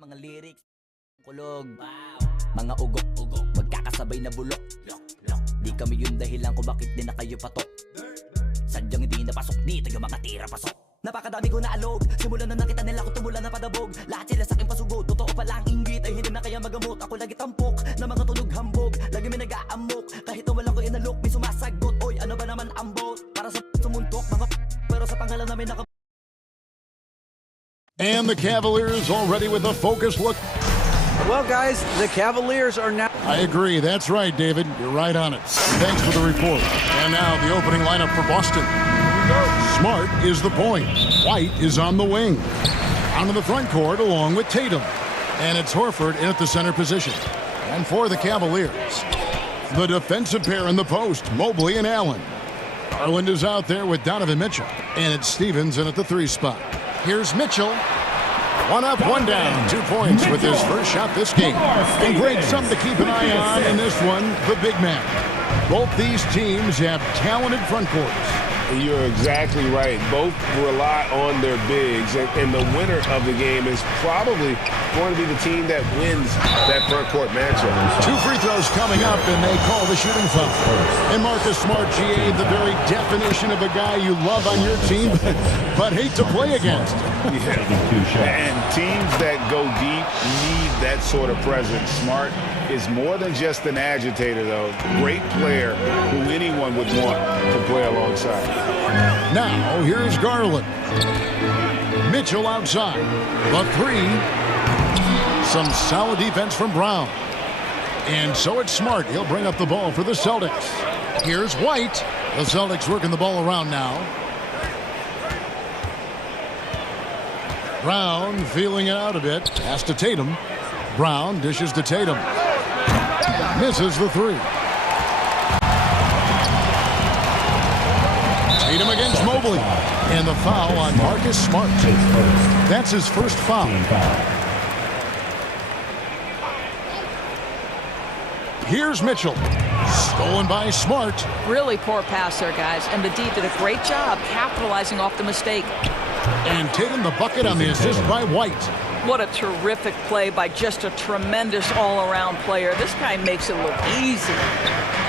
Mga lyrics, kulog, mga ugok, magkakasabay na bulok. Di kami yung dahilan kung bakit di na kayo patok. Sadyang hindi napasok dito yung mga tira pasok. Napakadami ko na alog, simulan na nakita nila ko tumula na padabog. Lahat sila sa akin pasugod, totoo pa lang inggit ay hindi na kaya magamot. Ako lagi tampok, na mga tunog hambog, lagi may nag-aamok. Kahit na wala ko inalok, may sumasagot. Oy, ano ba naman ang boat? Para sa sumuntok, mga pero sa pangalan namin naka. And the Cavaliers already with a focused look. Well, guys, the Cavaliers are now... I agree. That's right, David. You're right on it. Thanks for the report. And now the opening lineup for Boston. Smart is the point. White is on the wing. Out in the front court along with Tatum. And it's Horford in at the center position. And for the Cavaliers, the defensive pair in the post, Mobley and Allen. Garland is out there with Donovan Mitchell. And it's Stevens in at the 3 spot. Here's Mitchell. One up, one down. 2 points with his first shot this game. And great, something to keep an eye on in this one, the big man. Both these teams have talented front courts. You're exactly right. Both rely on their bigs, and the winner of the game is probably going to be the team that wins that front court matchup. 2 free throws coming up, and they call the shooting foul. And Marcus Smart, GA, the very definition of a guy you love on your team, but hate to play against. Yeah. And teams that go deep need that sort of presence. Smart is more than just an agitator, though. Great player who anyone would want to play alongside. Now, here's Garland. Mitchell outside. The 3. Some solid defense from Brown. And so it's Smart. He'll bring up the ball for the Celtics. Here's White. The Celtics working the ball around now. Brown feeling it out a bit. Pass to Tatum. Brown dishes to Tatum. Misses the 3. Tatum against Mobley. And the foul on Marcus Smart. That's his first foul. Here's Mitchell. Stolen by Smart. Really poor pass there, guys. And the D did a great job capitalizing off the mistake. And Tatum the bucket on the assist by White. What a terrific play by just a tremendous all-around player. This guy makes it look easy.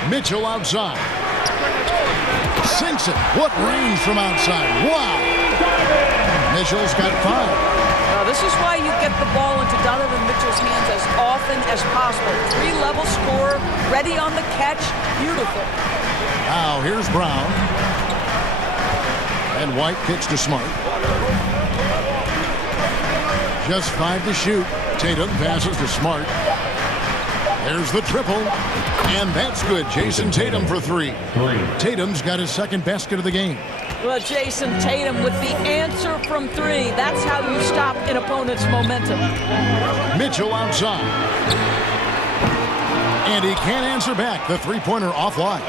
Mitchell outside. Sinks it. What range from outside. Wow. Mitchell's got 5. Now, this is why you get the ball into Donovan Mitchell's hands as often as possible. 3-level scorer, ready on the catch. Beautiful. Now, here's Brown. And White kicks to Smart. Just 5 to shoot. Tatum passes to Smart. There's the triple. And that's good. Jason Tatum for 3. Tatum's got his second basket of the game. Well, Jason Tatum with the answer from 3. That's how you stop an opponent's momentum. Mitchell outside. And he can't answer back. The 3-pointer offline.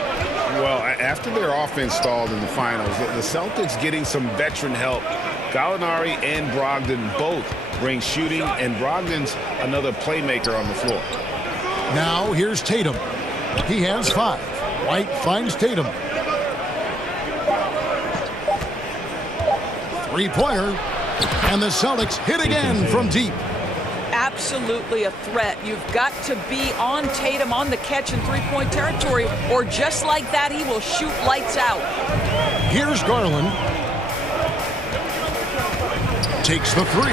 Well, after their offense stalled in the finals, the Celtics getting some veteran help. Gallinari and Brogdon both bring shooting, and Brogdon's another playmaker on the floor. Now here's Tatum. He has 5. White finds Tatum. 3-pointer. And the Celtics hit again from deep. Absolutely a threat. You've got to be on Tatum on the catch in 3-point territory, or just like that, he will shoot lights out. Here's Garland. Takes the 3.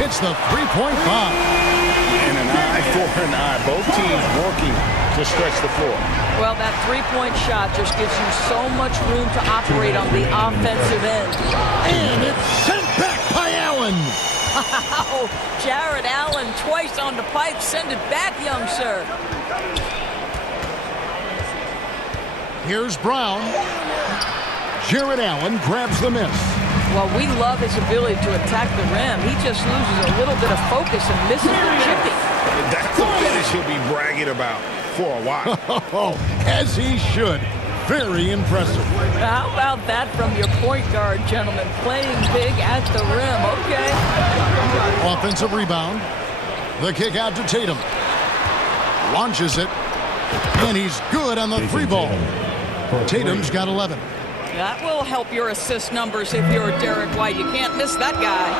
Hits the 3-point bomb. And an eye for an eye. Both teams working to stretch the floor. Well, that 3-point shot just gives you so much room to operate on the offensive end. And it's sent back by Allen. Wow, Jared Allen twice on the pipe. Send it back, young sir. Here's Brown. Jared Allen grabs the miss. Well, we love his ability to attack the rim. He just loses a little bit of focus and misses the chippy. That's a finish he'll be bragging about for a while. As he should. Very impressive. How about that from your point guard, gentlemen? Playing big at the rim. Okay. Offensive rebound. The kick out to Tatum. Launches it. And he's good on the 3-ball. Tatum's got 11. That will help your assist numbers if you're Derek White. You can't miss that guy.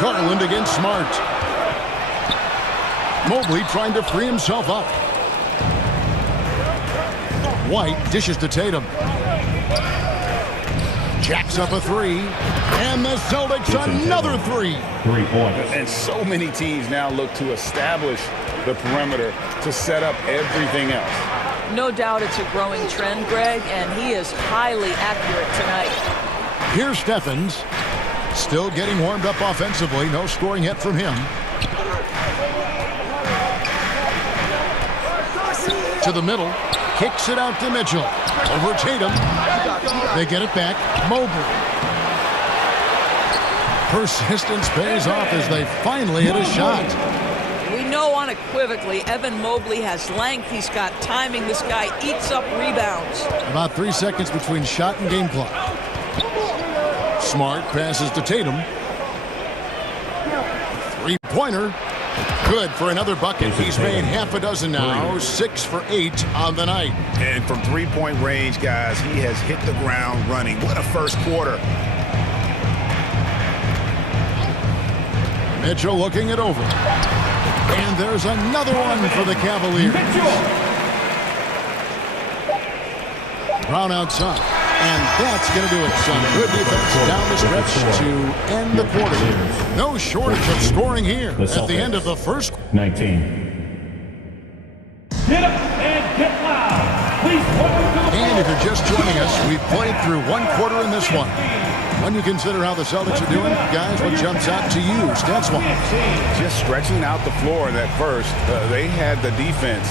Garland against Smart. Mobley trying to free himself up. White dishes to Tatum. Jacks up a three. And the Celtics another three. 3 points. And so many teams now look to establish the perimeter to set up everything else. No doubt it's a growing trend, Greg, and he is highly accurate tonight. Here's Stephens. Still getting warmed up offensively. No scoring yet from him. To the middle. Kicks it out to Mitchell. Over Tatum. They get it back. Mobley. Persistence pays off as they finally hit a shot. We know unequivocally Evan Mobley has length. He's got timing. This guy eats up rebounds. About 3 seconds between shot and game clock. Smart passes to Tatum. Three-pointer. Good for another bucket. He's made half a dozen now. 6 for 8 on the night. And from three-point range, guys, he has hit the ground running. What a first quarter. Mitchell looking it over. And there's another one for the Cavaliers. Brown outside. And that's going to do it. Some good defense down the stretch to end the quarter. No shortage of scoring here at the end of the first. 19. Get up and get loud. Please welcome to the And if you're just joining us, we've played through one quarter in this one. When you consider how the Celtics are doing, guys, what jumps out to you, stats-wise? Just stretching out the floor in that first. They had the defense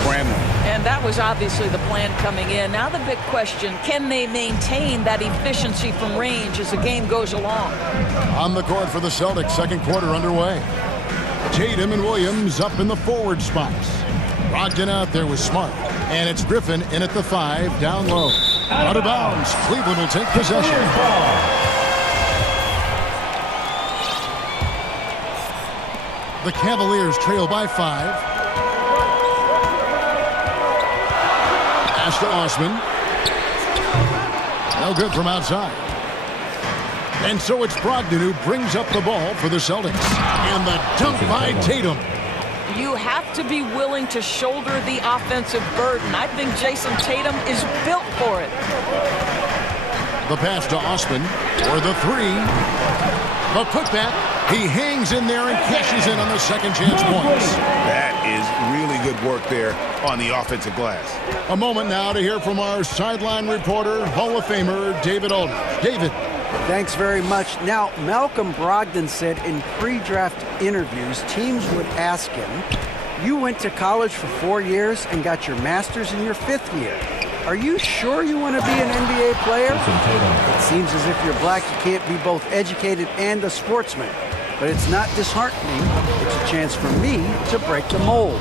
scrambling. And that was obviously the plan coming in. Now the big question, can they maintain that efficiency from range as the game goes along? On the court for the Celtics, second quarter underway. Tatum and Williams up in the forward spots. Brogdon out there with Smart. And it's Griffin in at the 5, down low. Out of bounds. Cleveland will take possession. The Cavaliers trail by 5. Pass to Osman. No good from outside. And so it's Brogdon who brings up the ball for the Celtics. And the dunk by Tatum. You have to be willing to shoulder the offensive burden. I think Jason Tatum is built for it. The pass to Osman for the 3. The putback. He hangs in there and cashes in on the second chance points. That is really good work there on the offensive glass. A moment now to hear from our sideline reporter, Hall of Famer David Aldridge. David. Thanks very much. Now, Malcolm Brogdon said in pre-draft interviews, teams would ask him, you went to college for 4 years and got your master's in your 5th year. Are you sure you want to be an NBA player? It seems as if you're black, you can't be both educated and a sportsman. But it's not disheartening. It's a chance for me to break the mold.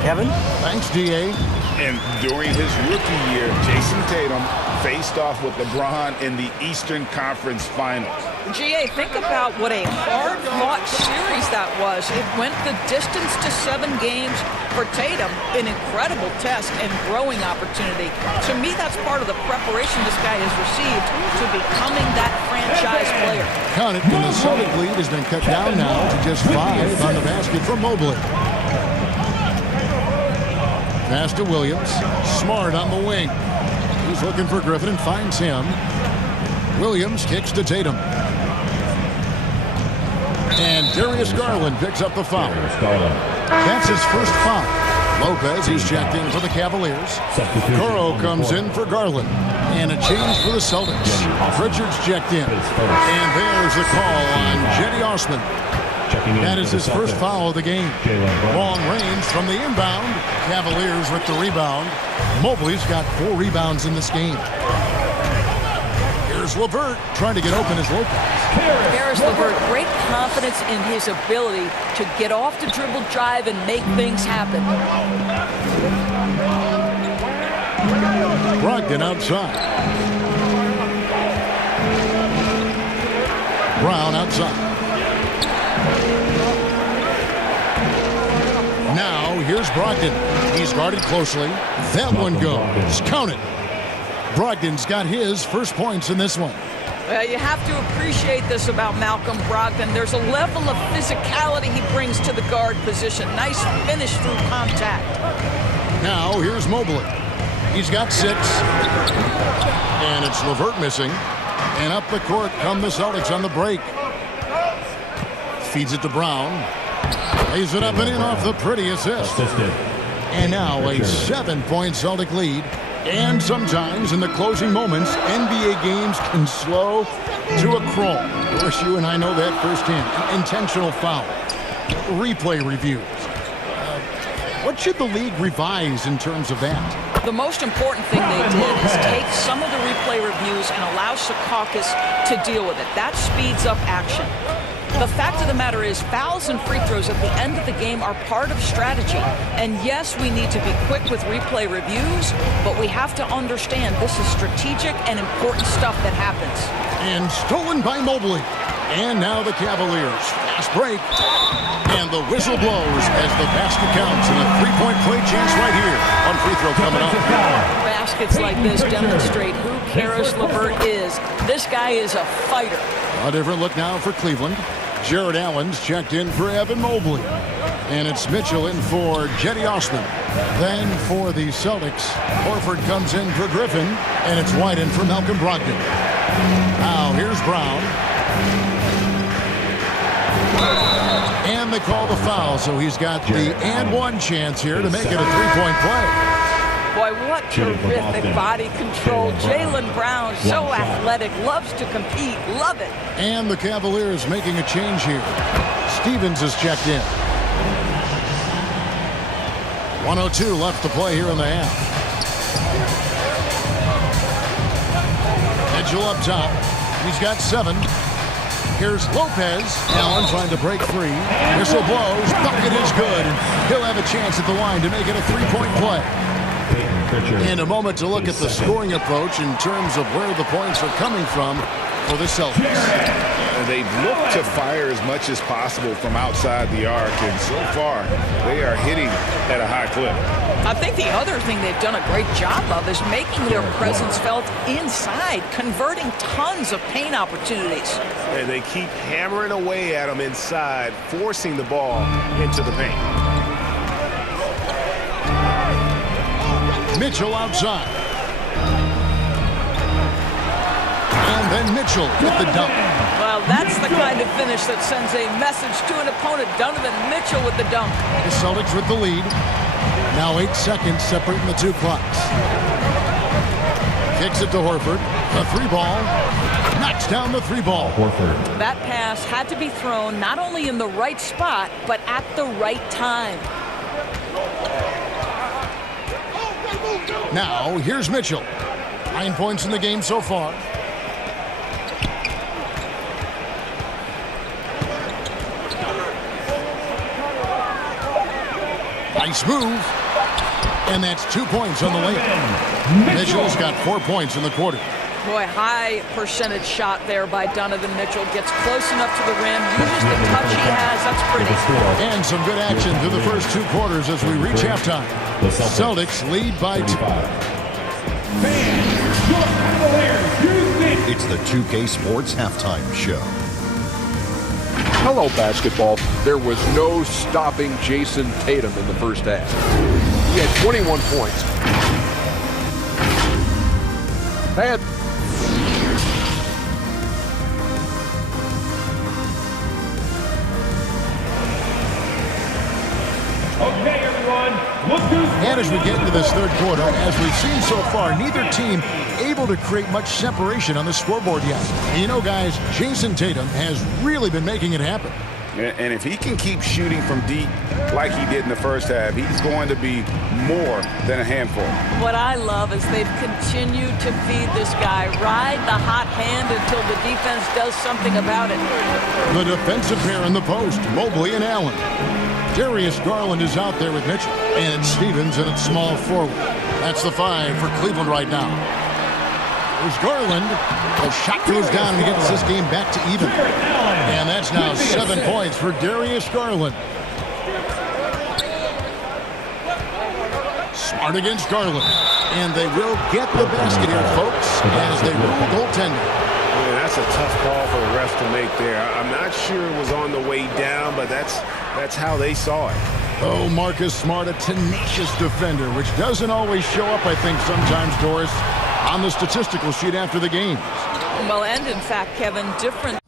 Kevin? Thanks, D.A. And during his rookie year, Jason Tatum faced off with LeBron in the Eastern Conference Finals. GA, think about what a hard-fought series that was. It went the distance to 7 games. For Tatum, an incredible test and growing opportunity. To me, that's part of the preparation this guy has received to becoming that franchise player. Count it, and the Celtic lead has been cut down now to just 5 on the basket for Mobley. Pass to Williams. Smart on the wing. He's looking for Griffin and finds him. Williams kicks to Tatum. And Darius Garland picks up the foul. That's his first foul. Lopez, he's checked in for the Cavaliers. Coro comes in for Garland. And a change for the Celtics. Pritchard's checked in. And there's a call on Jetty Osman. That is his first foul of the game. Long range from the inbound. Cavaliers with the rebound. Mobley's got 4 rebounds in this game. Here's LeVert trying to get open as Lopez. Harris LeVert, great confidence in his ability to get off the dribble drive and make things happen. Brogdon outside. Brown outside. Now here's Brogdon. He's guarded closely. That one goes. Count it. Brogdon's got his first points in this one. Well, you have to appreciate this about Malcolm Brogdon. There's a level of physicality he brings to the guard position. Nice finish through contact. Now here's Mobley. He's got 6. And it's LeVert missing. And up the court come the Celtics on the break. Feeds it to Brown. Lays it up and in off the pretty assist. And now a 7-point Celtic lead. And sometimes in the closing moments, NBA games can slow to a crawl. Of course, you and I know that firsthand. Intentional foul. Replay reviews. What should the league revise in terms of that? The most important thing they did is take some of the replay reviews and allow Secaucus to deal with it. That speeds up action. The fact of the matter is fouls and free throws at the end of the game are part of strategy. And yes, we need to be quick with replay reviews, but we have to understand this is strategic and important stuff that happens. And stolen by Mobley. And now the Cavaliers. Fast break. And the whistle blows as the basket counts. And a 3-point play chance right here on free throw coming up. Baskets like this demonstrate who Karis LeVert is. This guy is a fighter. A different look now for Cleveland. Jared Allen's checked in for Evan Mobley. And it's Mitchell in for Jetty Osman. Then for the Celtics, Horford comes in for Griffin. And it's White in for Malcolm Brogdon. Now here's Brown. And they call the foul, so he's got the and one chance here to make it a 3-point play. Boy, what terrific body control. Jaylen Brown, so athletic, loves to compete, love it. And the Cavaliers making a change here. Stevens is checked in. 1:02 left to play here in the half. Mitchell up top. He's got 7. Here's Lopez. Allen trying to break free. Whistle blows. Bucket is good. And he'll have a chance at the line to make it a 3-point play. In a moment to look at the scoring approach in terms of where the points are coming from for the Celtics. They've looked to fire as much as possible from outside the arc, and so far they are hitting at a high clip. I think the other thing they've done a great job of is making their presence felt inside, converting tons of paint opportunities. And they keep hammering away at them inside, forcing the ball into the paint. Mitchell outside. And then Mitchell with the dunk. Well, that's the kind of finish that sends a message to an opponent. Donovan Mitchell with the dunk. The Celtics with the lead. Now 8 seconds separating the 2 clocks. Kicks it to Horford. The 3-ball. Knocks down the 3-ball. Horford. That pass had to be thrown not only in the right spot, but at the right time. Now, here's Mitchell. 9 points in the game so far. Nice move. And that's 2 points on the way. Mitchell's got 4 points in the quarter. Boy, high percentage shot there by Donovan Mitchell. Gets close enough to the rim, uses the touch he has. That's pretty. And some good action through the first 2 quarters as we reach halftime. The Celtics lead by 2. It's the 2K Sports Halftime Show. Hello, basketball. There was no stopping Jason Tatum in the first half. He had 21 points. Bad. Okay, everyone. Look who's And as we get into this third quarter, as we've seen so far, neither team able to create much separation on the scoreboard yet. And you know, guys, Jason Tatum has really been making it happen. And if he can keep shooting from deep like he did in the first half, he's going to be more than a handful. What I love is they've continued to feed this guy, ride the hot hand until the defense does something about it. The defensive pair in the post, Mobley and Allen. Darius Garland is out there with Mitchell. And it's Stevens and it's small forward. That's the 5 for Cleveland right now. There's Garland. The shot goes down and gets this game back to even. And that's now 7 points for Darius Garland. Smart against Garland. And they will get the basket here, folks, as they rule goaltending. Yeah, that's a tough call for the refs to make there. I'm not sure it was on the way down, but that's how they saw it. Oh, Marcus Smart, a tenacious defender, which doesn't always show up, I think, sometimes, Doris, on the statistical sheet after the game. Well, and in fact, Kevin, different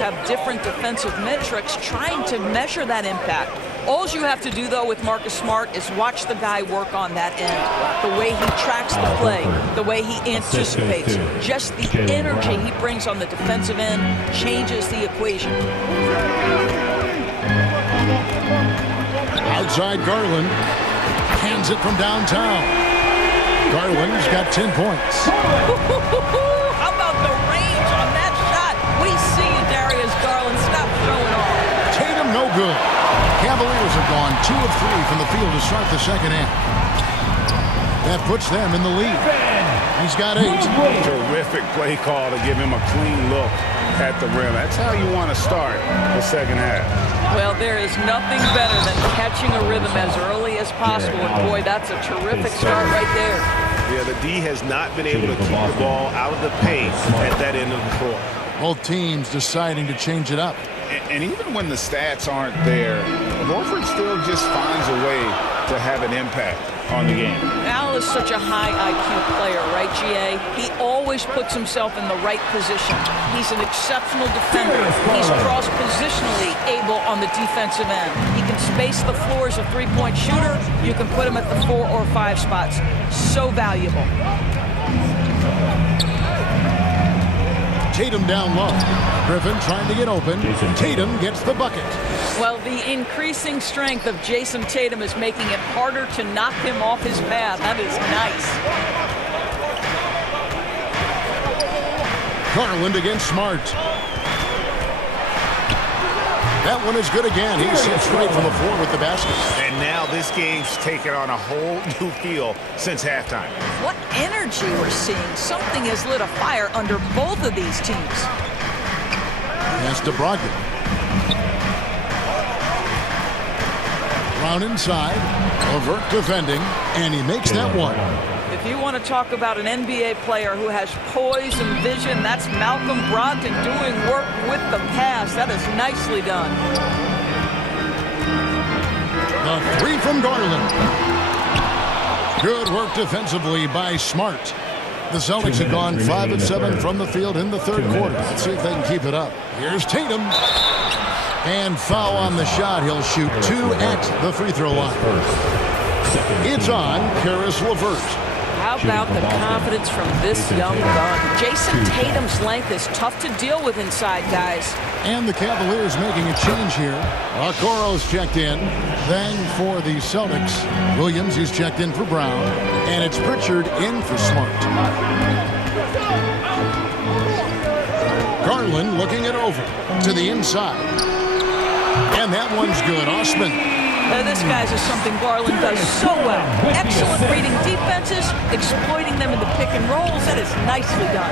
have different defensive metrics trying to measure that impact. All you have to do, though, with Marcus Smart is watch the guy work on that end. The way he tracks the play, the way he anticipates, just the energy he brings on the defensive end changes the equation. Outside Garland. Hands it from downtown. Garland's got 10 points. How about the range on that shot? We see you, Darius Garland. Stop showing off. Tatum, no good. Cavaliers have gone 2 of 3 from the field to start the second half. That puts them in the lead. He's got 8. Terrific play call to give him a clean look at the rim. That's how you want to start the second half. Well, there is nothing better than catching a rhythm as early as possible. And boy, that's a terrific start right there. Yeah, the D has not been able to keep the ball out of the paint at that end of the court. Both teams deciding to change it up. And even when the stats aren't there, Horford still just finds a way to have an impact on the game. Al is such a high IQ player, right, GA? He always puts himself in the right position. He's an exceptional defender. He's cross-positionally able on the defensive end. He can space the floor as a three-point shooter. You can put him at the 4 or 5 spots. So valuable. Tatum down low. Griffin trying to get open. Tatum gets the bucket. Well, the increasing strength of Jason Tatum is making it harder to knock him off his path. That is nice. Garland against Smart. That one is good again. He sits right from the floor with the basket. And now this game's taken on a whole new feel since halftime. What energy we're seeing. Something has lit a fire under both of these teams. Pass to Brogdon. Brown inside. Levert defending. And he makes that one. If you want to talk about an NBA player who has poise and vision, that's Malcolm Brogdon doing work with the pass. That is nicely done. The 3 from Garland. Good work defensively by Smart. The Celtics have gone 5 of 7 from the field in the third quarter. Let's see if they can keep it up. Here's Tatum. And foul on the shot. He'll shoot 2 at the free throw line. It's on Caris LeVert. How about the confidence from this young gun? Jason Tatum's length is tough to deal with inside, guys. And the Cavaliers making a change here. Okoro's checked in. Then for the Celtics, Williams is checked in for Brown. And it's Pritchard in for Smart. Garland looking it over to the inside. And that one's good. Osman. This, guys, is something Garland does so well. Excellent reading defenses, exploiting them in the pick and rolls. That is nicely done.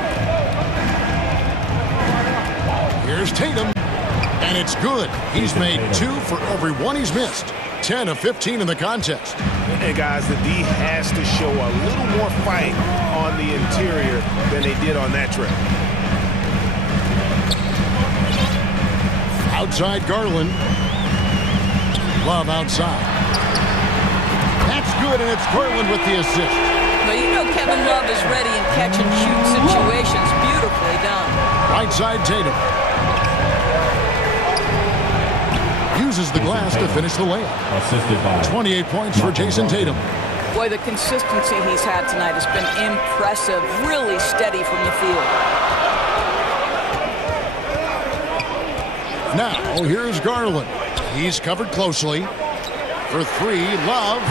Here's Tatum, and it's good. He's made 2 for every one he's missed. 10 of 15 in the contest. And guys, the D has to show a little more fight on the interior than they did on that trip. Outside Garland. Love outside. That's good, and it's Garland with the assist. But you know Kevin Love is ready in catch-and-shoot situations. Beautifully done. Right side Tatum. Uses the glass to finish the layup. 28 points for Jason Tatum. Boy, the consistency he's had tonight has been impressive. Really steady from the field. Now, here's Garland. He's covered closely. For 3, Love.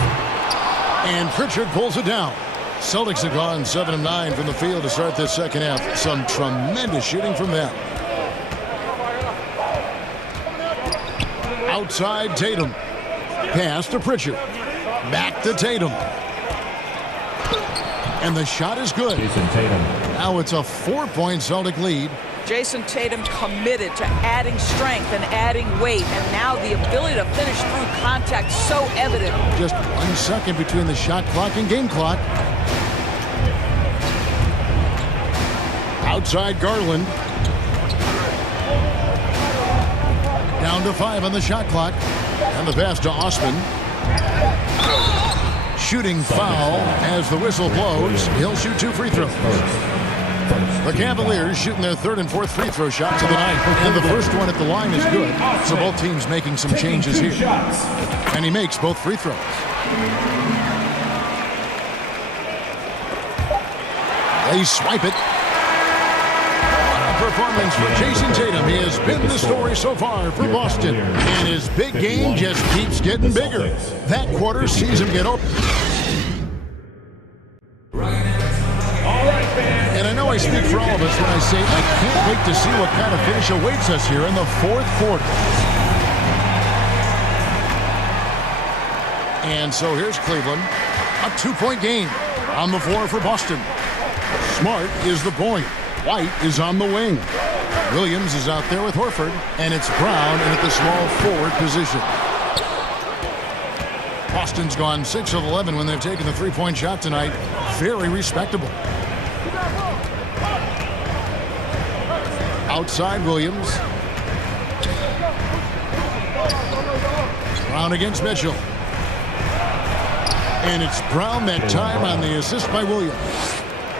And Pritchard pulls it down. Celtics have gone 7 of 9 from the field to start this second half. Some tremendous shooting from them. Outside Tatum. Pass to Pritchard. Back to Tatum. And the shot is good. Now it's a 4-point Celtic lead. Jason Tatum committed to adding strength and adding weight, and now the ability to finish through contact so evident. Just 1 second between the shot clock and game clock. Outside Garland. Down to 5 on the shot clock. And the pass to Osman. Shooting foul as the whistle blows. He'll shoot 2 free throws. The Cavaliers shooting their third and fourth free throw shots of the night. And the first one at the line is good. So both teams making some changes here. And he makes both free throws. They swipe it. What a performance for Jason Tatum. He has been the story so far for Boston. And his big game just keeps getting bigger. That quarter sees him get open. And I know I speak for all of us when I say I can't wait to see what kind of finish awaits us here in the fourth quarter. And so here's Cleveland. A 2-point game on the floor for Boston. Smart is the point. White is on the wing. Williams is out there with Horford. And it's Brown in at the small forward position. Boston's gone 6 of 11 when they've taken the three-point shot tonight. Very respectable. Outside Williams. Brown against Mitchell. And it's Brown that time on the assist by Williams.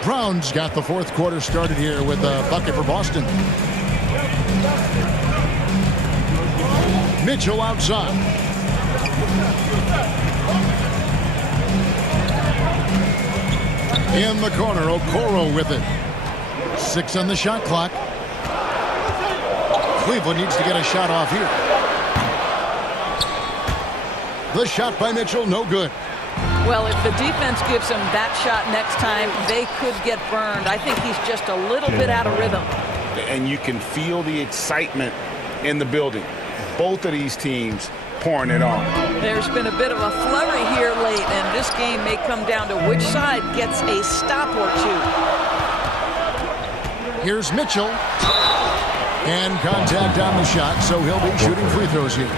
Brown's got the fourth quarter started here with a bucket for Boston. Mitchell outside. In the corner, Okoro with it. 6 on the shot clock. Cleveland needs to get a shot off here. The shot by Mitchell, no good. Well, if the defense gives him that shot next time, they could get burned. I think he's just a little bit out of rhythm. And you can feel the excitement in the building. Both of these teams pouring it on. There's been a bit of a flurry here late, and this game may come down to which side gets a stop or two. Here's Mitchell. And contact on the shot, so he'll be shooting free throws here.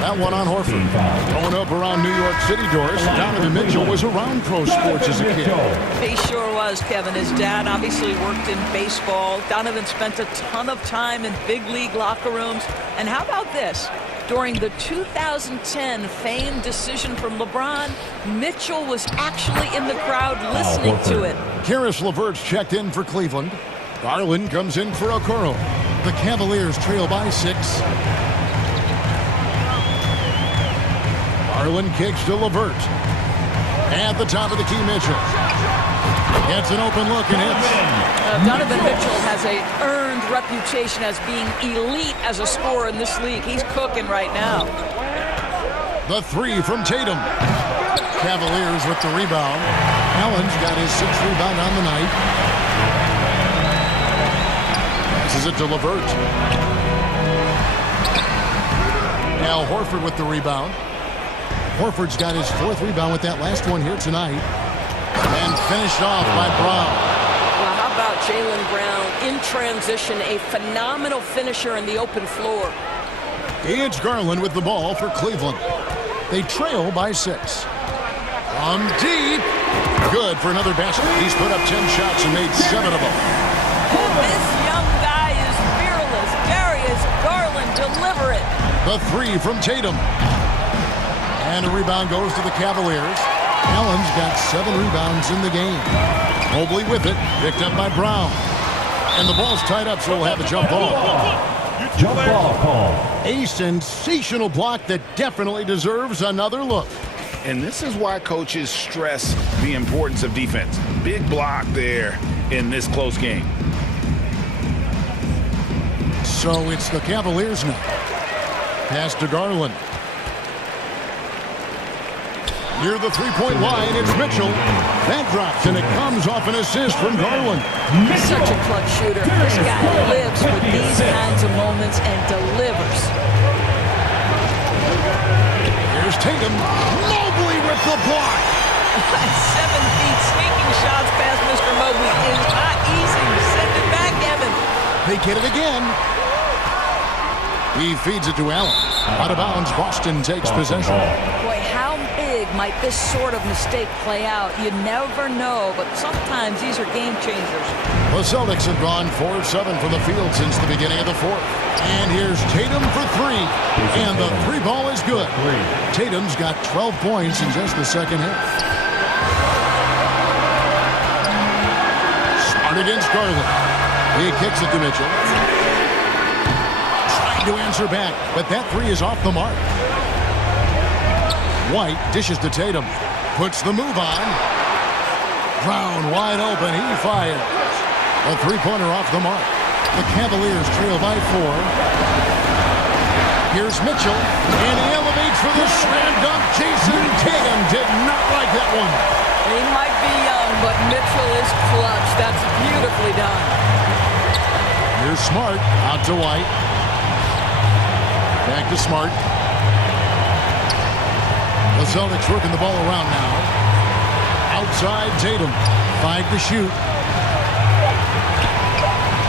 That one on Horford. Growing up around New York City doors, Donovan Mitchell was around pro sports as a kid. He sure was, Kevin. His dad obviously worked in baseball. Donovan spent a ton of time in big league locker rooms. And how about this? During the 2010 famed decision from LeBron, Mitchell was actually in the crowd listening to it. Karis LeVert's checked in for Cleveland. Garland comes in for Okoro. The Cavaliers trail by 6. Garland kicks to LeVert. At the top of the key, Mitchell. Gets an open look and hits. Donovan Mitchell has an earned reputation as being elite as a scorer in this league. He's cooking right now. The 3 from Tatum. Cavaliers with the rebound. Allen's got his 6th rebound on the night. Passes it to LeVert. Now Horford with the rebound. Horford's got his 4th rebound with that last one here tonight. And finished off by Brown. Well, how about Jaylen Brown in transition, a phenomenal finisher in the open floor. It's Garland with the ball for Cleveland. They trail by 6. From deep. Good for another basket. He's put up 10 shots and made 7 of them. And this young guy is fearless. Darius Garland, deliver it. The 3 from Tatum. And a rebound goes to the Cavaliers. Allen's got 7 rebounds in the game. Mobley with it, picked up by Brown. And the ball's tied up, so we'll have a jump ball. Jump ball call. A sensational block that definitely deserves another look. And this is why coaches stress the importance of defense. Big block there in this close game. So it's the Cavaliers now. Pass to Garland. Near the three-point line, it's Mitchell. That drops, and it comes off an assist from Garland. Such a clutch shooter. This guy lives for these kinds of moments and delivers. Here's Tatum. Mobley with the block. 7 feet sneaking shots past Mr. Mobley is not easy. Send it back, Evan. They get it again. He feeds it to Allen. Out of bounds, Boston takes possession. Boy, how big might this sort of mistake play out? You never know, but sometimes these are game changers. The Celtics have gone 4 of 7 from the field since the beginning of the fourth. And here's Tatum for 3. And the 3 ball is good. Tatum's got 12 points in just the second half. Smart Smart against Garland. He kicks it to Mitchell. Trying to answer back, but that three is off the mark. White dishes to Tatum. Puts the move on. Brown wide open. He fires. A three-pointer off the mark. The Cavaliers trail by 4. Here's Mitchell, and he elevates for the slam dunk. Jason Tatum did not like that one. He might be young, but Mitchell is clutch. That's beautifully done. Here's Smart, out to White. Back to Smart. The Celtics working the ball around now. Outside Tatum, 5 to shoot.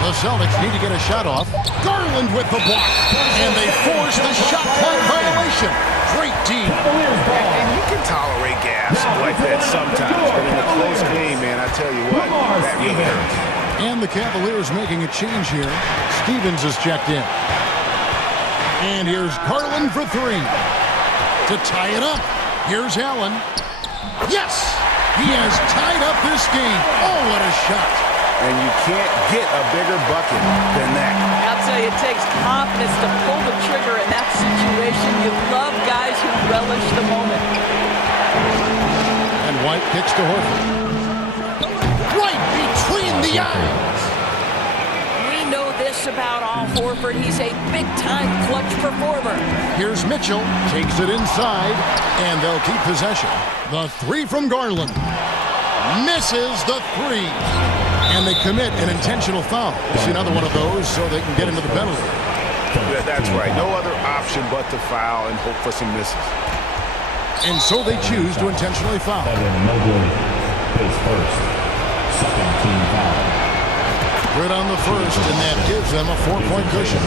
The Celtics need to get a shot off. Garland with the block. And they force the shot clock violation. Great D. And you can tolerate gas like that sometimes. But in a close game, man, I tell you what, that really hurts. And the Cavaliers making a change here. Stevens is checked in. And here's Garland for 3. To tie it up. Here's Allen. Yes! He has tied up this game. Oh, what a shot. And you can't get a bigger bucket than that. I'll tell you, it takes confidence to pull the trigger in that situation. You love guys who relish the moment. And White kicks to Horford. Right between the eyes. We know this about Al Horford. He's a big-time clutch performer. Here's Mitchell. Takes it inside, and they'll keep possession. The three from Garland. Misses the three. And they commit an intentional foul. We'll see another one of those so they can get into the penalty. That's right. No other option but to foul and hope for some misses. And so they choose to intentionally foul. Mobley is first. Second team foul. Good on the first, and that gives them a 4-point cushion.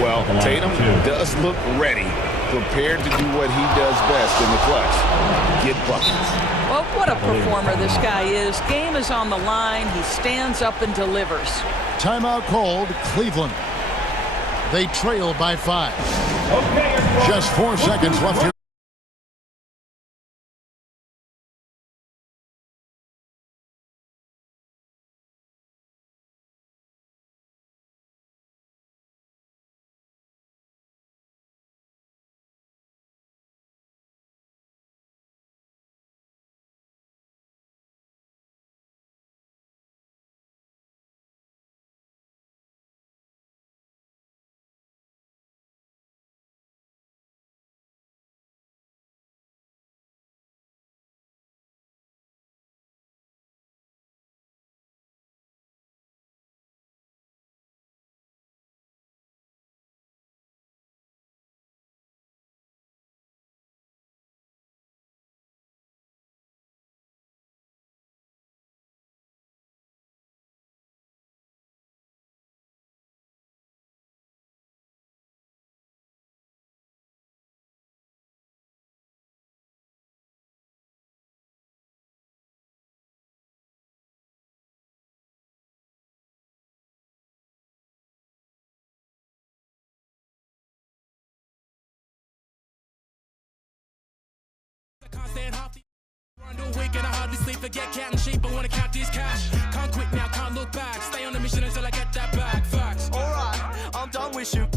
Well, Tatum does look ready, prepared to do what he does best in the clutch. Get buckets. Well, what a performer this guy is. Game is on the line. He stands up and delivers. Timeout called, Cleveland. They trail by 5. Just 4 seconds left here. Can I hardly sleep, forget cat and sheep, I wanna count this cash. Can't quit now, can't look back. Stay on the mission until I get that back. Facts. Alright, I'm done with you.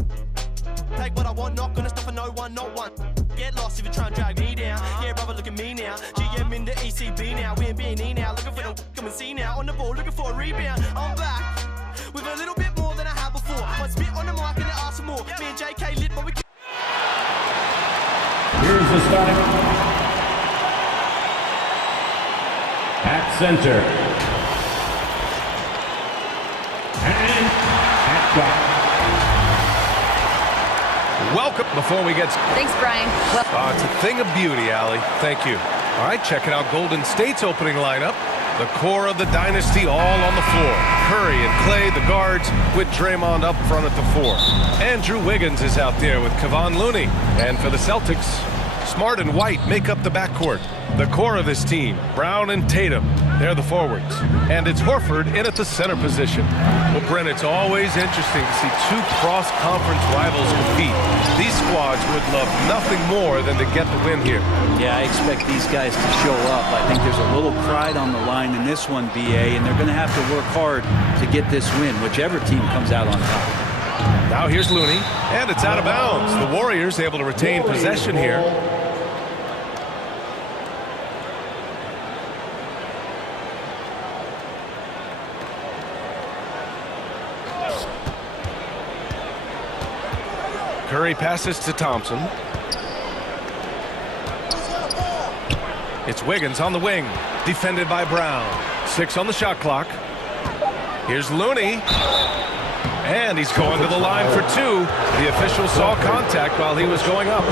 Take what I want, not gonna stop for no one, not one. Get lost if you try and drag me down. Yeah, brother, look at me now. GM in the ECB now. We in B&E now. Looking for the come and see now. On the ball, looking for a rebound. I'm back with a little bit more than I had before. One spit on the mic and they ask for more. Me and JK lit, but we Here's the starting. At center. And at guard. Welcome. Before we get... Thanks, Brian. Well it's a thing of beauty, Allie. Thank you. All right, checking out Golden State's opening lineup. The core of the dynasty all on the floor. Curry and Clay, the guards, with Draymond up front at the 4. Andrew Wiggins is out there with Kevon Looney. And for the Celtics, Smart and White make up the backcourt. The core of this team, Brown and Tatum. They're the forwards. And it's Horford in at the center position. Well, Brent, it's always interesting to see two cross-conference rivals compete. These squads would love nothing more than to get the win here. Yeah, I expect these guys to show up. I think there's a little pride on the line in this one, BA, and they're going to have to work hard to get this win, whichever team comes out on top. Now here's Looney, and it's out of bounds. The Warriors able to retain possession here. Curry passes to Thompson. It's Wiggins on the wing, defended by Brown. 6 on the shot clock. Here's Looney. And he's going to the line for 2. The official saw contact while he was going up.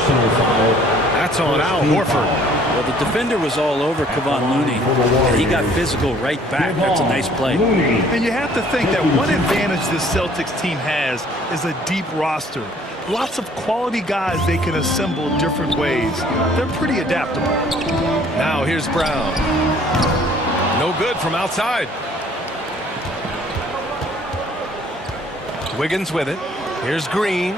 That's on Al Horford. Well, the defender was all over Kevon Looney, and he got physical right back. That's a nice play. And you have to think that one advantage this Celtics team has is a deep roster. Lots of quality guys they can assemble different ways. They're pretty adaptable. Now here's Brown. No good from outside. Wiggins with it. Here's Green.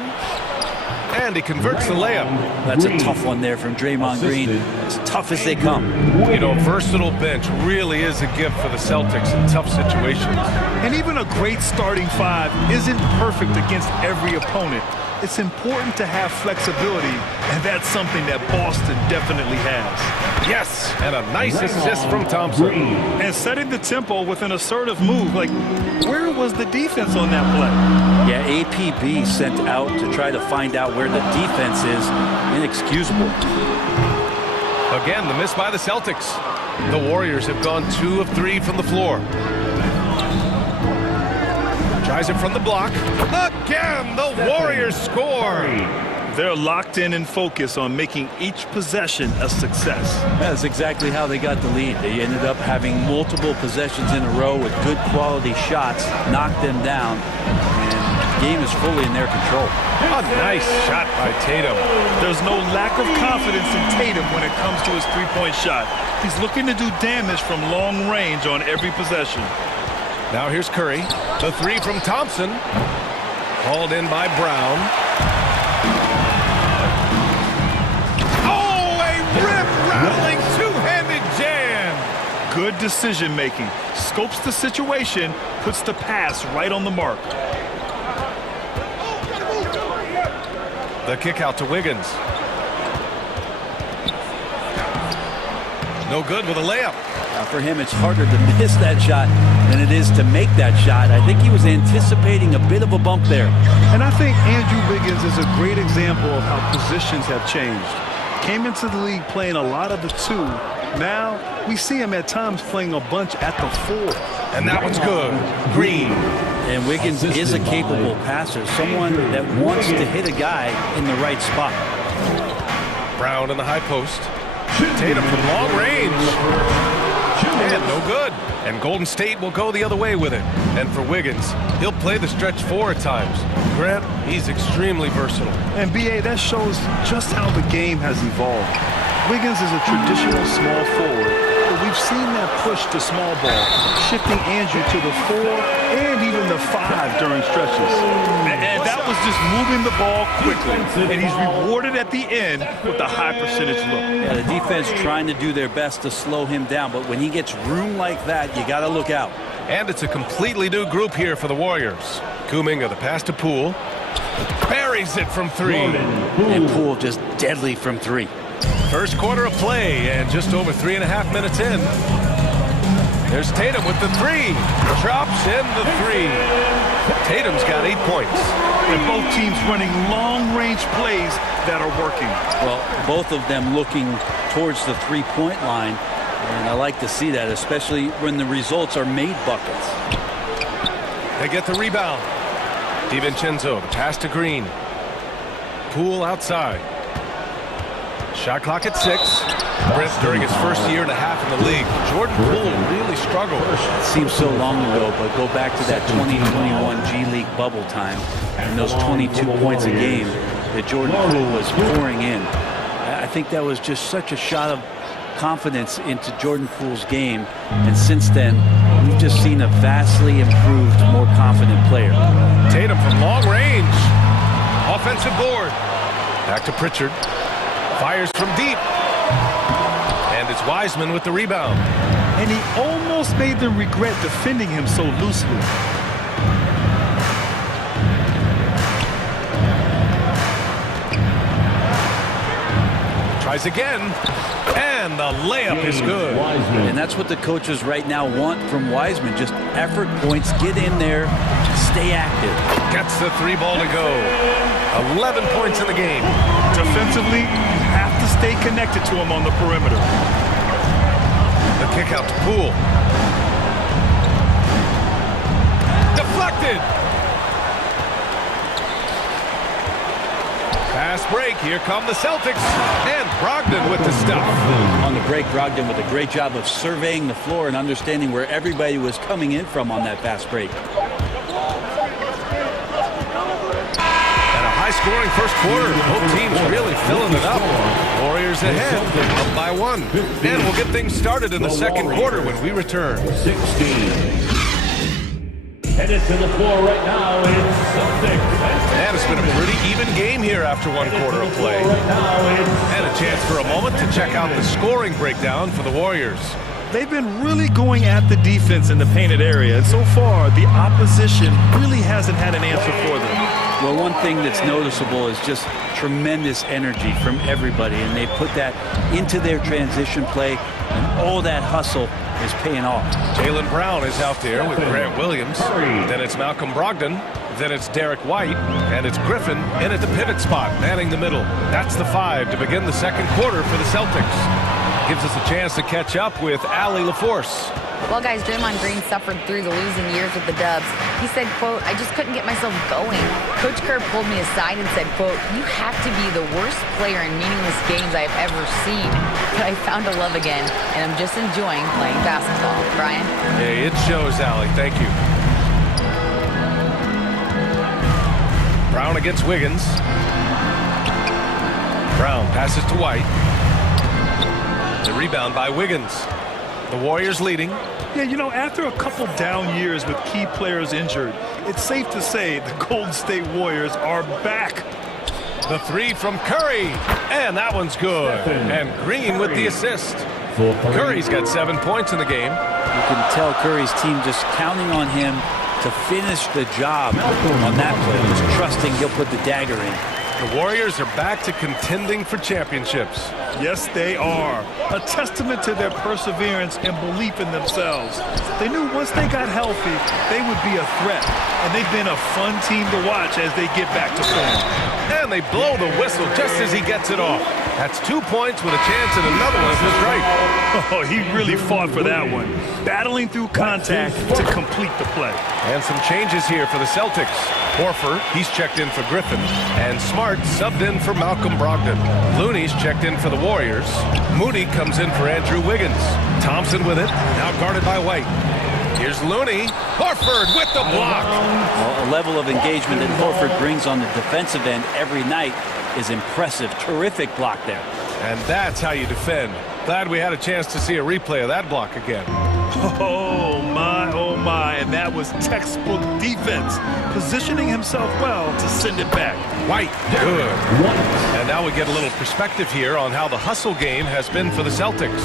And he converts the layup. That's a tough one there from Draymond Green. As tough as they come. You know, versatile bench really is a gift for the Celtics in tough situations. And even a great starting 5 isn't perfect against every opponent. It's important to have flexibility, and that's something that Boston definitely has. Yes, and a nice assist from Thompson. And setting the tempo with an assertive move. Like, where was the defense on that play? Yeah, APB sent out to try to find out where the defense is. Inexcusable. Again, the miss by the Celtics. The Warriors have gone 2 of 3 from the floor. Tries it from the block. Again, the Warriors score. They're locked in and focused on making each possession a success. That's exactly how they got the lead. They ended up having multiple possessions in a row with good quality shots, knocked them down, and the game is fully in their control. A nice shot by Tatum. There's no lack of confidence in Tatum when it comes to his three-point shot. He's looking to do damage from long range on every possession. Now here's Curry. The 3 from Thompson. Hauled in by Brown. Oh, a rip-rattling two-handed jam. Good decision-making. Scopes the situation, puts the pass right on the mark. The kick out to Wiggins. No good with a layup. For him, it's harder to miss that shot than it is to make that shot. I think he was anticipating a bit of a bump there. And I think Andrew Wiggins is a great example of how positions have changed. Came into the league playing a lot of the 2. Now, we see him at times playing a bunch at the 4. And that one's good. Green. And Wiggins is a capable passer, someone that wants to hit a guy in the right spot. Brown in the high post. Tatum from long range. And no good. And Golden State will go the other way with it. And for Wiggins, he'll play the stretch 4 at times. Grant, he's extremely versatile. And BA, that shows just how the game has evolved. Wiggins is a traditional small forward, but we've seen that push to small ball, shifting Andrew to the 4 and even the 5 during stretches. And that was just moving the ball quickly. And he's rewarded at the end with a high percentage look. Yeah, the defense trying to do their best to slow him down, but when he gets room like that, you got to look out. And it's a completely new group here for the Warriors. Kuminga, the pass to Poole. Buries it from 3. And Poole just deadly from 3. First quarter of play and just over 3.5 minutes in. There's Tatum with the 3. Drops in the 3. Tatum's got 8 points. And both teams running long-range plays that are working. Well, both of them looking towards the three-point line. And I like to see that, especially when the results are made buckets. They get the rebound. DiVincenzo, the pass to Green. Poole outside. Shot clock at 6. Brent, during his first year and a half in the league, Jordan Poole really struggled. It seems so long ago, but go back to that 2021 G League bubble time and those 22 points a game that Jordan Poole was pouring in. I think that was just such a shot of confidence into Jordan Poole's game. And since then, we've just seen a vastly improved, more confident player. Tatum from long range. Offensive board. Back to Pritchard. Fires from deep. And it's Wiseman with the rebound. And he almost made them regret defending him so loosely. Tries again, and the layup is good. And that's what the coaches right now want from Wiseman. Just effort points, get in there, stay active. Gets the 3 ball to go. 11 points in the game. Defensively, you have to stay connected to him on the perimeter. The kick out to Poole. Deflected. Fast break. Here come the Celtics. And Brogdon with the stuff. On the break, Brogdon with a great job of surveying the floor and understanding where everybody was coming in from on that fast break. And a high-scoring first quarter. Both teams really filling it up. Warriors ahead, up by 1. And we'll get things started in the second quarter when we return. 16. Headed to the floor right now is Celtics. And it's been a pretty even game here after 1 quarter of play. And a chance for a moment to check out the scoring breakdown for the Warriors. They've been really going at the defense in the painted area, and so far the opposition really hasn't had an answer for them. Well, one thing that's noticeable is just tremendous energy from everybody, and they put that into their transition play, and all that hustle is paying off. Jaylen Brown is out there with Grant Williams. Then it's Malcolm Brogdon. Then it's Derek White. And it's Griffin in at the pivot spot, manning the middle. That's the 5 to begin the second quarter for the Celtics. Gives us a chance to catch up with Allie LaForce. Well, guys, Draymond Green suffered through the losing years with the Dubs. He said, quote, "I just couldn't get myself going." Coach Kerr pulled me aside and said, quote, "You have to be the worst player in meaningless games I've ever seen. But I found a love again, and I'm just enjoying playing basketball." Brian? Hey, it shows, Allie. Thank you. Brown against Wiggins. Brown passes to White. The rebound by Wiggins. The Warriors leading. Yeah, you know, after a couple down years with key players injured, it's safe to say the Golden State Warriors are back. The 3 from Curry. And that one's good. And Green with the assist. Curry's got 7 points in the game. You can tell Curry's team just counting on him to finish the job on that play, just trusting he'll put the dagger in. The Warriors are back to contending for championships. Yes, they are. A testament to their perseverance and belief in themselves. They knew once they got healthy, they would be a threat. And they've been a fun team to watch as they get back to form. And they blow the whistle just as he gets it off. That's 2 points with a chance at another one if it's right. Oh, he really fought for that one. Battling through contact to complete the play. And some changes here for the Celtics. Horford, he's checked in for Griffin. And Smart subbed in for Malcolm Brogdon. Looney's checked in for the Warriors. Moody comes in for Andrew Wiggins. Thompson with it, now guarded by White. Here's Looney. Horford with the block. Well, a level of engagement that Horford brings on the defensive end every night is impressive. Terrific block there. And that's how you defend. Glad we had a chance to see a replay of that block again. Oh, my. And that was textbook defense. Positioning himself well to send it back. White, good. And now we get a little perspective here on how the hustle game has been for the Celtics.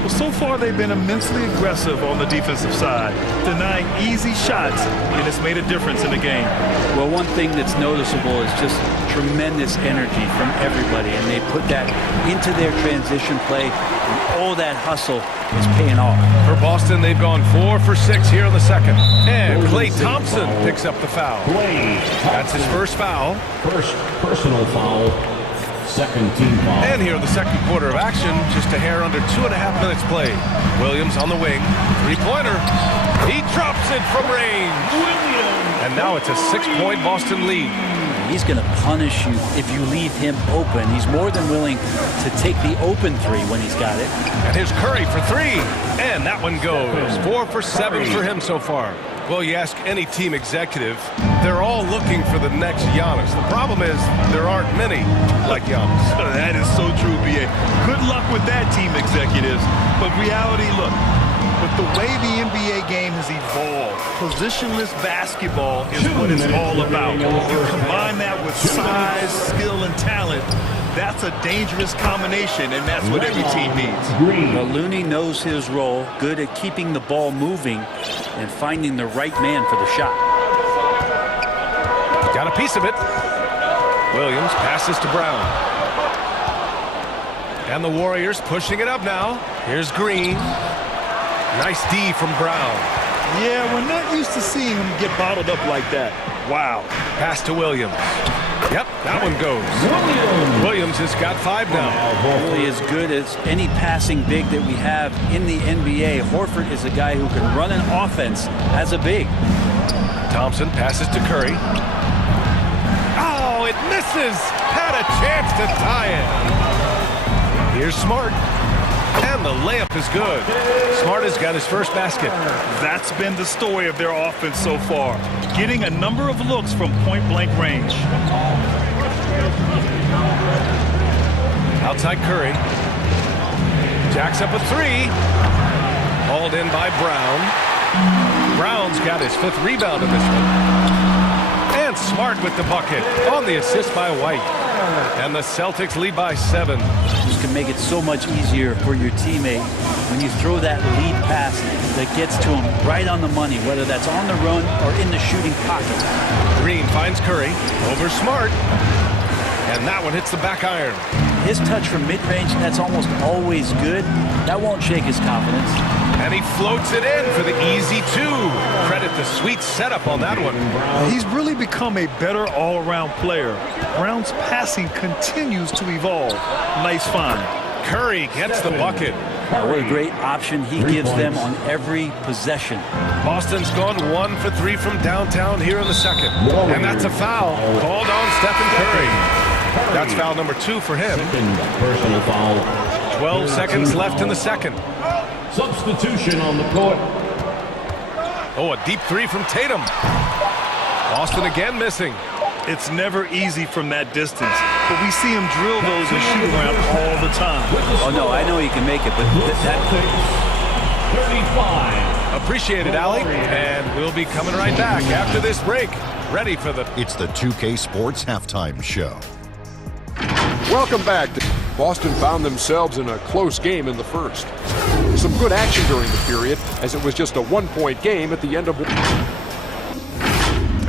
Well, so far they've been immensely aggressive on the defensive side, denying easy shots, and it's made a difference in the game. Well, one thing that's noticeable is just tremendous energy from everybody, and they put that into their transition play, and all that hustle is paying off. For Boston, they've gone 4 for 6 here in the second. And Klay Thompson picks up the foul. That's his first foul. First personal foul. Second team foul. And here in the second quarter of action, just a hair under 2.5 minutes played. Williams on the wing. 3-pointer. He drops it from range. And now it's a 6-point Boston lead. He's going to punish you if you leave him open. He's more than willing to take the open 3 when he's got it. And here's Curry for 3. And that one goes. 4 for 7 for him so far. Well, you ask any team executive, they're all looking for the next Giannis. The problem is there aren't many like Giannis. That is so true, B.A. Good luck with that, team executives. But reality, look, with the way the NBA game has evolved, positionless basketball is what it's all about. You combine that with size, skill, and talent, that's a dangerous combination, and that's what every team needs. Well, Looney knows his role, good at keeping the ball moving and finding the right man for the shot. Got a piece of it. Williams passes to Brown. And the Warriors pushing it up now. Here's Green. Nice D from Brown. Yeah, we're not used to seeing him get bottled up like that. Wow. Pass to Williams. Yep, that one goes. Williams has got 5 now. Really as good as any passing big that we have in the NBA. Horford is a guy who can run an offense as a big. Thompson passes to Curry. Oh, it misses. Had a chance to tie it. Here's Smart. And the layup is good. Smart has got his first basket. That's been the story of their offense so far. Getting a number of looks from point-blank range. Outside Curry. Jacks up a 3. Hauled in by Brown. Brown's got his 5th rebound in this one. And Smart with the bucket on the assist by White. And the Celtics lead by 7. This can make it so much easier for your teammate when you throw that lead pass that gets to him right on the money, whether that's on the run or in the shooting pocket. Green finds Curry over Smart. And that one hits the back iron. His touch from mid-range, that's almost always good. That won't shake his confidence. And he floats it in for the easy 2. Credit the sweet setup on that one. He's really become a better all-around player. Brown's passing continues to evolve. Nice find. Curry gets the bucket. What a great option he gives them on every possession. Boston's gone 1 for 3 from downtown here in the second. And that's a foul called on Stephen Curry. That's foul number 2 for him. Personal foul. 12 seconds left in the second. Substitution on the court. Oh, a deep 3 from Tatum. Boston again missing. It's never easy from that distance, but we see him drill those and shoot around all the time. Oh, no, I know he can make it, but that 35. Appreciate it, Allie. And we'll be coming right back after this break. Ready for the... It's the 2K Sports Halftime Show. Welcome back. Boston found themselves in a close game in the first. Some good action during the period, as it was just a 1-point game at the end of...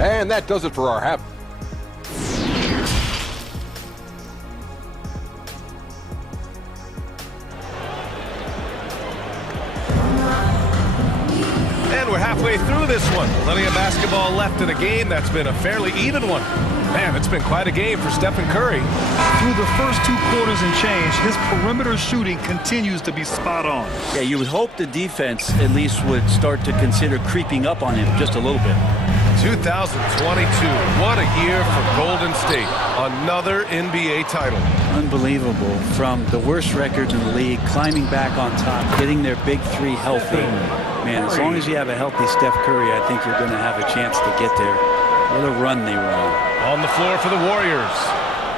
And that does it for our half. And we're halfway through this one. Plenty of basketball left in a game that's been a fairly even one. Man, it's been quite a game for Stephen Curry. Through the first 2 quarters and change, his perimeter shooting continues to be spot on. Yeah, you would hope the defense at least would start to consider creeping up on him just a little bit. 2022, what a year for Golden State. Another NBA title. Unbelievable. From the worst records in the league, climbing back on top, getting their big 3 healthy. Man, as long as you have a healthy Steph Curry, I think you're going to have a chance to get there. What a run they were on. On the floor for the Warriors.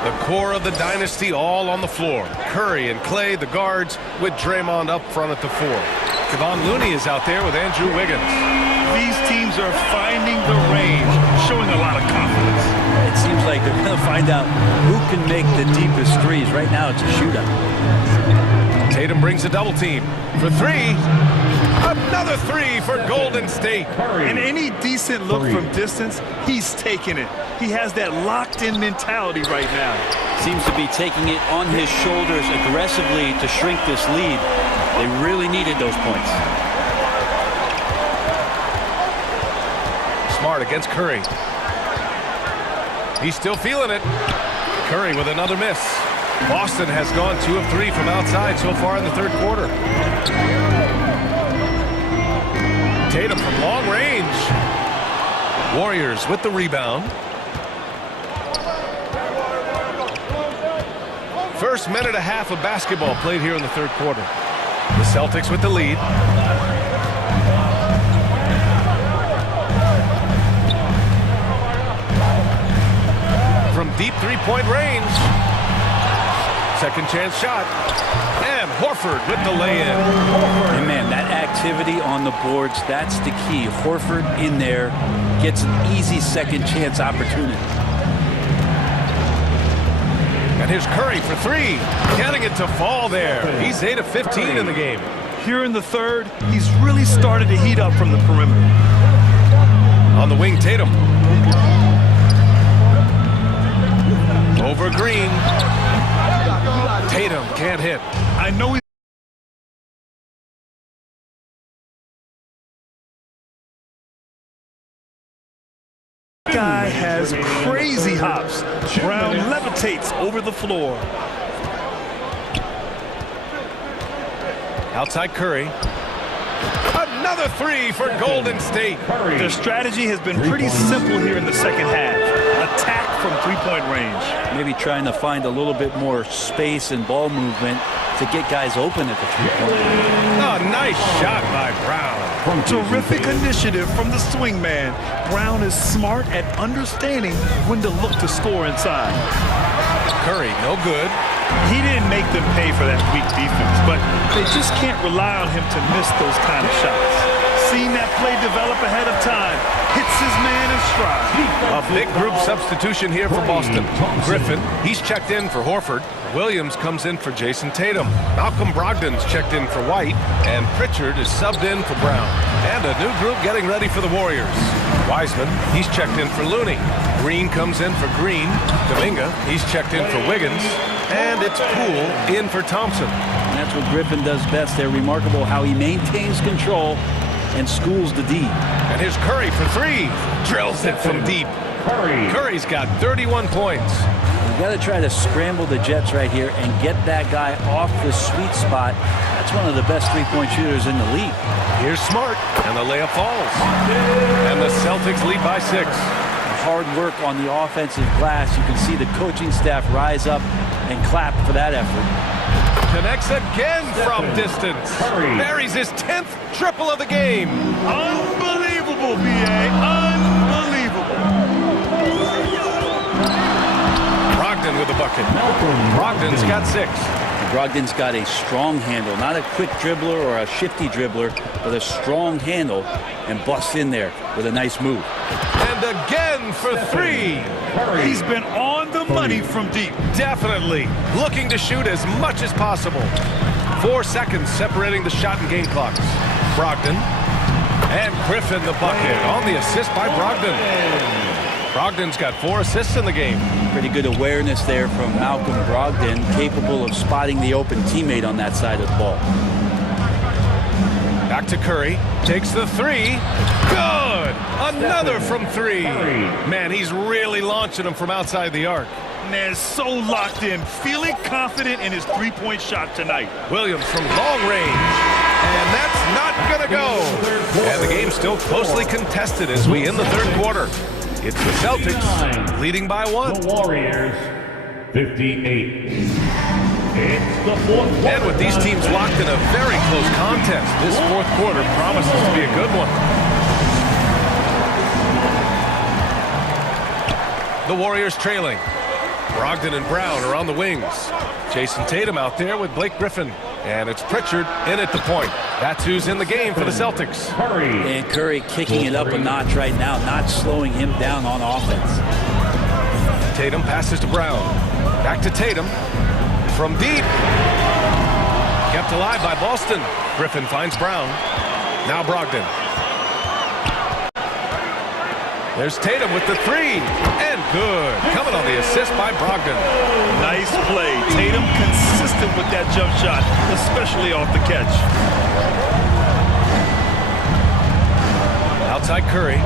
The core of the dynasty all on the floor. Curry and Clay, the guards, with Draymond up front at the 4. Kevon Looney is out there with Andrew Wiggins. These teams are finding the range, showing a lot of confidence. It seems like they're going to find out who can make the deepest threes. Right now, it's a shootout. Tatum brings a double team for 3. Another 3 for Golden State. And any decent look from distance, he's taking it. He has that locked-in mentality right now. Seems to be taking it on his shoulders aggressively to shrink this lead. They really needed those points. Smart against Curry. He's still feeling it. Curry with another miss. Boston has gone 2 of 3 from outside so far in the third quarter. Tatum from long range. Warriors with the rebound. First minute and a half of basketball played here in the third quarter. The Celtics with the lead. three-point range. Second chance shot. And Horford with the lay-in. And man, that activity on the boards, that's the key. Horford in there gets an easy second chance opportunity. And here's Curry for three. Getting it to fall there. He's 8 of 15 in the game. Here in the third, he's really started to heat up from the perimeter. On the wing, Tatum. Over Green. Tatum can't hit. I know he guy has crazy hops. Brown levitates over the floor. Outside Curry. Another three for Golden State. Their strategy has been pretty simple here in the second half. Attack from three-point range. Maybe trying to find a little bit more space and ball movement to get guys open at the three-point line. Oh, nice shot by Brown. Terrific initiative from the swing man. Brown is smart at understanding when to look to score inside. Curry, no good. He didn't make them pay for that weak defense, but they just can't rely on him to miss those kind of shots. Seeing that play develop ahead of time, hits his man in stride. A big group substitution here for Boston. Griffin, he's checked in for Horford. Williams comes in for Jason Tatum. Malcolm Brogdon's checked in for White. And Pritchard is subbed in for Brown. And a new group getting ready for the Warriors. Wiseman, he's checked in for Looney. Green comes in for Green. Dominga, he's checked in for Wiggins. And it's Poole in for Thompson. And that's what Griffin does best. They're remarkable how he maintains control and schools the D. And here's Curry for three. Drills it from deep. Curry's got 31 points. You've got to try to scramble the Jets right here and get that guy off the sweet spot. That's one of the best three-point shooters in the league. Here's Smart, and the layup falls. And the Celtics lead by 6. Hard work on the offensive glass. You can see the coaching staff rise up and clap for that effort. Connects again from distance. Buries his 10th triple of the game. Unbelievable, B.A. Unbelievable. Brogdon with the bucket. Brogdon's got 6. Brogdon's got a strong handle, not a quick dribbler or a shifty dribbler, but a strong handle, and busts in there with a nice move. And again for 3. He's been on the money from deep. Definitely looking to shoot as much as possible. 4 seconds separating the shot and game clocks. Brogdon and Griffin the bucket on the assist by Brogdon. Brogdon's got 4 assists in the game. Pretty good awareness there from Malcolm Brogdon, capable of spotting the open teammate on that side of the ball. Back to Curry, takes the 3. Good! Another from 3. Man, he's really launching them from outside the arc. Man, so locked in, feeling confident in his three-point shot tonight. Williams from long range. And that's not gonna go. And the game's still closely contested as we end the third quarter. It's the Celtics leading by 1. The Warriors, 58. It's the fourth quarter. And with these teams locked in a very close contest, this fourth quarter promises to be a good one. The Warriors trailing. Brogdon and Brown are on the wings. Jason Tatum out there with Blake Griffin. And it's Pritchard in at the point. That's who's in the game for the Celtics. And Curry kicking it up a notch right now, not slowing him down on offense. Tatum passes to Brown. Back to Tatum. From deep. Kept alive by Boston. Griffin finds Brown. Now Brogdon. There's Tatum with the 3. And good. Coming on the assist by Brogdon. Nice play. Tatum consistent with that jump shot, especially off the catch. Outside Curry.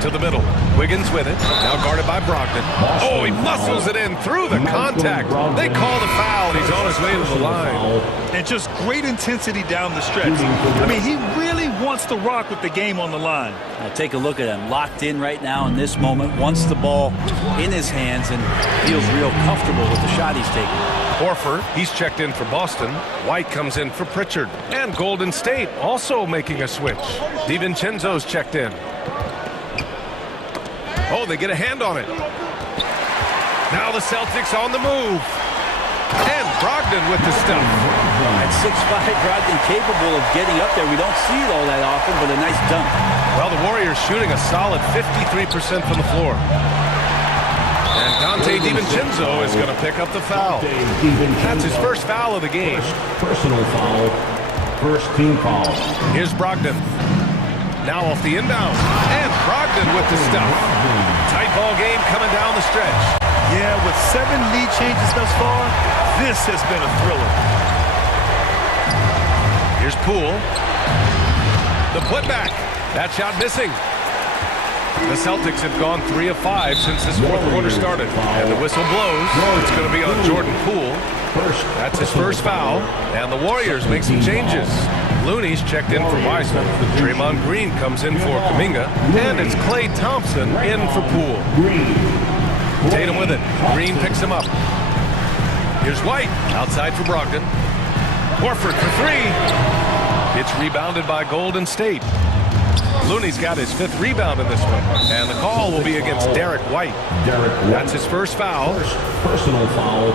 To the middle. Wiggins with it. Now guarded by Brogdon. Oh, he muscles it in through the contact. They call the foul. He's on his way to the line. And just great intensity down the stretch. I mean, he really wants to rock with the game on the line. Now take a look at him. Locked in right now in this moment. Wants the ball in his hands and feels real comfortable with the shot he's taking. Horford, he's checked in for Boston. White comes in for Pritchard. And Golden State also making a switch. DiVincenzo's checked in. Oh, they get a hand on it. Now the Celtics on the move. And Brogdon with the stuff. At 6'5", Brogdon capable of getting up there. We don't see it all that often, but a nice dunk. Well, the Warriors shooting a solid 53% from the floor. And Dante DiVincenzo is going to pick up the foul. That's his first foul of the game. Personal foul. First team foul. Here's Brogdon. Now off the inbound. And Brogdon with the stuff. Tight ball game coming down the stretch. Yeah, with 7 lead changes thus far, this has been a thriller. Here's Poole. The putback. That shot missing. The Celtics have gone 3 of 5 since this fourth quarter started. And the whistle blows. It's going to be on Jordan Poole. That's his first foul. And the Warriors make some changes. Looney's checked in for Wiseman. Draymond Green comes in for Kuminga. And it's Klay Thompson in for Poole. Tatum with it. Green picks him up. Here's White. Outside for Brogdon. Horford for 3. It's rebounded by Golden State. Looney's got his 5th rebound in this one. And the call will be against Derek White. That's his first foul. Personal foul.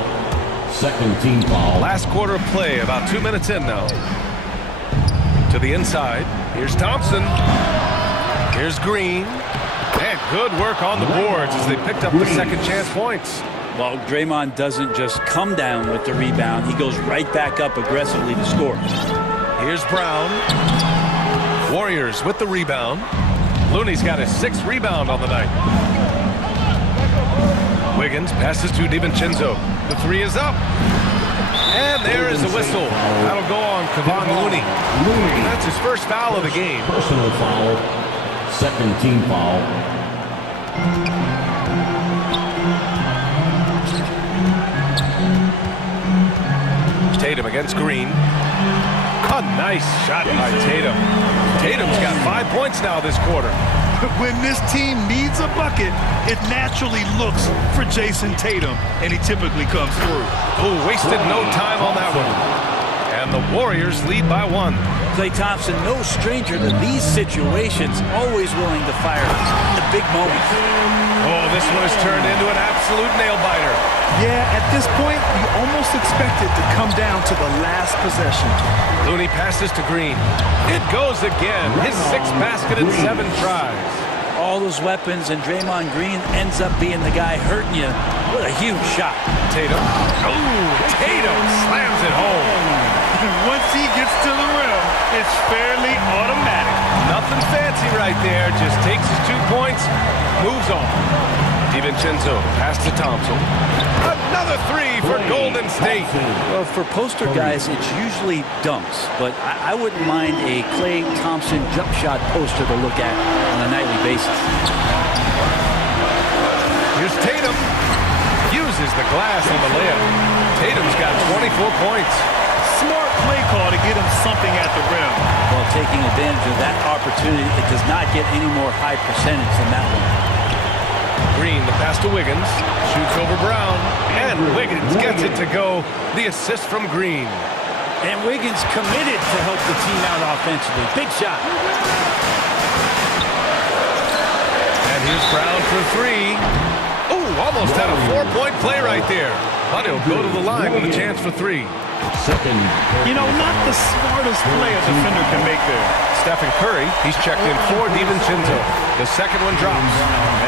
Second team foul. Last quarter of play, about 2 minutes in now. To the inside. Here's Thompson. Here's Green. And good work on the boards as they picked up the second chance points. Well, Draymond doesn't just come down with the rebound. He goes right back up aggressively to score. Here's Brown. Warriors with the rebound. Looney's got his 6th rebound on the night. Wiggins passes to DiVincenzo. The 3 is up. And there is the whistle. That'll go on Kevon Looney. That's his first foul of the game. Personal foul. Second team foul. Tatum against Green. A nice shot by Tatum. Tatum's got 5 points now this quarter. When this team needs a bucket, it naturally looks for Jason Tatum, and he typically comes through. Oh, wasted no time on that one. And the Warriors lead by 1. Klay Thompson, no stranger to these situations, always willing to fire in the big moments. Oh, this one has turned into an absolute nail-biter. Yeah, at this point, you almost expect it to come down to the last possession. Looney passes to Green. It goes again. His 6th basket in 7 tries. All those weapons, and Draymond Green ends up being the guy hurting you. What a huge shot. Tatum. Oh, Tatum slams it home. Once he gets to the rim, it's fairly automatic. Nothing fancy right there. Just takes his 2 points, moves on. DiVincenzo pass to Thompson. Another 3 for Golden State. Well, for poster guys, it's usually dunks, but I wouldn't mind a Klay Thompson jump shot poster to look at on a nightly basis. Here's Tatum. Uses the glass on the layup. Tatum's got 24 points. Smart play call to get him something at the rim. Well, taking advantage of that opportunity, it does not get any more high percentage than that one. Green, the pass to Wiggins. Shoots over Brown. And Wiggins gets it to go. The assist from Green. And Wiggins committed to help the team out offensively. Big shot. And here's Brown for 3. Oh, almost had a 4-point play right there. But he'll go to the line with a chance for 3. You know, not the smartest play a defender can make there. Stephen Curry, he's checked in for DiVincenzo. The second one drops,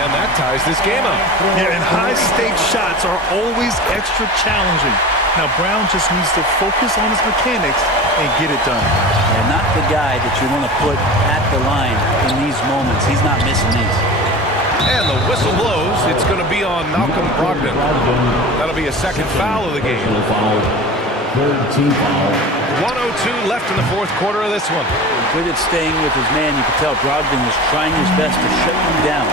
and that ties this game up. Yeah, and high-stakes shots are always extra challenging. Now, Brown just needs to focus on his mechanics and get it done. And not the guy that you want to put at the line in these moments. He's not missing these. And the whistle blows. It's going to be on Malcolm Brogdon. That'll be a second foul of the game. Third team foul. 1:02 left in the fourth quarter of this one. Good at staying with his man. You could tell Brogdon was trying his best to shut him down.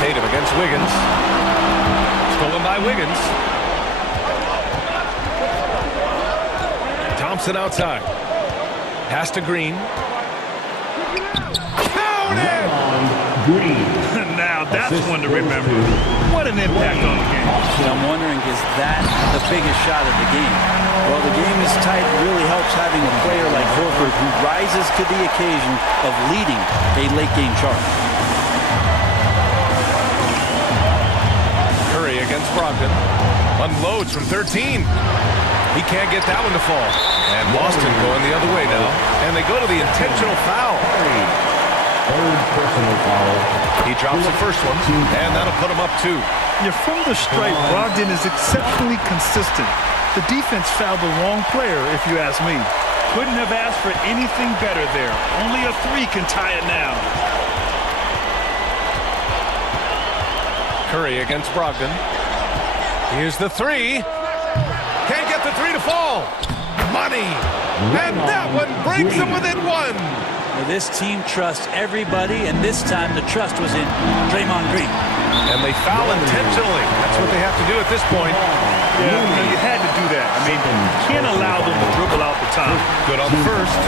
Tatum against Wiggins. Stolen by Wiggins. Thompson outside. Pass to Green. Count it! Green. Now that's one to remember. What an impact on the game. I'm wondering, is that the biggest shot of the game? Well, the game is tight. It really helps having a player like Horford who rises to the occasion of leading a late game charge. Brogdon. Unloads from 13. He can't get that one to fall. And Boston going the other way now. And they go to the intentional foul. Third personal foul. He drops the first one, and that'll put him up 2. Yeah, from the stripe, Brogdon is exceptionally consistent. The defense fouled the wrong player, if you ask me. Couldn't have asked for anything better there. Only a 3 can tie it now. Curry against Brogdon. Here's the 3. Can't get the 3 to fall. Money. And that one brings them within 1. Well, this team trusts everybody, and this time the trust was in Draymond Green. And they foul intentionally. That's what they have to do at this point. Yeah, you had to do that. I mean, you can't allow them to dribble out the top. Good on the first,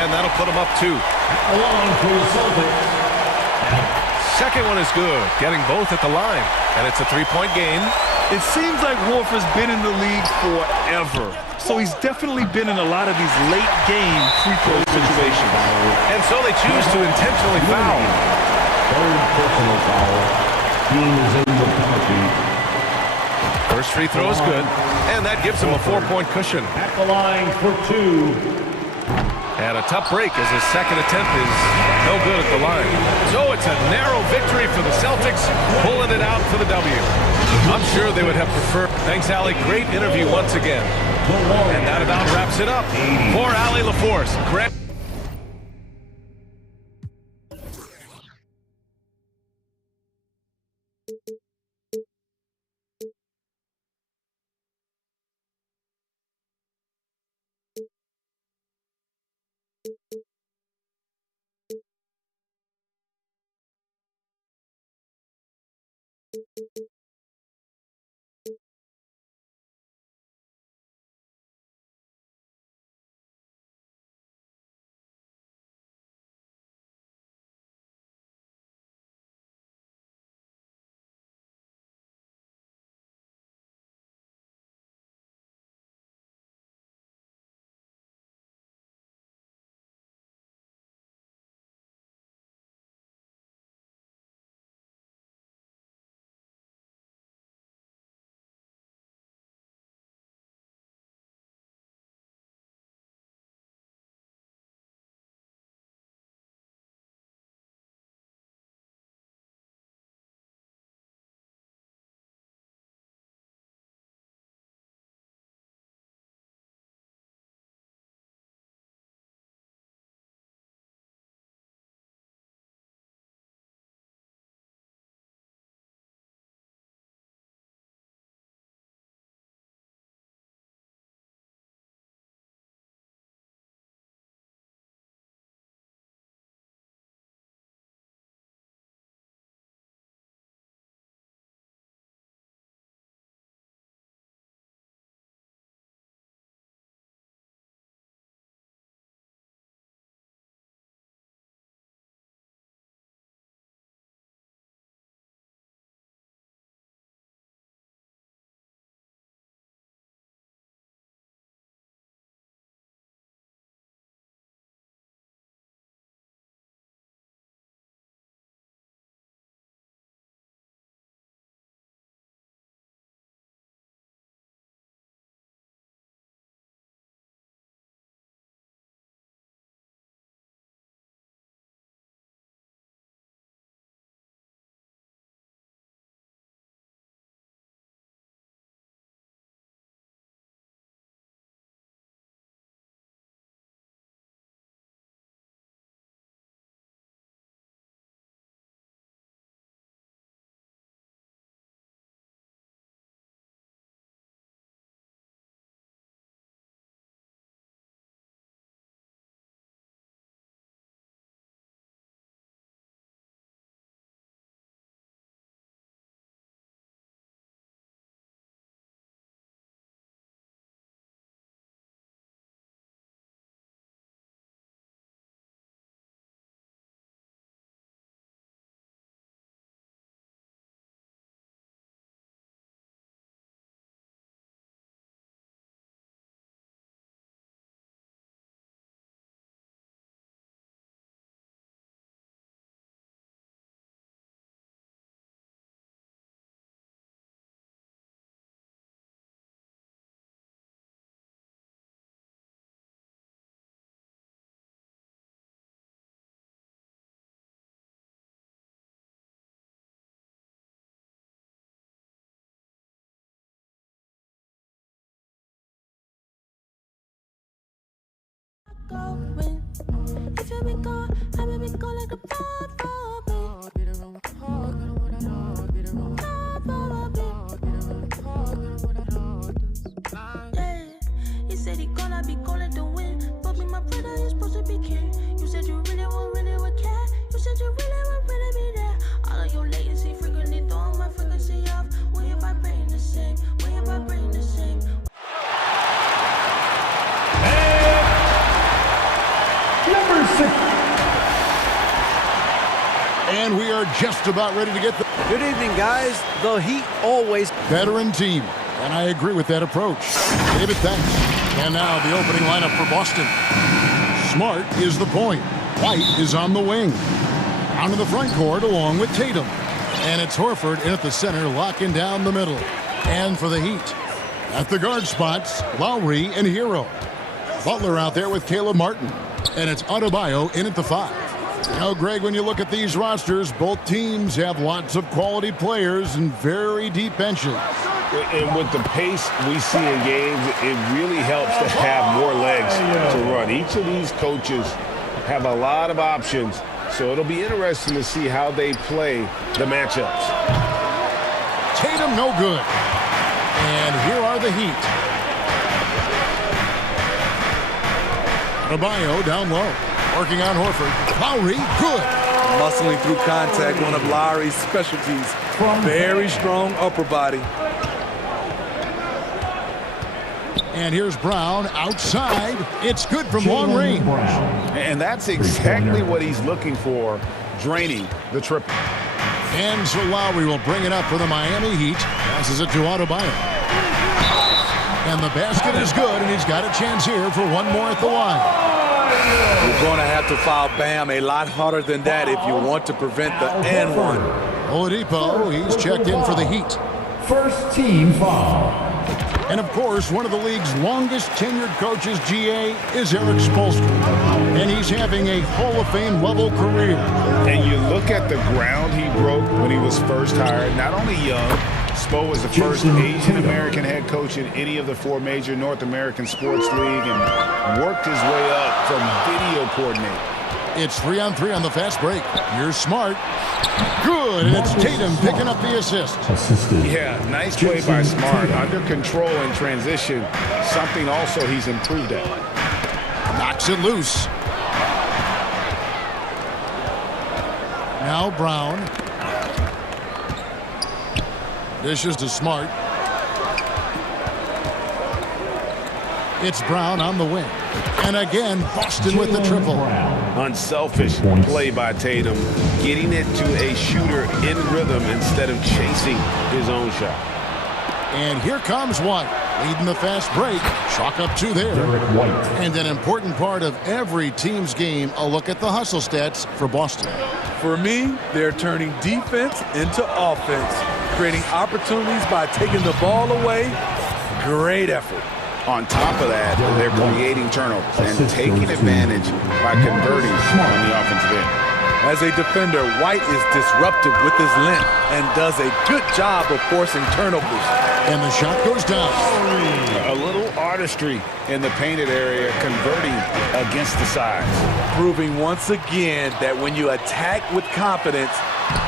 and that'll put them up 2. Along for the Celtics. Second one is good, getting both at the line. And it's a 3-point game. It seems like Horford's been in the league forever. So he's definitely been in a lot of these late game free throw situations. And so they choose to intentionally foul. Third personal foul. Team is in the penalty. First free throw is good, and that gives him a 4-point cushion. At the line for 2. And a tough break as his second attempt is no good at the line. So it's a narrow victory for the Celtics, pulling it out for the W. I'm sure they would have preferred. Thanks, Allie. Great interview once again. And that about wraps it up. For Allie LaForce, Greg. He said he gonna be calling to win. Fuck me, my brother, you're supposed to be king. You said you really would care. You said you really would be there. All of your latency frequently throwing my frequency off. When you vibrating the same, when you vibrating the same. Number 6. And we are just about ready to get the Good evening, guys. The Heat always veteran team. And I agree with that approach. David, thanks. And now the opening lineup for Boston. Smart is the point. White is on the wing. Onto the front court along with Tatum. And it's Horford in at the center, locking down the middle. And for the Heat, at the guard spots, Lowry and Hero. Butler out there with Caleb Martin. And it's Adebayo in at the 5. Now, Greg, when you look at these rosters, both teams have lots of quality players and very deep benches. And with the pace we see in games, it really helps to have more legs to run. Each of these coaches have a lot of options, so it'll be interesting to see how they play the matchups. Tatum, no good. And here are the Heat. Adebayo down low. Working on Horford. Lowry, good. Muscling through contact, one of Lowry's specialties. Very strong upper body. And here's Brown outside. It's good from long range. And that's exactly what he's looking for, draining the triple. And so Lowry will bring it up for the Miami Heat. Passes it to Adebayo. And the basket is good, and he's got a chance here for one more at the line. You're going to have to foul Bam a lot harder than that if you want to prevent the and one. Oladipo, he's checked in for the Heat. First team foul. And of course, one of the league's longest tenured coaches, GA, is Eric Spoelstra. And he's having a Hall of Fame level career. And you look at the ground he broke when he was first hired, not only young, Spo was the first Asian-American head coach in any of the 4 major North American sports league and worked his way up from video coordinator. It's 3-on-3 on the fast break. Here's Smart. Good, and it's Tatum picking up the assist. Yeah, nice play by Smart. Under control in transition, something also he's improved at. Knocks it loose. Now Brown. Dishes to Smart. It's Brown on the wing. And again, Boston with the triple. Unselfish play by Tatum, getting it to a shooter in rhythm instead of chasing his own shot. And here comes White, leading the fast break. Chalk up 2 there. And an important part of every team's game, a look at the hustle stats for Boston. For me, they're turning defense into offense, creating opportunities by taking the ball away. Great effort. On top of that, they're creating turnovers and taking advantage by converting on the offensive end. As a defender, White is disruptive with his length and does a good job of forcing turnovers. And the shot goes down. A little artistry in the painted area, converting against the size. Proving once again that when you attack with confidence,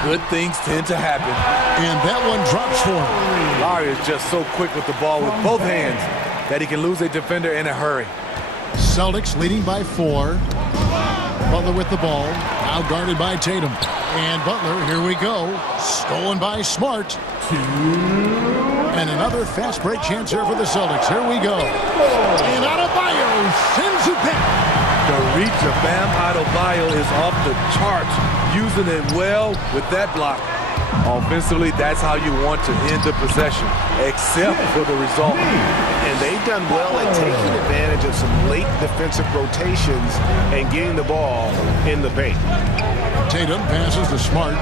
good things tend to happen. And that one drops for him. Lowry is just so quick with the ball with both hands that he can lose a defender in a hurry. Celtics leading by 4. Butler with the ball, now guarded by Tatum. And Butler, here we go, stolen by Smart. And another fast break chance here for the Celtics. Here we go. And Adebayo sends it back. The reach of Bam Adebayo is off the charts, using it well with that block. Offensively, that's how you want to end the possession, except for the result. And they've done well at taking advantage of some late defensive rotations and getting the ball in the paint. Tatum passes to Smart.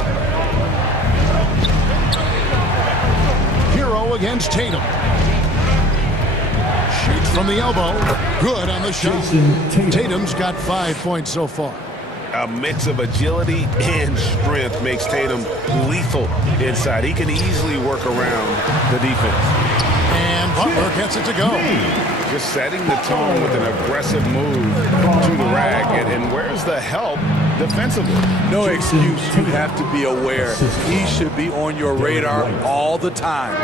Hero against Tatum. Shoots from the elbow. Good on the shot. Tatum's got 5 points so far. A mix of agility and strength makes Tatum lethal inside. He can easily work around the defense. And Butler gets it to go. Just setting the tone with an aggressive move to the rack. And where's the help defensively? No excuse. You have to be aware. He should be on your radar all the time.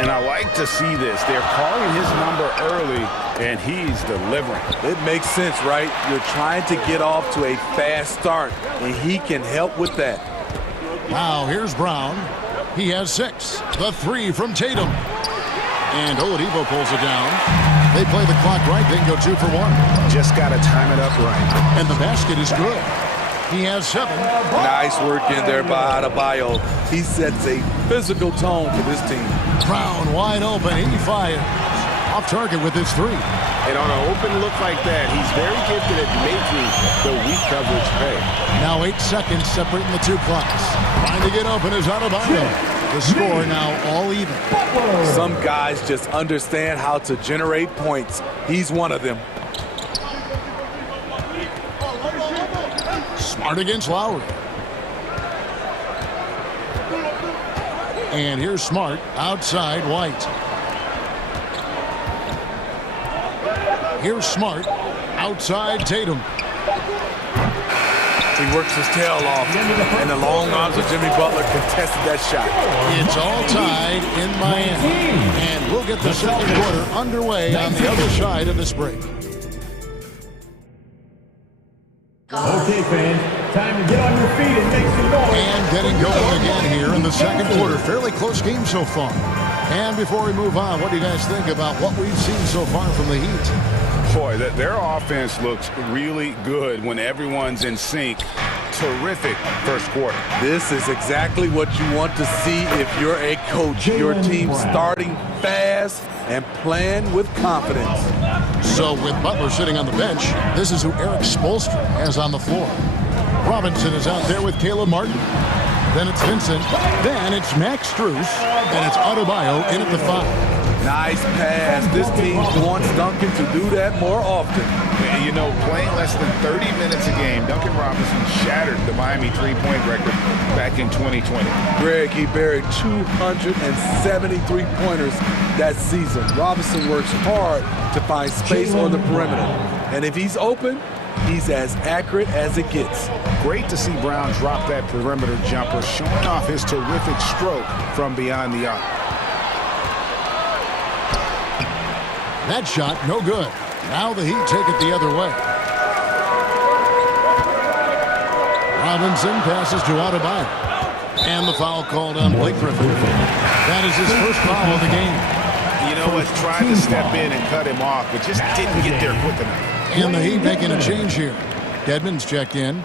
And I like to see this. They're calling his number early, and he's delivering. It makes sense, right? You're trying to get off to a fast start, and he can help with that. Now here's Brown. He has 6. The 3 from Tatum. And Oladipo pulls it down. They play the clock right. They can go 2 for 1. Just got to time it up right. And the basket is good. He has 7. Nice work in there by Adebayo. He sets a physical tone for this team. Brown wide open. He fires. Off target with his 3. And on an open look like that, he's very gifted at making the weak coverage pay. Now 8 seconds separating the 2 clocks. Trying to get open is Adebayo. The score now all even. Some guys just understand how to generate points. He's one of them. Smart against Lowry. And here's Smart outside White. Here's Smart outside Tatum. He works his tail off, and the long arms of Jimmy Butler contested that shot. It's all tied in Miami. And we'll get the second quarter underway on the other side of this break. Okay, fans, time to get on your feet and make some noise. And getting going again here in the second quarter. Fairly close game so far. And before we move on, what do you guys think about what we've seen so far from the Heat? Boy, their offense looks really good when everyone's in sync. Terrific first quarter. This is exactly what you want to see if you're a coach. Your team starting fast and playing with confidence. So with Butler sitting on the bench, this is who Eric Spoelstra has on the floor. Robinson is out there with Caleb Martin. Then it's Vincent. Then it's Max Strus. And it's Adebayo in at the 5. Nice pass. This team wants Duncan to do that more often. And you know, playing less than 30 minutes a game, Duncan Robinson shattered the Miami three-point record back in 2020. Greg, he buried 270 three-pointers that season. Robinson works hard to find space on the perimeter. And if he's open, he's as accurate as it gets. Great to see Brown drop that perimeter jumper, showing off his terrific stroke from beyond the arc. That shot, no good. Now the Heat take it the other way. Robinson passes to Adebayo. And the foul called on Blake Griffin. That is his first foul of the game. You know what? Tried to step in and cut him off, but just didn't get there quick enough. And the Heat making a change here. Dedmon's checked in.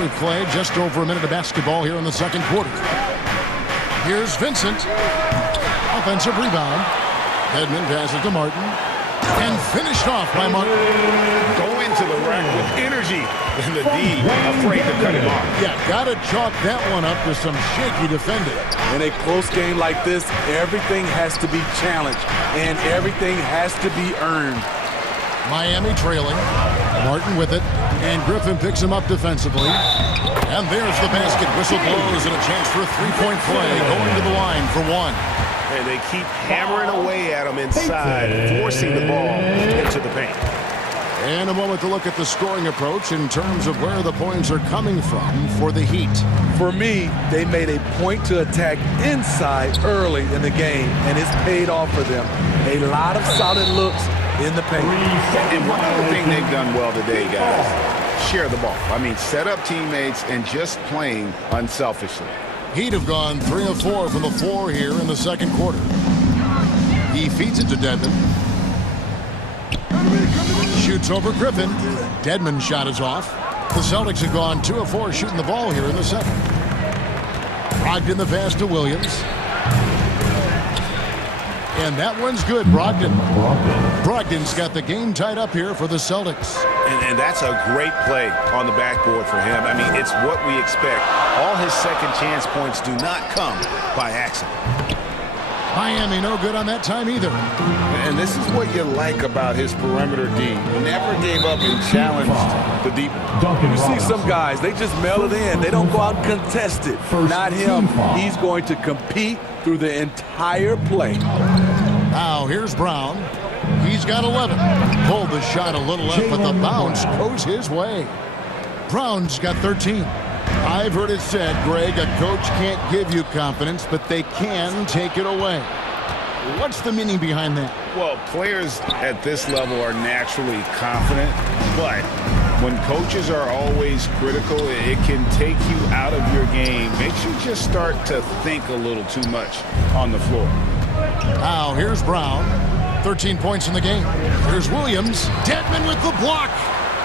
We played just over a minute of basketball here in the second quarter. Here's Vincent. Offensive rebound. Dedmon passes to Martin. And finished off by Martin. Going to the rack with energy. And the D afraid to cut him off. Yeah, got to chalk that one up to some shaky defending. In a close game like this, everything has to be challenged. And everything has to be earned. Miami trailing. Martin with it. And Griffin picks him up defensively. And there's the basket. Whistle blows and a chance for a three-point play. Going to the line for 1. And they keep hammering away at him inside, forcing the ball into the paint. And a moment to look at the scoring approach in terms of where the points are coming from for the Heat. For me, they made a point to attack inside early in the game, and it's paid off for them. A lot of solid looks in the paint. And one other thing they've done well today, guys, share the ball. I mean, set up teammates and just playing unselfishly. Heat have gone 3 of 4 from the floor here in the second quarter. He feeds it to Dedmon. Shoots over Griffin. Dedmon's shot is off. The Celtics have gone 2 of 4 shooting the ball here in the second. Brogdon the pass to Williams. And that one's good, Brogdon. Brogdon's got the game tied up here for the Celtics. And that's a great play on the backboard for him. I mean, it's what we expect. All his second chance points do not come by accident. Miami no good on that time either. And this is what you like about his perimeter D. Never gave up and challenged the deep. You see some guys, they just mail it in. They don't go out and contest it. Not him. He's going to compete through the entire play. Now here's Brown. He's got 11. Pulled the shot a little left, but the bounce goes his way. Brown's got 13. I've heard it said, Greg, a coach can't give you confidence, but they can take it away. What's the meaning behind that? Well, players at this level are naturally confident, but when coaches are always critical, it can take you out of your game. Makes you just start to think a little too much on the floor. Now here's Brown. 13 points in the game. Here's Williams. Dedmon with the block.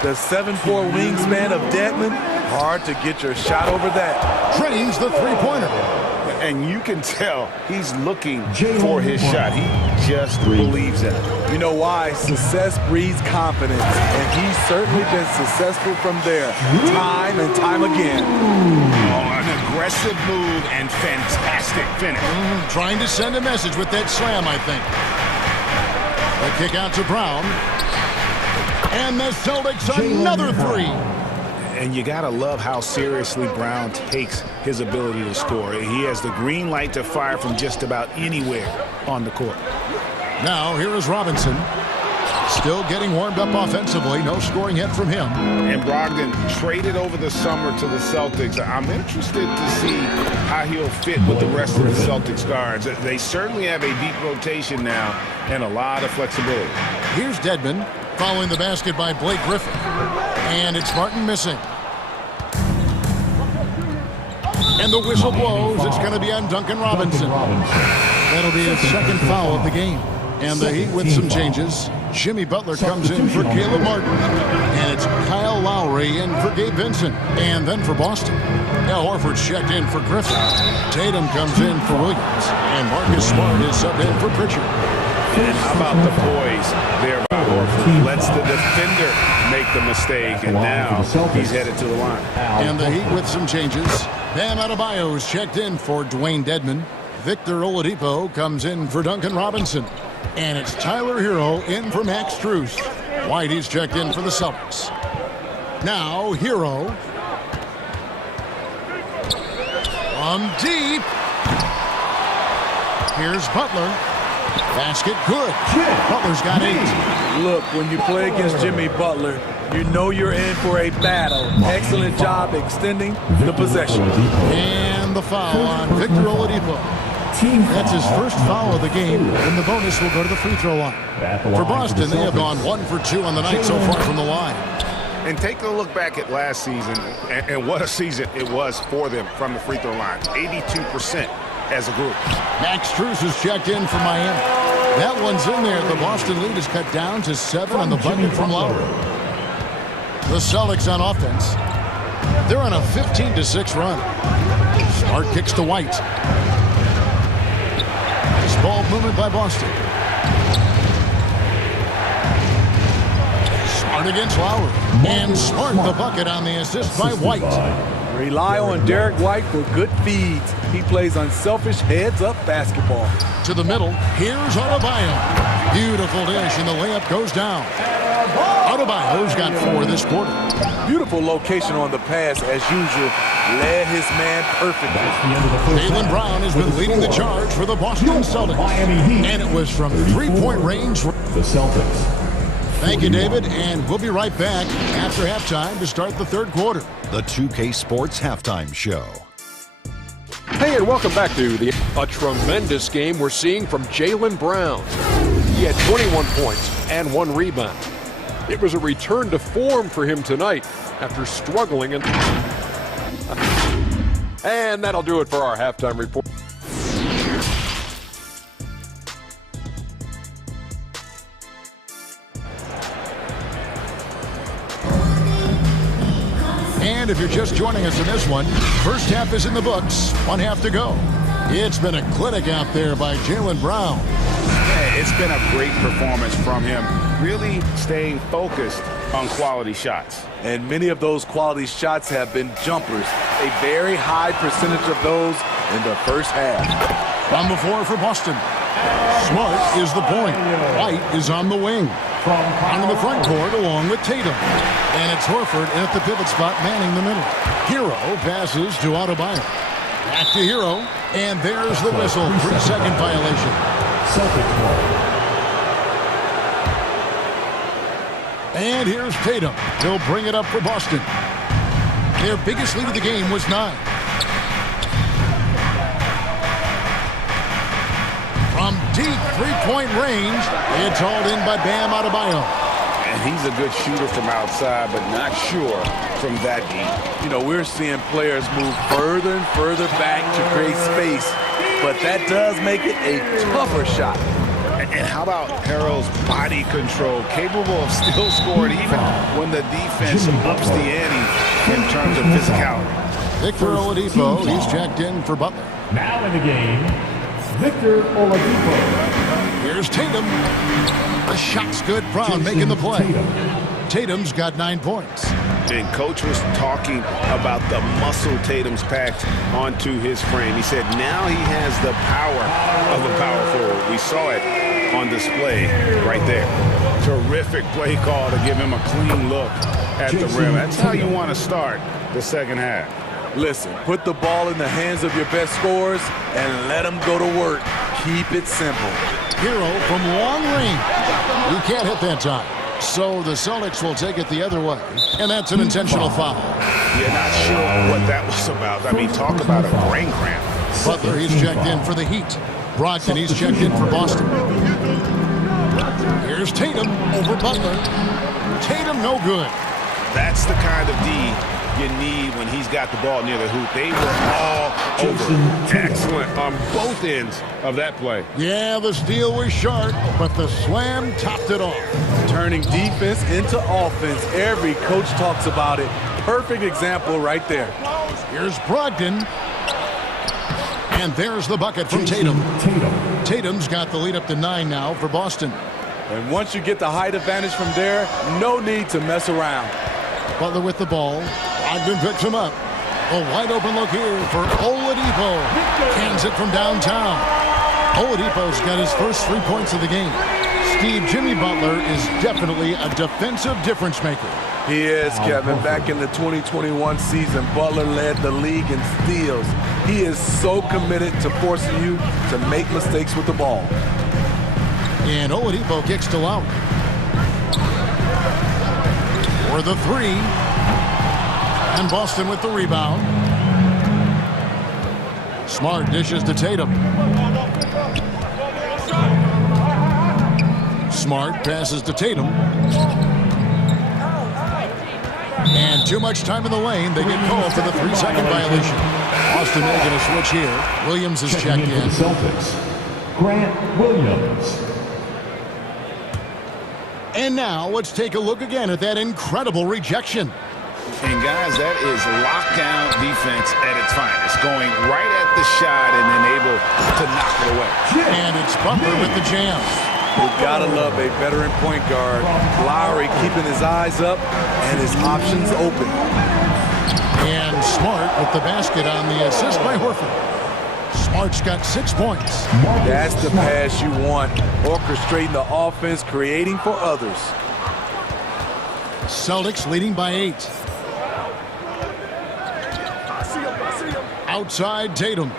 The 7'4" wingspan of Dedmon. Hard to get your shot over that. Drains the three-pointer. And you can tell he's looking for his shot. He just believes in it. You know why? Success breeds confidence. And he's certainly been successful from there, time and time again. Oh, an aggressive move and fantastic finish. Trying to send a message with that slam, I think. A kick out to Brown. And the Celtics another three. And you got to love how seriously Brown takes his ability to score. He has the green light to fire from just about anywhere on the court. Now here is Robinson. Still getting warmed up offensively. No scoring yet from him. And Brogdon traded over the summer to the Celtics. I'm interested to see how he'll fit with the rest of the Celtics guards. They certainly have a deep rotation now and a lot of flexibility. Here's Dedmon following the basket by Blake Griffin. And it's Martin missing. And the whistle blows. It's going to be on Duncan Robinson. That'll be his second foul of the game. And the Heat with some changes. Jimmy Butler comes in for Caleb Martin. And it's Kyle Lowry in for Gabe Vincent. And then for Boston, Al Horford's checked in for Griffin. Tatum comes in for Williams. And Marcus Smart is subbed in for Pritchard. And how about the poise there by Horford? Lets the defender make the mistake, and now he's headed to the line. And the Heat with some changes. Bam Adebayo's checked in for Dwayne Dedmon. Victor Oladipo comes in for Duncan Robinson. And it's Tyler Hero in for Max Strus. Whitey's checked in for the Celtics. Now Hero. From deep. Here's Butler. Basket good. Butler's got 8. Look, when you play against Jimmy Butler, you know you're in for a battle. Excellent job extending the possession. And the foul on Victor Oladipo. That's his first foul of the game, and the bonus will go to the free throw line. For Boston, they have gone 1 for 2 on the night so far from the line. And take a look back at last season, and what a season it was for them from the free throw line. 82% as a group. Max Strus is checked in for Miami. That one's in there. The Boston lead is cut down to 7 on the bucket from Lowry. The Celtics on offense. They're on a 15-6 run. Smart kicks to White. Nice ball movement by Boston. Smart against Lowry. And Smart the bucket on the assist by White. Rely on Derek White for good feeds. He plays unselfish heads-up basketball. To the middle. Here's Adebayo. Beautiful dish, and the layup goes down. Adebayo's got 4 this quarter. Beautiful location on the pass, as usual. Led his man perfectly. Jaylen Brown has been leading the charge for the Boston Celtics. And it was from three-point range. The Celtics. Thank you, David, and we'll be right back after halftime to start the third quarter. The 2K Sports Halftime Show. Hey, and welcome back to a tremendous game we're seeing from Jaylen Brown. He had 21 points and 1 rebound. It was a return to form for him tonight after struggling. And that'll do it for our halftime report. And if you're just joining us in this one, first half is in the books, 1 half to go. It's been a clinic out there by Jaylen Brown. Yeah, it's been a great performance from him, really staying focused on quality shots. And many of those quality shots have been jumpers. A very high percentage of those in the first half. On the floor for Boston. Smart is the point. White is on the wing. On the front court along with Tatum. And it's Horford at the pivot spot manning the middle. Hero passes to Adebayo. Back to Hero, and there's the whistle. 3-second violation. Celtics ball. And here's Tatum. He'll bring it up for Boston. Their biggest lead of the game was 9. From deep three-point range, it's hauled in by Bam Adebayo. And he's a good shooter from outside, but not sure from that deep. You know, we're seeing players move further and further back to create space, but that does make it a tougher shot. And how about Harrell's body control, capable of still scoring even when the defense ups the ante in terms of physicality. Victor Oladipo, he's checked in for Butler. Now in the game, Victor Oladipo. Here's Tatum. The shot's good. Brown making the play. Tatum's got 9 points. And Coach was talking about the muscle Tatum's packed onto his frame. He said now he has the power of a power forward. We saw it on display right there. Terrific play call to give him a clean look at the rim. That's how you want to start the second half. Listen, put the ball in the hands of your best scorers and let them go to work. Keep it simple. Hero from long range. He can't hit that time. So the Celtics will take it the other way. And that's an intentional foul. Yeah, not sure what that was about. I mean, talk about a brain cramp. Butler, he's checked in for the Heat. Brogdon, he's checked in for Boston. Here's Tatum over Butler. Tatum, no good. That's the kind of D you need when he's got the ball near the hoop. They were all over. Excellent on both ends of that play. Yeah, the steal was sharp, but the slam topped it off. Turning defense into offense. Every coach talks about it. Perfect example right there. Here's Brogdon. And there's the bucket from Tatum. Tatum's got the lead up to 9 now for Boston. And once you get the height advantage from there, no need to mess around. Butler with the ball. Brogdon picks him up. A wide open look here for Oladipo. Cans it from downtown. Oladipo's got his first 3 points of the game. Steve, Jimmy Butler is definitely a defensive difference maker. He is, Kevin. Back in the 2021 season, Butler led the league in steals. He is so committed to forcing you to make mistakes with the ball. And Oladipo kicks to out. For the 3. And Boston with the rebound. Smart dishes to Tatum. Smart passes to Tatum. And too much time in the lane. They get called for the 3-second violation. Boston making a switch here. Williams is checked in. Celtics, Grant Williams. And now let's take a look again at that incredible rejection. And guys, that is lockdown defense at its finest. Going right at the shot and then able to knock it away. And it's Butler with the jam. You gotta love a veteran point guard. Lowry keeping his eyes up and his options open. And Smart with the basket on the assist by Horford. Smart's got 6 points. That's the pass you want. Orchestrating the offense, creating for others. Celtics leading by 8. Outside Tatum.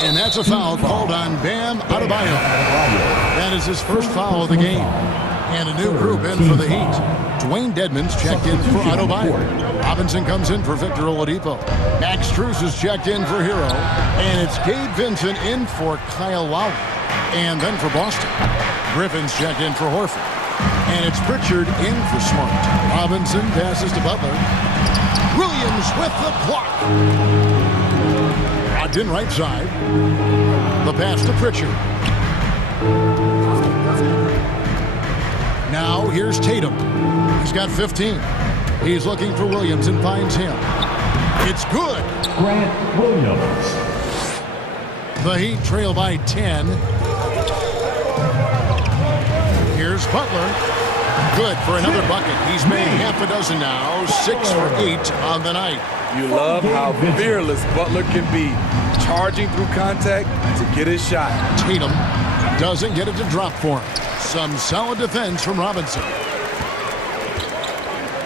And that's a foul called on Bam Adebayo. That is his first foul of the game. And a new group in for the Heat. Dwayne Dedmon's checked in for Adebayo. Robinson comes in for Victor Oladipo. Max Strus is checked in for Hero. And it's Gabe Vincent in for Kyle Lowry. And then for Boston, Griffin's checked in for Horford. And it's Pritchard in for Smart. Robinson passes to Butler. Williams with the block. Brogdon right side. The pass to Pritchard. Now here's Tatum. He's got 15. He's looking for Williams and finds him. It's good. Grant Williams. The Heat trail by 10. Here's Butler. Good for another bucket. He's made half a dozen now. 6 for 8 on the night. You love how fearless Butler can be, charging through contact to get his shot. Tatum doesn't get it to drop for him. Some solid defense from Robinson.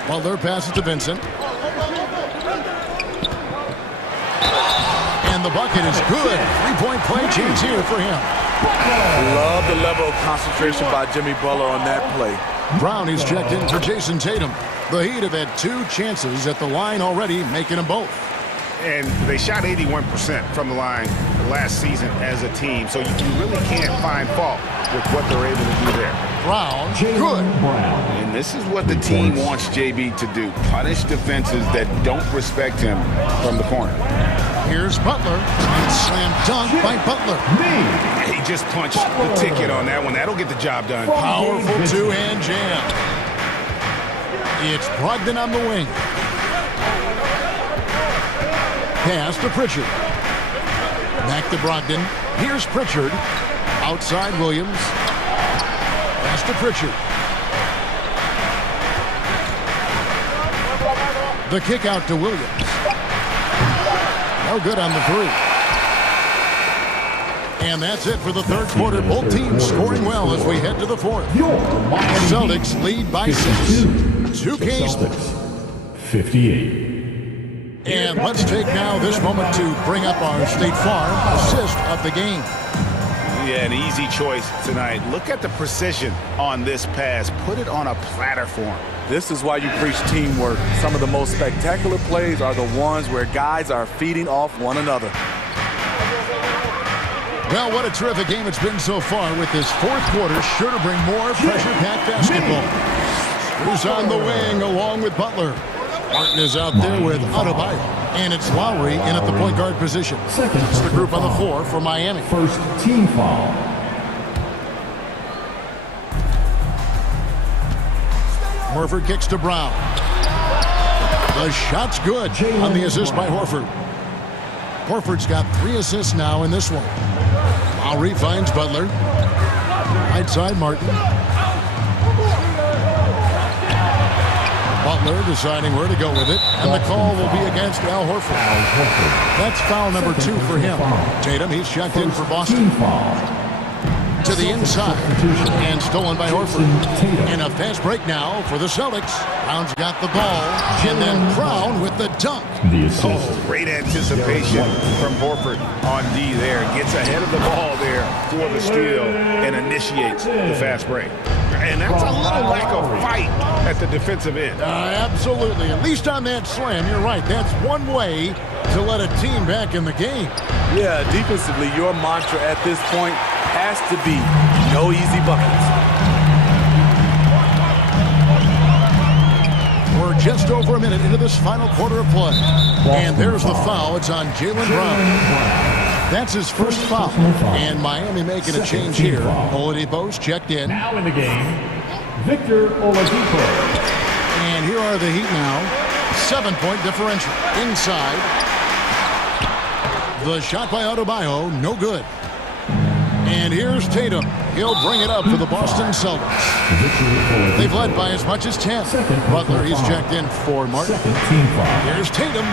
Butler passes to Vincent. And the bucket is good. 3-point play chance here for him. Love the level of concentration by Jimmy Butler on that play. Brown is checked in for Jason Tatum. The Heat have had 2 chances at the line already, making them both. And they shot 81% from the line last season as a team, so you really can't find fault with what they're able to do there. Brown, good. And this is what the team wants JB to do. Punish defenses that don't respect him from the corner. Here's Butler, and slam dunk by Butler. He just punched the ticket on that one. That'll get the job done. Powerful 2-hand jam. It's Brogdon on the wing. Pass to Pritchard. Back to Brogdon. Here's Pritchard. Outside Williams. Pass to Pritchard. The kick out to Williams. No good on the 3. And that's it for the third quarter. Both teams scoring well as we head to the fourth. Celtics lead by 6. 2K Sports 58. And let's take now this moment to bring up our State Farm assist of the game. Yeah, an easy choice tonight. Look at the precision on this pass. Put it on a platter for him. This is why you preach teamwork. Some of the most spectacular plays are the ones where guys are feeding off one another. Well, what a terrific game it's been so far with this fourth quarter. Sure to bring more pressure-packed basketball. Who's on the wing along with Butler. Martin is out there with Adebayo. And it's Lowry in at the point guard position. It's the group on the floor for Miami. First team foul. Horford kicks to Brown. The shot's good on the assist by Horford. Horford's got 3 assists now in this one. Lowry finds Butler. Right side Martin. Butler deciding where to go with it, and the call will be against Al Horford. That's foul number 2 for him. Tatum, he's checked in for Boston. To the inside, and stolen by Horford. And a fast break now for the Celtics. Brown's got the ball, and then Brown with the dunk. Oh, great anticipation from Horford on D there. Gets ahead of the ball there for the steal and initiates the fast break. And that's a little lack of fight at the defensive end. Absolutely. At least on that slam, you're right. That's one way to let a team back in the game. Yeah, defensively, your mantra at this point has to be no easy buckets. We're just over a minute into this final quarter of play. And there's the foul. It's on Jaylen Brown. That's his first foul. And Miami making a change here. Oladipo's checked in. Now in the game, Victor Oladipo. And here are the Heat now. 7-point differential. Inside. The shot by Adebayo, no good. And here's Tatum. He'll bring it up for the Boston Celtics. They've led by as much as 10. Butler, he's checked in for Martin. Here's Tatum.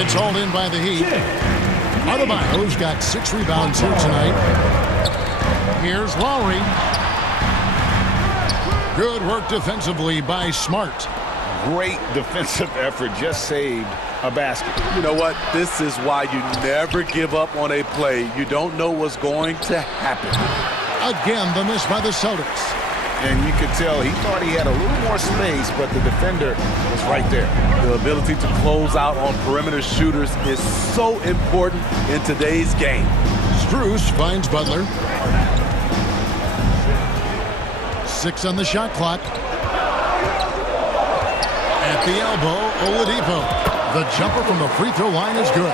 It's hauled in by the Heat. Adebayo's got 6 rebounds here tonight. Here's Lowry. Good work defensively by Smart. Great defensive effort. Just saved a basket. You know what? This is why you never give up on a play. You don't know what's going to happen. Again, the miss by the Celtics. And you could tell he thought he had a little more space, but the defender was right there. The ability to close out on perimeter shooters is so important in today's game. Strus finds Butler. 6 on the shot clock. At the elbow, Oladipo. The jumper from the free throw line is good.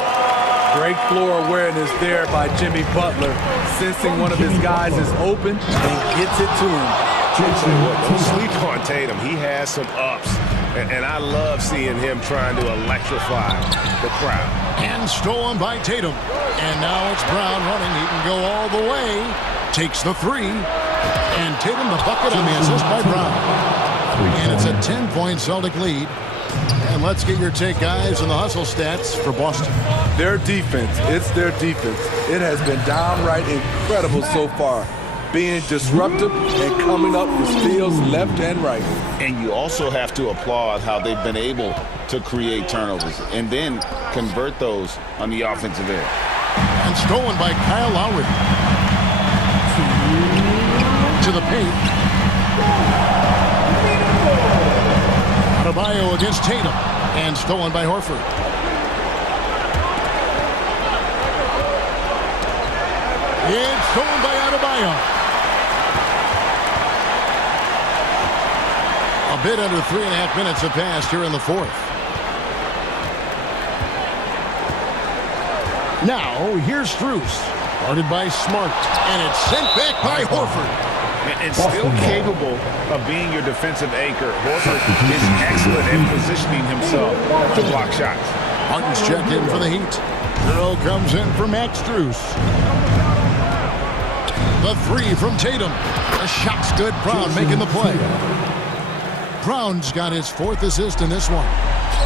Great floor awareness there by Jimmy Butler, sensing one of his guys is open and gets it to him. Don't sleep on Tatum. He has some ups, and I love seeing him trying to electrify the crowd. And stolen by Tatum. And now it's Brown running. He can go all the way. Takes the 3. And Tatum the bucket on the assist by Brown. And it's a 10-point Celtic lead. And let's get your take, guys, on the hustle stats for Boston. Their defense, it's their defense. It has been downright incredible so far. being disruptive and coming up with steals left and right. And you also have to applaud how they've been able to create turnovers and then convert those on the offensive end. And stolen by Kyle Lowry. To the paint. Adebayo against Tatum. And stolen by Horford. It's stolen by Adebayo. A bit under 3.5 minutes have passed here in the fourth. Now, here's Strus. Guarded by Smart. And it's sent back by Horford. And still capable of being your defensive anchor. Horford is excellent at positioning himself to block shots. Martin's checked in for the Heat. Hero comes in for Max Strus. The three from Tatum. The shot's good. Brown making the play. Brown's got his fourth assist in this one.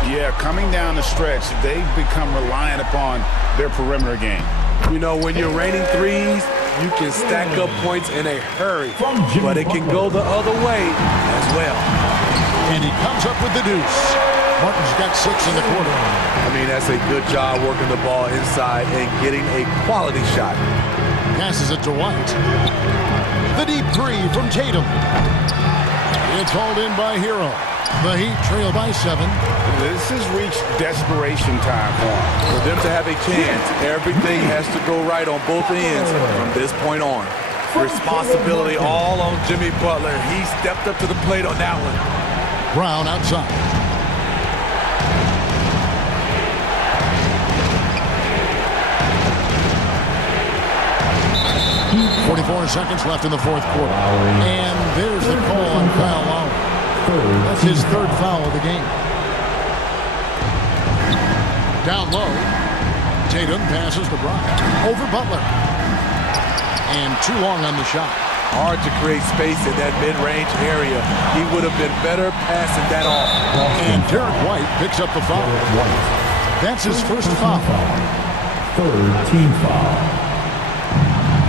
Yeah, coming down the stretch, they've become reliant upon their perimeter game. You know, when you're raining threes, you can stack up points in a hurry, but it can go the other way as well. And he comes up with the deuce. Martin's got 6 in the quarter. I mean, that's a good job working the ball inside and getting a quality shot. Passes it to White. The deep three from Tatum. It's hauled in by Hero. The Heat trail by 7. This has reached desperation time for them. For them to have a chance, everything has to go right on both ends from this point on. Responsibility all on Jimmy Butler. He stepped up to the plate on that one. Brown outside. .44 seconds left in the fourth quarter. And there's the call on Kyle Lowry. That's his third foul of the game. Down low. Tatum passes to Brown. Over Butler. And too long on the shot. Hard to create space in that mid-range area. He would have been better passing that off. And Derek White picks up the foul. That's his first foul. Third team foul.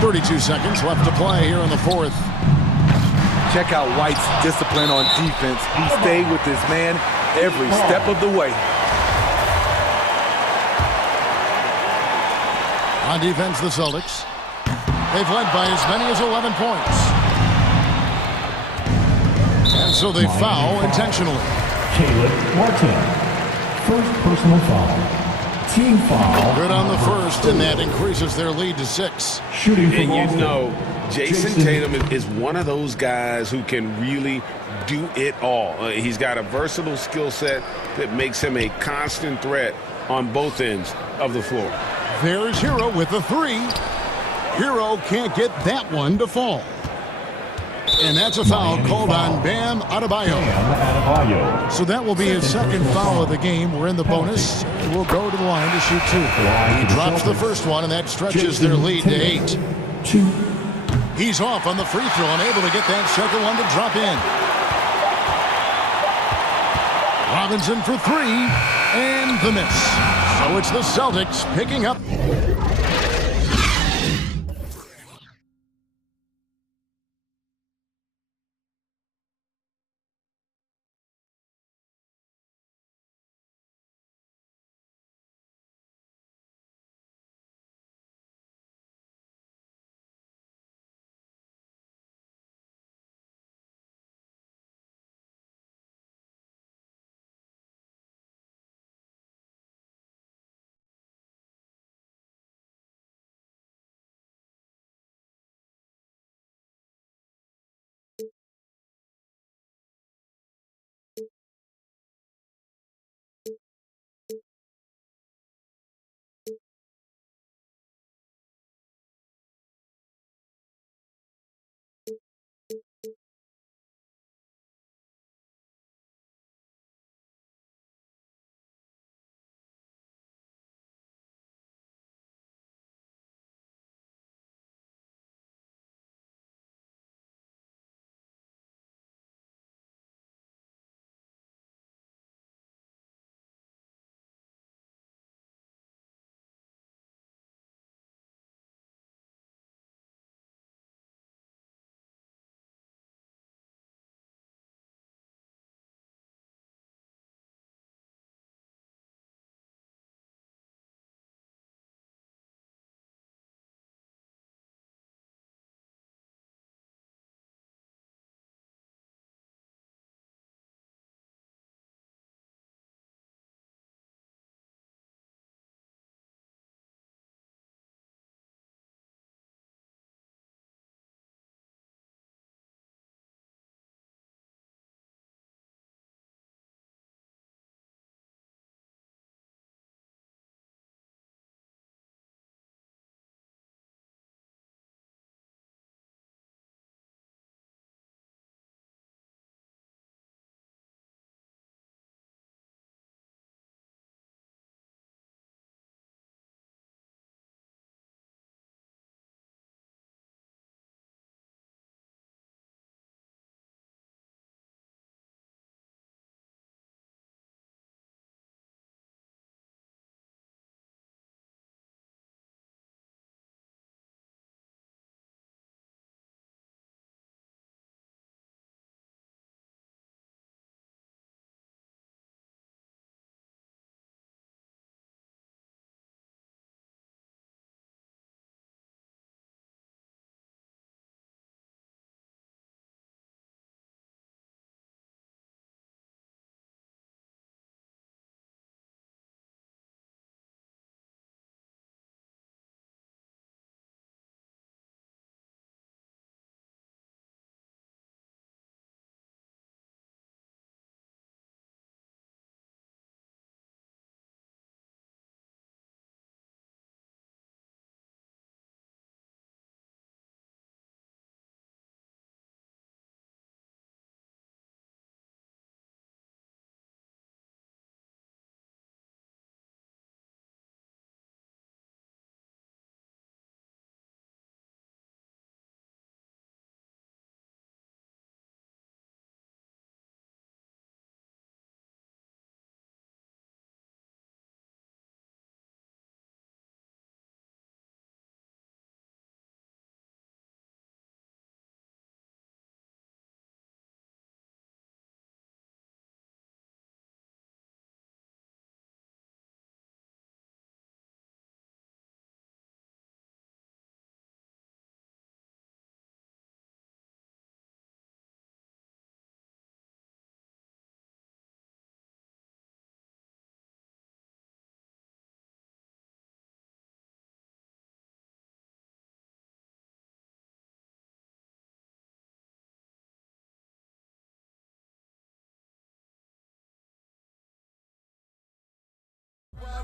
32 seconds left to play here in the fourth. Check out White's discipline on defense. He stayed with his man every step of the way. On defense, the Celtics. They've led by as many as 11 points. And so they foul intentionally. Caleb Martin. First personal foul. Team foul. Good on the first, and that increases their lead to 6. Shooting from and you know, Jason Tatum is one of those guys who can really do it all. He's got a versatile skill set that makes him a constant threat on both ends of the floor. There's Hero with the 3. Hero can't get that one to fall. And that's a foul called on Bam Adebayo. So that will be his second foul of the game. We're in the bonus. We'll go to the line to shoot 2. He drops the first one, and that stretches their lead to 8. He's off on the free throw and able to get that second one to drop in. Robinson for 3, and the miss. So it's the Celtics picking up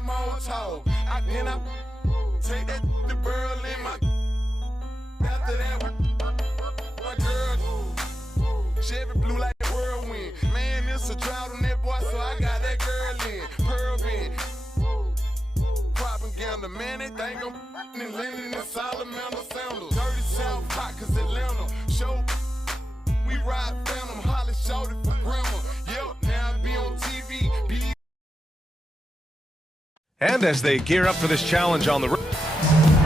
more talk. I take that the burl in my. After that, one girl, Chevy blue like a whirlwind. Man, it's a drought on that boy, so I got that girl in. Pearl in. Propaganda, man, they think I'm in Lennon and Salamander sandals. Dirty South hot, cause Atlanta. Show, we ride Phantom, Holly shorty for grandma. Yep, now I be on TV, be. And as they gear up for this challenge on the road.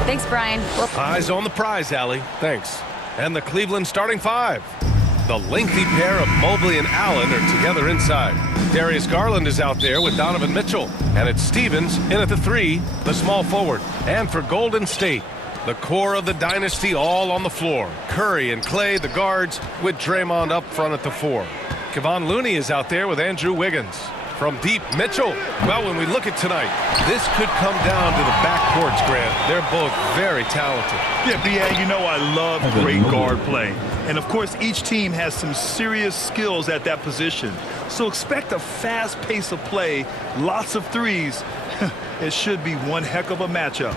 Thanks, Brian. Eyes on the prize, Allie. Thanks. And the Cleveland starting five. The lengthy pair of Mobley and Allen are together inside. Darius Garland is out there with Donovan Mitchell. And it's Stevens in at the three, the small forward. And for Golden State, the core of the dynasty all on the floor. Curry and Clay, the guards, with Draymond up front at the four. Kevon Looney is out there with Andrew Wiggins. From deep, Mitchell. Well, when we look at tonight, this could come down to the backcourts, Grant. They're both very talented. Yeah, B.A., you know I love great guard play. And, of course, each team has some serious skills at that position. So expect a fast pace of play, lots of threes. It should be one heck of a matchup.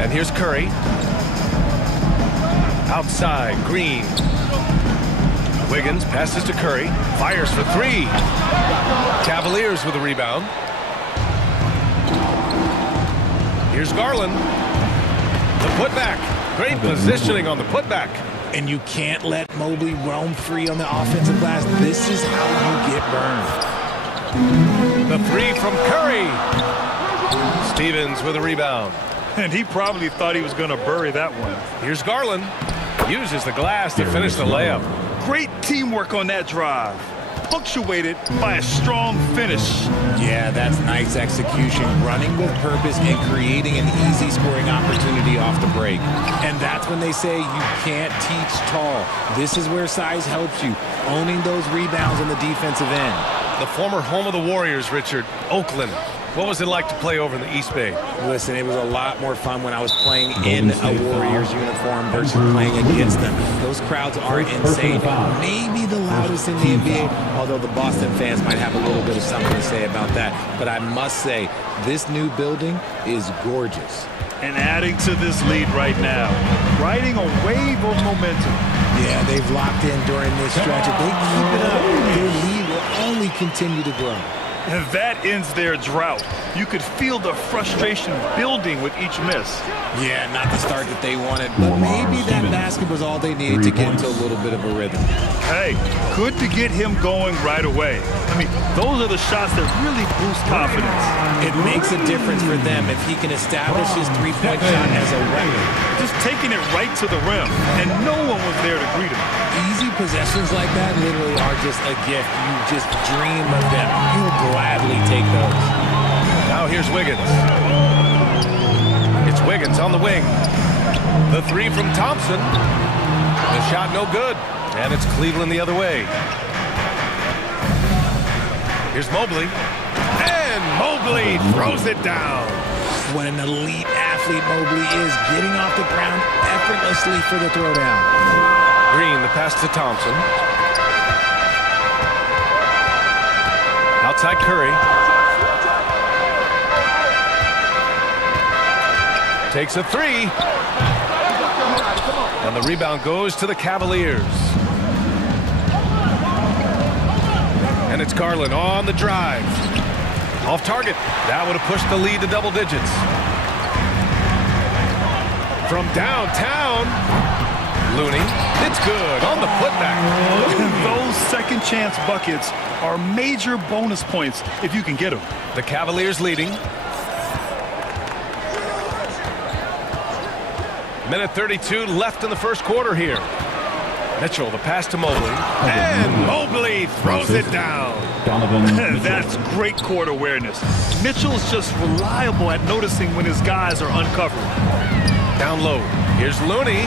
And here's Curry. Outside, Green. Wiggins passes to Curry, fires for three. Cavaliers with a rebound. Here's Garland. The putback. Great positioning on the putback. And you can't let Mobley roam free on the offensive glass. This is how you get burned. The three from Curry. Stevens with a rebound. And he probably thought he was going to bury that one. Here's Garland. Uses the glass to finish the layup. Great teamwork on that drive, punctuated by a strong finish. Yeah, that's nice execution, running with purpose and creating an easy scoring opportunity off the break. And that's when they say you can't teach tall. This is where size helps you, owning those rebounds on the defensive end. The former home of the Warriors, Richard, Oakland. What was it like to play over in the East Bay? Listen, it was a lot more fun when I was playing in a Warriors uniform versus playing against them. Those crowds are insane. Maybe the loudest in the NBA, although the Boston fans might have a little bit of something to say about that. But I must say, this new building is gorgeous. And adding to this lead right now, riding a wave of momentum. Yeah, they've locked in during this stretch. If they keep it up, their lead will only continue to grow. And that ends their drought. You could feel the frustration building with each miss. Yeah, not the start that they wanted, but maybe that basket was all they needed to get into a little bit of a rhythm. Hey, good to get him going right away. I mean, those are the shots that really boost confidence. It makes a difference for them if he can establish his three-point shot as a weapon. Just taking it right to the rim, and no one was there to greet him. Easy possessions like that literally are just a gift. You just dream of them. You'll gladly take those. Now here's Wiggins. It's Wiggins on the wing. The three from Thompson. The shot no good. And it's Cleveland the other way. Here's Mobley. And Mobley throws it down. What an elite athlete Mobley is, getting off the ground effortlessly for the throwdown. Green, the pass to Thompson. Outside Curry. Takes a three. And the rebound goes to the Cavaliers. And it's Garland on the drive. Off target. That would have pushed the lead to double digits. From downtown, Looney. It's good on the putback. Those second chance buckets are major bonus points if you can get them. The Cavaliers leading. Minute 32 left in the first quarter here. Mitchell, the pass to Mobley. And Mobley throws it down. That's great court awareness. Mitchell's just reliable at noticing when his guys are uncovered. Down low. Here's Looney.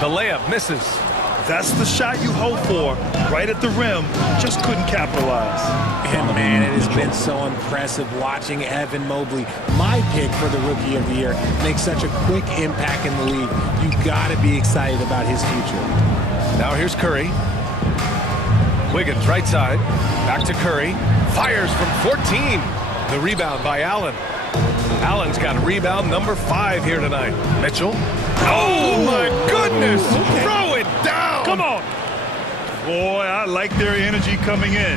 The layup misses. That's the shot you hope for. Right at the rim. Just couldn't capitalize. And man, it has been so impressive watching Evan Mobley, my pick for the Rookie of the Year, make such a quick impact in the league. You got to be excited about his future. Now here's Curry. Wiggins right side. Back to Curry. Fires from 14. The rebound by Allen. Allen's got rebound number 5 here tonight. Mitchell. Oh, my goodness. Throw it down. Come on. Boy, I like their energy coming in.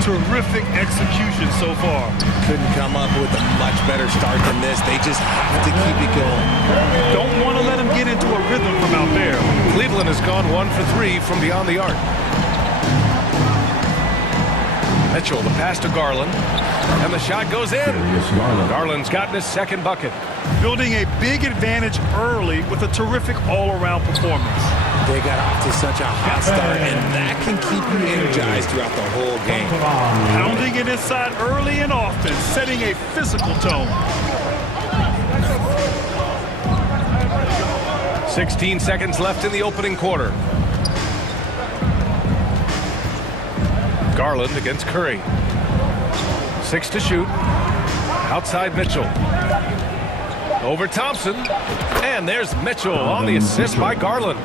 Terrific execution so far. Couldn't come up with a much better start than this. They just have to keep it going. Don't want to let them get into a rhythm from out there. Cleveland has gone 1 for 3 from beyond the arc. Mitchell, the pass to Garland. And the shot goes in. Garland's gotten his second bucket. Building a big advantage early with a terrific all-around performance. They got off to such a hot start, and that can keep you energized throughout the whole game. Pounding it inside early and often, setting a physical tone. 16 seconds left in the opening quarter. Garland against Curry. 6 to shoot. Outside Mitchell. Over Thompson. And there's Mitchell on the assist by Garland.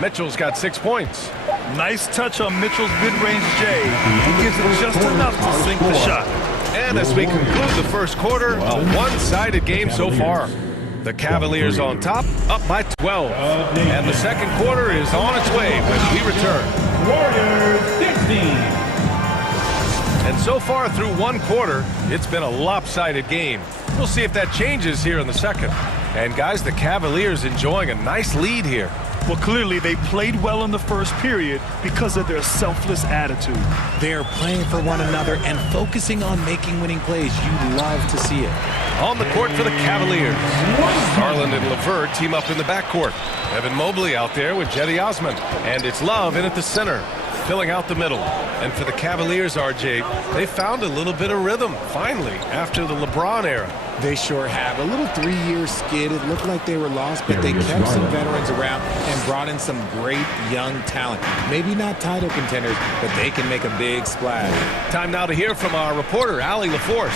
Mitchell's got 6 points. Nice touch on Mitchell's mid-range J. He gives it just enough to sink the shot. And as we conclude the first quarter, a one-sided game so far. The Cavaliers on top, up by 12. And the second quarter is on its way when we return. Warriors 16. And so far through one quarter, it's been a lopsided game. We'll see if that changes here in the second. And guys, the Cavaliers enjoying a nice lead here. Well, clearly they played well in the first period because of their selfless attitude. They are playing for one another and focusing on making winning plays. You love to see it. On the court for the Cavaliers. Garland and LeVert team up in the backcourt. Evan Mobley out there with Jetty Osman. And it's Love in at the center, filling out the middle. And for the Cavaliers, RJ, they found a little bit of rhythm, finally, after the LeBron era. They sure have. A little 3-year skid. It looked like they were lost, but they kept some veterans around and brought in some great young talent. Maybe not title contenders, but they can make a big splash. Time now to hear from our reporter, Allie LaForce.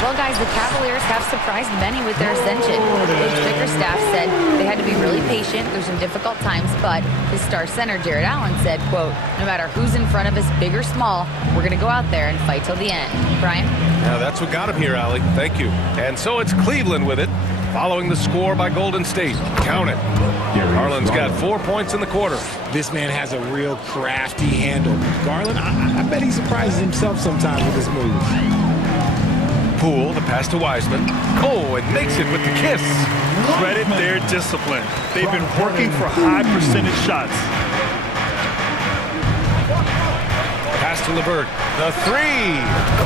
Well, guys, the Cavaliers have surprised many with their ascension. Coach Bickerstaff said they had to be really patient through some difficult times, but his star center, Jared Allen, said, quote, no matter who's in front of us, big or small, we're going to go out there and fight till the end. Brian? Now, that's what got him here, Allie. Thank you. And so it's Cleveland with it, following the score by Golden State. Count it. Garland's got 4 points in the quarter. This man has a real crafty handle. Garland, I bet he surprises himself sometimes with his moves. Poole, the pass to Wiseman. Oh, and makes it with the kiss. Credit their discipline. They've been working for high percentage shots. Pass to LeVert. The 3.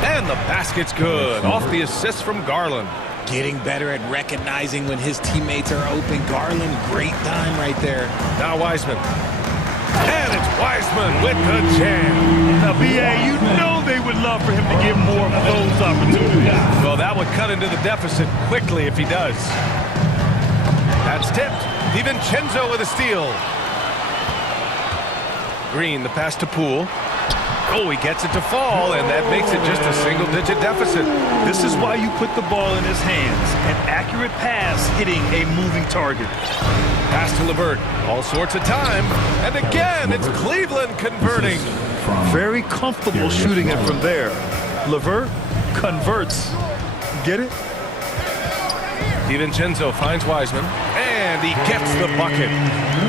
And the basket's good. Off the assist from Garland. Getting better at recognizing when his teammates are open. Garland, great time right there. Now Wiseman. And it's Wiseman with the jam. Now, B.A., you know they would love for him to get more of those opportunities. Well, that would cut into the deficit quickly if he does. That's tipped. DiVincenzo with a steal. Green, the pass to Poole. Oh, he gets it to fall, and that makes it just a single-digit deficit. This is why you put the ball in his hands. An accurate pass hitting a moving target. Pass to LeVert. All sorts of time. And again, it's Cleveland converting. Very comfortable shooting it from there. LeVert converts. Get it? DiVincenzo finds Wiseman, and he gets the bucket.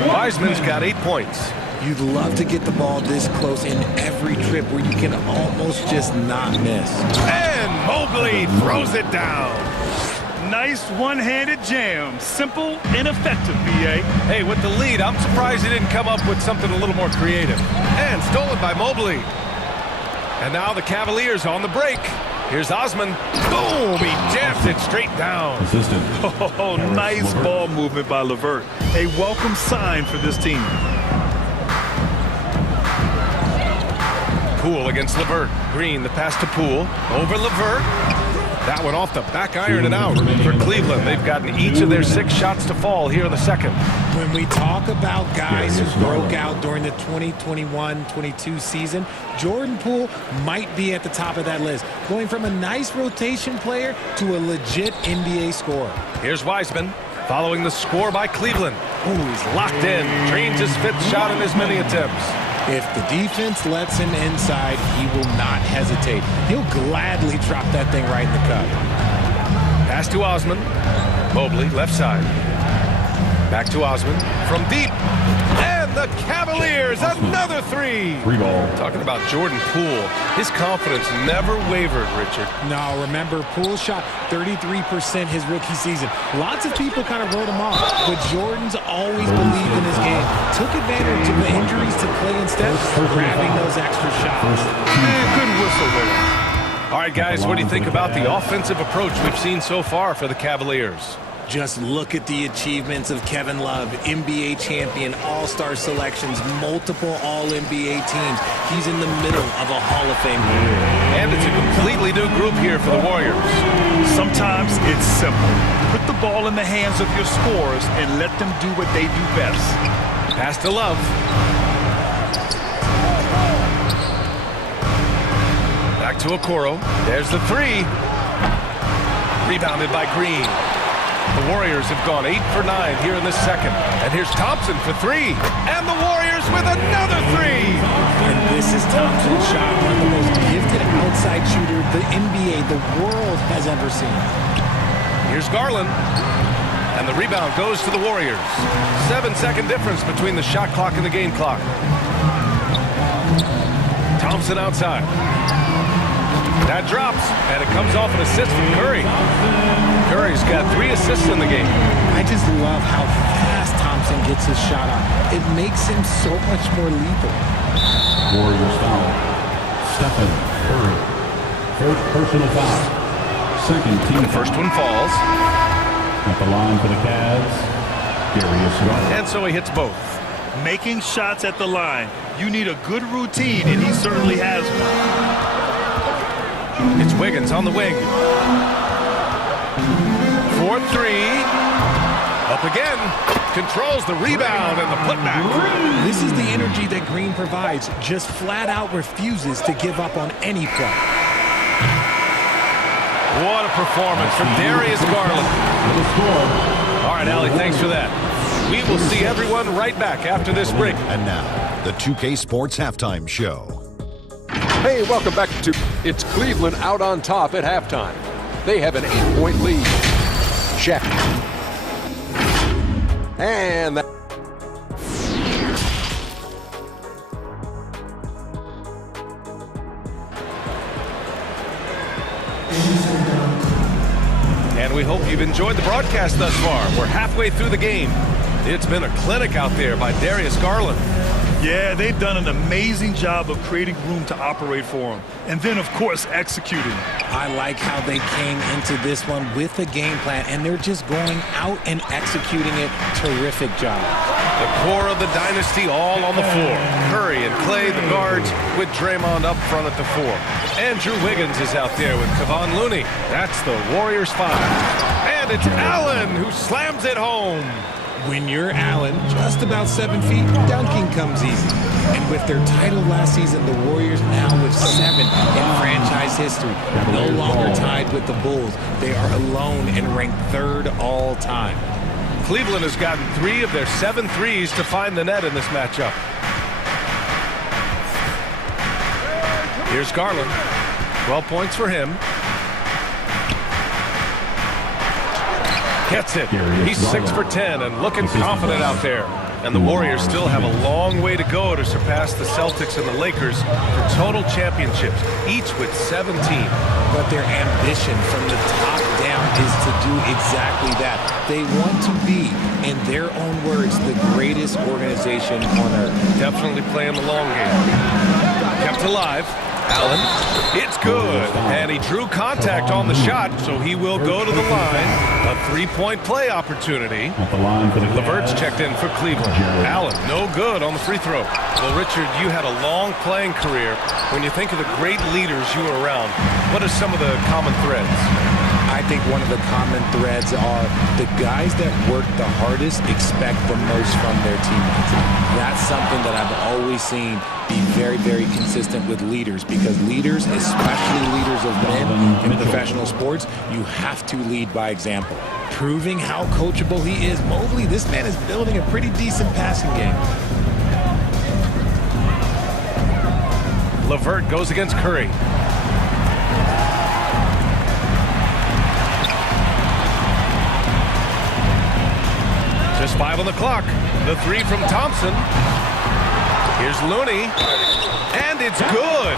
Wiseman's got 8 points. You'd love to get the ball this close in every trip where you can almost just not miss. And Mobley throws it down. Nice one-handed jam. Simple and effective, B.A. Hey, with the lead, I'm surprised he didn't come up with something a little more creative. And stolen by Mobley. And now the Cavaliers on the break. Here's Osman. Boom! He jams it straight down. Oh, nice ball movement by LeVert. A welcome sign for this team. Poole against LeVert. Green, the pass to Poole. Over LeVert. That one off the back iron and out for Cleveland. They've gotten each of their 6 shots to fall here in the second. When we talk about guys who broke out during the 2021-22 season, Jordan Poole might be at the top of that list, going from a nice rotation player to a legit NBA scorer. Here's Wiseman following the score by Cleveland. Ooh, he's locked in. Drains his 5th shot in as many attempts. If the defense lets him inside, he will not hesitate. He'll gladly drop that thing right in the cup. Pass to Osman. Mobley, left side. Back to Osman from deep. And the Cavaliers, another three. Three ball. Talking about Jordan Poole. His confidence never wavered, Richard. No, remember, Poole shot 33% his rookie season. Lots of people kind of wrote him off, but Jordan's always believed in his game. Took advantage of the injuries to play instead, grabbing those extra shots. Good whistle there. All right, guys, what do you think about the offensive approach we've seen so far for the Cavaliers? Just look at the achievements of Kevin Love, NBA champion, all-star selections, multiple all-NBA teams. He's in the middle of a Hall of Fame career. And it's a completely new group here for the Warriors. Sometimes it's simple. Put the ball in the hands of your scorers and let them do what they do best. Pass to Love. Back to Okoro. There's the three. Rebounded by Green. The Warriors have gone 8 for 9 here in this second. And here's Thompson for three. And the Warriors with another three. And this is Thompson's shot, one of the most gifted outside shooter the NBA, the world has ever seen. Here's Garland. And the rebound goes to the Warriors. 7-second difference between the shot clock and the game clock. Thompson outside. That drops, and it comes off an assist from Curry. Curry's got 3 assists in the game. I just love how fast Thompson gets his shot off. It makes him so much more lethal. Warriors foul. Stephen Curry. First personal foul. Second team. The first one falls. At the line for the Cavs, Darius Garland. And so he hits both. Making shots at the line. You need a good routine, and he certainly has one. It's Wiggins on the wing. 4-3. Up again. Controls the rebound and the putback. This is the energy that Green provides. Just flat out refuses to give up on any play. What a performance from Darius Garland. All right, Allie, thanks for that. We will see everyone right back after this break. And now, the 2K Sports Halftime Show. Hey, welcome back to It's Cleveland out on top at halftime. They have an 8-point lead. Check. And that. And we hope you've enjoyed the broadcast thus far. We're halfway through the game. It's been a clinic out there by Darius Garland. Yeah, they've done an amazing job of creating room to operate for him. And then, of course, executing. I like how they came into this one with a game plan, and they're just going out and executing it. Terrific job. The core of the dynasty all on the floor. Curry and Clay, the guards, with Draymond up front at the 4. Andrew Wiggins is out there with Kevon Looney. That's the Warriors 5. And it's Allen who slams it home. When you're Allen, just about 7 feet, dunking comes easy. And with their title last season, the Warriors now with 7 in franchise history. No longer tied with the Bulls. They are alone and ranked 3rd all time. Cleveland has gotten 3 of their 7 threes to find the net in this matchup. Here's Garland. 12 points for him. Gets it. He's 6 for 10 and looking confident out there. And the Warriors still have a long way to go to surpass the Celtics and the Lakers for total championships, each with 17. But their ambition from the top down is to do exactly that. They want to be, in their own words, the greatest organization on earth. Definitely playing the long game. Kept alive. Allen, it's good. And he drew contact on the shot, so he will go to the line. A 3-point play opportunity. LeVert's checked in for Cleveland. Allen, no good on the free throw. Well, Richard, you had a long playing career. When you think of the great leaders you were around, what are some of the common threads? I think one of the common threads are the guys that work the hardest expect the most from their teammates. That's something that I've always seen be very, very consistent with leaders, because leaders, especially leaders of men in professional sports, you have to lead by example. Proving how coachable he is. Mobley, this man is building a pretty decent passing game. LeVert goes against Curry. Just 5 on the clock. The 3 from Thompson. Here's Looney. And it's good.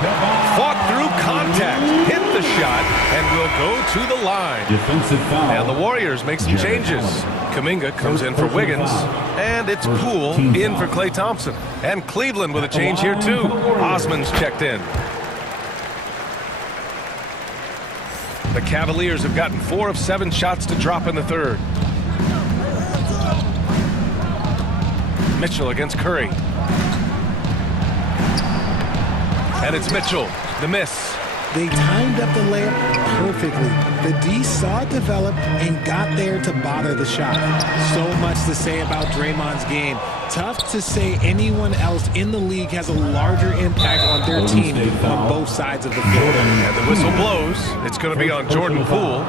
Fought through contact. Hit the shot and will go to the line. Defensive foul. And the Warriors make some changes. Kuminga comes in for Wiggins. And it's Poole in for Klay Thompson. And Cleveland with a change here too. Osman's checked in. The Cavaliers have gotten 4 of 7 shots to drop in the third. Mitchell against Curry. And it's Mitchell, the miss. They timed up the layup perfectly. The D saw it develop and got there to bother the shot. So much to say about Draymond's game. Tough to say anyone else in the league has a larger impact on their team on both sides of the floor. And the whistle blows. It's going to be on Jordan Poole.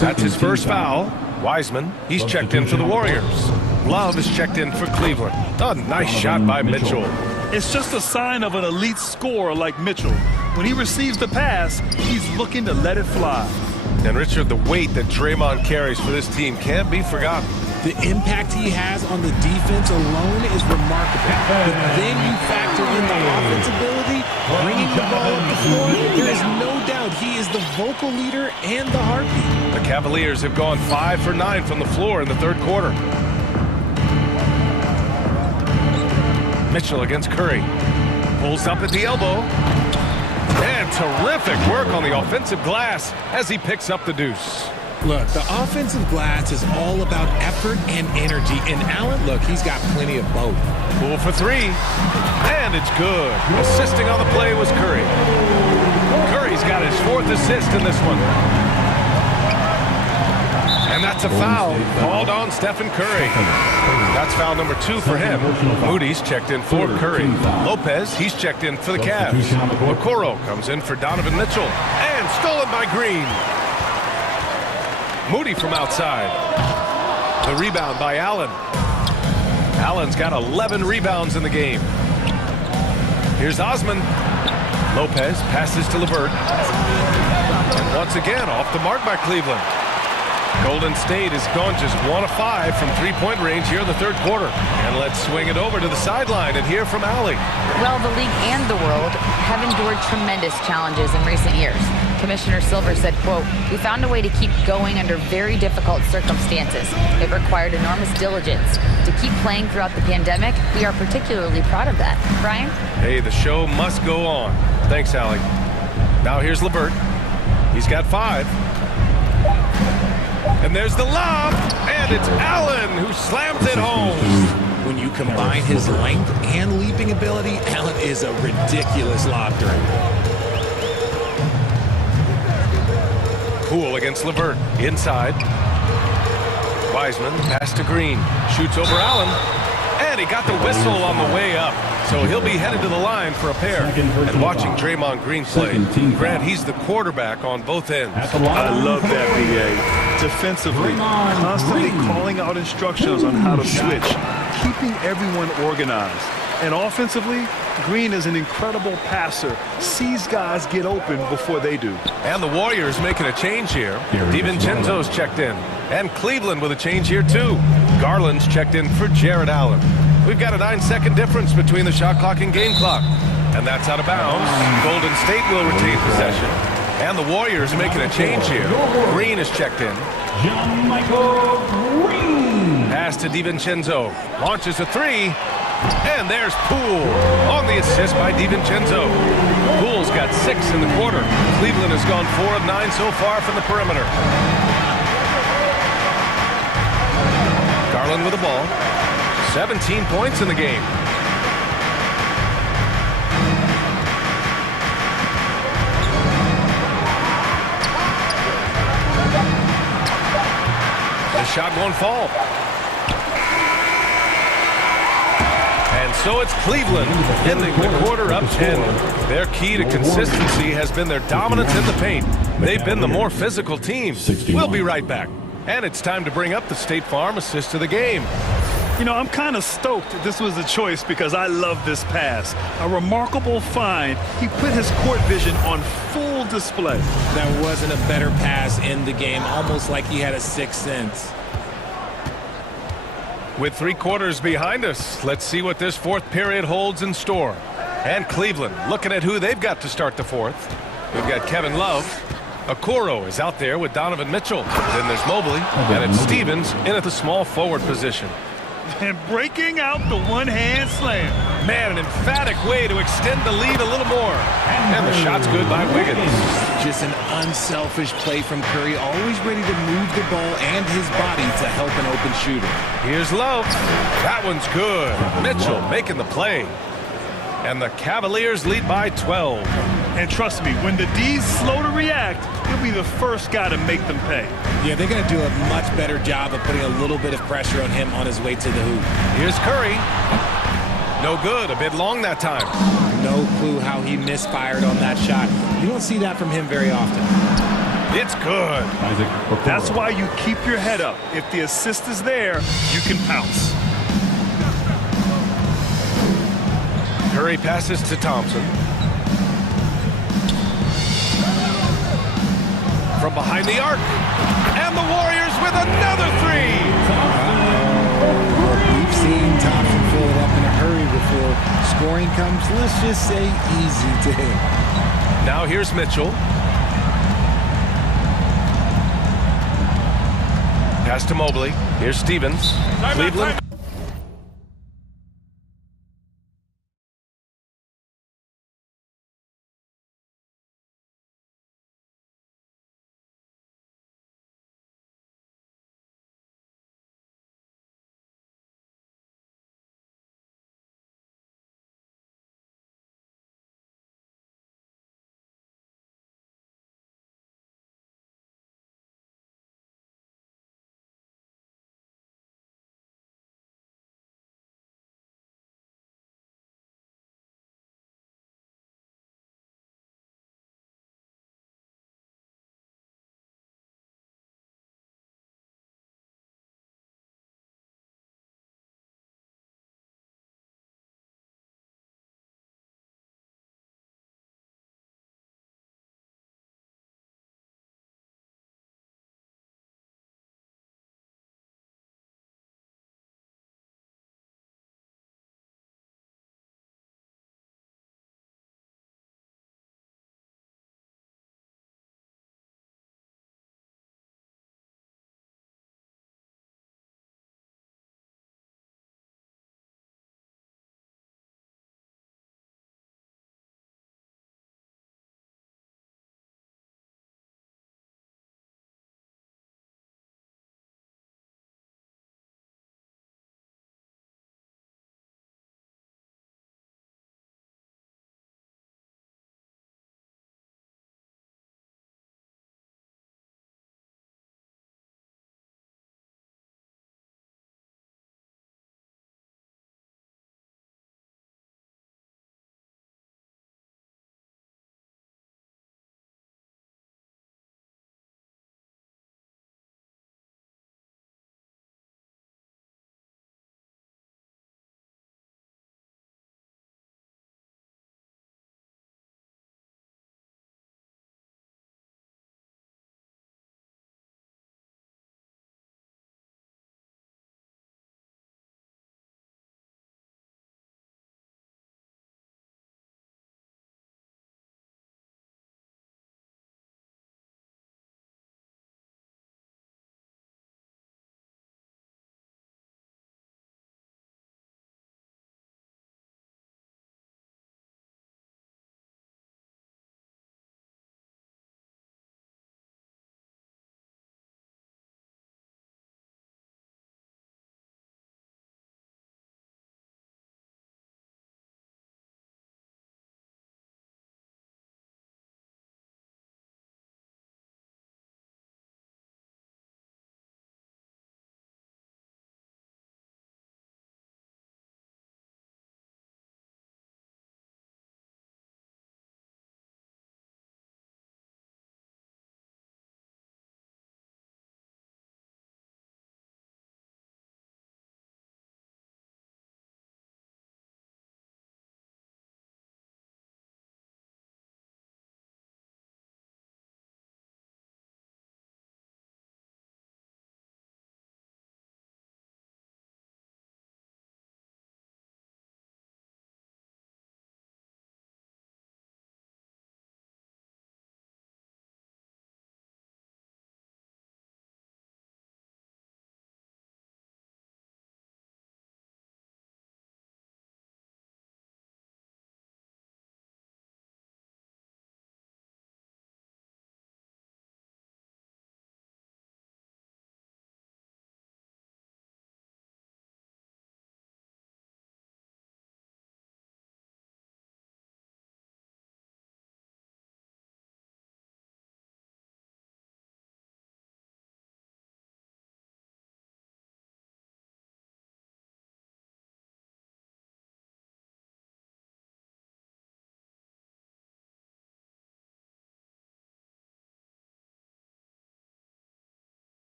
That's his first foul. Wiseman, he's checked in for the Warriors. Love is checked in for Cleveland. A nice shot by Mitchell. It's just a sign of an elite scorer like Mitchell. When he receives the pass, he's looking to let it fly. And Richard, the weight that Draymond carries for this team can't be forgotten. The impact he has on the defense alone is remarkable. But then you factor in the offense ability, bringing the ball up the floor. There is no doubt he is the vocal leader and the heartbeat. The Cavaliers have gone 5 for 9 from the floor in the third quarter. Mitchell against Curry. Pulls up at the elbow. And terrific work on the offensive glass as he picks up the deuce. Look, the offensive glass is all about effort and energy. And Allen, look, he's got plenty of both. Poole for 3. And it's good. Assisting on the play was Curry. Curry's got his 4th assist in this one. And that's a foul called on Stephen Curry. That's foul number 2 for him. Moody's checked in for Curry. Lopez, he's checked in for the Cavs. Okoro comes in for Donovan Mitchell. And stolen by Green. Moody from outside. The rebound by Allen. Allen's got 11 rebounds in the game. Here's Osman. Lopez passes to LeVert. And once again, off the mark by Cleveland. Golden State has gone just 1 of 5 from three-point range here in the third quarter. And let's swing it over to the sideline and hear from Allie. Well, the league and the world have endured tremendous challenges in recent years. Commissioner Silver said, quote, "We found a way to keep going under very difficult circumstances. It required enormous diligence. To keep playing throughout the pandemic, we are particularly proud of that." Brian? Hey, the show must go on. Thanks, Allie. Now here's LeVert. He's got 5. And there's the lob, and it's Allen who slams it home. When you combine his length and leaping ability, Allen is a ridiculous lob threat. Poole against LeVert, inside. Wiseman, pass to Green, shoots over Allen, and he got the whistle on the way up. So he'll be headed to the line for a pair. And watching Draymond Green play, Grant, he's the quarterback on both ends. I love that, B.A. Defensively, constantly calling out instructions on how to switch, keeping everyone organized. And offensively, Green is an incredible passer, sees guys get open before they do. And the Warriors making a change here. DiVincenzo's checked in. And Cleveland with a change here too. Garland's checked in for Jared Allen. We've got a 9-second difference between the shot clock and game clock. And that's out of bounds. Golden State will retain possession. And the Warriors making a change here. Green is checked in. Michael Green. Pass to DiVincenzo. Launches a 3. And there's Poole on the assist by DiVincenzo. Poole's got 6 in the quarter. Cleveland has gone 4 of 9 so far from the perimeter. Garland with the ball. 17 points in the game. The shot won't fall. And so it's Cleveland ending the quarter up 10. Their key to consistency has been their dominance in the paint. They've been the more physical team. We'll be right back. And it's time to bring up the State Farm assist of the game. You know, I'm kind of stoked this was a choice because I love this pass. A remarkable find. He put his court vision on full display. That wasn't a better pass in the game, almost like he had a sixth sense. With 3 quarters behind us, let's see what this fourth period holds in store. And Cleveland looking at who they've got to start the fourth. We've got Kevin Love. Okoro is out there with Donovan Mitchell. Then there's Mobley, and it's Stevens in at the small forward position. And breaking out the one-hand slam. Man, an emphatic way to extend the lead a little more. And the shot's good by Wiggins. Just an unselfish play from Curry, always ready to move the ball and his body to help an open shooter. Here's Love. That one's good. Mitchell making the play. And the Cavaliers lead by 12. And trust me, when the D's slow to react, he'll be the first guy to make them pay. Yeah, they're going to do a much better job of putting a little bit of pressure on him on his way to the hoop. Here's Curry. No good. A bit long that time. No clue how he misfired on that shot. You don't see that from him very often. It's good. That's why you keep your head up. If the assist is there, you can pounce. Curry passes to Thompson. From behind the arc. And the Warriors with another 3. We've seen Thompson fill it up in a hurry before. Scoring comes, let's just say, easy to him. Now here's Mitchell. Pass to Mobley. Here's Stevens. Cleveland.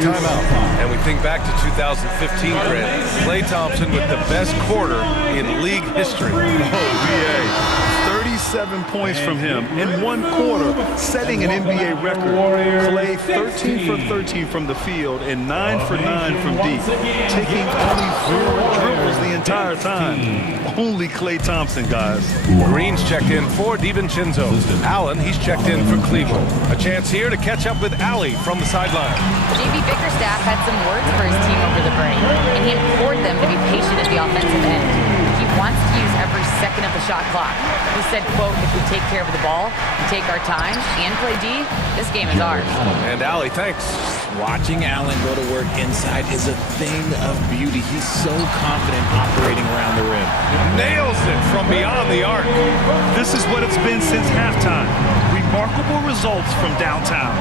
timeout. And we think back to 2015, Grant. Klay Thompson with the best quarter in league history. Oh, BA. 37 points from him in one quarter, setting an NBA record. Klay 13 for 13 from the field and 9 for 9 from deep, taking only 4 dribbles the entire time. Only Klay Thompson, guys. Green's checked in for DiVincenzo. Allen, he's checked in for Cleveland. A chance here to catch up with Allie from the sideline. JB Bickerstaff had some words for his team over the break, and he implored them to be patient at the offensive end. He wants to use every second of the shot clock. He said, quote, if we take care of the ball, we take our time, and play D, this game is ours. And Allie, thanks. Watching Allen go to work inside is a thing of beauty. He's so confident operating around the rim. Nails it from beyond the arc. This is what it's been since halftime. Remarkable results from downtown.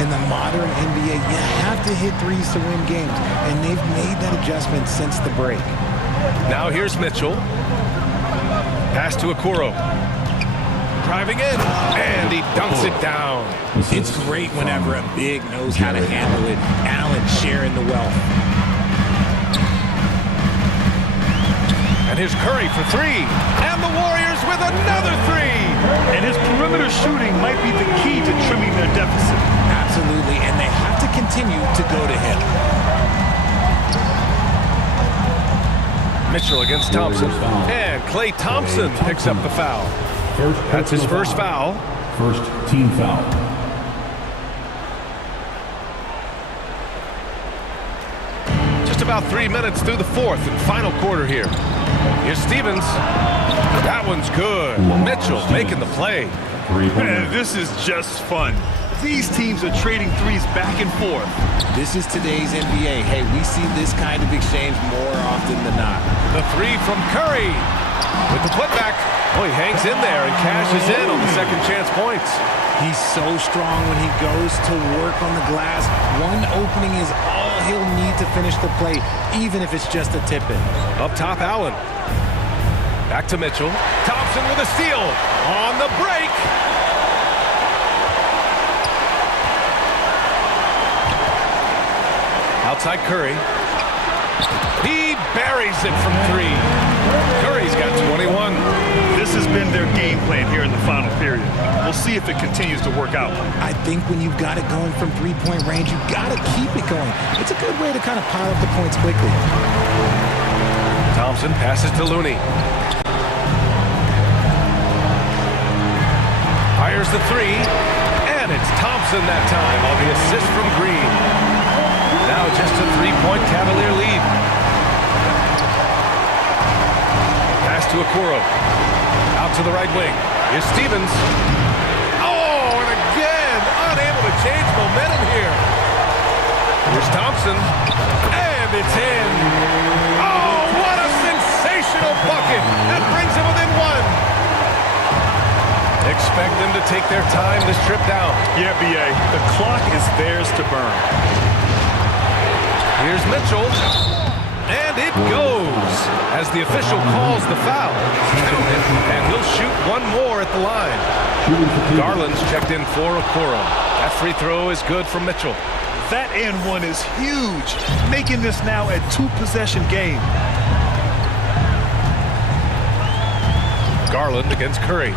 In the modern NBA, you have to hit threes to win games, and they've made that adjustment since the break. Now here's Mitchell. Pass to Okoro. Driving in, and he dunks it down. It's great whenever a big knows how to handle it. Allen sharing the wealth. And here's Curry for 3. And the Warriors with another 3. And his perimeter shooting might be the key to trimming their deficit. Absolutely, and they have to continue to go to him. Mitchell against Thompson. And Klay Thompson picks up the foul. That's his first foul. First team foul. Just about 3 minutes through the fourth and final quarter here. Here's Stevens. That one's good. Mitchell making the play. Man, this is just fun. These teams are trading threes back and forth. This is today's NBA. Hey, we see this kind of exchange more often than not. The 3 from Curry with the putback. Oh, he hangs in there and cashes in on the second chance points. He's so strong when he goes to work on the glass. One opening is all he'll need to finish the play, even if it's just a tip-in. Up top, Allen. Back to Mitchell. Thompson with a steal on the break. Outside Curry. He buries it from 3. Curry's got 21. This has been their game plan here in the final period. We'll see if it continues to work out. I think when you've got it going from three-point range, you've got to keep it going. It's a good way to kind of pile up the points quickly. Thompson passes to Looney. Fires the 3. And it's Thompson that time on the assist from Green. Now just a 3-point Cavalier lead. Pass to Okoro. Out to the right wing. Here's Stevens. Oh, and again, unable to change momentum here. Here's Thompson. And it's in. Oh, what a sensational bucket. That brings him within 1. Expect them to take their time this trip down. Yeah, BA. The clock is theirs to burn. Here's Mitchell, and it goes as the official calls the foul. And he'll shoot one more at the line. Garland's checked in for Okoro. That free throw is good from Mitchell. That and one is huge, making this now a 2-possession game. Garland against Curry.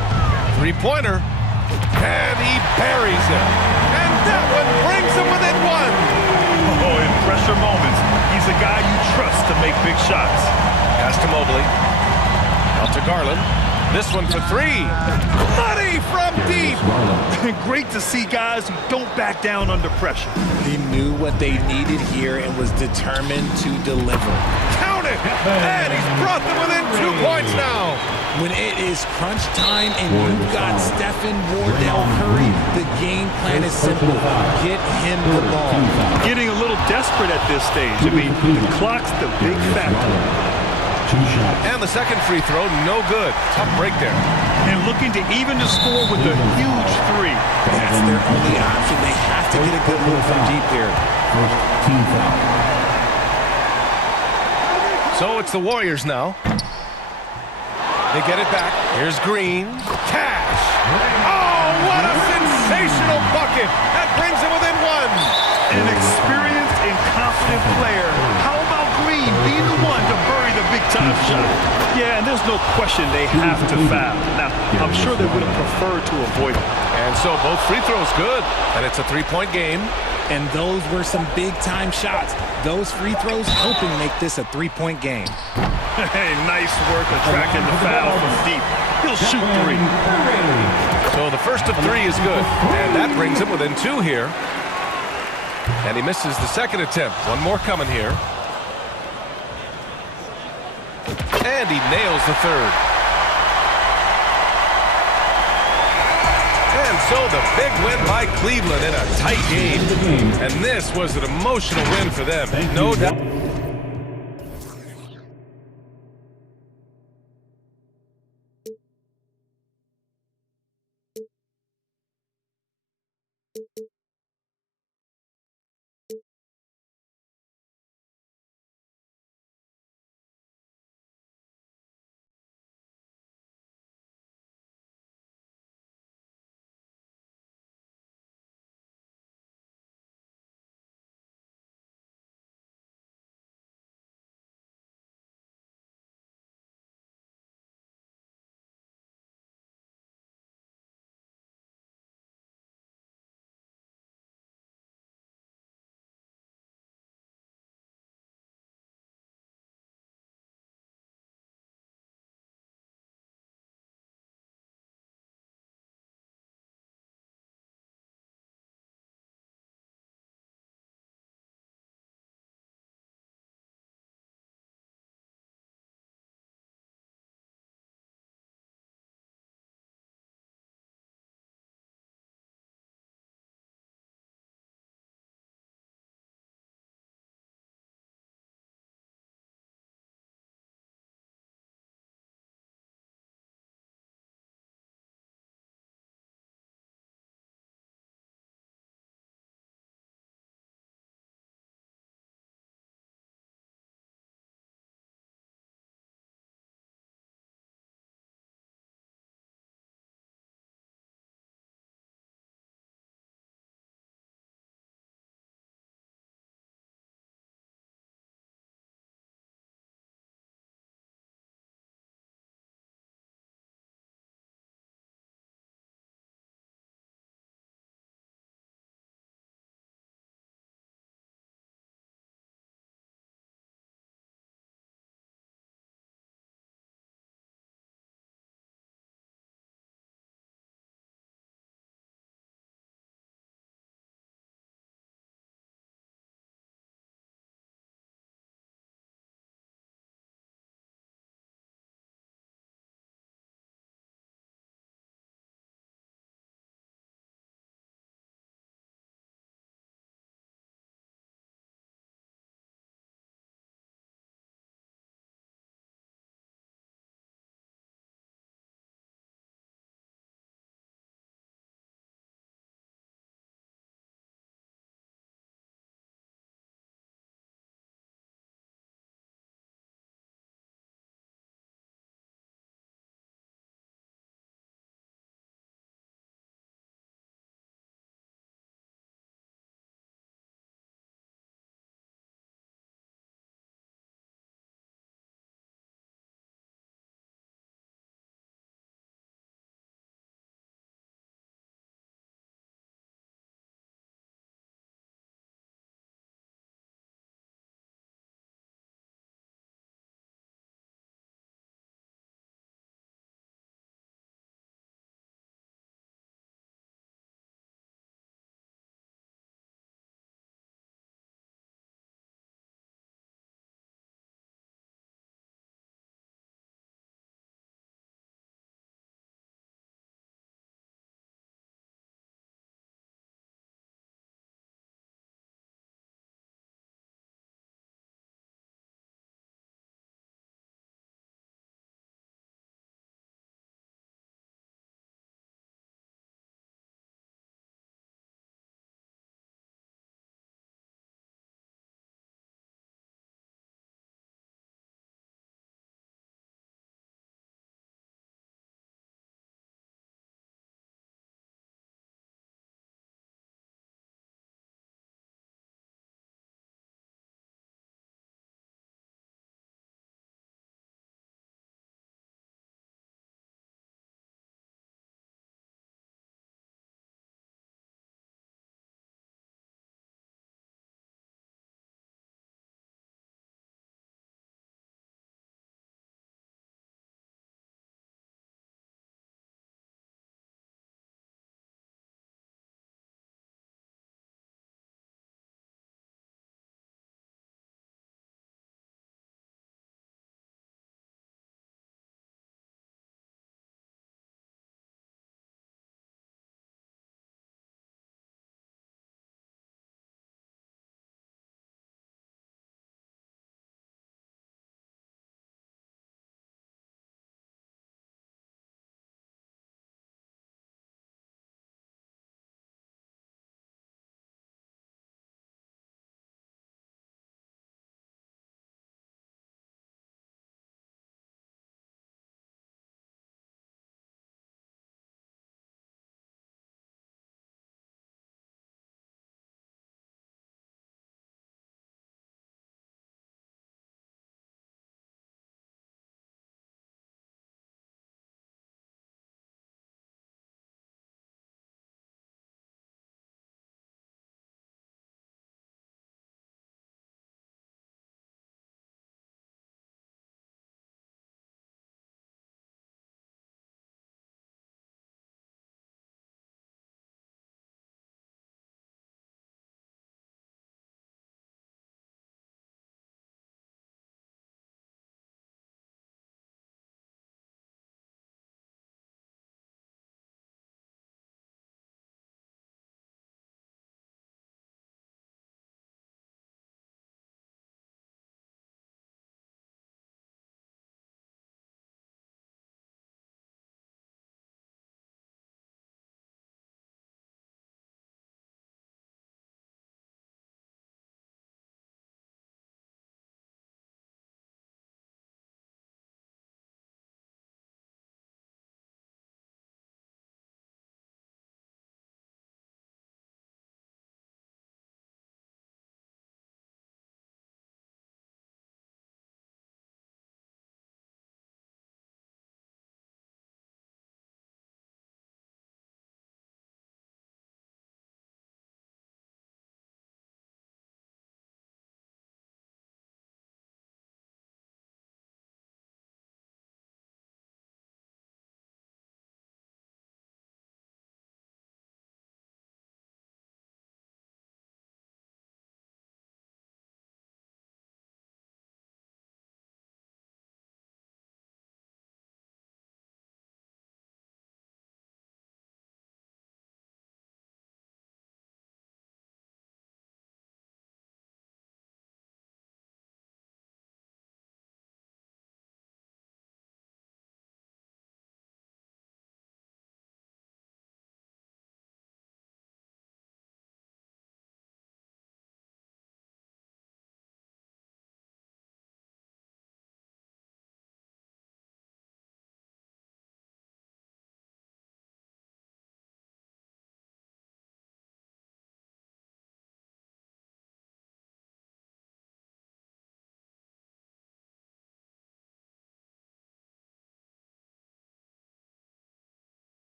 Three-pointer, and he buries it. And that one brings him within 1. Oh, in pressure moments, he's a guy you trust to make big shots. Pass to Mobley. Out to Garland. This one for 3. Money from deep. Great to see guys who don't back down under pressure. He knew what they needed here and was determined to deliver. Count it! And he's brought them within 2 points now. When it is crunch time and you've got Stephen Wardell Curry, the game plan is simple. Get him the ball. Getting a little desperate at this stage. I mean, the clock's the big factor. And the second free throw, no good. Tough break there. And looking to even the score with a huge 3. That's their only option. They have to get a good look from deep here. First team foul. So it's the Warriors now. They get it back. Here's Green. Cash. Oh, what a sensational bucket. That brings him within 1. An experienced and player. How about Green being the one to bury the big-time shot? Yeah, and there's no question they have to foul. Now, I'm sure they would have preferred to avoid it. And so both free throws good, and it's a three-point game. And those were some big-time shots. Those free throws helping make this a three-point game. Hey, nice work attracting the foul from deep. He'll shoot three. So the first of three is good, and that brings him within two here. And he misses the second attempt. One more coming here. And he nails the third. And so the big win by Cleveland in a tight game. And this was an emotional win for them. No doubt.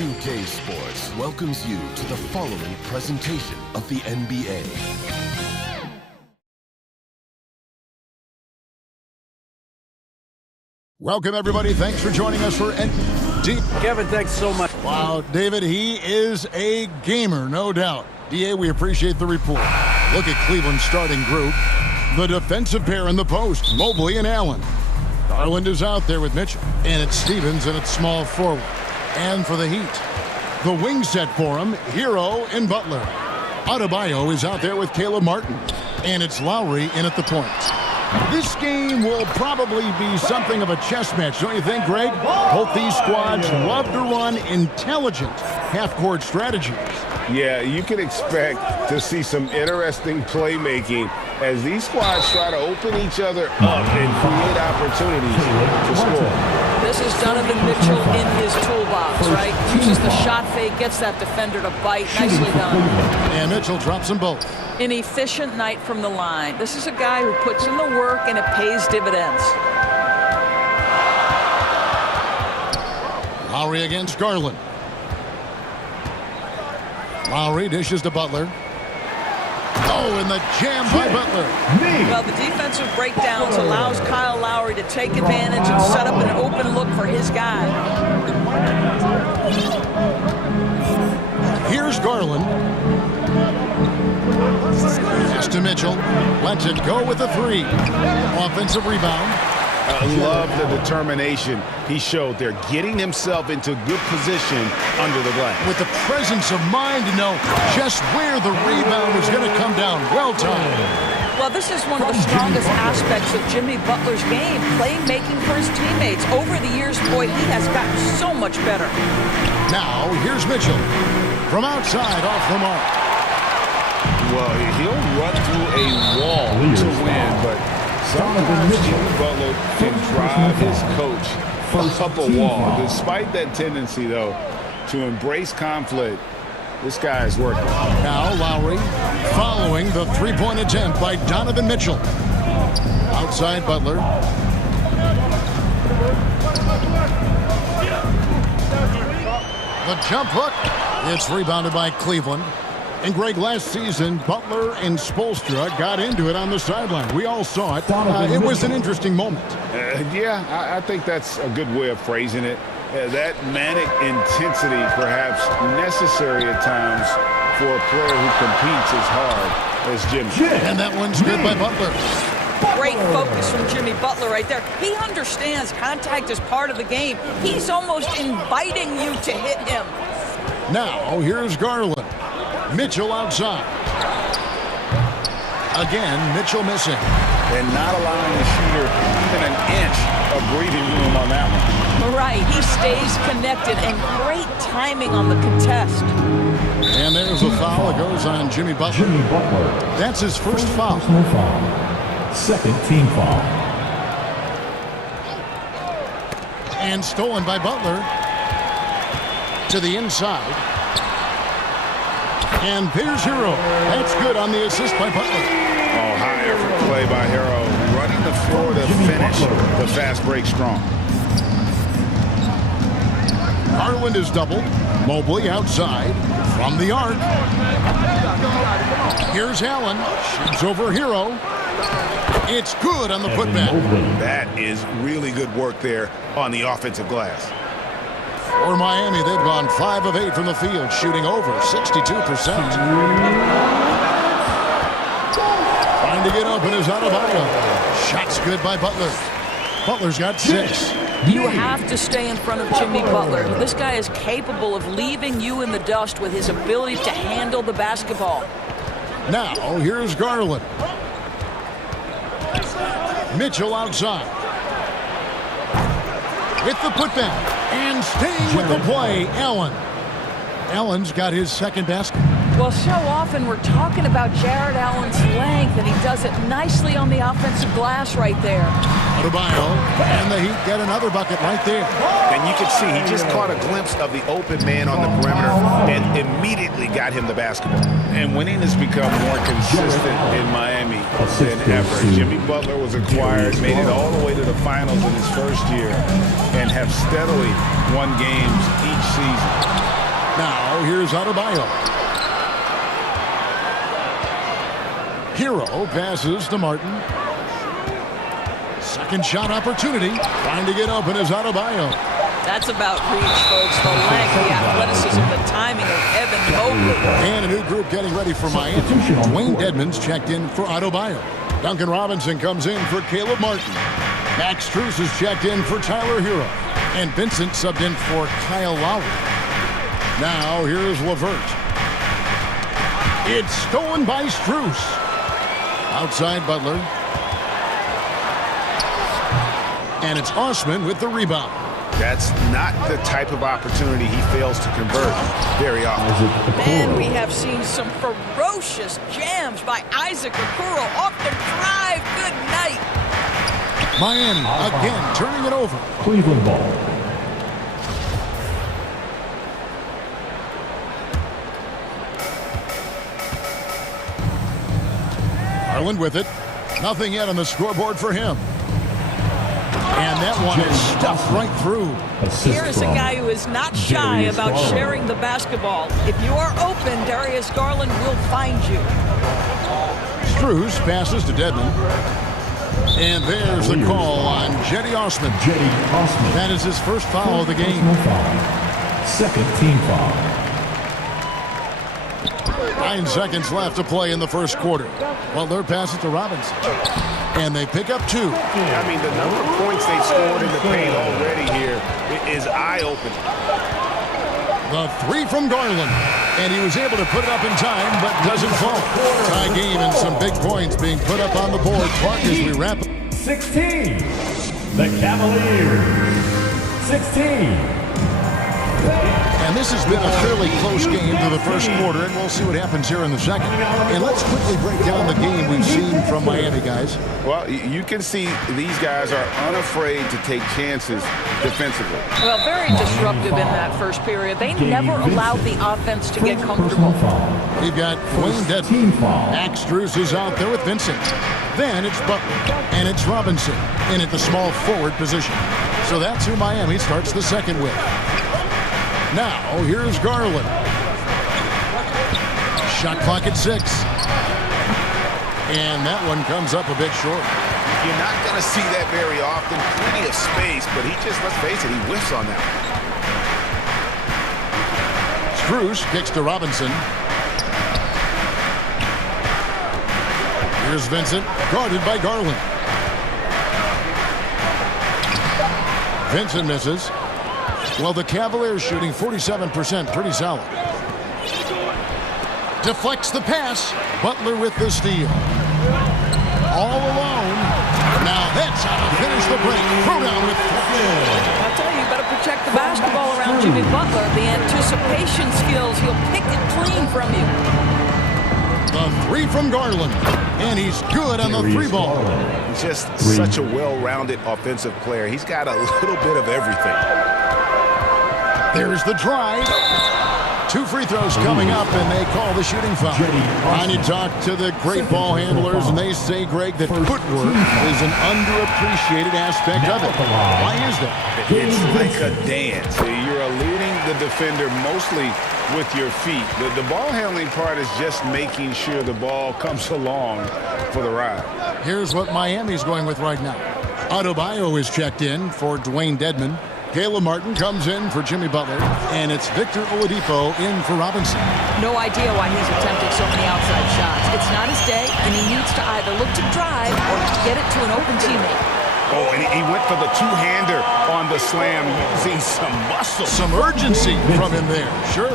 2K Sports welcomes you to the following presentation of the NBA. Welcome, everybody. Thanks for joining us for Kevin, thanks so much. Wow, David, he is a gamer, no doubt. DA, we appreciate the report. Look at Cleveland's starting group. The defensive pair in the post, Mobley and Allen. Garland is out there with Mitchell. And it's Stevens, and it's small forward. And for the Heat, the wing set for him, Hero and Butler. Adebayo is out there with Caleb Martin. And it's Lowry in at the point. This game will probably be something of a chess match, don't you think, Greg? Both these squads love to run intelligent half-court strategies. Yeah, you can expect to see some interesting playmaking as these squads try to open each other up and create opportunities to score. This is Donovan Mitchell in his toolbox, right? Uses the shot fake, gets that defender to bite. Nicely done. And Mitchell drops them both. An efficient night from the line. This is a guy who puts in the work and it pays dividends. Lowry against Garland. Lowry dishes to Butler. Oh, and the jam by Butler. Well, the defensive breakdowns allows Kyle Lowry to take advantage and set up an open look for his guy. Here's Garland. Pass to Mitchell. Lets it go with a three. Offensive rebound. I love the determination he showed there, getting himself into good position under the glass. With the presence of mind to know just where the rebound is going to come down. Well timed. Well, this is one of the strongest aspects of Jimmy Butler's game, playmaking for his teammates. Over the years, boy, he has gotten so much better. Now, here's Mitchell. From outside, off the mark. Well, he'll run through a wall to win, but sometimes Jimmy Butler can drive his coach up a wall. Despite that tendency, though, to embrace conflict, this guy is working. Now Lowry following the three-point attempt by Donovan Mitchell. Outside Butler. The jump hook. It's rebounded by Cleveland. And Greg, last season, Butler and Spoelstra got into it on the sideline. We all saw it. It was an interesting moment. Yeah, I think that's a good way of phrasing it. That manic intensity, perhaps necessary at times for a player who competes as hard as Jimmy. And that one's good by Butler. Great focus from Jimmy Butler right there. He understands contact is part of the game. He's almost inviting you to hit him. Now, here's Garland. Mitchell outside. Again, Mitchell missing. And not allowing the shooter even an inch of breathing room on that one. Right, he stays connected, and great timing on the contest. And there's a foul. It goes on Jimmy Butler. That's his first foul. Second team foul. And stolen by Butler. To the inside. And there's Hero. That's good on the assist by Butler. Oh, high effort play by Hero. Running the floor to finish the fast break strong. Garland is doubled. Mobley outside from the arc. Here's Allen. Shoots over Hero. It's good on the putback. That is really good work there on the offensive glass. For Miami, they've gone 5 of 8 from the field, shooting over 62%. Trying to get open is Adebayo. Shots good by Butler. Butler's got 6. You have to stay in front of Jimmy Butler. This guy is capable of leaving you in the dust with his ability to handle the basketball. Now, here's Garland. Mitchell outside. With the putback. And staying with the play, Allen. Allen's got his second basket. Well, so often we're talking about Jared Allen's length, and he does it nicely on the offensive glass right there. Adebayo, and the Heat get another bucket right there. And you can see he just caught a glimpse of the open man on the perimeter and immediately got him the basketball. And winning has become more consistent in Miami than ever. Jimmy Butler was acquired, made it all the way to the finals in his first year, and have steadily won games each season. Now, here's Adebayo. Hero passes to Martin. Second shot opportunity. Trying to get open is Adebayo. That's about reach, folks. The length, the athleticism, the timing of Evan Mobley. And a new group getting ready for Miami. Dwayne Dedmon's checked in for Adebayo. Duncan Robinson comes in for Caleb Martin. Max Strus is checked in for Tyler Hero. And Vincent subbed in for Kyle Lowry. Now here's LeVert. It's stolen by Strus. Outside Butler. And it's Osman with the rebound. That's not the type of opportunity he fails to convert very often. Man, we have seen some ferocious jams by Isaac Okoro off the drive. Good night. Miami again turning it over. Cleveland ball. Garland with it. Nothing yet on the scoreboard for him. And that one is stuffed right through. Here is a guy who is not shy about sharing the basketball. If you are open, Darius Garland will find you. Strus passes to Dedmon. And there's the call on Jetty Osman. That is his first foul of the game. Second team foul. 9 seconds left to play in the first quarter. Butler passes to Robinson. And they pick up 2. I mean, the number of points they've scored in the paint already here is eye-opening. The 3 from Garland. And he was able to put it up in time, but doesn't fall. Tie game and some big points being put up on the board. Clark, as we wrap up. 16. The Cavaliers. 16. And this has been a fairly close game to the first quarter, and we'll see what happens here in the second. And let's quickly break down the game we've seen from Miami, guys. Well, you can see these guys are unafraid to take chances defensively. Well, very disruptive in that first period. They never allowed the offense to get comfortable. We've got Dwayne Dedmon. Max Strus is out there with Vincent. Then it's Butler, and it's Robinson in at the small forward position. So that's who Miami starts the second with. Now, here's Garland. Shot clock at 6. And that one comes up a bit short. You're not going to see that very often. Plenty of space, but he just, let's face it, he whiffs on that one. Strus kicks to Robinson. Here's Vincent, guarded by Garland. Vincent misses. Well, the Cavaliers shooting 47%, pretty solid. Deflects the pass. Butler with the steal. All alone. Now that's how to finish the break. Throw down with I'll tell you, you better protect the basketball around Jimmy Butler. The anticipation skills, he'll pick it clean from you. The 3 from Garland. And he's good on the 3 ball. He's just such a well-rounded offensive player. He's got a little bit of everything. There's the drive. 2 free throws coming up, and they call the shooting foul. I need to talk to the great ball handlers, and they say, Greg, that footwork is an underappreciated aspect of it. Why is that? It's like a dance. You're eluding the defender mostly with your feet. The ball handling part is just making sure the ball comes along for the ride. Here's what Miami's going with right now. Adebayo is checked in for Dwayne Dedmon. Caleb Martin comes in for Jimmy Butler, and it's Victor Oladipo in for Robinson. No idea why he's attempting so many outside shots. It's not his day, and he needs to either look to drive or get it to an open teammate. Oh, and he went for the two-hander on the slam, using some muscle. Some urgency from him there, sure.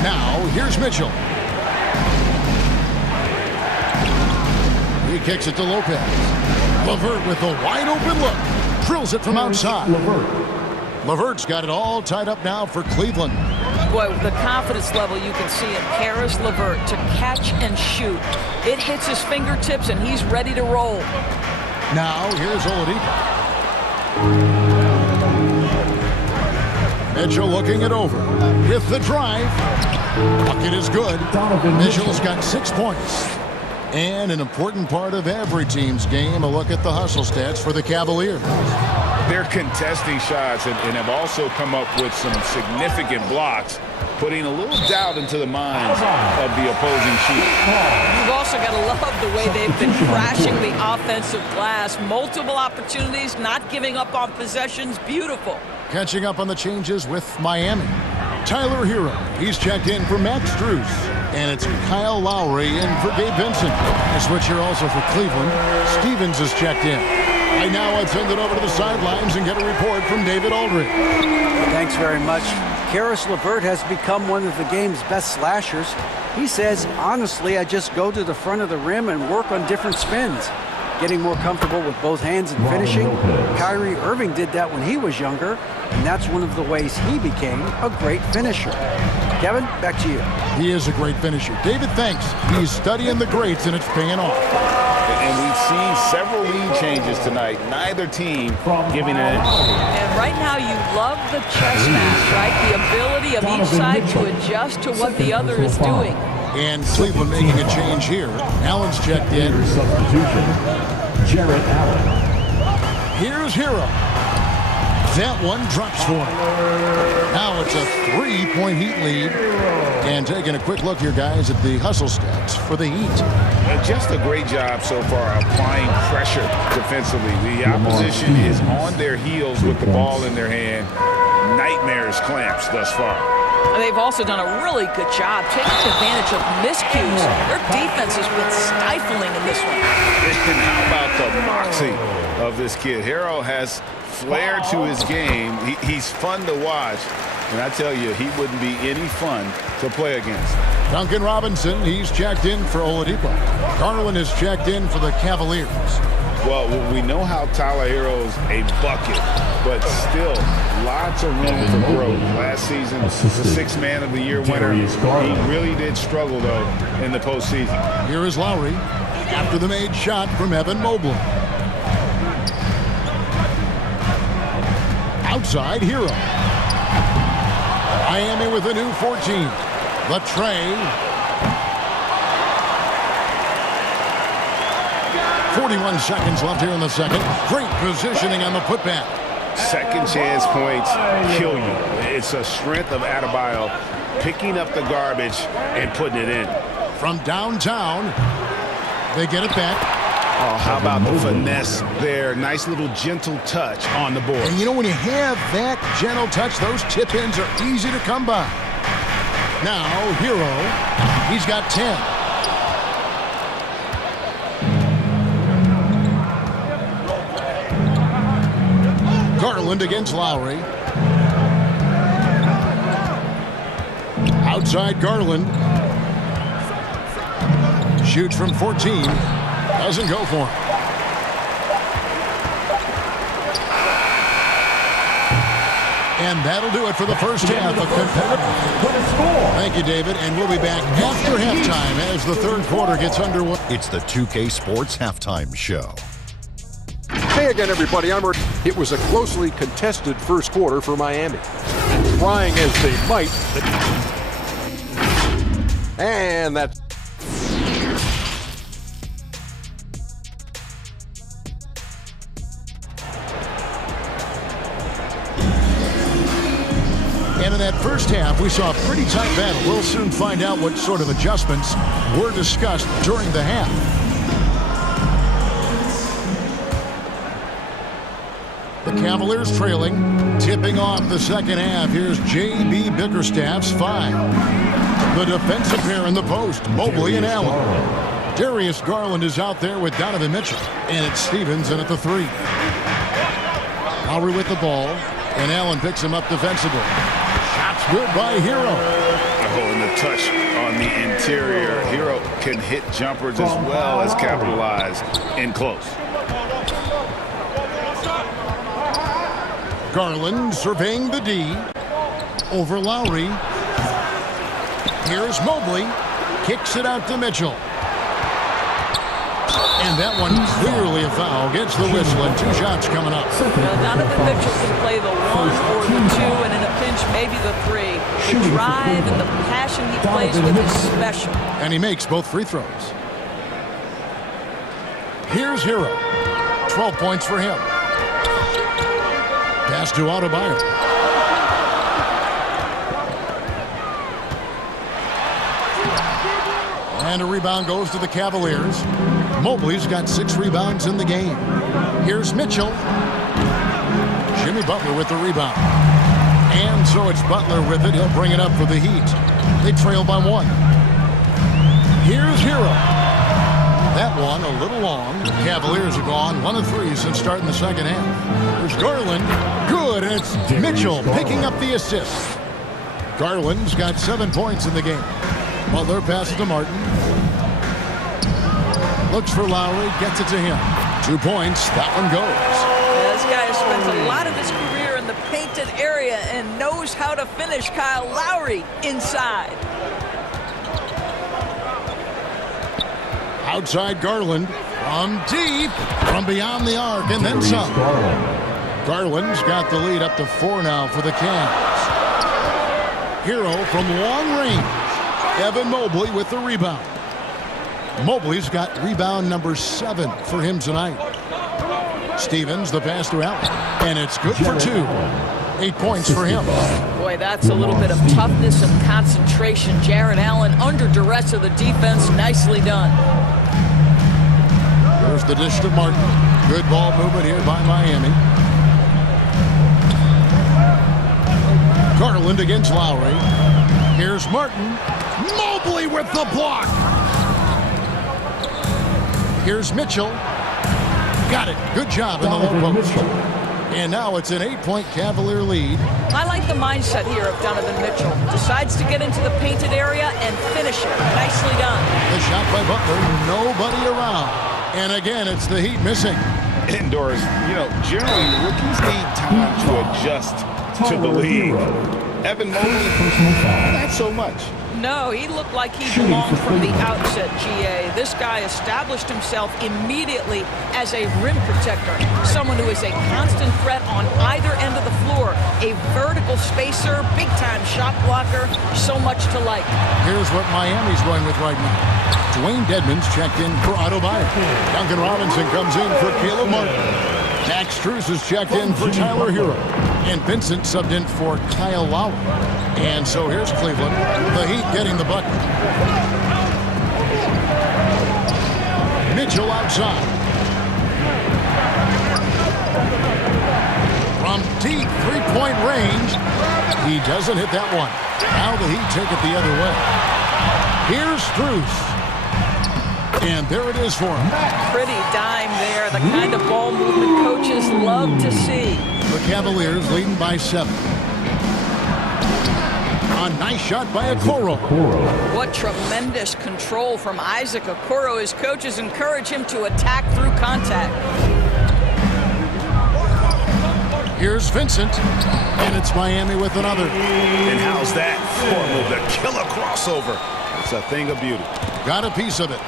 Now, here's Mitchell. He kicks it to Lopez. LeVert with a wide open look. Drills it from outside. LeVert's got it all tied up now for Cleveland. Boy, the confidence level you can see in Karis LeVert to catch and shoot. It hits his fingertips, and he's ready to roll. Now, here's Oladipo. Mitchell looking it over with the drive. Bucket is good. Mitchell's got 6 points. And an important part of every team's game, a look at the hustle stats for the Cavaliers. They're contesting shots and have also come up with some significant blocks, putting a little doubt into the minds of the opposing shooter. You've also got to love the way they've been crashing the offensive glass. Multiple opportunities, not giving up on possessions. Beautiful. Catching up on the changes with Miami. Tyler Hero, he's checked in for Max Strus. And it's Kyle Lowry in for Gabe Vincent. A switch here also for Cleveland. Stevens is checked in. Right now, I'd send it over to the sidelines and get a report from David Aldridge. Thanks very much. Karis LeVert has become one of the game's best slashers. He says, honestly, I just go to the front of the rim and work on different spins. Getting more comfortable with both hands and finishing. Kyrie Irving did that when he was younger, and that's one of the ways he became a great finisher. Kevin, back to you. He is a great finisher. David, thanks. He's studying the greats, and it's paying off. And we've seen several lead changes tonight. Neither team giving an edge. And right now you love the chess match, right? The ability of each side to adjust to what the other is doing. And Cleveland making a change here. Allen's checked in. Substitution, Jarrett Allen. Here's Hero. That one drops for him. Now it's a 3-point Heat lead. And taking a quick look here, guys, at the hustle stats for the Heat. Just a great job so far applying pressure defensively. The opposition is on their heels with the ball in their hand. Nightmares clamps thus far. They've also done a really good job taking advantage of miscues. Their defense has been stifling in this one. And how about the moxie of this kid? Hero has flair to his game. He's fun to watch. And I tell you, he wouldn't be any fun to play against. Duncan Robinson, he's checked in for Oladipo. Garland is checked in for the Cavaliers. Well, we know how Tyler Hero's a bucket, but still lots of room for growth. Last season, the 6th Man of the Year winner. He really did struggle, though, in the postseason. Here is Lowry after the made shot from Evan Mobley. Outside, Hero. Miami with a new 14. The tray. 41 seconds left here in the second. Great positioning on the putback. Second chance points kill you. It's a strength of Adebayo picking up the garbage and putting it in. From downtown, they get it back. Oh, how about the finesse there? Nice little gentle touch on the board. And you know, when you have that gentle touch, those tip-ins are easy to come by. Now, Hero, he's got 10. Garland against Lowry. Outside Garland. Shoots from 14. Doesn't go for him. And that'll do it for the first half of competitive. Thank you, David. And we'll be back after halftime as the third quarter gets underway. It's the 2K Sports Halftime Show. Hey again, everybody. It was a closely contested first quarter for Miami. And trying as they might. And that's... And in that first half, we saw a pretty tight battle. We'll soon find out what sort of adjustments were discussed during the half. The Cavaliers trailing, tipping off the second half. Here's J.B. Bickerstaff's 5. The defensive pair in the post, Mobley and Allen. Darius Garland is out there with Donovan Mitchell. And it's Stevens in at the 3. Lowry with the ball, and Allen picks him up defensively. Shots good by Hero. Oh, and the touch on the interior. Hero can hit jumpers as well as capitalize in close. Garland surveying the D. Over Lowry. Here's Mobley. Kicks it out to Mitchell. And that one clearly a foul. Gets the whistle and 2 shots coming up. Donovan Mitchell can play the 1 or the 2, and in a pinch, maybe the 3. The drive and the passion he plays with is special. And he makes both free throws. Here's Hero. 12 points for him. Pass to Adebayo. And a rebound goes to the Cavaliers. Mobley's got 6 rebounds in the game. Here's Mitchell. Jimmy Butler with the rebound. And so it's Butler with it. He'll bring it up for the Heat. They trail by 1. Here's Hero. That one a little long. The Cavaliers are gone 1 of 3 since starting the second half. There's Garland. Good, and it's Mitchell picking up the assist. Garland's got 7 points in the game. Butler passes to Martin. Looks for Lowry, gets it to him. 2 points, that one goes. Yeah, this guy has spent a lot of his career in the painted area and knows how to finish. Kyle Lowry inside. Outside Garland from deep, from beyond the arc, and then some. Garland's got the lead up to 4 now for the Cavs. Hero from long range. Evan Mobley with the rebound. Mobley's got rebound number 7 for him tonight. Stevens, the pass to Allen, and it's good for 2. 8 points for him. Boy, that's a little bit of toughness and concentration. Jarrett Allen under duress of the defense. Nicely done. There's the dish to Martin. Good ball movement here by Miami. Garland against Lowry. Here's Martin. Mobley with the block. Here's Mitchell. Got it. Good job in the low post. And now it's an 8-point Cavalier lead. I like the mindset here of Donovan Mitchell. Decides to get into the painted area and finish it. Nicely done. The shot by Butler. Nobody around. And again, it's the Heat missing. Indoors, generally rookies need time to adjust to the league. Evan Mobley, not so much. No, he looked like he belonged from the outset, GA. This guy established himself immediately as a rim protector, someone who is a constant threat on either end of the floor, a vertical spacer, big-time shot blocker, so much to like. Here's what Miami's going with right now. Dwayne Dedmon's checked in for Adebayo. Duncan Robinson comes in for Caleb Martin. Max Strus is checked in for Tyler Hero. And Vincent subbed in for Kyle Lowry. And so here's Cleveland. The Heat getting the bucket. Mitchell outside. From deep 3-point range. He doesn't hit that one. Now the Heat take it the other way. Here's Strus. And there it is for him. Pretty dime there. The kind of ball movement coaches love to see. The Cavaliers leading by 7. A nice shot by Okoro. What tremendous control from Isaac Okoro. His coaches encourage him to attack through contact. Here's Vincent. And it's Miami with another. And how's that form of the killer crossover? It's a thing of beauty. Got a piece of it.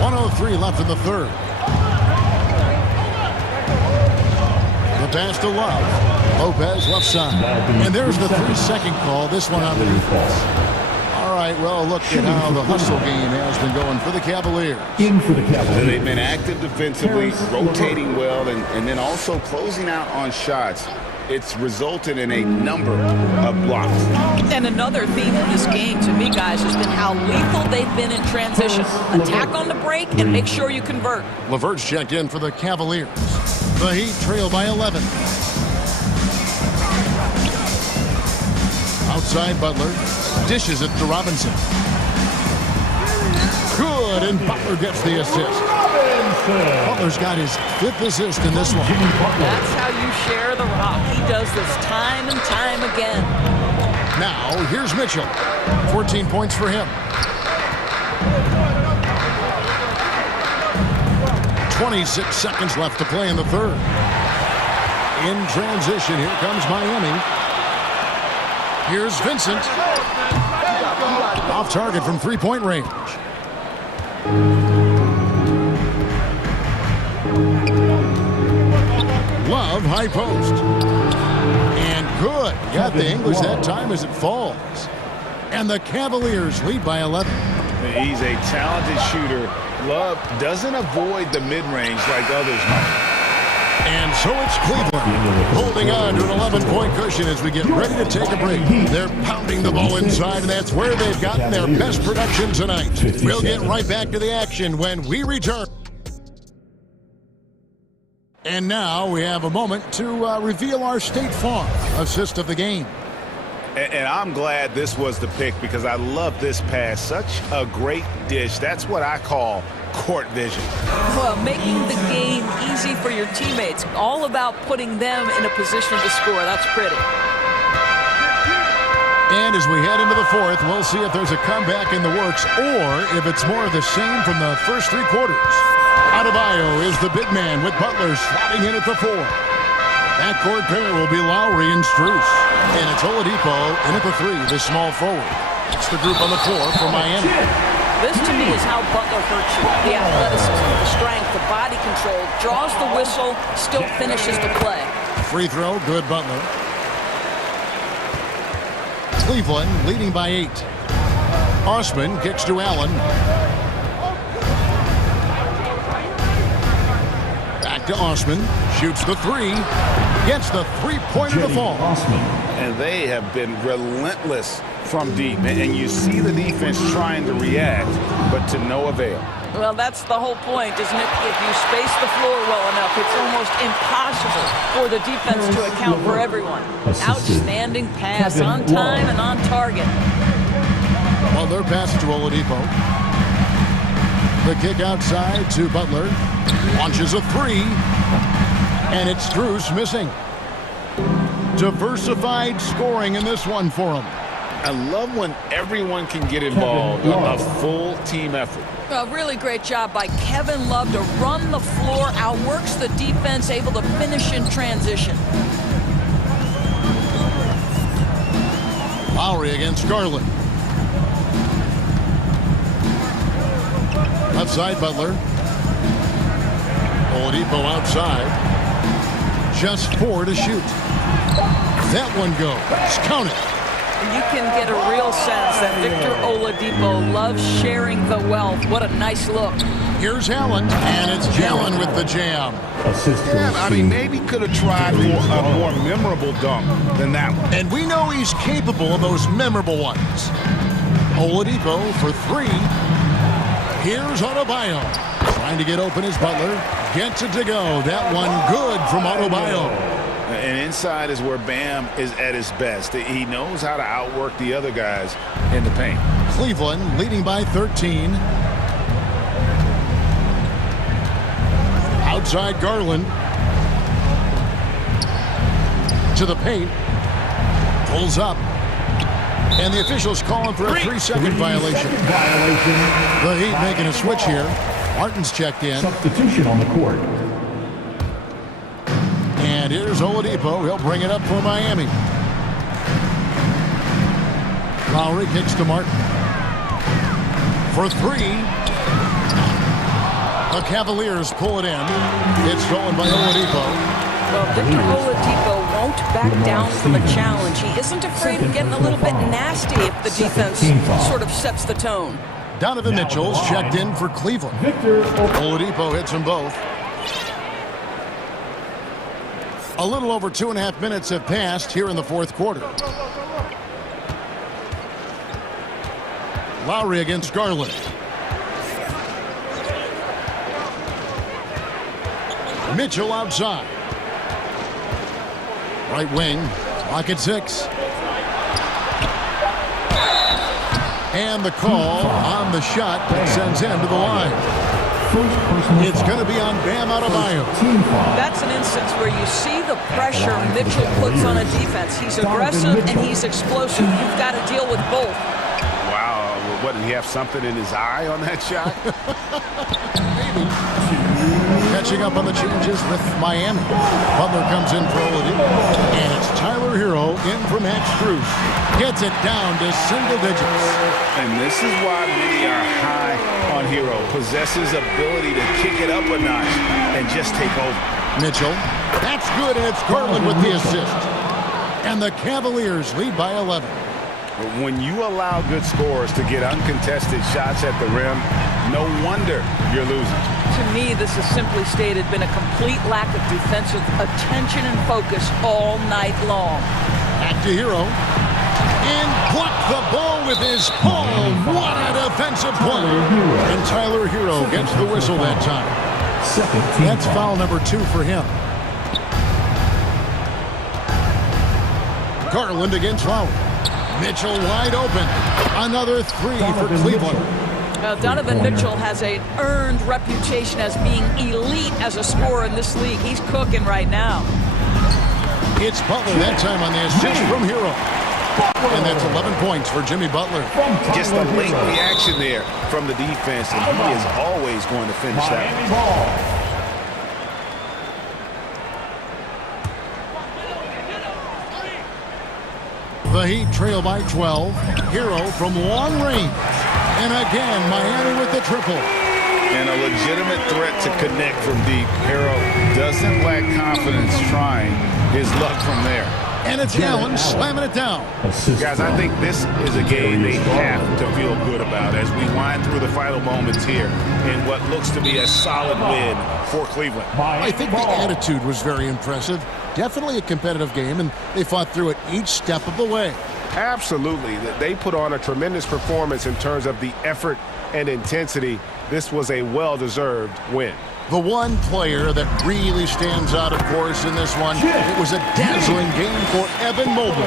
1:03 left in the third. The pass to Love. Lopez left side. And there's the 3-second call. This one on the defense. All right, well, look at how the hustle game has been going for the Cavaliers. They've been active defensively, rotating well, and then also closing out on shots. It's resulted in a number of blocks. And another theme in this game, to me, guys, has been how lethal they've been in transition. Attack on the break and make sure you convert. LeVert's checked in for the Cavaliers. The Heat trail by 11. Outside Butler. Dishes it to Robinson. Good, and Butler gets the assist. Butler's got his 5th assist in this one. That's how you share the rock. He does this time and time again. Now, here's Mitchell. 14 points for him. 26 seconds left to play in the third. In transition, here comes Miami. Here's Vincent. Off target from three-point range. Love, high post. And good. Got the English that time as it falls. And the Cavaliers lead by 11. He's a talented shooter. Love doesn't avoid the mid-range like others might. And so it's Cleveland holding on to an 11-point cushion as we get ready to take a break. They're pounding the ball inside, and that's where they've gotten their best production tonight. We'll get right back to the action when we return. And now we have a moment to reveal our State Farm assist of the game. And I'm glad this was the pick because I love this pass. Such a great dish. That's what I call court vision. Well, making the game easy for your teammates. All about putting them in a position to score. That's pretty. And as we head into the fourth, we'll see if there's a comeback in the works or if it's more of the same from the first three quarters. Adebayo is the big man with Butler sliding in at the 4. Backcourt pair will be Lowry and Strus. And it's Oladipo in at the 3, the small forward. It's the group on the floor for Miami. This, to me, is how Butler hurts you. The athleticism, the strength, the body control, draws the whistle, still finishes the play. Free throw, good Butler. Cleveland leading by 8. Osman kicks to Allen. Back to Osman. Shoots the 3. Gets the three-pointer to fall. And they have been relentless from deep. And you see the defense trying to react, but to no avail. Well, that's the whole point, isn't it? If you space the floor well enough, it's almost impossible for the defense to account for everyone. Outstanding pass on time and on target. Well, their pass to Oladipo. The kick outside to Butler. Launches a 3. And it's Strus missing. Diversified scoring in this one for him. I love when everyone can get involved. A full team effort. A really great job by Kevin Love to run the floor, outworks the defense, able to finish in transition. Lowry against Garland. Left side, Butler. Oladipo outside. Just 4 to shoot. That one goes. Count it. You can get a real sense that Victor Oladipo loves sharing the wealth. What a nice look. Here's Allen, and it's Allen with the jam. Yeah, I mean, maybe could have tried for a more memorable dunk than that one. And we know he's capable of those memorable ones. Oladipo for 3. Here's Adebayo. Trying to get open is Butler. Gets it to go. That one good from Adebayo. And inside is where Bam is at his best. He knows how to outwork the other guys in the paint. Cleveland leading by 13. Outside Garland. To the paint. Pulls up. And the officials calling for a 3-second violation. The Heat making a switch here. Martin's checked in. Substitution on the court. And here's Oladipo. He'll bring it up for Miami. Lowry kicks to Martin. For 3. The Cavaliers pull it in. It's stolen by Oladipo. Well, Victor Oladipo won't back down from a challenge. He isn't afraid of getting a little bit nasty if the defense sort of sets the tone. Donovan Mitchell's checked in for Cleveland. Oladipo hits them both. A little over 2.5 minutes have passed here in the fourth quarter. Lowry against Garland. Mitchell outside. Right wing. Clock at 6. And the call on the shot that sends him to the line. It's going to be on Bam Adebayo. That's an instance where you see the pressure Mitchell puts on a defense. He's aggressive and he's explosive. You've got to deal with both. Wow, What, did he have something in his eye on that shot? Maybe. Catching up on the changes with Miami. Butler comes in for Oladipo. And it's Tyler Hero in for Max Strus. Gets it down to single digits. And this is why many are high on Hero. Possesses ability to kick it up a notch and just take over. Mitchell. That's good, and it's Garland with the assist. And the Cavaliers lead by 11. When you allow good scorers to get uncontested shots at the rim, no wonder you're losing. To me, this has simply stated been a complete lack of defensive attention and focus all night long. Back to Hero. And blocked the ball with his palm. What a defensive play. And Tyler Hero gets the whistle that time. That's foul number 2 for him. Garland against Lowry. Mitchell wide open. Another 3 for Cleveland. Donovan Mitchell has an earned reputation as being elite as a scorer in this league. He's cooking right now. It's Butler that time on the assist from Hero. And that's 11 points for Jimmy Butler. Just a late reaction there from the defense, and he is always going to finish that. The Heat trail by 12. Hero from long range. And again, Miami with the triple. And a legitimate threat to connect from deep. Hero doesn't lack confidence trying his luck from there. And it's Allen slamming it down. Guys, I think this is a game they have to feel good about as we wind through the final moments here in what looks to be a solid win for Cleveland. I think the attitude was very impressive. Definitely a competitive game, and they fought through it each step of the way. Absolutely. They put on a tremendous performance in terms of the effort and intensity. This was a well-deserved win. The one player that really stands out, of course, in this one, it was a dazzling game for Evan Mobley.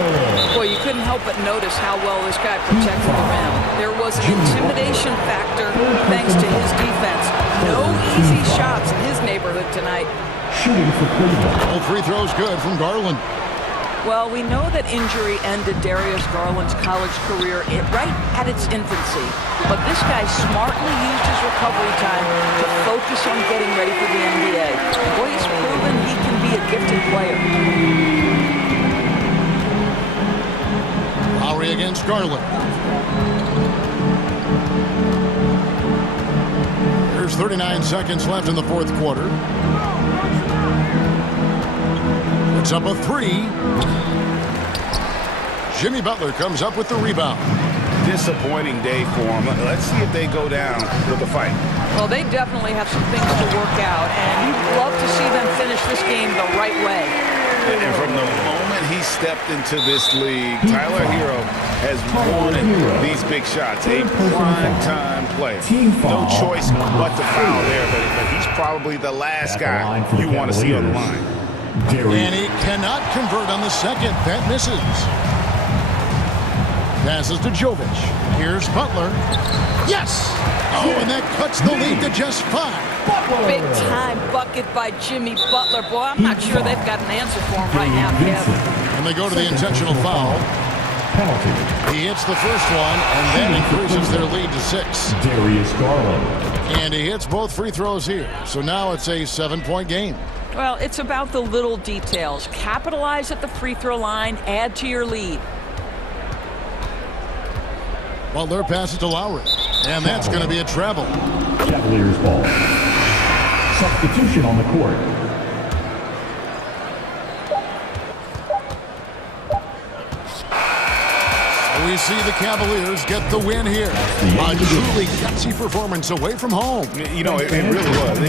Boy, you couldn't help but notice how well this guy protected the rim. There was an intimidation factor thanks to his defense. No easy shots in his neighborhood tonight. Shooting for Cleveland. All free throws good from Garland. Well, we know that injury ended Darius Garland's college career right at its infancy. But this guy smartly used his recovery time to focus on getting ready for the NBA. Boy, he's proven he can be a gifted player. Lowry against Garland. There's 39 seconds left in the fourth quarter. It's up a 3. Jimmy Butler comes up with the rebound. Disappointing day for him. Let's see if they go down with a fight. Well, they definitely have some things to work out, and you'd love to see them finish this game the right way. And from the moment he stepped into this league, Tyler Hero has wanted these big shots. A prime-time player. No choice but to foul there, but he's probably the last guy you want to see on the line. And he cannot convert on the second. That misses. Passes to Jovic. Here's Butler. Yes! Oh, and that cuts the lead to just 5. Big time bucket by Jimmy Butler. Boy, I'm not sure they've got an answer for him right now, Kevin. And they go to the intentional foul. He hits the first one, and then increases their lead to 6. Darius Garland. And he hits both free throws here. So now it's a 7-point game. Well, it's about the little details. Capitalize at the free throw line, add to your lead. Butler passes to Lowry. And that's going to be a travel. Cavaliers ball. Substitution on the court. We see the Cavaliers get the win here. A truly gutsy performance away from home. You know, it really was.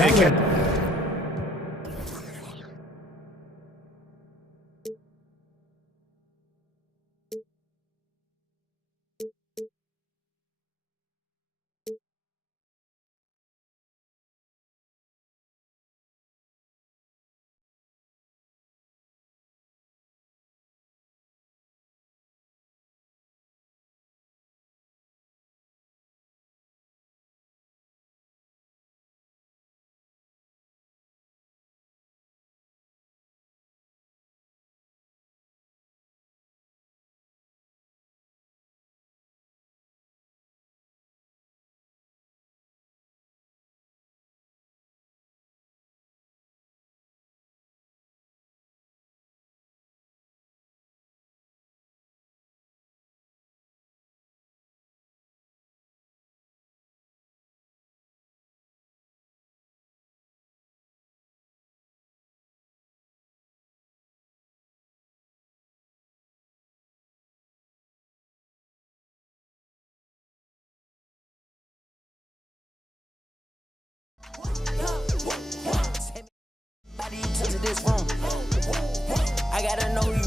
this room. I gotta know you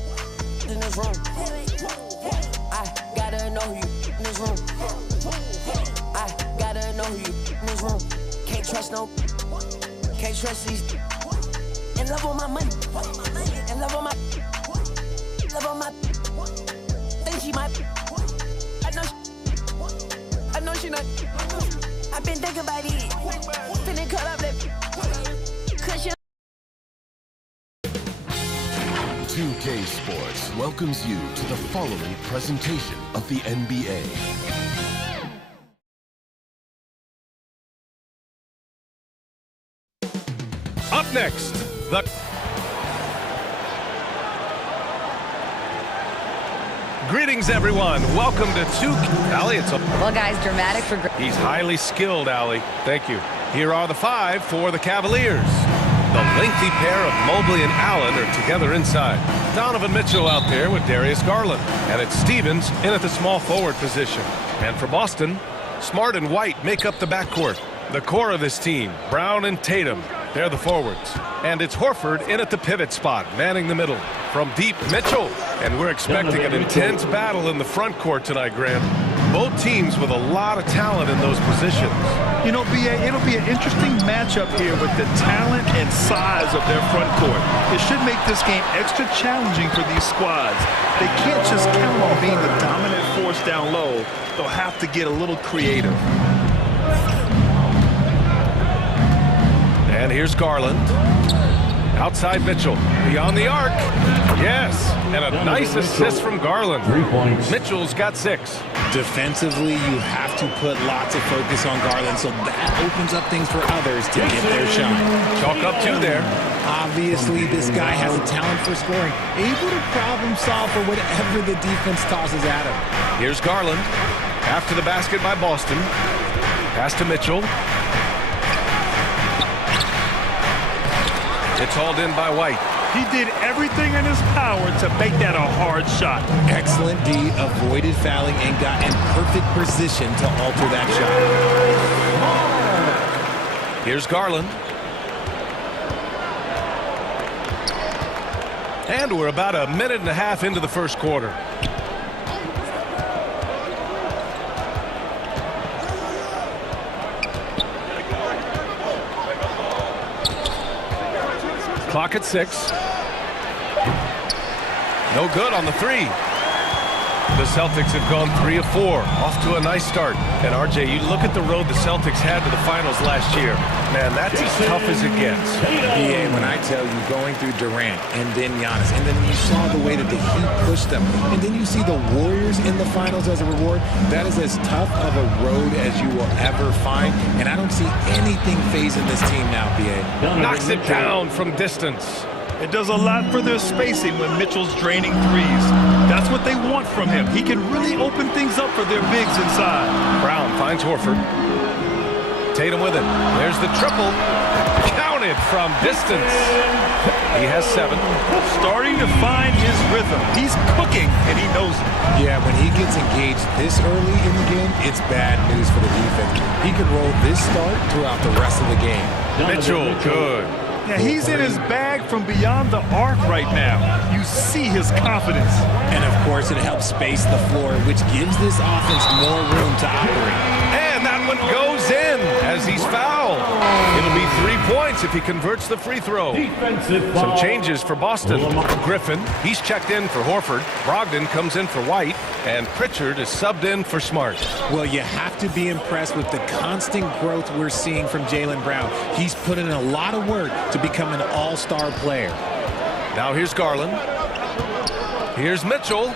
in this room. I gotta know you in this room. I gotta know you in this room. Can't trust these. In love on my money. In love on my. Think she might. I know she not. I've been thinking about it. Finna cut up that. Cushion. 2K Sports welcomes you to the following presentation of the NBA. Up next, Greetings, everyone. Welcome to 2K. Allie, it's Well, guys, dramatic for... He's highly skilled, Allie. Thank you. Here are the 5 for the Cavaliers. The lengthy pair of Mobley and Allen are together inside. Donovan Mitchell out there with Darius Garland. And it's Stevens in at the small forward position. And for Boston, Smart and White make up the backcourt. The core of this team, Brown and Tatum, they're the forwards. And it's Horford in at the pivot spot, manning the middle. From deep, Mitchell. And we're expecting an intense battle in the front court tonight, Grant. Both teams with a lot of talent in those positions. You know, B.A., it'll be an interesting matchup here with the talent and size of their front court. It should make this game extra challenging for these squads. They can't just count on being the dominant force down low. They'll have to get a little creative. And here's Garland. Outside Mitchell. Beyond the arc. Yes. And a nice assist from Garland. 3 points. Mitchell's got 6. Defensively, you have to put lots of focus on Garland, so that opens up things for others to get their shot. Chalk up 2 there. Obviously, this guy has a talent for scoring, able to problem solve for whatever the defense tosses at him. Here's Garland. After the basket by Boston. Pass to Mitchell. It's hauled in by White. He did everything in his power to make that a hard shot. Excellent D, avoided fouling, and got in perfect position to alter that shot. Here's Garland. And we're about a minute and a half into the first quarter. Clock at 6. No good on the 3. The Celtics have gone 3 of 4. Off to a nice start. And RJ, you look at the road the Celtics had to the finals last year. Man, that's as tough as it gets. Yeah, when I tell you, going through Durant and then Giannis, and then you saw the way that the Heat pushed them, and then you see the Warriors in the finals as a reward, that is as tough of a road as you will ever find. And I don't see anything phasing this team now, BA. Knocks it down from distance. It does a lot for their spacing when Mitchell's draining threes. That's what they want from him. He can really open things up for their bigs inside. Brown finds Horford. Tatum with it. There's the triple. Counted from distance. He has 7. Starting to find his rhythm. He's cooking, and he knows it. Yeah, when he gets engaged this early in the game, it's bad news for the defense. He can roll this start throughout the rest of the game. Mitchell, good. Yeah, he's in his bag from beyond the arc right now. You see his confidence. And, of course, it helps space the floor, which gives this offense more room to operate. And that one goes in as he's fouled. It'll be 3 points if he converts the free throw. Some changes for Boston. Griffin, he's checked in for Horford. Brogdon comes in for White. And Pritchard is subbed in for Smart. Well, you have to be impressed with the constant growth we're seeing from Jaylen Brown. He's put in a lot of work to become an all-star player. Now here's Garland. Here's Mitchell.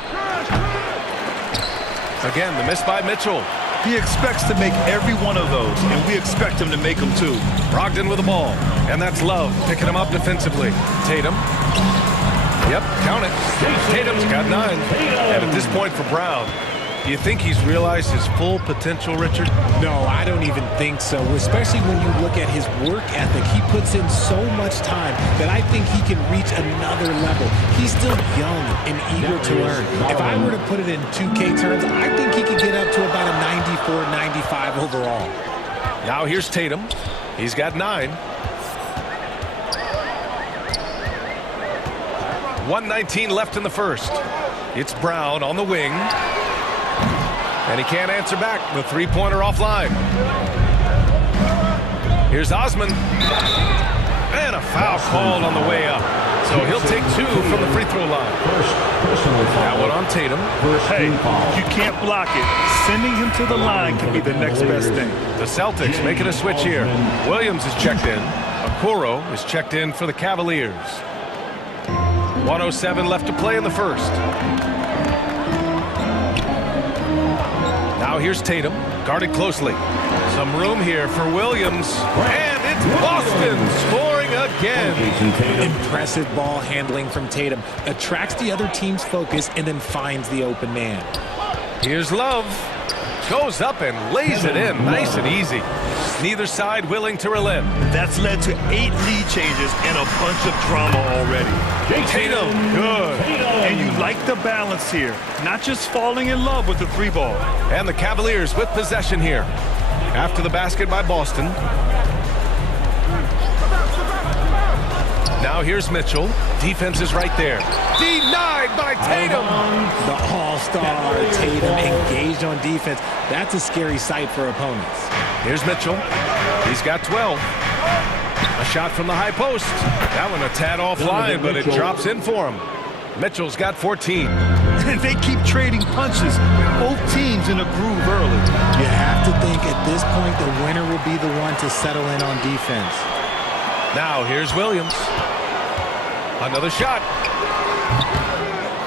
Again, the miss by Mitchell. He expects to make every one of those, and we expect him to make them too. Brogdon with the ball, and that's Love picking him up defensively. Tatum. Yep, count it. Tatum's got 9. And at this point for Brown, do you think he's realized his full potential, Richard? No, I don't even think so, especially when you look at his work ethic. He puts in so much time that I think he can reach another level. He's still young and eager to learn. If I were to put it in 2K terms, I think he could get up to about a 94, 95 overall. Now here's Tatum. He's got 9. 1:19 left in the first. It's Brown on the wing. And he can't answer back. The three-pointer offline. Here's Osman. And a foul called on the way up. So he'll take 2 from the free throw line. That one on Tatum. Hey, you can't block it. Sending him to the line can be the next best thing. The Celtics making a switch here. Williams is checked in. Okoro is checked in for the Cavaliers. 1:07 left to play in the first. Now here's Tatum, guarded closely. Some room here for Williams. And it's Boston scoring again. Impressive ball handling from Tatum. Attracts the other team's focus and then finds the open man. Here's Love. Goes up and lays it in nice and easy. Neither side willing to relent. That's led to 8 lead changes and a bunch of drama already. Tatum, good. And you like the balance here. Not just falling in love with the 3 ball. And the Cavaliers with possession here. After the basket by Boston. Now here's Mitchell. Defense is right there. Denied by Tatum. The all-star Tatum engaged on defense. That's a scary sight for opponents. Here's Mitchell. He's got 12. A shot from the high post. That one a tad offline, but it drops in for him. Mitchell's got 14. And they keep trading punches. Both teams in a groove early. You have to think at this point the winner will be the one to settle in on defense. Now here's Williams. Another shot.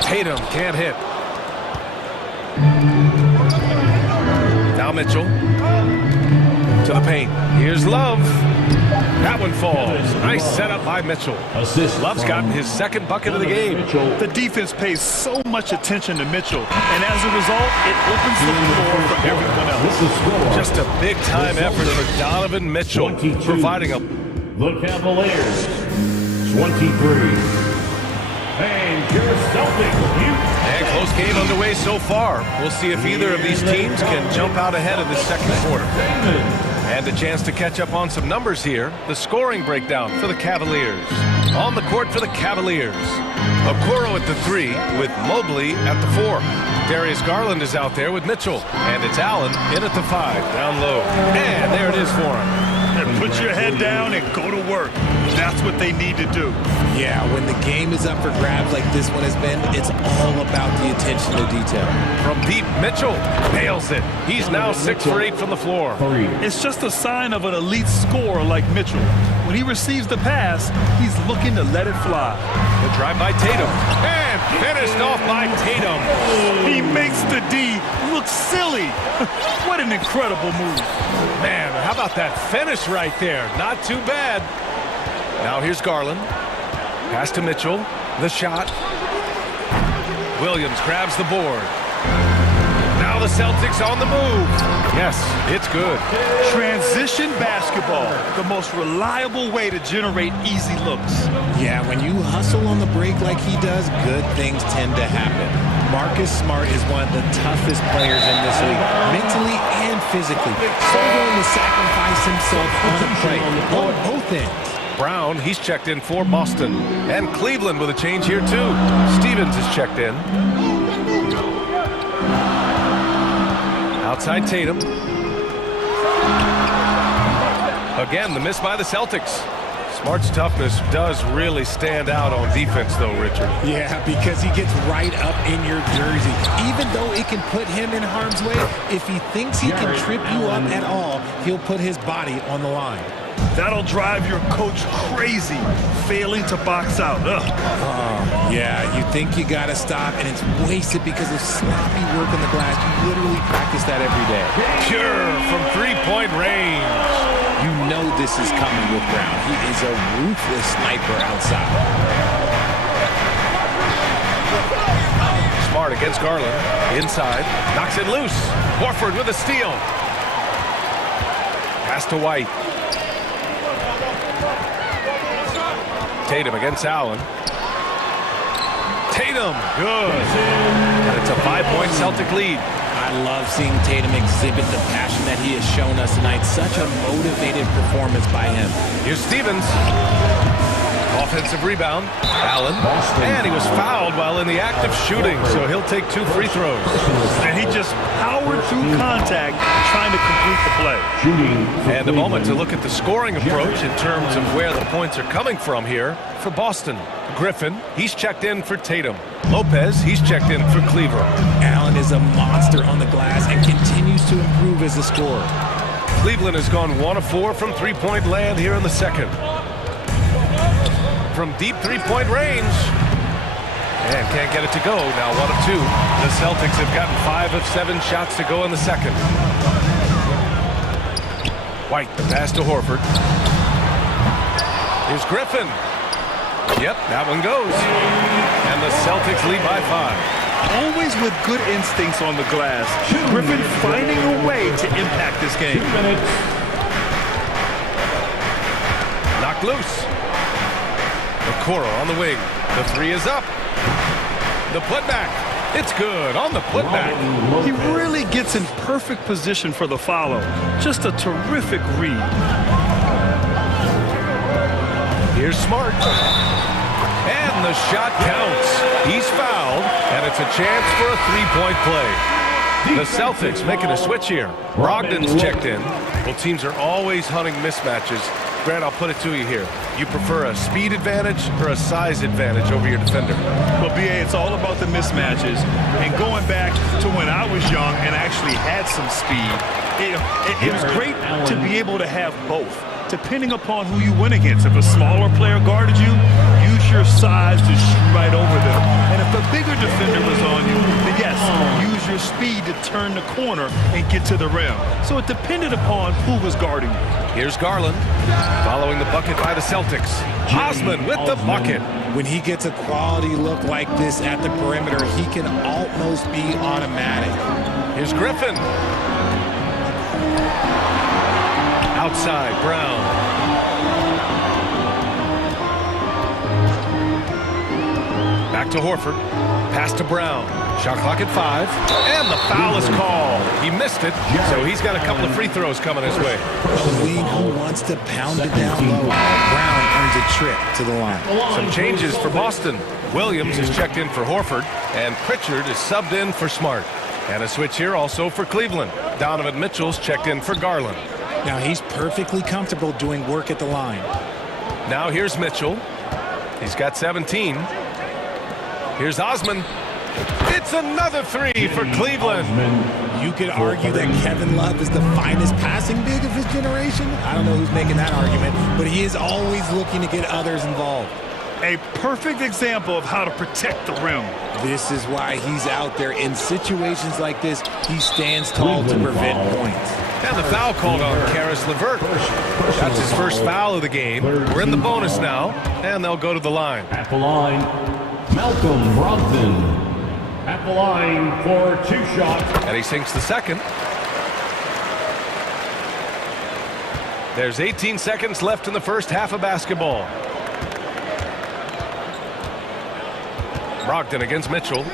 Tatum can't hit. Now Mitchell. To the paint. Here's Love. That one falls. Nice setup by Mitchell. Love's gotten his second bucket of the game. The defense pays so much attention to Mitchell, and as a result, it opens the floor for everyone else. Just a big-time effort for Donovan Mitchell, providing a... The Cavaliers, 23. And your Celtics, and close game underway so far. We'll see if either of these teams can jump out ahead of the second quarter. And a chance to catch up on some numbers here. The scoring breakdown for the Cavaliers. On the court for the Cavaliers. Okoro at the 3 with Mobley at the 4. Darius Garland is out there with Mitchell. And it's Allen in at the 5, down low. And there it is for him. And put your head down and go to work. That's what they need to do. Yeah, when the game is up for grabs like this one has been, it's all about the attention to detail. From deep, Mitchell nails it. He's now 6 for 8 from the floor. It's just a sign of an elite scorer like Mitchell. When he receives the pass, he's looking to let it fly. The drive by Tatum. And finished off by Tatum. He makes the D look silly. What an incredible move. Man, how about that finish right there? Not too bad. Now here's Garland. Pass to Mitchell. The shot. Williams grabs the board. Now the Celtics on the move. Yes, it's good. Transition basketball, the most reliable way to generate easy looks. Yeah, when you hustle on the break like he does, good things tend to happen. Marcus Smart is one of the toughest players in this league, mentally and physically. So willing to sacrifice himself on a play on both ends. Brown, he's checked in for Boston. And Cleveland with a change here too. Stevens is checked in. Outside Tatum. Again, the miss by the Celtics. Smart's toughness does really stand out on defense, though, Richard. Yeah, because he gets right up in your jersey. Even though it can put him in harm's way, if he thinks he can trip you up at all, he'll put his body on the line. That'll drive your coach crazy, failing to box out. Yeah, you think you got to stop, and it's wasted because of sloppy work on the glass. You literally practice that every day. Pure from three-point range. You know this is coming with Brown. He is a ruthless sniper outside. Smart against Garland. Inside. Knocks it loose. Horford with a steal. Pass to White. Tatum against Allen. Tatum, good. And it's a 5-point Celtic lead. I love seeing Tatum exhibit the passion that he has shown us tonight. Such a motivated performance by him. Here's Stevens. Offensive rebound. Allen. And he was fouled while in the act of shooting, so he'll take 2 free throws. And he just powered through contact trying to complete the play. And a moment to look at the scoring approach in terms of where the points are coming from here for Boston. Griffin, he's checked in for Tatum. Lopez, he's checked in for Cleveland. Allen is a monster on the glass and continues to improve as a scorer. Cleveland has gone 1 of 4 from three-point land here in the second. From deep three-point range. And can't get it to go. Now 1 of 2. The Celtics have gotten 5 of 7 shots to go in the second. White, the pass to Horford. Here's Griffin. Yep, that one goes. And the Celtics lead by 5. Always with good instincts on the glass. Griffin finding a way to impact this game. 2 minutes. Knocked loose. Okoro on the wing. The 3 is up. The putback. It's good on the putback. He really gets in perfect position for the follow. Just a terrific read. Here's Smart. And the shot counts. He's fouled, and it's a chance for a three-point play. The Celtics making a switch here. Brogdon's checked in. Well, teams are always hunting mismatches. Grant, I'll put it to you here. You prefer a speed advantage or a size advantage over your defender? Well, B.A., it's all about the mismatches. And going back to when I was young and actually had some speed, it was great to be able to have both, depending upon who you went against. If a smaller player guarded you, use your size to shoot right over them. And if a bigger defender was on you, then yes, use your speed to turn the corner and get to the rim. So it depended upon who was guarding you. Here's Garland, following the bucket by the Celtics. Osman with the bucket. When he gets a quality look like this at the perimeter, he can almost be automatic. Here's Griffin. Outside, Brown. Back to Horford. Pass to Brown. Shot clock at 5. And the foul is called. He missed it, so he's got a couple of free throws coming his way. A league who wants to pound it down low. Brown earns a trip to the line. Some changes for Boston. Williams is checked in for Horford, and Pritchard is subbed in for Smart. And a switch here also for Cleveland. Donovan Mitchell's checked in for Garland. Now he's perfectly comfortable doing work at the line. Now here's Mitchell. He's got 17. Here's Osman. It's another 3 for Cleveland. You could argue that Kevin Love is the finest passing big of his generation. I don't know who's making that argument, but he is always looking to get others involved. A perfect example of how to protect the rim. This is why he's out there. In situations like this, he stands tall to prevent points. And the foul called on Karis LeVert. That's his first foul of the game. We're in the bonus now, and they'll go to the line. At the line, Malcolm Brogdon. At the line for 2 shots. And he sinks the second. There's 18 seconds left in the first half of basketball. Brogdon against Mitchell.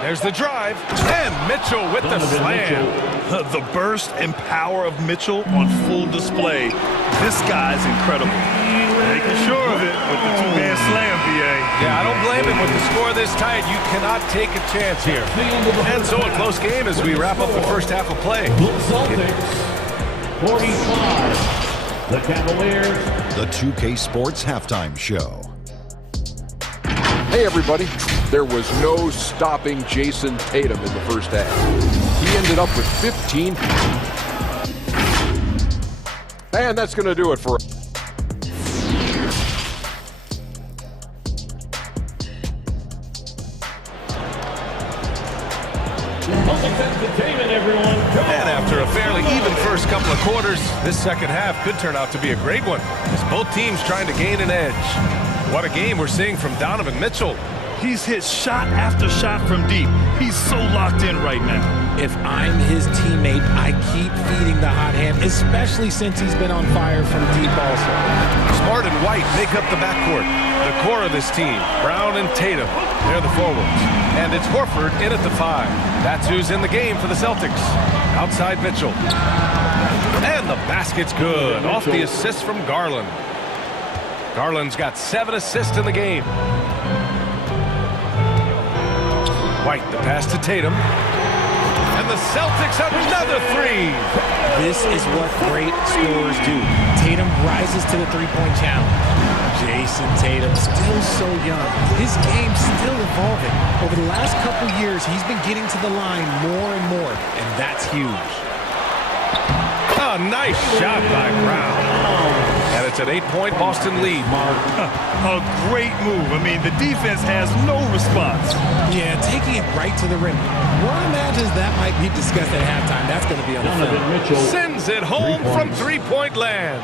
There's the drive, and Mitchell with the slam. The burst and power of Mitchell on full display. This guy's incredible. Making sure of it with the 2-man slam, B.A. Yeah, I don't blame him with the score this tight. You cannot take a chance here. And so a close game as we wrap up the first half of play. Celtics, 45. The Cavaliers. The 2K Sports Halftime Show. Hey, everybody. There was no stopping Jason Tatum in the first half. He ended up with 15. And that's going to do it for... And after a fairly even first couple of quarters, this second half could turn out to be a great one, as both teams trying to gain an edge. What a game we're seeing from Donovan Mitchell. He's hit shot after shot from deep. He's so locked in right now. If I'm his teammate, I keep feeding the hot hand, especially since he's been on fire from deep also. Smart and White make up the backcourt. The core of this team, Brown and Tatum, they're the forwards. And it's Horford in at the 5. That's who's in the game for the Celtics. Outside Mitchell. And the basket's good. Off the assist from Garland. Garland's got 7 assists in the game. White, the pass to Tatum. And the Celtics another 3. This is what great scorers do. Tatum rises to the three-point challenge. Jason Tatum, still so young. His game's still evolving. Over the last couple years, he's been getting to the line more and more, and that's huge. Oh, nice shot by Brown. And it's an 8-point Boston lead. A great move. I mean, the defense has no response. Yeah, taking it right to the rim. One imagines that might be discussed at halftime. That's going to be on the film. Sends it home from three-point land.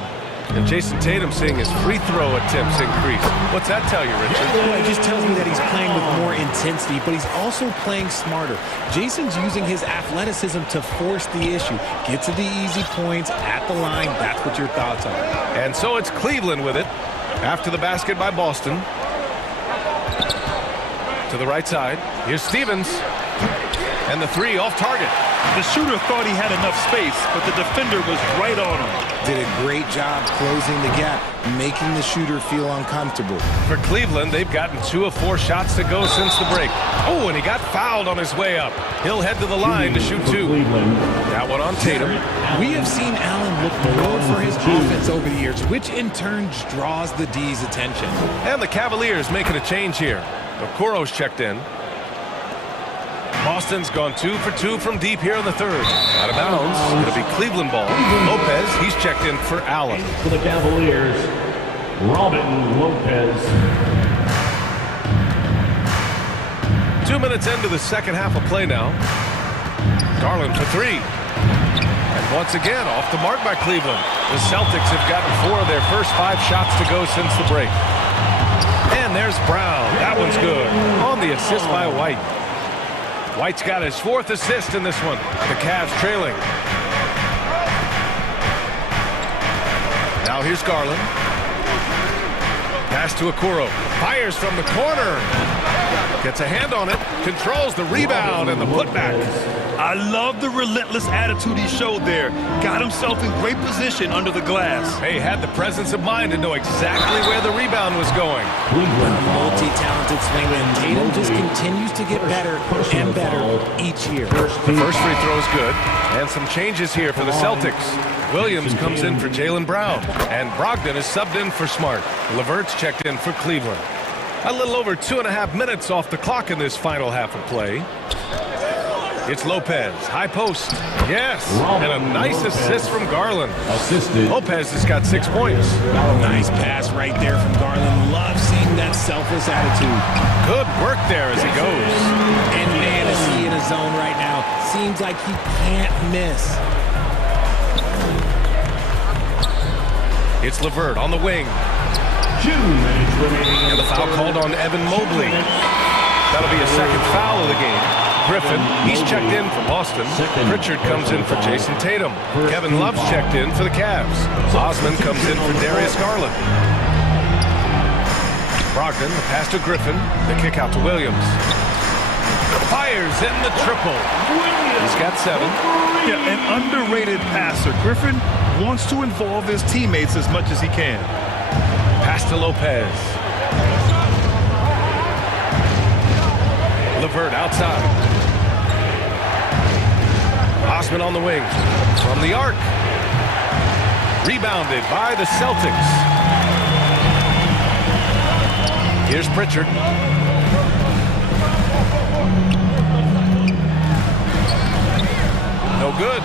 And Jason Tatum seeing his free throw attempts increase. What's that tell you, Richard? Well, it just tells me that he's playing with more intensity, but he's also playing smarter. Jason's using his athleticism to force the issue. Get to the easy points at the line. That's what your thoughts are. And so it's Cleveland with it. After the basket by Boston. To the right side. Here's Stevens. And the 3 off target. The shooter thought he had enough space, but the defender was right on him. Did a great job closing the gap, making the shooter feel uncomfortable. For Cleveland, they've gotten 2 of 4 shots to go since the break. Oh, and he got fouled on his way up. He'll head to the line to shoot 2. That one on Tatum. We have seen Allen look more for his offense over the years, which in turn draws the D's attention. And the Cavaliers making a change here. Okoro's checked in. Boston's gone 2 for 2 from deep here in the 3rd. Out of bounds. It'll be Cleveland ball. Lopez, he's checked in for Allen. For the Cavaliers, Robin Lopez. 2 minutes into the second half of play now. Garland for 3. And once again, off the mark by Cleveland. The Celtics have gotten 4 of their first 5 shots to go since the break. And there's Brown. That one's good. On the assist by White. White's got his 4th assist in this one. The Cavs trailing. Now here's Garland. Pass to Okoro. Fires from the corner. Gets a hand on it. Controls the rebound and the putback. I love the relentless attitude he showed there. Got himself in great position under the glass. Hey, had the presence of mind to know exactly where the rebound was going. Multi-talented swingman. Tatum just continues to get better and better each year. The first free throw is good. And some changes here for the Celtics. Williams comes in for Jaylen Brown. And Brogdon is subbed in for Smart. Levert's checked in for Cleveland. A little over 2.5 minutes off the clock in this final half of play. It's Lopez, high post. Yes, and a nice assist from Garland. Lopez has got 6 points. Nice pass right there from Garland. Love seeing that selfless attitude. Good work there as he goes. And man, is he in a zone right now. Seems like he can't miss. It's Levert on the wing. 2 minutes remaining. And the foul called on Evan Mobley. That'll be a second foul of the game. Griffin, he's checked in for Boston. Pritchard comes in for Jason Tatum. Kevin Love's checked in for the Cavs. Osman comes in for Darius Garland. Brogdon, the pass to Griffin. The kick out to Williams. Fires in the triple. He's got 7. Yeah, an underrated passer. Griffin wants to involve his teammates as much as he can. Pass to Lopez. Levert outside. Osman on the wing. From the arc. Rebounded by the Celtics. Here's Pritchard. No good.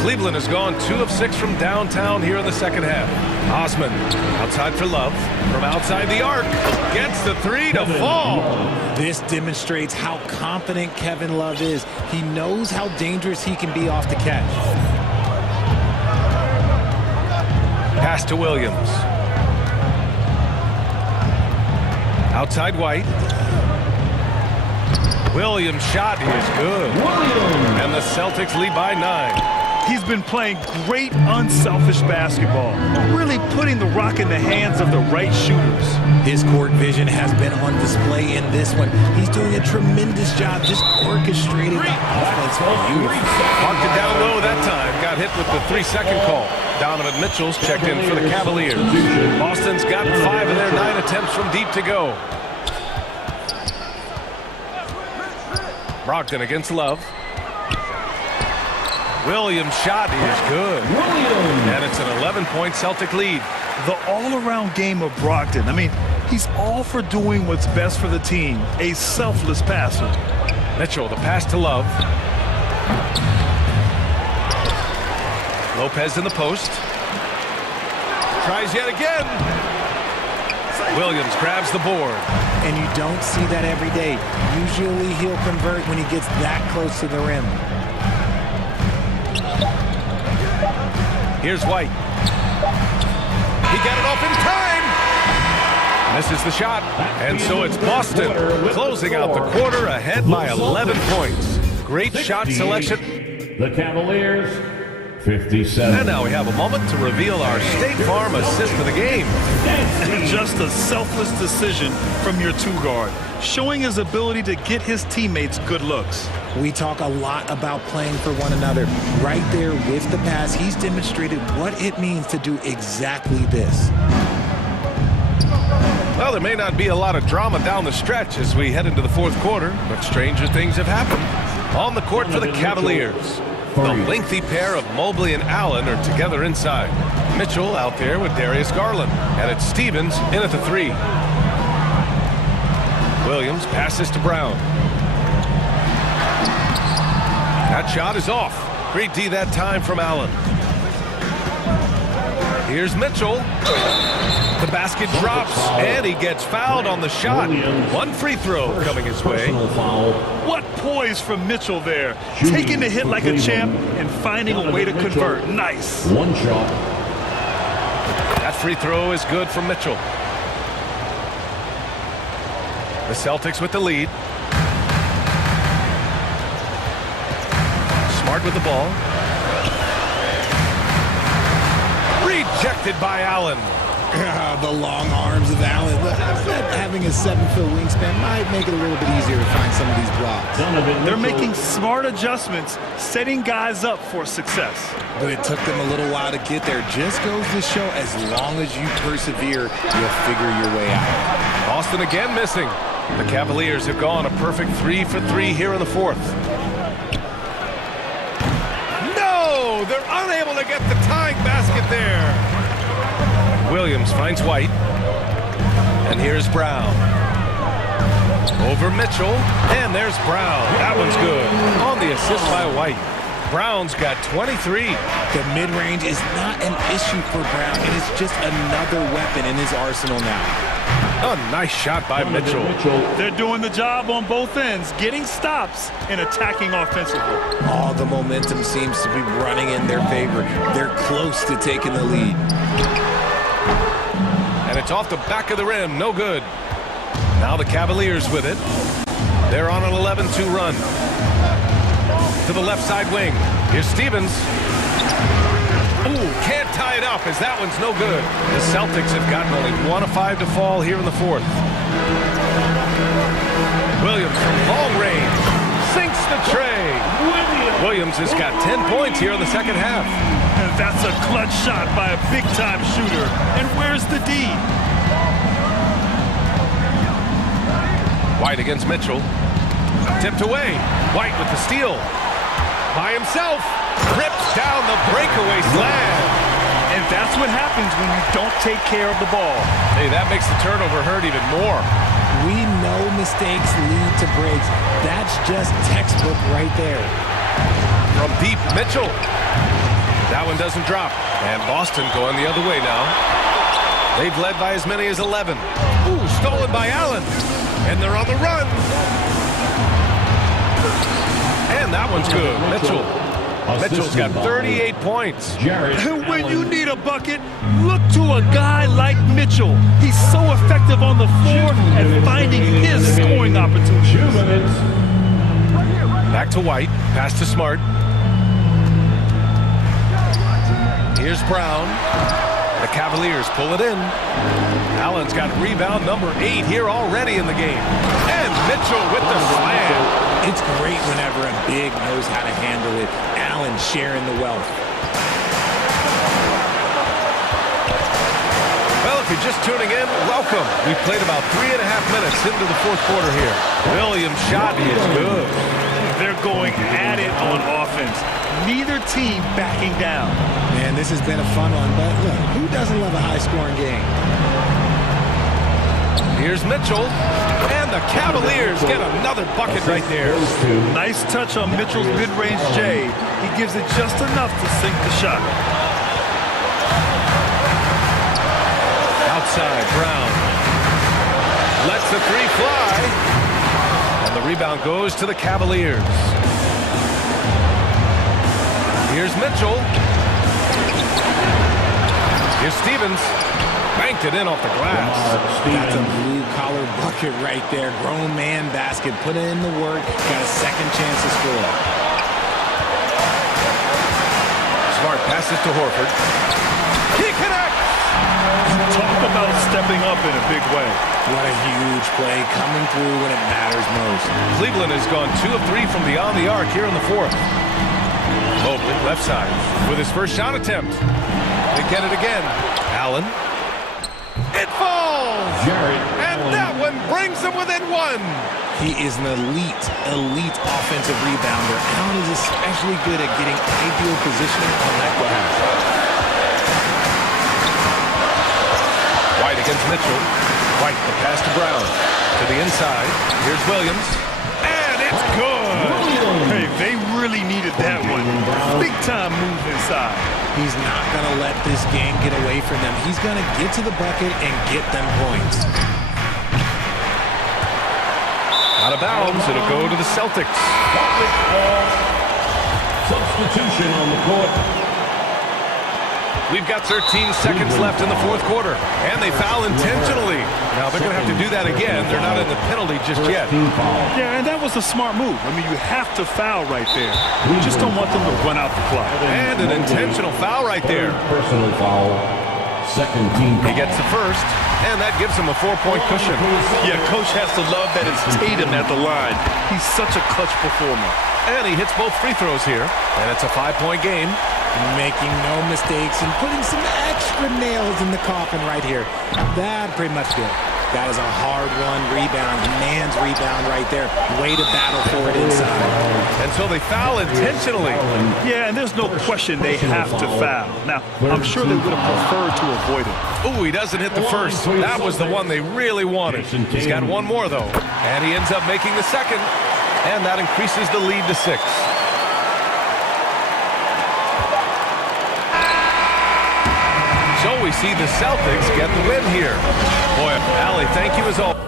Cleveland has gone 2 of 6 from downtown here in the second half. Osman outside for Love. From outside the arc. Gets the 3 to fall. This demonstrates how confident Kevin Love is. He knows how dangerous he can be off the catch. Pass to Williams. Outside White. Williams' shot is good. And the Celtics lead by 9. He's been playing great, unselfish basketball, really putting the rock in the hands of the right shooters. His court vision has been on display in this one. He's doing a tremendous job just orchestrating the offense beautifully. Marked it down low that time. Got hit with the 3-second call. Donovan Mitchell's checked in for the Cavaliers. Boston's got 5 of their 9 attempts from deep to go. Brogdon against Love. Williams' shot is good. And it's an 11-point Celtic lead. The all-around game of Brogdon. I mean, he's all for doing what's best for the team. A selfless passer. Mitchell, the pass to Love. Lopez in the post. Tries yet again. Williams grabs the board. And you don't see that every day. Usually he'll convert when he gets that close to the rim. Here's White. He got it off in time. Misses the shot. And so it's Boston closing out the quarter ahead by 11 points. Great shot selection. The Cavaliers, 57. And now we have a moment to reveal our State Farm assist of the game. Just a selfless decision from your two-guard, showing his ability to get his teammates good looks. We talk a lot about playing for one another. Right there with the pass, he's demonstrated what it means to do exactly this. Well, there may not be a lot of drama down the stretch as we head into the fourth quarter, but stranger things have happened. On the court for the Cavaliers, the lengthy pair of Mobley and Allen are together inside. Mitchell out there with Darius Garland, and it's Stevens in at the 3. Williams passes to Brown. That shot is off. Great D that time from Allen. Here's Mitchell. The basket drops, and he gets fouled on the shot. One free throw coming his way. What poise from Mitchell there. Taking the hit like a champ and finding a way to convert. Nice. One shot. That free throw is good from Mitchell. The Celtics with the lead. Smart with the ball. Rejected by Allen. The long arms of Allen. Having a 7-foot wingspan might make it a little bit easier to find some of these blocks. They're making smart adjustments, setting guys up for success. But it took them a little while to get there. Just goes to show as long as you persevere, you'll figure your way out. Boston again missing. The Cavaliers have gone a perfect 3 for 3 here in the fourth. No! They're unable to get the tying basket there. Williams finds White. And here's Brown. Over Mitchell. And there's Brown. That one's good. On the assist by White. Brown's got 23. The mid-range is not an issue for Brown. It is just another weapon in his arsenal now. A nice shot by Mitchell. They're doing the job on both ends, getting stops and attacking offensively. All the momentum seems to be running in their favor. They're close to taking the lead. And it's off the back of the rim. No good. Now the Cavaliers with it. They're on an 11-2 run. To the left side wing. Here's Stevens. Ooh, can't tie it up as that one's no good. The Celtics have gotten only 1 of 5 to fall here in the fourth. Williams from long range sinks the tray. Williams has got 10 points here in the second half. And that's a clutch shot by a big-time shooter. And where's the D? White against Mitchell. Tipped away. White with the steal. By himself. Rips down the breakaway slam. And that's what happens when you don't take care of the ball. Hey, that makes the turnover hurt even more. We know mistakes lead to breaks. That's just textbook right there. From deep, Mitchell. That one doesn't drop. And Boston going the other way now. They've led by as many as 11. Ooh, stolen by Allen. And they're on the run. And that one's good. Mitchell's got 38 points. And when you need a bucket, look to a guy like Mitchell. He's so effective on the floor at finding his scoring opportunities. Back to White. Pass to Smart. Here's Brown. The Cavaliers pull it in. Allen's got rebound number 8 here already in the game. And Mitchell with the slam. It's great whenever a big knows how to handle it. Allen sharing the wealth. Well, if you're just tuning in, welcome. We've played about 3.5 minutes into the fourth quarter here. Williams' shot is good. They're going at it on offense. Neither team backing down. Man, this has been a fun one, but look, who doesn't love a high-scoring game? Here's Mitchell, and the Cavaliers get another bucket right there. Nice touch on Mitchell's mid-range J. He gives it just enough to sink the shot. Outside, Brown lets the three fly, and the rebound goes to the Cavaliers. Here's Mitchell. Here's Stevens. Banked it in off the glass. That's a blue-collar bucket right there. Grown man basket. Put in the work. Got a second chance to score. Smart passes to Horford. He connects! Talk about stepping up in a big way. What a huge play coming through when it matters most. Cleveland has gone 2 of 3 from beyond the arc here in the fourth. Mobley, left side, with his first shot attempt. They get it again. Allen. It falls! And that one brings them within 1. He is an elite offensive rebounder. Allen is especially good at getting ideal positioning on that glass. White against Mitchell. White, the pass to Brown. To the inside. Here's Williams. And it's good! Hey, they really needed that one. Big time move inside. He's not going to let this game get away from them. He's going to get to the bucket and get them points. Out of bounds, it'll go to the Celtics. Substitution on the court. We've got 13 seconds left in the fourth quarter, and they foul intentionally. Now, they're going to have to do that again. They're not in the penalty just yet. Yeah, and that was a smart move. I mean, you have to foul right there. You just don't want them to run out the clock. And an intentional foul right there. Personal foul. Second team foul. He gets the first, and that gives him a 4-point cushion. Yeah, coach has to love that it's Tatum at the line. He's such a clutch performer. And he hits both free throws here, and it's a 5-point game. Making no mistakes and putting some extra nails in the coffin right here. That pretty much did. That is a hard-won rebound, man's rebound right there. Way to battle for it inside. And so they foul intentionally. Yeah, and there's no question they have to foul. Now, I'm sure they would have preferred to avoid it. Ooh, he doesn't hit the first. That was the one they really wanted. He's got one more, though. And he ends up making the second. And that increases the lead to 6. So we see the Celtics get the win here. Boy, Allie, thank you as always.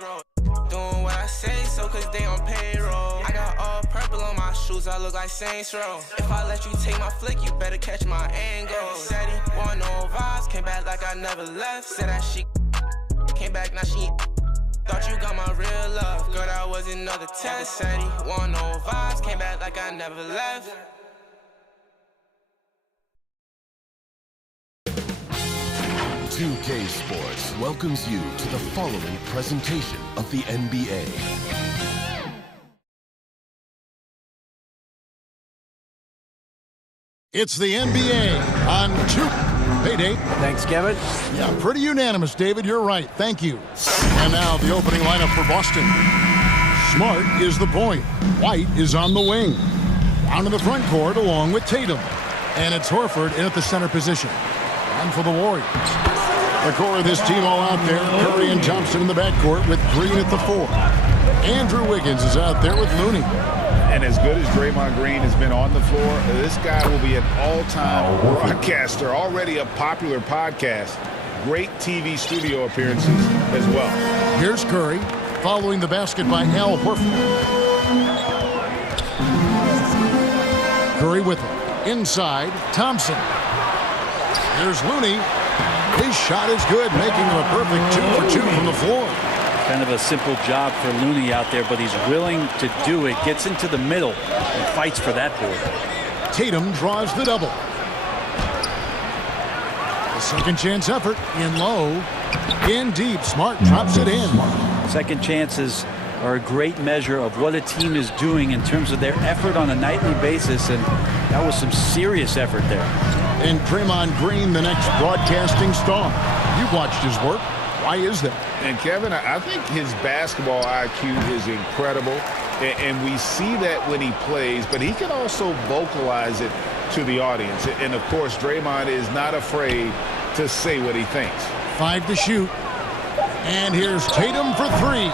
Doing what I say, so cause they on payroll. I got all purple on my shoes, I look like Saints Row. If I let you take my flick, you better catch my angle. Said he want no vibes, came back like I never left. Said that she came back, now she thought you got my real love. Girl, that was another test. Said he want no vibes, came back like I never left. .2K Sports welcomes you to the following presentation of the NBA. It's the NBA on 2. Hey, Dave. Thanks, Kevin. Yeah, pretty unanimous, David. You're right. Thank you. And now the opening lineup for Boston. Smart is the point. White is on the wing. Down in the front court along with Tatum. And it's Horford in at the center position. And for the Warriors. The core of this team all out there. Curry and Thompson in the backcourt with Green at the 4. Andrew Wiggins is out there with Looney. And as good as Draymond Green has been on the floor, this guy will be an all-time broadcaster, already a popular podcast. Great TV studio appearances as well. Here's Curry, following the basket by Al Horford. Curry with it. Inside, Thompson. Here's Looney. His shot is good, making him a perfect 2 for 2 from the floor. Kind of a simple job for Looney out there, but he's willing to do it. Gets into the middle and fights for that board. Tatum draws the double. The second chance effort in low, in deep. Smart drops it in. Second chances are a great measure of what a team is doing in terms of their effort on a nightly basis, and that was some serious effort there. And Draymond Green, the next broadcasting star. You've watched his work. Why is that? And Kevin, I think his basketball IQ is incredible, and we see that when he plays, but he can also vocalize it to the audience. And of course, Draymond is not afraid to say what he thinks. 5 to shoot. And here's Tatum for 3.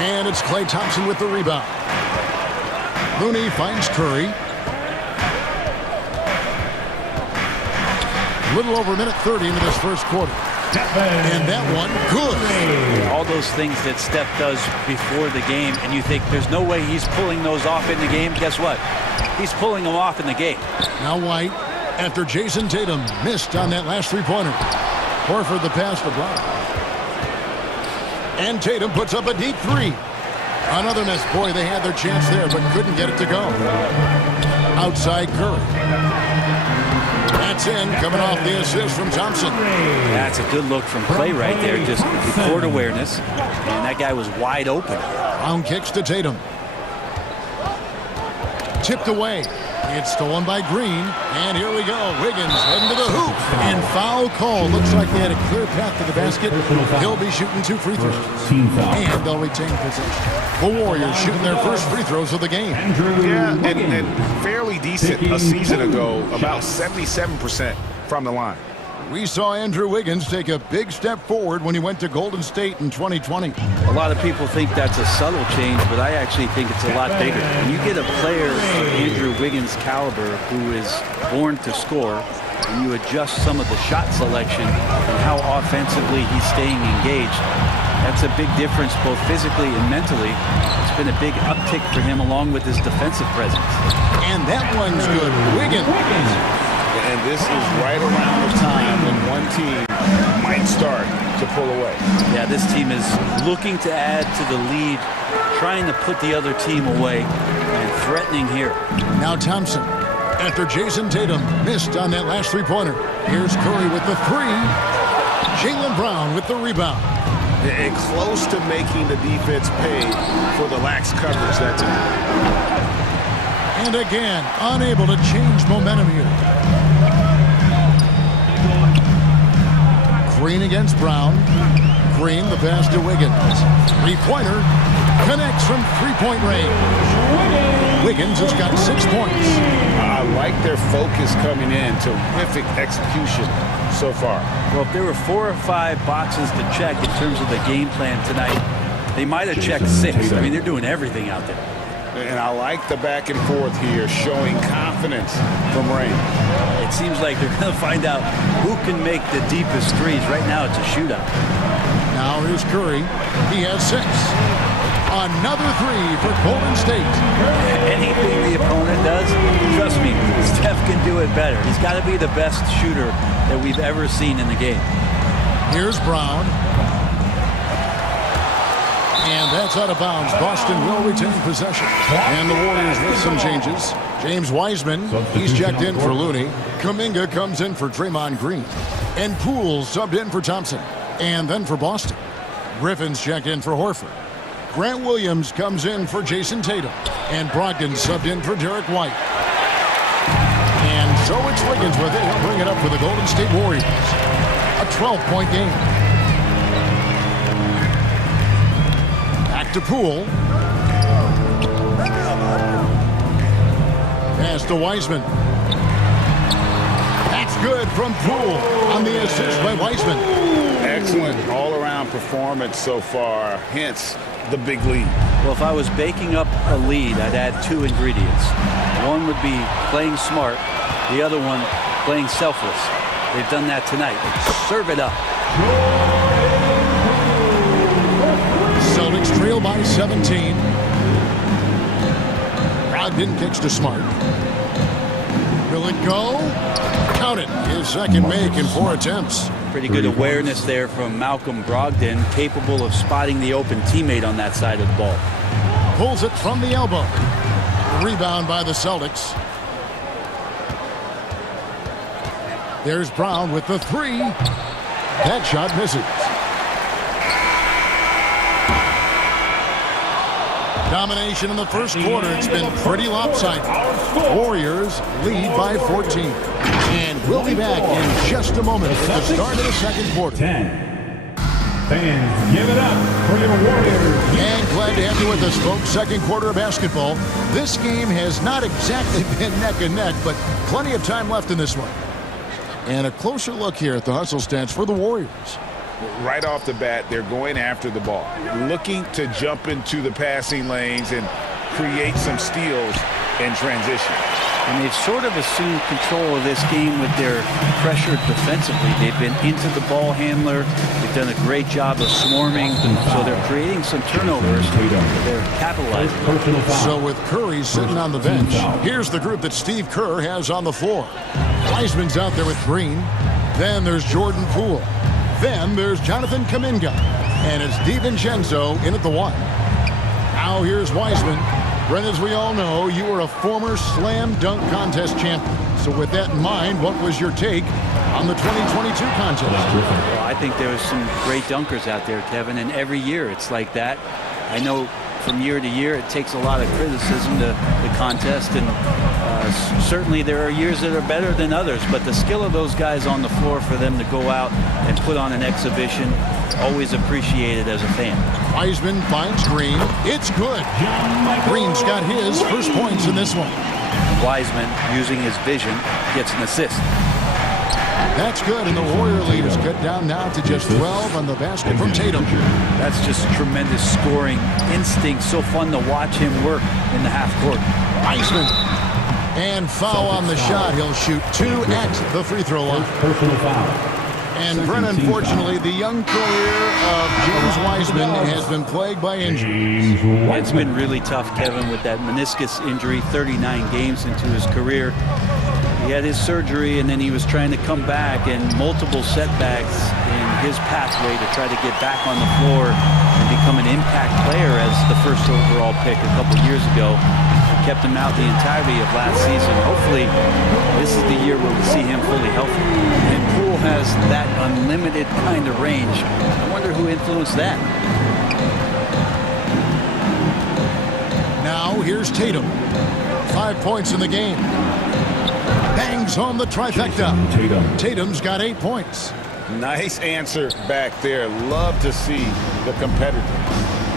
And it's Klay Thompson with the rebound. Looney finds Curry. A little over a minute 30 into this first quarter. And that one, good. All those things that Steph does before the game, and you think there's no way he's pulling those off in the game. Guess what? He's pulling them off in the game. Now White, after Jason Tatum missed on that last three-pointer. Horford the pass to Brown. And Tatum puts up a deep 3. Another miss. Boy, they had their chance there, but couldn't get it to go. Outside Curry. That's in, coming off the assist from Thompson. That's a good look from Klay right there. Just court awareness. And that guy was wide open. Brown kicks to Tatum. Tipped away. It's stolen by Green. And here we go. Wiggins heading to the hoop. And foul call. Looks like they had a clear path to the basket. He'll be shooting 2 free throws. And they'll retain possession. The Warriors shooting their first free throws of the game. Yeah, and fairly decent a season ago. About 77% from the line. We saw Andrew Wiggins take a big step forward when he went to Golden State in 2020. A lot of people think that's a subtle change, but I actually think it's a lot bigger. When you get a player of Andrew Wiggins' caliber who is born to score, and you adjust some of the shot selection and how offensively he's staying engaged, that's a big difference both physically and mentally. It's been a big uptick for him along with his defensive presence. And that one's good. Wiggins. And this is right around the time when one team might start to pull away. Yeah, this team is looking to add to the lead, trying to put the other team away, and threatening here. Now Thompson, after Jason Tatum missed on that last three-pointer. Here's Curry with the 3. Jaylen Brown with the rebound. And close to making the defense pay for the lax coverage that time. And again, unable to change momentum here. Green against Brown. Green, the pass to Wiggins. Three-pointer connects from three-point range. Wiggins has got 6 points. I like their focus coming in. Terrific execution so far. Well, if there were 4 or 5 boxes to check in terms of the game plan tonight, they might have checked 6. I mean, they're doing everything out there. And I like the back and forth here, showing confidence from Rain. It seems like they're going to find out who can make the deepest threes. Right now, it's a shootout. Now here's Curry. He has 6. Another 3 for Golden State. Anything the opponent does, trust me, Steph can do it better. He's got to be the best shooter that we've ever seen in the game. Here's Brown. And that's out of bounds. Boston will retain possession. And the Warriors with some changes. James Wiseman, he's checked in for Looney. Kuminga comes in for Draymond Green. And Poole subbed in for Thompson. And then for Boston, Griffin's checked in for Horford. Grant Williams comes in for Jason Tatum. And Brogdon subbed in for Derek White. And so it's Wiggins with it. He'll bring it up for the Golden State Warriors. A 12-point game. Back to Poole. Pass to Wiseman. That's good from Poole on the assist by Wiseman. Excellent all-around performance so far, hence the big lead. Well, if I was baking up a lead, I'd add 2 ingredients. One would be playing smart. The other one, playing selfless. They've done that tonight. Serve it up. Celtics trail by 17. Brogdon kicks to Smart. Will it go? Count it. His second make in 4 attempts. Pretty good awareness there from Malcolm Brogdon, capable of spotting the open teammate on that side of the ball. Pulls it from the elbow. Rebound by the Celtics. There's Brown with the 3. That shot misses. Domination in the first quarter. It's been pretty lopsided. Warriors lead by 14. And we'll be back in just a moment for the start of the second quarter. 10. Fans, give it up for your Warriors. And glad to have you with us, folks. Second quarter of basketball. This game has not exactly been neck and neck, but plenty of time left in this one. And a closer look here at the hustle stats for the Warriors. Right off the bat, they're going after the ball, looking to jump into the passing lanes and create some steals in transition. And they've sort of assumed control of this game with their pressure defensively. They've been into the ball handler. They've done a great job of swarming, so they're creating some turnovers. They're capitalizing. So with Curry sitting on the bench, here's the group that Steve Kerr has on the floor. Wiseman's out there with Green. Then there's Jordan Poole. Then there's Jonathan Kuminga. And it's DiVincenzo in at the 1. Now here's Wiseman. Brent, as we all know, you were a former slam dunk contest champion. So with that in mind, what was your take on the 2022 contest? Well, I think there was some great dunkers out there, Kevin, and every year it's like that. I know from year to year it takes a lot of criticism to the contest, and certainly there are years that are better than others, but the skill of those guys on the floor for them to go out and put on an exhibition, always appreciated as a fan. Wiseman finds Green. It's good. Green's got his first points in this one. Wiseman, using his vision, gets an assist. That's good, and the Warrior lead is cut down now to just 12 on the basket from Tatum. That's just tremendous scoring instinct. So fun to watch him work in the half court. Wiseman. And foul on the shot. He'll shoot 2 at the free throw line. Personal foul. And Brent, unfortunately, the young career of James Wiseman has been plagued by injury. It's been really tough, Kevin, with that meniscus injury, 39 games into his career. He had his surgery, and then he was trying to come back, and multiple setbacks in his pathway to try to get back on the floor and become an impact player as the first overall pick a couple years ago. Kept him out the entirety of last season. Hopefully, this is the year where we see him fully healthy. And Poole has that unlimited kind of range. I wonder who influenced that. Now, here's Tatum. 5 points in the game. Bangs home the trifecta. Tatum's got 8 points. Nice answer back there. Love to see the competitors.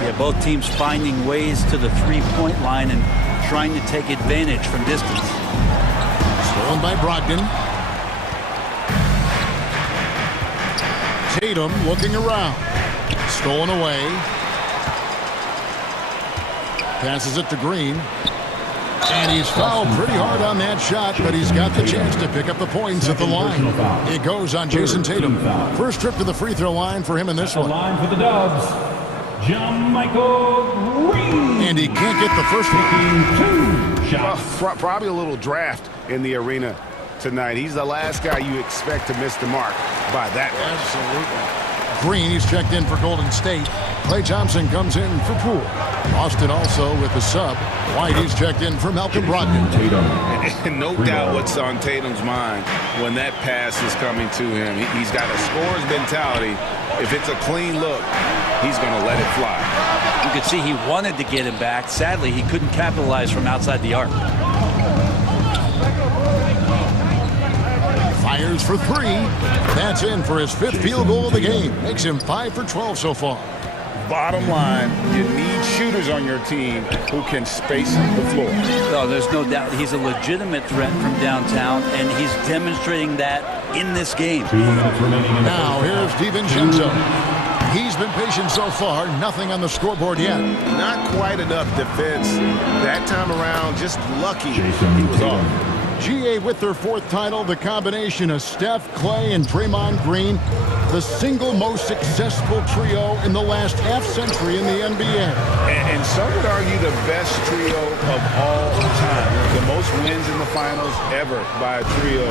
Yeah, both teams finding ways to the three-point line and trying to take advantage from distance. Stolen by Brogdon. Tatum looking around. Stolen away. Passes it to Green. And he's fouled pretty hard on that shot, but he's got the chance to pick up the points at the line. It goes on Jason Tatum. First trip to the free throw line for him in this one. Line for the Dubs, Michael Green. And he can't get the first one. 2 shots. Well, probably a little draft in the arena tonight. He's the last guy you expect to miss the mark by that much. Absolutely. Green, he's checked in for Golden State. Klay Thompson comes in for Poole. Boston also with the sub. White, he's checked in for Malcolm Brogdon. And no doubt what's on Tatum's mind when that pass is coming to him. He's got a scorer's mentality. If it's a clean look, he's going to let it fly. You could see he wanted to get him back. Sadly, he couldn't capitalize from outside the arc. Fires for 3. That's in for his 5th field goal of the game. Makes him 5 for 12 so far. Bottom line, you need shooters on your team who can space the floor. No, there's no doubt he's a legitimate threat from downtown, and he's demonstrating that in this game. Now here's DiVincenzo. He's been patient so far. Nothing on the scoreboard yet. Not quite enough defense. That time around, just lucky he was off. GA with their 4th title, the combination of Steph, Klay, and Draymond Green, the single most successful trio in the last half-century in the NBA. And some would argue the best trio of all time. The most wins in the finals ever by a trio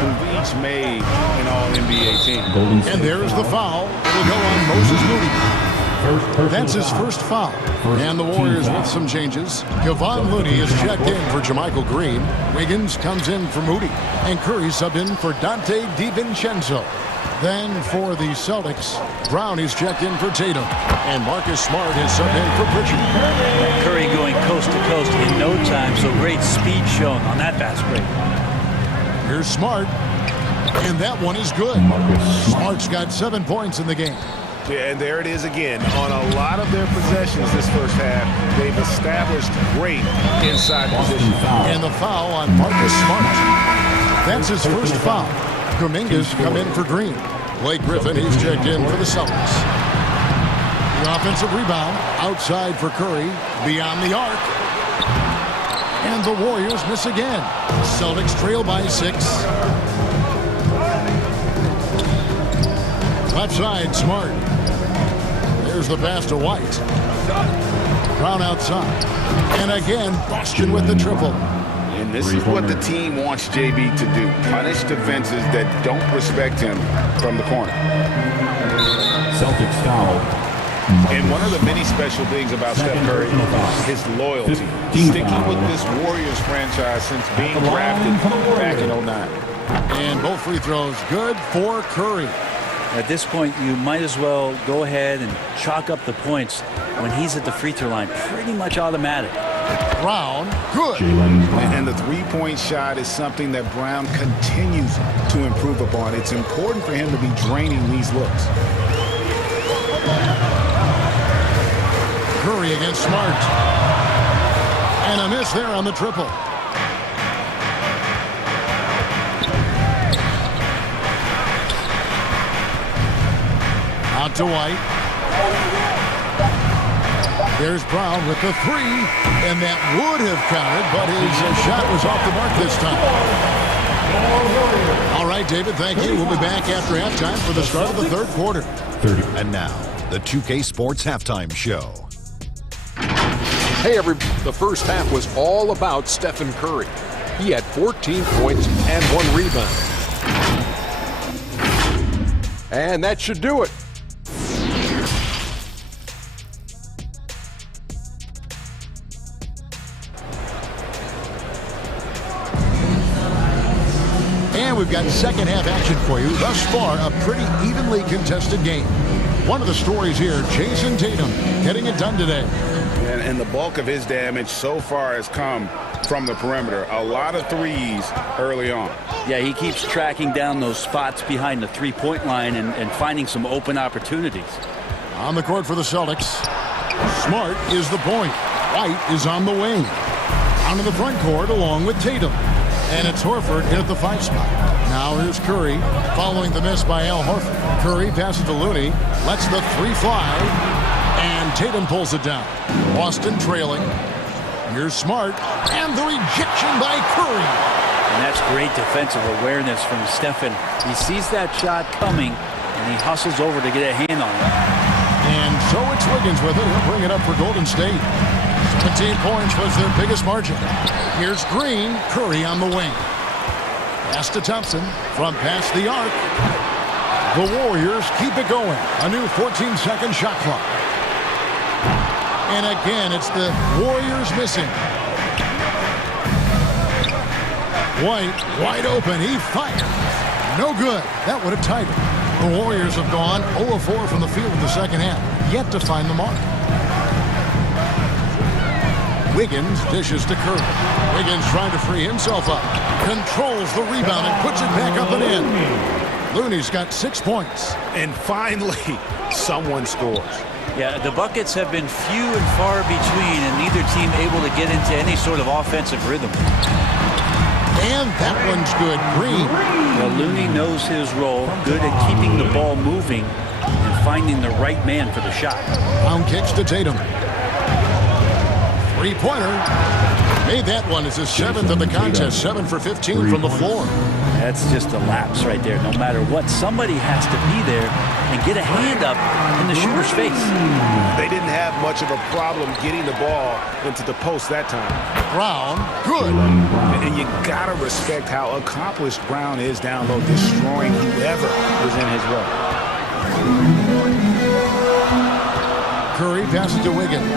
who've each made an All-NBA team. And there's the foul. It'll go on Moses Moody. That's his first foul. And the Warriors with some changes. Kevon Looney is checked in for JaMychal Green. Wiggins comes in for Moody. And Curry subbed in for Dante DiVincenzo. Then for the Celtics, Brown is checked in for Tatum. And Marcus Smart is subbed in for Pritchard. Curry going coast to coast in no time, so great speed shown on that fast break. Here's Smart. And that one is good. Smart's got 7 points in the game. Yeah, and there it is again. On a lot of their possessions this first half, they've established great inside position. And the foul on Marcus Smart. That's his first foul. Kuminga's come in for Green. Blake Griffin, he's checked in for the Celtics. The offensive rebound outside for Curry, beyond the arc. And the Warriors miss again. Celtics trail by 6. Left side, Smart. There's the pass to White. Brown outside. And again, Boston with the triple. And this is what the team wants JB to do. Punish defenses that don't respect him from the corner. Celtics foul. And one of the many special things about Steph Curry is his loyalty. Sticking with this Warriors franchise since being drafted back in 09. And both free throws good for Curry. At this point, you might as well go ahead and chalk up the points when he's at the free throw line. Pretty much automatic. Brown, good. And the three-point shot is something that Brown continues to improve upon. It's important for him to be draining these looks. Curry against Smart. And a miss there on the triple. Out to White. There's Brown with the 3, and that would have counted, but his shot was off the mark this time. All right, David, thank you. We'll be back after halftime for the start of the 3rd quarter. And now, the 2K Sports Halftime Show. Hey, the first half was all about Stephen Curry. He had 14 points and 1 rebound. And that should do it. And we've got second half action for you. Thus far, a pretty evenly contested game. One of the stories here, Jason Tatum getting it done today. And the bulk of his damage so far has come from the perimeter. A lot of threes early on. Yeah, he keeps tracking down those spots behind the three-point line and finding some open opportunities. On the court for the Celtics, Smart is the point. White is on the wing. Down in the front court along with Tatum. And it's Horford in at the 5 spot. Now here's Curry following the miss by Al Horford. Curry passes to Looney, lets the 3 fly, and Tatum pulls it down. Boston trailing. Here's Smart, and the rejection by Curry. And that's great defensive awareness from Stephen. He sees that shot coming, and he hustles over to get a hand on it. And so it's Wiggins with it. He'll bring it up for Golden State. 17 points was their biggest margin. Here's Green, Curry on the wing. Pass to Thompson from past the arc. The Warriors keep it going. A new 14-second shot clock. And again, it's the Warriors missing. White, wide open. He fires. No good. That would have tied it. The Warriors have gone 0 of 4 from the field in the second half. Yet to find the mark. Wiggins dishes to Curry. Wiggins trying to free himself up. Controls the rebound and puts it back up and in. Looney's got 6 points. And finally, someone scores. Yeah, the buckets have been few and far between, and neither team able to get into any sort of offensive rhythm. And that one's good. Green. Well, Looney knows his role. Good at keeping the ball moving and finding the right man for the shot. Brown kicks to Tatum. Three-pointer. Made that one. It's his 7th of the contest. 7 for 15 from the floor. That's just a lapse right there. No matter what, somebody has to be there and get a hand up in the shooter's face. They didn't have much of a problem getting the ball into the post that time. Brown, good. And you got to respect how accomplished Brown is down low, destroying whoever is in his way. Curry passes to Wiggins.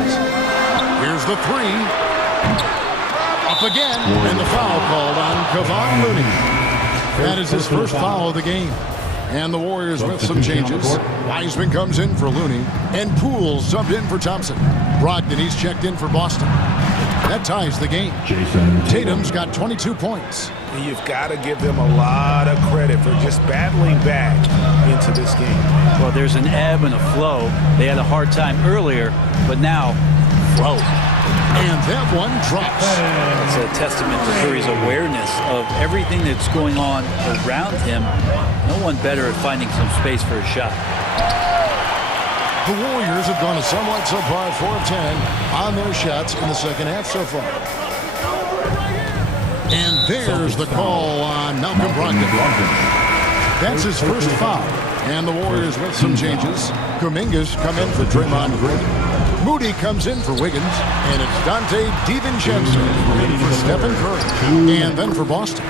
Here's the three. Up again, and the foul called on Kevon Looney. That is his first foul of the game. And the Warriors with some changes. Wiseman comes in for Looney, and Poole subbed in for Thompson. Brogdon, he's checked in for Boston. That ties the game. Tatum's got 22 points. You've got to give them a lot of credit for just battling back into this game. Well, there's an ebb and a flow. They had a hard time earlier, but now, flow. And that one drops. It's a testament to Curry's awareness of everything that's going on around him. No one better at finding some space for a shot. The Warriors have gone a somewhat subpar 4 of 10 on their shots in the second half so far. And there's the call on Malcolm Brogdon. That's his first foul. And the Warriors with some changes. Kuminga's come in for Draymond Green. Moody comes in for Wiggins, and it's Dante DiVincenzo in for Stephen Curry, and then for Boston.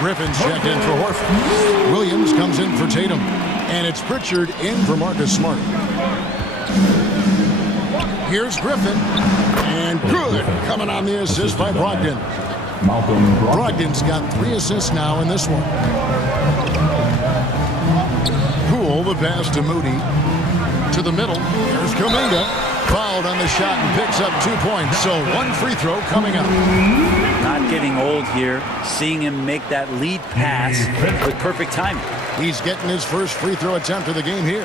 Griffin's checked in for Horford. Williams comes in for Tatum, and it's Pritchard in for Marcus Smart. Here's Griffin, and good coming on the assist by Brogdon. Brogdon's got 3 assists now in this one. Poole, the pass to Moody. To the middle, there's Kuminga. Fouled on the shot and picks up 2 points. So 1 free throw coming up. Not getting old here. Seeing him make that lead pass with perfect timing. He's getting his first free throw attempt of the game here.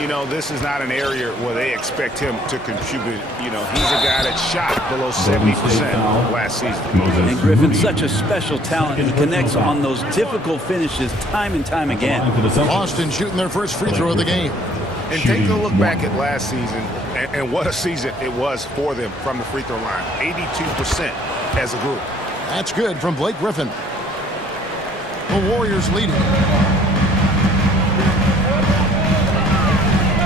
You know, this is not an area where they expect him to contribute. You know, he's a guy that shot below 70% last season. And Griffin's such a special talent. He connects on those difficult finishes time and time again. Boston shooting their first free throw of the game. And take a look back at last season, and what a season it was for them from the free throw line. 82% as a group. That's good from Blake Griffin. The Warriors leading.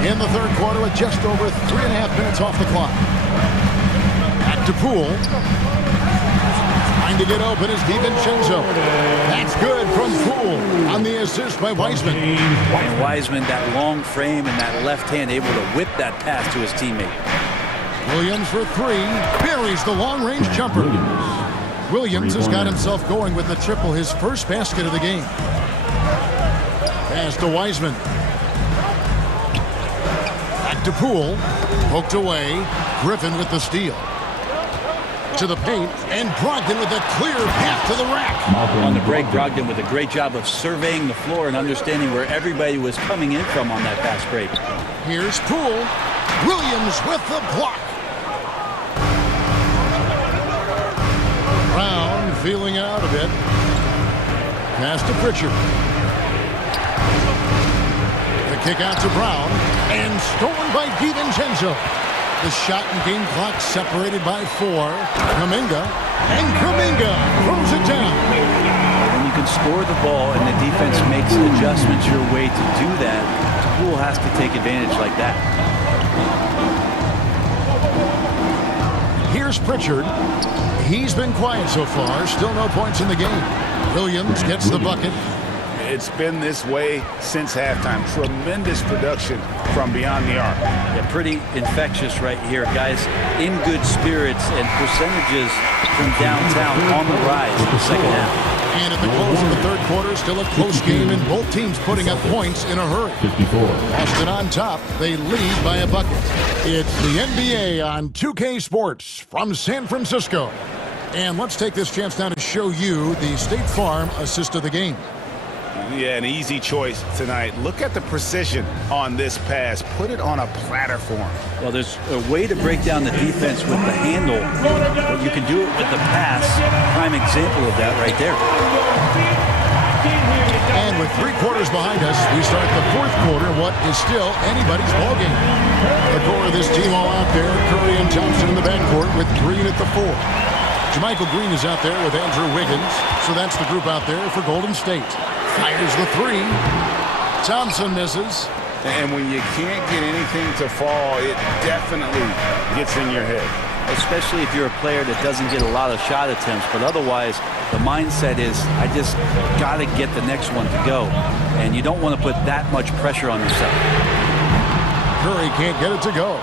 In the third quarter with just over 3.5 minutes off the clock. Back to Poole. Trying to get open is DiVincenzo. That's good from Poole on the assist by Wiseman. And Wiseman, that long frame and that left hand, able to whip that pass to his teammate. Williams for 3. Buries the long-range jumper. Williams has got himself going with the triple, his first basket of the game. Pass to Wiseman. Back to Poole. Poked away. Griffin with the steal. To the paint, and Brogdon with a clear path to the rack. On the break, Brogdon with a great job of surveying the floor and understanding where everybody was coming in from on that fast break. Here's Poole. Williams with the block. Brown feeling out a bit. Pass to Pritchard. The kick out to Brown, and stolen by DiVincenzo. The shot and game clock separated by 4. Kuminga. And Kuminga throws it down. When you can score the ball and the defense makes adjustments your way to do that, the pool has to take advantage like that. Here's Pritchard. He's been quiet so far. Still no points in the game. Williams gets the bucket. It's been this way since halftime. Tremendous production from beyond the arc. Yeah, pretty infectious right here, guys. In good spirits and percentages from downtown on the rise in the second half. And at the close of the third quarter, still a close game, and both teams putting up points in a hurry. 54. Boston on top. They lead by a bucket. It's the NBA on 2K Sports from San Francisco. And let's take this chance now to show you the State Farm assist of the game. Yeah, an easy choice tonight. Look at the precision on this pass. Put it on a platter for him. Well, there's a way to break down the defense with the handle, but you can do it with the pass. Prime example of that right there. And with 3 quarters behind us, we start the fourth quarter, what is still anybody's ballgame. The core of this team all out there. Curry and Thompson in the backcourt with Green at the 4. Jermichael Green is out there with Andrew Wiggins. So that's the group out there for Golden State. Fires the 3. Thompson misses. And when you can't get anything to fall, it definitely gets in your head. Especially if you're a player that doesn't get a lot of shot attempts. But otherwise, the mindset is, I just got to get the next one to go. And you don't want to put that much pressure on yourself. Curry can't get it to go.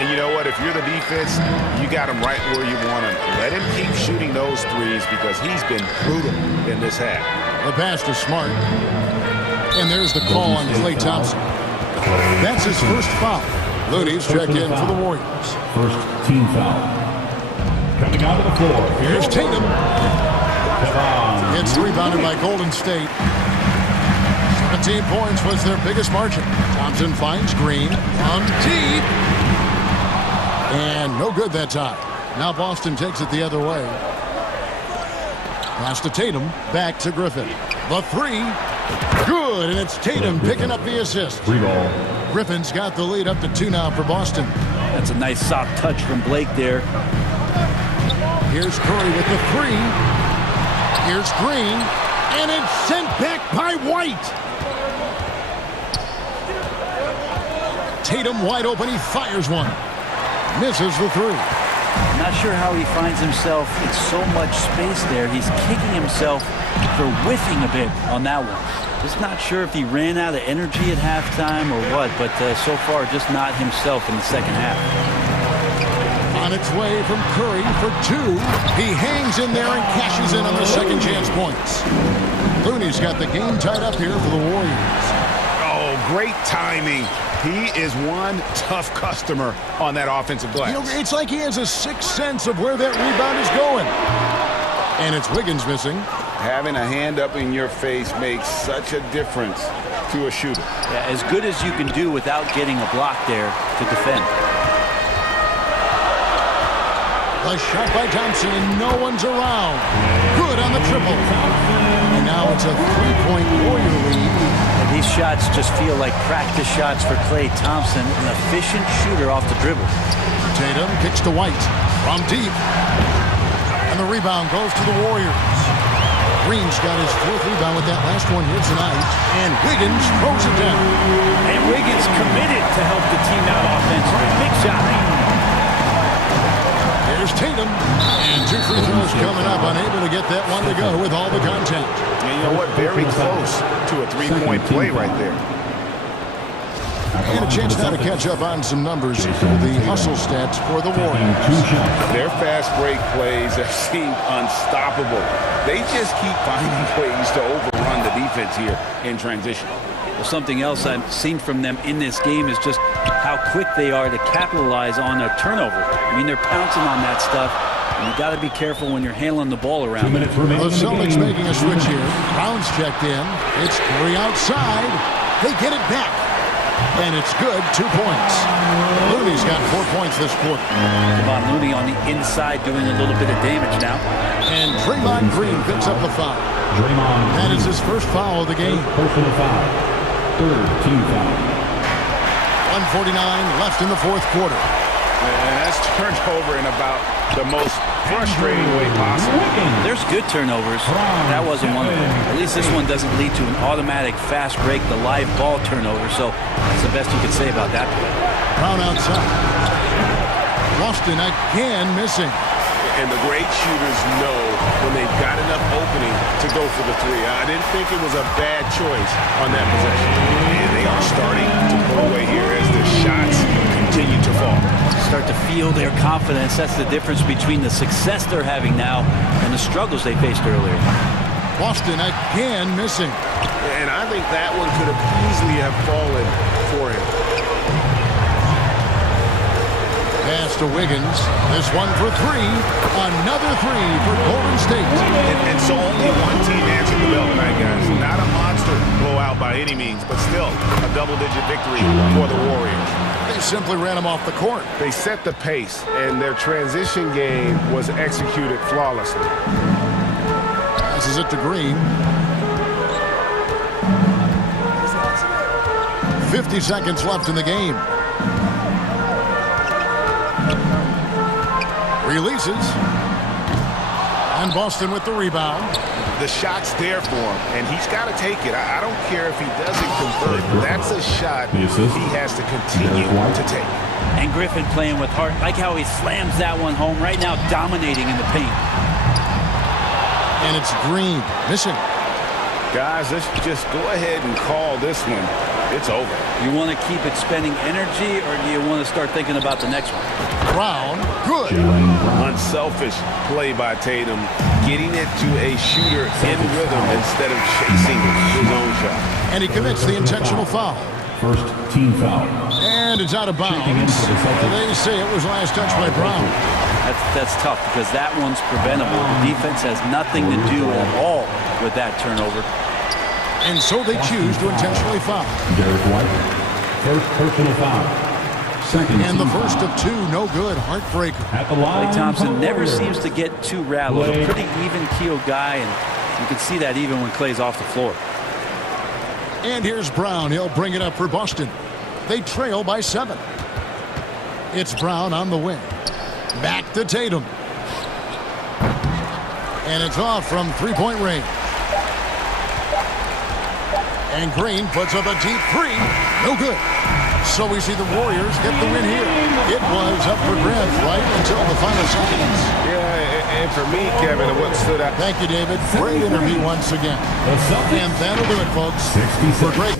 And you know what? If you're the defense, you got him right where you want him. Let him keep shooting those threes because he's been brutal in this half. The pass to Smart. And there's the call on Klay Thompson. That's his first foul. Looney's checked in for the Warriors. First team foul. Coming out of the floor. Here's Tatum. It's rebounded by Golden State. 17 points was their biggest margin. Thompson finds Green from deep. And no good that time. Now Boston takes it the other way. Pass to Tatum. Back to Griffin. The 3. Good. And it's Tatum picking up the assist. Free ball. Griffin's got the lead up to 2 now for Boston. That's a nice soft touch from Blake there. Here's Curry with the 3. Here's Green. And it's sent back by White. Tatum wide open. He fires one. Misses the 3. I'm not sure how he finds himself in so much space there. He's kicking himself for whiffing a bit on that one. Just not sure if he ran out of energy at halftime or what, but so far just not himself in the second half. On its way from Curry for 2. He hangs in there and cashes in on the second chance points. Looney's got the game tied up here for the Warriors. Oh, great timing. He is one tough customer on that offensive glass. You know, it's like he has a sixth sense of where that rebound is going. And it's Wiggins missing. Having a hand up in your face makes such a difference to a shooter. Yeah, as good as you can do without getting a block there to defend. A shot by Thompson, and no one's around. Good on the triple. And now it's a 3-point Warrior lead. And these shots just feel like practice shots for Klay Thompson, an efficient shooter off the dribble. Tatum kicks to White from deep. And the rebound goes to the Warriors. Green's got his 4th rebound with that last one here tonight. And Wiggins throws it down. And Wiggins committed to help the team out offensively. Big shot. Here's Tatum. And 2 free throws coming up. Unable to get that one to go with all the contact. And you know what? Very close to a 3-point play right there. And a chance now to catch up on some numbers for the hustle stats for the Warriors. Their fast break plays have seemed unstoppable. They just keep finding ways to overrun the defense here in transition. Well, something else I've seen from them in this game is just how quick they are to capitalize on a turnover. I mean, they're pouncing on that stuff, and you got to be careful when you're handling the ball around. The Celtics making a switch here. Brown's checked in. It's Curry outside. They get it back. And it's good, 2 points. Looney's got 4 points this quarter. Kevon Looney on the inside doing a little bit of damage now. And Draymond Green picks up the foul. That is his first foul of the game. Personal foul. 3rd team foul. 1:49 left in the 4th quarter. And that's turned over in about the most frustrating way possible. There's good turnovers. That wasn't one of them. At least this one doesn't lead to an automatic fast break, the live ball turnover. So that's the best you could say about that play. Brown outside. Boston again missing. And the great shooters know when they've got enough opening to go for the three. I didn't think it was a bad choice on that possession. And they are starting to pull away here as the shots continue to fall. Start to feel their confidence. That's the difference between the success they're having now and the struggles they faced earlier. Boston again missing. And I think that one could have easily have fallen for him. Pass to Wiggins. This one for three. Another three for Golden State. And so only one team answered the bell tonight, guys. Not a monster blowout by any means, but still a double-digit victory for the Warriors. They simply ran him off the court. They set the pace, and their transition game was executed flawlessly. Passes it to Green. 50 seconds left in the game. Releases. And Boston with the rebound. The shot's there for him, and he's got to take it. I don't care if he doesn't convert. That's a shot he has to continue to take. And Griffin playing with heart. Like how he slams that one home right now, dominating in the paint. And it's Green missing. Guys, let's just go ahead and call this one. It's over. You want to keep it spending energy, or do you want to start thinking about the next one? Brown, good. Unselfish play by Tatum, getting it to a shooter in rhythm instead of chasing his own shot. And he commits the intentional foul. First team foul. And it's out of bounds. They say it was last touch by Brown. That's tough because that one's preventable. The defense has nothing to do at all with that turnover. And so they choose to intentionally foul. Derek White, first personal foul. Second and the first of two, no good. Heartbreaker. Klay Thompson never seems to get too rattled. A pretty even-keeled guy, and you can see that even when Klay's off the floor. And here's Brown. He'll bring it up for Boston. They trail by 7. It's Brown on the wing. Back to Tatum. And it's off from three-point range. And Green puts up a deep three. No good. So we see the Warriors get the win here. It was up for grabs right until the final seconds. Yeah, and for me, Kevin, what stood out. Thank you, David. Great interview once again. And that'll do it, folks. For great.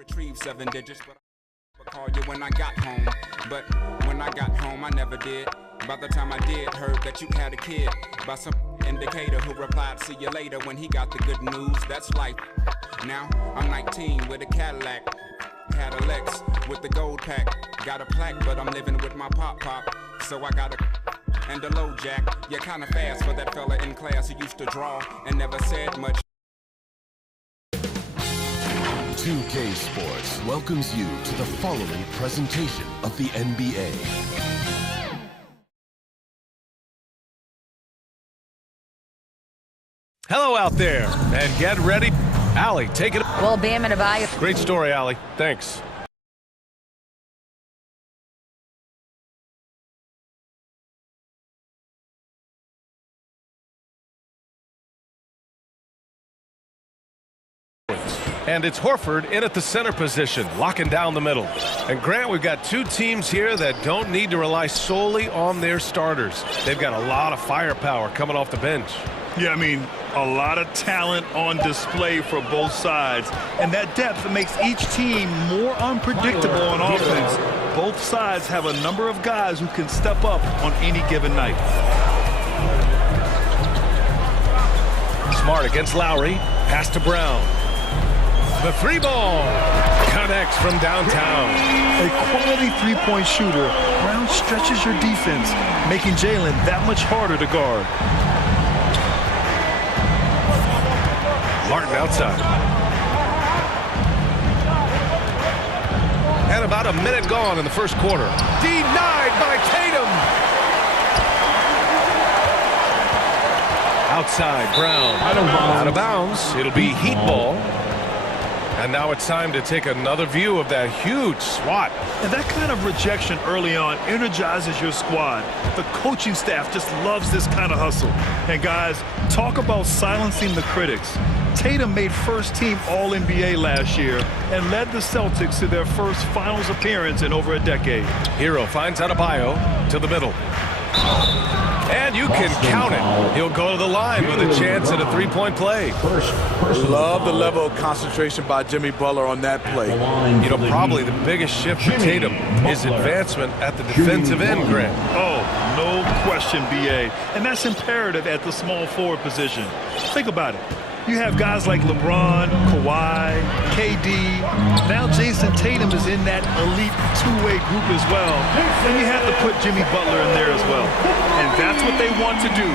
Retrieve 7 digits, but I called you when I got home. But when I got home, I never did. By the time I did, heard that you had a kid. By some indicator who replied, see you later, when he got the good news. That's life. Now I'm 19 with a Cadillac. Had a Lex with the gold pack. Got a plaque, but I'm living with my pop. So I got a and a low jack. You're kinda fast for that fella in class who used to draw and never said much. 2K Sports welcomes you to the following presentation of the NBA. Hello out there, and get ready. Allie, take it. Well, Bam and Abaya. Great story, Allie. Thanks. And it's Horford in at the center position, locking down the middle. And Grant, we've got two teams here that don't need to rely solely on their starters. They've got a lot of firepower coming off the bench. Yeah, I mean, a lot of talent on display for both sides. And that depth makes each team more unpredictable on offense. Both sides have a number of guys who can step up on any given night. Smart against Lowry. Pass to Brown. The three ball connects from downtown. A quality three-point shooter, Brown stretches your defense, making Jalen that much harder to guard. Martin outside. And about a minute gone in the first quarter. Denied by Tatum. Outside, Brown. Out of bounds. It'll be Heat ball. And now it's time to take another view of that huge swat. And that kind of rejection early on energizes your squad. The coaching staff just loves this kind of hustle. And guys, talk about silencing the critics. Tatum made first-team All-NBA last year and led the Celtics to their first finals appearance in over a decade. Hero finds Adebayo to the middle. And you can count it. He'll go to the line with a chance at a three-point play. Love the level of concentration by Jimmy Butler on that play. You know, probably the biggest shift for Tatum is advancement at the defensive end, Grant. Oh, no question, B.A. And that's imperative at the small forward position. Think about it. You have guys like LeBron, Kawhi, KD. Now Jason Tatum is in that elite two-way group as well. And you have to put Jimmy Butler in there as well. And that's what they want to do.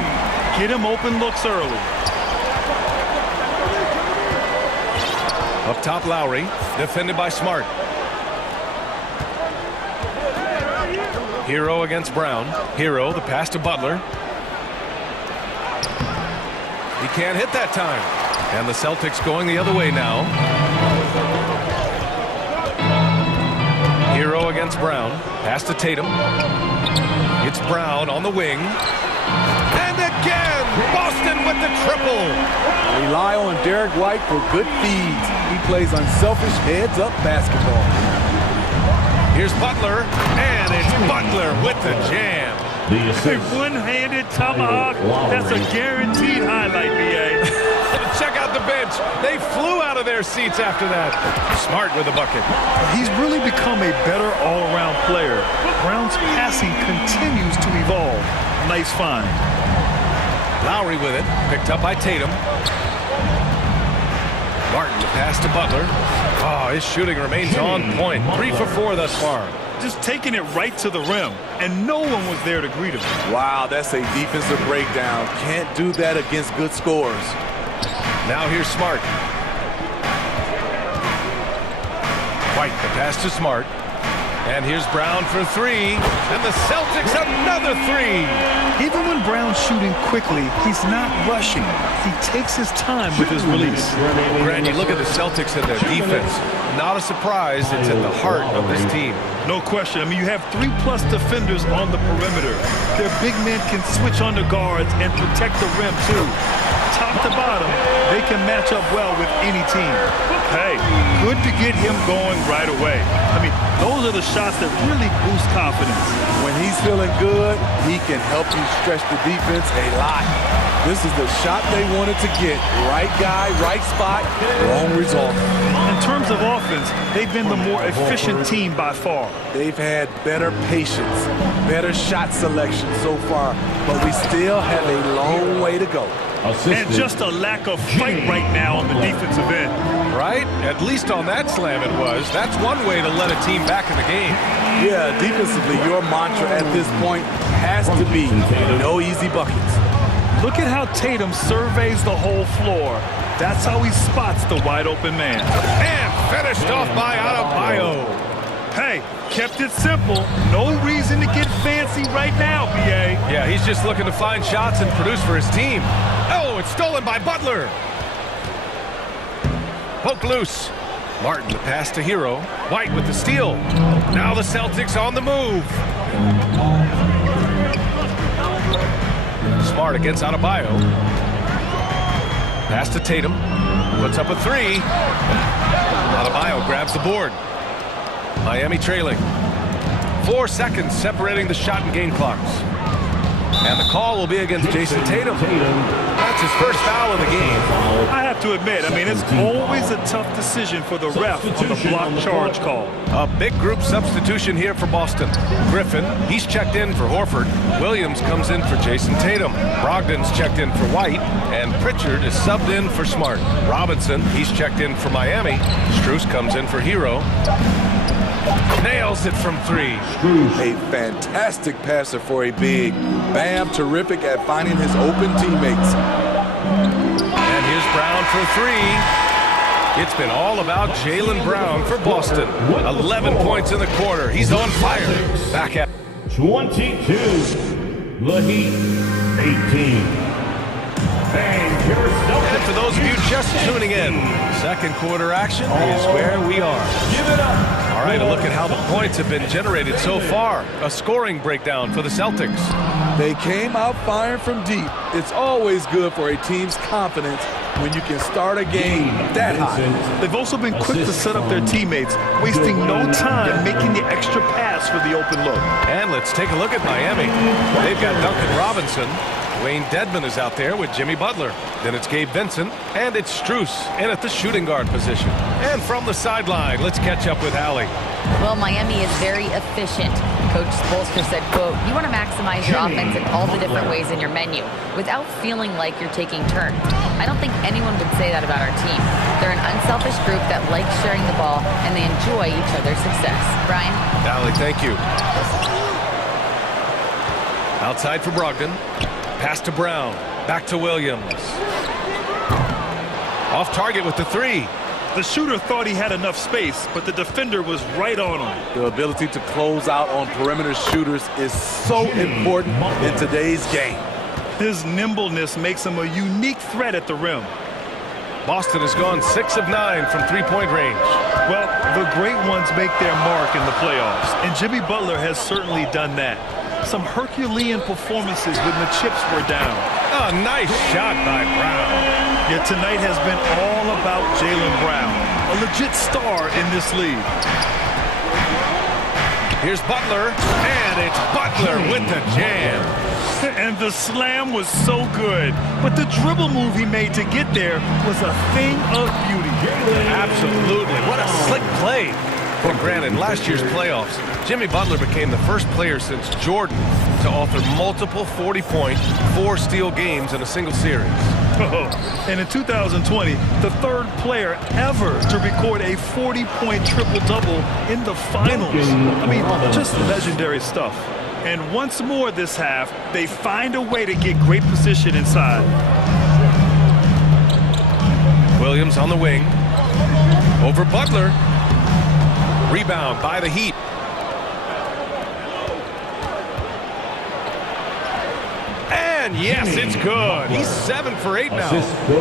Get him open looks early. Up top, Lowry, defended by Smart. Hero against Brown. Hero, the pass to Butler. He can't hit that time. And the Celtics going the other way now. Hero against Brown. Pass to Tatum. It's Brown on the wing. And again, Boston with the triple. Rely on Derek White for good feeds. He plays unselfish heads-up basketball. Here's Butler, and it's Butler with the jam. A one-handed tomahawk. That's a guaranteed highlight, B.A. Check out the bench. They flew out of their seats after that. Smart with the bucket. He's really become a better all-around player. Brown's passing continues to evolve. Nice find. Lowry with it. Picked up by Tatum. Martin, the pass to Butler. Oh, his shooting remains on point. 3 for 4 thus far. Just taking it right to the rim, and no one was there to greet him. Wow, that's a defensive breakdown. Can't do that against good scorers. Now here's Smart. White, the pass to Smart. And here's Brown for 3. And the Celtics another 3. Even when Brown's shooting quickly, he's not rushing. He takes his time with his release. Grant, you look at the Celtics and their defense. Not a surprise, it's at the heart of this team. No question. I mean, you have 3+ defenders on the perimeter. Their big men can switch on the guards and protect the rim, too. Top to bottom, they can match up well with any team. Hey, good to get him going right away. I mean, those are the shots that really boost confidence. When he's feeling good, he can help you stretch the defense a lot. This is the shot they wanted to get. Right guy, right spot, wrong result. And in terms of offense, they've been the more efficient team by far. They've had better patience, better shot selection so far, but we still have a long way to go. And just a lack of fight right now on the defensive end. Right? At least on that slam it was. That's one way to let a team back in the game. Yeah, defensively, your mantra at this point has to be no easy buckets. Look at how Tatum surveys the whole floor. That's how he spots the wide open man. And finished off by Adebayo. Hey, kept it simple. No reason to get fancy right now, B.A. Yeah, he's just looking to find shots and produce for his team. Oh, it's stolen by Butler. Poke loose. Martin the pass to Hero. White with the steal. Now the Celtics on the move. Smart against Adebayo. Pass to Tatum. Puts up a three. Adebayo grabs the board. Miami trailing. 4 seconds separating the shot and game clocks. And the call will be against Jason Tatum. That's his first foul of the game. I have to admit, it's always a tough decision for the ref on the block charge call. A big group substitution here for Boston. Griffin, he's checked in for Horford. Williams comes in for Jason Tatum. Brogdon's checked in for White. And Pritchard is subbed in for Smart. Robinson, he's checked in for Miami. Strus comes in for Hero. Nails it from three. A fantastic passer for a big. Bam, terrific at finding his open teammates. And here's Brown for three. It's been all about Jaylen Brown for Boston. 11 points in the quarter. He's on fire. Back at 22. The Heat, 18. And for those of you just tuning in, second quarter action is where we are. Give it up. All right, a look at how the points have been generated so far. A scoring breakdown for the Celtics. They came out firing from deep. It's always good for a team's confidence when you can start a game that high. They've also been quick to set up their teammates, wasting no time making the extra pass for the open look. And let's take a look at Miami. They've got Duncan Robinson. Wayne Dedmon is out there with Jimmy Butler. Then it's Gabe Vincent, and it's Strus in at the shooting guard position. And from the sideline, let's catch up with Allie. Well, Miami is very efficient. Coach Spoelstra said, quote, you want to maximize your offense in all the different ways in your menu without feeling like you're taking turns. I don't think anyone would say that about our team. They're an unselfish group that likes sharing the ball, and they enjoy each other's success. Brian? Allie, thank you. Outside for Brogdon. Pass to Brown. Back to Williams. Off target with the three. The shooter thought he had enough space, but the defender was right on him. The ability to close out on perimeter shooters is so important in today's game. His nimbleness makes him a unique threat at the rim. Boston has gone 6 of 9 from three-point range. Well, the great ones make their mark in the playoffs, and Jimmy Butler has certainly done that. Some Herculean performances when the chips were down. A nice shot by Brown. Yet tonight has been all about Jaylen Brown, a legit star in this league. Here's Butler, and it's Butler with the jam. And the slam was so good, but the dribble move he made to get there was a thing of beauty. Absolutely. What a slick play. And granted, last year's playoffs, Jimmy Butler became the first player since Jordan to author multiple 40-point, 4-steal games in a single series. And in 2020, the third player ever to record a 40-point triple-double in the finals. Just legendary stuff. And once more this half, they find a way to get great position inside. Williams on the wing. Over Butler. Rebound by the Heat. And yes, it's good. He's 7 for 8 now.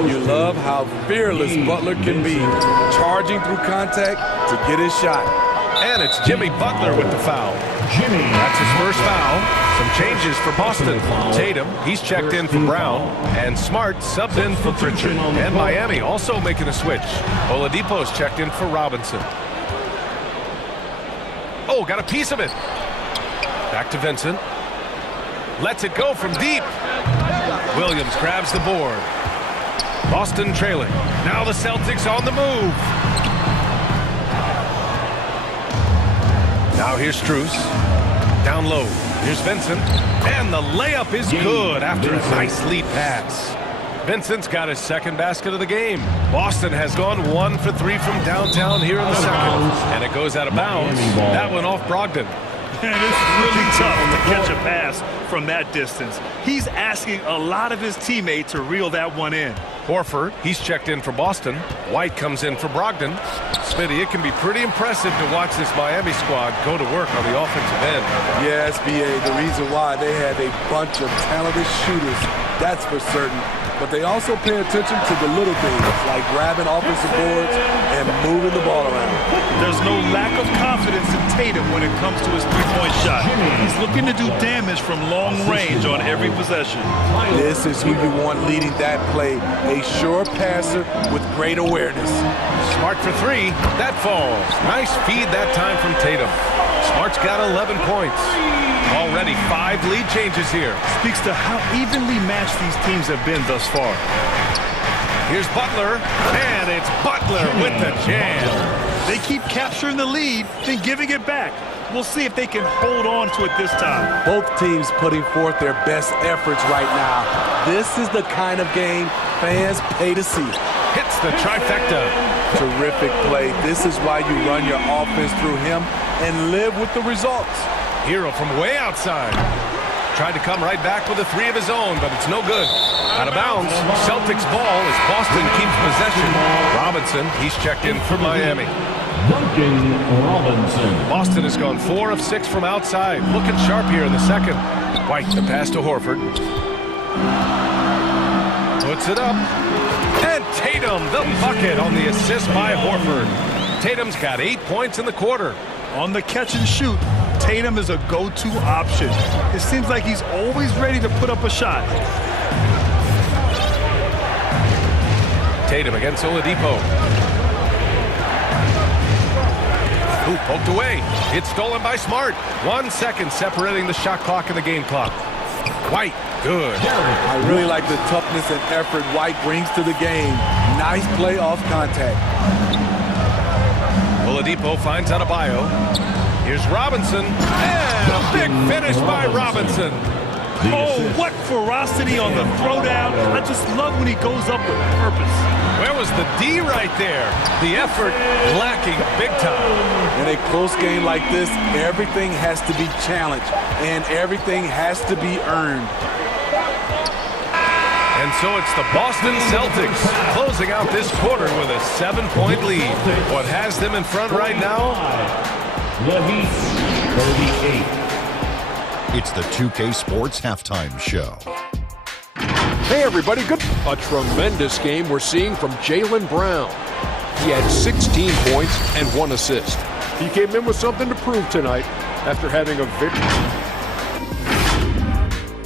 You love how fearless Butler can be, charging through contact to get his shot. And it's Jimmy Butler with the foul. That's his first foul. Some changes for Boston. Tatum, he's checked in for Brown. And Smart subbed in for Pritchard. And Miami also making a switch. Oladipo's checked in for Robinson. Oh, got a piece of it. Back to Vincent. Lets it go from deep. Williams grabs the board. Boston trailing. Now the Celtics on the move. Now here's Strus. Down low. Here's Vincent. And the layup is good after a nice lead pass. Vincent's got his second basket of the game. Boston has gone 1 for 3 from downtown here in the second. And it goes out of bounds. That went off Brogdon. And it's really tough to catch a pass from that distance. He's asking a lot of his teammates to reel that one in. Horford, he's checked in for Boston. White comes in for Brogdon. Smitty, it can be pretty impressive to watch this Miami squad go to work on the offensive end. Yes, B.A., the reason why they have a bunch of talented shooters, that's for certain. But they also pay attention to the little things, like grabbing offensive boards and moving the ball around. There's no lack of confidence in Tatum when it comes to his three-point shot. He's looking to do damage from long range on every possession. This is who you want leading that play, a sure passer with great awareness. Smart for 3. That falls. Nice feed that time from Tatum. Smart's got 11 points. Already 5 lead changes here. Speaks to how evenly matched these teams have been thus far. Here's Butler, and it's Butler with the jam. They keep capturing the lead, then giving it back. We'll see if they can hold on to it this time. Both teams putting forth their best efforts right now. This is the kind of game fans pay to see. Hits the trifecta. Terrific play. This is why you run your offense through him and live with the results. Hero from way outside. Tried to come right back with a 3 of his own, but it's no good. Out of bounds. Celtics ball as Boston keeps possession. Robinson, he's checked in for Miami. Duncan Robinson. Boston has gone 4 of 6 from outside. Looking sharp here in the second. White, the pass to Horford. Puts it up. And Tatum, the bucket on the assist by Horford. Tatum's got 8 points in the quarter. On the catch and shoot, Tatum is a go-to option. It seems like he's always ready to put up a shot. Tatum against Oladipo. Ooh, poked away. It's stolen by Smart. 1 second separating the shot clock and the game clock. White, good. I really like the toughness and effort White brings to the game. Nice play off contact. Oladipo finds Adebayo. Here's Robinson. And a big finish by Robinson. Oh, what ferocity on the throwdown. I just love when he goes up with purpose. Where was the D right there? The effort lacking big time. In a close game like this, everything has to be challenged and everything has to be earned. And so it's the Boston Celtics closing out this quarter with a 7-point lead. What has them in front right now? The Heat, 38. It's the 2K Sports Halftime Show. Hey everybody, good. A tremendous game we're seeing from Jaylen Brown. He had 16 points and 1 assist. He came in with something to prove tonight after having a victory.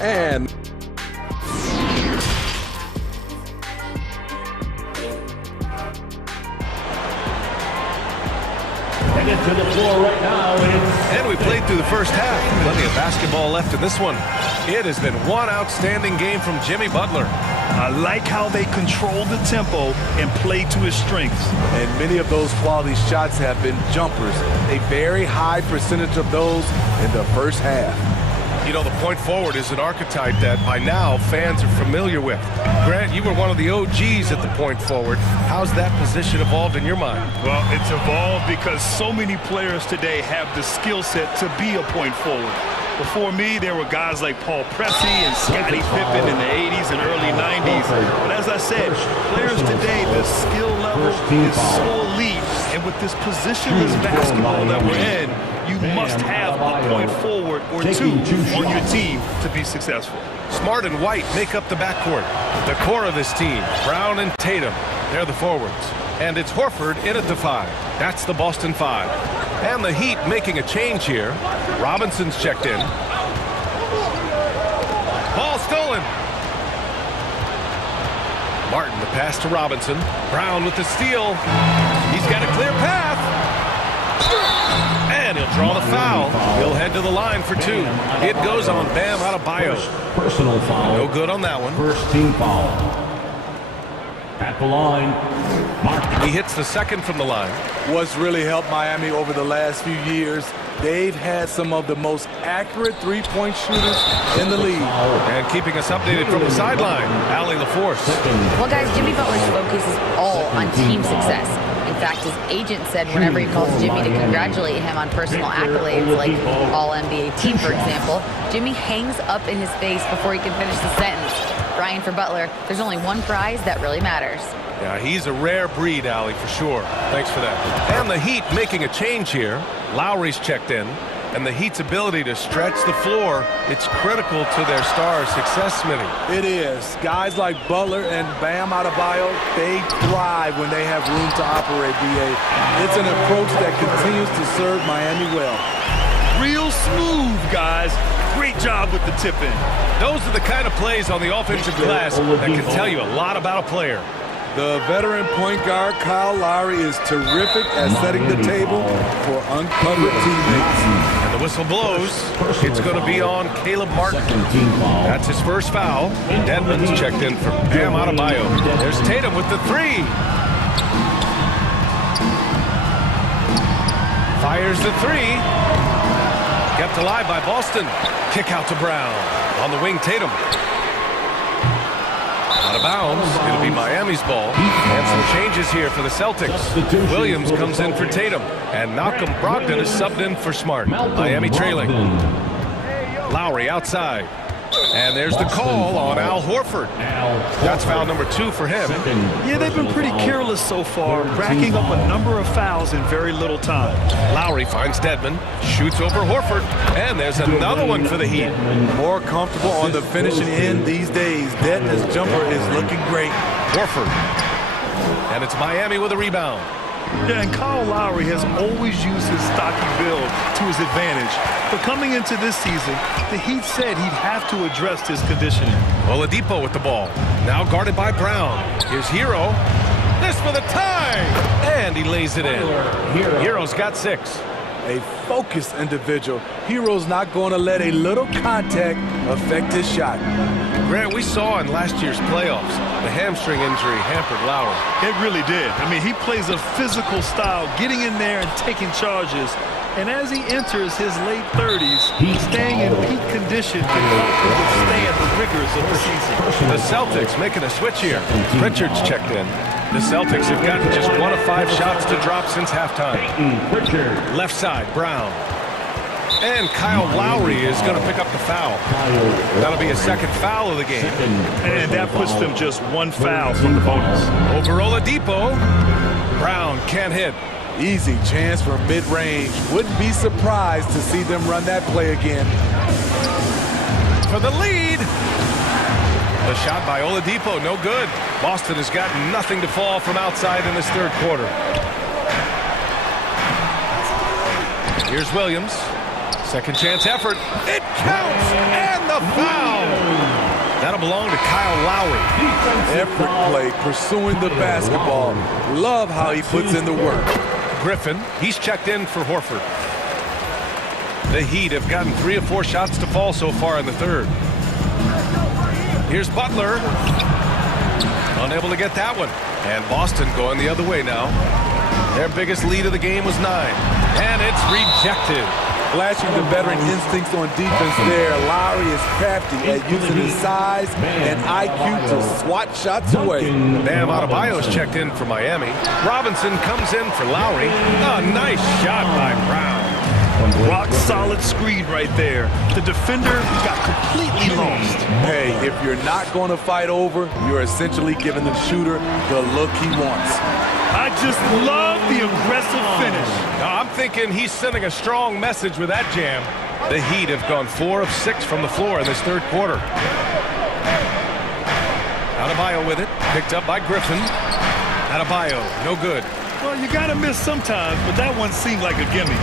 And To the floor right now. And we played through the first half. Plenty of basketball left in this one. It has been one outstanding game from Jimmy Butler. I like how they control the tempo and play to his strengths. And many of those quality shots have been jumpers. A very high percentage of those in the first half. You know, the point forward is an archetype that by now fans are familiar with. Grant, you were one of the OGs at the point forward. How's that position evolved in your mind? Well, it's evolved because so many players today have the skill set to be a point forward. Before me, there were guys like Paul Pressey and Scottie Pippen in the 80s and early 90s. But as I said, players today, the skill level is so elite. And with this positionless basketball that we're in, you must have a point forward or two on your team to be successful. Smart and White make up the backcourt. The core of this team, Brown and Tatum, they're the forwards. And it's Horford in at the 5. That's the Boston 5. And the Heat making a change here. Robinson's checked in. Ball stolen. Martin, the pass to Robinson. Brown with the steal. He's got a clear path. And he'll draw the foul. He'll head to the line for 2. It goes on Bam Adebayo. Personal foul. No good on that one. First team foul. At the line, Martin. He hits the second from the line. What's really helped Miami over the last few years They've had some of the most accurate three-point shooters in the league. And keeping us updated from the sideline, Allie LaForce. Well, guys, Jimmy Butler's focus is all on team success. In fact, his agent said whenever he calls Jimmy to congratulate him on personal accolades, like All-NBA team, for example, Jimmy hangs up in his face before he can finish the sentence. Brian, for Butler, there's only one prize that really matters. Yeah, he's a rare breed, Allie, for sure. Thanks for that. And the Heat making a change here. Lowry's checked in. And the Heat's ability to stretch the floor, it's critical to their star success, Smitty. It is. Guys like Butler and Bam Adebayo, they thrive when they have room to operate, B.A. It's an approach that continues to serve Miami well. Real smooth, guys. Great job with the tip-in. Those are the kind of plays on the offensive glass that can tell you a lot about a player. The veteran point guard, Kyle Lowry, is terrific at setting the table for uncovered teammates. And the whistle blows. It's going to be on Caleb Martin. That's his first foul. Dedmon's checked in for Bam Adebayo. There's Tatum with the three. Fires the three. Kept alive by Boston. Kick out to Brown. On the wing, Tatum. Out of bounds. It'll be Miami's ball. And some changes here for the Celtics. Williams comes in for Tatum. And Malcolm Brogdon is subbed in for Smart. Miami trailing. Lowry outside. And there's the call on Al Horford. That's foul number 2 for him. Yeah, they've been pretty careless so far, racking up a number of fouls in very little time. Lowry finds Dedmon, shoots over Horford, and there's another one for the Heat. More comfortable on the finishing end these days. Dedmon's jumper is looking great. Horford. And it's Miami with a rebound. Yeah, and Kyle Lowry has always used his stocky build to his advantage. But coming into this season, the Heat said he'd have to address his conditioning. Oladipo with the ball. Now guarded by Brown. Here's Hero. This for the tie! And he lays it in. Hero's got 6. A focused individual. Hero's not going to let a little contact affect his shot. Grant, we saw in last year's playoffs, the hamstring injury hampered Lowry. It really did. I mean, he plays a physical style, getting in there and taking charges. And as he enters his late 30s, staying in peak condition can help him withstand the rigors of the season. The Celtics making a switch here. Pritchard's checked in. The Celtics have gotten just 1 of 5 shots to drop since halftime. Left side, Brown. And Kyle Lowry is going to pick up the foul. That'll be a second foul of the game. And that puts them just 1 foul from the bonus. Over Oladipo. Brown can't hit. Easy chance for mid-range. Wouldn't be surprised to see them run that play again. For the lead. The shot by Oladipo, no good. Boston has got nothing to fall from outside in this third quarter. Here's Williams. Second chance effort. It counts, and the foul. That'll belong to Kyle Lowry. Effort play, pursuing the basketball. Love how he puts in the work. Griffin, he's checked in for Horford. The Heat have gotten 3 of 4 shots to fall so far in the third. Here's Butler. Unable to get that one. And Boston going the other way now. Their biggest lead of the game was 9. And it's rejected. Flashing the veteran instincts on defense there. Lowry is crafty at using his size and IQ to swat shots away. Bam Adebayo's checked in for Miami. Robinson comes in for Lowry. A nice shot by Brown. Rock solid screen right there. The defender got completely lost. Hey, if you're not going to fight over, you're essentially giving the shooter the look he wants. I just love the aggressive finish. Now, I'm thinking he's sending a strong message with that jam. The Heat have gone 4 of 6 from the floor in this third quarter. Adebayo with it, picked up by Griffin. Adebayo, no good. Well, you got to miss sometimes, but that one seemed like a gimme.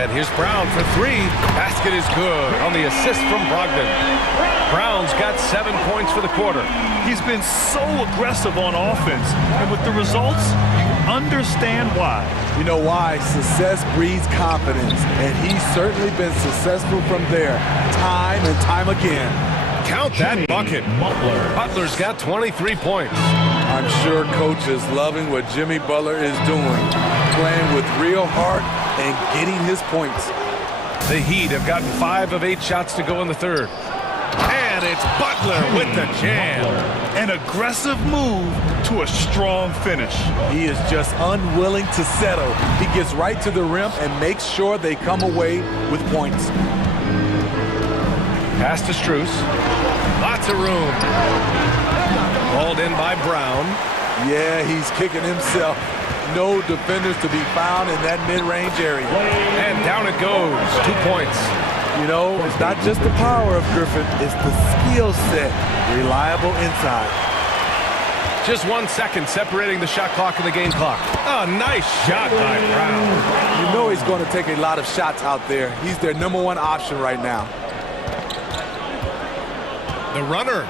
And here's Brown for 3. Basket is good on the assist from Brogdon. Brown's got 7 points for the quarter. He's been so aggressive on offense, and with the results, you understand why. You know why? Success breeds confidence, and he's certainly been successful from there, time and time again. Count that bucket. Butler's got 23 points. I'm sure coach is loving what Jimmy Butler is doing, playing with real heart and getting his points. The Heat have gotten 5 of 8 shots to go in the third. And it's Butler with the jam. An aggressive move to a strong finish. He is just unwilling to settle. He gets right to the rim and makes sure they come away with points. Pass to Strus. Lots of room. Hauled in by Brown. Yeah, he's kicking himself. No defenders to be found in that mid-range area. And down it goes. 2 points. You know, it's not just the power of Griffin, it's the skill set. Reliable inside. Just 1 second separating the shot clock and the game clock. A nice shot by Brown. You know he's going to take a lot of shots out there. He's their #1 option right now. The runner.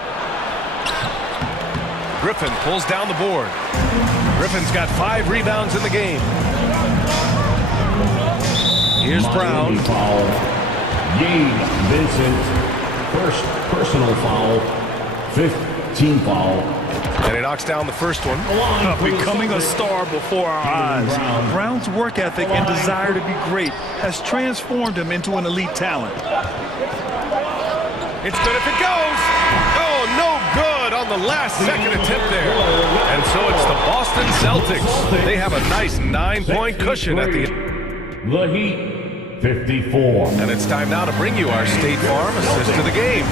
Griffin pulls down the board. Griffin's got 5 rebounds in the game. Here's Brown. Foul. James Vincent. First personal foul. 5th team foul. And he knocks down the first one. Becoming a star before our eyes. Brown's work ethic and desire to be great has transformed him into an elite talent. It's good if it goes. Oh, no good on the last second attempt there. And so it's the Boston Celtics. They have a nice 9-point cushion at the end. The Heat. 54. And it's time now to bring you our State Farm assist to the game.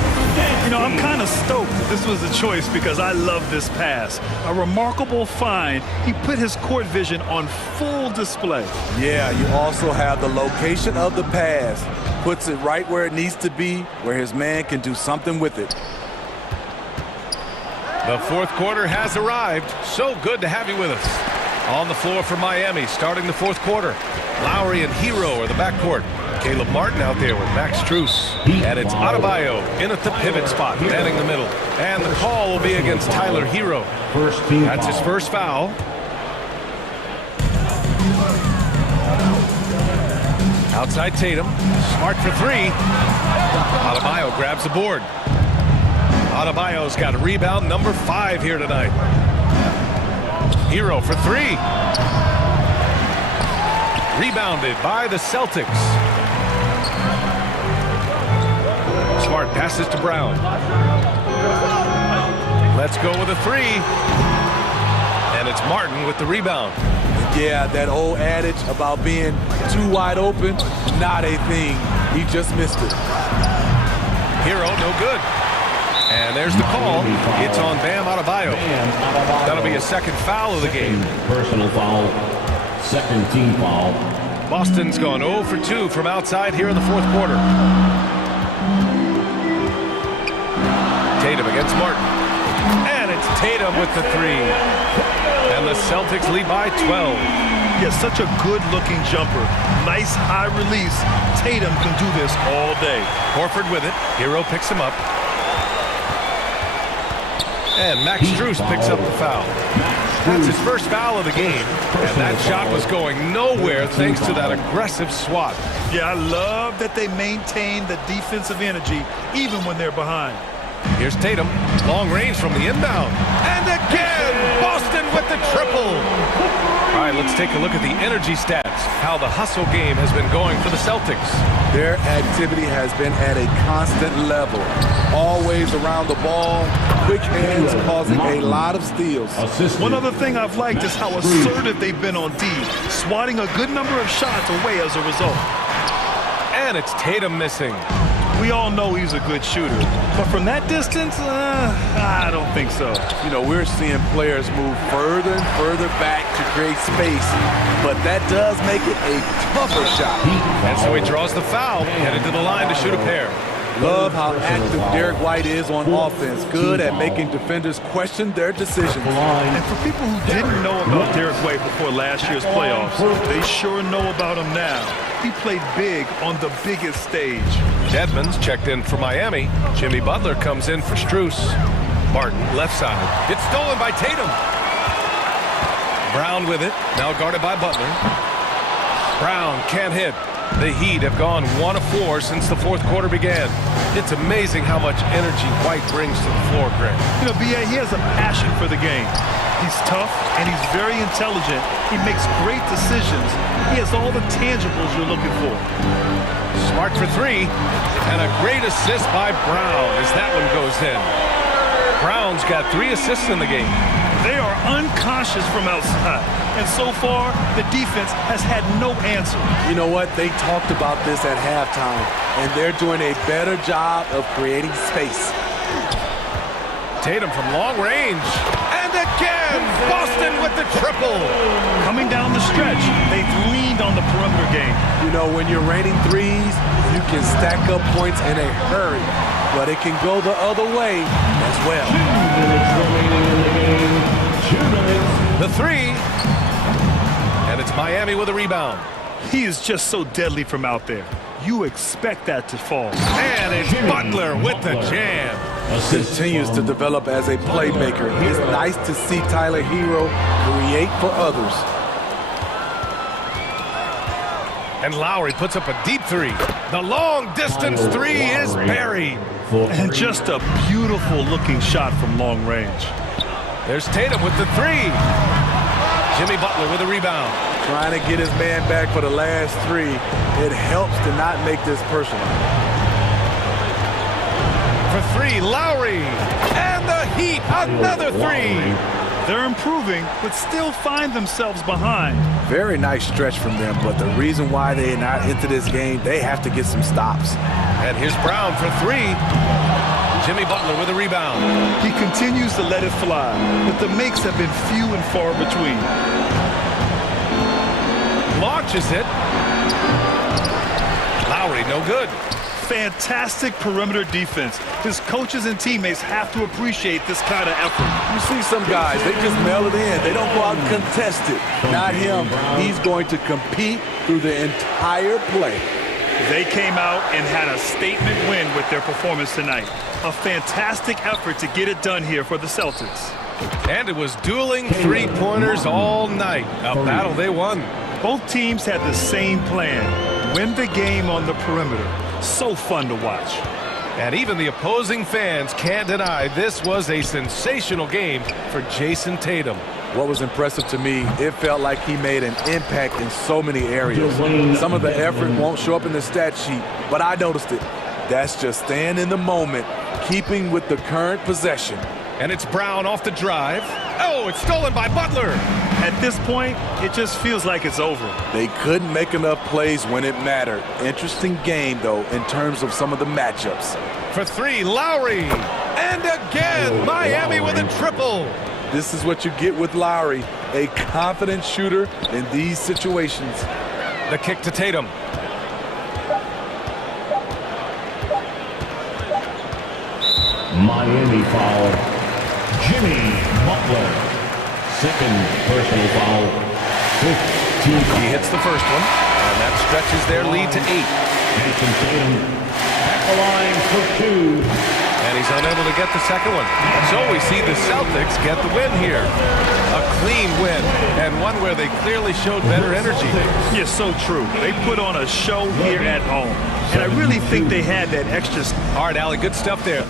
You know, I'm kind of stoked that this was a choice because I love this pass. A remarkable find. He put his court vision on full display. Yeah, you also have the location of the pass. Puts it right where it needs to be, where his man can do something with it. The fourth quarter has arrived. So good to have you with us. On the floor for Miami, starting the fourth quarter. Lowry and Hero are the backcourt. Caleb Martin out there with Max Strus. And it's Adebayo in at the pivot spot, manning the middle. And the call will be against Tyler Hero. That's his first foul. Outside Tatum. Smart for 3. Adebayo grabs the board. Adebayo's got a rebound number 5 here tonight. Hero for 3. Rebounded by the Celtics. Smart passes to Brown. Let's go with a 3. And it's Martin with the rebound. Yeah, that old adage about being too wide open, not a thing. He just missed it. Hero, no good. And there's the call. It's on Bam Adebayo. That'll be a second foul of the game. Personal foul. 2nd team foul. Boston's gone 0 for 2 from outside here in the fourth quarter. Tatum against Martin. And it's Tatum with the 3. And the Celtics lead by 12. Yeah, such a good-looking jumper. Nice high release. Tatum can do this all day. Horford with it. Hero picks him up. And Max Strus picks up the foul. That's his first foul of the game. And that shot was going nowhere thanks to that aggressive swat. Yeah, I love that they maintain the defensive energy even when they're behind. Here's Tatum. Long range from the inbound. And again, Boston with the triple. All right, let's take a look at the energy stats. How the hustle game has been going for the Celtics. Their activity has been at a constant level. Always around the ball. Quick hands causing a lot of steals. One other thing I've liked is how assertive they've been on D, swatting a good number of shots away as a result. And it's Tatum missing. We all know he's a good shooter, but from that distance, I don't think so. You know, we're seeing players move further and further back to create space, but that does make it a tougher shot. And so he draws the foul, headed to the line to shoot a pair. Love how active Derek White is on offense. Good at making defenders question their decisions. And for people who didn't know about Derek White before last year's playoffs, they sure know about him now. He played big on the biggest stage. Edmonds checked in for Miami. Jimmy Butler comes in for Strus. Martin, left side. It's stolen by Tatum. Brown with it. Now guarded by Butler. Brown can't hit. The Heat have gone 1 of 4 since the fourth quarter began. It's amazing how much energy White brings to the floor, Greg. You know, B.A., he has a passion for the game. He's tough, and he's very intelligent. He makes great decisions. He has all the tangibles you're looking for. Smart for 3, and a great assist by Brown as that one goes in. Brown's got 3 assists in the game. They are unconscious from outside, and so far, the defense has had no answer. You know what? They talked about this at halftime, and they're doing a better job of creating space. Tatum from long range. And again, Boston with the triple. Coming down the stretch, they've leaned on the perimeter game. You know, when you're raining threes, you can stack up points in a hurry, but it can go the other way as well. 2 minutes remaining in the game. 2 minutes. The 3. And it's Miami with a rebound. He is just so deadly from out there. You expect that to fall. And it's Butler with the jam. Continues to develop as a playmaker. It's nice to see Tyler Hero create for others. And Lowry puts up a deep 3. The long distance 3 is buried. And just a beautiful looking shot from long range. There's Tatum with the 3. Jimmy Butler with a rebound. Trying to get his man back for the last 3. It helps to not make this personal. For 3, Lowry. And the Heat, another 3. They're improving, but still find themselves behind. Very nice stretch from them, but the reason why they're not into this game, they have to get some stops. And here's Brown for 3. Jimmy Butler with a rebound. He continues to let it fly, but the makes have been few and far between. Launches it. Lowry, no good. Fantastic perimeter defense. His coaches and teammates have to appreciate this kind of effort. You see some guys, they just mail it in. They don't go out and contest it. Not him. He's going to compete through the entire play. They came out and had a statement win with their performance tonight. A fantastic effort to get it done here for the Celtics. And it was dueling three-pointers all night. A battle they won. Both teams had the same plan. Win the game on the perimeter. So fun to watch. And even the opposing fans can't deny this was a sensational game for Jason Tatum. What was impressive to me, it felt like he made an impact in so many areas. Some of the effort won't show up in the stat sheet, but I noticed it. That's just staying in the moment, keeping with the current possession. And it's Brown off the drive. Oh, it's stolen by Butler. At this point, it just feels like it's over. They couldn't make enough plays when it mattered. Interesting game, though, in terms of some of the matchups. For 3, Lowry. And again, Miami with a triple. This is what you get with Lowry, a confident shooter in these situations. The kick to Tatum. Miami foul. Jimmy Butler. Second personal foul. 15. He hits the first one, and that stretches their lead to 8. Jason Tatum at the line for 2. And he's unable to get the second one. So we see the Celtics get the win here. A clean win, and one where they clearly showed better energy. Yes, so true. They put on a show here at home. And I really think they had that extra. All right, Allie, good stuff there.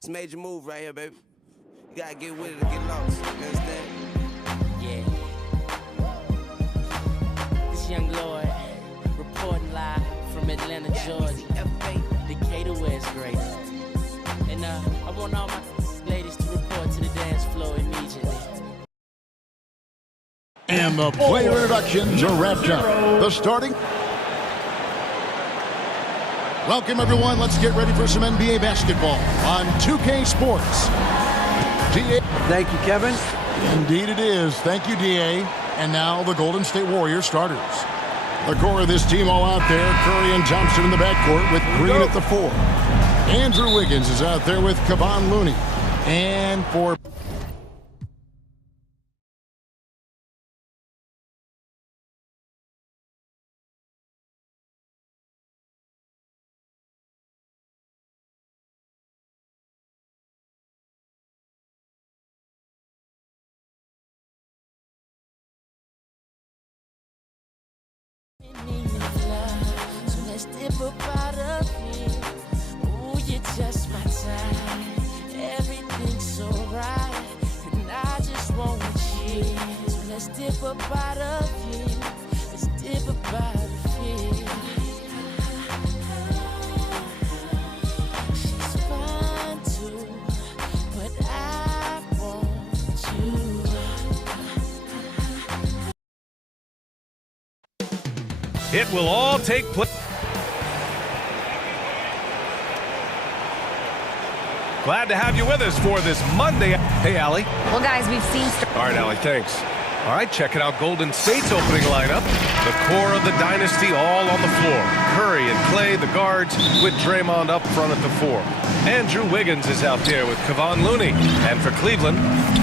It's a major move right here, baby. You gotta get with it or get lost. You understand? Yeah. This young Lord reporting live from Atlanta, Georgia. Decatur, where it's greatest. And I want all my ladies to report to the dance floor immediately. And the player introductions are wrapped up. The starting. Welcome, everyone. Let's get ready for some NBA basketball on 2K Sports. DA. Thank you, Kevin. Indeed it is. Thank you, DA. And now the Golden State Warriors starters. The core of this team all out there. Curry and Thompson in the backcourt with Green at the 4. Andrew Wiggins is out there with Kevon Looney. And for... So let's dip up out of here. Ooh, you're just my type. Everything's so right, and I just want you. So let's dip up out of here. Let's dip up out of here. She's fine too, but I want you. It will all take place. Glad to have you with us for this Monday. Hey, Allie. Well, guys, we've seen... All right, Allie, thanks. All right, checking out Golden State's opening lineup. The core of the dynasty all on the floor. Curry and Clay, the guards, with Draymond up front at the 4. Andrew Wiggins is out there with Kevon Looney. And for Cleveland,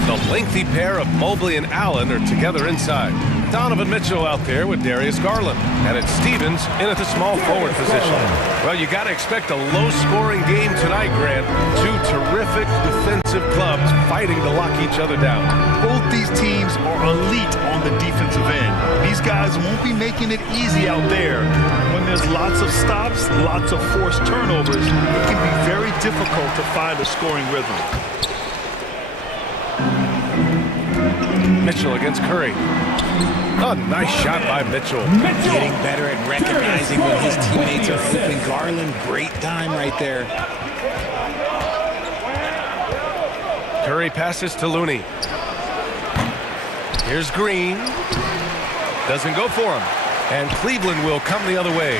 the lengthy pair of Mobley and Allen are together inside. Donovan Mitchell out there with Darius Garland. And it's Stevens in at the small forward position. Well, you got to expect a low-scoring game tonight, Grant. Two terrific defensive clubs fighting to lock each other down. Both these teams are elite on the defensive end. These guys won't be making it easy out there. When there's lots of stops, lots of forced turnovers, it can be very difficult to find a scoring rhythm. Mitchell against Curry. A nice shot by Mitchell. Getting better at recognizing when his teammates are open. Garland, great time right there. Curry passes to Looney. Here's Green. Doesn't go for him. And Cleveland will come the other way.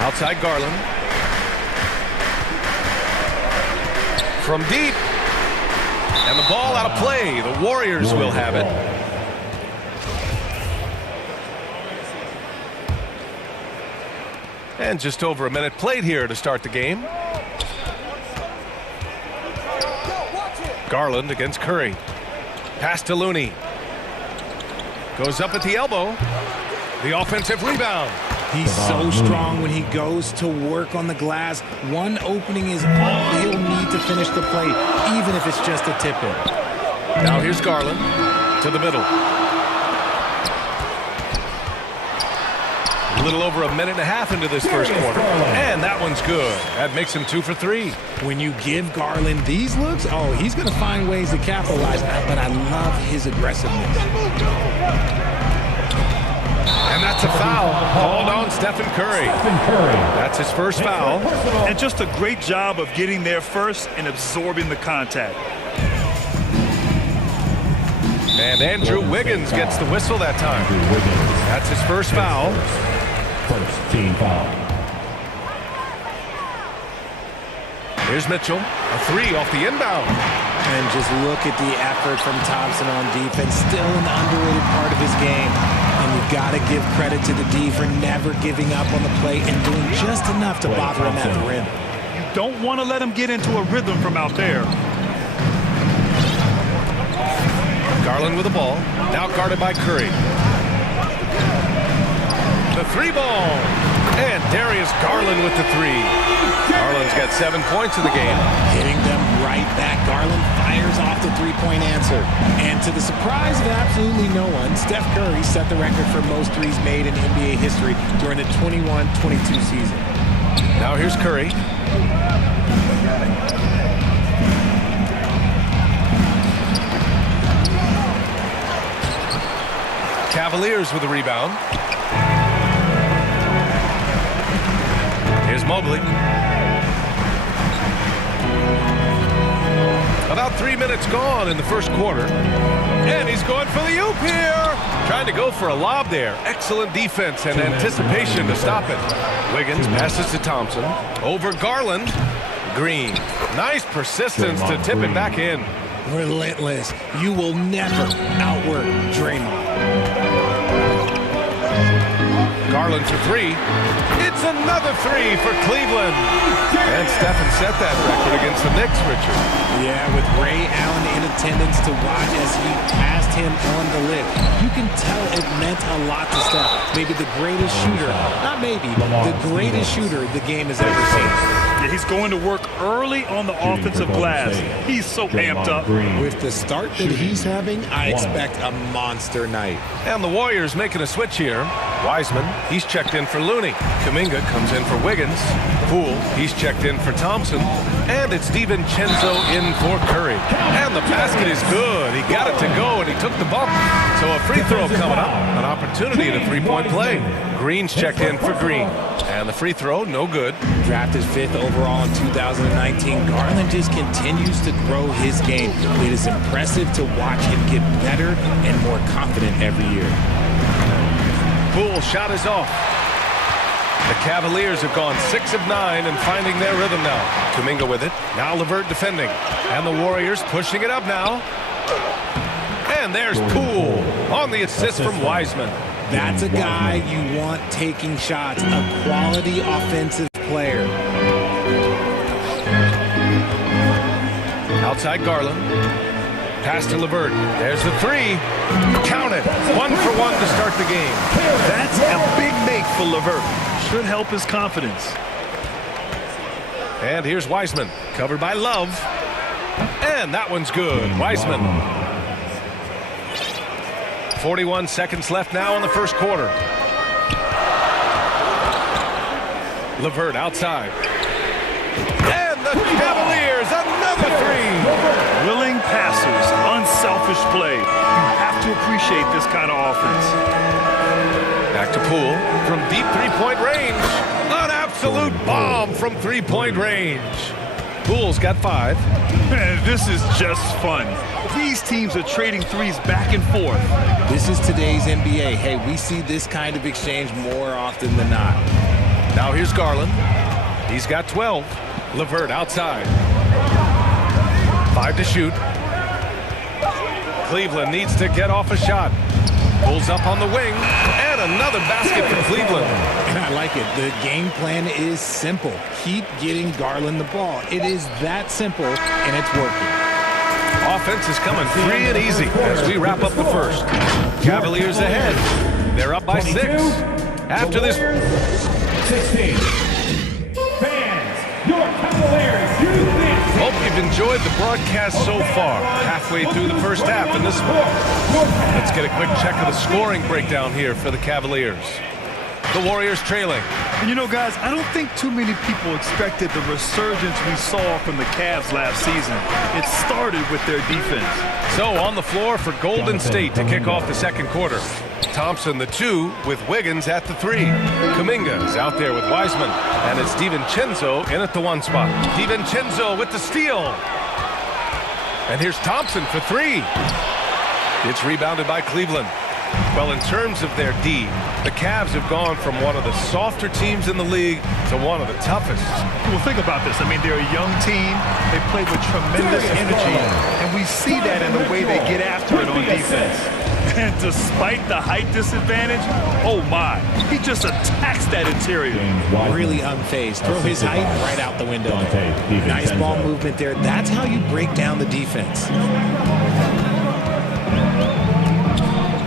Outside Garland. From deep. And the ball out of play. The Warriors will have it. And just over a minute played here to start the game. Garland against Curry. Pass to Looney. Goes up at the elbow. The offensive rebound. He's so strong when he goes to work on the glass. One opening is all he'll need to finish the play, even if it's just a tip-in. Now here's Garland to the middle. A little over a minute and a half into this first quarter. And that one's good. That makes him 2 for 3. When you give Garland these looks, oh, he's going to find ways to capitalize. But I love his aggressiveness. And that's a foul called on Stephen Curry. That's his first foul. And just a great job of getting there first and absorbing the contact. And Andrew Wiggins gets the whistle that time. That's his first foul. First team foul. Here's Mitchell. A 3 off the inbound. And just look at the effort from Thompson on defense. Still an underrated part of his game. And you've got to give credit to the D for never giving up on the play and doing just enough to bother him at the rim. You don't want to let him get into a rhythm from out there. Garland with the ball. Now guarded by Curry. The 3 ball. And Darius Garland with the three. Garland's got 7 points in the game. Hitting them right back. Garland fires off the three-point answer. And to the surprise of absolutely no one, Steph Curry set the record for most threes made in NBA history during the 21-22 season. Now here's Curry. Cavaliers with a rebound. Here's Mobley. About 3 minutes gone in the first quarter. And he's going for the oop here. Trying to go for a lob there. Excellent defense and anticipation to stop it. Wiggins passes to Thompson. Over Garland. Green. Nice persistence to tip it back in. Relentless. You will never outwork Draymond. Garland for three. It's another three for Cleveland. And Stephen set that record against the Knicks, Richard. Yeah, with Ray Allen in attendance to watch as he passed him on the lift. You can tell it meant a lot to Steph. Maybe the greatest shooter, not maybe, the greatest shooter the game has ever seen. Yeah, he's going to work early on the offensive glass. He's so amped up. With the start that he's having, I expect a monster night. And the Warriors making a switch here. Wiseman, he's checked in for Looney. Kuminga comes in for Wiggins. Poole, he's checked in for Thompson. And it's DiVincenzo in for Curry. And the basket is good. He got it to go, and he took the bump. So a free throw coming up. An opportunity at a three-point play. Green's checked in for Green. And the free throw, no good. Drafted 5th overall in 2019, Garland just continues to grow his game. It is impressive to watch him get better and more confident every year. Poole shot is off. The Cavaliers have gone 6 of 9 and finding their rhythm now. Kuminga with it. Now LeVert defending. And the Warriors pushing it up now. And there's Poole on the assist from Wiseman. That's a guy you want taking shots, a quality offensive player. Outside Garland. Pass to LeVert. There's the three. Count it. 1 for 1 to start the game. That's a big make for LeVert. Should help his confidence. And here's Wiseman. Covered by Love. And that one's good. Wiseman. 41 seconds left now in the first quarter. LeVert outside. And the Cavaliers, another three. Willing passers, unselfish play. You have to appreciate this kind of offense. Back to Poole from deep three-point range. An absolute bomb from three-point range. Poole's got 5. Man, this is just fun. These teams are trading threes back and forth. This is today's NBA. Hey, we see this kind of exchange more often than not. Now here's Garland. He's got 12. LeVert outside. 5 to shoot. Cleveland needs to get off a shot. Pulls up on the wing. And another basket for Cleveland. And I like it. The game plan is simple. Keep getting Garland the ball. It is that simple, and it's working. Offense is coming free and easy as we wrap up the first. Cavaliers ahead. They're up by 6. After this. 16. Fans, your Cavaliers, Hope you've enjoyed the broadcast so far. Halfway through the first half in this one. Let's get a quick check of the scoring breakdown here for the Cavaliers. The Warriors trailing. And you know, guys, I don't think too many people expected the resurgence we saw from the Cavs last season. It started with their defense. So on the floor for Golden State to kick off the second quarter. Thompson the 2 with Wiggins at the 3. Kuminga is out there with Wiseman. And it's DiVincenzo in at the 1 spot. DiVincenzo with the steal. And here's Thompson for 3. It's rebounded by Cleveland. Well, in terms of their D, the Cavs have gone from one of the softer teams in the league to one of the toughest. Well, think about this. I mean, they're a young team. They play with tremendous energy, and we see that in the way they get after it on defense. And despite the height disadvantage, oh my, he just attacks that interior. Really unfazed. Throw his height right out the window. Nice ball movement there. That's how you break down the defense.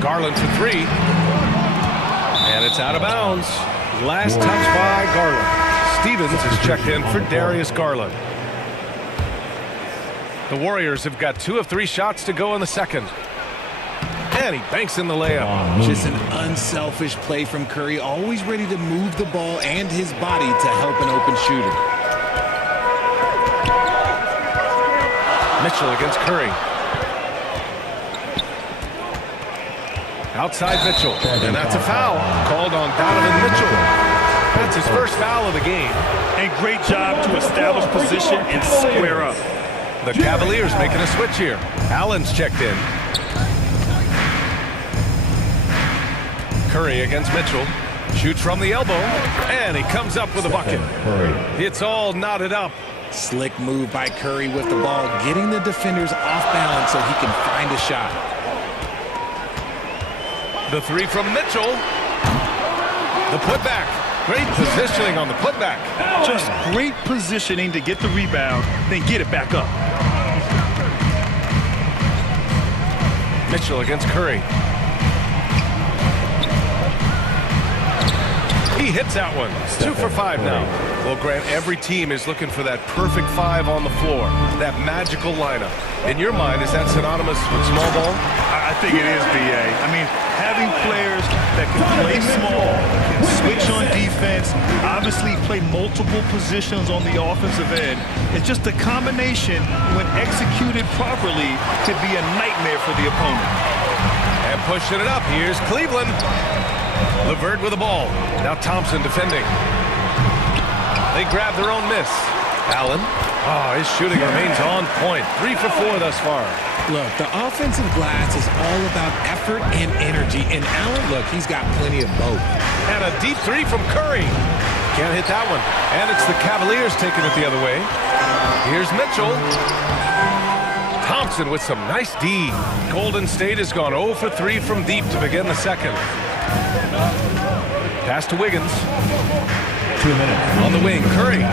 Garland for 3. And it's out of bounds. Last touch by Garland. Stevens is checked in for Darius Garland. The Warriors have got 2 of 3 shots to go in the second. And he banks in the layup. Just an unselfish play from Curry, always ready to move the ball and his body to help an open shooter. Mitchell against Curry. Outside Mitchell, and that's a foul called on Donovan Mitchell. That's his first foul of the game. And great job to establish position and square up. The Cavaliers making a switch here. Allen's checked in. Curry against Mitchell. Shoots from the elbow, and he comes up with a bucket. It's all knotted up. Slick move by Curry with the ball, getting the defenders off balance so he can find a shot. The 3 from Mitchell. The putback. Great positioning on the putback. Just great positioning to get the rebound, then get it back up. Mitchell against Curry. He hits that one. 2 for 5 now. Well, Grant, every team is looking for that perfect 5 on the floor, that magical lineup. In your mind, is that synonymous with small ball? I think it is, B.A. I mean, having players that can play small, can switch on defense, obviously play multiple positions on the offensive end. It's just a combination, when executed properly, could be a nightmare for the opponent. And pushing it up, here's Cleveland. LeVert with the ball. Now Thompson defending. They grab their own miss. Allen. Oh, his shooting remains on point. 3 for 4 thus far. Look, the offensive glass is all about effort and energy. And Allen, look, he's got plenty of both. And a deep 3 from Curry. Can't hit that one. And it's the Cavaliers taking it the other way. Here's Mitchell. Thompson with some nice D. Golden State has gone 0 for 3 from deep to begin the second. Pass to Wiggins. 2 minutes. On the wing, Curry.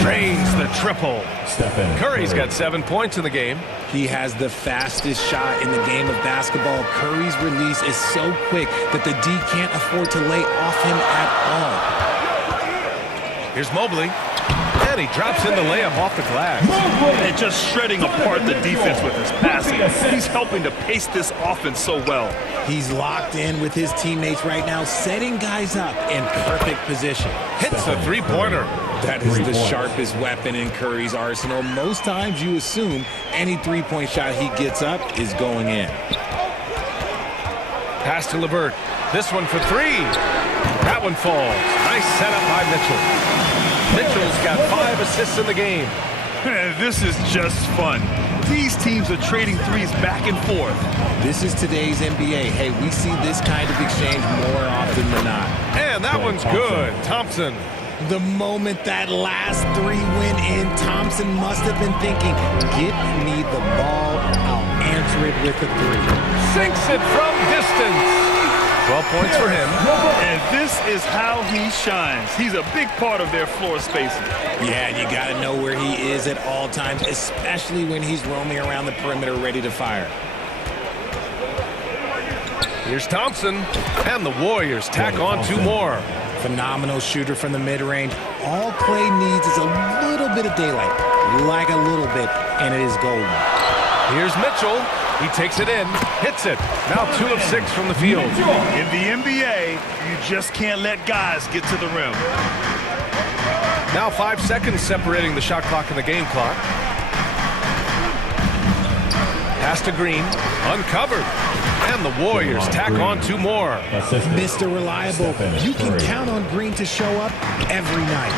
Drains the triple. Curry's got 7 points in the game. He has the fastest shot in the game of basketball. Curry's release is so quick that the D can't afford to lay off him at all. Here's Mobley. And he drops in the layup off the glass. And just shredding apart the defense with his passing. He's helping to pace this offense so well. He's locked in with his teammates right now, setting guys up in perfect position. Hits a 3-pointer. That is the sharpest weapon in Curry's arsenal. Most times you assume any 3-point shot he gets up is going in. Pass to LeVert. This one for 3. That one falls. Nice setup by Mitchell. Mitchell's got 5 assists in the game. This is just fun. These teams are trading threes back and forth. This is today's NBA. Hey, we see this kind of exchange more often than not. And that one's good. Thompson. The moment that last 3 went in, Thompson must have been thinking, get me the ball, I'll answer it with a 3. Sinks it from distance. 12 points for him. And this is how he shines. He's a big part of their floor spacing. Yeah, you got to know where he is at all times, especially when he's roaming around the perimeter ready to fire. Here's Thompson, and the Warriors tack on 2 more. Phenomenal shooter from the mid-range. All Clay needs is a little bit of daylight, like a little bit, and it is golden. Here's Mitchell. He takes it in, hits it. Now 2 of 6 from the field. In the NBA, you just can't let guys get to the rim. Now 5 seconds separating the shot clock and the game clock. Pass to Green, uncovered. And the Warriors tack on 2 more. Mr. Reliable, you can count on Green to show up every night.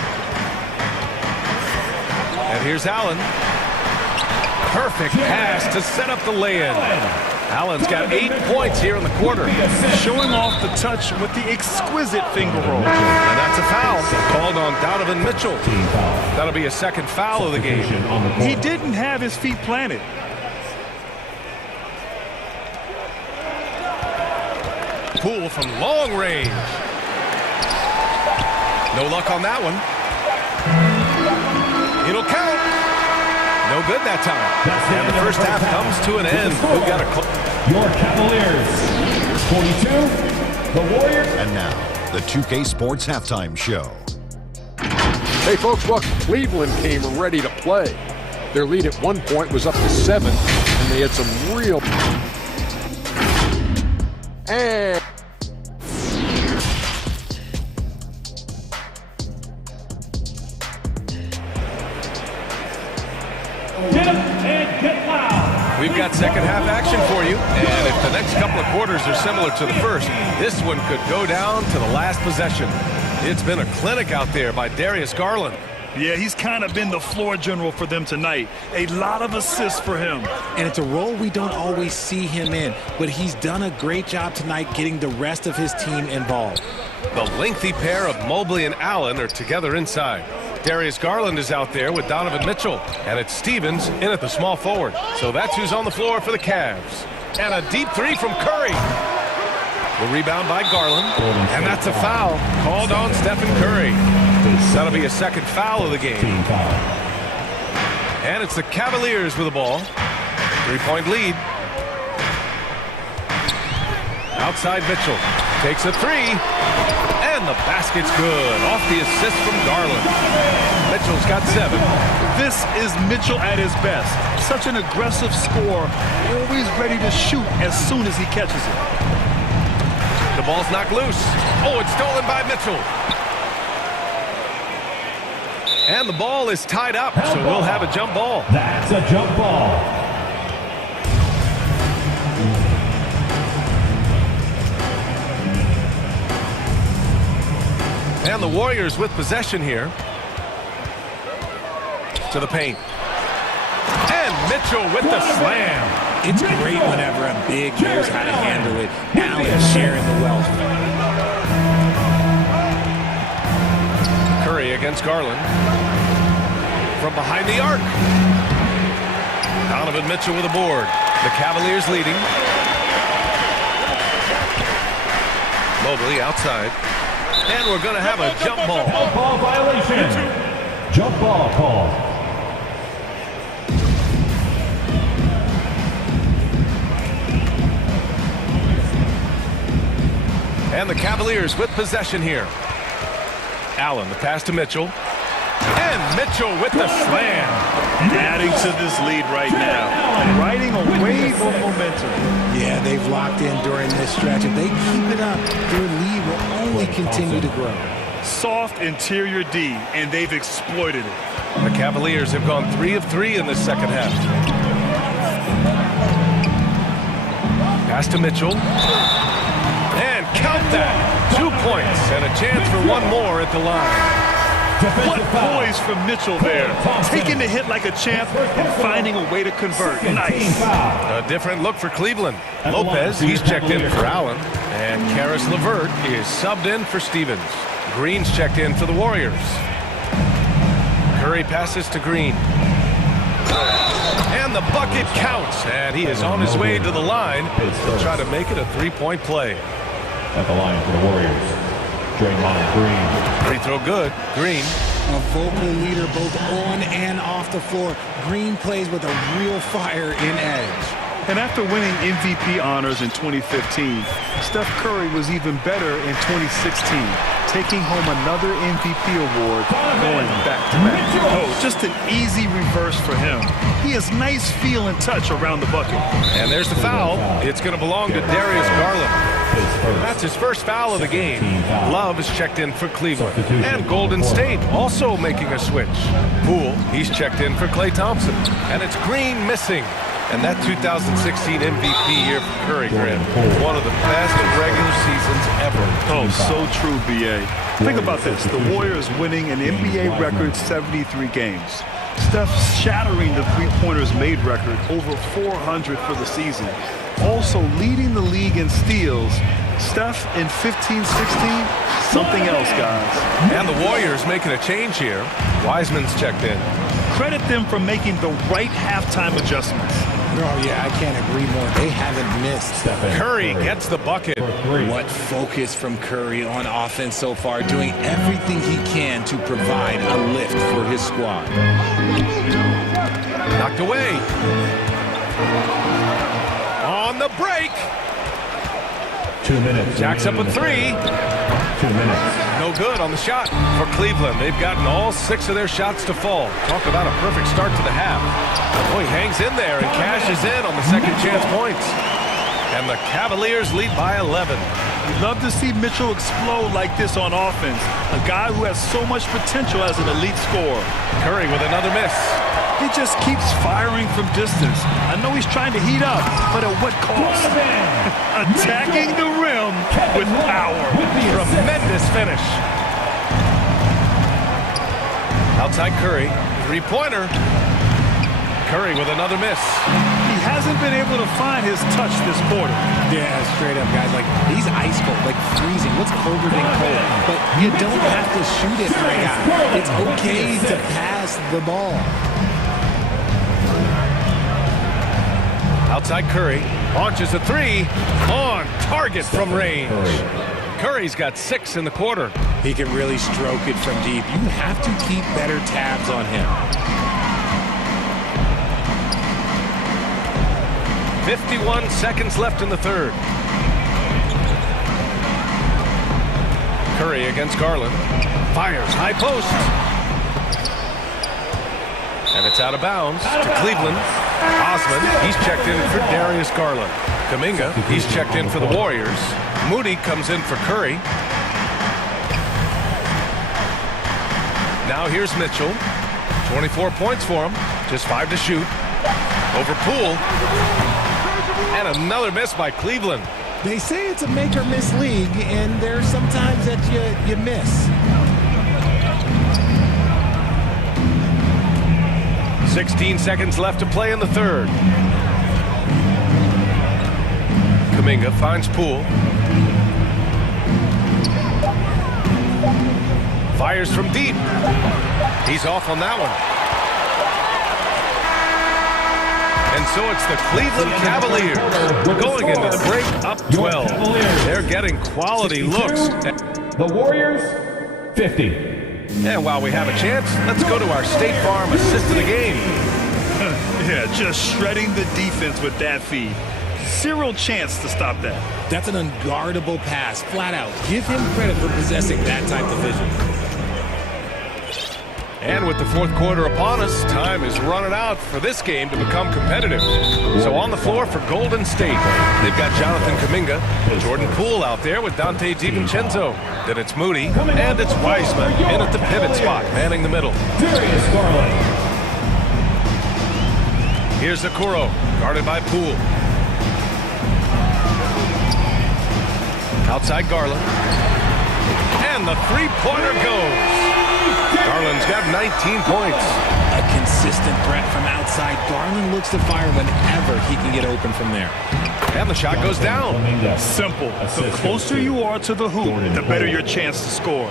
And here's Allen. Perfect pass to set up the lay-in. Allen's got 8 points here in the quarter. Showing off the touch with the exquisite finger roll. And that's a foul called on Donovan Mitchell. That'll be a second foul of the game. He didn't have his feet planted. Poole from long range. No luck on that one. It'll count. No good that time. And the first half comes to an end. We've got a your Cavaliers 42, the Warriors. And now, the 2K Sports Halftime Show. Hey, folks, well, Cleveland came ready to play. Their lead at one point was up to 7, and they had some real... And... We've got second half action for you, and if the next couple of quarters are similar to the first, this one could go down to the last possession. It's been a clinic out there by Darius Garland. Yeah, he's kind of been the floor general for them tonight. A lot of assists for him. And it's a role we don't always see him in, but he's done a great job tonight getting the rest of his team involved. The lengthy pair of Mobley and Allen are together inside. Darius Garland is out there with Donovan Mitchell, and it's Stevens in at the small forward. So that's who's on the floor for the Cavs. And a deep three from Curry. The rebound by Garland, and that's a foul called on Stephen Curry. That'll be a second foul of the game. And it's the Cavaliers with the ball. 3-point lead. Outside Mitchell takes a three, and the basket's good off the assist from Garland. Mitchell's got 7. This is Mitchell at his best. Such an aggressive scorer, always ready to shoot as soon as he catches it. The ball's knocked loose. Oh, it's stolen by Mitchell. And the ball is tied up, so we'll have a jump ball. That's a jump ball. And the Warriors with possession here. To the paint. And Mitchell with the slam. It's great whenever a big knows how to handle it. Allen sharing the wealth. Curry against Garland. From behind the arc. Donovan Mitchell with a board. The Cavaliers leading. Mobley outside. And we're going to have a jump ball. Jump ball violation. Jump ball call. And the Cavaliers with possession here. Allen, the pass to Mitchell. And Mitchell with the slam. Adding to this lead right now. Riding a wave of momentum. Yeah, they've locked in during this stretch. If they keep it up, their lead will only continue to grow. Soft interior D, and they've exploited it. The Cavaliers have gone 3 of 3 in the second half. Pass to Mitchell. And count that. 2 points and a chance for one more at the line. What poise from Mitchell there. Taking the hit like a champ and finding a way to convert. Nice. A different look for Cleveland. Lopez, he's checked in for Allen. And Karis LeVert is subbed in for Stevens. Green's checked in for the Warriors. Curry passes to Green. And the bucket counts. And he is on his way to the line to try to make it a 3-point play. At the line for the Warriors, Draymond Green. Free throw good. Green. A vocal leader both on and off the floor. Green plays with a real fire in edge. And after winning MVP honors in 2015, Steph Curry was even better in 2016, taking home another MVP award going back-to-back. Oh, just an easy reverse for him. He has nice feel and touch around the bucket. And there's the foul. It's going to belong to Darius Garland. That's his first foul of the game. Love is checked in for Cleveland. And Golden State also making a switch. Poole, he's checked in for Klay Thompson. And it's Green missing. And that 2016 MVP year for Curry, Graham. One of the best regular seasons ever. Oh, so true, B.A. Think about this. The Warriors winning an NBA record 73 games. Steph shattering the three-pointers made record, over 400 for the season. Also leading the league in steals. Steph in 15-16, something else, guys. And the Warriors making a change here. Wiseman's checked in. Credit them for making the right halftime adjustments. Oh, yeah, I can't agree more. They haven't missed. Curry gets the bucket. What focus from Curry on offense so far, doing everything he can to provide a lift for his squad. Knocked away. On the break. 2 minutes. Jacks up a three. 2 minutes. No good on the shot for Cleveland. They've gotten all 6 of their shots to fall. Talk about a perfect start to the half. Boy, hangs in there and cashes in on the second chance points. And the Cavaliers lead by 11. We'd love to see Mitchell explode like this on offense. A guy who has so much potential as an elite scorer. Curry with another miss. He just keeps firing from distance. I know he's trying to heat up, but at what cost? Attacking the rim with power. Tremendous finish. Outside Curry, 3-pointer. Curry with another miss. He hasn't been able to find his touch this quarter. Yeah, straight up, guys. Like, he's ice cold, like freezing. What's colder than cold? But you don't have to shoot it right out. It's okay to pass the ball. Outside Curry, launches a 3, on target from range. Curry's got 6 in the quarter. He can really stroke it from deep. You have to keep better tabs on him. 51 seconds left in the third. Curry against Garland. Fires, high post. And it's out of bounds to Cleveland. Osman, he's checked in for Darius Garland. Kuminga, he's checked in for the Warriors. Moody comes in for Curry. Now here's Mitchell. 24 points for him. Just 5 to shoot. Over Poole. And another miss by Cleveland. They say it's a make-or-miss league, and there's sometimes that you miss. 16 seconds left to play in the third. Kuminga finds Poole. Fires from deep. He's off on that one. And so it's the Cleveland Cavaliers going into the break up 12. They're getting quality looks. The Warriors, 50. And while we have a chance, let's go to our State Farm assist of the game. Yeah, just shredding the defense with that feed. Zero chance to stop that. That's an unguardable pass, flat out. Give him credit for possessing that type of vision. And with the fourth quarter upon us, time is running out for this game to become competitive. So on the floor for Golden State, they've got Jonathan Kuminga, Jordan Poole out there with Dante DiVincenzo. Then it's Moody, and it's Wiseman in at the pivot spot, manning the middle. Darius Garland. Here's Okoro, guarded by Poole. Outside Garland. And the three-pointer goes. Garland's got 19 points. A consistent threat from outside. Garland looks to fire whenever he can get open from there. And the shot goes down. Simple. The closer you are to the hoop, the better your chance to score.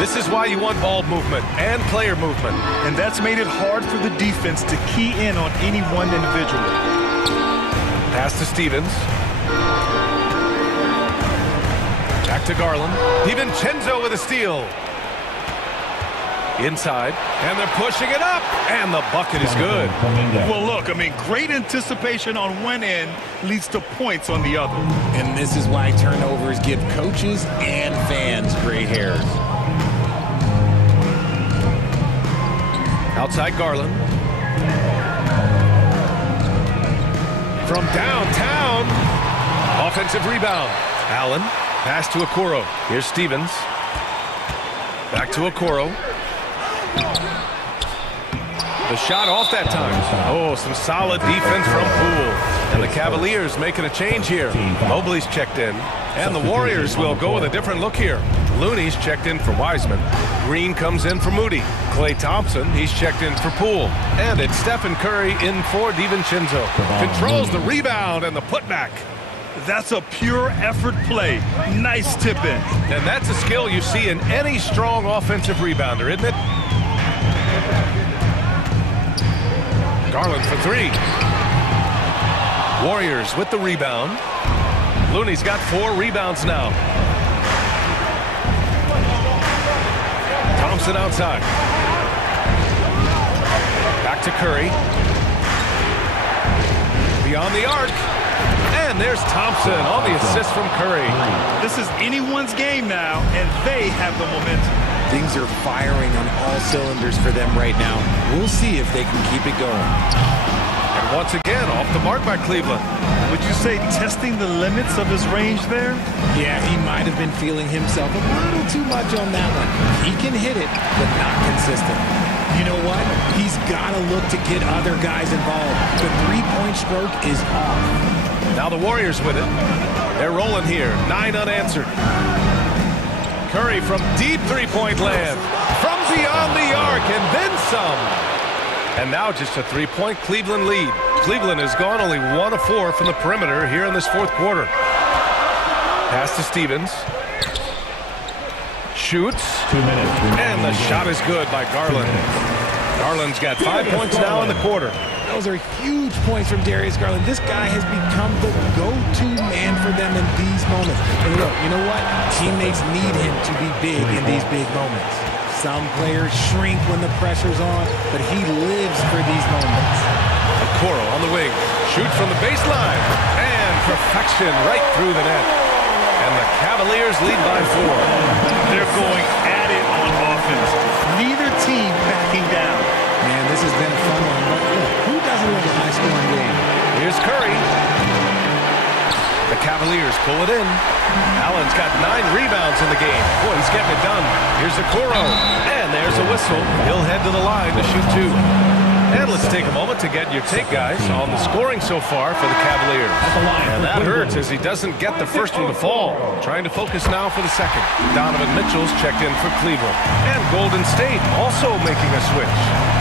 This is why you want ball movement and player movement. And that's made it hard for the defense to key in on any one individual. Pass to Stevens. Back to Garland. DiVincenzo with a steal. Inside. And they're pushing it up. And the bucket is good. Well, look, I mean, great anticipation on one end leads to points on the other. And this is why turnovers give coaches and fans gray hairs. Outside Garland. From downtown. Offensive rebound. Allen. Pass to Okoro. Here's Stevens. Back to Okoro. The shot off that time. Oh, some solid defense from Poole. And the Cavaliers making a change here. Mobley's checked in. And the Warriors will go with a different look here. Looney's checked in for Wiseman. Green comes in for Moody. Klay Thompson, he's checked in for Poole. And it's Stephen Curry in for DiVincenzo. Controls the rebound and the putback. That's a pure effort play. Nice tip in. And that's a skill you see in any strong offensive rebounder, isn't it? Garland for three. Warriors with the rebound. Looney's got 4 rebounds now. Thompson outside. Back to Curry. Beyond the arc. And there's Thompson on the assist from Curry. This is anyone's game now, and they have the momentum. Things are firing on all cylinders for them right now. We'll see if they can keep it going. And once again, off the mark by Cleveland. Would you say testing the limits of his range there? Yeah, he might have been feeling himself a little too much on that one. He can hit it, but not consistent. You know what? He's got to look to get other guys involved. The three-point stroke is off. Now the Warriors with it. They're rolling here. 9 unanswered. Curry from deep three-point land. From beyond the arc and then some. And now just a three-point Cleveland lead. Cleveland has gone only 1 of 4 from the perimeter here in this fourth quarter. Pass to Stevens. Shoots. 2 minutes. And the shot is good by Garland. Garland's got 5 points now in the quarter. Those are huge points from Darius Garland. This guy has become the go-to man for them in these moments. And look, you know what? Teammates need him to be big in these big moments. Some players shrink when the pressure's on, but he lives for these moments. Okoro on the wing. Shoots from the baseline. And perfection right through the net. And the Cavaliers lead by 4. They're going at it on offense. Neither team backing down. Man, this has been a fun one. But look, who doesn't love a high-scoring game? Here's Curry. The Cavaliers pull it in. Allen's got 9 rebounds in the game. Boy, he's getting it done. Here's Okoro. And there's a whistle. He'll head to the line to shoot 2. And let's take a moment to get your take, guys, on the scoring so far for the Cavaliers. And that hurts as he doesn't get the first one to fall. Trying to focus now for the second. Donovan Mitchell's checked in for Cleveland. And Golden State also making a switch.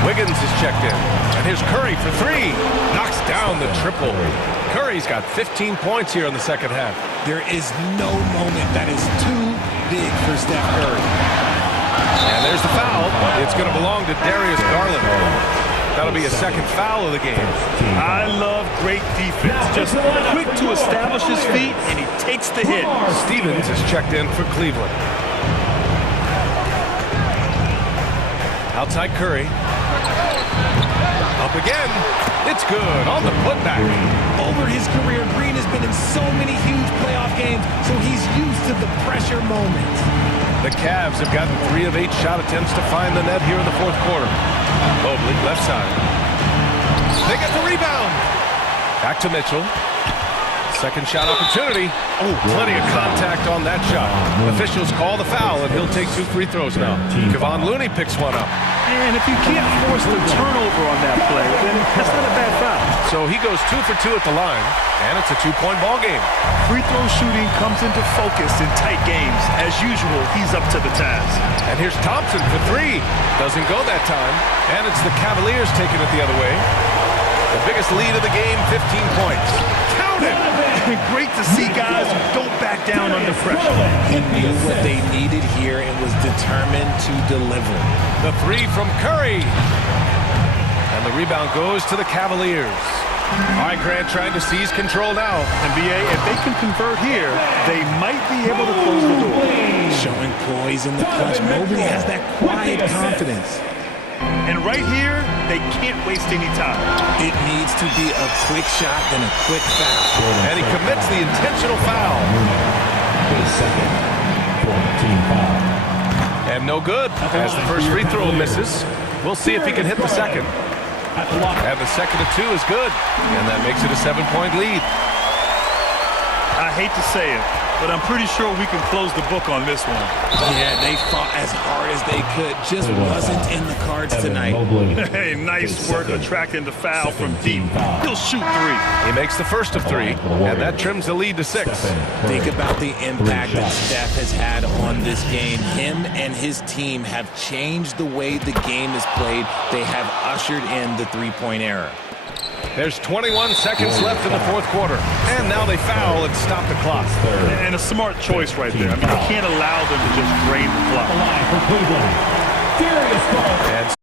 Wiggins is checked in. And here's Curry for 3. Knocks down the triple. Curry's got 15 points here in the second half. There is no moment that is too big for Steph Curry. And there's the foul. It's going to belong to Darius Garland. That'll be a second foul of the game. I love great defense. Just quick to establish his feet, and he takes the hit. Stevens is checked in for Cleveland. Outside Curry. Up again. It's good on the putback. Over his career, Green has been in so many huge playoff games, so he's used to the pressure moments. The Cavs have gotten 3 of 8 shot attempts to find the net here in the fourth quarter. Mobley, left side. They get the rebound. Back to Mitchell. Second shot opportunity. Oh, plenty of contact on that shot. Officials call the foul, and he'll take 2 free throws now. Kevon Looney picks one up. And if you can't force the turnover on that play, then that's not a bad foul. So he goes 2 for 2 at the line, and it's a 2-point ball game. Free throw shooting comes into focus in tight games. As usual, he's up to the task. And here's Thompson for 3. Doesn't go that time. And it's the Cavaliers taking it the other way. The biggest lead of the game, 15 points. Count it! Great to see guys who don't back down under pressure. He knew what they needed here and was determined to deliver. The 3 from Curry. And the rebound goes to the Cavaliers. All right, Grant trying to seize control now. NBA, if they can convert here, they might be able to close the door. Showing poise in the clutch. Mobley has that quiet confidence. And right here, they can't waste any time. It needs to be a quick shot, then a quick foul. And he commits the intentional foul. Second for team foul. And no good, as the first free throw misses. We'll see if he can hit the second. And the second of 2 is good. And that makes it a 7-point lead. I hate to say it, but I'm pretty sure we can close the book on this one. Yeah, they fought as hard as they could. Just wasn't in the cards tonight. Hey, nice work attracting the foul from deep. He'll shoot 3. He makes the first of 3, and that trims the lead to 6. Think about the impact that Steph has had on this game. Him and his team have changed the way the game is played. They have ushered in the three-point era. There's 21 seconds left in the fourth quarter. And now they foul and stop the clock. And a smart choice right there. I mean, you can't allow them to just drain the clock. And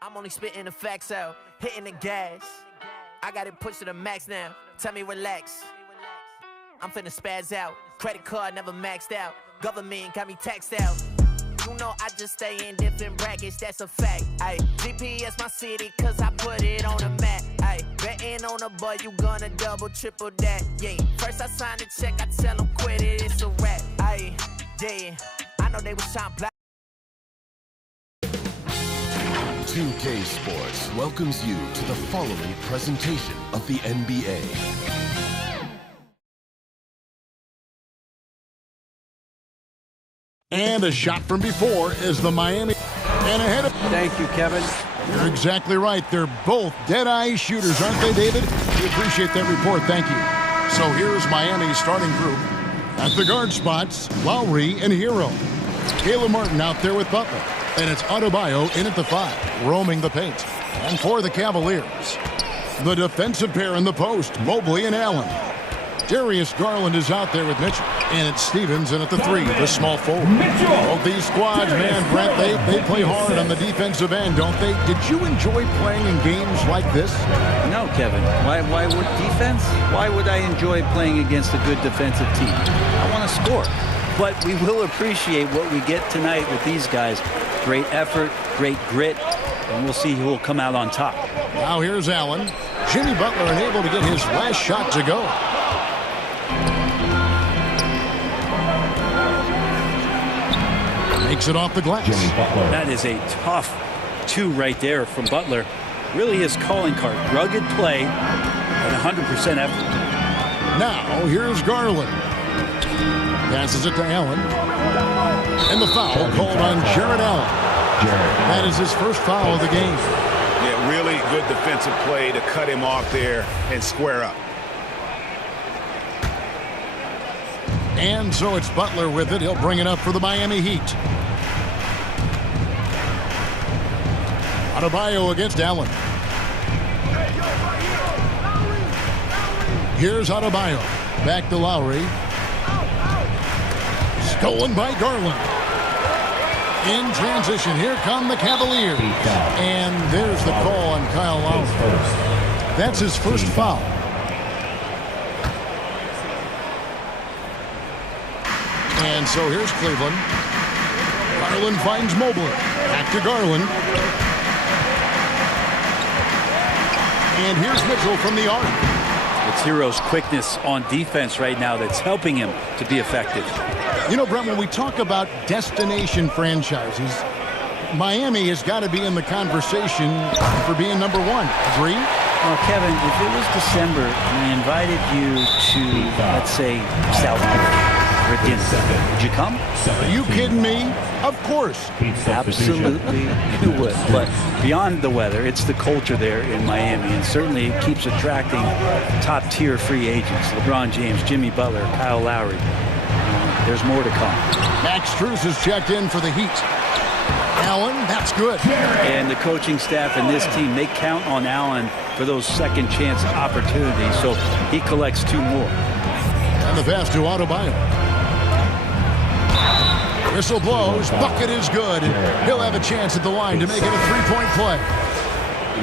I'm only spitting the facts out, hitting the gas. I got it pushed to the max now. Tell me relax. I'm finna spaz out. Credit card never maxed out. Government got me taxed out. You know I just stay in different brackets, that's a fact. Ay, GPS my city, cause I put it on the map. Ay, betting on a boy, you gonna double, triple that. Yeah, first I sign the check, I tell them quit it, it's a wrap. Ay, yeah, I know they was trying black. 2K Sports welcomes you to the following presentation of the NBA. And a shot from before is the Miami. And ahead of... Thank you, Kevin. You're exactly right. They're both dead-eye shooters, aren't they, David? We appreciate that report. Thank you. So here's Miami's starting group. At the guard spots, Lowry and Hero. Caleb Martin out there with Butler. And it's Adebayo in at the 5, roaming the paint. And for the Cavaliers, the defensive pair in the post, Mobley and Allen. Darius Garland is out there with Mitchell. And it's Stevens in at the 3, the small forward. Both these squads, man, Brent, they play hard on the defensive end, don't they? Did you enjoy playing in games like this? No, Kevin. Why would defense? Why would I enjoy playing against a good defensive team? I want to score. But we will appreciate what we get tonight with these guys. Great effort, great grit, and we'll see who will come out on top. Now here's Allen. Jimmy Butler unable to get his last shot to go. Makes it off the glass. That is a tough 2 right there from Butler. Really his calling card. Rugged play and 100% effort. Now here's Garland. Passes it to Allen. And the foul called on Jared Allen. That is his first foul of the game. Yeah, really good defensive play to cut him off there and square up. And so it's Butler with it. He'll bring it up for the Miami Heat. Adebayo against Allen. Here's Adebayo. Back to Lowry. Stolen by Garland. In transition, here come the Cavaliers. And there's the call on Kyle Lowry. That's his first foul. And so here's Cleveland. Garland finds Mobley. Back to Garland. And here's Mitchell from the arc. It's Hero's quickness on defense right now that's helping him to be effective. You know, Brent, when we talk about destination franchises, Miami has got to be in the conversation for being number 1. Agree? Well, Kevin, if it was December and we invited you to, let's say, South Korea, would you come? Are you kidding me? Of course. Absolutely you would. But beyond the weather, it's the culture there in Miami, and certainly it keeps attracting top-tier free agents. LeBron James, Jimmy Butler, Kyle Lowry. There's more to come. Max Strus has checked in for the Heat. Allen, that's good. And the coaching staff and this team, they count on Allen for those second chance opportunities, so he collects 2 more. And the pass to Adebayo. Whistle blows. Bucket is good. He'll have a chance at the line to make it a 3-point play.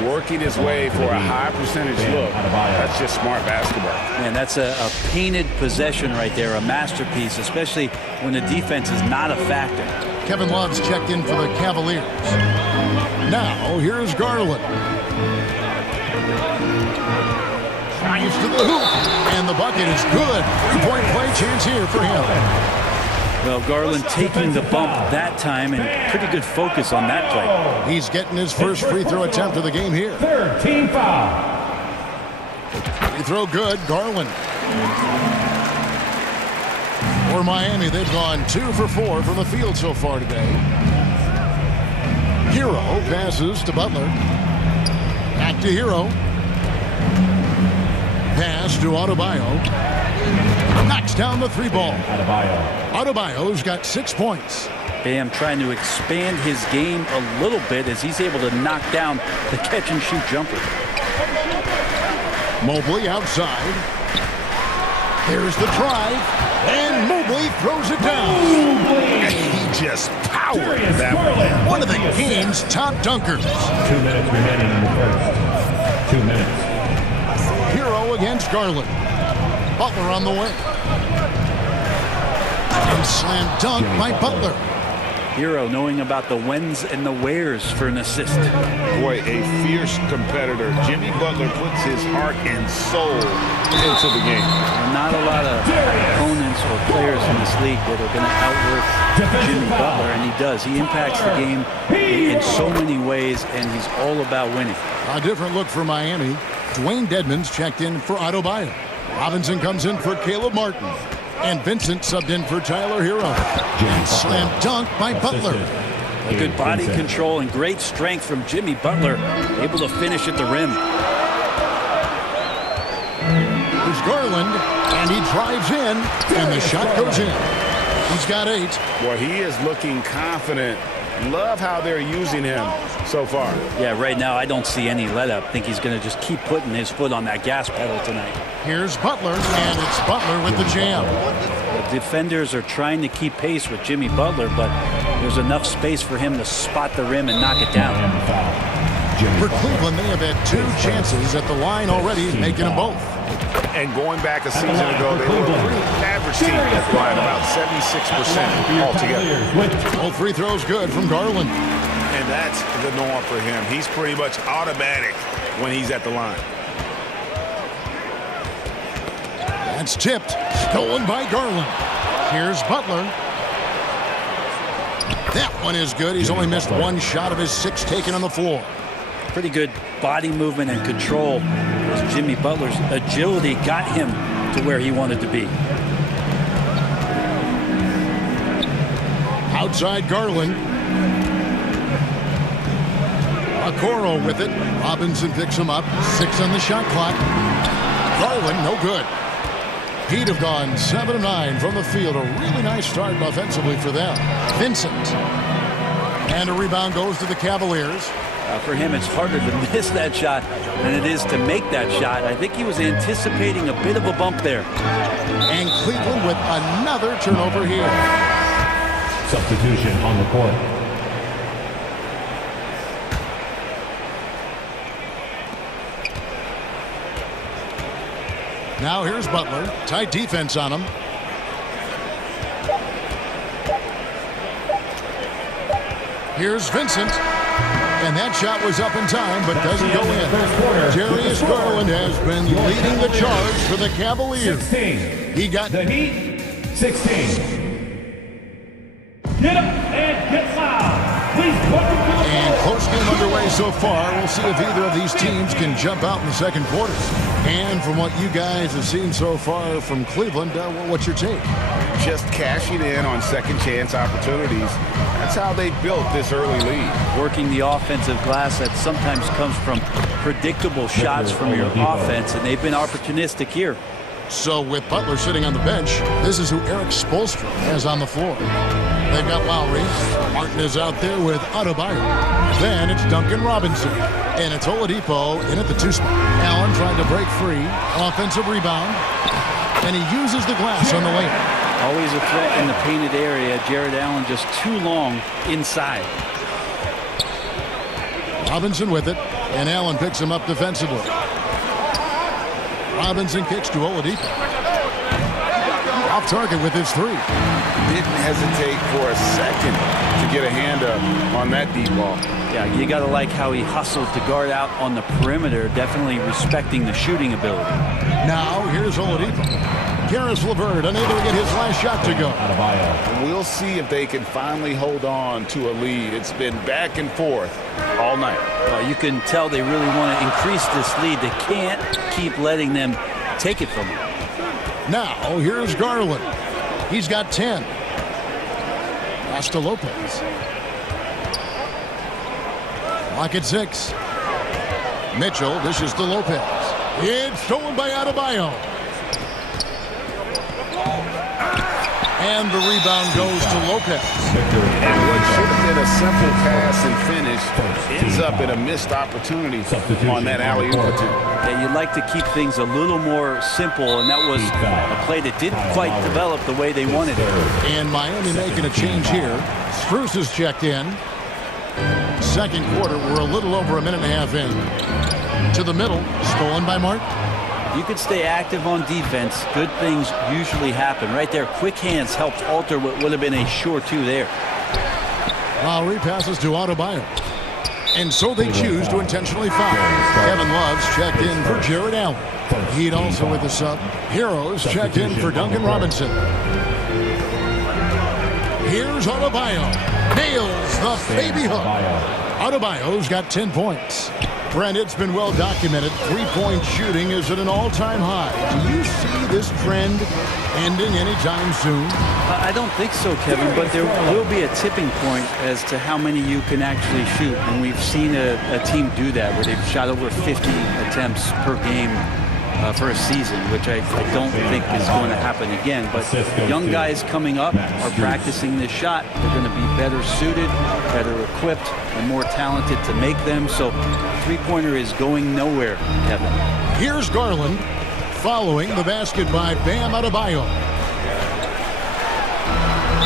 Working his way for a high percentage look. That's just smart basketball. Man, that's a painted possession right there, a masterpiece, especially when the defense is not a factor. Kevin Love's checked in for the Cavaliers. Now, here's Garland. Drives to the hoop, and the bucket is good. 3-point play chance here for him. Well, Garland taking the bump that time, and pretty good focus on that play. He's getting his first free throw attempt of the game here. 3rd team foul. Free throw good, Garland. For Miami, they've gone 2 for 4 from the field so far today. Hero passes to Butler. Back to Hero. Pass to Adebayo. Knocks down the 3-ball. Adebayo's got 6 points. Bam trying to expand his game a little bit as he's able to knock down the catch-and-shoot jumper. Mobley outside. There's the drive. And Mobley throws it down. He just powered that one. one of the game's top dunkers. 2 minutes remaining in the first. 2 minutes. Hero against Garland. Butler on the wing. And slam dunk by Butler. Hero knowing about the whens and the wheres for an assist. Boy, a fierce competitor. Jimmy Butler puts his heart and soul into the game. Not a lot of opponents or players in this league that are going to outwork Jimmy Butler, and he does. He impacts the game in so many ways, and he's all about winning. A different look for Miami. Dwayne Dedmon's checked in for Adebayo. Robinson comes in for Caleb Martin. And Vincent subbed in for Tyler Hero. And slam dunk by Butler. Good body control and great strength from Jimmy Butler. Able to finish at the rim. There's Garland, and he drives in, and the shot goes in. He's got 8. Boy, he is looking confident. Love how they're using him so far. Yeah, right now I don't see any let up. I think he's going to just keep putting his foot on that gas pedal tonight. Here's Butler, and it's Butler with the jam. The defenders are trying to keep pace with Jimmy Butler, but there's enough space for him to spot the rim and knock it down. For Cleveland, they have had 2 chances at the line already, making them both. And going back a season ago, they were a pretty average team at the line, about 76% altogether. All free throws good from Garland. And that's the norm for him. He's pretty much automatic when he's at the line. That's tipped. Stolen by Garland. Here's Butler. That one is good. He's only missed 1 shot of his 6 taken on the floor. Pretty good body movement and control. Jimmy Butler's agility got him to where he wanted to be. Outside Garland. Okoro with it. Robinson picks him up. 6 on the shot clock. Garland, no good. Heat have gone 7 of 9 from the field. A really nice start offensively for them. Vincent. And a rebound goes to the Cavaliers. For him, it's harder to miss that shot than it is to make that shot. I think he was anticipating a bit of a bump there. And Cleveland with another turnover here. Substitution on the court. Now here's Butler. Tight defense on him. Here's Vincent. And that shot was up in time, but doesn't go in. Darius Garland has been leading the charge for the Cavaliers. 16. He got the Heat. 16. Get up and get loud. Please welcome to the And close game underway so far. We'll see if either of these teams can jump out in the second quarter. And from what you guys have seen so far from Cleveland, what's your take? Just cashing in on second chance opportunities. That's how they built this early lead. Working the offensive glass that sometimes comes from predictable shots from your offense, and they've been opportunistic here. So with Butler sitting on the bench, this is who Eric Spoelstra has on the floor. They've got Lowry. Martin is out there with Adebayo. Then it's Duncan Robinson. And it's Oladipo in at the 2 spot. Allen trying to break free. Offensive rebound. And he uses the glass on the layup. Always a threat in the painted area. Jared Allen just too long inside. Robinson with it. And Allen picks him up defensively. Robinson kicks to Oladipo. Off target with his 3. Didn't hesitate for a second to get a hand up on that deep ball. Yeah, you got to like how he hustled to guard out on the perimeter, definitely respecting the shooting ability. Now, here's Oladipo. Karis LeVert unable to get his last shot to go. We'll see if they can finally hold on to a lead. It's been back and forth all night. Well, you can tell they really want to increase this lead. They can't keep letting them take it from them. Now, here's Garland. He's got 10. Pass to Lopez. Clock at 6. Mitchell dishes to Lopez. It's stolen by Adebayo. And the rebound goes to Lopez. And what should have been a simple pass and finish ends up in a missed opportunity on that alley-oop. Yeah, you'd like to keep things a little more simple, and that was a play that didn't quite develop the way they wanted it. And Miami making a change here. Strus is checked in. second quarter. We're a little over a minute and a half in. To the middle, stolen by Mark. You could stay active on defense. Good things usually happen. Right there, quick hands helped alter what would have been a sure two there. Lowry passes to Adebayo. And so they choose to intentionally foul. Kevin Love's checked in for Jared Allen. Heat also with the sub. Heroes checked in for Duncan Robinson. Here's Adebayo. Nails the baby hook. Adebayo's got 10 points. Brent, it's been well documented. Three-point shooting is at an all-time high. Do you see this trend ending anytime soon? I don't think so, Kevin, but there will be a tipping point as to how many you can actually shoot. And we've seen a team do that where they've shot over 50 attempts per game for a season, which I don't think is going to happen again. But young guys coming up are practicing this shot. They're going to be better suited, better equipped, and more talented to make them. So three-pointer is going nowhere, Kevin. Here's Garland following the basket by Bam Adebayo.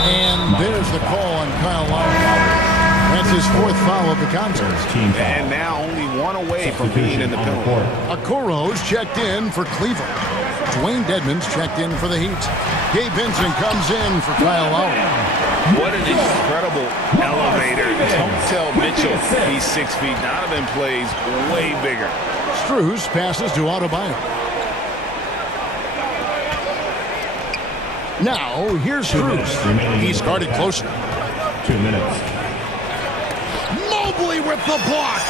And there's the call on Kyle Lowry. That's his fourth foul of the contest. And now only one away from being in the penalty. Okoro's checked in for Cleveland. Dwayne Dedmon's checked in for the Heat. Gabe Vincent comes in for Kyle Lowry. What an incredible elevator. Don't tell Mitchell he's 6 feet. Donovan plays way bigger. Strus passes to Adebayo. Now, here's Strus. He's guarded closer. 2 minutes. Mobley with the block.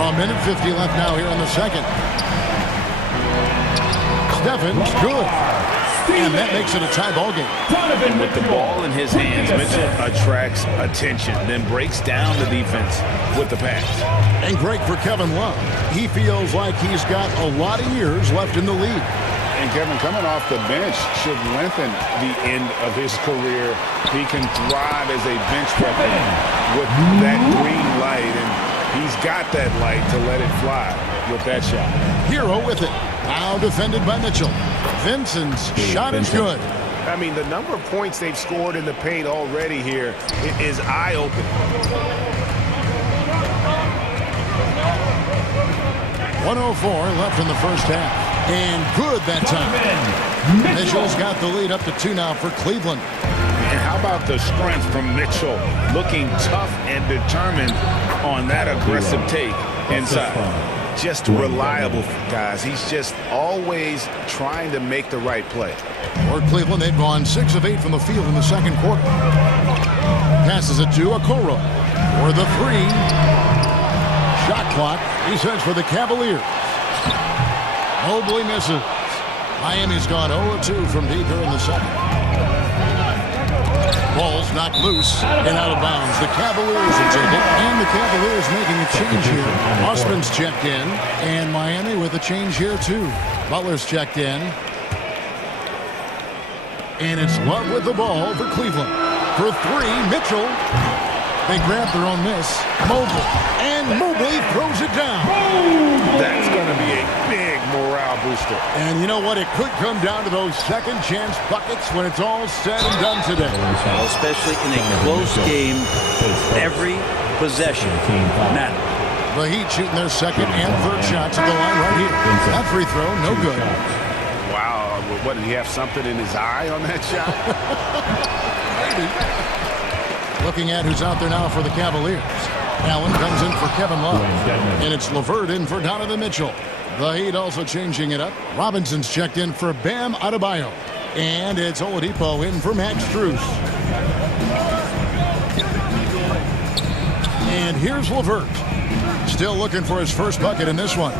A minute 50 left now here in the second. Stephens good. And that makes it a tie ball game. And with the ball in his hands, Mitchell attracts attention, then breaks down the defense with the pass. And great for Kevin Love. He feels like he's got a lot of years left in the league. And Kevin, coming off the bench should lengthen the end of his career. He can thrive as a bench weapon with that green light, and he's got that light to let it fly with that shot. Hero with it. Now defended by Mitchell. Vincent's shot is good. I mean, the number of points they've scored in the paint already here is eye-opening. 1:04 left in the first half. And good that time. Mitchell's got the lead up to 2 now for Cleveland. And how about the strength from Mitchell, looking tough and determined on that aggressive take inside. Just reliable, guys. He's just always trying to make the right play. For Cleveland, they've gone 6 of 8 from the field in the second quarter. Passes it to Okoro for the 3. Shot clock. He says for the Cavaliers. Mobley misses. Miami's gone 0-2 from deep here in the second. Ball's knocked loose and out of bounds. The Cavaliers will take it. And the Cavaliers making a change here. Osman's checked in. And Miami with a change here too. Butler's checked in. And it's Love with the ball for Cleveland. For 3, Mitchell. They grab their own miss. Mobley. And Mobley throws it down. That's going to be a big morale booster. And you know what? It could come down to those second chance buckets when it's all said and done today. Especially in a close game, every possession matters. The Heat shooting their second and third shots at the line right here. That free throw, no good. Wow. What, did he have something in his eye on that shot? Maybe. Looking at who's out there now for the Cavaliers. Allen comes in for Kevin Love. And it's LeVert in for Donovan Mitchell. The Heat also changing it up. Robinson's checked in for Bam Adebayo. And it's Oladipo in for Max Strus. And here's LeVert. Still looking for his first bucket in this one.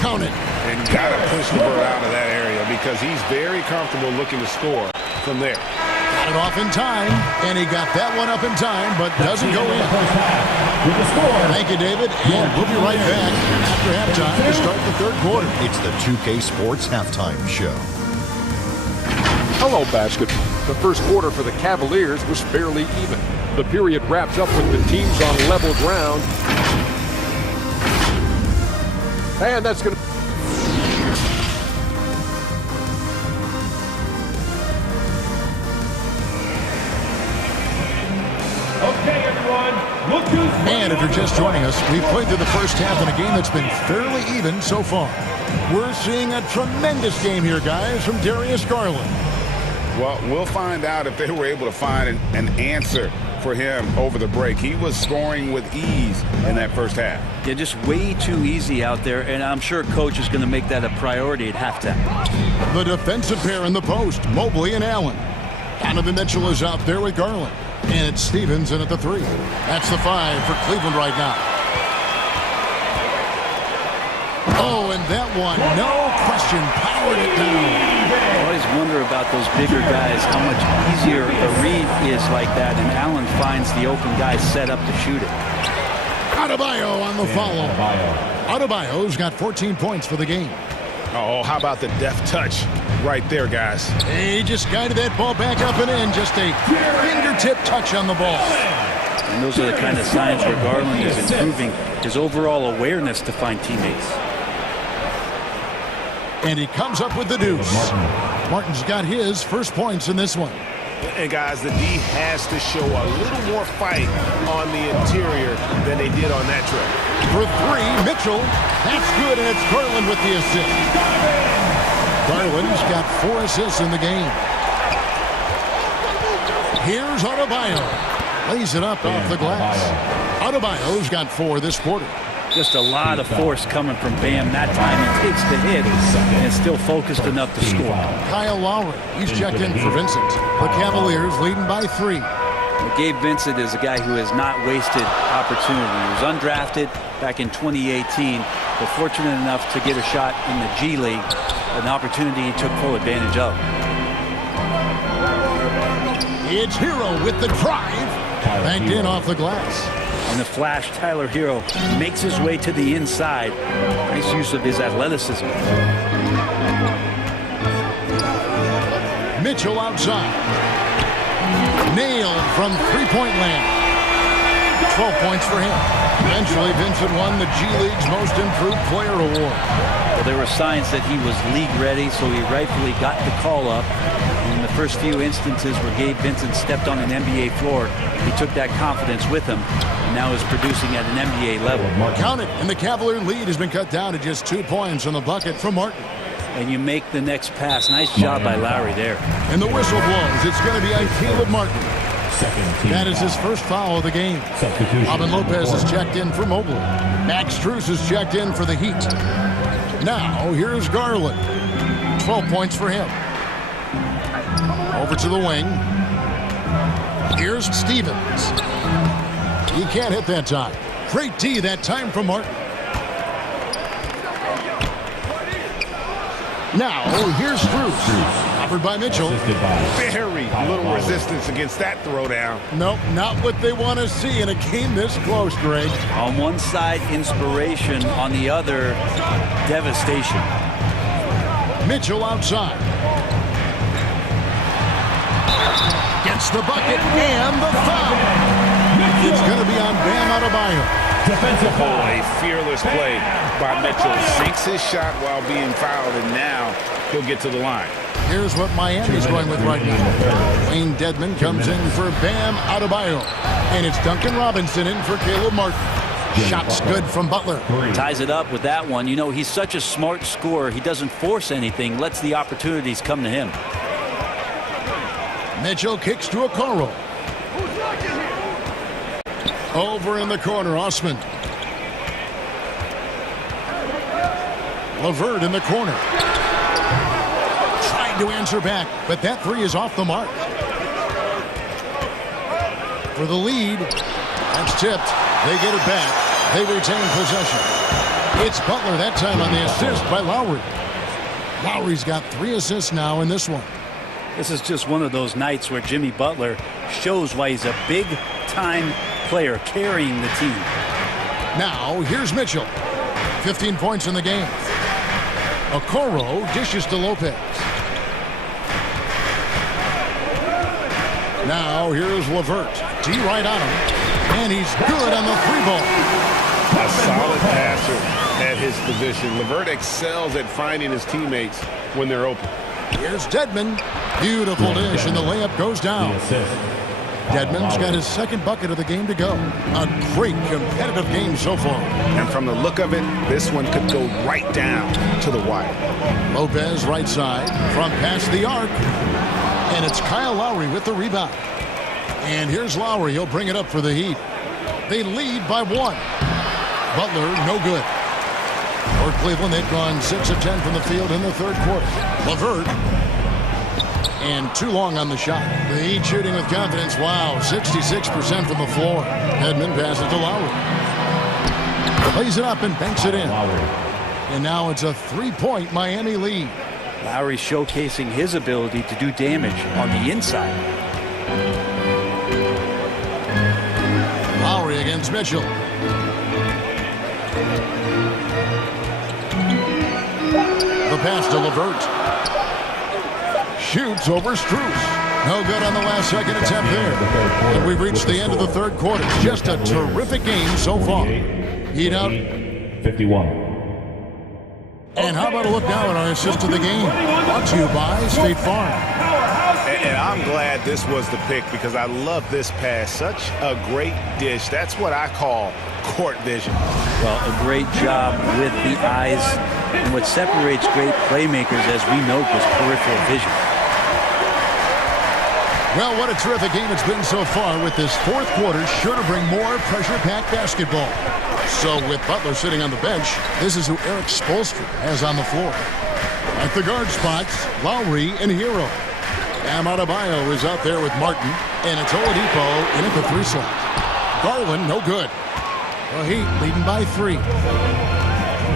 Count it. And got to push LeVert out of that area because he's very comfortable looking to score from there. Got it off in time, and he got that one up in time, but doesn't go in. Thank you, David, and we'll be right back after halftime to start the third quarter. It's the 2K Sports Halftime Show. Hello, basketball. The first quarter for the Cavaliers was fairly even. The period wraps up with the teams on level ground. And that's going to... And if you're just joining us, we've played through the first half in a game that's been fairly even so far. We're seeing a tremendous game here, guys, from Darius Garland. Well, we'll find out if they were able to find an answer for him over the break. He was scoring with ease in that first half. Yeah, just way too easy out there, and I'm sure coach is going to make that a priority at halftime. The defensive pair in the post, Mobley and Allen. Donovan Mitchell is out there with Garland. And it's Stevens in at the 3. That's the 5 for Cleveland right now. Oh, and that one, no question, powered it down. I always wonder about those bigger guys, how much easier a read is like that, and Allen finds the open guy set up to shoot it. Adebayo on the follow. Adebayo's got 14 points for the game. Oh, how about the deft touch right there, guys? He just guided that ball back up and in. Just a fingertip touch on the ball. And those are the kind of signs where Garland is improving his overall awareness to find teammates. And he comes up with the deuce. Martin's got his first points in this one. And guys, the D has to show a little more fight on the interior than they did on that trip. For 3, Mitchell. That's good, and it's Garland with the assist. Garland's got 4 assists in the game. Here's Adebayo. Lays it up off the glass. Adebayo's got 4 this quarter. Just a lot of force coming from Bam that time. He takes the hit and still focused enough to score. Kyle Lowry, he's checked in for Vincent. The Cavaliers leading by 3. Gabe Vincent is a guy who has not wasted opportunity. He was undrafted back in 2018, but fortunate enough to get a shot in the G League, an opportunity he took full advantage of. It's Hero with the drive. Banked in off the glass. In the flash, Tyler Hero makes his way to the inside. Nice use of his athleticism. Mitchell outside. Nailed from three-point land. 12 points for him. Eventually, Vincent won the G League's Most Improved Player Award. Well, there were signs that he was league ready, so he rightfully got the call up. In the first few instances where Gabe Vincent stepped on an NBA floor, he took that confidence with him, and now is producing at an NBA level. Count it, and the Cavalier lead has been cut down to just 2 points on the bucket from Martin. And you make the next pass. Nice job by Lowry there. And the whistle blows. It's going to be on Caleb Martin. That is his first foul of the game. Robin Lopez is checked in for Mobley. Max Strus is checked in for the Heat. Now, here's Garland. 12 points for him. Over to the wing. Here's Stevens. He can't hit that time. Great D that time from Martin. Now, here's Strus. Offered by Mitchell. Very little resistance against that throwdown. Nope, not what they want to see in a game this close, Greg. On one side, inspiration. On the other, devastation. Mitchell outside. Gets the bucket and the foul. It's going to be on Bam Adebayo. Oh, a fearless play by Mitchell. Sinks his shot while being fouled, and now he'll get to the line. Here's what Miami's going with right now. Wayne Dedmon comes in for Bam Adebayo. And it's Duncan Robinson in for Caleb Martin. Shots good from Butler. Ties it up with that one. You know, he's such a smart scorer. He doesn't force anything, lets the opportunities come to him. Mitchell kicks to Okoro. Over in the corner, Osman. LeVert in the corner. Trying to answer back, but that 3 is off the mark. For the lead, that's tipped. They get it back. They retain possession. It's Butler that time on the assist by Lowry. Lowry's got 3 assists now in this one. This is just one of those nights where Jimmy Butler shows why he's a big-time player carrying the team. Now, here's Mitchell. 15 points in the game. Okoro dishes to Lopez. Now, here's LeVert. D right on him. And he's good on the 3-ball. A solid passer at his position. LeVert excels at finding his teammates when they're open. Here's Dedmon. Beautiful dish, and the layup goes down. Dedmon's got his second bucket of the game to go. A great competitive game so far. And from the look of it, this one could go right down to the wire. Lopez right side from past the arc. And it's Kyle Lowry with the rebound. And here's Lowry. He'll bring it up for the Heat. They lead by 1. Butler, no good. For Cleveland, they've gone 6 of 10 from the field in the third quarter. LeVert. And too long on the shot. The Heat shooting with confidence. Wow, 66% from the floor. Dedmon passes to Lowry. Plays it up and banks it in. And now it's a 3-point Miami lead. Lowry showcasing his ability to do damage on the inside. Lowry against Mitchell. The pass to LeVert. Shoots over Strus. No good on the last second attempt there. And we've reached the end of the third quarter. Just a terrific game so far. Heat out. 51. And how about a look now at our assist of the game? Brought to you by State Farm. And I'm glad this was the pick because I love this pass. Such a great dish. That's what I call court vision. Well, a great job with the eyes. And what separates great playmakers, as we know, is peripheral vision. Well, what a terrific game it's been so far with this fourth quarter. Sure to bring more pressure-packed basketball. So with Butler sitting on the bench, this is who Eric Spoelstra has on the floor. At the guard spots, Lowry and Hero. Bam Adebayo is out there with Martin, and it's Oladipo in at the 3 slot. Garland, no good. The Heat leading by 3.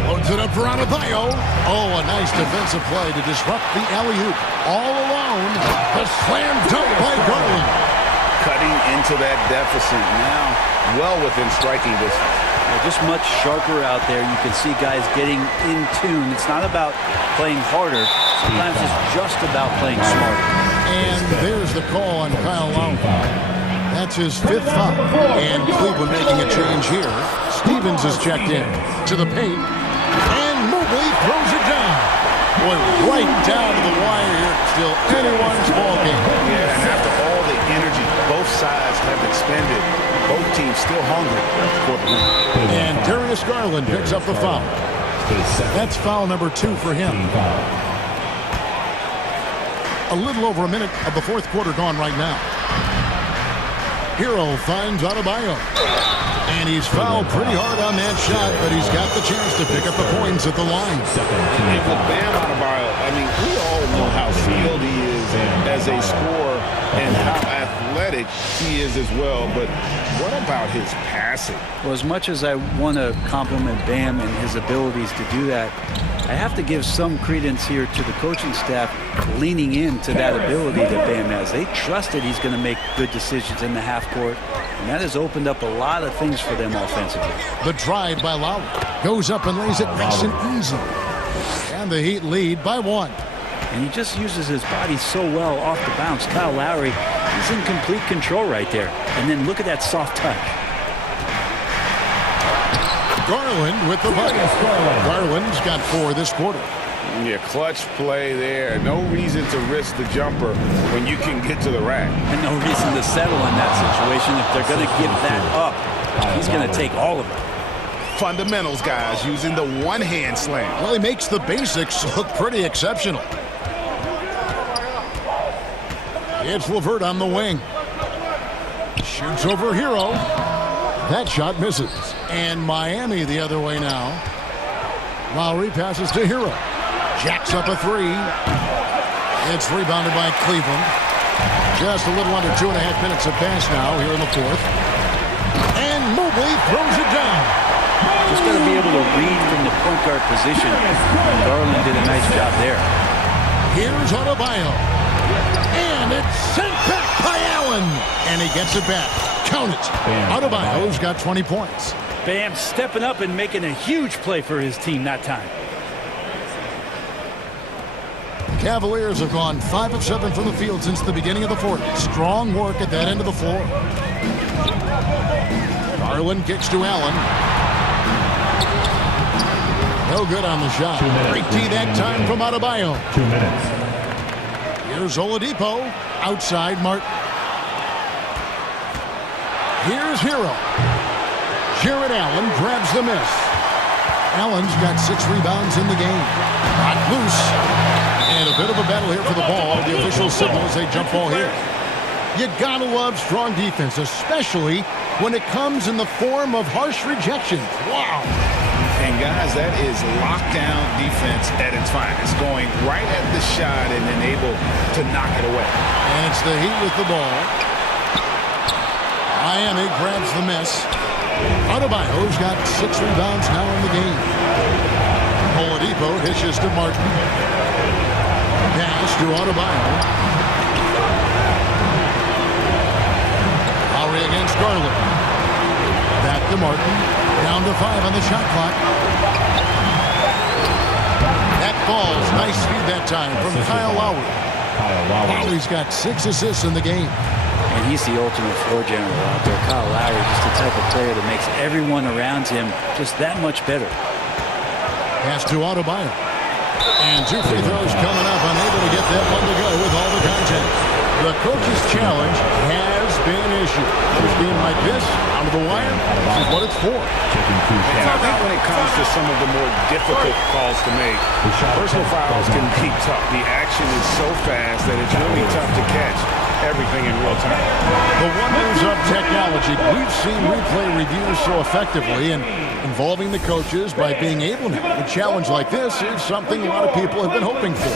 Loads it up for Adebayo. Oh, a nice defensive play to disrupt the alley-oop. All alone, the slam dunk by Garland. Cutting into that deficit now, well within striking distance. Just much sharper out there. You can see guys getting in tune. It's not about playing harder. Sometimes it's just about playing smarter. And there's the call on Kyle Lowry. That's his 5th foul. And Cleveland making a change here. Stevens is checked in to the paint. And Mobley throws it down. Boy, right down to the wire here. Still anyone's ball game. Yeah, and after all the energy both sides have expended, both teams still hungry for the win. And Darius Garland picks up the foul. That's foul number 2 for him. A little over a minute of the fourth quarter gone right now. Hero finds Adebayo. And he's fouled pretty hard on that shot, but he's got the chance to pick up the points at the line. And with Bam Adebayo, I mean, we all know how skilled he is as a scorer and how athletic he is as well. But what about his passing? Well, as much as I want to compliment Bam and his abilities to do that, I have to give some credence here to the coaching staff leaning into that ability that Bam has. They trusted he's going to make good decisions in the half court, and that has opened up a lot of things for them offensively. The drive by Lowry goes up and lays it nice and easy. And the Heat lead by 1. And he just uses his body so well off the bounce. Kyle Lowry, he's in complete control right there. And then look at that soft touch. Garland with the bucket. Garland's got 4 this quarter. Yeah, clutch play there. No reason to risk the jumper when you can get to the rack. And no reason to settle in that situation. If they're going to give that up, he's going to take all of it. Fundamentals, guys, using the one-hand slam. Well, he makes the basics look pretty exceptional. It's LeVert on the wing. Shoots over Hero. That shot misses. And Miami the other way now. Lowry passes to Hero. Jacks up a 3. It's rebounded by Cleveland. Just a little under 2.5 minutes have passed now here in the fourth. And Mobley throws it down. Just got to be able to read from the point guard position. Garland did a nice job there. Here's Adebayo. And it's sent back by Allen. And he gets it back. Count it. Adebayo's got 20 points. Bam stepping up and making a huge play for his team that time. Cavaliers have gone 5 of 7 from the field since the beginning of the fourth. Strong work at that end of the floor. Garland kicks to Allen. No good on the shot. Great D that time from Adebayo. 2 minutes. Here's Oladipo. Outside Martin. Here's Hero. Jared Allen grabs the miss. Allen's got 6 rebounds in the game. Hot loose. And a bit of a battle here for the ball. The official signals a jump ball here. You gotta love strong defense, especially when it comes in the form of harsh rejections. Wow. And guys, that is lockdown defense at its finest. Going right at the shot and then able to knock it away. And it's the Heat with the ball. Miami grabs the miss. Adebayo's got 6 rebounds now in the game. Oladipo dishes to Martin. Pass to Adebayo. Lowry against Garland. Back to Martin. Down to 5 on the shot clock. That falls. Nice speed that time from Kyle Lowry. Lowry's got 6 assists in the game. And he's the ultimate floor general out there. Kyle Lowry, just the type of player that makes everyone around him just that much better. Pass to Adebayo. And 2 free throws coming up. Unable to get that one to go with all the contact. The coach's challenge has been issued. This game like this, out of the wire, this is what it's for. And I think when it comes to some of the more difficult calls to make, personal fouls can be tough. The action is so fast that it's really tough to catch everything in real time. The wonders of technology. We've seen replay reviews so effectively and involving the coaches by being able to. A challenge like this is something a lot of people have been hoping for.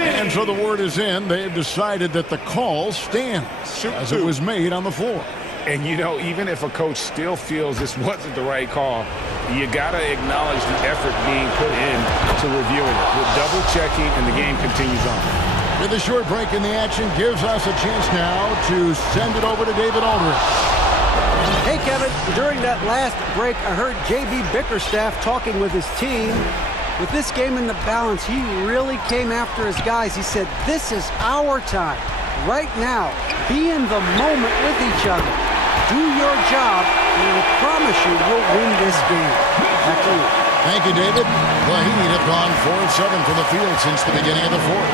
And so the word is in. They have decided that the call stands as it was made on the floor. And, you know, even if a coach still feels this wasn't the right call, you got to acknowledge the effort being put in to reviewing it. With double checking, and the game continues on. With a short break in the action, gives us a chance now to send it over to David Aldridge. Hey, Kevin, during that last break, I heard J.B. Bickerstaff talking with his team. With this game in the balance, he really came after his guys. He said, this is our time. Right now, be in the moment with each other. Do your job, and I promise you we'll win this game. Back to you. Thank you, David. The Heat have gone 4 of 7 from the field since the beginning of the fourth.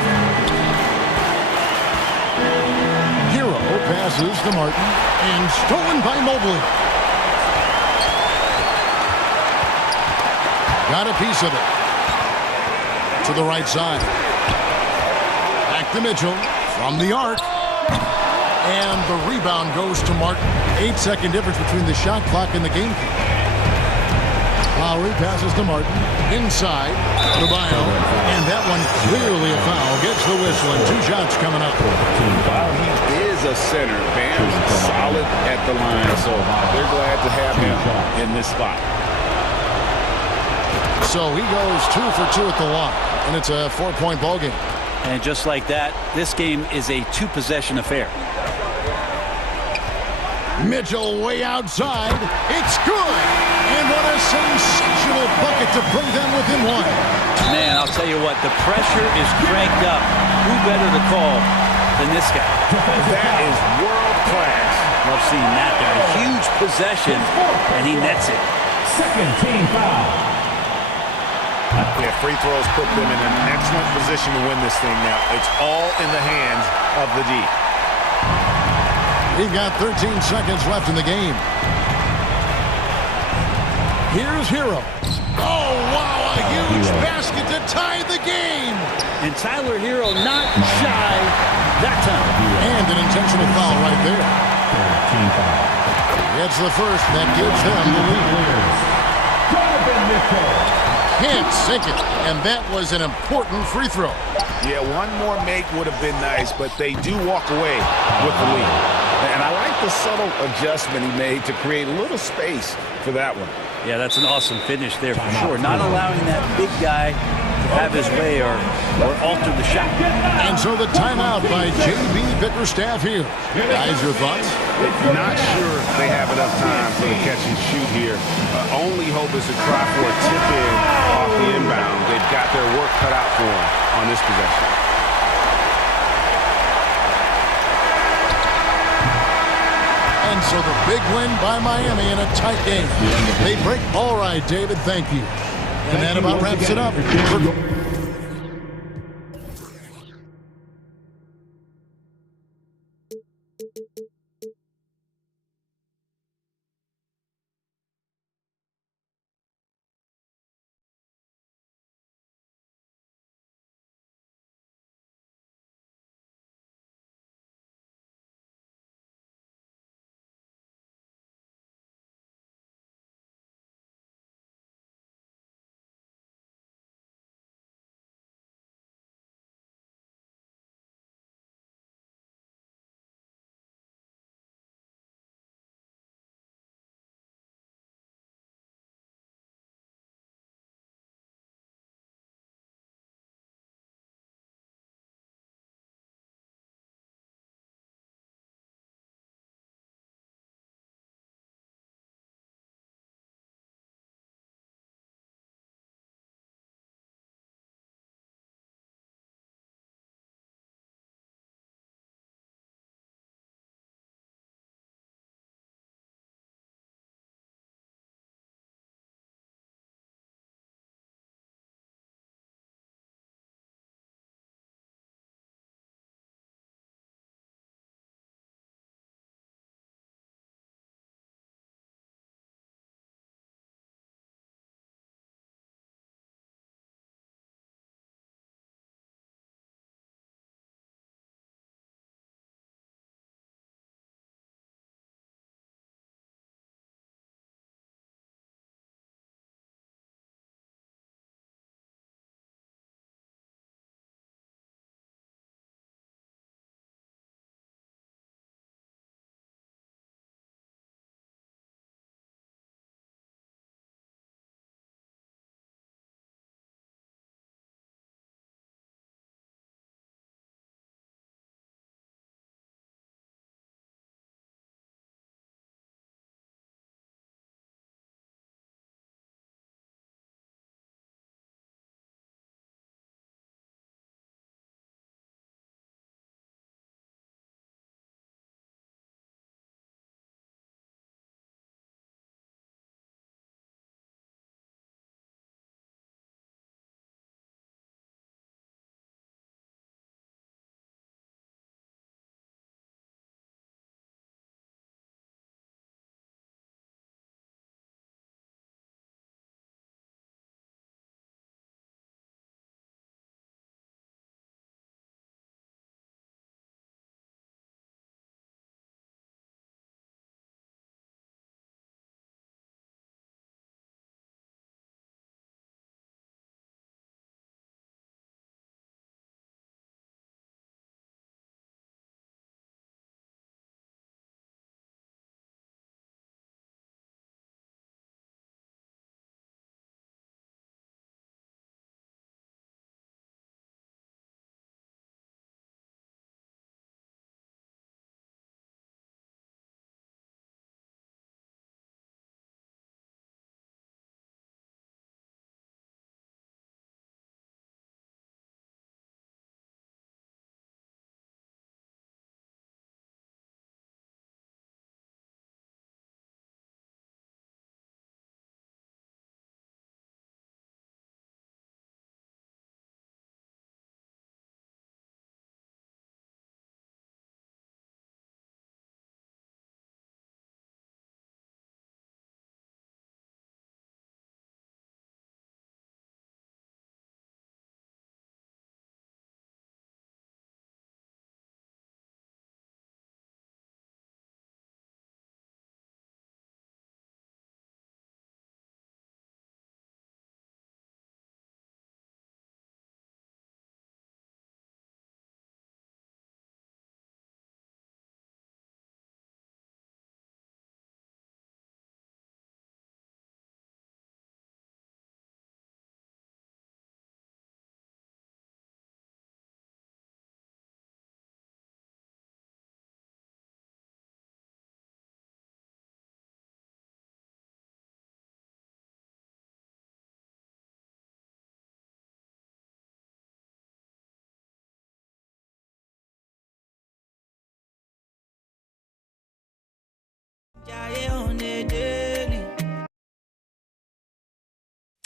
Hero passes to Martin, and stolen by Mobley. Got a piece of it. To the right side. Back to Mitchell from the arc. And the rebound goes to Martin. 8-second difference between the shot clock and the game clock. Lowry passes to Martin. Inside. Adebayo. And that one clearly a foul. Gets the whistle and 2 shots coming up. While he is a center, Bam's solid at the line. So they're glad to have him in this spot. So he goes 2 for 2 at the line. And it's a 4-point ball game. And just like that, this game is a 2-possession affair. Mitchell way outside. It's good. And what a sensational bucket to bring them within 1. Man, I'll tell you what, the pressure is cranked up. Who better to call than this guy? That is world class. Love seeing that there. A huge possession, and he nets it. Second team foul. Yeah, free throws put them in an excellent position to win this thing now. It's all in the hands of the D. We've got 13 seconds left in the game. Here's Hero. Oh, wow, a huge basket to tie the game. And Tyler Hero not shy that time. And an intentional foul right there. Team foul. It's the first that gives them the lead. Can't sink it, and that was an important free throw. Yeah, one more make would have been nice, but they do walk away with the lead. And I like the subtle adjustment he made to create a little space for that one. Yeah, that's an awesome finish there for sure. Not allowing that big guy to have his way or alter the shot. And so the timeout by J.B. Bickerstaff here. Guys, your thoughts? Not sure they have enough time for the catch and shoot here. Only hope is to try for a tip in off the inbound. They've got their work cut out for them on this possession. And so the big win by Miami in a tight game. They break. All right, David, thank you. And that about wraps it up.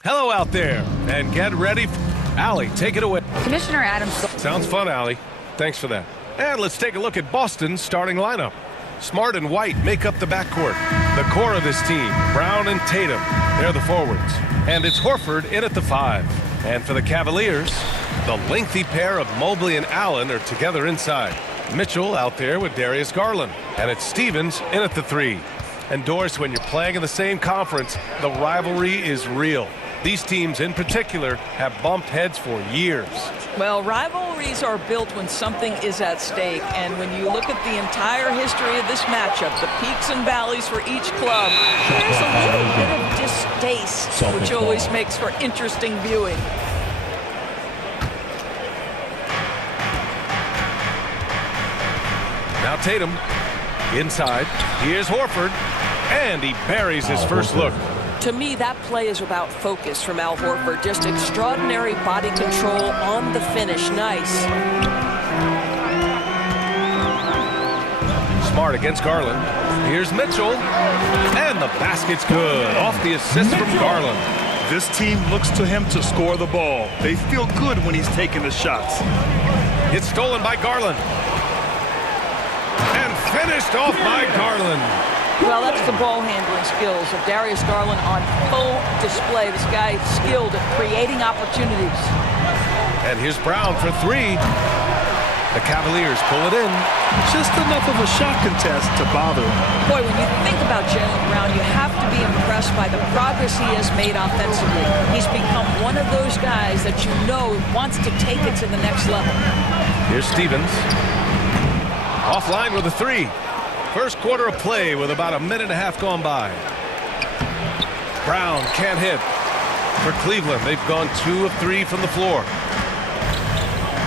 Hello out there, and get ready. Allie, take it away. Commissioner Adams. Sounds fun, Allie. Thanks for that. And let's take a look at Boston's starting lineup. Smart and White make up the backcourt. The core of this team, Brown and Tatum, they're the forwards. And it's Horford in at the 5. And for the Cavaliers, the lengthy pair of Mobley and Allen are together inside. Mitchell out there with Darius Garland. And it's Stevens in at the 3. And Doris, when you're playing in the same conference, the rivalry is real. These teams in particular have bumped heads for years. Well, rivalries are built when something is at stake. And when you look at the entire history of this matchup, the peaks and valleys for each club, there's a little bit of distaste, which always makes for interesting viewing. Now Tatum inside. Here's Horford, and he buries his first look. To me, that play is about focus from Al Horford. Just extraordinary body control on the finish. Nice. Smart against Garland. Here's Mitchell, and the basket's good. Off the assist from Garland. This team looks to him to score the ball. They feel good when he's taking the shots. It's stolen by Garland. And finished off by Garland. Well, that's the ball handling skills of Darius Garland on full display. This guy is skilled at creating opportunities. And here's Brown for 3. The Cavaliers pull it in. Just enough of a shot contest to bother him. Boy, when you think about Jaylen Brown, you have to be impressed by the progress he has made offensively. He's become one of those guys that you know wants to take it to the next level. Here's Stevens. Offline with a 3. First quarter of play with about a minute and a half gone by. Brown can't hit. For Cleveland, they've gone 2 of 3 from the floor.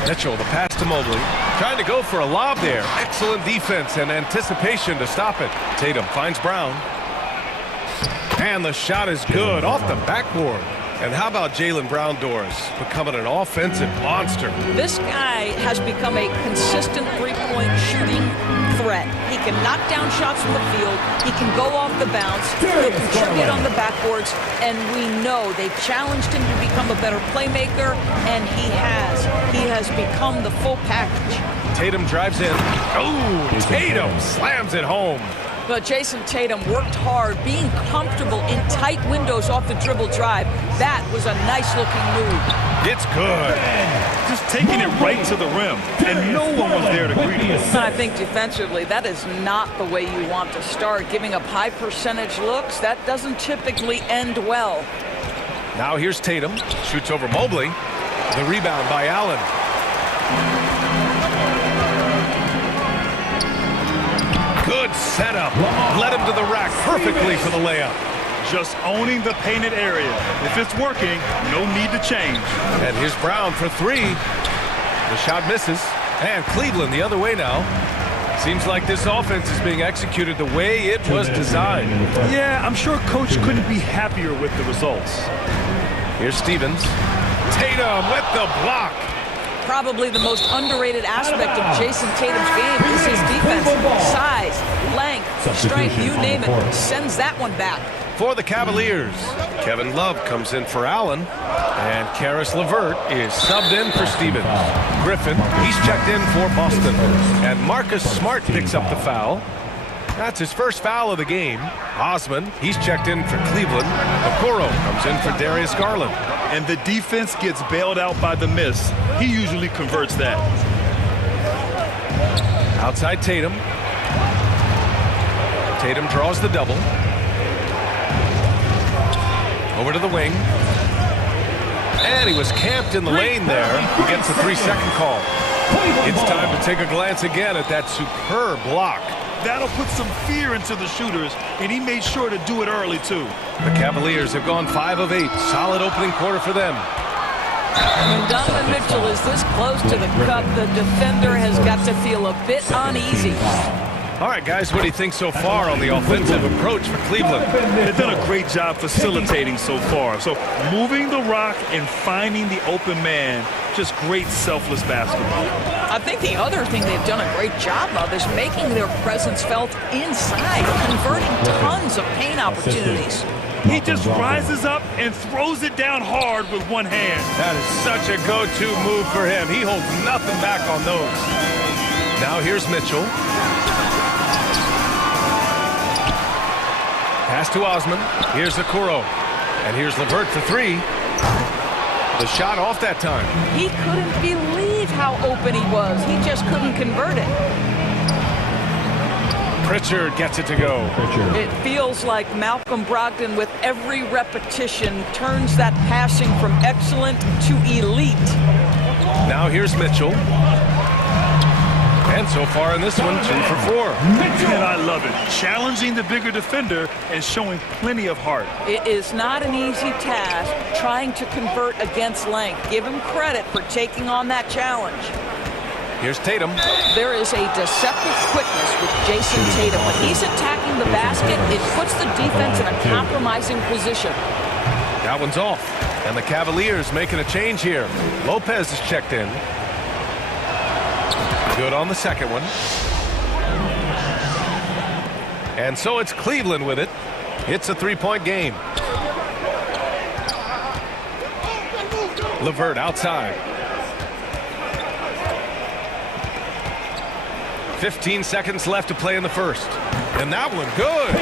Mitchell, the pass to Mobley. Trying to go for a lob there. Excellent defense and anticipation to stop it. Tatum finds Brown. And the shot is good off the backboard. And how about Jaylen Brown, Doris, becoming an offensive monster? This guy has become a consistent three-point shooting threat. He can knock down shots from the field. He can go off the bounce. He'll contribute on the backboards. And we know they've challenged him to become a better playmaker, and he has. He has become the full package. Tatum drives in. Oh, Tatum slams it home. But Jason Tatum worked hard, being comfortable in tight windows off the dribble drive. That was a nice-looking move. It's good. Just taking it right to the rim, and no one was there to greet him. I think defensively, that is not the way you want to start. Giving up high-percentage looks, that doesn't typically end well. Now here's Tatum. Shoots over Mobley. The rebound by Allen. Good setup. Led him to the rack perfectly for the layup. Just owning the painted area. If it's working, no need to change. And here's Brown for 3. The shot misses. And Cleveland the other way now. Seems like this offense is being executed the way it was designed. Yeah, I'm sure Coach couldn't be happier with the results. Here's Stevens. Tatum with the block. Probably the most underrated aspect of Jason Tatum's game is his defense. Size, length, strength, you name it. Sends that one back. For the Cavaliers, Kevin Love comes in for Allen. And Karis LeVert is subbed in for Stevens. Griffin, he's checked in for Boston. And Marcus Smart picks up the foul. That's his first foul of the game. Osman, he's checked in for Cleveland. Okoro comes in for Darius Garland. And the defense gets bailed out by the miss. He usually converts that. Outside Tatum. Tatum draws the double. Over to the wing. And he was camped in the lane there. He gets a 3-second call. It's time to take a glance again at that superb block. That'll put some fear into the shooters, and he made sure to do it early, too. The Cavaliers have gone 5 of 8. Solid opening quarter for them. When Donovan Mitchell is this close to the cup, the defender has got to feel a bit uneasy. All right, guys, what do you think so far on the offensive approach for Cleveland? They've done a great job facilitating so far. So moving the rock and finding the open man, just great selfless basketball. I think the other thing they've done a great job of is making their presence felt inside, converting tons of paint opportunities. He just rises up and throws it down hard with one hand. That is such a go-to move for him. He holds nothing back on those. Now here's Mitchell. Pass to Osman. Here's Okoro. And here's LeVert for three. The shot off that time. He couldn't believe how open he was. He just couldn't convert it. Pritchard gets it to go. It feels like Malcolm Brogdon, with every repetition, turns that passing from excellent to elite. Now here's Mitchell. And so far in this one, 2 for 4. And I love it. Challenging the bigger defender and showing plenty of heart. It is not an easy task trying to convert against length. Give him credit for taking on that challenge. Here's Tatum. There is a deceptive quickness with Jason Tatum. When he's attacking the basket, it puts the defense in a compromising position. That one's off. And the Cavaliers making a change here. Lopez is checked in. Good on the second one. And so it's Cleveland with it. It's a three-point game. LeVert outside. 15 seconds left to play in the first. And that one, good.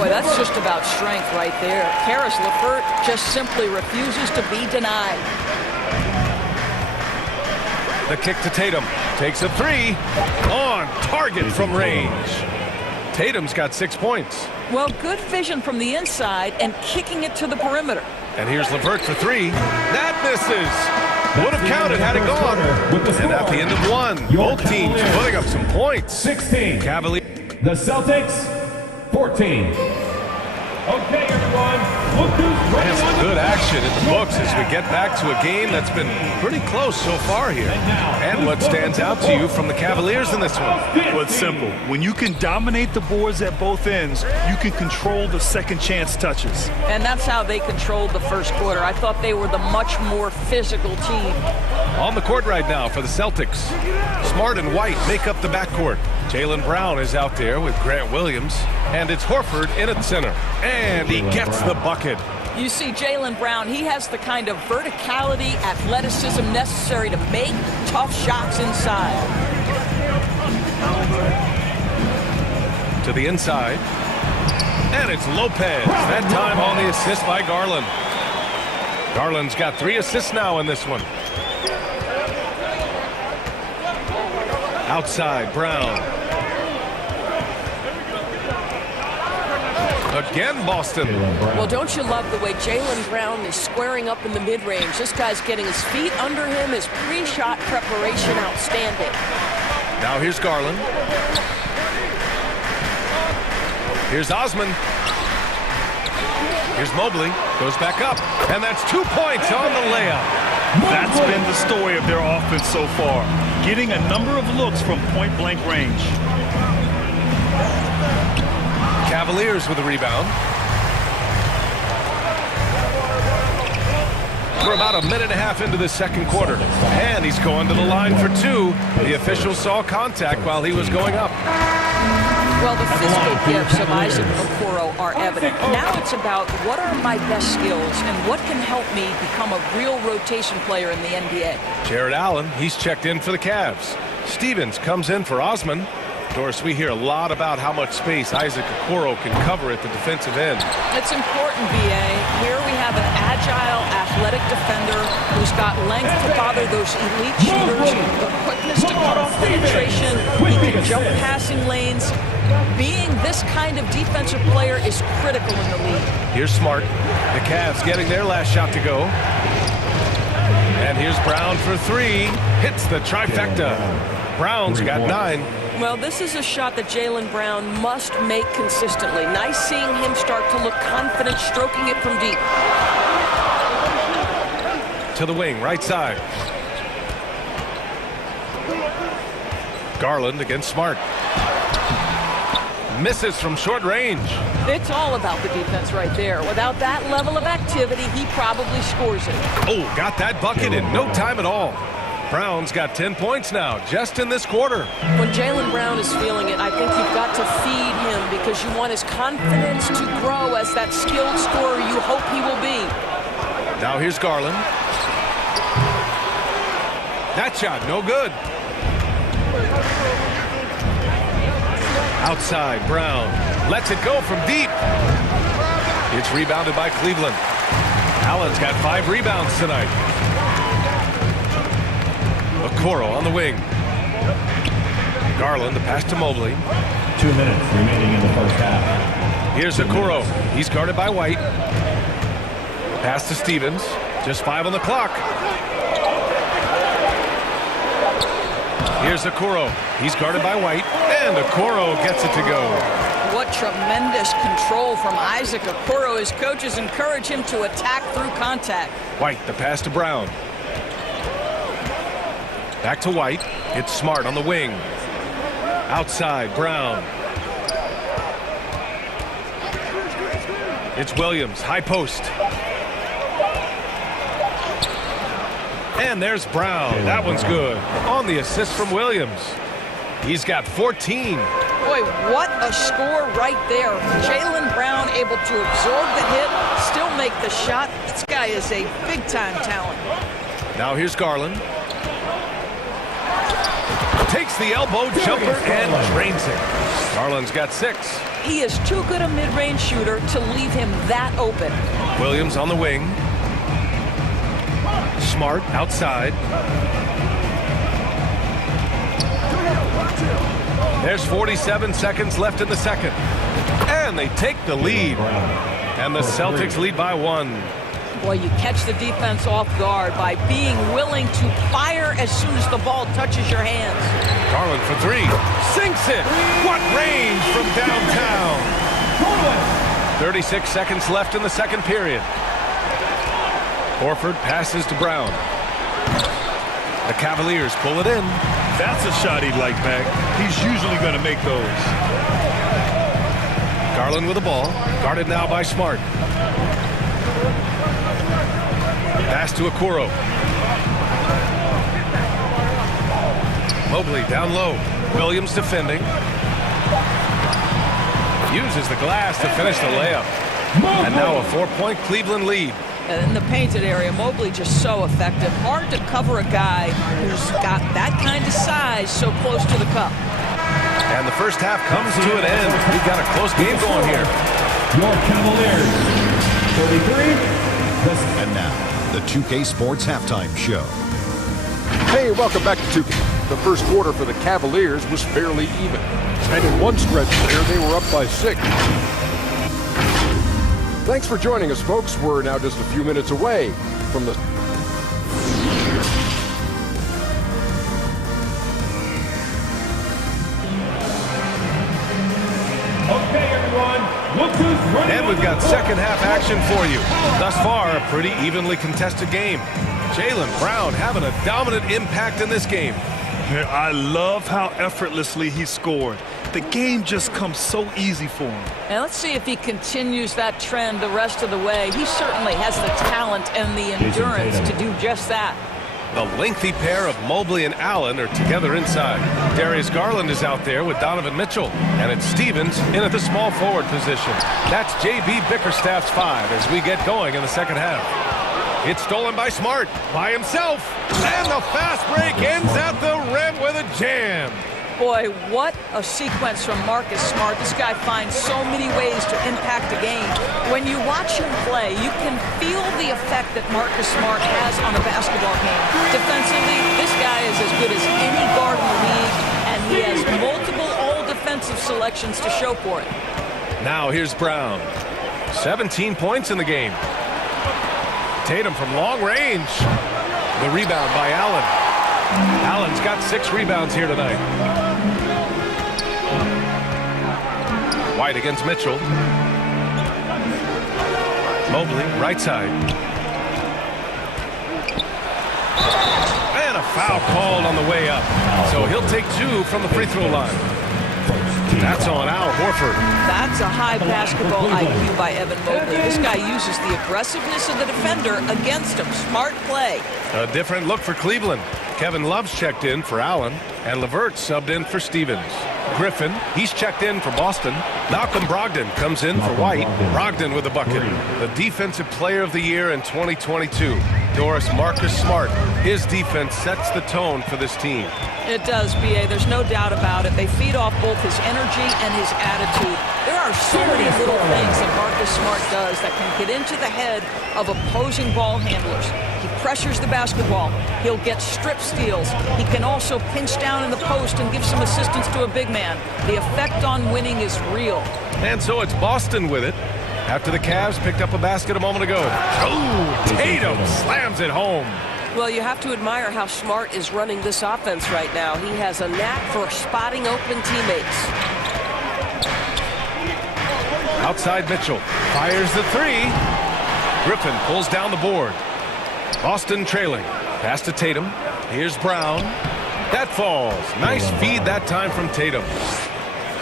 Boy, that's just about strength right there. Karis LeVert just simply refuses to be denied. The kick to Tatum. Takes a three. On target from range. Tatum's got 6 points. Well, good vision from the inside and kicking it to the perimeter. And here's LeVert for three. That misses. Would have counted had it gone. And at the end of one, both teams putting up some points. 16. Cavaliers. The Celtics, 14. Okay, everyone. Look who's And some good action in the books as we get back to a game that's been pretty close so far here. And what stands out to you from the Cavaliers in this one? Well, it's simple. When you can dominate the boards at both ends, you can control the second chance touches. And that's how they controlled the first quarter. I thought they were the much more physical team. On the court right now for the Celtics. Smart and White make up the backcourt. Jaylen Brown is out there with Grant Williams. And it's Horford in at center. And he gets the bucket. You see Jaylen Brown, he has the kind of verticality, athleticism necessary to make tough shots inside. To the inside. And it's Lopez. That time on the assist by Garland. Garland's got 3 assists now in this one. Outside, Brown. Again, Boston. Well, don't you love the way Jaylen Brown is squaring up in the mid-range? This guy's getting his feet under him. His pre-shot preparation outstanding. Now here's Garland. Here's Osman. Here's Mobley. Goes back up. And that's 2 points on the layup. That's been the story of their offense so far. Getting a number of looks from point-blank range. Cavaliers with a rebound. We're about a minute and a half into the second quarter. And he's going to the line for 2. The official saw contact while he was going up. Well, the physical gifts of Isaac Okoro are evident. Now it's about what are my best skills and what can help me become a real rotation player in the NBA. Jared Allen, he's checked in for the Cavs. Stevens comes in for Osman. Doris, we hear a lot about how much space Isaac Okoro can cover at the defensive end. It's important, B.A. Here we have an agile, athletic defender who's got length to bother those elite shooters, the quickness to cut off penetration, he can jump passing lanes. Being this kind of defensive player is critical in the league. Here's Smart. The Cavs getting their last shot to go. And here's Brown for 3. Hits the trifecta. Brown's got 9. Well, this is a shot that Jaylen Brown must make consistently. Nice seeing him start to look confident, stroking it from deep. To the wing, right side. Garland against Smart. Misses from short range. It's all about the defense right there. Without that level of activity, he probably scores it. Oh, got that bucket in no time at all. Brown's got 10 points now, just in this quarter. When Jaylen Brown is feeling it, I think you've got to feed him because you want his confidence to grow as that skilled scorer you hope he will be. Now here's Garland. That shot, no good. Outside, Brown lets it go from deep. It's rebounded by Cleveland. Allen's got 5 rebounds tonight. Okoro on the wing. Garland, the pass to Mobley. 2 minutes remaining in the first half. Here's Okoro. He's guarded by White. Pass to Stevens. Just 5 on the clock. Here's Okoro. He's guarded by White. And Okoro gets it to go. What tremendous control from Isaac Okoro. His coaches encourage him to attack through contact. White, the pass to Brown. Back to White. It's Smart on the wing. Outside, Brown. It's Williams, high post. And there's Brown. That one's good. On the assist from Williams. He's got 14. Boy, what a score right there. Jaylen Brown able to absorb the hit, still make the shot. This guy is a big-time talent. Now here's Garland. Takes the elbow jumper and drains it. Garland's got 6. He is too good a mid-range shooter to leave him that open. Williams on the wing. Smart outside. There's 47 seconds left in the second. And they take the lead. And the Celtics lead by 1. Boy, you catch the defense off guard by being willing to fire as soon as the ball touches your hands. Garland for 3. Sinks it. What range from downtown. 36 seconds left in the second period. Horford passes to Brown. The Cavaliers pull it in. That's a shot he'd like back. He's usually going to make those. Garland with the ball. Guarded now by Smart. Pass to Okoro. Mobley down low. Williams defending. Uses the glass to finish the layup. And now a 4-point Cleveland lead. And in the painted area, Mobley just so effective. Hard to cover a guy who's got that kind of size so close to the cup. And the first half comes to an end. We've got a close game going here. Your Cavaliers, 33. And now, the 2K Sports Halftime Show. Hey, welcome back to 2K. The first quarter for the Cavaliers was fairly even. And in one stretch there, they were up by 6. Thanks for joining us, folks. We're now just a few minutes away from the... Okay, everyone. Look who's running. And we've got second half action for you. Thus far, a pretty evenly contested game. Jaylen Brown having a dominant impact in this game. I love how effortlessly he scored. The game just comes so easy for him. And let's see if he continues that trend the rest of the way. He certainly has the talent and the endurance to do just that. The lengthy pair of Mobley and Allen are together inside. Darius Garland is out there with Donovan Mitchell. And it's Stevens in at the small forward position. That's J.B. Bickerstaff's 5 as we get going in the second half. It's stolen by Smart, by himself. And the fast break ends at the rim with a jam. Boy, what a sequence from Marcus Smart. This guy finds so many ways to impact a game. When you watch him play, you can feel the effect that Marcus Smart has on a basketball game. Defensively, this guy is as good as any guard in the league, and he has multiple all-defensive selections to show for it. Now here's Brown. 17 points in the game. Tatum from long range. The rebound by Allen. Allen's got 6 rebounds here tonight. White against Mitchell. Mobley, right side. And a foul called on the way up. So he'll take 2 from the free throw line. That's on Al Horford. That's a high basketball IQ by Evan Mobley. This guy uses the aggressiveness of the defender against him. Smart play. A different look for Cleveland. Kevin Love's checked in for Allen, and LeVert subbed in for Stevens. Griffin, he's checked in for Boston. Malcolm Brogdon comes in for White. Brogdon with a bucket. The Defensive Player of the Year in 2022. Doris Marcus Smart. His defense sets the tone for this team. It does, B.A. There's no doubt about it. They feed off both his energy and his attitude. There are so many little things that Marcus Smart does that can get into the head of opposing ball handlers. He pressures the basketball. He'll get strip steals. He can also pinch down in the post and give some assistance to a big man. The effect on winning is real. And so it's Boston with it. After the Cavs picked up a basket a moment ago. Oh, Tatum slams it home. Well, you have to admire how Smart is running this offense right now. He has a knack for spotting open teammates. Outside Mitchell. Fires the three. Griffin pulls down the board. Boston trailing. Pass to Tatum. Here's Brown. That falls. Nice feed that time from Tatum.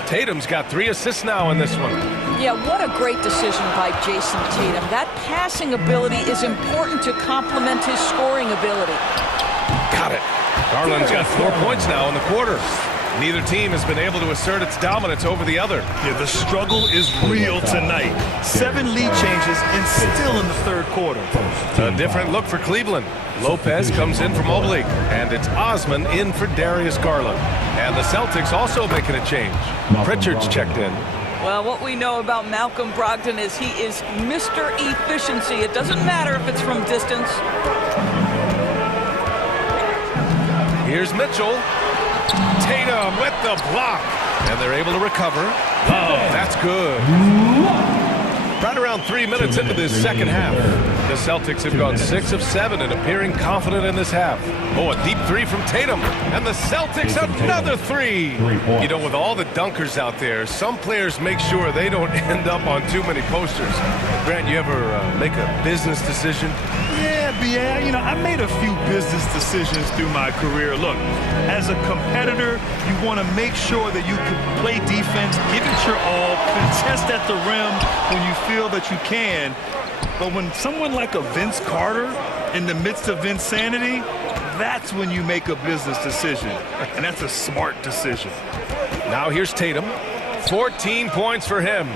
Tatum's got 3 assists now in this one. Yeah, what a great decision by Jason Tatum. That passing ability is important to complement his scoring ability. Got it. Garland's got 4 points now in the quarter. Neither team has been able to assert its dominance over the other. Yeah, the struggle is real tonight. 7 lead changes and still in the third quarter. A different look for Cleveland. Lopez comes in for Mobley, and it's Osman in for Darius Garland. And the Celtics also making a change. Pritchard's checked in. Well, what we know about Malcolm Brogdon is he is Mr. Efficiency. It doesn't matter if it's from distance. Here's Mitchell. Tatum with the block. And they're able to recover. Oh, that's good. Right around 3 minutes into this second half. The Celtics have gone 6 of 7 and appearing confident in this half. Oh, a deep 3 from Tatum. And the Celtics another 3. You know, with all the dunkers out there, some players make sure they don't end up on too many posters. Grant, you ever make a business decision? Yeah, B.A., I made a few business decisions through my career. Look, as a competitor, you want to make sure that you can play defense, give it your all, contest at the rim when you feel that you can. But when someone like a Vince Carter in the midst of insanity, that's when you make a business decision. And that's a smart decision. Now here's Tatum. 14 points for him.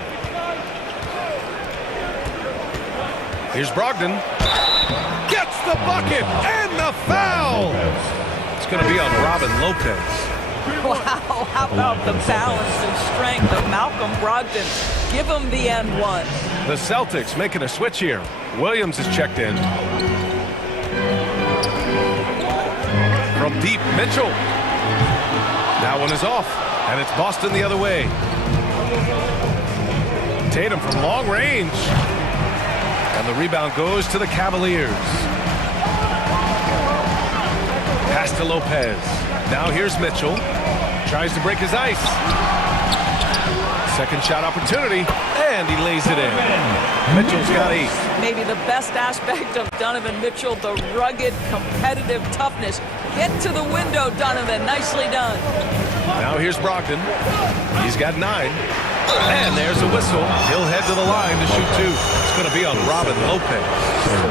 Here's Brogdon. Gets the bucket and the foul. It's going to be on Robin Lopez. Wow, how about the balance and strength of Malcolm Brogdon? Give him the N1. The Celtics making a switch here. Williams is checked in. From deep, Mitchell. That one is off, and it's Boston the other way. Tatum from long range. And the rebound goes to the Cavaliers. Pass to Lopez. Now here's Mitchell. Tries to break his ice. Second shot opportunity, and he lays it in. Mitchell's got 8. Maybe the best aspect of Donovan Mitchell, the rugged, competitive toughness. Get to the window, Donovan. Nicely done. Now here's Brogdon. He's got 9. And there's a whistle. He'll head to the line to shoot 2. It's going to be on Robin Lopez.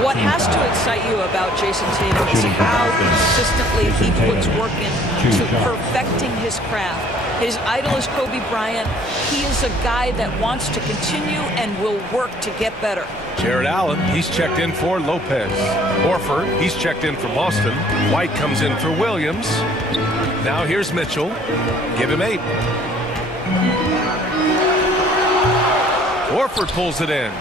What has to excite you about Jason Tatum is how consistently he puts work into perfecting his craft. His idol is Kobe Bryant. He is a guy that wants to continue and will work to get better. Jared Allen, he's checked in for Lopez. Horford, he's checked in for Boston. White comes in for Williams. Now here's Mitchell. Give him 8. Horford pulls it in.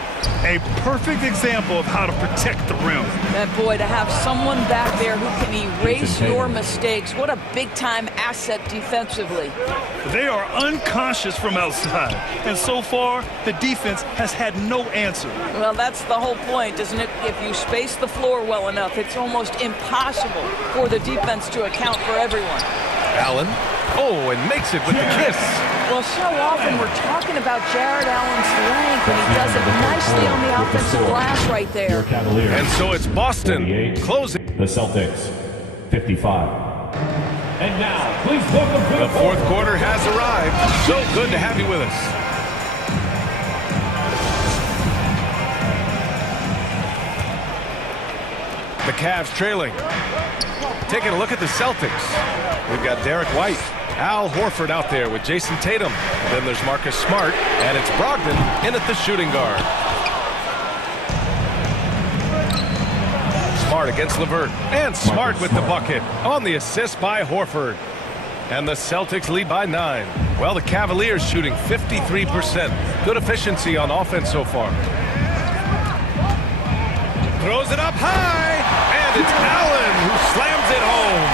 A perfect example of how to protect the rim. That boy, to have someone back there who can erase your mistakes, what a big-time asset defensively. They are unconscious from outside, and so far, the defense has had no answer. Well, that's the whole point, isn't it? If you space the floor well enough, it's almost impossible for the defense to account for everyone. Allen. Oh, and makes it with the kiss. Well, so often we're talking about Jared Allen's length, and he does it nicely on the offensive glass right there. And so it's Boston closing. The Celtics, 55. And now, please welcome The fourth quarter has arrived. So good to have you with us. The Cavs trailing. Taking a look at the Celtics. We've got Derek White, Al Horford out there with Jason Tatum. Then there's Marcus Smart, and it's Brogdon in at the shooting guard. Smart against LeVert, and Smart with the bucket on the assist by Horford. And the Celtics lead by 9. Well, the Cavaliers shooting 53%. Good efficiency on offense so far. Throws it up high, and it's Allen who slams it home.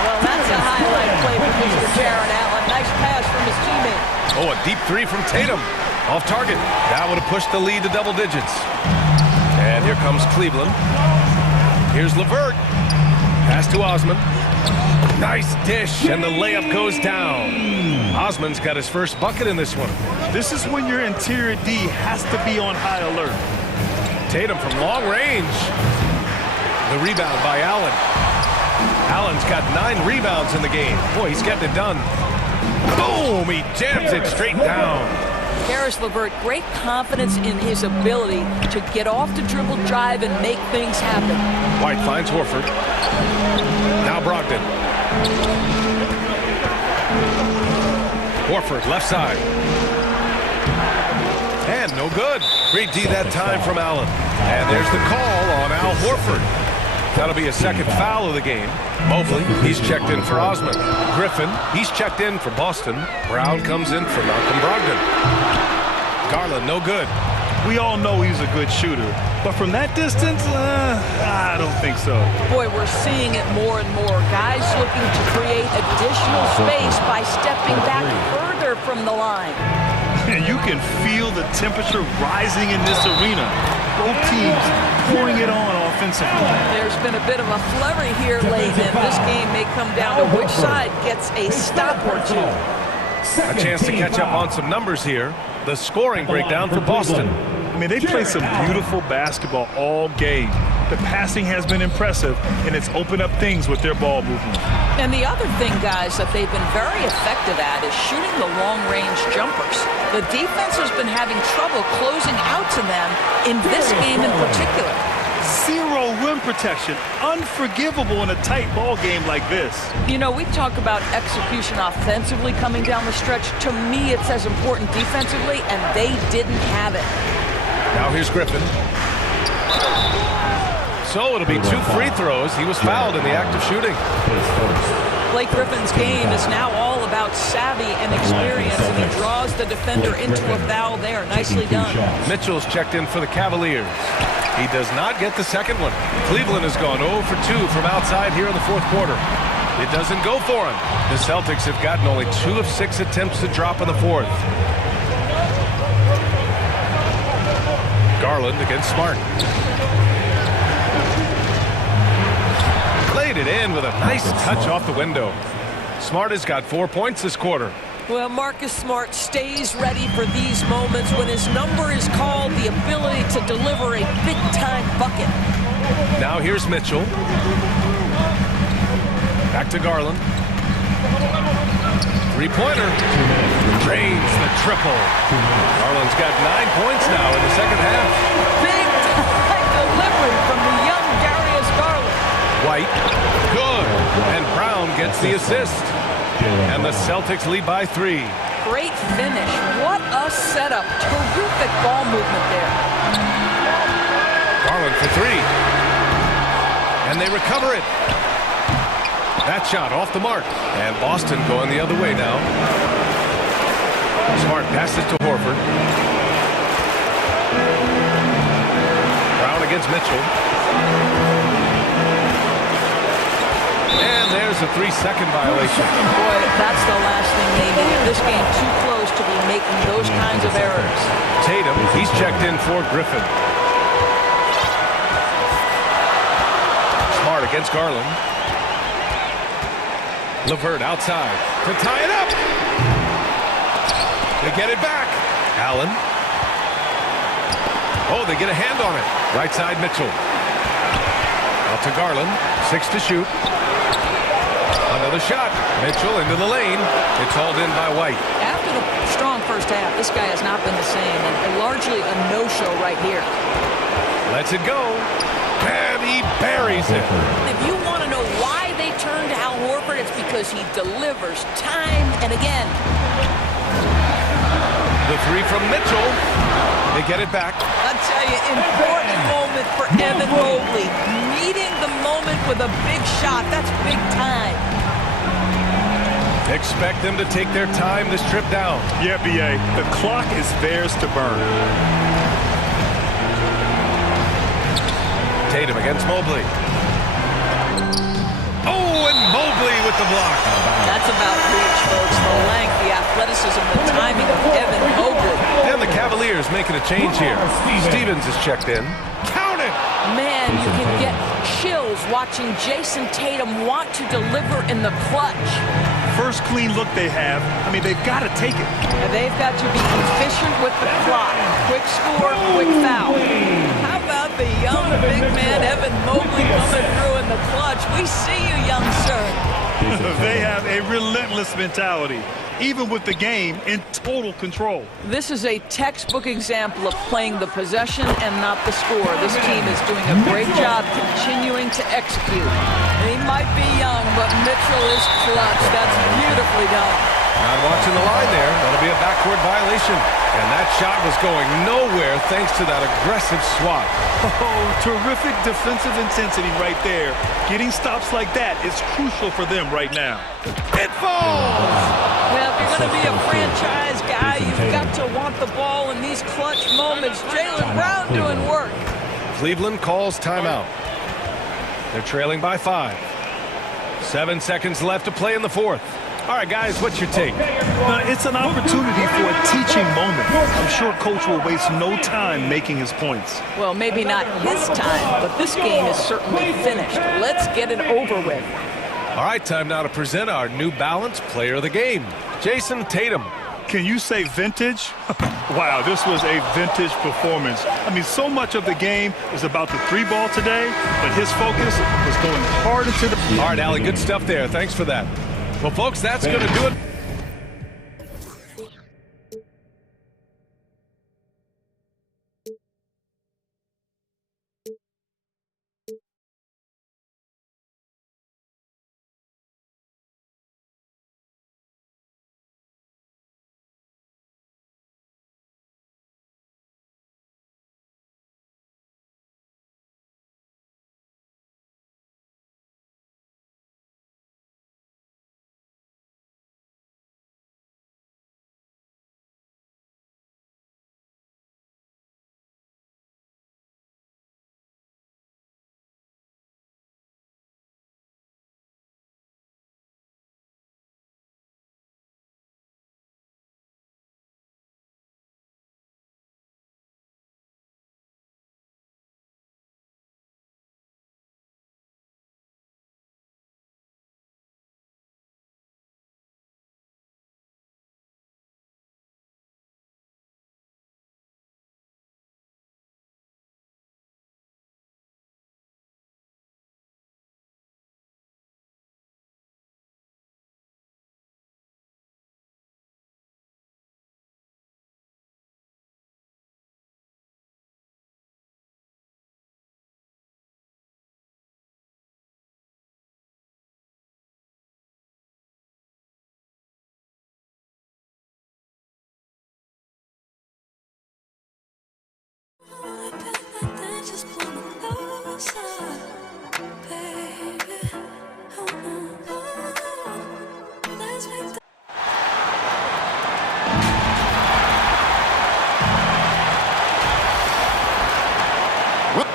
Well, that's a highlight play for Mr. Jaron Allen. Nice pass from his teammate. Oh, a deep three from Tatum. Off target. That would have pushed the lead to double digits. And here comes Cleveland. Here's LeVert. Pass to Osman. Nice dish, and the layup goes down. Osman's got his first bucket in this one. This is when your interior D has to be on high alert. Tatum from long range. The rebound by Allen. Allen's got 9 rebounds in the game. Boy, he's getting it done. Boom! He jams it straight down. Karis LeVert, great confidence in his ability to get off the dribble drive and make things happen. White finds Horford. Now Brogdon. Horford, left side. And no good. Great D that time from Allen. And there's the call on Al Horford. That'll be a second foul of the game. Mobley, he's checked in for Osman. Griffin, he's checked in for Boston. Brown comes in for Malcolm Brogdon. Garland, no good. We all know he's a good shooter, but from that distance, I don't think so. Boy, we're seeing it more and more. Guys looking to create additional space by stepping back further from the line. And you can feel the temperature rising in this arena. Both teams pouring it on offensively. There's been a bit of a flurry here late, and this game may come down to which side gets a stop or two. A chance to catch up on some numbers here. The scoring breakdown for Boston. I mean, they play some beautiful basketball all game. The passing has been impressive, and it's opened up things with their ball movement. And the other thing, guys, that they've been very effective at is shooting the long-range jumpers. The defense has been having trouble closing out to them in this game in particular. Zero rim protection. Unforgivable in a tight ball game like this. You know, we talk about execution offensively coming down the stretch. To me, it's as important defensively, and they didn't have it. Now here's Griffin. So it'll be 2 free throws. He was fouled in the act of shooting. Blake Griffin's game is now all about savvy and experience, and he draws the defender into a foul there. Nicely done. Mitchell's checked in for the Cavaliers. He does not get the second one. Cleveland has gone 0 for 2 from outside here in the fourth quarter. It doesn't go for him. The Celtics have gotten only 2 of 6 attempts to drop in the fourth. Garland against Smart. Laid it in with a nice touch off the window. Smart has got 4 points this quarter. Well, Marcus Smart stays ready for these moments when his number is called, the ability to deliver a big-time bucket. Now here's Mitchell. Back to Garland. Three-pointer. Drains the triple. Garland's got 9 points now in the second half. Big-time delivery from the young Darius Garland. White. Good. And Brown gets the assist. And the Celtics lead by 3. Great finish. What a setup. Terrific ball movement there. Garland for 3. And they recover it. That shot off the mark. And Boston going the other way now. Smart passes to Horford. Brown against Mitchell. And there's a 3-second violation. Boy, that's the last thing they need. This game too close to be making those kinds of errors. Tatum, he's checked in for Griffin. Smart against Garland. LeVert outside to tie it up. They get it back. Allen. Oh, they get a hand on it. Right side, Mitchell. Out to Garland. 6 to shoot. Another the shot. Mitchell into the lane. It's hauled in by White. After the strong first half, this guy has not been the same, and largely a no-show right here. Lets it go. And he buries it. If you want to know why they turned to Al Horford, it's because he delivers time and again. The three from Mitchell. They get it back. I'll tell you, important moment for Evan Mobley. Meeting the moment with a big shot. That's big time. Expect them to take their time this trip down. Yeah, B.A. The clock is theirs to burn. Tatum against Mobley. Oh, and Mobley with the block. That's about reach, folks. The length, the athleticism, the timing of Evan Mobley. And the Cavaliers making a change here. Stevens is checked in. Count it! Man, you can get chills watching Jason Tatum want to deliver in the clutch. First clean look they have. I mean, they've got to take it. And they've got to be efficient with the clock. Quick score, quick foul. How about the young big man Evan Mobley coming through in the clutch? We see you, young sir. They have a relentless mentality, even with the game in total control. This is a textbook example of playing the possession and not the score. This team is doing a great job continuing to execute. He might be young, but Mitchell is clutch. That's beautifully done. Not watching the line there. That'll be a backcourt violation. And that shot was going nowhere thanks to that aggressive swat. Oh, terrific defensive intensity right there. Getting stops like that is crucial for them right now. It falls! Well, if you're going to be a franchise guy, you've got to want the ball in these clutch moments. Jaylen Brown doing work. Cleveland calls timeout. They're trailing by 5. 7 seconds left to play in the fourth. All right, guys, what's your take? It's an opportunity for a teaching moment. I'm sure Coach will waste no time making his points. Well, maybe not his time, but this game is certainly finished. Let's get it over with. All right, time now to present our New Balance Player of the Game, Jason Tatum. Can you say vintage? Wow, this was a vintage performance. I mean, so much of the game is about the three ball today, but his focus was going hard into the... All right, Allie, good stuff there. Thanks for that. Well, folks, that's going to do it.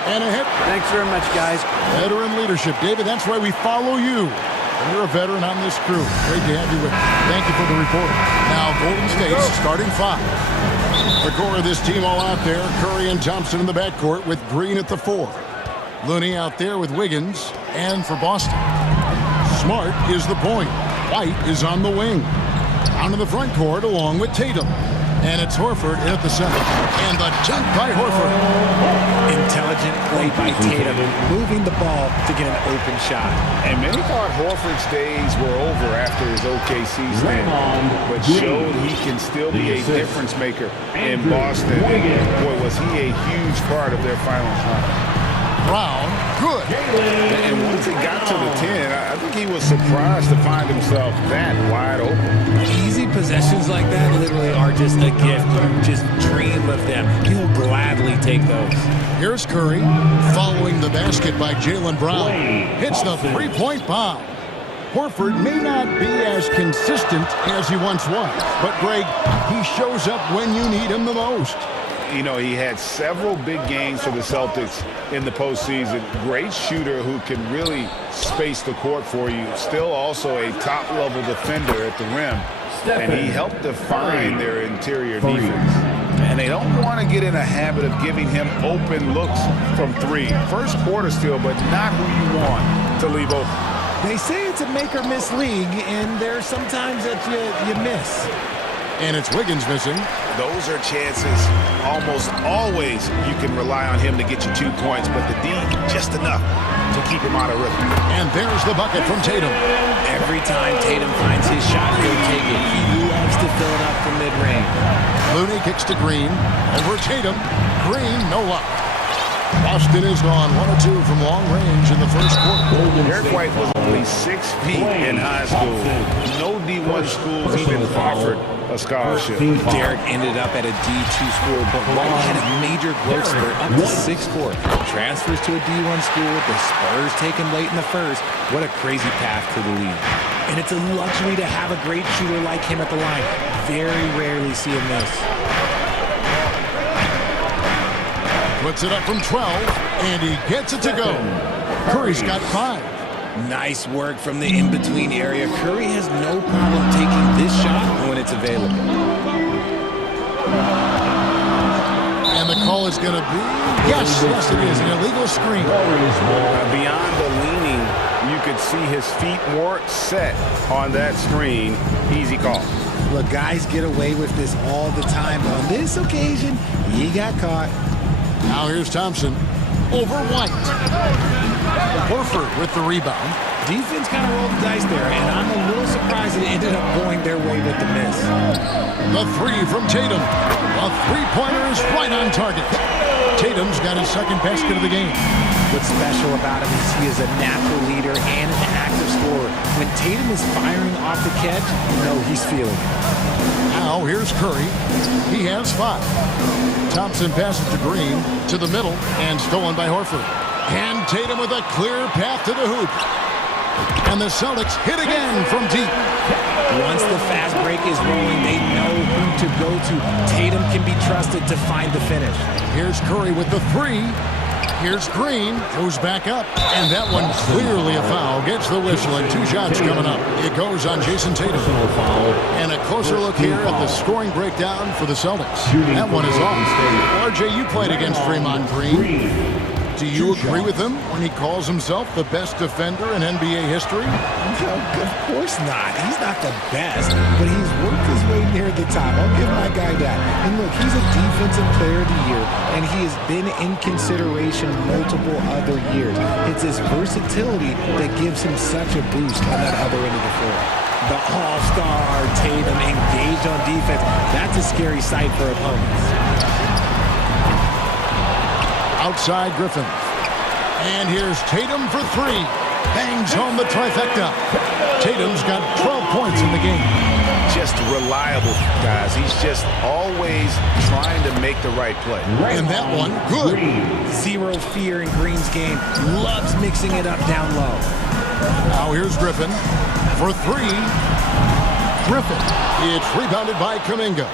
And a hit. Thanks very much, guys. Veteran leadership. David, that's why we follow you. And you're a veteran on this crew. Great to have you with us. Thank you for the report. Now, Golden State's starting 5. The core of this team all out there. Curry and Thompson in the backcourt with Green at the 4. Looney out there with Wiggins. And for Boston, Smart is the point. White is on the wing. Down to the front court along with Tatum. And it's Horford at the center. And the dunk by Horford. Intelligent play by Tatum, moving the ball to get an open shot. And many thought Horford's days were over after his OKC stint, but showed he can still be a difference maker in Boston. And boy, was he a huge part of their finals run. Brown, good. And once he got to the 10, I think he was surprised to find himself that wide open. Easy possessions like that literally are just a gift. You just dream of them. He'll gladly take those. Here's Curry, following the basket by Jaylen Brown. Hits the three-point bomb. Horford may not be as consistent as he once was, but Greg, he shows up when you need him the most. You know, he had several big games for the Celtics in the postseason. Great shooter who can really space the court for you. Still also a top-level defender at the rim. And he helped define their interior defense. And they don't want to get in a habit of giving him open looks from three. First quarter still, but not who you want to leave open. They say it's a make-or-miss league, and there's sometimes that you miss. And it's Wiggins missing. Those are chances. Almost always you can rely on him to get you 2 points, but the D, just enough to keep him out of rhythm. And there's the bucket from Tatum. Every time Tatum finds his shot, he'll take it. He loves to fill it up from mid-range. Looney kicks to Green. Over Tatum. Green, no luck. Boston is gone 1 or 2 from long range in the first quarter. Derek White was only 6 feet in high school. No D1 schools even offered a scholarship. Derek ended up at a D2 school, but White had a major growth spurt up to 6'4". Transfers to a D1 school, the Spurs take him late in the first. What a crazy path to the league. And it's a luxury to have a great shooter like him at the line. Very rarely see him miss. Puts it up from 12, and he gets it to go. Curry's got 5. Nice work from the in-between area. Curry has no problem taking this shot when it's available. And the call is going to be, yes, it is, an illegal screen. Beyond the leaning, you could see his feet more set on that screen. Easy call. Look, guys get away with this all the time. On this occasion, he got caught. Now here's Thompson over White. Horford with the rebound. Defense kind of rolled the dice there, and I'm a little surprised it ended up going their way with the miss. The three from Tatum. A three-pointer is right on target. Tatum's got his second basket of the game. What's special about him is he is a natural leader and an active scorer. When Tatum is firing off the catch, you know he's feeling it. Now here's Curry. He has 5. Thompson passes to Green to the middle and stolen by Horford. And Tatum with a clear path to the hoop. And the Celtics hit again from deep. Once the fast break is rolling, they know who to go to. Tatum can be trusted to find the finish. Here's Curry with the 3. Here's Green, goes back up, and that one clearly a foul. Gets the whistle, and 2 shots coming up. It goes on Jason Tatum. And a closer look here at the scoring breakdown for the Celtics. That one is off. RJ, you played against Draymond Green. Do you agree with him when he calls himself the best defender in NBA history? No, of course not. He's not the best, but he's worked his way near the top. I'll give my guy that. And look, he's a defensive player of the year, and he has been in consideration multiple other years. It's his versatility that gives him such a boost on that other end of the floor. The all-star Tatum engaged on defense. That's a scary sight for opponents. Outside Griffin. And here's Tatum for 3. Bangs home the trifecta. Tatum's got 12 points in the game. Just reliable, guys. He's just always trying to make the right play. And that one, good. Zero fear in Green's game. Loves mixing it up down low. Now here's Griffin for 3. Griffin. It's rebounded by Kuminga.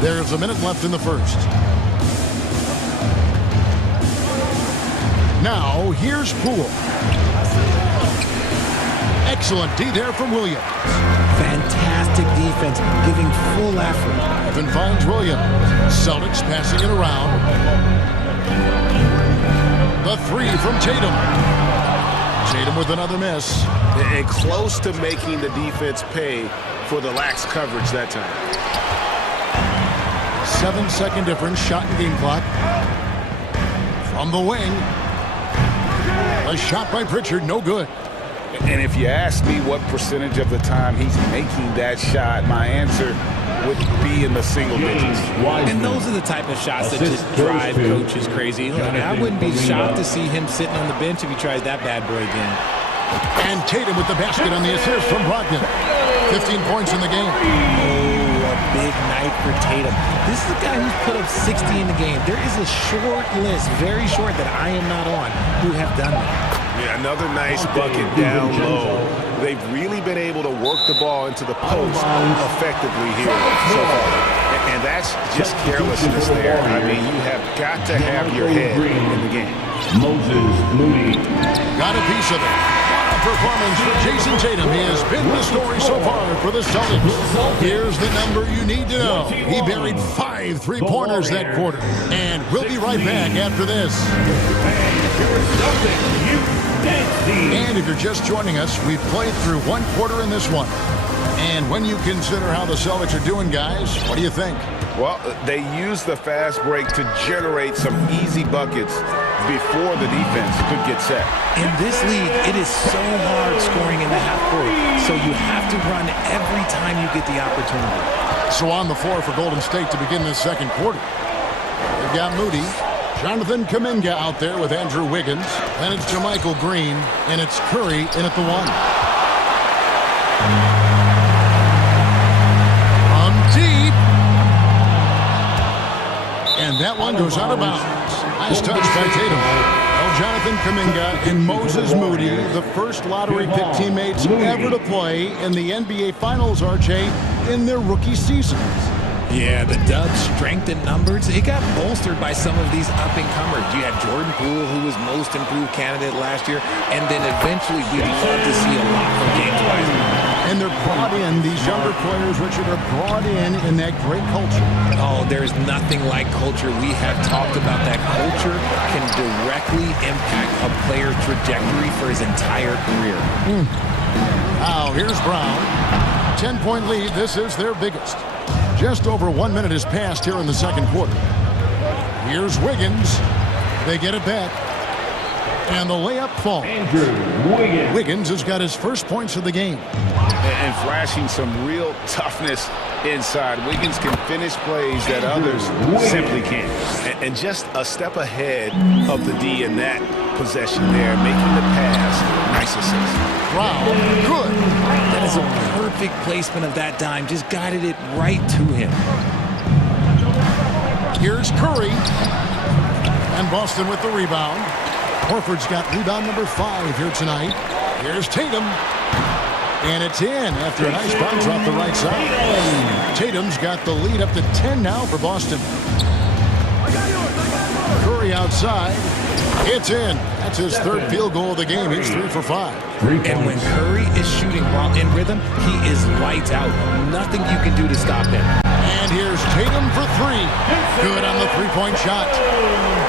There's a minute left in the first. Now, here's Poole. Excellent D there from Williams. Fantastic defense, giving full effort. Evan finds Williams. Celtics passing it around. The 3 from Tatum. Tatum with another miss. And close to making the defense pay for the lax coverage that time. 7-second difference, shot and game clock. From the wing. A shot by Pritchard, no good. And if you ask me what percentage of the time he's making that shot, my answer would be in the single digits. And those are the type of shots that just drive coaches crazy. Look, I wouldn't be shocked to see him sitting on the bench if he tries that bad boy again. And Tatum with the basket on the assist from Brogdon. 15 points in the game. Oh, a big night for Tatum. This is a guy who's put up 60 in the game. There is a short list, very short, that I am not on, who have done that. Yeah, another nice bucket down low. They've really been able to work the ball into the post effectively here so far. And that's just carelessness there. I mean, you have got to have your head in the game. Moses Moody. Got a piece of it. What a performance for Jason Tatum. He has been the story so far for the Celtics. Here's the number you need to know. He buried 5 3-pointers that quarter. And we'll be right back after this. And if you're just joining us, we've played through 1 quarter in this one. And when you consider how the Celtics are doing, guys, what do you think? Well, they used the fast break to generate some easy buckets before the defense could get set. In this league, it is so hard scoring in the half court, so you have to run every time you get the opportunity. So on the floor for Golden State to begin this second quarter. They've got Moody, Jonathan Kuminga out there with Andrew Wiggins, and it's JaMychal Green, and it's Curry in at the 1. From deep. And that one goes out of bounds. Nice touch by Tatum. Well, Jonathan Kuminga and Moses Moody, the first lottery pick teammates ever to play in the NBA Finals, RJ, in their rookie seasons. Yeah, the Dubs' strength in numbers, it got bolstered by some of these up-and-comers. You had Jordan Poole, who was most improved candidate last year, and then eventually we'd love to see a lot from James Wiseman. And they're brought in, these younger players, Richard, are brought in that great culture. Oh, there's nothing like culture. We have talked about that. Culture can directly impact a player's trajectory for his entire career. Now, here's Brown. 10-point lead. This is their biggest. Just over 1 minute has passed here in the second quarter. Here's Wiggins. They get it back. And the layup falls. Wiggins has got his first points of the game. And flashing some real toughness inside. Wiggins can finish plays that others simply can't. And just a step ahead of the D in that possession there, making the pass. Nice assist. Brown, good. That is a perfect placement of that dime. Just guided it right to him. Here's Curry. And Boston with the rebound. Horford's got rebound number 5 here tonight. Here's Tatum. And it's in after a nice bounce off the right side. Tatum's got the lead up to 10 now for Boston. Curry outside. It's in. That's his third field goal of the game. He's 3 for 5. And when Curry is shooting while in rhythm, he is lights out. Nothing you can do to stop him. And here's Tatum for 3. Good on the 3-point shot.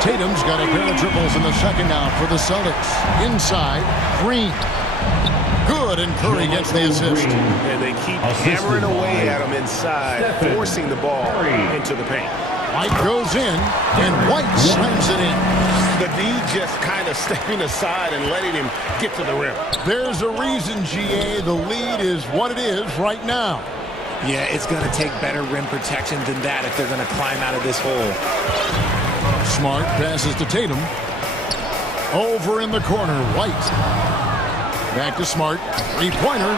Tatum's got a pair of triples in the second now for the Celtics. Inside, Green. Good, and Curry gets the assist. And they keep hammering away at him inside, forcing the ball into the paint. White goes in, and White slams it in. The D just kind of stepping aside and letting him get to the rim. There's a reason, GA. The lead is what it is right now. Yeah, it's going to take better rim protection than that if they're going to climb out of this hole. Smart passes to Tatum. Over in the corner, White. Back to Smart. 3-pointer.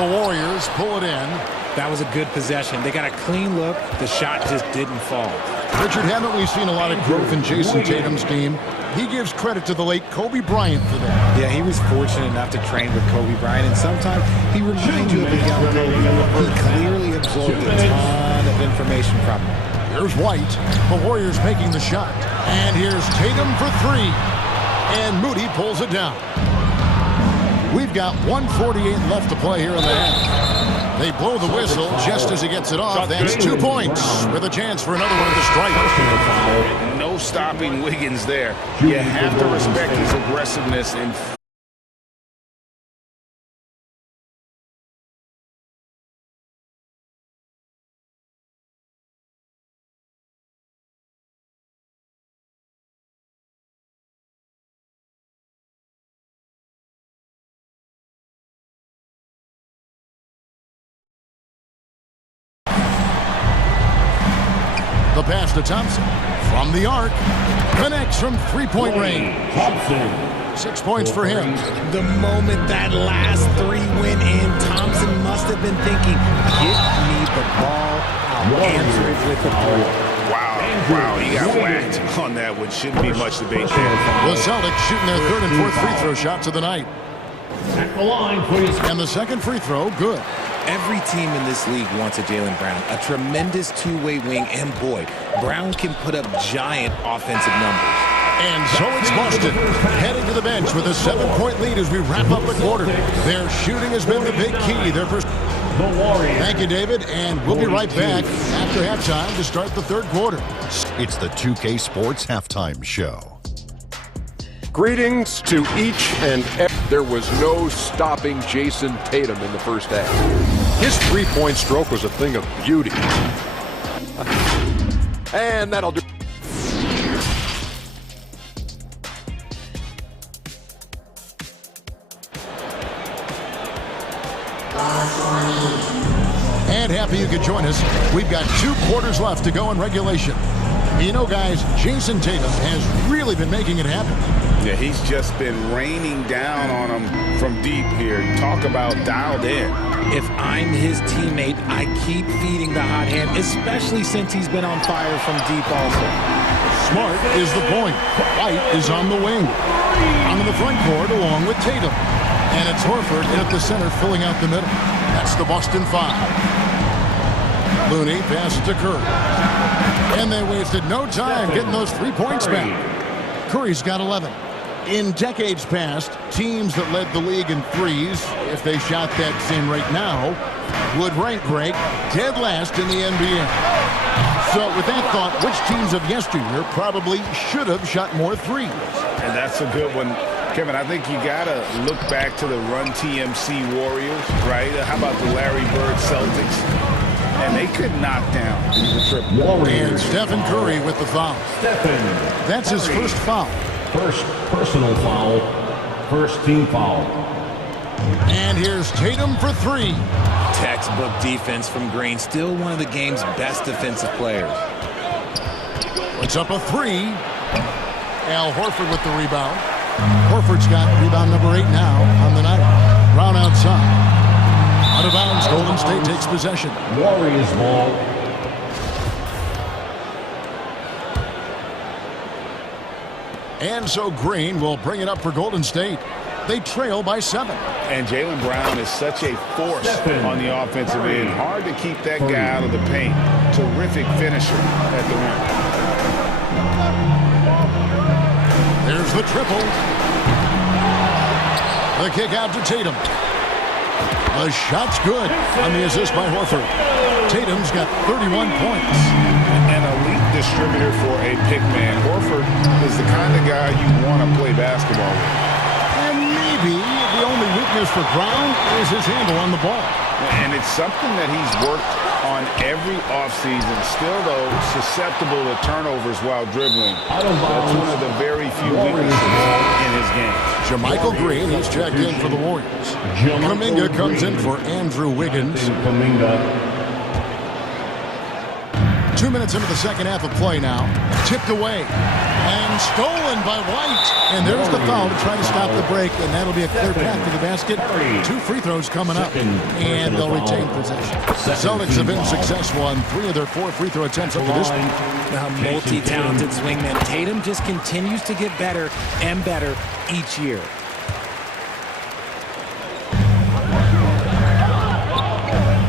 The Warriors pull it in. That was a good possession. They got a clean look. The shot just didn't fall. Richard, haven't we seen a lot of growth in Jason Tatum's game? He gives credit to the late Kobe Bryant for that. Yeah, he was fortunate enough to train with Kobe Bryant, and sometimes he reminds you of a young Kobe. He clearly absorbed a ton of information from him. Here's White. The Warriors making the shot. And here's Tatum for 3. And Moody pulls it down. We've got 1:48 left to play here in the half. They blow the whistle just as he gets it off. That's 2 points with a chance for another one at the stripe. No stopping Wiggins there. You have to respect his aggressiveness and pass to Thompson. From the arc. Connects from three-point range. 6 points for him. The moment that last three went in, Thompson must have been thinking, get me the ball, I'll answer it with the three. Wow, he got whacked on that, which shouldn't be much debate there. The Celtics shooting their third and fourth free throw shots of the night. At the line, please. And the second free throw, good. Every team in this league wants a Jaylen Brown, a tremendous two-way wing, and boy, Brown can put up giant offensive numbers. And so it's Boston, heading to the bench with a 7-point lead as we wrap up the quarter. Their shooting has been the big key. Thank you, David, and we'll be right back after halftime to start the third quarter. It's the 2K Sports Halftime Show. Greetings to each and every. There was no stopping Jason Tatum in the first half. His three-point stroke was a thing of beauty. And that'll do. And happy you could join us. We've got 2 quarters left to go in regulation. You know, guys, Jason Tatum has really been making it happen. Yeah, he's just been raining down on him from deep here. Talk about dialed in. If I'm his teammate, I keep feeding the hot hand, especially since he's been on fire from deep also. Smart is the point. White is on the wing. On the front court along with Tatum. And it's Horford in at the center filling out the middle. That's the Boston 5. Looney passes to Curry. And they wasted no time getting those 3 points back. Curry's got 11. In decades past, teams that led the league in threes, if they shot that same rate now, would rank Greg dead last in the NBA. So with that thought, which teams of yesteryear probably should have shot more threes? And that's a good one. Kevin, I think you got to look back to the Run TMC Warriors, right? How about the Larry Bird Celtics? And they could knock down the triple. And Stephen Curry with the foul. That's his first foul. First personal foul. First team foul. And here's Tatum for 3. Textbook defense from Green. Still one of the game's best defensive players. Puts up a 3. Al Horford with the rebound. Horford's got rebound number 8 now on the night. Brown outside. Out of bounds, Golden State takes possession. Warriors ball. And so Green will bring it up for Golden State. They trail by 7. And Jaylen Brown is such a force on the offensive end. Hard to keep that guy out of the paint. Terrific finisher at the rim. There's the triple. The kick out to Tatum. The shot's good on the assist by Horford. Tatum's got 31 points. An elite distributor for a pick man. Horford is the kind of guy you want to play basketball with. And maybe the only weakness for Brown is his handle on the ball. And it's something that he's worked on every offseason. Still, though, susceptible to turnovers while dribbling. That's one of the very few weaknesses in his game. Jermichael Green, he's checked in for the Warriors. Kuminga comes in for Andrew Wiggins. 2 minutes into the second half of play now. Tipped away. And stolen by White. And there's the foul to try to stop the break. And that'll be a clear path to the basket. 2 free throws coming up. And they'll retain possession. The Celtics have been successful on 3 of their 4 free throw attempts up to this point. A multi-talented swingman. Tatum just continues to get better and better each year.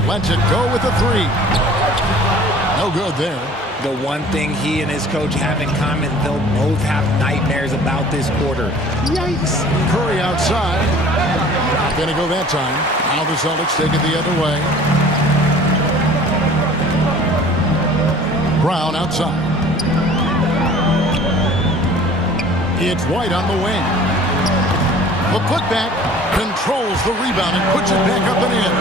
Lets it go with a 3. No good there. The one thing he and his coach have in common, they'll both have nightmares about this quarter. Yikes. Curry outside. Not going to go that time. Now the Celtics take it the other way. Brown outside. It's White on the wing. The putback controls the rebound and puts it back up and in.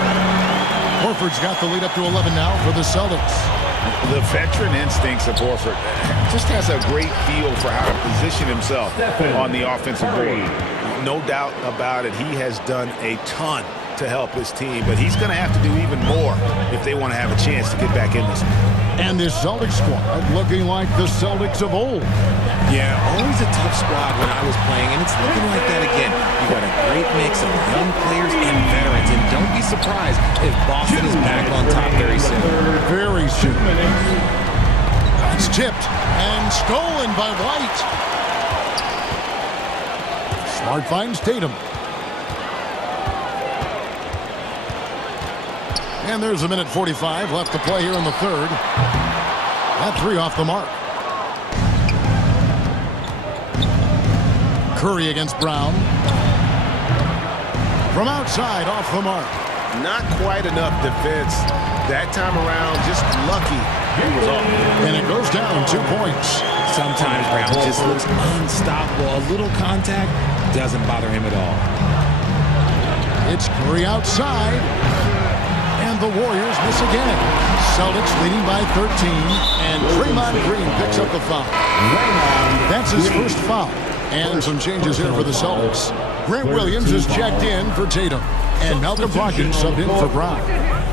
Horford's got the lead up to 11 now for the Celtics. The veteran instincts of Horford just has a great feel for how to position himself on the offensive board. No doubt about it, he has done a ton to help his team, but he's going to have to do even more if they want to have a chance to get back in this one. And this Celtics squad looking like the Celtics of old. Yeah, always a tough squad when I was playing, and it's looking like that again. You got a great mix of young players and veterans, and don't be surprised if Boston is back on top very soon. Very soon. It's tipped and stolen by White. Smart finds Tatum. And there's a minute 45 left to play here in the third. That three off the mark. Curry against Brown. From outside, off the mark. Not quite enough defense that time around. Just lucky he was off. And it goes down 2 points. Sometimes Brown just looks unstoppable. A little contact doesn't bother him at all. It's Curry outside. And the Warriors miss again. Celtics leading by 13. And Draymond Green picks up the foul. That's his first foul. And some changes here for the Celtics. Grant Williams is checked in for Tatum. And Malcolm Brogdon subbed in for Brown.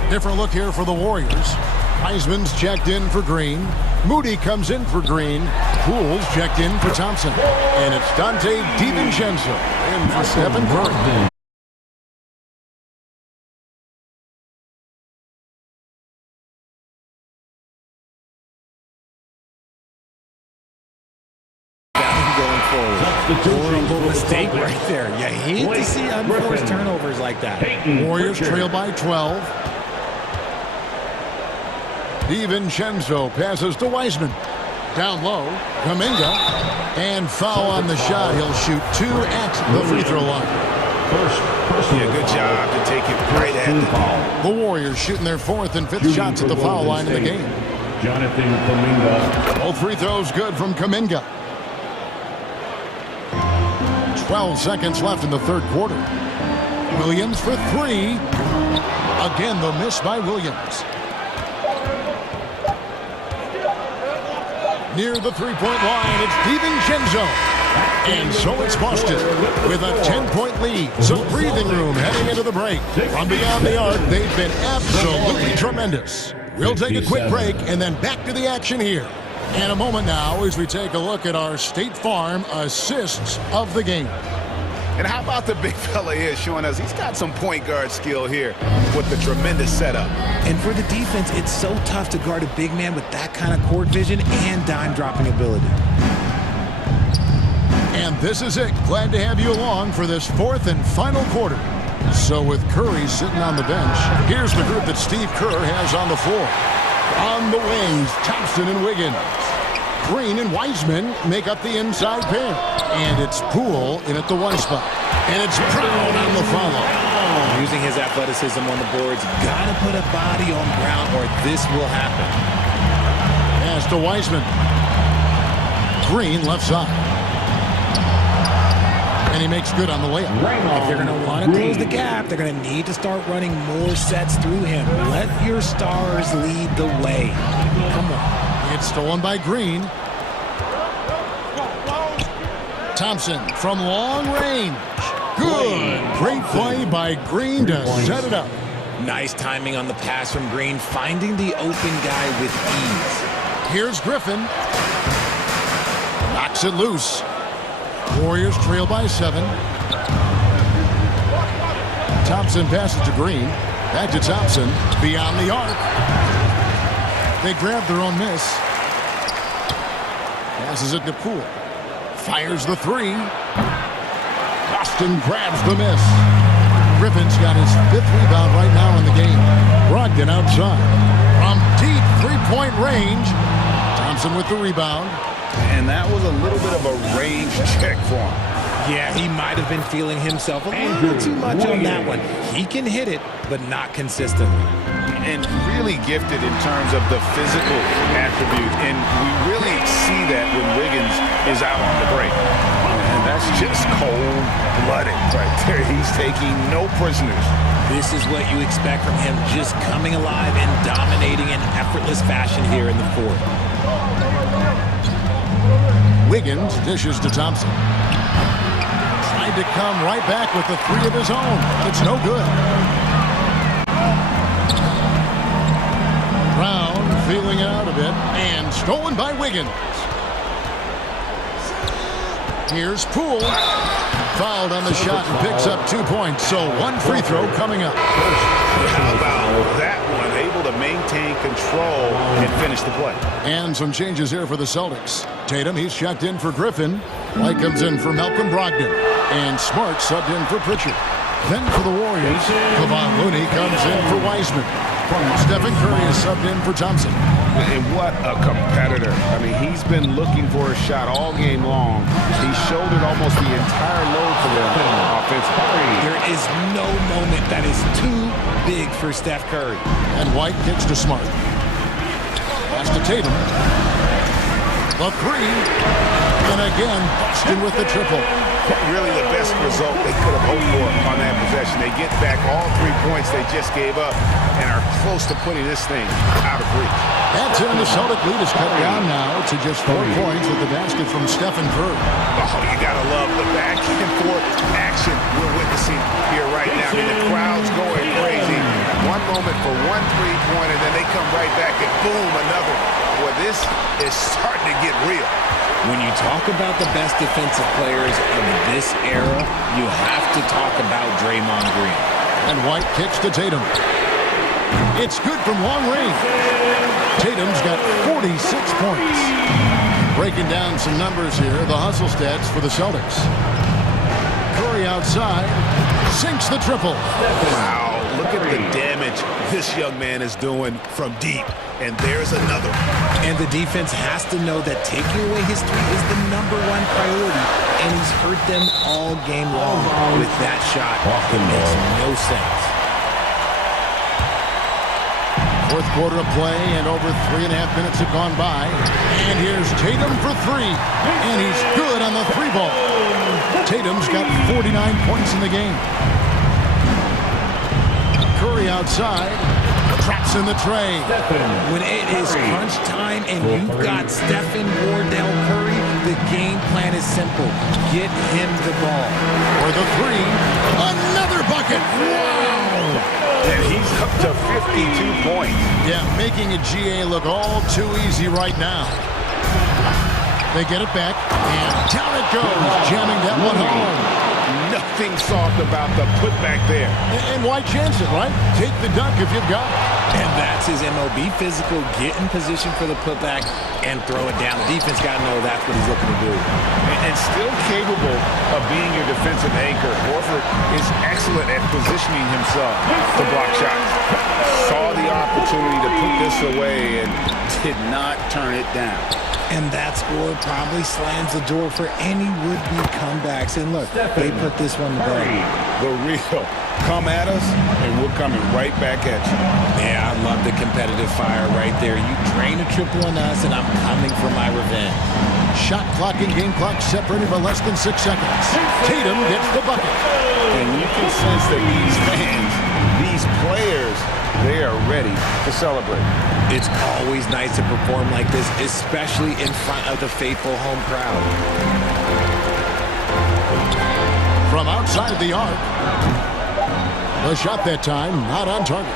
Different look here for the Warriors. Heisman's checked in for Green. Moody comes in for Green. Poole's checked in for Thompson. And it's Dante DiVincenzo in for Stephen Curry. Horrible mistake right there. You hate to see unforced turnovers like that. Warriors trail by 12. DiVincenzo passes to Wiseman. Down low, Kuminga. And foul on the shot. He'll shoot 2 at the free throw line. Yeah, good job to take it right at the ball. The Warriors shooting their 4th and 5th shots at the foul line in the game. Jonathan Kuminga. Both free throws good from Kuminga. 12 seconds left in the third quarter. Williams for 3. Again, the miss by Williams. Near the three-point line, it's DiVincenzo. And so it's Boston with a 10-point lead. Some breathing room heading into the break. From beyond the arc, they've been absolutely tremendous. We'll take a quick break and then back to the action here. And a moment now as we take a look at our State Farm assists of the game. And how about the big fella here showing us he's got some point guard skill here with the tremendous setup. And for the defense, it's so tough to guard a big man with that kind of court vision and dime-dropping ability. And this is it. Glad to have you along for this 4th and final quarter. So with Curry sitting on the bench, here's the group that Steve Kerr has on the floor. On the wings, Thompson and Wiggins. Green and Wiseman make up the inside pair. And it's Poole in at the 1 spot. And it's Brown on the follow. Using his athleticism on the boards, gotta put a body on Brown or this will happen. Pass to Wiseman. Green left side. And he makes good on the layup. If they're going to want to close the gap, they're going to need to start running more sets through him. Let your stars lead the way. Come on. It's stolen by Green. Thompson from long range. Good. Great play by Green to set it up. Nice timing on the pass from Green, finding the open guy with ease. Here's Griffin. Knocks it loose. Warriors trail by 7. Thompson passes to Green. Back to Thompson. Beyond the arc. They grab their own miss. Passes it to Poole. Fires the 3. Boston grabs the miss. Griffin's got his 5th rebound right now in the game. Brogdon outside. From deep three-point range. Thompson with the rebound. And that was a little bit of a range check for him. Yeah, he might have been feeling himself a little too much on that one. He can hit it, but not consistently. And really gifted in terms of the physical attribute. And we really see that when Wiggins is out on the break. And that's just cold-blooded right there. He's taking no prisoners. This is what you expect from him, just coming alive and dominating in effortless fashion here in the 4th. Wiggins dishes to Thompson. Tried to come right back with the 3 of his own, but it's no good. feeling it out a bit, and stolen by Wiggins. Here's Poole. Fouled on the shot and picks up 2 points. So one free throw coming up. How about that one? Able to maintain control and finish the play. And some changes here for the Celtics. Tatum, he's checked in for Griffin. White comes in for Malcolm Brogdon. And Smart subbed in for Pritchard. Then for the Warriors, Kevon Looney comes in for Wiseman. Stephen Curry is subbed in for Thompson. And what a competitor. I mean, he's been looking for a shot all game long. He shouldered almost the entire load for them offensively. There is no moment that is too big for Steph Curry. And White kicks to Smart. Pass to Tatum. The three. And again, Boston with the triple. Really the best result they could have hoped for on that possession. They get back all 3 points they just gave up and are close to putting this thing out of reach. That's it, and the Celtic lead is cut down now to just 4 points with the basket from Stephen Curry. Oh, you gotta love the back and forth action we're witnessing here right now. I mean, the crowd's going crazy. One moment for one three-pointer, then they come right back and boom, another. Boy, this is starting to get real. When you talk about the best defensive players of this era, you have to talk about Draymond Green. And White kicks to Tatum. It's good from long range. Tatum's got 46 points. Breaking down some numbers here, the hustle stats for the Celtics. Curry outside, sinks the triple. Wow, look at the damage this young man is doing from deep. And there's another. And the defense has to know that taking away his three is the #1 priority, and he's hurt them all game long with that shot. It makes no sense. Fourth quarter of play, and over 3.5 minutes have gone by. And here's Tatum for three. And he's good on the three ball. Tatum's got 49 points in the game. Curry outside. Traps in the tray. When it is crunch time and you've got Stephen Wardell Curry, the game plan is simple. Get him the ball. For the three. Another bucket. Wow. And he's up to 52 points. Yeah, making a GA look all too easy right now. They get it back, and down it goes, jamming that one home. Nothing soft about the putback there. And why chance it, right? Take the dunk if you've got it. And that's his MO. Be physical, get in position for the putback, and throw it down. The defense got to know that's what he's looking to do. And still capable of being your defensive anchor. Horford is excellent at positioning himself to block shots. Saw the opportunity to put this away and did not turn it down. And that score probably slams the door for any would-be comebacks. And look, they put this one to bed. The real. Come at us, and we're coming right back at you. Yeah, I love the competitive fire right there. You drain a triple on us, and I'm coming for my revenge. Shot clock and game clock separated by less than 6 seconds. Tatum gets the bucket. And you can sense that these fans, these players, they are ready to celebrate. It's always nice to perform like this, especially in front of the faithful home crowd. From outside the arc. The shot that time, not on target.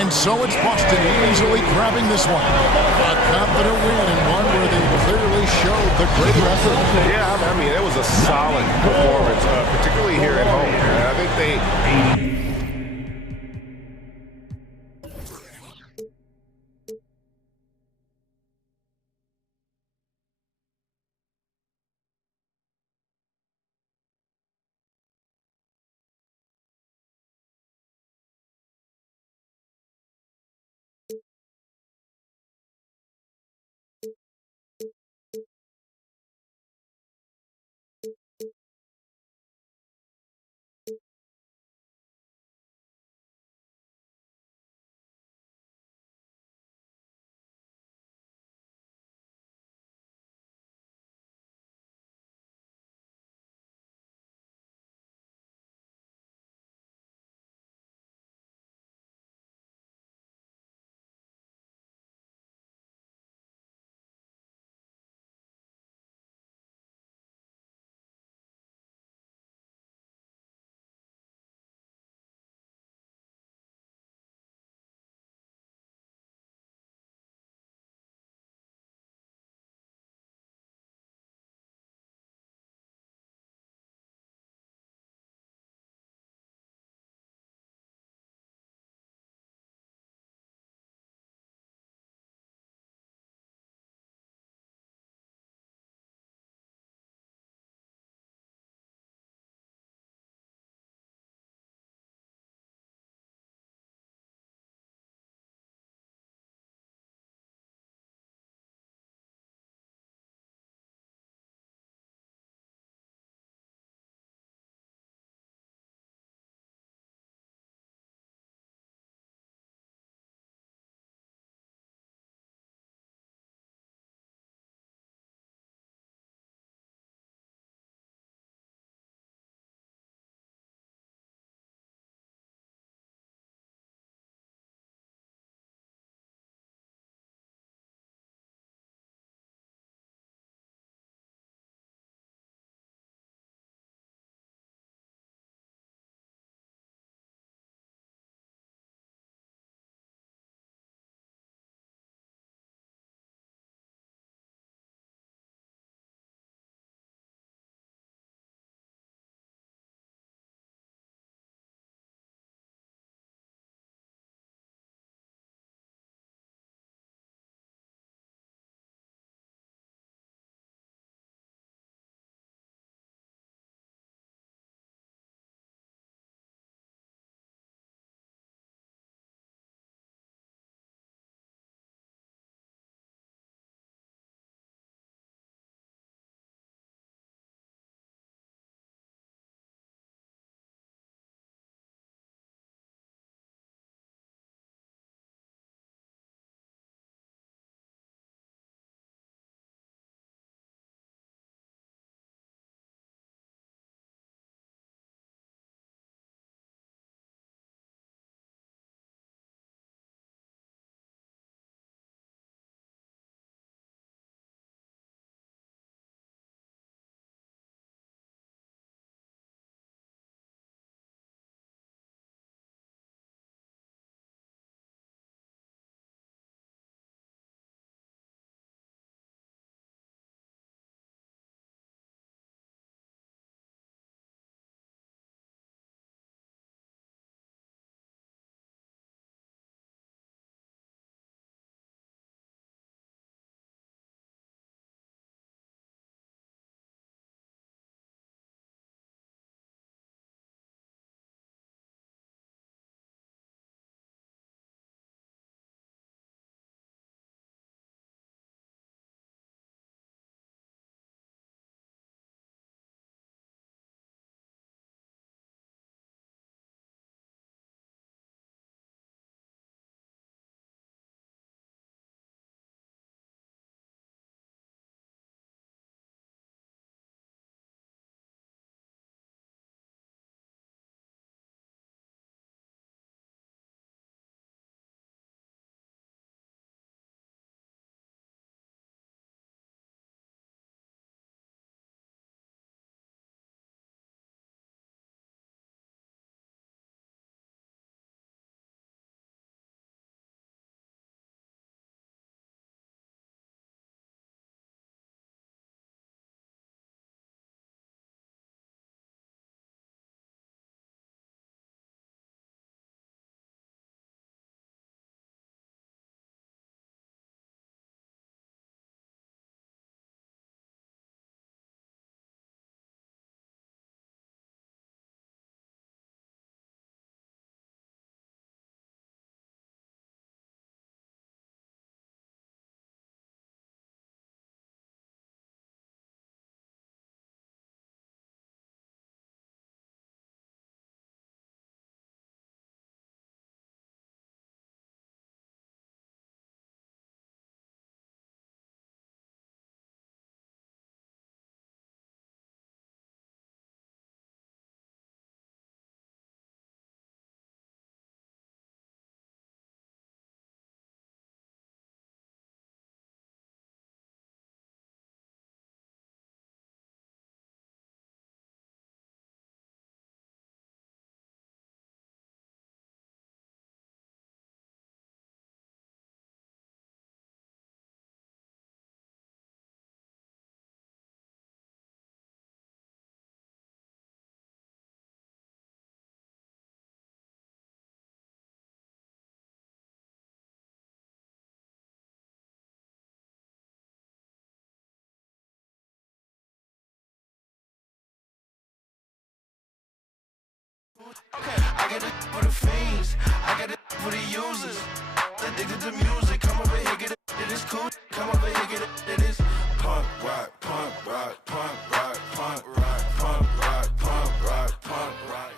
And so it's Boston easily grabbing this one. A confident win, and one where they clearly showed the greater effort. Yeah, I mean, it was a solid performance, particularly here at home. I think they I get it for the fiends. I got it for the users. Addicted to music. Come over here, get it. It is cool. Come over here, get it. It is punk rock, punk rock, punk rock, punk rock, punk rock, punk rock, punk rock.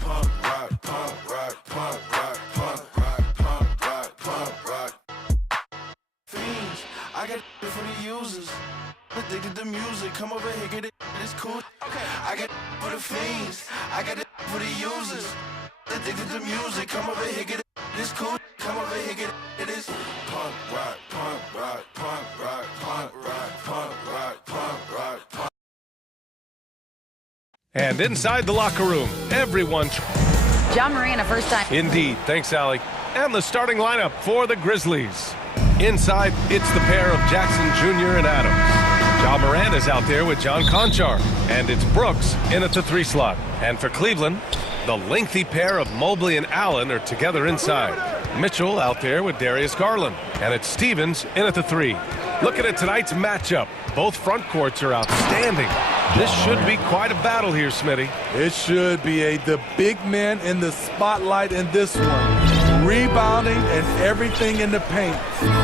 Punk rock, punk rock, punk rock, punk rock, punk rock, punk rock. Fiends, I got it for the users. Addicted to music, come over here, get it. It's cool. I got it for the fiends. I got it for the users. Addicted to music, come over here, get it. It's cool. Come over here, get it. It is punk rock, punk rock, punk rock, punk rock, punk rock, punk rock, punk. And inside the locker room, everyone. John Moran, a first time. Indeed. Thanks, Allie. And the starting lineup for the Grizzlies. Inside, it's the pair of Jackson Jr. and Adams. John Moran is out there with John Conchar. And it's Brooks in at the 3 slot. And for Cleveland, the lengthy pair of Mobley and Allen are together inside. Mitchell out there with Darius Garland. And it's Stevens in at the 3. Looking at tonight's matchup, both front courts are outstanding. This should be quite a battle here, Smitty. It should be the big man in the spotlight in this one. Rebounding and everything in the paint.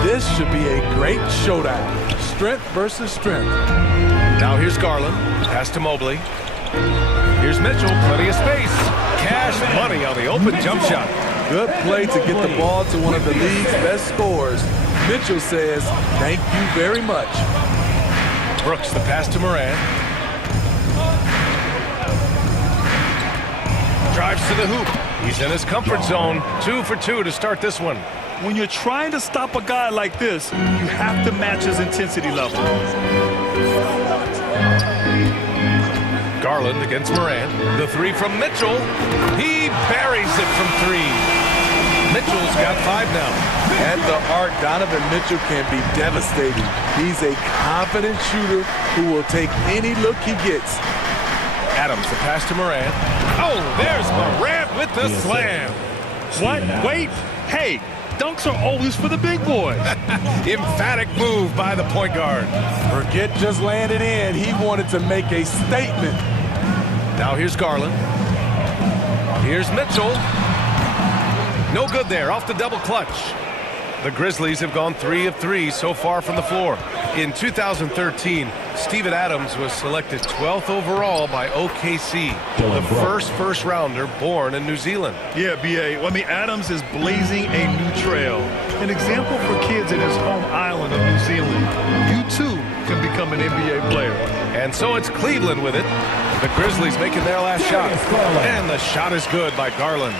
This should be a great showdown. Strength versus strength. Now here's Garland. Pass to Mobley. Here's Mitchell. Plenty of space. Cash money on the open jump shot. Good play to get the ball to one of the league's best scorers. Mitchell says, thank you very much. Brooks, the pass to Moran. Drives to the hoop. He's in his comfort zone. 2 for 2 to start this one. When you're trying to stop a guy like this, you have to match his intensity level. Garland against Moran. The 3 from Mitchell. He buries it from 3. Mitchell's got 5 now. At the arc, Donovan Mitchell can be devastating. He's a confident shooter who will take any look he gets. Adams, the pass to Moran. Oh, there's Moran with the slam. What? Wait. Hey, dunks are always for the big boys. Emphatic move by the point guard. Forget just laying it in. He wanted to make a statement. Now here's Garland. Here's Mitchell. No good there, off the double clutch. The Grizzlies have gone 3 of 3 so far from the floor. In 2013, Steven Adams was selected 12th overall by OKC, the first rounder born in New Zealand. Yeah, B.A. I mean, Adams is blazing a new trail. An example for kids in his home island of New Zealand. You, too, can become an NBA player. And so it's Cleveland with it. The Grizzlies making their last shot. And the shot is good by Garland.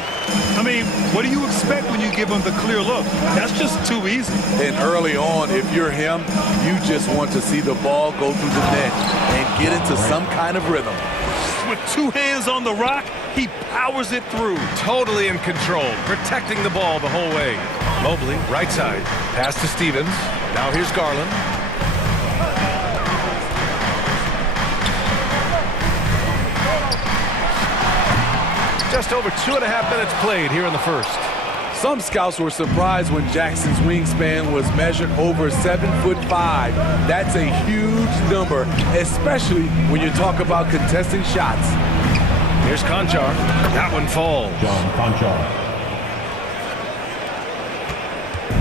I mean, what do you expect when you give him the clear look? That's just too easy. And early on, if you're him, you just want to see the ball go through the net and get into some kind of rhythm. With 2 hands on the rock, he powers it through. Totally in control, protecting the ball the whole way. Mobley, right side. Pass to Stevens. Now here's Garland. Just over 2.5 minutes played here in the first. Some scouts were surprised when Jackson's wingspan was measured over 7'5". That's a huge number, especially when you talk about contesting shots. Here's Conchar. That one falls. John Conchar.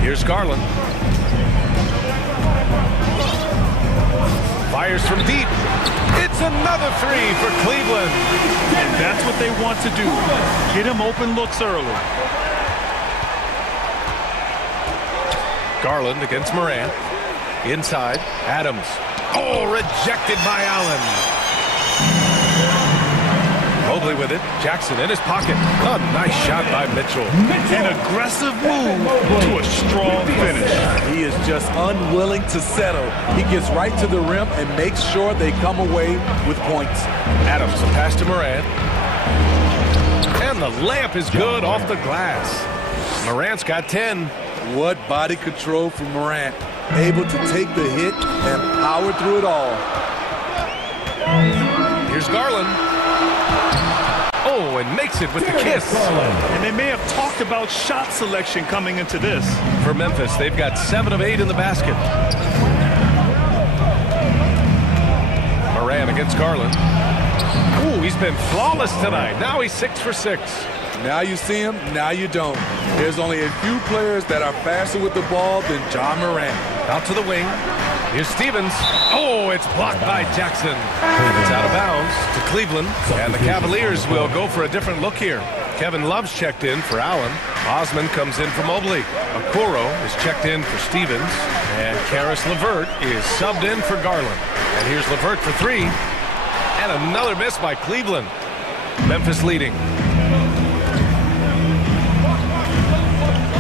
Here's Garland. Fires from deep. It's another 3 for Cleveland. And that's what they want to do. Get him open looks early. Garland against Moran. Inside, Adams. Oh, rejected by Allen. Mobley with it. Jackson in his pocket. A nice shot by Mitchell. An aggressive move to a strong finish. He is just unwilling to settle. He gets right to the rim and makes sure they come away with points. Adams, a pass to Moran. And the layup is good off the glass. Morant's got 10. What body control from Morant. Able to take the hit and power through it all. Here's Garland. Oh, and makes it with the kiss. And they may have talked about shot selection coming into this. For Memphis, they've got 7 of 8 in the basket. Moran against Garland. Ooh, he's been flawless tonight. Now he's 6 for 6. Now you see him, now you don't. There's only a few players that are faster with the ball than John Morant. Out to the wing. Here's Stevens. Oh, it's blocked by Jackson. It's out of bounds to Cleveland. And the Cavaliers will go for a different look here. Kevin Love's checked in for Allen. Osman comes in for Mobley. Okoro is checked in for Stevens. And Karis LeVert is subbed in for Garland. And here's LeVert for 3. And another miss by Cleveland. Memphis leading.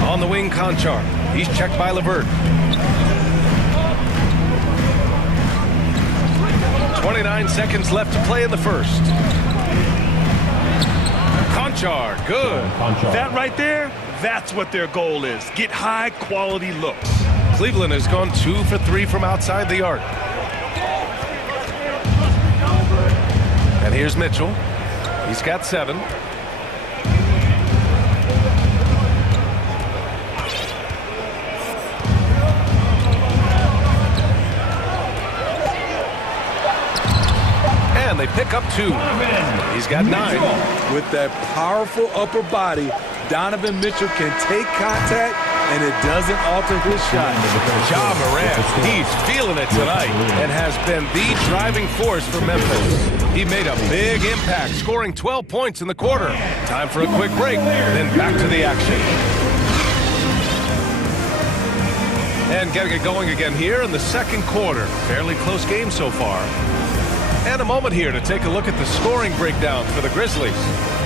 On the wing, Conchar. He's checked by LeVert. 29 seconds left to play in the first. Conchar, good. That right there, that's what their goal is. Get high-quality looks. Cleveland has gone 2 for 3 from outside the arc. And here's Mitchell. He's got 7. And they pick up 2. He's got 9. With that powerful upper body, Donovan Mitchell can take contact, and it doesn't alter his shot. Ja Morant, he's feeling it tonight and has been the driving force for Memphis. He made a big impact, scoring 12 points in the quarter. Time for a quick break, then back to the action. And getting it going again here in the second quarter. Fairly close game so far. And a moment here to take a look at the scoring breakdown for the Grizzlies.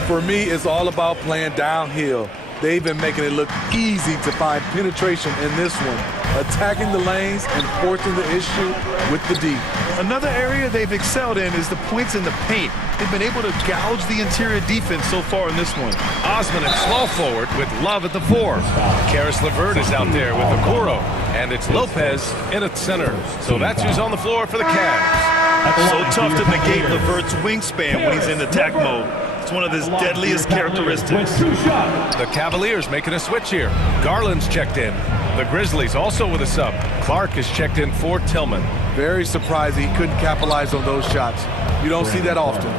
For me, it's all about playing downhill. They've been making it look easy to find penetration in this one, attacking the lanes and forcing the issue with the D. Another area they've excelled in is the points in the paint. They've been able to gouge the interior defense so far in this one. Osman at small forward with Love at the 4. Karis LeVert is out there with Okoro. And it's Lopez in at center. So that's who's on the floor for the Cavs. So tough to negate LeVert's wingspan when he's in attack mode. It's one of his deadliest characteristics. The Cavaliers making a switch here. Garland's checked in. The Grizzlies also with a sub. Clark is checked in for Tillman. Very surprising he couldn't capitalize on those shots. You don't see that often.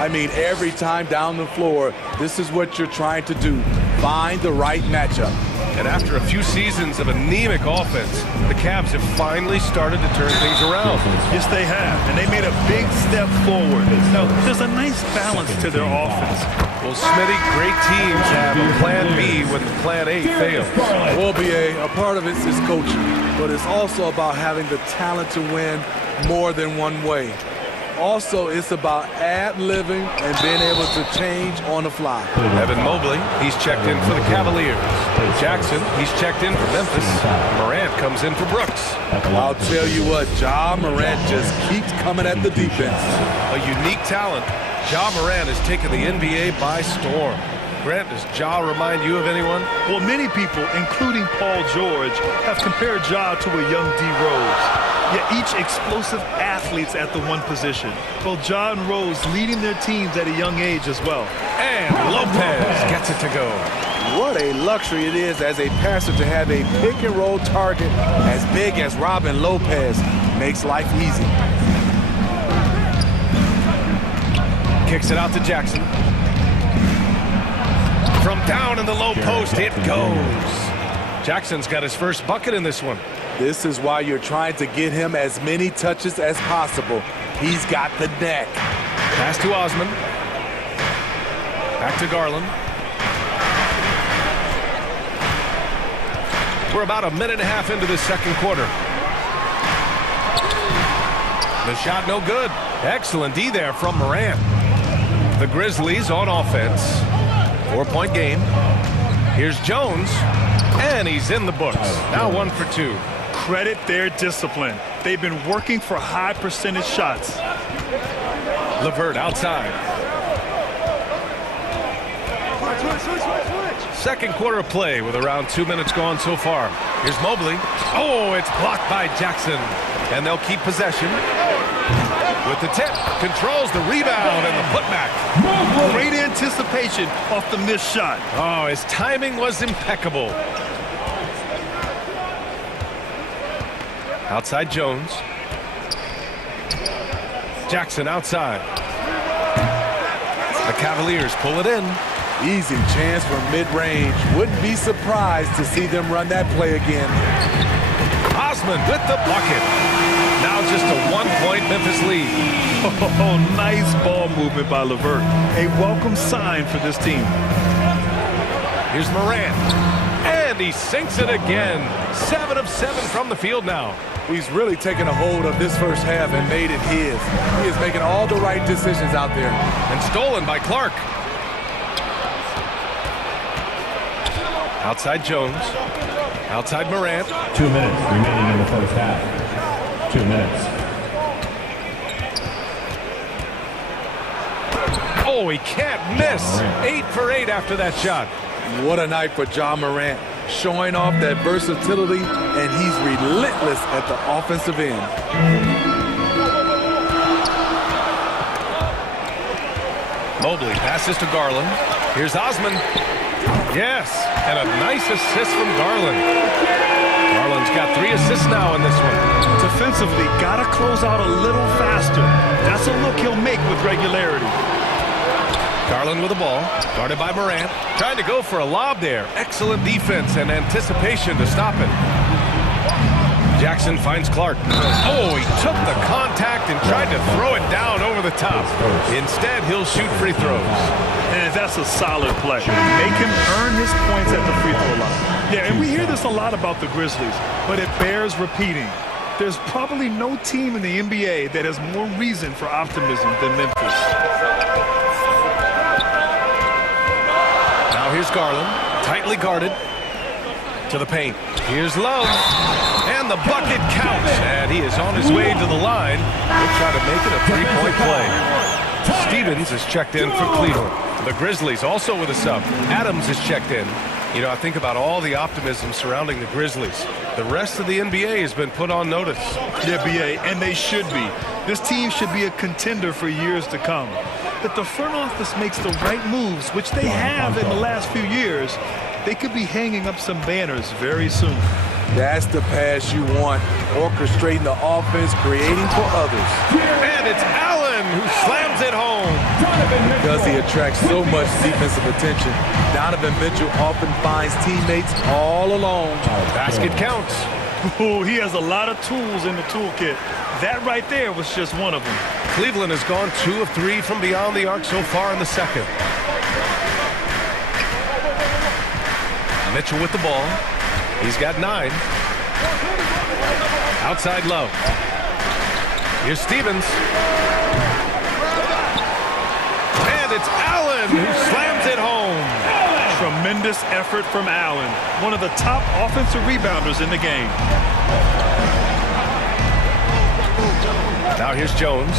I mean, every time down the floor, this is what you're trying to do. Find the right matchup. And after a few seasons of anemic offense, the Cavs have finally started to turn things around. Yes, they have. And they made a big step forward. Now, there's a nice balance to their offense. Well, Smitty, great teams have a plan B when the plan A fails. Well, BA, a part of it is coaching, but it's also about having the talent to win more than one way. Also, it's about ad-libbing and being able to change on the fly. Evan Mobley, he's checked in for the Cavaliers. Jackson, he's checked in for Memphis. Morant comes in for Brooks. I'll tell you what, Ja Morant just keeps coming at the defense. A unique talent. Ja Morant has taken the NBA by storm. Grant, does Ja remind you of anyone? Well, many people, including Paul George, have compared Ja to a young D. Rose. Yet each explosive athletes at the one position. Both Ja and Rose leading their teams at a young age as well. And Lopez gets it to go. What a luxury it is as a passer to have a pick-and-roll target as big as Robin Lopez. Makes life easy. Kicks it out to Jackson. From down in the low post, it goes. Jackson's got his first bucket in this one. This is why you're trying to get him as many touches as possible. He's got the neck. Pass to Osman. Back to Garland. We're about a minute and a half into the second quarter. The shot no good. Excellent D there from Morant. The Grizzlies on offense. 4-point game. Here's Jones. And he's in the books. Now 1 for 2. Credit their discipline. They've been working for high percentage shots. LeVert outside. Second quarter play with around 2 minutes gone so far. Here's Mobley. Oh, it's blocked by Jackson. And they'll keep possession. With the tip, controls the rebound and the putback. Great anticipation off the missed shot. Oh, his timing was impeccable. Outside Jones. Jackson outside. Cavaliers pull it in. Easy chance from mid-range. Wouldn't be surprised to see them run that play again. Osman with the bucket. Now just a 1-point Memphis lead. Oh, nice ball movement by LeVert. A welcome sign for this team. Here's Morant. And he sinks it again. 7 of 7 from the field now. He's really taken a hold of this first half and made it his. He is making all the right decisions out there. And stolen by Clark. Outside Jones. Outside Morant. 2 minutes remaining in the first half. 2 minutes. Oh, he can't miss. 8 for 8 after that shot. What a night for Ja Morant. Showing off that versatility, and he's relentless at the offensive end. Mobley passes to Garland. Here's Osman. Yes, and a nice assist from Garland. Garland's got 3 assists now in this one. Defensively, gotta close out a little faster. That's a look he'll make with regularity. Garland with the ball, guarded by Morant. Trying to go for a lob there. Excellent defense and anticipation to stop it. Jackson finds Clark. Oh, he took the contact and tried to throw it down over the top. Instead, he'll shoot free throws. And that's a solid play. Make him earn his points at the free throw line. Yeah, and we hear this a lot about the Grizzlies, but it bears repeating. There's probably no team in the NBA that has more reason for optimism than Memphis. Now here's Garland, tightly guarded to the paint. Here's Love, and the bucket counts, and he is on his way to the line. He'll try to make it a 3-point play. Stevens is checked in for Cleveland. The Grizzlies also with a sub. Adams is checked in. You know, I think about all the optimism surrounding the Grizzlies. The rest of the NBA has been put on notice. Yeah, BA, and they should be. This team should be a contender for years to come. If the front office makes the right moves, which they have in the last few years, they could be hanging up some banners very soon. That's the pass you want. Orchestrating the offense, creating for others. And it's Allen who slams it home. Because he attracts so much defensive attention, Donovan Mitchell often finds teammates all alone. Basket counts. Ooh, he has a lot of tools in the toolkit. That right there was just one of them. Cleveland has gone 2 of 3 from beyond the arc so far in the second. Mitchell with the ball. He's got 9. Outside Love. Here's Stevens. And it's Allen who slams it home. Tremendous effort from Allen, one of the top offensive rebounders in the game. Now here's Jones.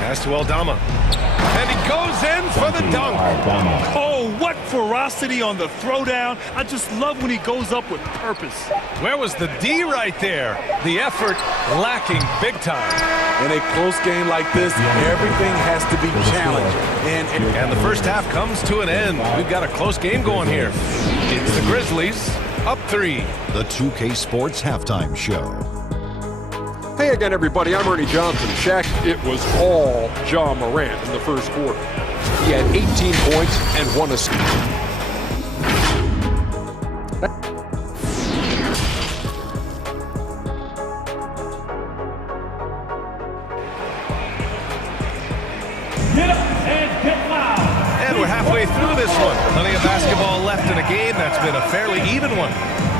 Pass to Aldama. And he goes in for the dunk. Oh, what ferocity on the throwdown. I just love when he goes up with purpose. Where was the D right there? The effort lacking big time. In a close game like this, everything has to be challenged. And the first half comes to an end. We've got a close game going here. It's the Grizzlies up 3. The 2K Sports Halftime Show. Hey again, everybody. I'm Ernie Johnson. Shaq, it was all Ja Morant in the first quarter. He had 18 points and 1 assist. And we're halfway through this one. Plenty of basketball left in a game that's been a fairly even one.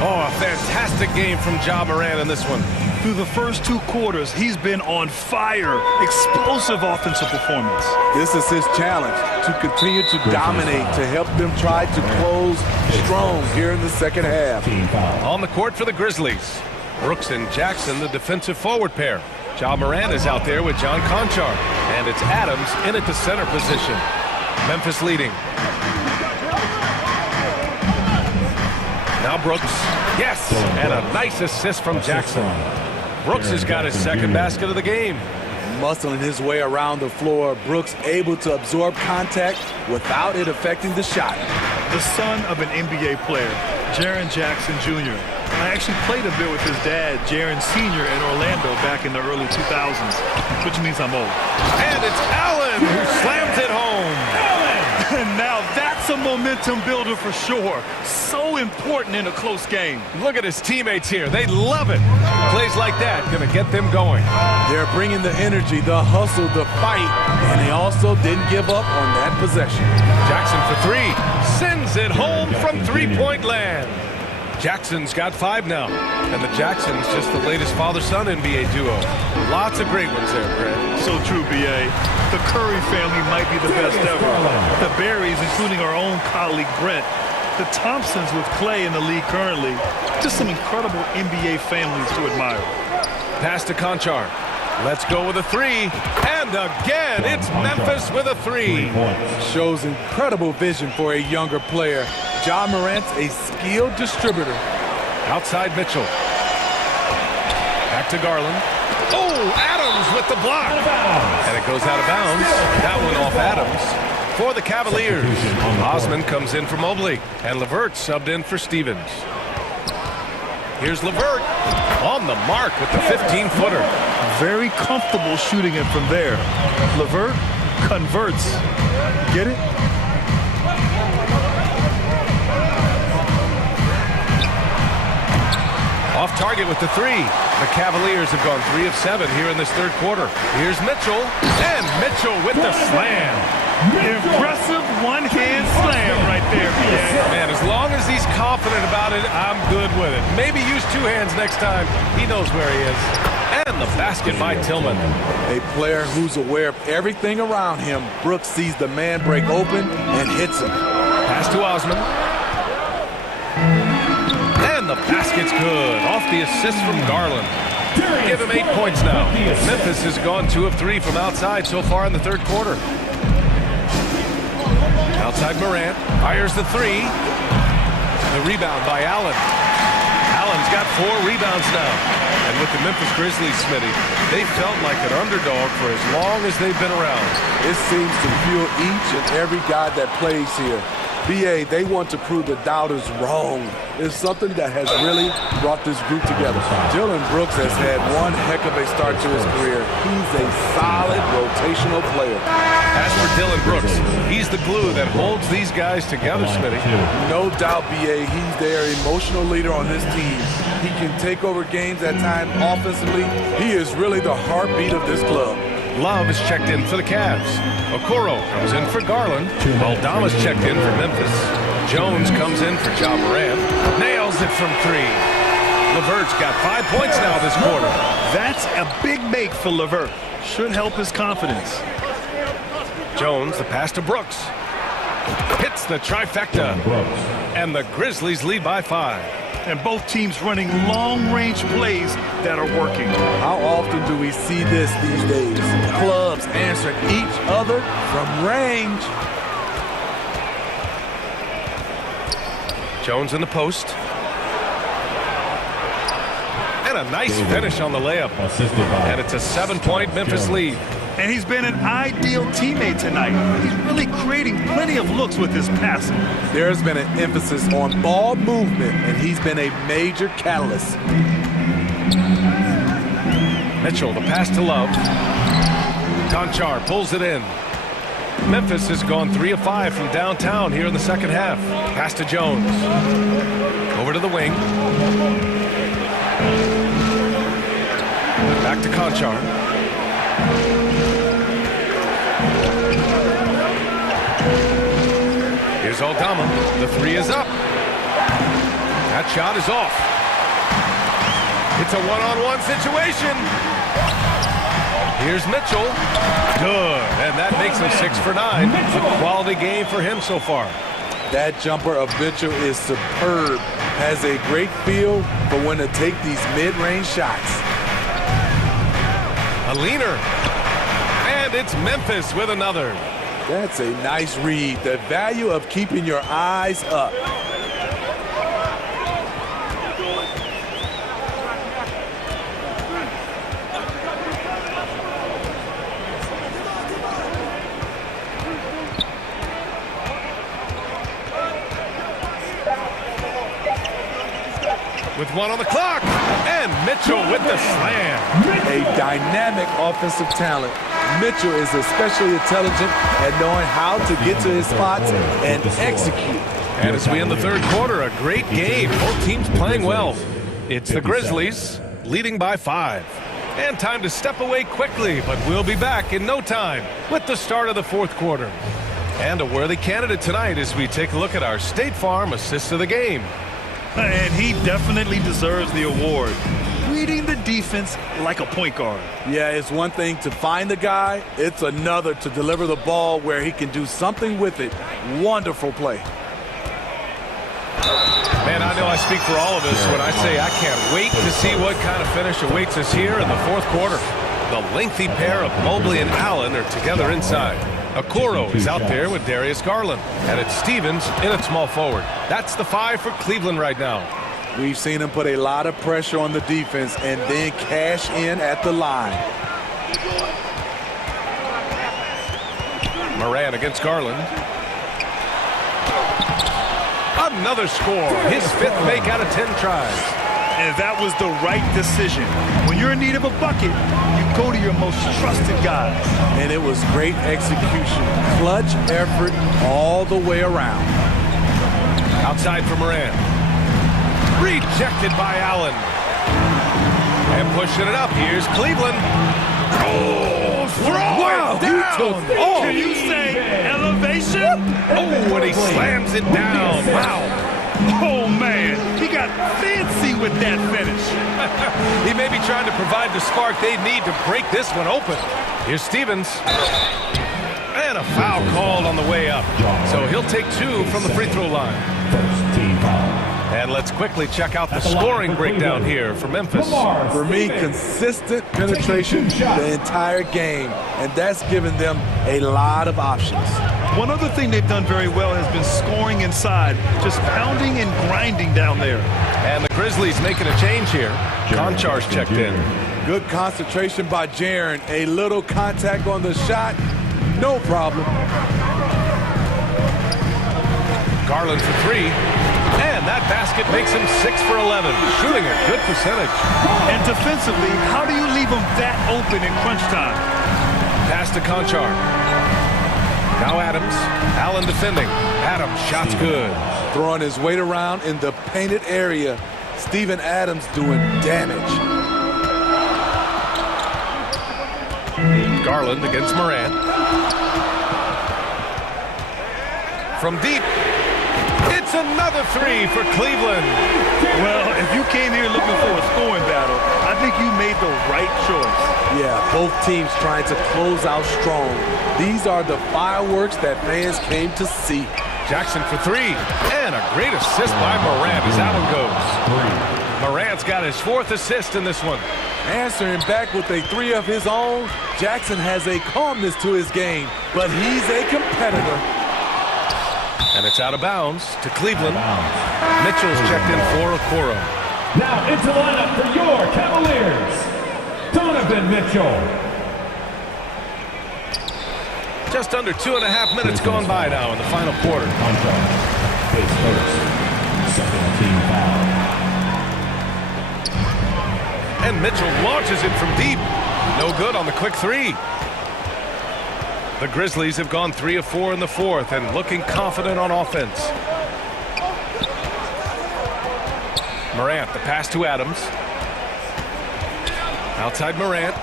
Oh, a fantastic game from Ja Morant in this one. Through the first 2 quarters, he's been on fire. Explosive offensive performance. This is his challenge, to continue to dominate, to help them try to close strong here in the second half. On the court for the Grizzlies, Brooks and Jackson, the defensive forward pair. Ja Morant is out there with John Conchar. And it's Adams in at the center position. Memphis leading. Now Brooks. Yes, and a nice assist from Jackson. Brooks has got his second basket of the game. Muscling his way around the floor, Brooks able to absorb contact without it affecting the shot. The son of an NBA player, Jaren Jackson Jr. I I actually played a bit with his dad, Jaron Sr. in Orlando back in the early 2000s, which means I'm old. And it's Allen who slams it home. And now that's a momentum builder for sure. So important in a close game. Look at his teammates here. They love it. Plays like that going to get them going. They're bringing the energy, the hustle, the fight, and they also didn't give up on that possession. Jackson for three. Sends it home from three-point land. Jackson's got 5 now. And the Jacksons just the latest father-son NBA duo. Lots of great ones there, Grant. So true, B.A. The Curry family might be the best ever. The Berries, including our own colleague Brent. The Thompsons with Clay in the league currently. Just some incredible NBA families to admire. Pass to Conchar. Let's go with a 3. And again, it's Memphis with a 3. Shows incredible vision for a younger player. Ja Morant's a skilled distributor. Outside Mitchell. Back to Garland. Oh, Adams with the block. And it goes out of bounds. That one off Adams for the Cavaliers. Osman comes in for Mobley. And LeVert subbed in for Stevens. Here's LeVert on the mark with the 15-footer. Very comfortable shooting it from there. LeVert converts. Get it? Off target with the 3. The Cavaliers have gone 3 of 7 here in this third quarter. Here's Mitchell, and Mitchell with the slam. Impressive one-hand slam right there, B.A. Man, as long as he's confident about it, I'm good with it. Maybe use 2 hands next time. He knows where he is. And the basket by Tillman. A player who's aware of everything around him. Brooks sees the man break open and hits him. Pass to Osman. And the basket's good. Off the assist from Garland. Give him 8 points now. Memphis has gone 2 of 3 from outside so far in the third quarter. Outside Morant. Fires the 3. The rebound by Allen. Allen's got 4 rebounds now. And with the Memphis Grizzlies, Smitty, they felt like an underdog for as long as they've been around. It seems to fuel each and every guy that plays here. BA, they want to prove the doubters wrong. It's something that has really brought this group together. Dillon Brooks has had one heck of a start to his career. He's a solid rotational player. As for Dillon Brooks, he's the glue that holds these guys together, Smitty. No doubt, BA, he's their emotional leader on this team. He can take over games at times offensively. He is really the heartbeat of this club. Love is checked in for the Cavs. Okoro comes in for Garland. Aldama's checked in for Memphis. Jones comes in for Ja Morant. Nails it from 3. LeVert's got 5 points now this quarter. That's a big make for LeVert. Should help his confidence. Jones, the pass to Brooks. Hits the trifecta. And the Grizzlies lead by 5. And both teams running long-range plays that are working. How often do we see this these days? Clubs answering each other from range. Jones in the post. And a nice finish on the layup. And it's a 7-point Memphis lead. And he's been an ideal teammate tonight. He's really creating plenty of looks with his passing. There's been an emphasis on ball movement, and he's been a major catalyst. Mitchell, the pass to Love. Conchar pulls it in. Memphis has gone 3 of 5 from downtown here in the second half. Pass to Jones. Over to the wing. Back to Conchar. Here's Aldama. The 3 is up. That shot is off. It's a one-on-one situation. Here's Mitchell. Good. And that makes him 6 for 9. A quality game for him so far. That jumper of Mitchell is superb. Has a great feel for when to take these mid-range shots. A leaner. And it's Memphis with another. That's a nice read. The value of keeping your eyes up. With with 1 on the clock. And Mitchell with the slam. A dynamic offensive talent. Mitchell is especially intelligent at knowing how to get to his spots and execute. And as we end the third quarter, a great game. Both teams playing well. It's the Grizzlies leading by 5. And time to step away quickly, but we'll be back in no time with the start of the fourth quarter. And a worthy candidate tonight as we take a look at our State Farm Assist of the Game. And he definitely deserves the award. Reading the defense like a point guard. Yeah, it's one thing to find the guy. It's another to deliver the ball where he can do something with it. Wonderful play. Man, I know I speak for all of us when I say I can't wait to see what kind of finish awaits us here in the fourth quarter. The lengthy pair of Mobley and Allen are together inside. Okoro is out there with Darius Garland. And it's Stevens in at small forward. That's the 5 for Cleveland right now. We've seen him put a lot of pressure on the defense and then cash in at the line. Moran against Garland. Another score. His 5th make out of 10 tries. And that was the right decision. When you're in need of a bucket, you go to your most trusted guys. And it was great execution. Clutch effort all the way around. Outside for Moran. Rejected by Allen. And pushing it up. Here's Cleveland. Oh, throw it down. Oh, can you say elevation? Oh, and he slams it down. Wow. Oh, man. He got fancy with that finish. He may be trying to provide the spark they need to break this one open. Here's Stevens. And a foul called on the way up. So he'll take 2 from the free throw line. First team foul. And let's quickly check out the scoring breakdown here for Memphis. For me, consistent penetration the entire game, and that's given them a lot of options. One other thing they've done very well has been scoring inside, just pounding and grinding down there. And the Grizzlies making a change here. Konchar's checked in. Good concentration by Jaren. A little contact on the shot, no problem. Garland for 3. And that basket makes him 6 for 11, shooting a good percentage. And defensively, how do you leave him that open in crunch time? Pass to Konchar. Now Adams. Allen defending. Adams, shot's good. Throwing his weight around in the painted area. Steven Adams doing damage. Garland against Moran. From deep. It's another 3 for Cleveland. Well, if you came here looking for a scoring battle, I think you made the right choice. Yeah, both teams trying to close out strong. These are the fireworks that fans came to see. Jackson for 3. And a great assist by Morant as Allen goes. Morant's got his 4th assist in this one. Answering back with a 3 of his own, Jackson has a calmness to his game, but he's a competitor. And it's out of bounds to Cleveland. Mitchell's checked in for Okoro. Now into the lineup for your Cavaliers, Donovan Mitchell. Just under 2.5 minutes gone by now in the final quarter. Face first, second team foul. And Mitchell launches it from deep. No good on the quick 3. The Grizzlies have gone 3 of 4 in the fourth and looking confident on offense. Morant, the pass to Adams. Outside Morant.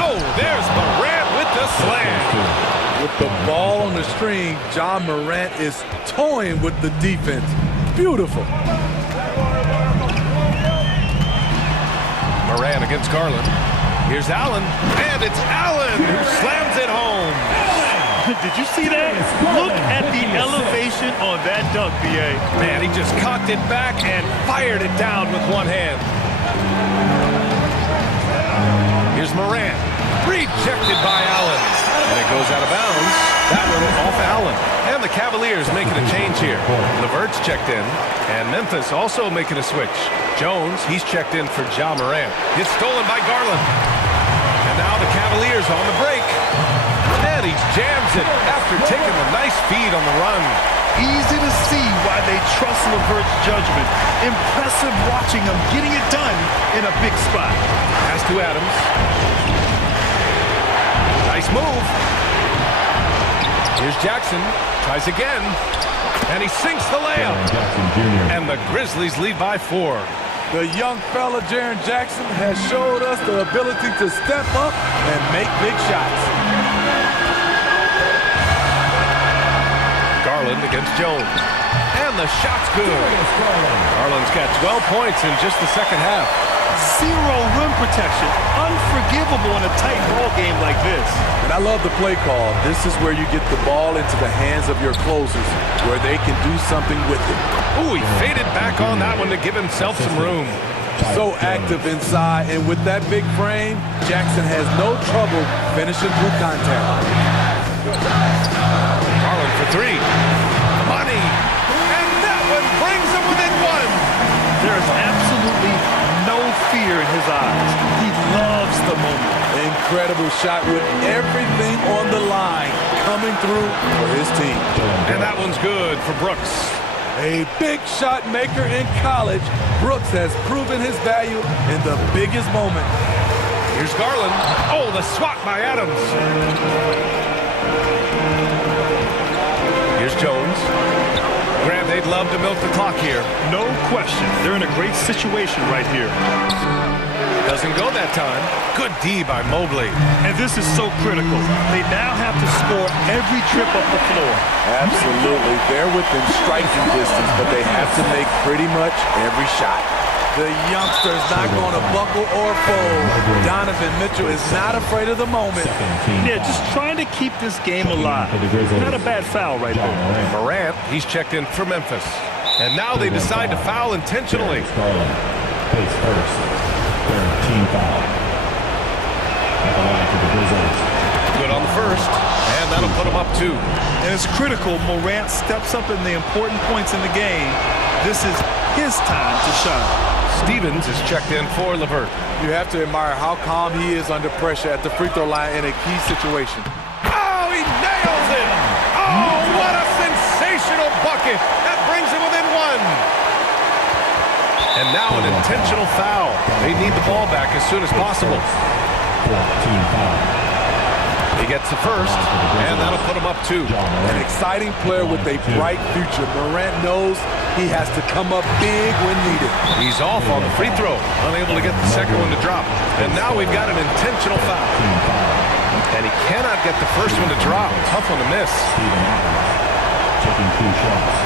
Oh, there's Morant with the slam. With the ball on the string, John Morant is toying with the defense. Beautiful. Morant against Garland. Here's Allen, and it's Allen who slams it home. Did you see that? Look at the elevation on that dunk, B.A. Man, he just cocked it back and fired it down with one hand. Here's Morant, rejected by Allen. And it goes out of bounds. That one off Allen. And the Cavaliers making a change here. LeVert's checked in, and Memphis also making a switch. Jones, he's checked in for Ja Morant. It's stolen by Garland. And now the Cavaliers on the break. And he jams it after taking a nice feed on the run. easy to see why they trust LeVert's judgment. Impressive watching him getting it done in a big spot. Pass to Adams. Nice move. Here's Jackson. Tries again. And he sinks the layup. And the Grizzlies lead by 4. The young fella, Jaren Jackson, has showed us the ability to step up and make big shots. Garland against Jones. And the shot's good. Garland's got 12 points in just the second half. Zero rim protection. Unforgivable in a tight ball game like this. And I love the play call. This is where you get the ball into the hands of your closers, where they can do something with it. Ooh, he faded back on that one to give himself some room. So active inside, and with that big frame, Jackson has no trouble finishing through contact. Garland for 3. Money. And that one brings him within 1. There is absolutely no fear in his eyes. He loves the moment. Incredible shot with everything on the line coming through for his team. And that one's good for Brooks. A big shot maker in college, Brooks has proven his value in the biggest moment. Here's Garland. Oh, the swat by Adams. Here's Jones. Grant, they'd love to milk the clock here. No question. They're in a great situation right here. Doesn't go that time. Good D by Mobley. And this is so critical. They now have to score every trip up the floor. Absolutely. They're within striking distance, but they have to make pretty much every shot. The youngster's not going to buckle or fold. Donovan Mitchell is not afraid of the moment. Yeah, just trying to keep this game alive. Not a bad foul right there. Morant, he's checked in for Memphis. And now they decide to foul intentionally. Face first. Third team foul. At the line for the Grizzlies. Good on the first. And that'll put him up 2. And it's critical Morant steps up in the important points in the game. This is his time to shine. Stevens is checked in for LeVert. You have to admire how calm he is under pressure at the free throw line in a key situation. Oh, he nails it! Oh, what a sensational bucket! That brings him within 1. And now an intentional foul. They need the ball back as soon as possible. Team foul. He gets the first, and that'll put him up 2. An exciting player with a bright future. Morant knows he has to come up big when needed. He's off on the free throw, unable to get the second one to drop. And now we've got an intentional foul. And he cannot get the first one to drop. Tough one to miss. Taking 2 shots.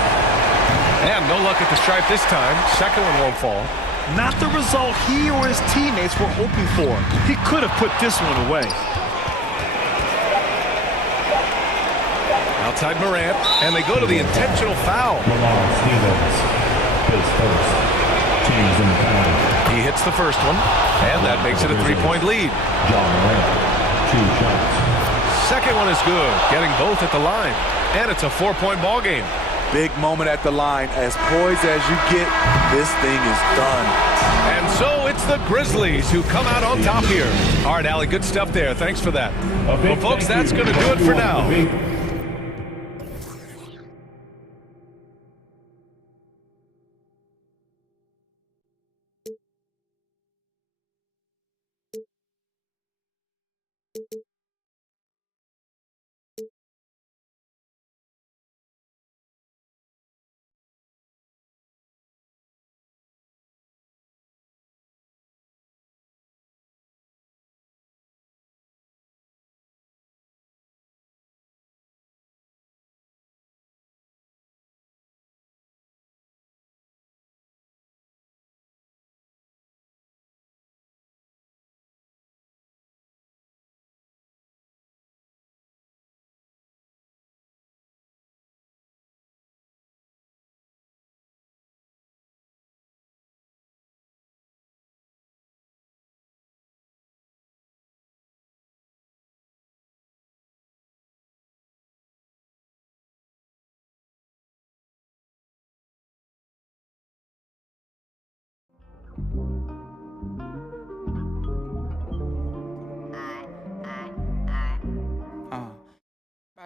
And no luck at the stripe this time. Second one won't fall. Not the result he or his teammates were hoping for. He could have put this one away. Outside Morant, and they go to the intentional foul. Stevens. Face first. Teams in the penalty. He hits the first one, and that makes it a 3-point lead. John Morant. 2 shots. Second one is good, getting both at the line. And it's a 4-point ball game. Big moment at the line. As poised as you get, this thing is done. And so it's the Grizzlies who come out on top here. All right, Allie, good stuff there. Thanks for that. Well, folks, that's going to do it for now.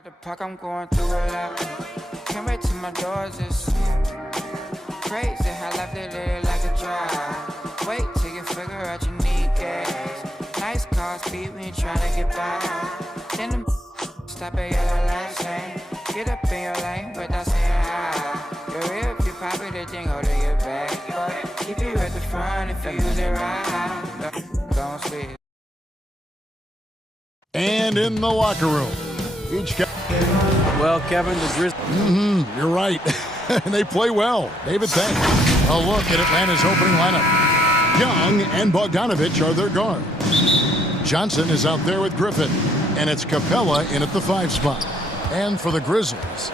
The park, I'm going through a lot. Can't wait till my doors is crazy how life they live like a drive. Wait till you figure out you need gas. Nice cars, speed when you trying to get by. Then them stop at yellow lights, saying, get up in your lane without saying hi. You're real if you pop it, they think hold it your back. But keep you at the front if you use it right. Don't sleep. And in the locker room, each guy. Well, Kevin, the Grizzlies. You're right. And they play well. David, thanks. A look at Atlanta's opening lineup. Young and Bogdanovich are their guards. Johnson is out there with Griffin. And it's Capella in at the 5 spot. And for the Grizzlies,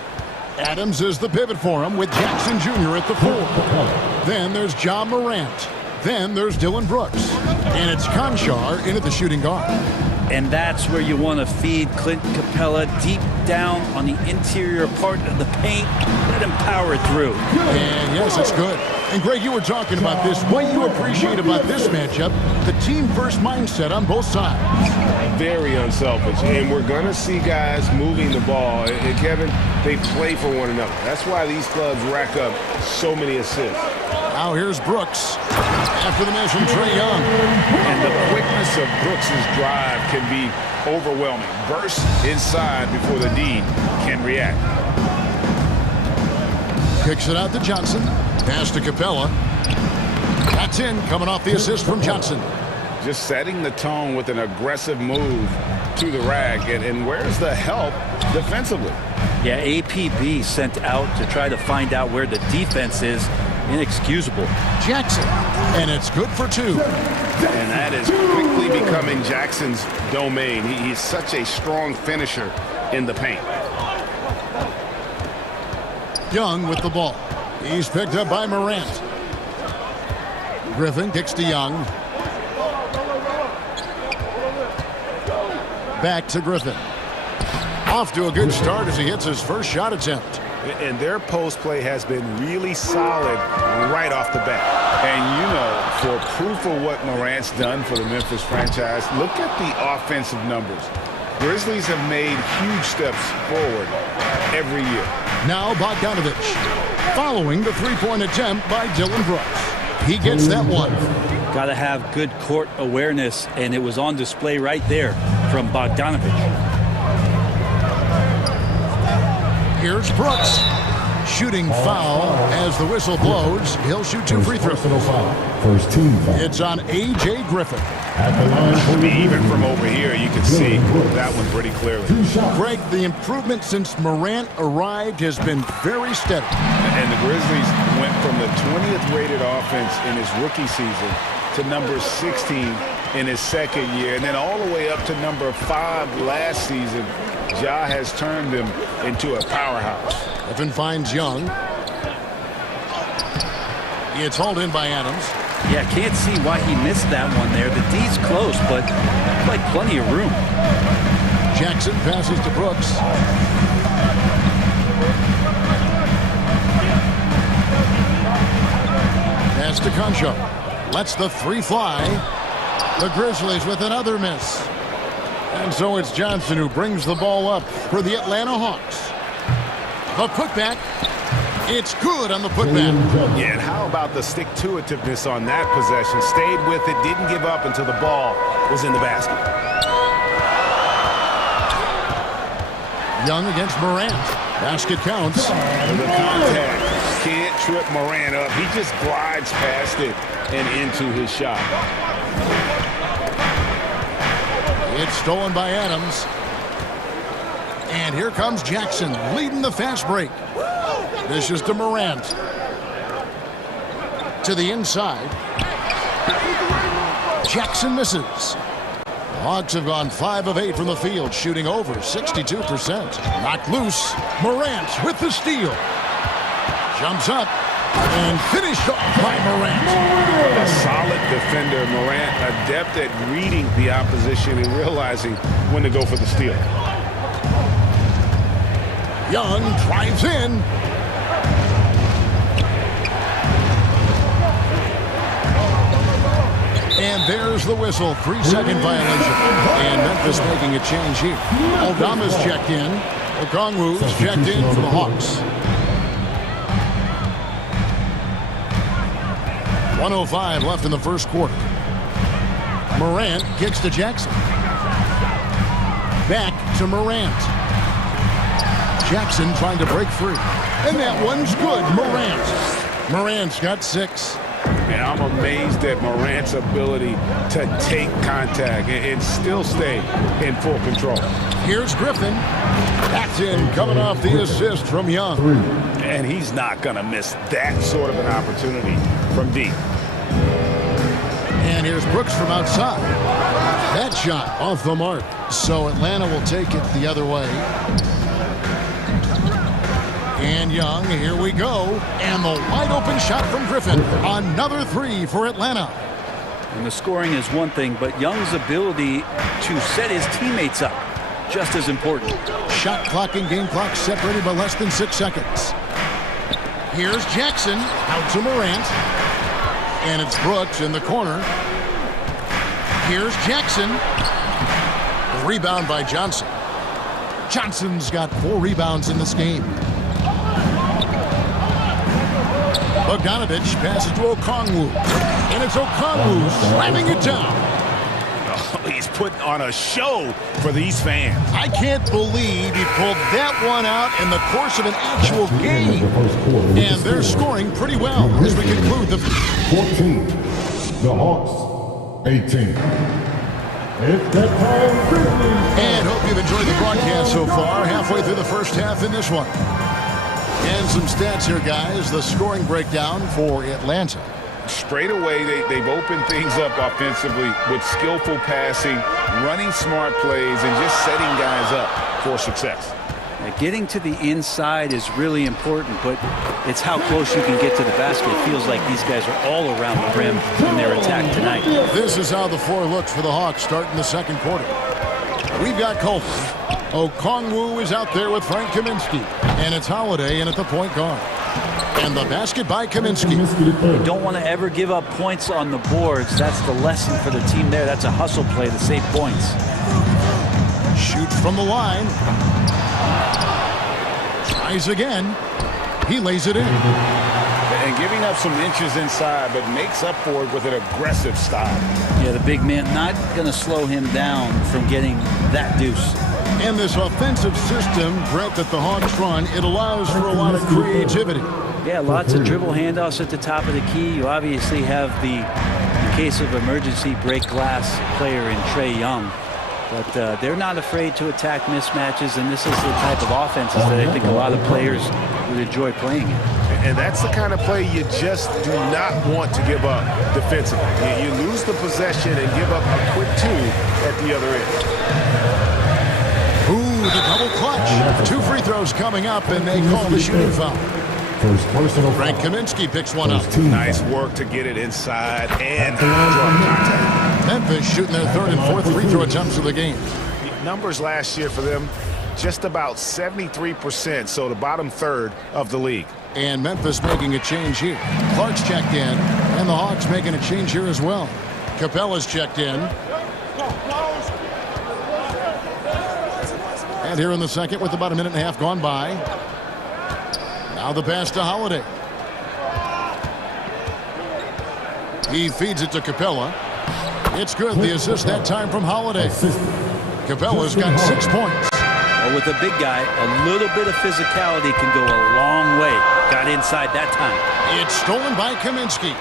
Adams is the pivot for him with Jackson Jr. at the 4. Then there's John Morant. Then there's Dylan Brooks. And it's Conchar in at the shooting guard. And that's where you want to feed Clint Capella deep down on the interior part of the paint. Let him power through. And yes, it's good. And Greg, you were talking about this. What you appreciate about this matchup, the team-first mindset on both sides. Very unselfish. And we're going to see guys moving the ball. And Kevin, they play for one another. That's why these clubs rack up so many assists. Now here's Brooks. After the miss from Trae Young. And the quickness of Brooks's drive can be overwhelming. Burst inside before the D can react. Kicks it out to Johnson. Pass to Capella. That's in, coming off the assist from Johnson. Just setting the tone with an aggressive move to the rack. And where's the help defensively? Yeah, APB sent out to try to find out where the defense is. Inexcusable. Jackson, and it's good for 2. And that is quickly becoming Jackson's domain. He's such a strong finisher in the paint. Young with the ball. He's picked up by Morant. Griffin kicks to Young. Back to Griffin. Off to a good start as he hits his first shot attempt. And their post play has been really solid right off the bat. And you know, for proof of what Morant's done for the Memphis franchise, look at the offensive numbers. Grizzlies have made huge steps forward every year. Now Bogdanovich, following the 3-point attempt by Dylan Brooks. He gets that one. Got to have good court awareness, and it was on display right there from Bogdanovich. Here's Brooks. Shooting foul as the whistle blows. He'll shoot 2 free throws. First team foul. It's on A.J. Griffin. Even from over here, you can see that one pretty clearly. Greg, the improvement since Morant arrived has been very steady. And the Grizzlies went from the 20th rated offense in his rookie season to number 16 in his second year, and then all the way up to number 5 last season. Ja has turned him into a powerhouse. Griffin finds Young. It's hauled in by Adams. Yeah, can't see why he missed that one there. The D's close, but like plenty of room. Jackson passes to Brooks. Pass to Concho. Lets the 3 fly. The Grizzlies with another miss. And so it's Johnson who brings the ball up for the Atlanta Hawks. The putback. It's good on the putback. Yeah, and how about the stick-to-itiveness on that possession? Stayed with it, didn't give up until the ball was in the basket. Young against Morant. Basket counts. The contact. Can't trip Morant up. He just glides past it and into his shot. It's stolen by Adams. And here comes Jackson leading the fast break. This is to Morant. To the inside. Jackson misses. The Hawks have gone 5 of 8 from the field, shooting over 62%. Knocked loose. Morant with the steal. Jumps up and finished off by Morant. A solid defender, Morant, adept at reading the opposition and realizing when to go for the steal. Young drives in. And there's the whistle. 3-second violation. And Memphis making a change here. Aldama's checked in. Okongwu's checked in for the Hawks. 1:05 left in the first quarter. Morant kicks to Jackson. Back to Morant. Jackson trying to break free. And that one's good. Morant's got 6. And I'm amazed at Morant's ability to take contact and still stay in full control. Here's Griffin. That's in, coming off the assist from Young. And he's not going to miss that sort of an opportunity from deep. And here's Brooks from outside. That shot off the mark. So Atlanta will take it the other way. And Young, here we go. And the wide open shot from Griffin. Another 3 for Atlanta. And the scoring is one thing, but Young's ability to set his teammates up, just as important. Shot clock and game clock separated by less than 6 seconds. Here's Jackson out to Morant. And it's Brooks in the corner. Here's Jackson. The rebound by Johnson. Johnson's got 4 rebounds in this game. Bogdanovich passes to Okongwu. And it's Okongwu slamming it down. Oh, he's putting on a show for these fans. I can't believe he pulled that one out in the course of an actual game. And they're scoring pretty well as we conclude the 14. The Hawks, 18. It's that time. And hope you've enjoyed the broadcast so far. Halfway through the first half in this one. And some stats here, guys. The scoring breakdown for Atlanta. Straight away, they've opened things up offensively with skillful passing, running smart plays, and just setting guys up for success. Getting to the inside is really important, but it's how close you can get to the basket. It feels like these guys are all around the rim in their attack tonight. This is how the floor looks for the Hawks starting the second quarter. We've got Colton. Okongwu is out there with Frank Kaminsky. And it's Holiday in at the point guard. And the basket by Kaminsky. You don't want to ever give up points on the boards. That's the lesson for the team there. That's a hustle play to save points. Shoots from the line. Tries again. He lays it in. And giving up some inches inside, but makes up for it with an aggressive style. Yeah, the big man not going to slow him down from getting that deuce. And this offensive system, Brett, that the Hawks run, it allows for a lot of creativity. Yeah, lots of dribble handoffs at the top of the key. You obviously have the, in case of emergency, break glass player in Trae Young. But they're not afraid to attack mismatches, and this is the type of offenses that I think a lot of players would enjoy playing in. And that's the kind of play you just do not want to give up defensively. You lose the possession and give up a quick 2 at the other end. Ooh, the double clutch. 2 free throws coming up, and they call the shooting foul. First personal Frank Kaminsky picks one up. Nice work to get it inside and draw contact. Memphis shooting their 3rd and 4th free throw attempts of the game. Numbers last year for them, just about 73%, so the bottom 1/3 of the league. And Memphis making a change here. Clark's checked in, and the Hawks making a change here as well. Capella's checked in. And here in the second with about a minute and a half gone by. Now the pass to Holiday. He feeds it to Capella. It's good. The assist that time from Holiday. Capella's got 6 points. Well, with a big guy, a little bit of physicality can go a long way. Got inside that time. It's stolen by Kaminsky.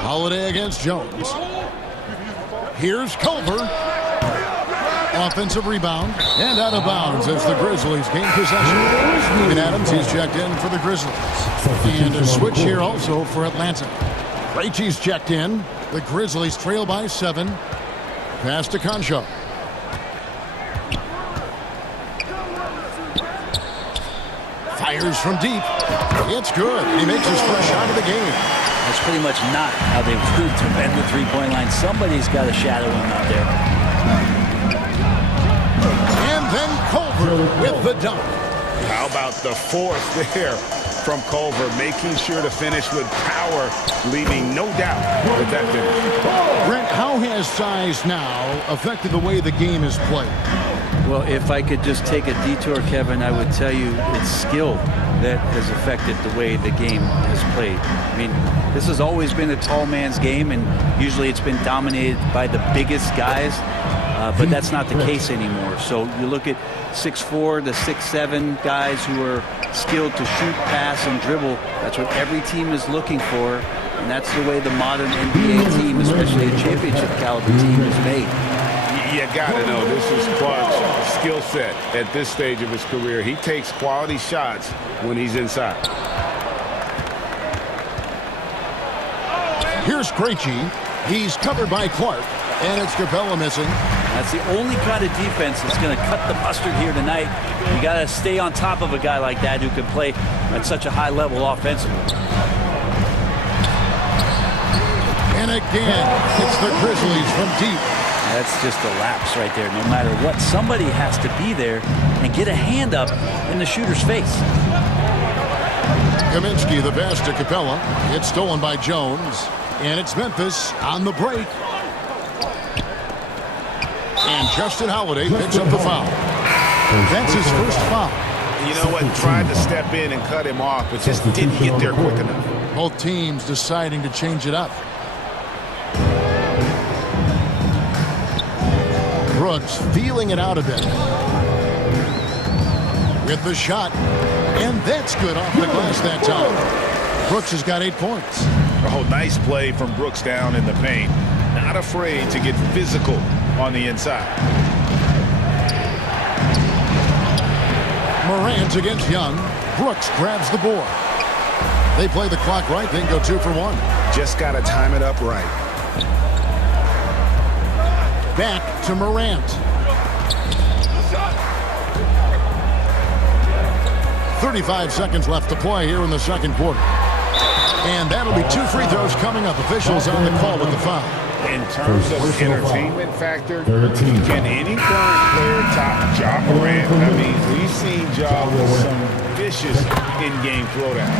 Holiday against Jones. Here's Culver. Offensive rebound and out of bounds as the Grizzlies gain possession. Steven Adams, he's checked in for the Grizzlies. And a switch here also for Atlanta. Krejci's checked in. The Grizzlies trail by 7. Pass to Concho. Fires from deep. It's good. He makes his first shot of the game. That's pretty much not how they want to bend the three-point line. Somebody's got to shadow him out there. And then Culver with the dunk. How about the 4th there from Culver, making sure to finish with power, leaving no doubt with that finish. Brent, how has his size now affected the way the game is played? Well, if I could just take a detour, Kevin, I would tell you it's skill that has affected the way the game has played. I mean, this has always been a tall man's game, and usually it's been dominated by the biggest guys, but that's not the case anymore. So you look at 6'4" to 6'7" guys who are skilled to shoot, pass, and dribble. That's what every team is looking for, and that's the way the modern NBA team, especially a championship caliber team, is made. You got to know this is Clark's skill set at this stage of his career. He takes quality shots when he's inside. Here's Krejci. He's covered by Clark, and it's Capella missing. That's the only kind of defense that's going to cut the mustard here tonight. You got to stay on top of a guy like that who can play at such a high level offensively. And again, it's the Grizzlies from deep. That's just a lapse right there. No matter what, somebody has to be there and get a hand up in the shooter's face. Kaminsky, the pass to Capella. It's stolen by Jones. And it's Memphis on the break. And Justin Holiday picks up the foul. That's his first foul. You know what? Tried to step in and cut him off, but just didn't get there quick enough. Both teams deciding to change it up. Brooks feeling it out a bit. With the shot. And that's good off the glass that time. Brooks has got 8 points. Oh, nice play from Brooks down in the paint. Not afraid to get physical on the inside. Morant against Young. Brooks grabs the board. They play the clock right, then go 2 for 1. Just got to time it up right. Back to Morant. 35 seconds left to play here in the second quarter. And that'll be 2 free throws coming up. Officials on the call with the foul. In terms of entertainment factor, can any current player top Ja Morant? I mean, we've seen Ja with some vicious in-game throwdown.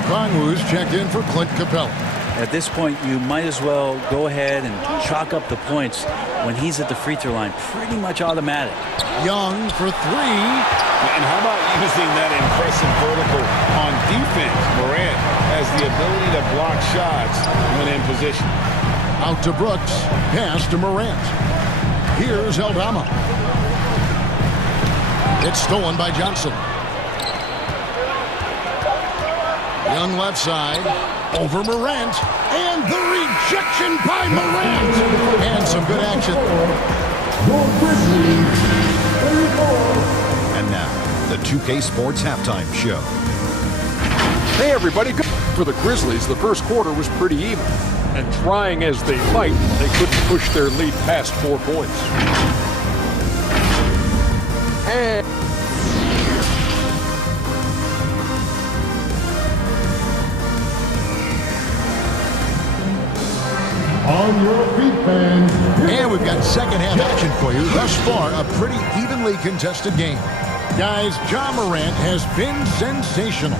Okongwu's checked in for Clint Capella. At this point, you might as well go ahead and chalk up the points when he's at the free throw line. Pretty much automatic. Young for 3. And how about using that impressive vertical on defense? Morant has the ability to block shots when in position. Out to Brooks. Pass to Morant. Here's Aldama. It's stolen by Johnson. Young left side. Over Morant. And the rejection by Morant. And some good action. And now, the 2K Sports Halftime Show. Hey, everybody. For the Grizzlies, the first quarter was pretty even. And trying as they might, they couldn't push their lead past 4 points. And on your feet, fans. And we've got second half action for you. Thus far, a pretty evenly contested game. Guys, Ja Morant has been sensational.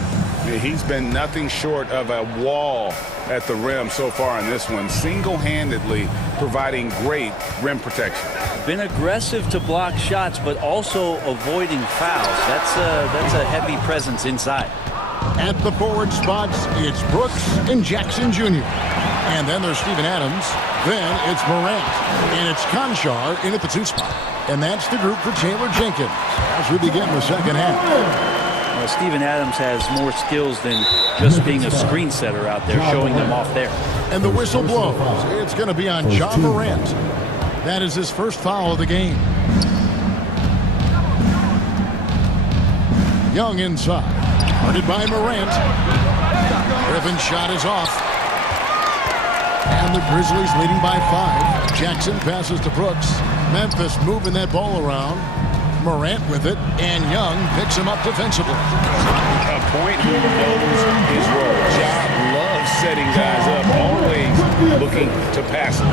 He's been nothing short of a wall at the rim so far in this one, single-handedly providing great rim protection. Been aggressive to block shots, but also avoiding fouls. That's a heavy presence inside. At the forward spots, it's Brooks and Jackson Jr. And then there's Steven Adams. Then it's Morant. And it's Conchar in at the 2 spot. And that's the group for Taylor Jenkins as we begin the second half. Well, Steven Adams has more skills than just being a screen setter out there, showing them off there. And the whistle blows. It's going to be on Ja Morant. That is his first foul of the game. Young inside. Guarded by Morant. Griffin's shot is off. And the Grizzlies leading by 5. Jackson passes to Brooks. Memphis moving that ball around. Morant with it, and Young picks him up defensively. A point who knows his role. Ja loves setting guys up, always looking to pass them.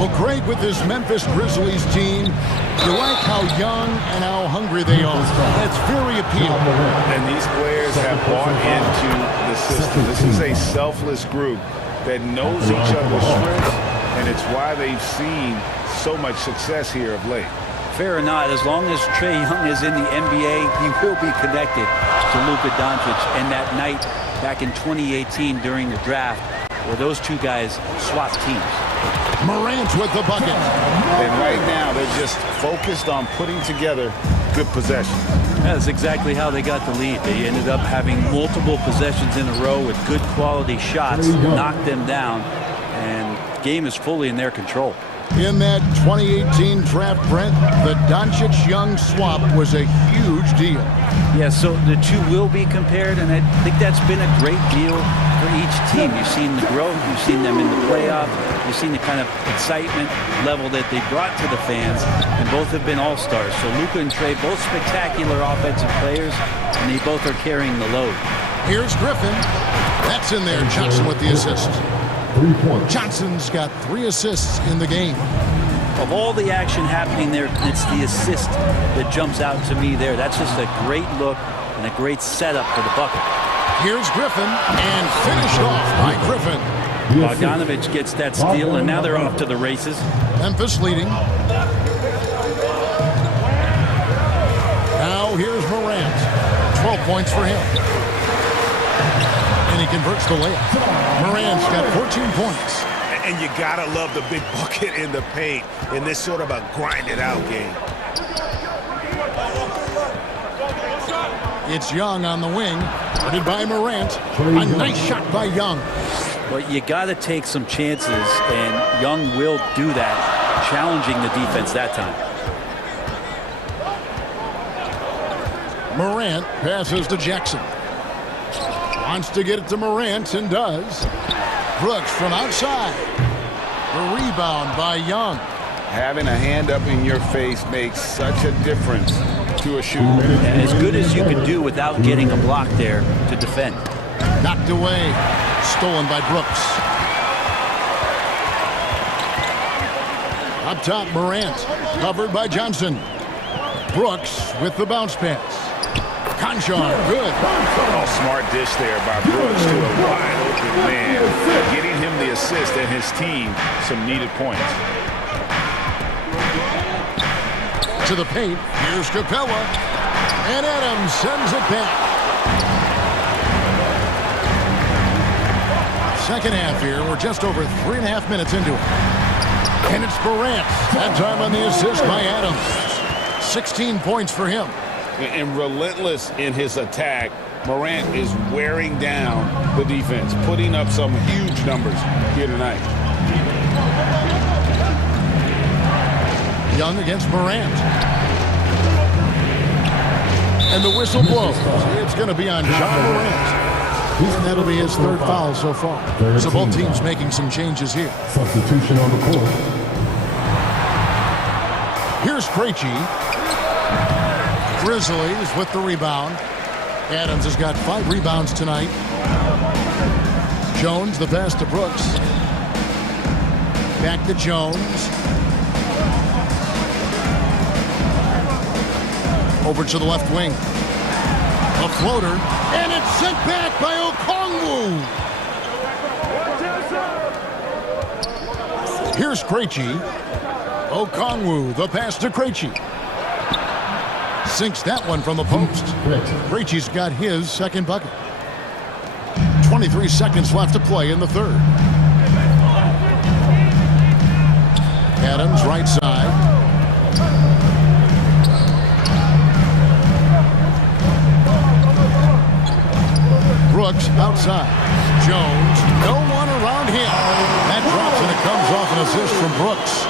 Well, Craig, with this Memphis Grizzlies team, you like how young and how hungry they are. That's very appealing. And these players have bought into the system. This is a selfless group that knows each other's strengths and it's why they've seen so much success here of late. Fair or not, as long as Trae Young is in the NBA, he will be connected to Luka Doncic. And that night back in 2018 during the draft, where those two guys swapped teams. Morant with the bucket. And right now, they're just focused on putting together good possessions. That's exactly how they got the lead. They ended up having multiple possessions in a row with good quality shots, knocked them down, and the game is fully in their control. In that 2018 draft, Brent, the Doncic-Young swap was a huge deal. Yeah, so the two will be compared, and I think that's been a great deal for each team. You've seen the growth, you've seen them in the playoffs, you've seen the kind of excitement level that they brought to the fans, and both have been all-stars. So Luka and Trae, both spectacular offensive players, and they both are carrying the load. Here's Griffin. That's in there. Johnson with the assist. Johnson's got 3 assists in the game. Of all the action happening there, it's the assist that jumps out to me there. That's just a great look and a great setup for the bucket. Here's Griffin, and finished off by Griffin. Bogdanovich gets that steal, and now they're off to the races. Memphis leading. Now here's Morant. 12 points for him. And he converts the layup. Morant's got 14 points. And you gotta love the big bucket in the paint in this sort of a grind-it-out game. It's Young on the wing, guarded by Morant. A nice shot by Young. But you got to take some chances, and Young will do that, challenging the defense that time. Morant passes to Jackson. Wants to get it to Morant, and does. Brooks from outside. The rebound by Young. Having a hand up in your face makes such a difference to a shooter. And as good as you can do without getting a block there to defend. Knocked away. Stolen by Brooks. Up top, Morant. Covered by Johnson. Brooks with the bounce pass. Conchar, good. Oh, smart dish there by Brooks to a wide open man. Getting him the assist and his team some needed points. To the paint. Here's Capella. And Adams sends it back. Second half here. We're just over 3.5 minutes into it. And it's Morant. That time on the assist by Adams. 16 points for him. And relentless in his attack, Morant is wearing down the defense, putting up some huge numbers here tonight. Young against Morant. And the whistle blows. It's going to be on John Morant. And that'll be his 3rd foul so far. So both teams making some changes here. Substitution on the court. Here's Krejci. Grizzlies with the rebound. Adams has got 5 rebounds tonight. Jones, the pass to Brooks. Back to Jones. Over to the left wing. A floater. And it's sent back by Okongwu. Here's Krejci. Okongwu, the pass to Krejci. Sinks that one from the post. Krejci's got his 2nd bucket. 23 seconds left to play in the 3rd. Adams, right side. Brooks outside. Jones, no one around him. That drops and it comes off an assist from Brooks.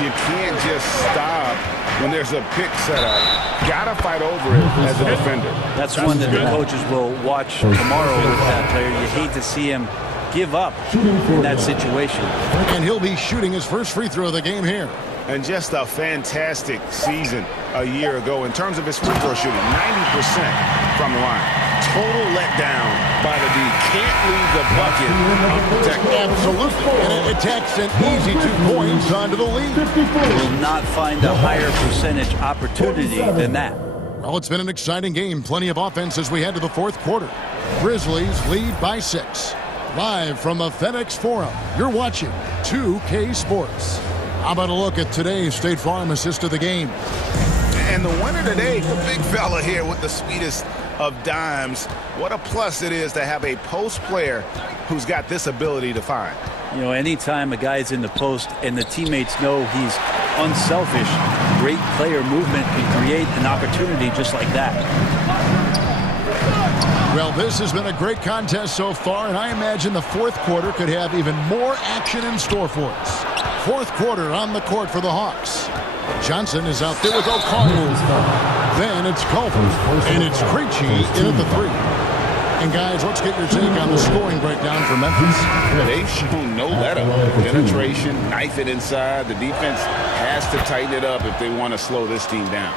You can't just stop when there's a pick set up. Gotta fight over it as a defender. That's one that the coaches will watch tomorrow with that player. You hate to see him give up in that situation. And he'll be shooting his first free throw of the game here. And just a fantastic season a year ago in terms of his free throw shooting. 90% from the line. Total letdown by the D. Can't leave the bucket unprotected. Absolutely. And it takes an easy 2 points onto the lead. Will not find a higher percentage opportunity than that. Well, it's been an exciting game. Plenty of offense as we head to the 4th quarter. Grizzlies lead by 6. Live from the FedEx Forum, you're watching 2K Sports. How about a look at today's State Farm assist of the game? And the winner today, the big fella here with the sweetest of dimes. What a plus it is to have a post player who's got this ability to find. You know, anytime a guy's in the post and the teammates know he's unselfish, great player movement can create an opportunity just like that. Well, this has been a great contest so far, and I imagine the fourth quarter could have even more action in store for us. Fourth quarter on the court for the Hawks. Johnson is out there with O'Connell. Then it's Culver, and it's Creechy in at the three. And guys, let's get your take on the scoring breakdown for Memphis. They've shown no let-up. Penetration, knife it inside. The defense has to tighten it up if they want to slow this team down.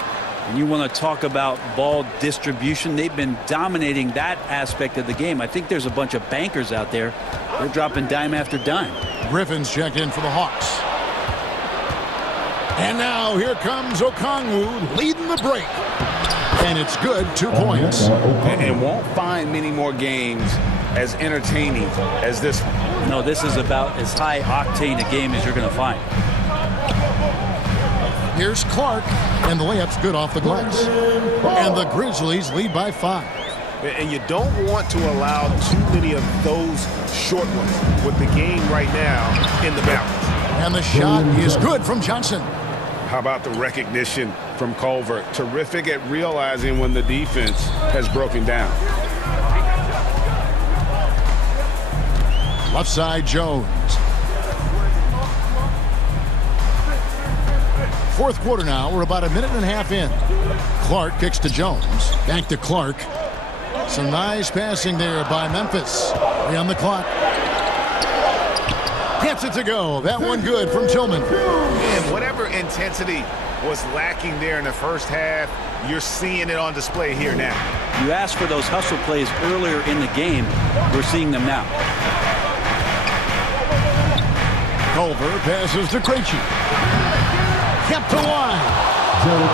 And you want to talk about ball distribution. They've been dominating that aspect of the game. I think there's a bunch of bankers out there. They're dropping dime after dime. Griffin's checked in for the Hawks. And now here comes Okongwu leading the break. And it's good, 2 points. And won't find many more games as entertaining as this one. No, this is about as high octane a game as you're going to find. Here's Clark, and the layup's good off the glass. And the Grizzlies lead by 5. And you don't want to allow too many of those short ones with the game right now in the balance. And the shot is good from Johnson. How about the recognition from Culver? Terrific at realizing when the defense has broken down. Left side, Jones. Fourth quarter now. We're about a minute and a half in. Clark kicks to Jones. Back to Clark. Some nice passing there by Memphis. 3 on the clock. Gets it to go. That one good from Tillman. And whatever intensity was lacking there in the first half, you're seeing it on display here now. You asked for those hustle plays earlier in the game. We're seeing them now. Culver passes to Creechy. Kept to line.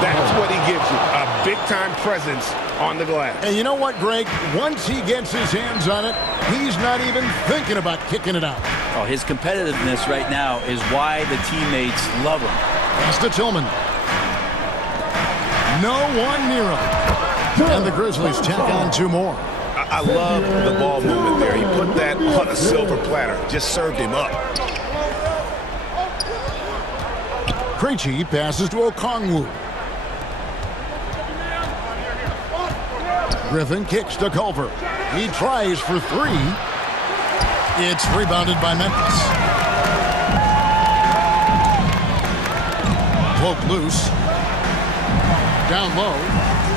That's what he gives you, a big-time presence on the glass. And you know what, Greg? Once he gets his hands on it, he's not even thinking about kicking it out. Oh, his competitiveness right now is why the teammates love him. Pass to Tillman. No one near him. And the Grizzlies tack on 2 more. I love the ball movement there. He put that on a silver platter, just served him up. Creechy passes to Okongwu. Griffin kicks to Culver. He tries for 3. It's rebounded by Memphis. Poke loose. Down low.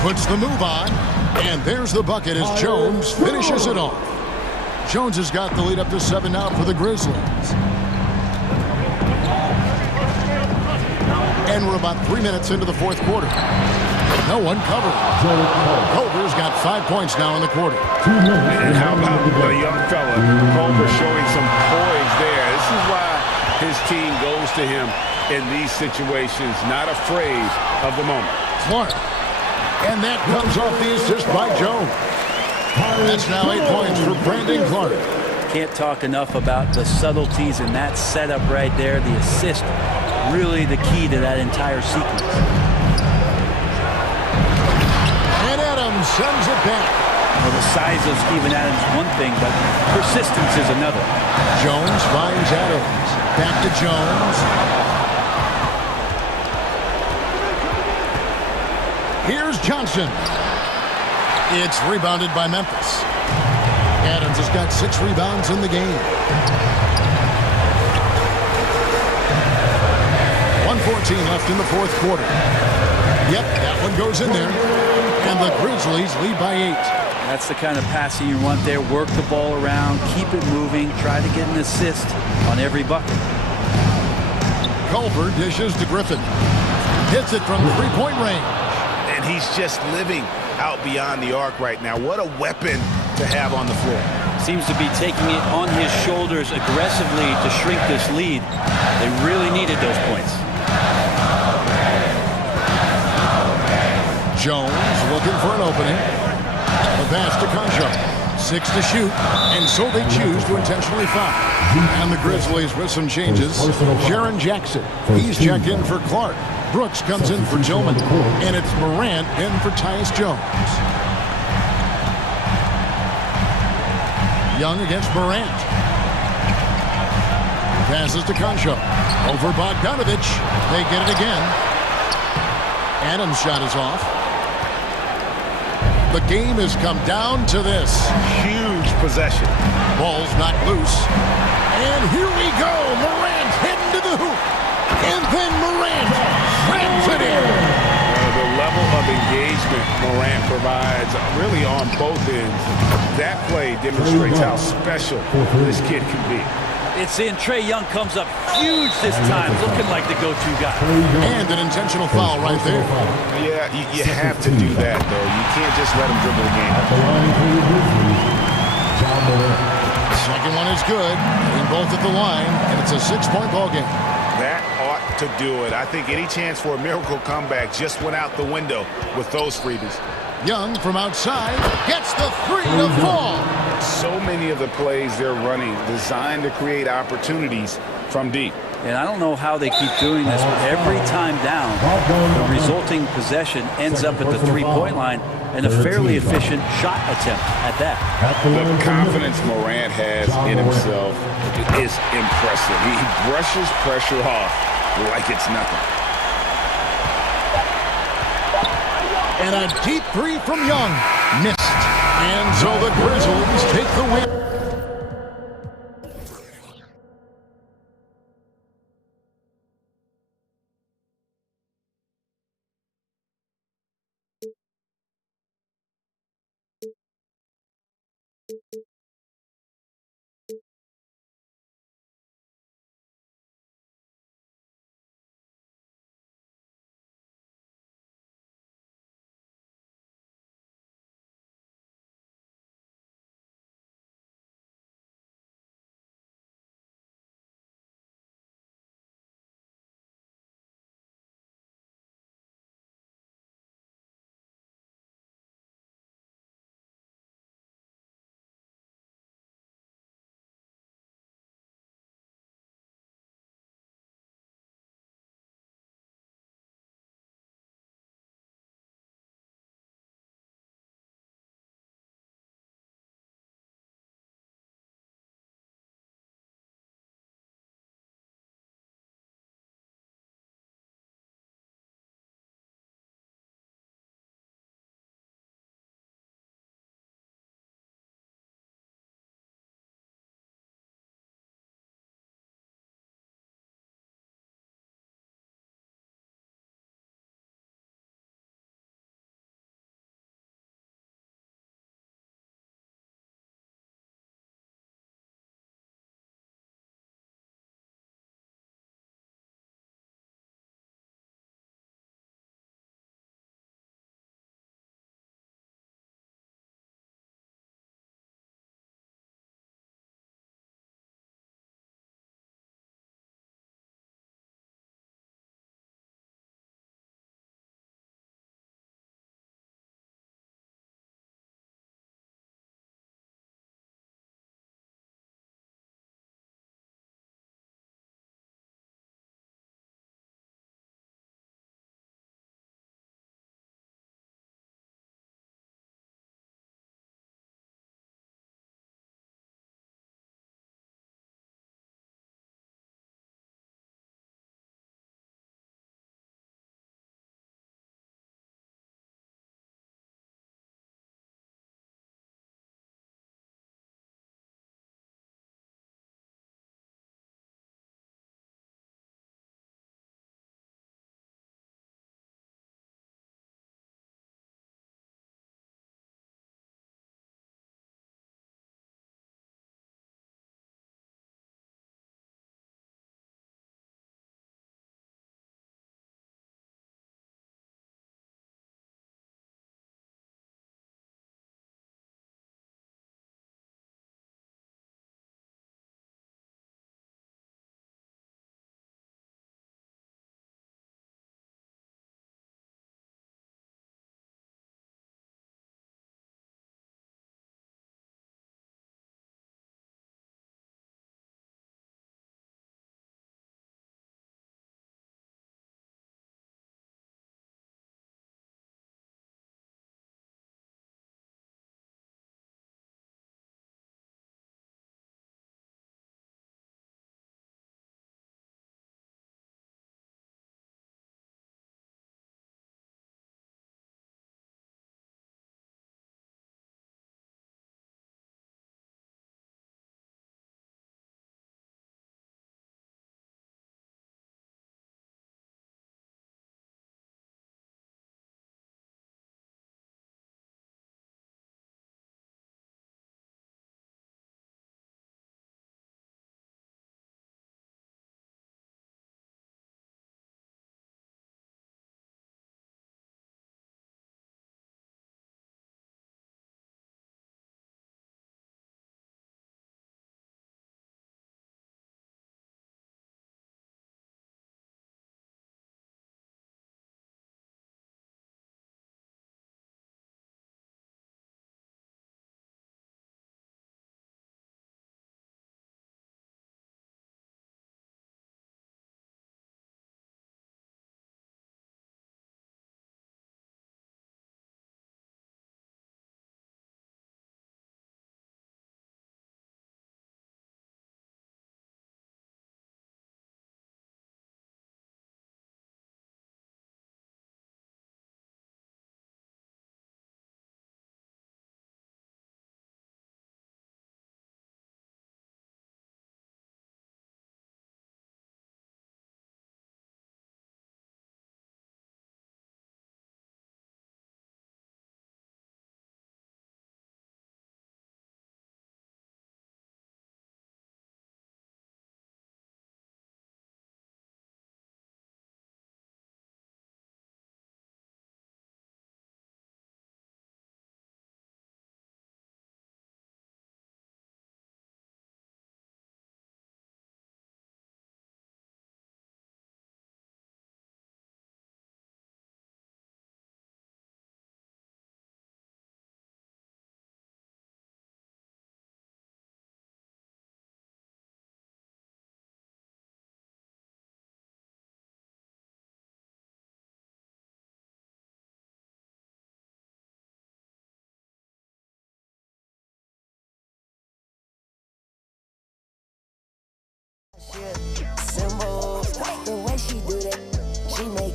Puts the move on. And there's the bucket as Jones finishes it off. Jones has got the lead up to 7 now for the Grizzlies. And we're about 3 minutes into the fourth quarter. No one covered. Culver's got 5 points now in the quarter. And how about the young fella, Culver, showing some poise there. This is why his team goes to him in these situations, not afraid of the moment. Clark. And that comes off the assist by Jones. That's now 8 points for Brandon Clark. Can't talk enough about the subtleties in that setup right there. The assist, really the key to that entire sequence. And Adams sends it back. Well, the size of Steven Adams is one thing, but persistence is another. Jones finds Adams. Back to Jones. Here's Johnson. It's rebounded by Memphis. Adams has got 6 rebounds in the game. 1:14 left in the fourth quarter. Yep, that one goes in there. And the Grizzlies lead by 8. That's the kind of passing you want there. Work the ball around, keep it moving, try to get an assist on every bucket. Culver dishes to Griffin. Hits it from 3-point range. And he's just living out beyond the arc right now. What a weapon to have on the floor. Seems to be taking it on his shoulders aggressively to shrink this lead. They really needed those points. Jones looking for an opening. The pass to Concho. 6 to shoot, and so they choose to intentionally foul. And the Grizzlies with some changes. Jaren Jackson, he's checked in for Clark. Brooks comes in for Tillman, and it's Morant in for Tyus Jones. Young against Morant. Passes to Concho. Over Bogdanovich. They get it again. Adams' shot is off. The game has come down to this. Huge possession. Ball's knocked loose. And here we go. Morant heading to the hoop. And then Morant rams it in. The level of engagement Morant provides really on both ends. That play demonstrates how special this kid can be. It's in. Trae Young comes up huge this time, looking like the go-to guy. And an intentional foul right there. Yeah, you have to do that, though. You can't just let him dribble the game. Second one is good. Getting both at the line, and it's a 6-point ball game. That ought to do it. I think any chance for a miracle comeback just went out the window with those freebies. Young from outside gets the three to fall. So many of the plays they're running designed to create opportunities from deep. And I don't know how they keep doing this, but every time down, the resulting possession ends up at the three-point line and a fairly efficient shot attempt at that. The confidence Morant has in himself is impressive. He brushes pressure off like it's nothing. And a deep three from Young. Missed. And so the Grizzlies take the win.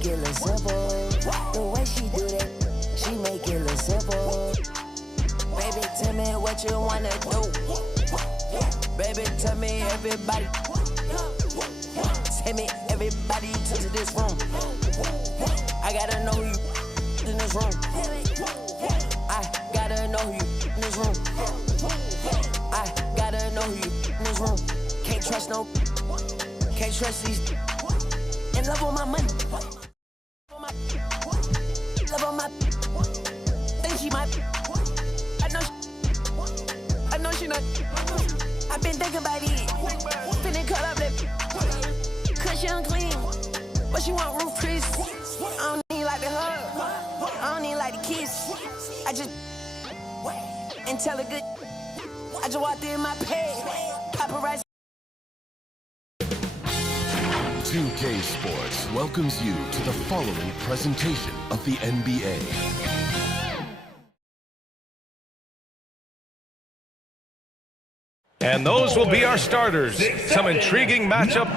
it look simple. The way she do that, she make it look simple. Baby, tell me what you wanna do. Baby, tell me everybody. Tell me everybody to this room. I gotta know you in this room. I gotta know you in this room. I gotta know you in this room. Can't trust these. In love on my money. Love on my. Think she might. I know she not. I've been thinking about it. Finna cut up that. Cause she unclean. But she want roof Chris. I don't need like the hug. I don't need like the kiss. I just. And tell her good. I just walked in my page. Paparazzi. 2K Sports welcomes you to the following presentation of the NBA. And those will be our starters. Some intriguing matchup.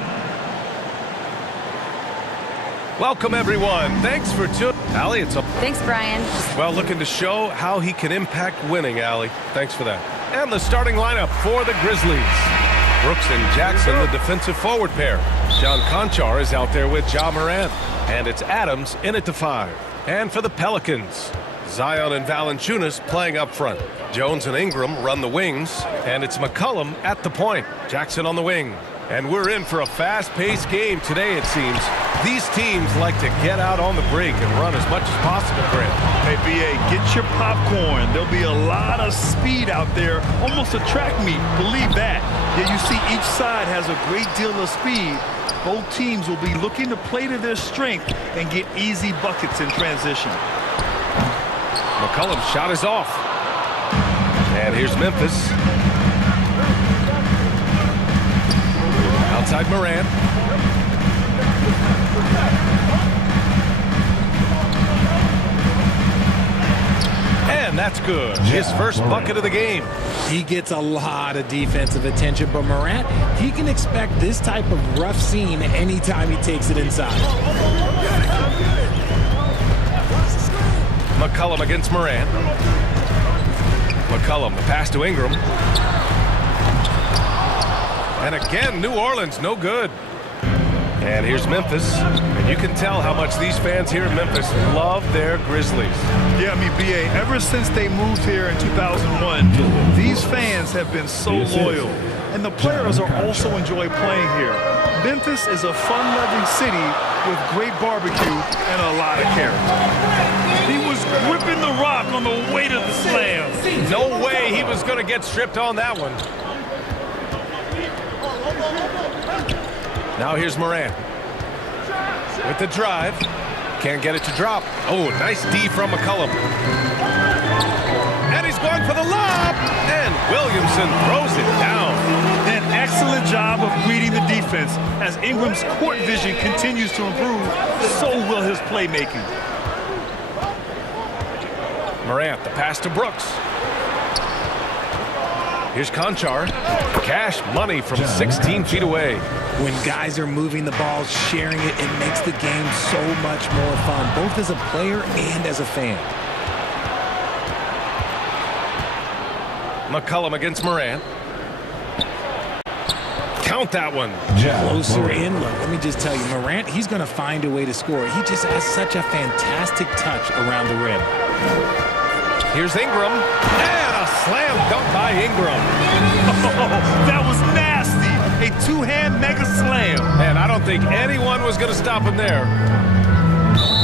Welcome, everyone. Thanks for tuning. Allie, it's up. Thanks, Brian. Well, looking to show how he can impact winning, Allie. Thanks for that. And the starting lineup for the Grizzlies. Brooks and Jackson, the defensive forward pair. John Conchar is out there with Ja Morant. And it's Adams in at the 5. And for the Pelicans, Zion and Valanciunas playing up front. Jones and Ingram run the wings. And it's McCollum at the point. Jackson on the wing. And we're in for a fast-paced game today, it seems. These teams like to get out on the break and run as much as possible, Grant. Hey, B.A., get your popcorn. There'll be a lot of speed out there, almost a track meet. Believe that. Yeah, you see each side has a great deal of speed. Both teams will be looking to play to their strength and get easy buckets in transition. McCollum's shot is off. And here's Memphis. Outside Morant. And that's good. His first bucket of the game. He gets a lot of defensive attention, but Morant, he can expect this type of rough scene anytime he takes it inside. McCollum against Morant. McCollum, the pass to Ingram. And again, New Orleans, no good. And here's Memphis. And you can tell how much these fans here in Memphis love their Grizzlies. Yeah, I mean, B.A., ever since they moved here in 2001, these fans have been so loyal. And the players are also enjoy playing here. Memphis is a fun-loving city with great barbecue and a lot of character. He was gripping the rock on the weight of the slam. No way he was going to get stripped on that one. Now here's Morant with the drive. Can't get it to drop. Oh, nice D from McCollum. And he's going for the lob. And Williamson throws it down. An excellent job of reading the defense. As Ingram's court vision continues to improve, so will his playmaking. Morant, the pass to Brooks. Here's Conchar. Cash money from 16 feet away. When guys are moving the ball, sharing it, it makes the game so much more fun, both as a player and as a fan. McCollum against Morant. Count that one. Closer in. Look, let me just tell you, Morant, he's going to find a way to score. He just has such a fantastic touch around the rim. Here's Ingram. And a slam dunk by Ingram. Oh, that was nasty. A two-hand mega slam. And I don't think anyone was going to stop him there.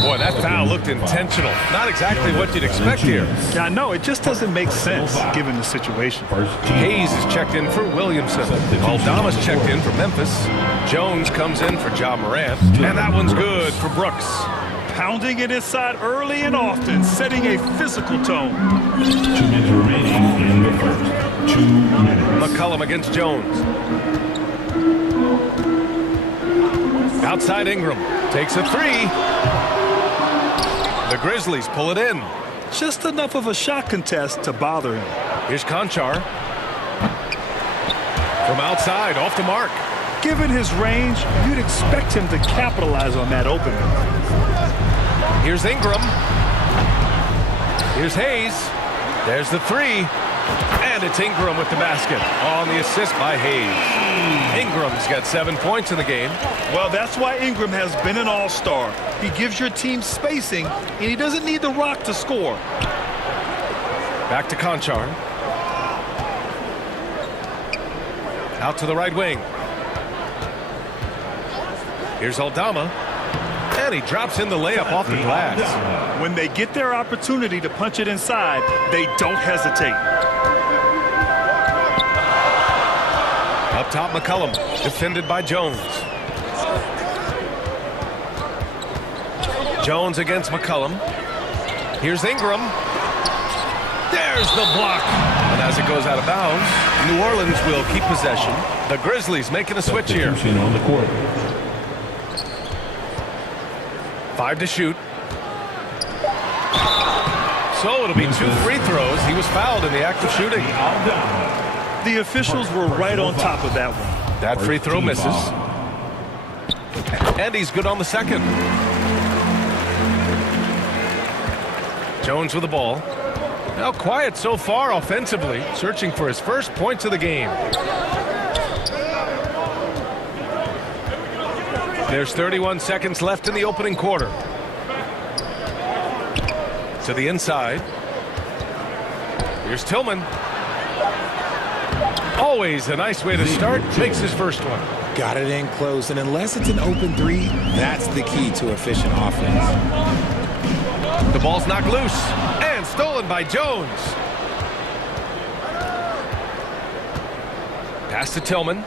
Boy, that foul looked intentional. Not exactly what you'd expect here. Yeah, no, it just doesn't make sense given the situation. Hayes is checked in for Williamson. Aldama's checked in for Memphis. Jones comes in for Ja Morant. And that one's good for Brooks. Pounding it inside early and often, setting a physical tone. 2 minutes remaining in the first. 2 minutes. McCollum against Jones. Outside Ingram. Takes a three. The Grizzlies pull it in. Just enough of a shot contest to bother him. Here's Conchar. From outside, off the mark. Given his range, you'd expect him to capitalize on that opening. Here's Ingram. Here's Hayes. There's the three. And it's Ingram with the basket on the assist by Hayes. Ingram's got 7 points in the game. Well, that's why Ingram has been an all-star. He gives your team spacing, and he doesn't need the rock to score. Back to Conchar. Out to the right wing. Here's Aldama. And he drops in the layup off the glass. When they get their opportunity to punch it inside, they don't hesitate. Up top, McCollum, defended by Jones. Jones against McCollum. Here's Ingram. There's the block. And as it goes out of bounds, New Orleans will keep possession. The Grizzlies making a switch here. On the court. 5 to shoot. So it'll be 2 free throws. He was fouled in the act of shooting. The officials were right on top of that one. That free throw misses. And he's good on the second. Jones with the ball. Now quiet so far offensively, searching for his first points of the game. There's 31 seconds left in the opening quarter. To the inside. Here's Tillman. Always a nice way to start. Makes his first one. Got it in close, and unless it's an open three, that's the key to efficient offense. The ball's knocked loose and stolen by Jones. Pass to Tillman.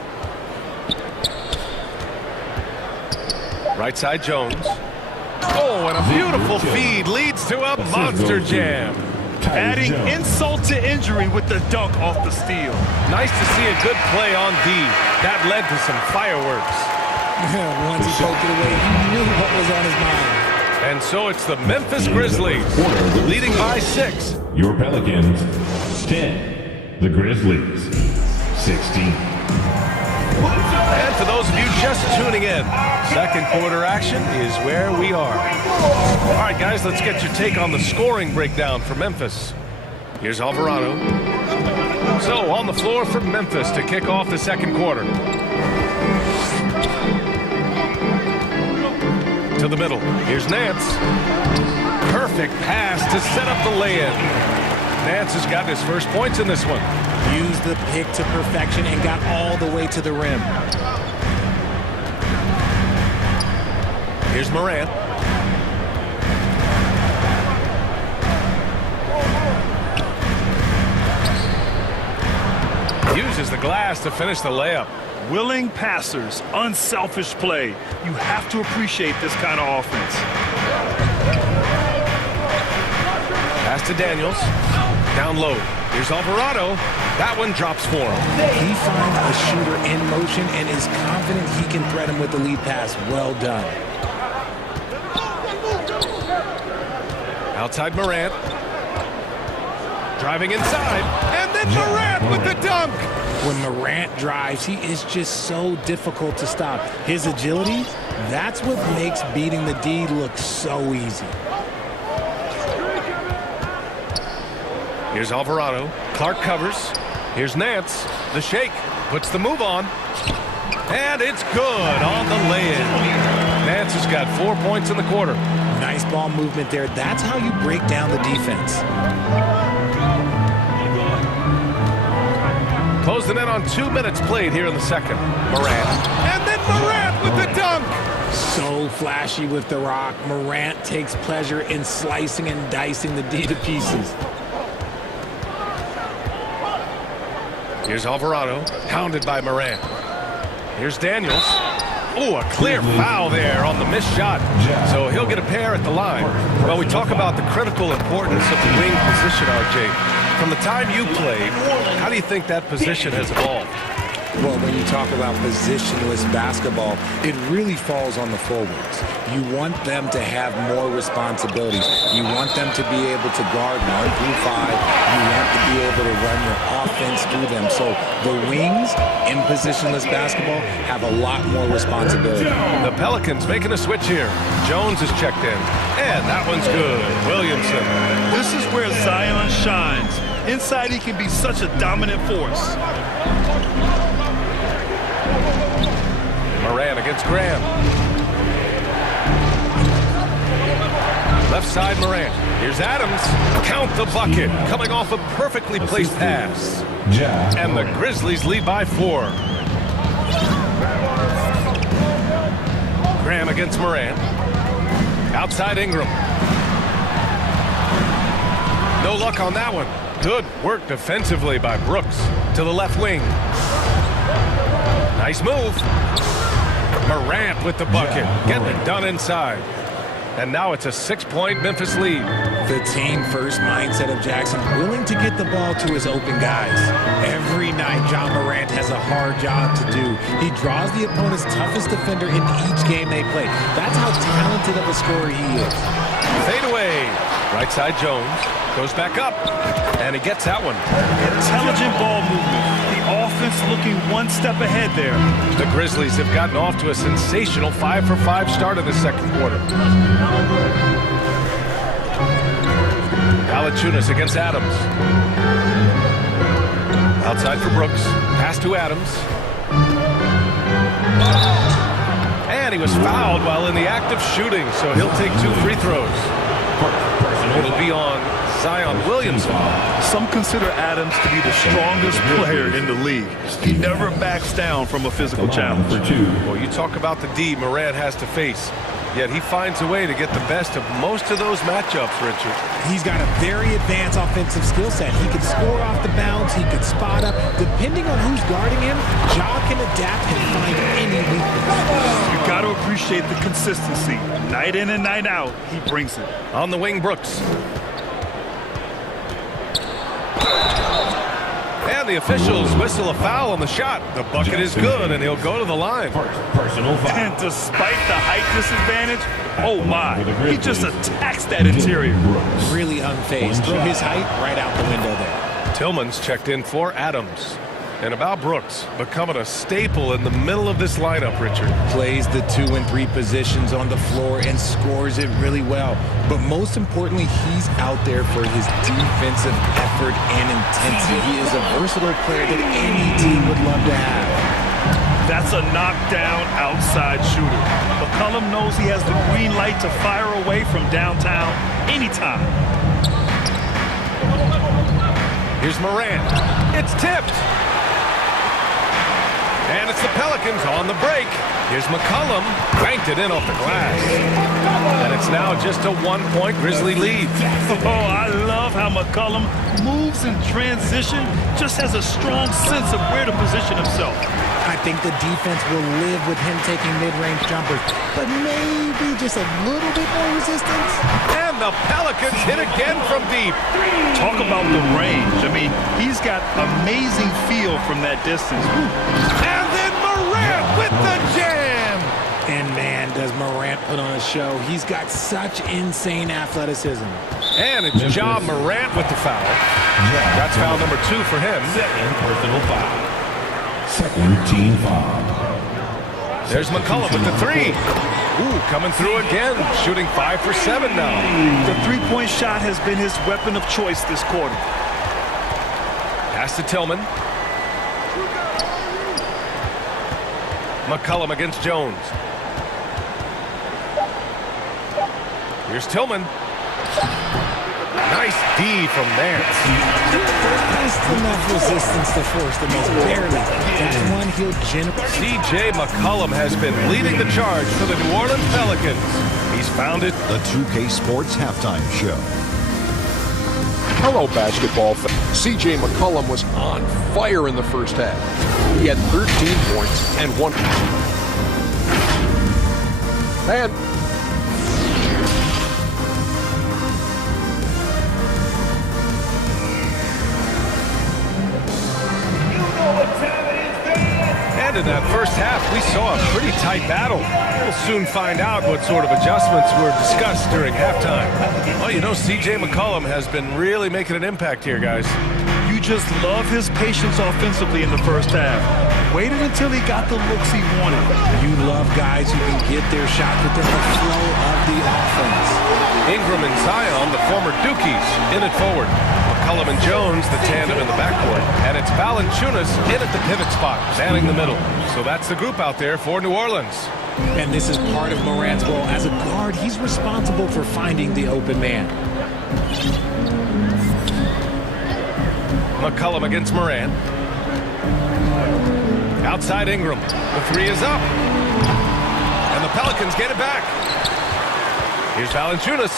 Right side Jones. Oh, and a beautiful feed leads to a monster jam. Adding insult to injury with the dunk off the steal. Nice to see a good play on D. That led to some fireworks. Once he poked it away, he knew what was on his mind. And so it's the Memphis Grizzlies leading by 6. Your Pelicans 10. The Grizzlies 16. And for those of you just tuning in, second quarter action is where we are. All right, guys, let's get your take on the scoring breakdown for Memphis. Here's Alvarado. So on the floor for Memphis to kick off the second quarter. To the middle. Here's Nance. Perfect pass to set up the lay-in. Nance has got his first points in this one. Used the pick to perfection and got all the way to the rim. Here's Morant. Uses the glass to finish the layup. Willing passers, unselfish play. You have to appreciate this kind of offense. Pass to Daniels. Down low. Here's Alvarado. That one drops for him. He finds a shooter in motion and is confident he can thread him with the lead pass. Well done. Outside Morant. Driving inside. And then Morant with the dunk. When Morant drives, he is just so difficult to stop. His agility, that's what makes beating the D look so easy. Here's Alvarado. Clark covers. Here's Nance. The shake. Puts the move on. And it's good on the lay-in. Nance has got 4 points in the quarter. Nice ball movement there. That's how you break down the defense. Closing in on 2 minutes played here in the second. Morant. And then Morant with the dunk. So flashy with the rock. Morant takes pleasure in slicing and dicing the D to pieces. Here's Alvarado, hounded by Morant. Here's Daniels. Oh, a clear foul there on the missed shot. So he'll get a pair at the line. Well, we talk about the critical importance of the wing position, RJ. From the time you played, how do you think that position has evolved? Well, when you talk about positionless basketball, it really falls on the forwards. You want them to have more responsibilities. You want them to be able to guard 1 through 5. You want to be able to run your offense through them. So the wings in positionless basketball have a lot more responsibility. The Pelicans making a switch here. Jones is checked in, and that one's good. Williamson. This is where Zion shines. Inside, he can be such a dominant force. Moran against Graham. Left side, Moran. Here's Adams. Count the bucket. Coming off a perfectly placed pass. And the Grizzlies lead by 4. Graham against Moran. Outside Ingram. No luck on that one. Good work defensively by Brooks. To the left wing. Nice move. Morant with the bucket. Getting it done inside. And now it's a 6-point Memphis lead. The team-first mindset of Jackson, willing to get the ball to his open guys. Every night, John Morant has a hard job to do. He draws the opponent's toughest defender in each game they play. That's how talented of a scorer he is. Fade away. Right side Jones. Goes back up. And he gets that one. Intelligent ball movement. The offense looking one step ahead there. The Grizzlies have gotten off to a sensational 5-for-5 start in the second quarter. Valanciunas against Adams. Outside for Brooks. Pass to Adams. And he was fouled while in the act of shooting, so he'll take 2 free throws. It'll be on Zion Williamson. Some consider Adams to be the strongest player in the league. He never backs down from a physical challenge. Well, you talk about the D Morant has to face. Yet he finds a way to get the best of most of those matchups, Richard. He's got a very advanced offensive skill set. He can score off the bounce. He can spot up. Depending on who's guarding him, Ja can adapt and find any weakness. You got to appreciate the consistency. Night in and night out, he brings it. On the wing, Brooks. And the officials whistle a foul on the shot. The bucket is good, and he'll go to the line. Personal foul. And despite the height disadvantage, oh my, he just attacks that interior. Really unfazed. Throw his height right out the window there. Tillman's checked in for Adams. And about Brooks, becoming a staple in the middle of this lineup, Richard. Plays the 2 and 3 positions on the floor and scores it really well. But most importantly, he's out there for his defensive effort and intensity. He is a versatile player that any team would love to have. That's a knockdown outside shooter. McCollum knows he has the green light to fire away from downtown anytime. Here's Morant. It's tipped. And it's the Pelicans on the break. Here's McCollum. Banked it in off the glass. And it's now just a 1-point Grizzly lead. Oh, I love how McCollum moves in transition. Just has a strong sense of where to position himself. I think the defense will live with him taking mid-range jumpers, but maybe just a little bit more resistance. And the Pelicans hit again from deep. Talk about the range. I mean, he's got amazing feel from that distance. And then Morant with the jam. And man, does Morant put on a show. He's got such insane athleticism. And it's Ja Morant with the foul. That's foul number 2 for him. Second personal foul. Second team foul. There's McCollum with the 3. Ooh, coming through again, shooting 5 for 7 now. The three-point shot has been his weapon of choice this quarter. Pass to Tillman. McCollum against Jones. Here's Tillman. Nice D from Nance. Just enough resistance to force the miss, barely. That's one he'll generate. C.J. McCollum has been leading the charge for the New Orleans Pelicans. He's found it. The 2K Sports Halftime Show. Hello, basketball fans. C.J. McCollum was on fire in the first half. He had 13 points and 1. And saw a pretty tight battle. We'll soon find out what sort of adjustments were discussed during halftime. Well, you know, C.J. McCollum has been really making an impact here, guys. You just love his patience offensively in the first half. Waited until he got the looks he wanted. You love guys who can get their shots within the flow of the offense. Ingram and Zion, the former Dukies, in it forward. McCollum and Jones, the tandem in the backcourt. And it's Valanciunas in at the pivot spot, manning the middle. So that's the group out there for New Orleans. And this is part of Morant's role. As a guard, he's responsible for finding the open man. McCollum against Morant. Outside Ingram. The three is up. And the Pelicans get it back. Here's Valanciunas.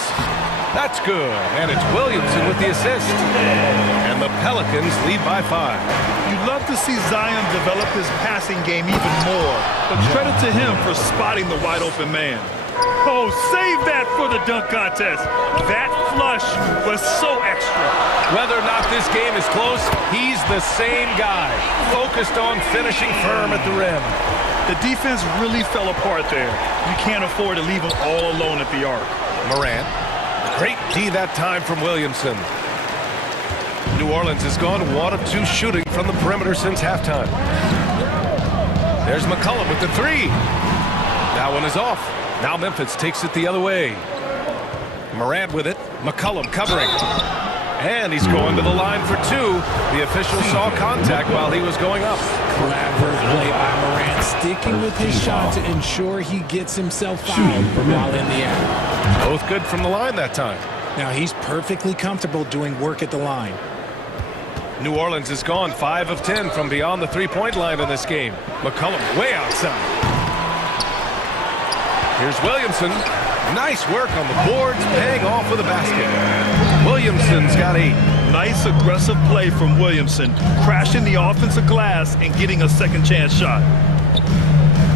That's good. And it's Williamson with the assist. And the Pelicans lead by 5. You'd love to see Zion develop his passing game even more. But credit to him for spotting the wide open man. Oh, save that for the dunk contest. That flush was so extra. Whether or not this game is close, he's the same guy, focused on finishing firm at the rim. The defense really fell apart there. You can't afford to leave him all alone at the arc. Morant. Great D that time from Williamson. New Orleans has gone 1 of 2 shooting from the perimeter since halftime. There's McCollum with the 3. That one is off. Now Memphis takes it the other way. Morant with it. McCollum covering. And he's going to the line for 2. The official saw contact while he was going up. Clever play by Morant, sticking with his shot to ensure he gets himself fouled while in the act. Both good from the line that time. Now he's perfectly comfortable doing work at the line. New Orleans has gone 5 of 10 from beyond the three-point line in this game. McCollum way outside. Here's Williamson. Nice work on the boards, paying off with a basket. Williamson's got 8. Nice aggressive play from Williamson, crashing the offensive glass and getting a second chance shot.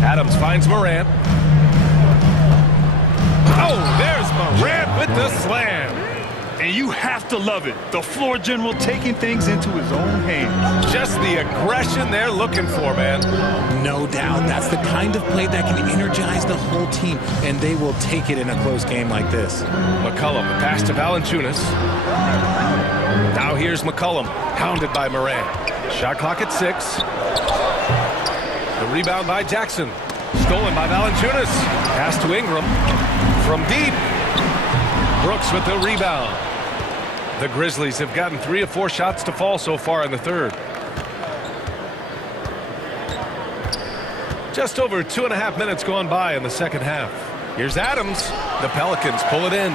Adams finds Morant. Oh, there's Morant with the slam. And you have to love it. The floor general taking things into his own hands. Just the aggression they're looking for, man. No doubt. That's the kind of play that can energize the whole team, and they will take it in a close game like this. McCollum, pass to Valanciunas. Now here's McCollum, hounded by Morant. Shot clock at 6. The rebound by Jackson. Stolen by Valanciunas. Pass to Ingram. From deep. Brooks with the rebound. The Grizzlies have gotten 3 of 4 shots to fall so far in the third. Just over 2.5 minutes gone by in the second half. Here's Adams. The Pelicans pull it in.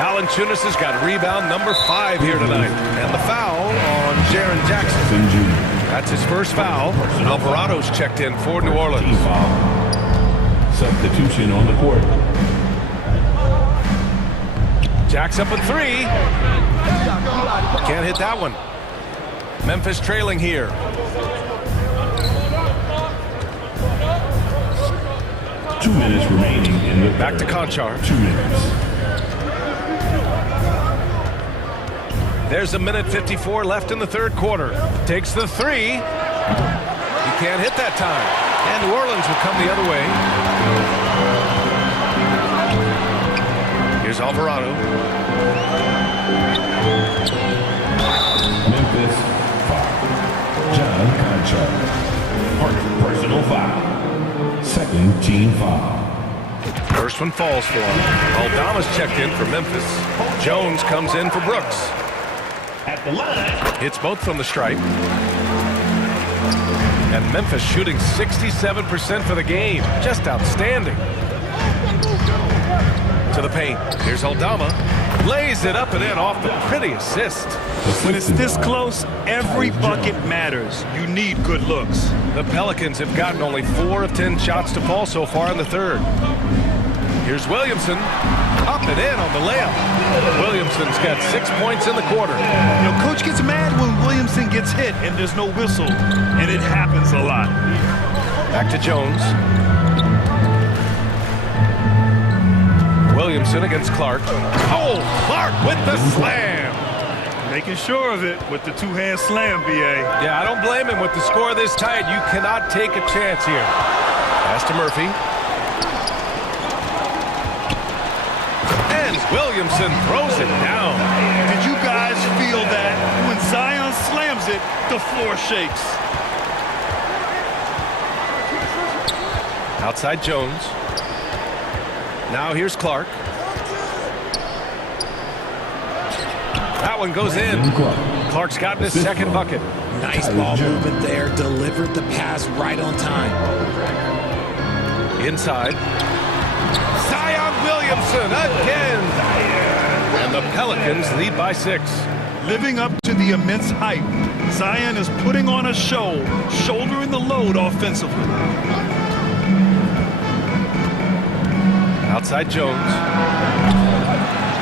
Valanciunas has got rebound number 5 here tonight. And the foul on Jaren Jackson. That's his first foul. Alvarado's checked in for New Orleans. Substitution on the court. Jack's up at 3. Can't hit that one. Memphis trailing here. Two minutes remaining in the back to Conchar. 2 minutes. There's 1:54 left in the third quarter. Takes the 3. He can't hit that time. And New Orleans will come the other way. Here's Alvarado. Memphis foul. John Conchar. Personal foul. Second team foul. First one falls for him. Aldama's checked in for Memphis. Jones comes in for Brooks. At the line. Hits both from the stripe. And Memphis shooting 67% for the game. Just outstanding. To the paint. Here's Aldama. Lays it up and in off the pretty assist. When it's this close, every bucket matters. You need good looks. The Pelicans have gotten only 4 of 10 shots to fall so far in the third. Here's Williamson. Up and in on the layup. Williamson's got 6 points in the quarter. You know, coach gets mad when Williamson gets hit and there's no whistle. And it happens a lot. Back to Jones. Williamson against Clark. Oh, Clark with the slam. Making sure of it with the two-hand slam, B.A. Yeah, I don't blame him with the score this tight. You cannot take a chance here. Pass to Murphy. And Williamson throws it down. Did you guys feel that? When Zion slams it, the floor shakes. Outside Jones. Now here's Clark. That one goes in. Clark's gotten his second bucket. Nice ball movement there. Delivered the pass right on time. Inside. Zion Williamson again. And the Pelicans lead by 6. Living up to the immense hype, Zion is putting on a show, shouldering the load offensively. Outside Jones.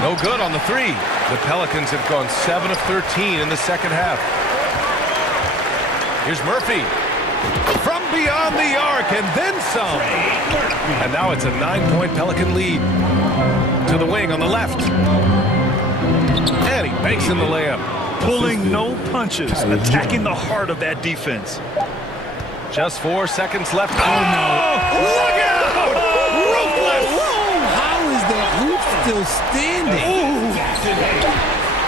No good on the 3. The Pelicans have gone 7 of 13 in the second half. Here's Murphy. From beyond the arc and then some. And now it's a 9-point Pelican lead. To the wing on the left. And he banks in the layup. Pulling no punches, attacking the heart of that defense. Just 4 seconds left. Oh, no. Look out! Ruthless! How is that hoop still standing?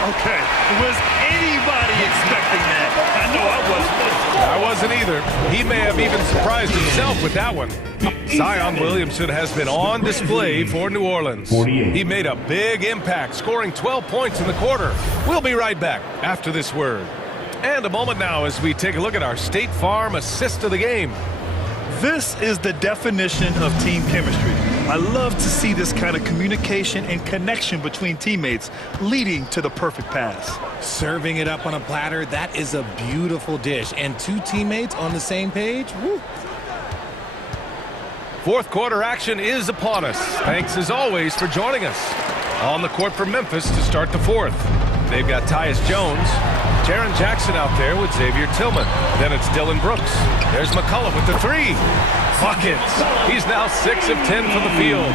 Okay, was anybody expecting that? I know I wasn't. I wasn't either. He may have even surprised himself with that one. Zion Williamson has been on display for New Orleans. 48. He made a big impact, scoring 12 points in the quarter. We'll be right back after this word. And a moment now as we take a look at our State Farm assist of the game. This is the definition of team chemistry. I love to see this kind of communication and connection between teammates leading to the perfect pass. Serving it up on a platter, that is a beautiful dish. And 2 teammates on the same page, woo. Fourth quarter action is upon us. Thanks as always for joining us. On the court for Memphis to start the 4th. They've got Tyus Jones, Jaren Jackson out there with Xavier Tillman. Then it's Dylan Brooks. There's McCollum with the 3. Buckets. He's now 6 of 10 from the field.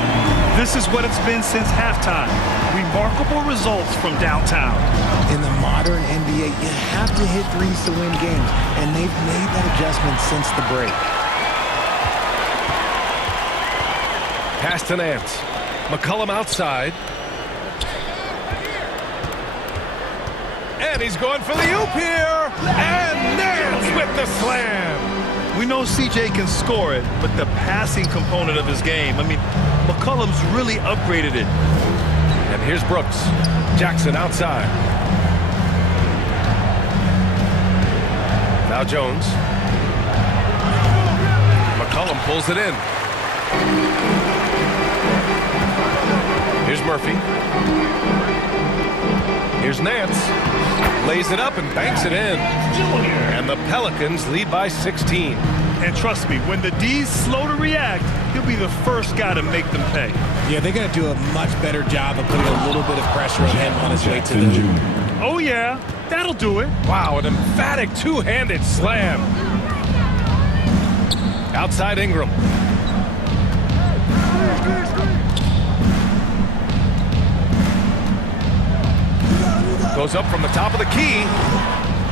This is what it's been since halftime. Remarkable results from downtown. In the modern NBA, you have to hit threes to win games, and they've made that adjustment since the break. Pass to Nance. McCollum outside. And he's going for the oop here. And Nance with the slam. We know CJ can score it, but the passing component of his game, I mean, McCollum's really upgraded it. And here's Brooks. Jackson outside. Now Jones. McCollum pulls it in. Here's Murphy. Here's Nance. Lays it up and banks it in. And the Pelicans lead by 16. And trust me, when the D's slow to react, he'll be the first guy to make them pay. Yeah, they're going to do a much better job of putting a little bit of pressure on him on his way to the hoop. Oh, yeah. That'll do it. Wow, an emphatic two-handed slam. Outside Ingram. Goes up from the top of the key.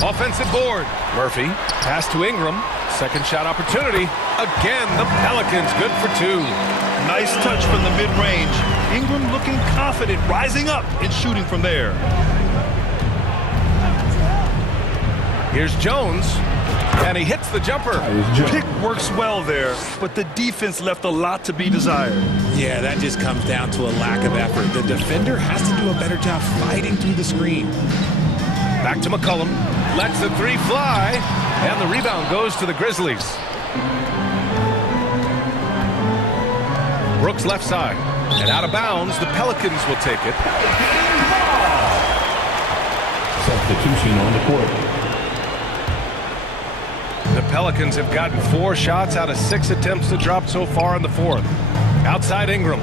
Offensive board. Murphy. Pass to Ingram. Second shot opportunity. Again, the Pelicans good for 2. Nice touch from the mid-range. Ingram looking confident, rising up and shooting from there. Here's Jones. And he hits the jumper. Pick works well there, but the defense left a lot to be desired. Yeah, that just comes down to a lack of effort. The defender has to do a better job fighting through the screen. Back to McCollum. Lets the 3 fly. And the rebound goes to the Grizzlies. Brooks left side. And out of bounds, the Pelicans will take it. Substitution on the court. The Pelicans have gotten 4 shots out of 6 attempts to drop so far in the 4th. Outside Ingram.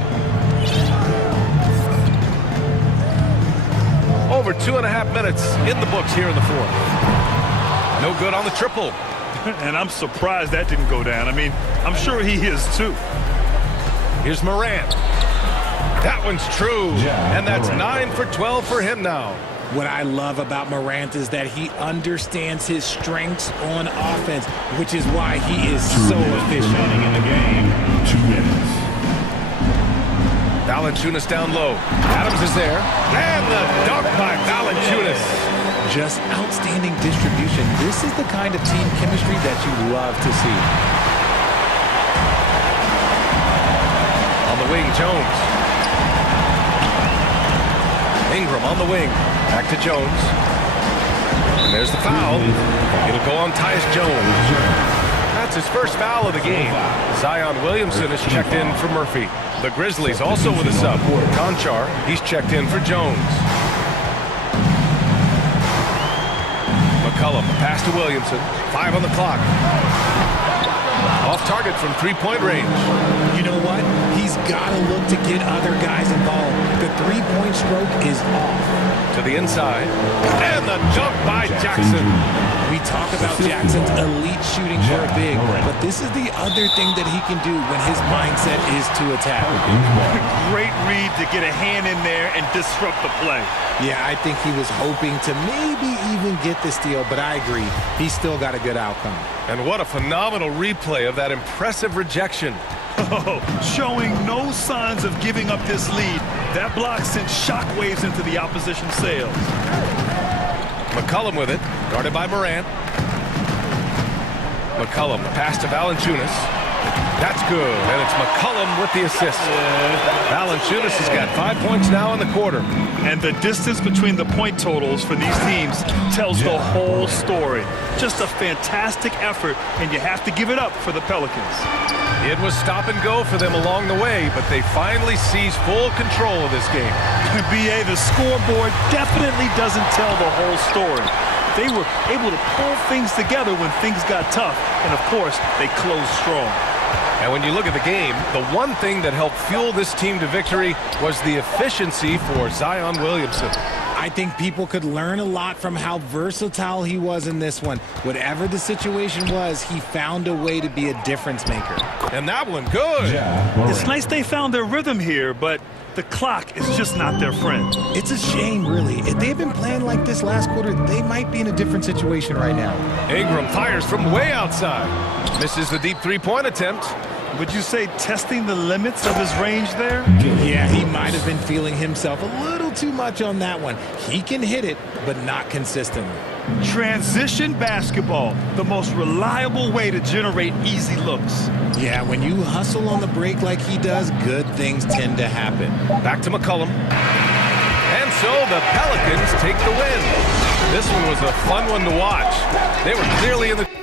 Over 2.5 minutes in the books here in the 4th. No good on the triple. And I'm surprised that didn't go down. I mean, I'm sure he is too. Here's Morant. That one's true. And that's 9 for 12 for him now. What I love about Morant is that he understands his strengths on offense, which is why he is so efficient. In the game, 2 minutes. Valanciunas down low. Adams is there. And the dunk by Valanciunas. Just outstanding distribution. This is the kind of team chemistry that you love to see. On the wing, Jones. Ingram on the wing. Back to Jones. And there's the foul. It'll go on Tyus Jones. That's his first foul of the game. Zion Williamson is checked in for Murphy. The Grizzlies also with a sub. Conchar, he's checked in for Jones. McCollum, pass to Williamson. 5 on the clock. Off target from 3-point range. You know what? He's got to look to get other guys involved. The 3-point stroke is off. To the inside. And the dunk by Jackson. We talk about Jackson's elite shooting for a big, but this is the other thing that he can do when his mindset is to attack. Great read to get a hand in there and disrupt the play. Yeah, I think he was hoping to maybe even get the steal, but I agree. He's still got a good outcome. And what a phenomenal replay of that impressive rejection. Oh, showing no signs of giving up this lead. That block sent shockwaves into the opposition sails. McCollum with it, guarded by Morant. McCollum, pass to Valanciunas. That's good, and it's McCollum with the assist. Valanciunas has got 5 points now in the quarter. And the distance between the point totals for these teams tells the whole story. Just a fantastic effort, and you have to give it up for the Pelicans. It was stop and go for them along the way, but they finally seized full control of this game. BA, the scoreboard definitely doesn't tell the whole story. They were able to pull things together when things got tough, and of course, they closed strong. And when you look at the game, the one thing that helped fuel this team to victory was the efficiency for Zion Williamson. I think people could learn a lot from how versatile he was in this one. Whatever the situation was, he found a way to be a difference maker. And that one, good. It's nice they found their rhythm here, but the clock is just not their friend. It's a shame, really. If they've been playing like this last quarter, they might be in a different situation right now. Ingram fires from way outside. Misses the deep 3-point attempt. Would you say testing the limits of his range there? Yeah, he might have been feeling himself a little too much on that one. He can hit it, but not consistently. Transition basketball, the most reliable way to generate easy looks. Yeah, when you hustle on the break like he does, good things tend to happen. Back to McCollum. And so the Pelicans take the win. This one was a fun one to watch. They were clearly in the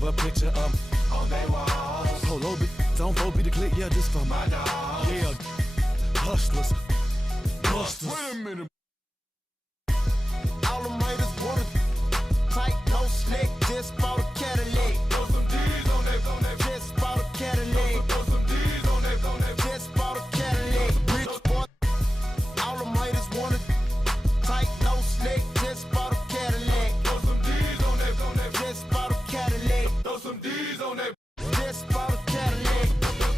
have a picture of on their walls. Polo, don't go be the click, yeah, this for my dog. Yeah, hustlers, busters. Wait a minute. All the haters wanna tight, no slick, just bought a Cadillac. Throw some D's on that, just bought a Cadillac. Throw some D's on that, just bought a Cadillac. Rich boy, all the haters wanna tight, no slick, just bought a Cadillac. Throw some D's on that, just bought a Cadillac. Throw some D's on that, just bought a Cadillac.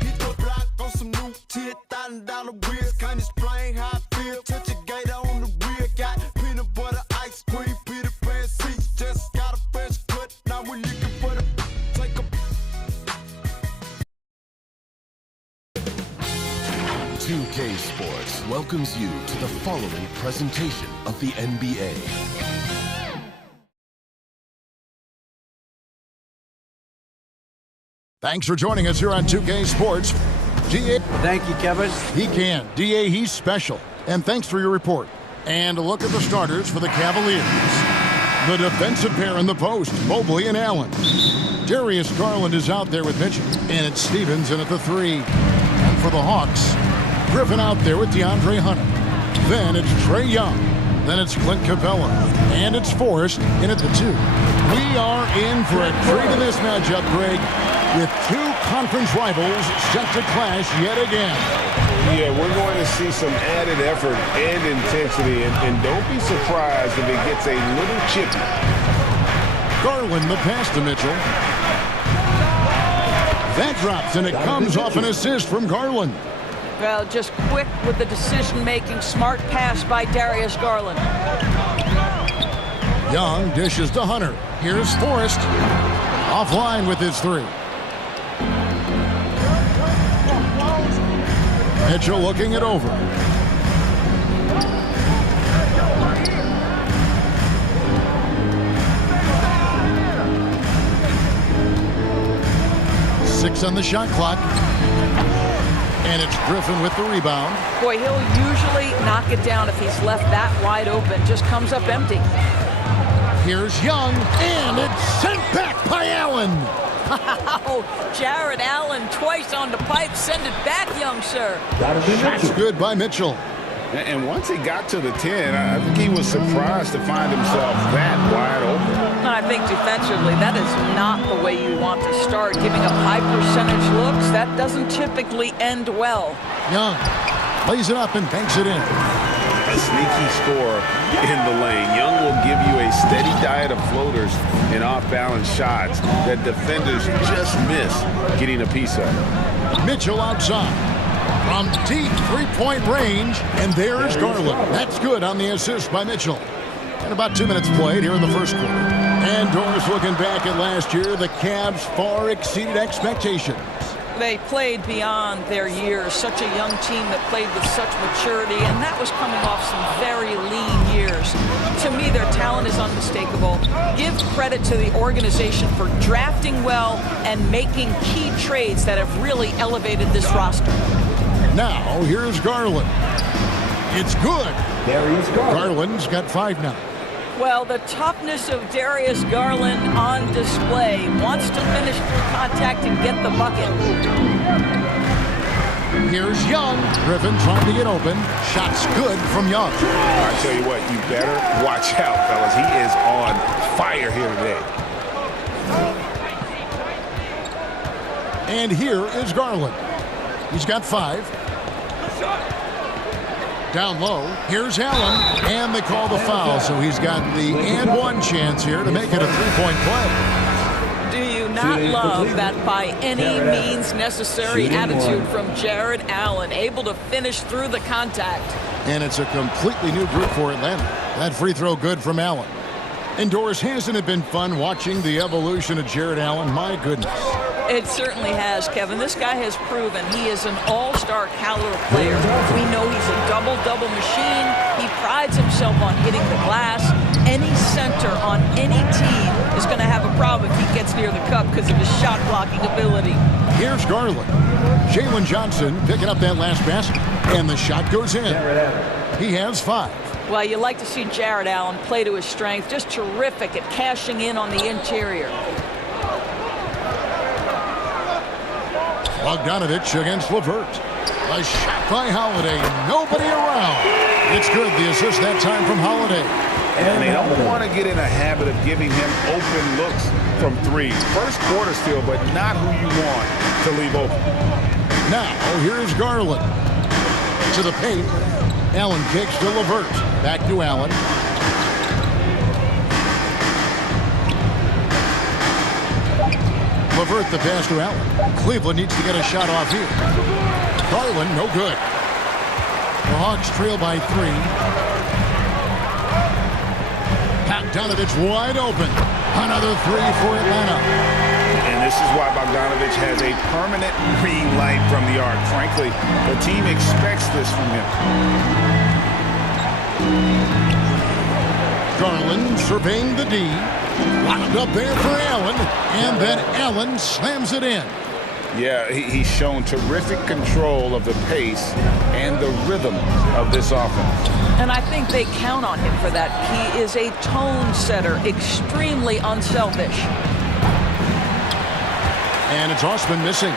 Hit the block on some new $10,000 wheels, can't explain how I feel. Touch a gator on the wheel, got peanut butter, ice cream, Peter Pan seats, just got a fresh cut. Now we're looking for the take a 2K Sports welcomes you to the following presentation of the NBA. Thanks for joining us here on 2K Sports. DA. Thank you, Kevin. He can. DA, he's special. And thanks for your report. And a look at the starters for the Cavaliers. The defensive pair in the post, Mobley and Allen. Darius Garland is out there with Mitchell. And it's Stevens in at the 3. And for the Hawks, Griffin out there with DeAndre Hunter. Then it's Trae Young. Then it's Clint Capella. And it's Forrest in at the 2. We are in for a treat in this matchup, Greg, with two conference rivals set to clash yet again. Yeah, we're going to see some added effort and intensity, and don't be surprised if it gets a little chippy. Garland, the pass to Mitchell. That drops, and it comes off an assist from Garland. Well, just quick with the decision-making, smart pass by Darius Garland. Young dishes to Hunter. Here's Forrest. Offline with his 3. Mitchell looking it over. Six on the shot clock. And it's Griffin with the rebound. Boy, he'll usually knock it down if he's left that wide open. Just comes up empty. Here's Young, and it's sent back by Allen. Wow, Jared Allen twice on the pipe. Send it back, young sir. That's good by Mitchell. And once he got to the 10, I think he was surprised to find himself that wide open. I think defensively, that is not the way you want to start. Giving up high percentage looks, that doesn't typically end well. Young lays it up and banks it in. A sneaky score in the lane. Young will give you a steady diet of floaters and off-balance shots that defenders just miss getting a piece of. Mitchell outside from deep three-point range, and there's Garland. That's good on the assist by Mitchell. And about 2 minutes played here in the first quarter. And Doris looking back at last year, the Cavs far exceeded expectations. They played beyond their years. Such a young team that played with such maturity, and that was coming off some very lean years. To me, their talent is unmistakable. Give credit to the organization for drafting well and making key trades that have really elevated this roster. Now, here's Garland. It's good. Garland's got 5 now. Well, the toughness of Darius Garland on display. Wants to finish through contact and get the bucket. Here's Young. Griffin trying to get open. Shots good from Young. I tell you what, you better watch out, fellas. He is on fire here today. And here is Garland. He's got 5. Down low, here's Allen, and they call the foul, so he's got the and one chance here to make it a three-point play. Do you not love that by any means necessary attitude from Jared Allen, able to finish through the contact? And it's a completely new group for Atlanta. That free throw good from Allen. Indoors, hasn't it been fun watching the evolution of Jared Allen? My goodness. It certainly has, Kevin. This guy has proven he is an all-star caliber player. We know he's a double-double machine. He prides himself on hitting the glass. Any center on any team is going to have a problem if he gets near the cup because of his shot-blocking ability. Here's Garland. Jalen Johnson picking up that last basket, and the shot goes in. He has 5. Well, you like to see Jared Allen play to his strength. Just terrific at cashing in on the interior. Bogdanovich against LeVert. A shot by Holiday. Nobody around. It's good. The assist that time from Holiday. And they don't want to get in a habit of giving him open looks from three. First quarter still, but not who you want to leave open. Now, here's Garland. To the paint. Allen kicks to LeVert. Back to Allen. LeVert the pass to Allen. Cleveland needs to get a shot off here. Garland, no good. The Hawks trail by 3. Bogdanovich wide open. Another 3 for Atlanta. And this is why Bogdanovich has a permanent green light from the arc. Frankly, the team expects this from him. Garland surveying the D. Locked up there for Allen. And then Allen slams it in. Yeah, he's shown terrific control of the pace and the rhythm of this offense. And I think they count on him for that. He is a tone setter, extremely unselfish. And it's Osman missing.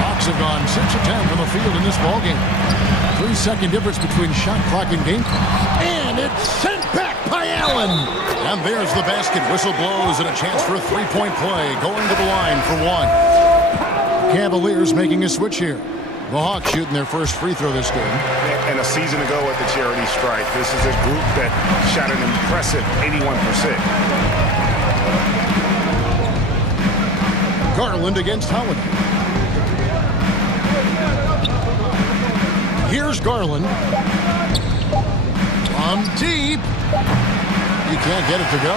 Hawks have gone 6 of 10 from the field in this ballgame. 3-second difference between shot clock and game clock. And it's sent back by Allen. And there's the basket. Whistle blows and a chance for a three-point play. Going to the line for 1. Cavaliers making a switch here. The Hawks shooting their first free throw this game. And a season ago at the charity stripe, this is a group that shot an impressive 81%. Garland against Holiday. Here's Garland. From deep. You can't get it to go.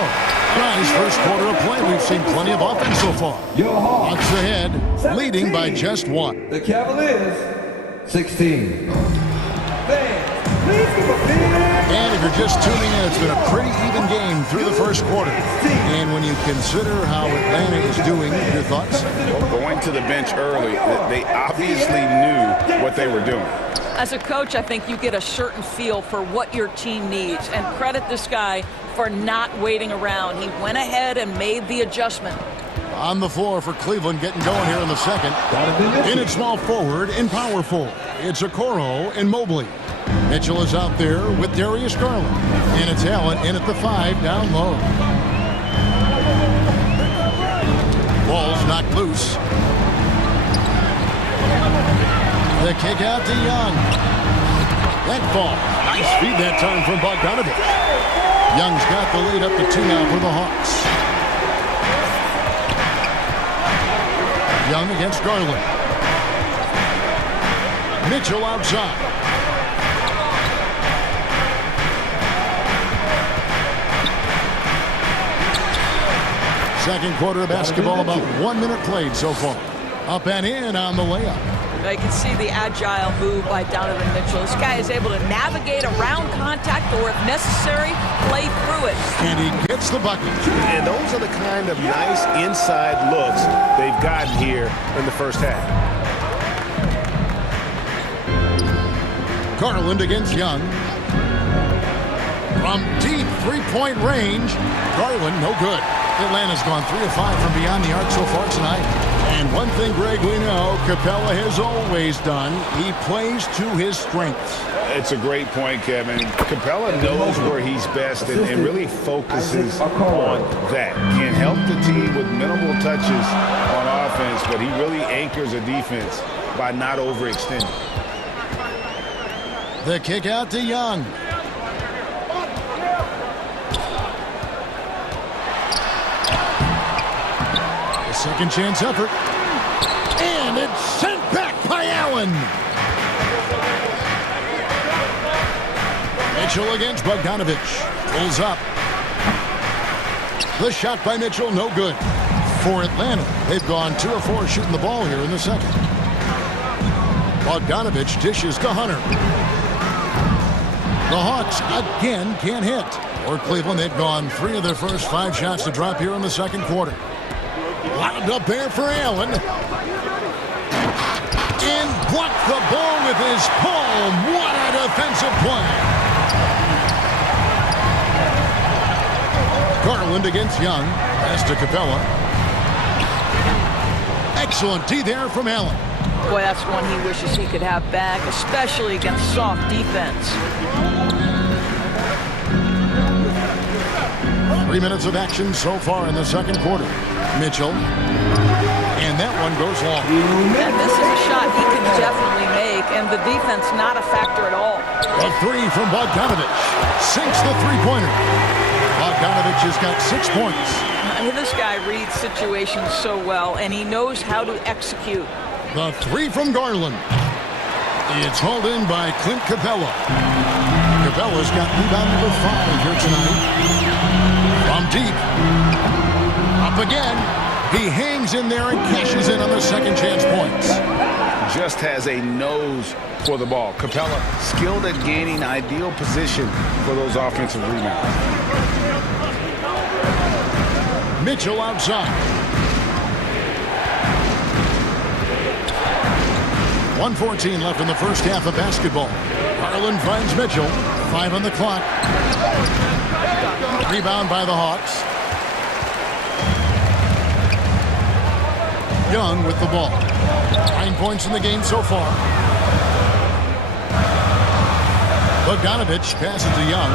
Nice first quarter of play. We've seen plenty of offense so far. Hawks ahead, leading by just 1. The Cavaliers, 16. And if you're just tuning in, it's been a pretty even game through the first quarter. And when you consider how Atlanta is doing, your thoughts? Well, going to the bench early, they obviously knew what they were doing. As a coach, I think you get a certain feel for what your team needs, and credit this guy for not waiting around. He went ahead and made the adjustment. On the floor for Cleveland, getting going here in the second. In at small forward, in power forward. It's Okoro and Mobley. Mitchell is out there with Darius Garland. And it's Allen in at the 5, down low. Ball's knocked loose. The kick out to Young. That ball. Nice feed that time from Bogdanovich. Young's got the lead up to 2 now for the Hawks. Young against Garland. Mitchell outside. Second quarter of basketball, about 1 minute played so far. Up and in on the layup. You can see the agile move by Donovan Mitchell. This guy is able to navigate around contact or, if necessary, play through it. And he gets the bucket. And those are the kind of nice inside looks they've gotten here in the first half. Garland against Young. From deep three-point range, Garland no good. Atlanta's gone 3 of 5 from beyond the arc so far tonight. And one thing, Greg, we know Capella has always done. He plays to his strengths. It's a great point, Kevin. Capella knows where he's best and really focuses on that. Can help the team with minimal touches on offense, but he really anchors a defense by not overextending. The kick out to Young. The second chance effort. And it's sent back by Allen. Mitchell against Bogdanovich. Pulls up. The shot by Mitchell, no good. For Atlanta, they've gone 2 of 4 shooting the ball here in the second. Bogdanovich dishes to Hunter. The Hawks again can't hit. For Cleveland, they've gone 3 of their first 5 shots to drop here in the second quarter. Wound up there for Allen. And blocked the ball with his palm. What a defensive play. Garland against Young. Pass to Capella. Excellent D there from Allen. Boy, that's one he wishes he could have back, especially against soft defense. 3 minutes of action so far in the second quarter. Mitchell. And that one goes long. And this is a shot he can definitely make, and the defense not a factor at all. A three from Bogdanovich. Sinks the three-pointer. Bogdanovich has got 6 points. This guy reads situations so well, and he knows how to execute. The three from Garland. It's hauled in by Clint Capella. Capella's got rebound number 5 here tonight. From deep. Up again. He hangs in there and cashes in on the second chance points. Just has a nose for the ball. Capella skilled at gaining ideal position for those offensive rebounds. Mitchell outside. 1:14 left in the first half of basketball. Garland finds Mitchell. 5 on the clock. Rebound by the Hawks. Young with the ball. 9 points in the game so far. Bogdanovich passes to Young.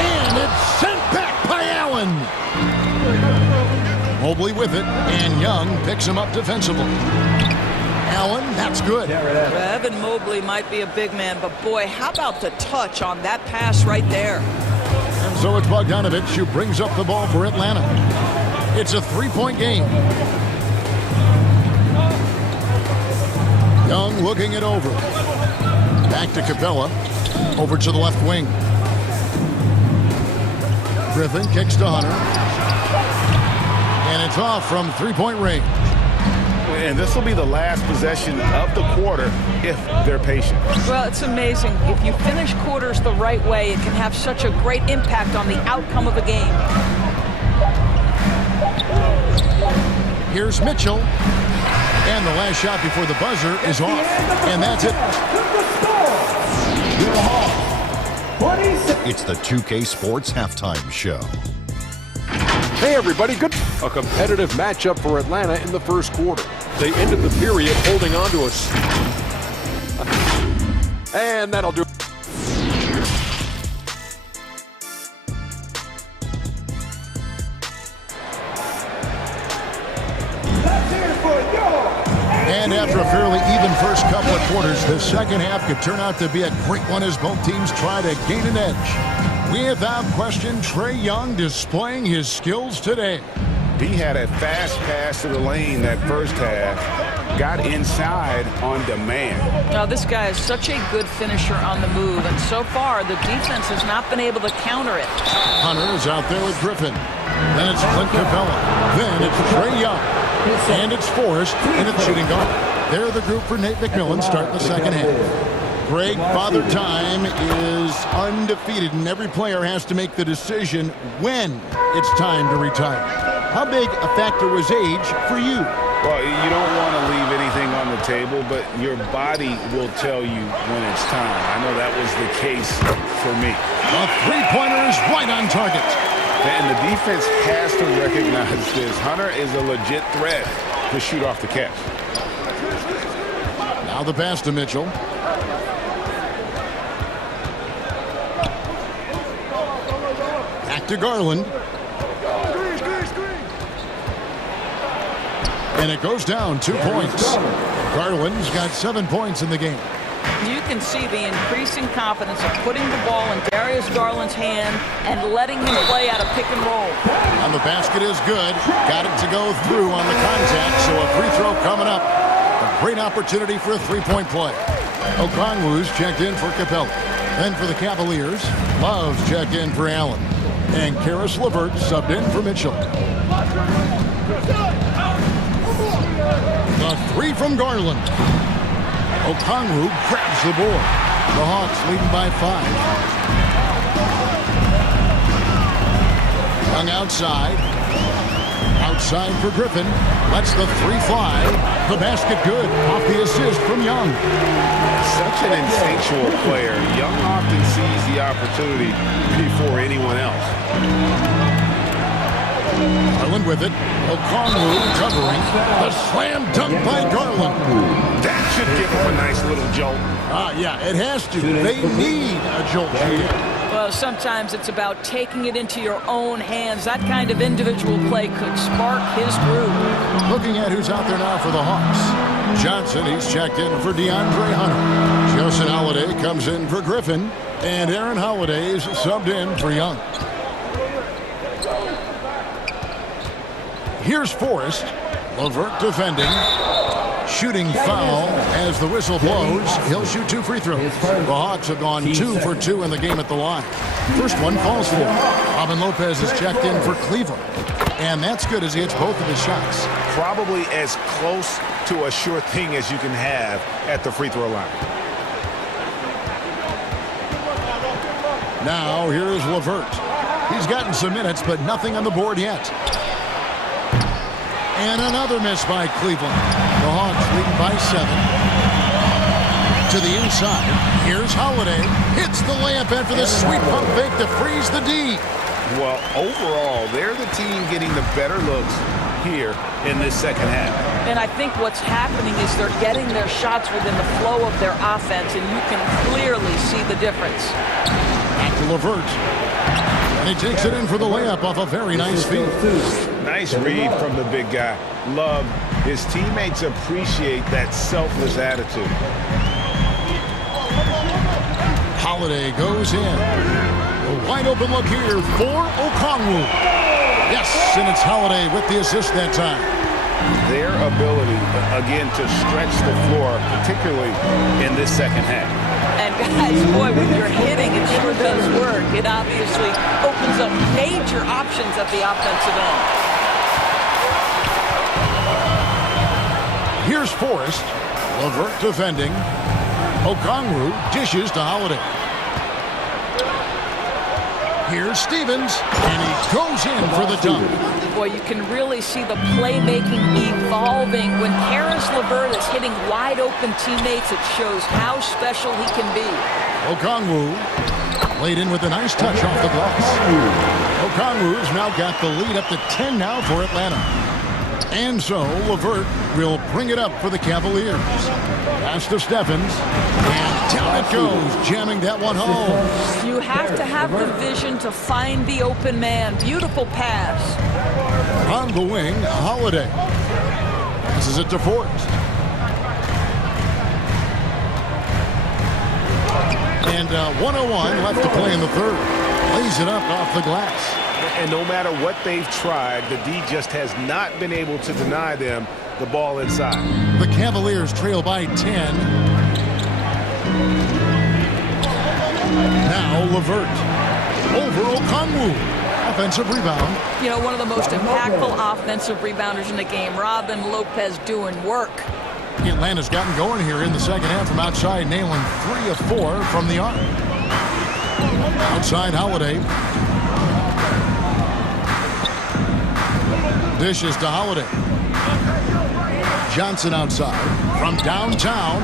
And it's sent back by Allen. Mobley with it, and Young picks him up defensively. Allen, that's good. Evan Mobley might be a big man, but boy, how about the touch on that pass right there? And so it's Bogdanovich who brings up the ball for Atlanta. It's a 3-point game. Young looking it over. Back to Capella. Over to the left wing. Griffin kicks to Hunter. And it's off from 3-point range. And this will be the last possession of the quarter if they're patient. Well, it's amazing. If you finish quarters the right way, it can have such a great impact on the outcome of a game. Here's Mitchell. And the last shot before the buzzer is off. And that's it. It's the 2K Sports Halftime Show. Hey everybody, good. A competitive matchup for Atlanta in the first quarter. They ended the period holding on to us. And that'll do it. And after a fairly even first couple of quarters, the second half could turn out to be a great one as both teams try to gain an edge. Without question, Trae Young displaying his skills today. He had a fast pass to the lane that first half. Got inside on demand. Now, this guy is such a good finisher on the move, and so far, the defense has not been able to counter it. Hunter is out there with Griffin. Then it's Clint Capella. Then it's Trae Young. And it's Forrest in its shooting guard. They're the group for Nate McMillan starting the second half. Greg, Father Time is undefeated, and every player has to make the decision when it's time to retire. How big a factor was age for you? Well, you don't want to leave anything on the table, but your body will tell you when it's time. I know that was the case for me. A three-pointer is right on target. And the defense has to recognize this. Hunter is a legit threat to shoot off the catch. Now the pass to Mitchell. Back to Garland. And it goes down 2 points. Garland's got 7 points in the game. You can see the increasing confidence of putting the ball in Darius Garland's hand and letting him play out of pick and roll. And the basket is good. Got it to go through on the contact, so a free throw coming up. A great opportunity for a three-point play. Okongwu's checked in for Capella. Then for the Cavaliers, Love's checked in for Allen. And Karis LeVert subbed in for Mitchell. The three from Garland. Okongwu grabs the board. The Hawks leading by 5. Young outside. Outside for Griffin. Lets the three fly. The basket good. Off the assist from Young. Such an instinctual player. Young often sees the opportunity before anyone else. Garland with it. Okongwu covering. The slam dunk by Garland. That should give him a nice little jolt. Yeah, it has to. They need a jolt here. Well, sometimes it's about taking it into your own hands. That kind of individual play could spark his groove. Looking at who's out there now for the Hawks. Johnson, he's checked in for DeAndre Hunter. Justin Holiday comes in for Griffin. And Aaron Holiday is subbed in for Young. Here's Forrest. LeVert defending. Shooting foul as the whistle blows. He'll shoot 2 free throws. The Hawks have gone 2 for 2 in the game at the line. First one falls for. Robin Lopez is checked in for Cleveland. And that's good as he hits both of his shots. Probably as close to a sure thing as you can have at the free throw line. Now here's LeVert. He's gotten some minutes, but nothing on the board yet. And another miss by Cleveland. The Hawks leading by 7. To the inside. Here's Holiday. Hits the layup after the sweet pump fake to freeze the D. Well, overall, they're the team getting the better looks here in this second half. And I think what's happening is they're getting their shots within the flow of their offense, and you can clearly see the difference. Back to LeVert. And he takes it in for the layup off a very nice feed. Nice read from the big guy. Love his teammates appreciate that selfless attitude. Holiday goes in. A wide open look here for Okongwu. Yes, and it's Holiday with the assist that time. Their ability, again, to stretch the floor, particularly in this second half. And guys, boy, when you're hitting, it sure does work. It obviously opens up major options at the offensive end. Here's Forrest. LeVert defending. Okongwu dishes to Holiday. Here's Stevens, and he goes in for the dunk. Boy, you can really see the playmaking evolving. When Karis LeVert is hitting wide-open teammates, it shows how special he can be. Okongwu laid in with a nice touch off the glass. Okongwu's now got the lead up to 10 now for Atlanta. And so LeVert will bring it up for the Cavaliers. Pass to Stephens. And down it goes, jamming that one home. You have to have the vision to find the open man. Beautiful pass. On the wing, Holiday. Passes it to Forrest. And 101 left to play in the third. Lays it up off the glass. And no matter what they've tried, the D just has not been able to deny them the ball inside. The Cavaliers trail by 10. Now LeVert. Over Okongwu. Offensive rebound. You know, one of the most impactful offensive rebounders in the game. Robin Lopez doing work. Atlanta's gotten going here in the second half from outside, nailing 3 of 4 from the arc. Outside Holiday. Dishes to Holiday. Johnson outside from downtown.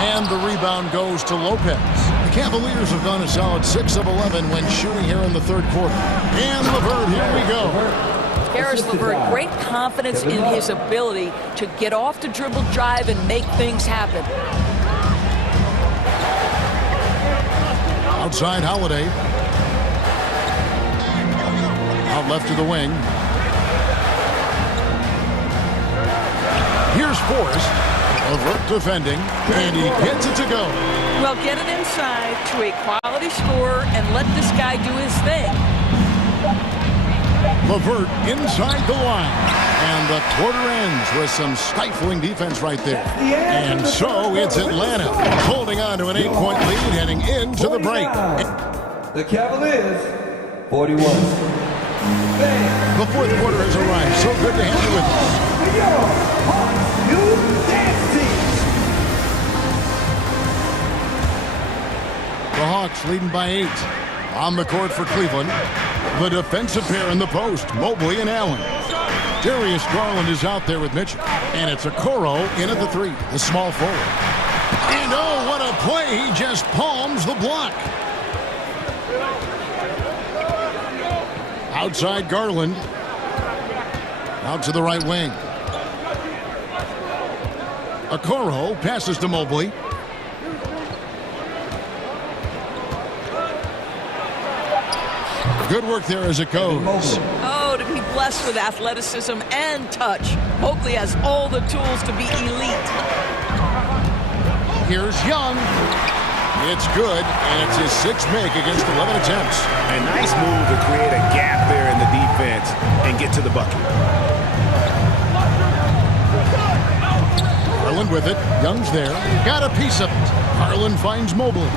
And the rebound goes to Lopez. The Cavaliers have gone a solid 6 of 11 when shooting here in the third quarter. And LeVert, here we go. Karis LeVert, great confidence in his ability to get off the dribble drive and make things happen. Outside Holiday. Out left to the wing. Here's Forrest. LeVert defending, and he gets it to go. Well, get it inside to a quality scorer and let this guy do his thing. LeVert inside the line. And the quarter ends with some stifling defense right there. And so it's Atlanta holding on to an 8-point lead heading into the break. The Cavaliers, 41. The fourth quarter has arrived. So good to have you with us. The Hawks leading by 8. On the court for Cleveland. The defensive pair in the post, Mobley and Allen. Darius Garland is out there with Mitchell. And it's Okoro in at the 3, the small forward. And oh, what a play. He just palms the block. Outside Garland. Out to the right wing. Okoro passes to Mobley. Good work there as it goes. Oh, to be blessed with athleticism and touch. Mobley has all the tools to be elite. Here's Young. It's good, and it's his sixth make against 11 attempts. A nice move to create a gap there in the defense and get to the bucket. Garland with it. Young's there. Got a piece of it. Garland finds Mobley.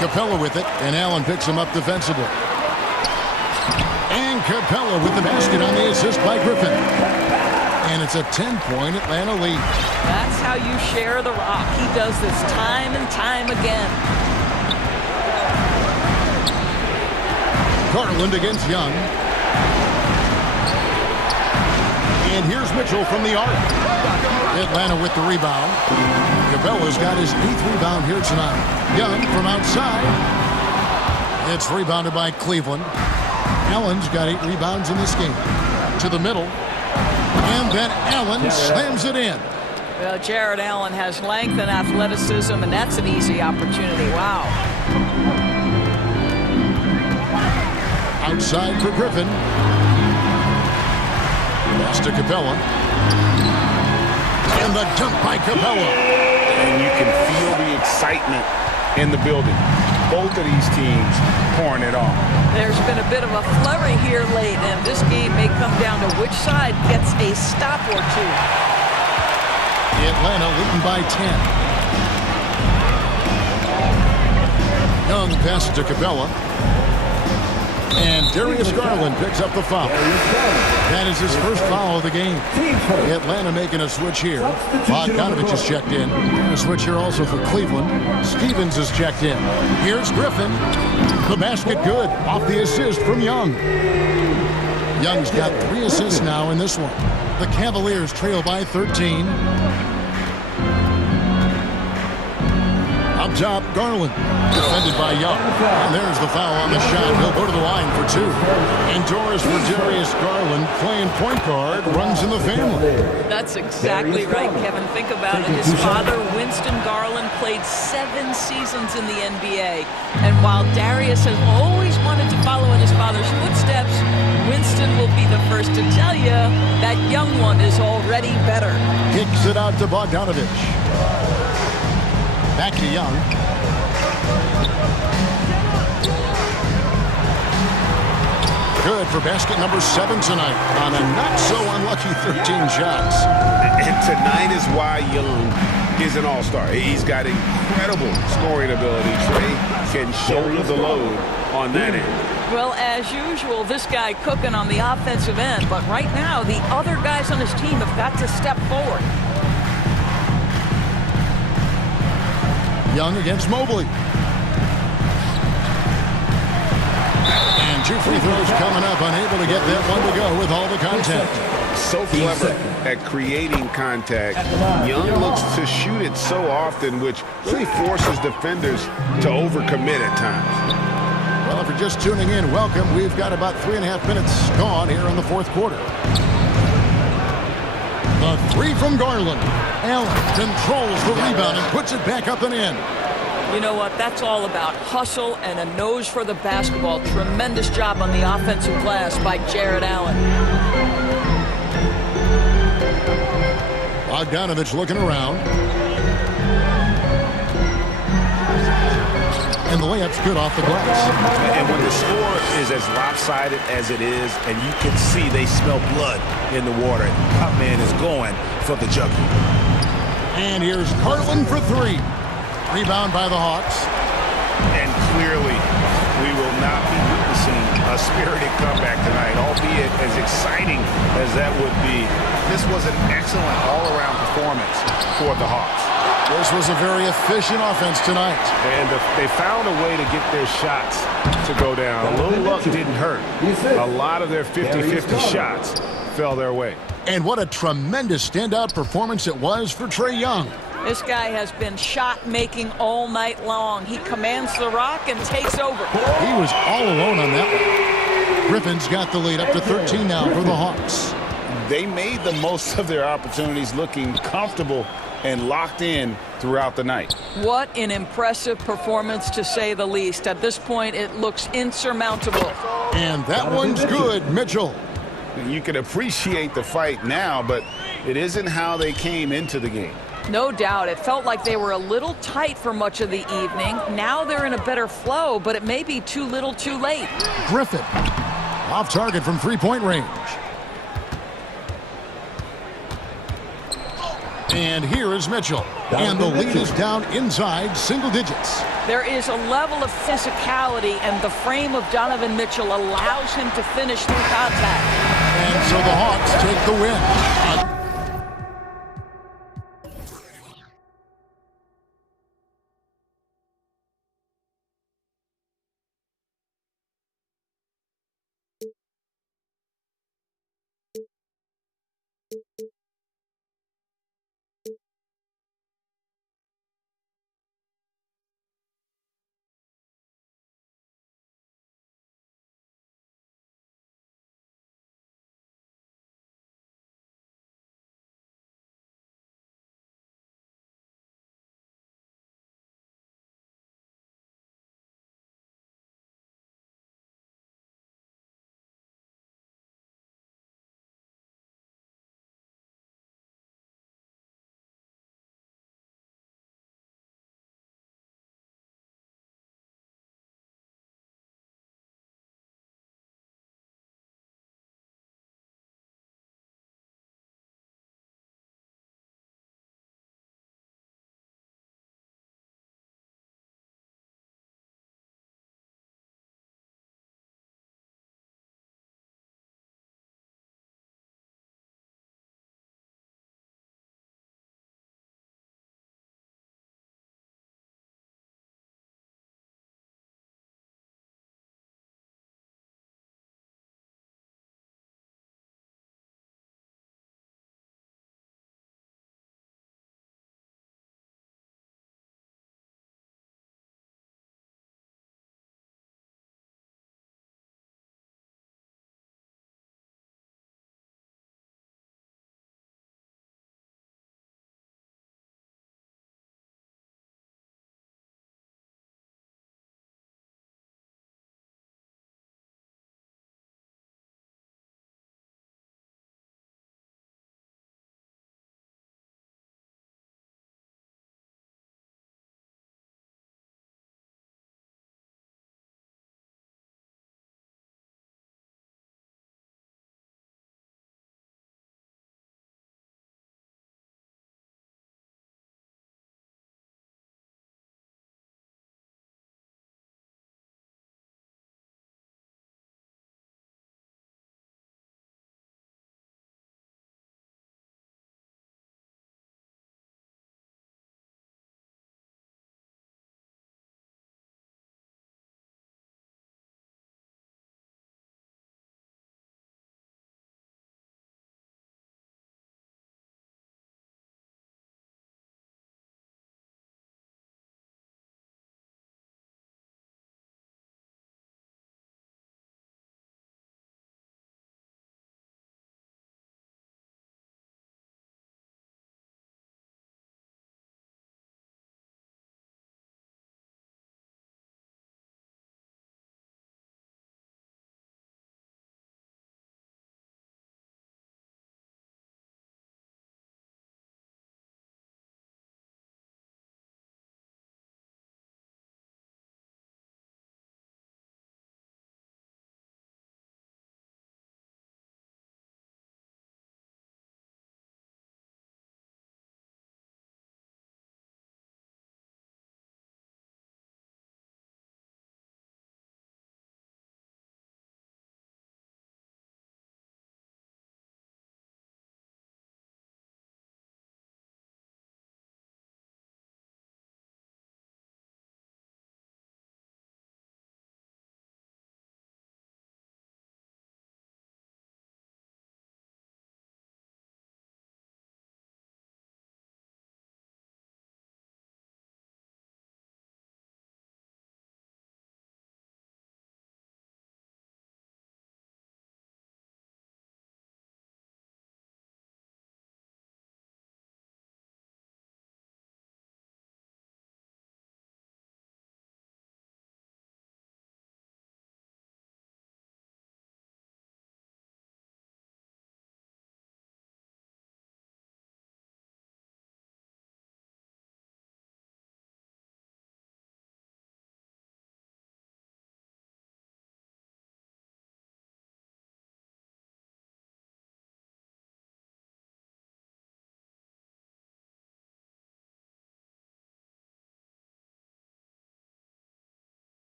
Capella with it, and Allen picks him up defensively. And Capella with the basket on the assist by Griffin. And it's a 10-point Atlanta lead. That's how you share the rock. He does this time and time again. Garland against Young. And here's Mitchell from the arc. Atlanta with the rebound. Capella's got his 8th rebound here tonight. Young from outside. It's rebounded by Cleveland. Allen's got 8 rebounds in this game. To the middle. And then Allen slams it in. Well, Jared Allen has length and athleticism, and that's an easy opportunity. Wow. Outside for Griffin. Pass to Capella. And the dunk by Capella. And you can feel the excitement in the building. Both of these teams pouring it on. There's been a bit of a flurry here late, and this game may come down to which side gets a stop or two. Atlanta leading by 10. Young passes to Capella. And Darius Garland picks up the foul. That is his first foul of the game. Atlanta making a switch here. Bogdanovich is checked in. And a switch here also for Cleveland. Stevens is checked in. Here's Griffin. The basket good. Off the assist from Young. Young's got 3 assists now in this one. The Cavaliers trail by 13. Up top, Garland. Defended by Young. And there's the foul on the shot. He'll go to the line for 2. And Torres for Darius Garland, playing point guard, runs in the family. That's exactly right, Kevin. Think about it. His father, Winston Garland, played 7 seasons in the NBA. And while Darius has always wanted to follow in his father's footsteps, Winston will be the first to tell you that young one is already better. Kicks it out to Bogdanovich. Back to Young. Good for basket number 7 tonight on a not-so-unlucky 13 shots. And tonight is why Young is an all-star. He's got incredible scoring ability. Trey can shoulder the load on that end. Well, as usual, this guy cooking on the offensive end. But right now, the other guys on his team have got to step forward. Young against Mobley. And 2 free throws coming up, unable to get that one to go with all the contact. So clever at creating contact. Young looks to shoot it so often, which really forces defenders to overcommit at times. Well, if you're just tuning in, welcome. We've got about 3.5 minutes gone here in the 4th quarter. The 3 from Garland. Allen controls the rebound and puts it back up and in. You know what? That's all about hustle and a nose for the basketball. Tremendous job on the offensive glass by Jared Allen. Bogdanovich looking around. And the layup's good off the glass. And when the score is as lopsided as it is, and you can see they smell blood in the water, Top Man is going for the jugger. And here's Garland for 3. Rebound by the Hawks. And clearly, we will not be witnessing a spirited comeback tonight, albeit as exciting as that would be. This was an excellent all-around performance for the Hawks. This was a very efficient offense tonight. And they found a way to get their shots to go down. A little luck didn't hurt. A lot of their 50-50 shots fell their way. And what a tremendous standout performance it was for Trae Young. This guy has been shot-making all night long. He commands the rock and takes over. He was all alone on that one. Griffin's got the lead up to 13 now for the Hawks. They made the most of their opportunities, looking comfortable and locked in throughout the night. What an impressive performance, to say the least. At this point, it looks insurmountable. And that one's good, Mitchell. You can appreciate the fight now, but it isn't how they came into the game. No doubt. It felt like they were a little tight for much of the evening. Now they're in a better flow, but it may be too little too late. Griffin off target from three-point range. And here is Mitchell. And the lead is down inside single digits. There is a level of physicality, and the frame of Donovan Mitchell allows him to finish through contact. And so the Hawks take the win.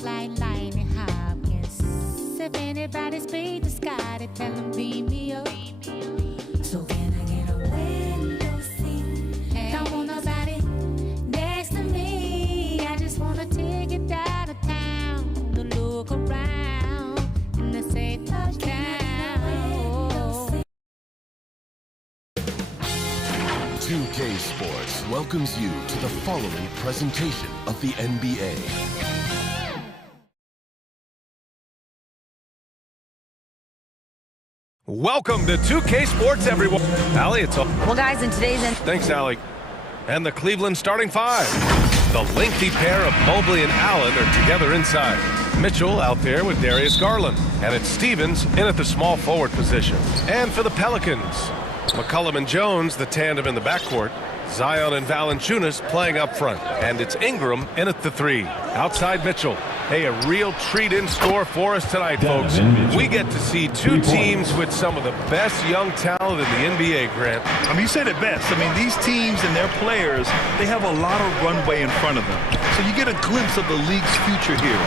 off like lightning Hopkins. If anybody's paid the sky to tell them beam me up. So can I get a window seat? Hey. Don't want nobody next to me. I just want to take it out of town to look around in the safe town. 2K Sports welcomes you to the following presentation of the NBA. Welcome to 2K Sports, everyone. Allie, it's all. Well, guys, in today's... Thanks, Allie. And the Cleveland starting five. The lengthy pair of Mobley and Allen are together inside. Mitchell out there with Darius Garland. And it's Stevens in at the small forward position. And for the Pelicans, McCollum and Jones, the tandem in the backcourt. Zion and Valanciunas playing up front. And it's Ingram in at the three. Outside Mitchell. Hey, a real treat in store for us tonight, folks. We get to see two teams with some of the best young talent in the NBA, Grant. I mean, you said it best. I mean, these teams and their players, they have a lot of runway in front of them. So you get a glimpse of the league's future here.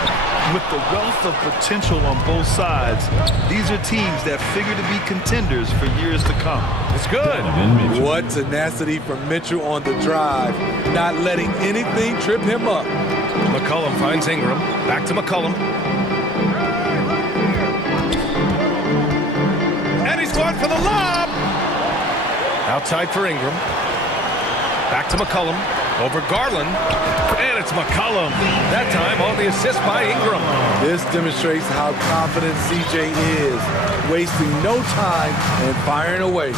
With the wealth of potential on both sides, these are teams that figure to be contenders for years to come. It's good. What tenacity from Mitchell on the drive, not letting anything trip him up. McCollum finds Ingram. Back to McCollum. And he's going for the lob. Outside for Ingram. Back to McCollum. Over Garland. And it's McCollum. That time on the assist by Ingram. This demonstrates how confident CJ is, wasting no time and firing away.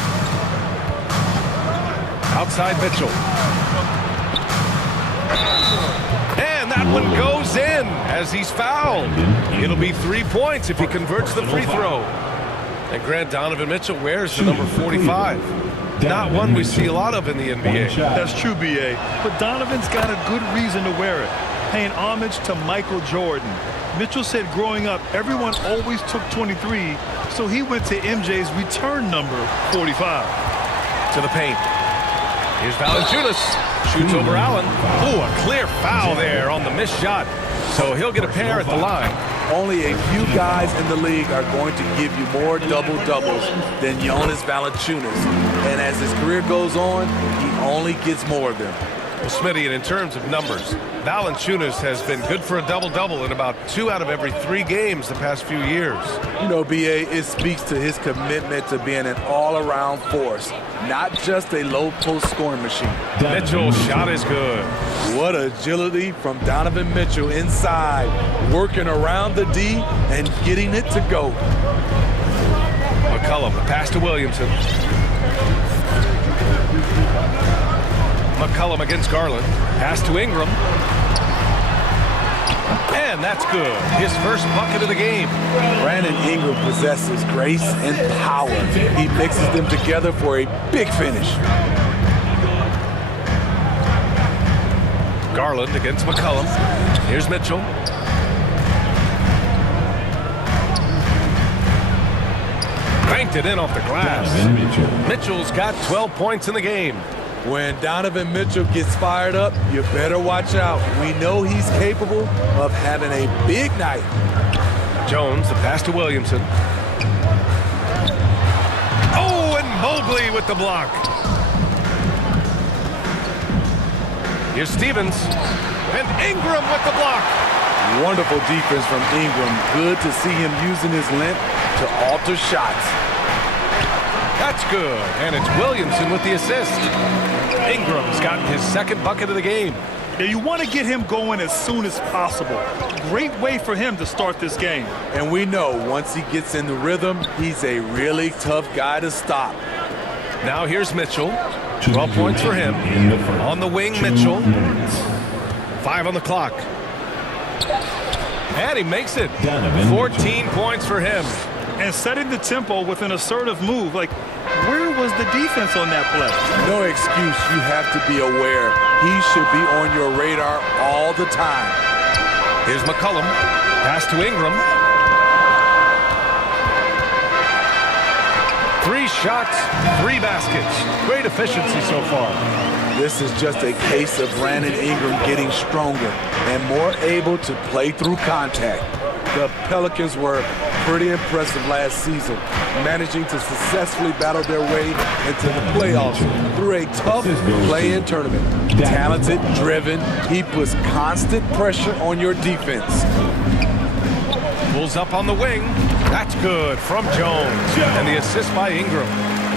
Outside Mitchell. And that one goes in as he's fouled. It'll be 3 points if he converts the free throw. And Grant, Donovan Mitchell wears the number 45. Not one we see a lot of in the NBA. That's true, B.A. But Donovan's got a good reason to wear it, paying homage to Michael Jordan. Mitchell said growing up, everyone always took 23, so he went to MJ's return number 45. To the paint. Here's Valanciunas. Shoots over Allen. Ooh, a clear foul there on the missed shot. So he'll get a pair at the line. Only a few guys in the league are going to give you more double-doubles than Jonas Valanciunas. And as his career goes on, he only gets more of them. Well, Smitty, and in terms of numbers, Valanciunas has been good for a double-double in about 2 out of every 3 games the past few years. You know, B.A., it speaks to his commitment to being an all-around force, not just a low-post scoring machine. Mitchell's shot is good. What agility from Donovan Mitchell inside, working around the D and getting it to go. McCollum, the pass to Williamson. McCollum against Garland. Pass to Ingram. And that's good. His first bucket of the game. Brandon Ingram possesses grace and power. He mixes them together for a big finish. Garland against McCollum. Here's Mitchell. Banked it in off the glass. Mitchell's got 12 points in the game. When Donovan Mitchell gets fired up, you better watch out. We know he's capable of having a big night. Jones, the pass to Williamson. Oh, and Mobley with the block. Here's Stevens. And Ingram with the block. Wonderful defense from Ingram. Good to see him using his length to alter shots. That's good. And it's Williamson with the assist. Ingram's gotten his second bucket of the game. Yeah, you want to get him going as soon as possible. Great way for him to start this game. And we know once he gets in the rhythm, he's a really tough guy to stop. Now here's Mitchell. 12 points for him. On the wing, Mitchell. 5 on the clock. And he makes it. 14 points for him. And setting the tempo with an assertive move. Like, where was the defense on that play? No excuse. You have to be aware. He should be on your radar all the time. Here's McCollum. Pass to Ingram. 3 shots, 3 baskets. Great efficiency so far. This is just a case of Brandon Ingram getting stronger and more able to play through contact. The Pelicans were pretty impressive last season, managing to successfully battle their way into the playoffs through a tough play-in tournament. Talented, driven, he puts constant pressure on your defense. Pulls up on the wing. That's good from Jones. And the assist by Ingram.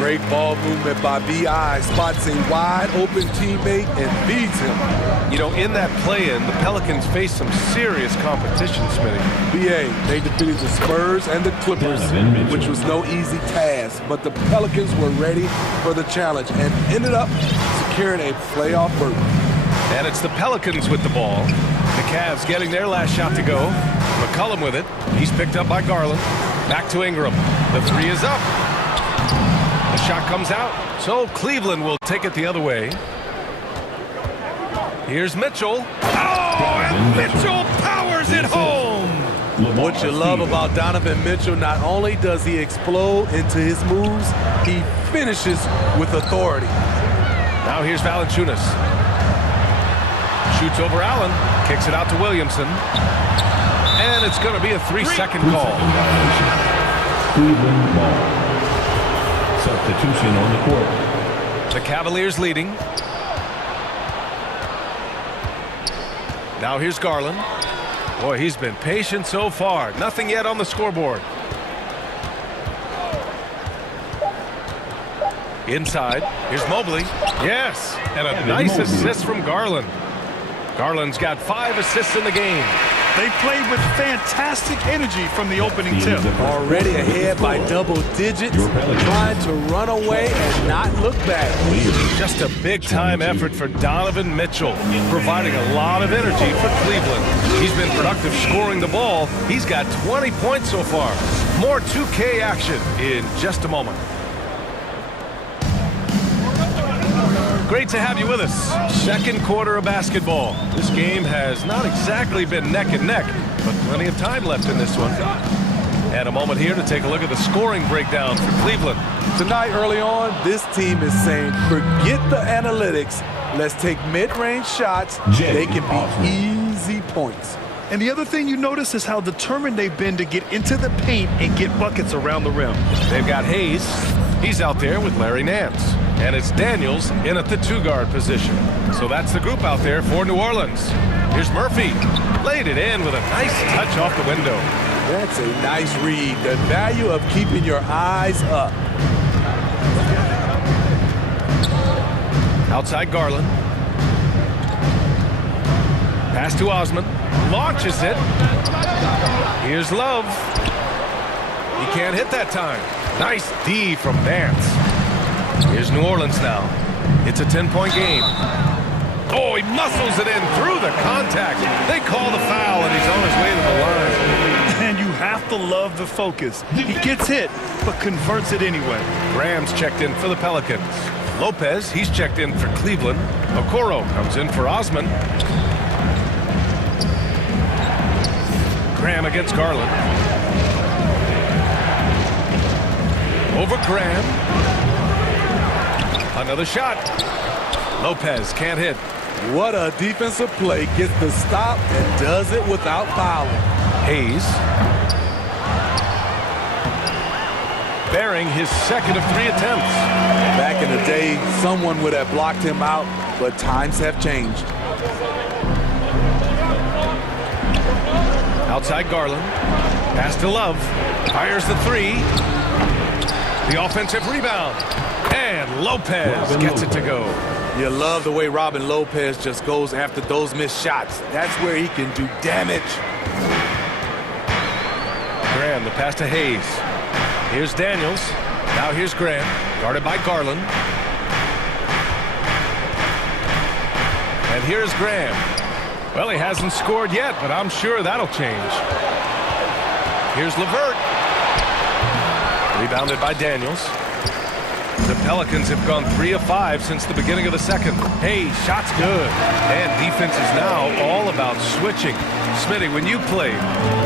Great ball movement by B.I. Spots a wide-open teammate and feeds him. You know, in that play-in, the Pelicans faced some serious competition, Smitty. B.A., they defeated the Spurs and the Clippers, which was no easy task. But the Pelicans were ready for the challenge and ended up securing a playoff berth. And it's the Pelicans with the ball. The Cavs getting their last shot to go. McCollum with it. He's picked up by Garland. Back to Ingram. The 3 is up. The shot comes out, so Cleveland will take it the other way. Here's Mitchell. Oh, and Mitchell powers it home. What you love about Donovan Mitchell, not only does he explode into his moves, he finishes with authority. Now here's Valanciunas. Shoots over Allen, kicks it out to Williamson. And it's going to be a 3-second call. Cleveland ball. Substitution on the court. The Cavaliers leading. Now here's Garland. Boy, he's been patient so far. Nothing yet on the scoreboard. Inside. Here's Mobley. Yes. And a nice assist from Garland. Garland's got 5 assists in the game. They played with fantastic energy from the opening tip. Already ahead by double digits, trying to run away and not look back. Just a big-time effort for Donovan Mitchell, providing a lot of energy for Cleveland. He's been productive scoring the ball. He's got 20 points so far. More 2K action in just a moment. Great to have you with us. Second quarter of basketball. This game has not exactly been neck and neck, but plenty of time left in this one. And a moment here to take a look at the scoring breakdown for Cleveland. Tonight, early on, this team is saying, forget the analytics. Let's take mid-range shots. They can be easy points. And the other thing you notice is how determined they've been to get into the paint and get buckets around the rim. They've got Hayes. He's out there with Larry Nance. And it's Daniels in at the 2-guard position. So that's the group out there for New Orleans. Here's Murphy. Laid it in with a nice touch off the window. That's a nice read. The value of keeping your eyes up. Outside Garland. Pass to Osman. Launches it. Here's Love. He can't hit that time. Nice D from Nance. Here's New Orleans now. It's a 10-point game. Oh, he muscles it in through the contact. They call the foul, and he's on his way to the line. And you have to love the focus. He gets hit, but converts it anyway. Graham's checked in for the Pelicans. Lopez, he's checked in for Cleveland. Okoro comes in for Osman. Graham against Garland. Over Graham. Another shot. Lopez can't hit. What a defensive play. Gets the stop and does it without fouling. Hayes. Bearing his second of 3 attempts. Back in the day, someone would have blocked him out, but times have changed. Outside Garland. Pass to Love. Fires the 3. The offensive rebound. And Lopez gets it to go. You love the way Robin Lopez just goes after those missed shots. That's where he can do damage. Graham, the pass to Hayes. Here's Daniels. Now here's Graham, guarded by Garland. And here's Graham. Well, he hasn't scored yet, but I'm sure that'll change. Here's LeVert. Rebounded by Daniels. The Pelicans have gone 3 of 5 since the beginning of the second. Hey, shot's good. And defense is now all about switching. Smitty, when you played,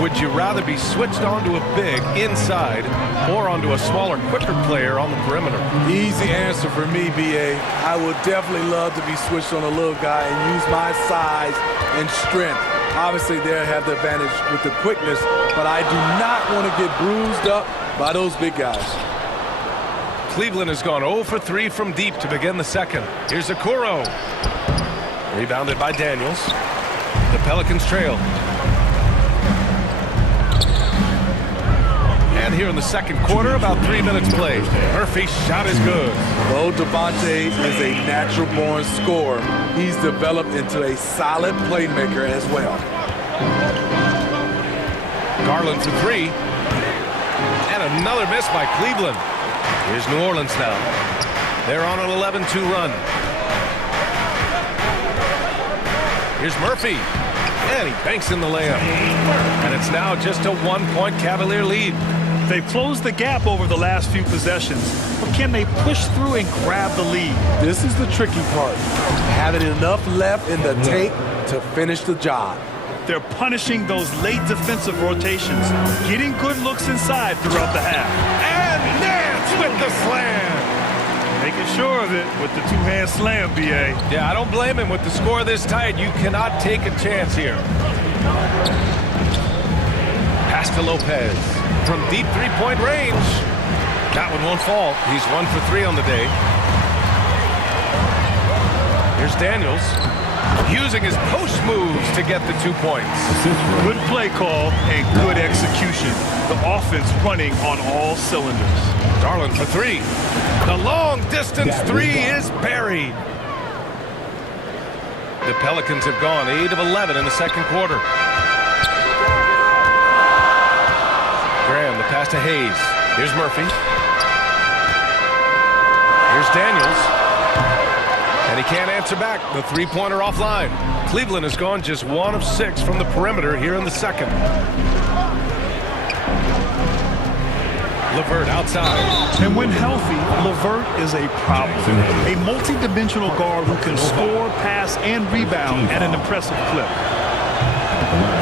would you rather be switched onto a big inside or onto a smaller, quicker player on the perimeter? Easy answer for me, B.A. I would definitely love to be switched on a little guy and use my size and strength. Obviously, they'll have the advantage with the quickness, but I do not want to get bruised up by those big guys. Cleveland has gone 0 for 3 from deep to begin the second. Here's Okoro. Rebounded by Daniels. The Pelicans trail. And here in the second quarter, about 3 minutes played. Murphy's shot is good. Though Devontae is a natural-born scorer, he's developed into a solid playmaker as well. Garland for 3. And another miss by Cleveland. Here's New Orleans now. They're on an 11-2 run. Here's Murphy. And he banks in the layup. And it's now just a 1-point Cavalier lead. They've closed the gap over the last few possessions, but can they push through and grab the lead? This is the tricky part. Having enough left in the tank to finish the job. They're punishing those late defensive rotations, getting good looks inside throughout the half. And Nance with the slam. Making sure of it with the two-hand slam, B.A. Yeah, I don't blame him. With the score this tight, you cannot take a chance here. Pass to Lopez. From deep three-point range. That one won't fall. He's 1 for 3 on the day. Here's Daniels. Using his post moves to get the 2 points. Good play call and good execution. The offense running on all cylinders. Garland for 3. The long distance 3 is buried. The Pelicans have gone 8 of 11 in the second quarter. Graham, the pass to Hayes. Here's Murphy. Here's Daniels. And he can't answer back. The three-pointer offline. Cleveland has gone just 1 of 6 from the perimeter here in the second. LeVert outside. And when healthy, LeVert is a problem. A multi-dimensional guard who can score, pass, and rebound at an impressive clip.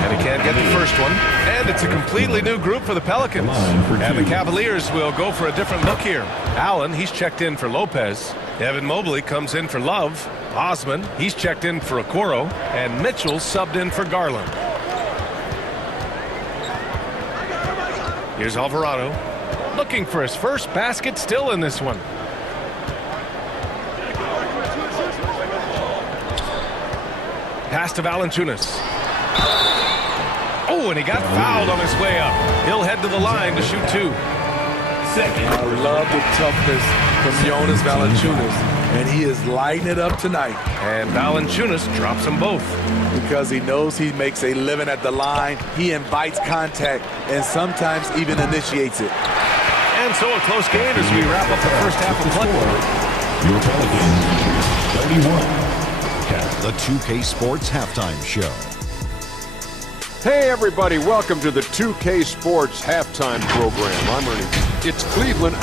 And he can't get the first one. And it's a completely new group for the Pelicans. And the Cavaliers will go for a different look here. Allen, he's checked in for Lopez. Evan Mobley comes in for Love. Osman, he's checked in for Okoro. And Mitchell subbed in for Garland. Here's Alvarado. Looking for his first basket still in this one. Pass to Valanciunas. Oh, and he got fouled on his way up. He'll head to the line to shoot 2. I love the toughness from Jonas Valanciunas, and he is lighting it up tonight. And Valanciunas drops them both. Because he knows he makes a living at the line, he invites contact and sometimes even initiates it. And so a close game as we wrap up the first half of play. Your Pelicans, 31. The 2K Sports Halftime Show. Hey everybody, welcome to the 2K Sports Halftime Program. I'm Ernie. It's Cleveland.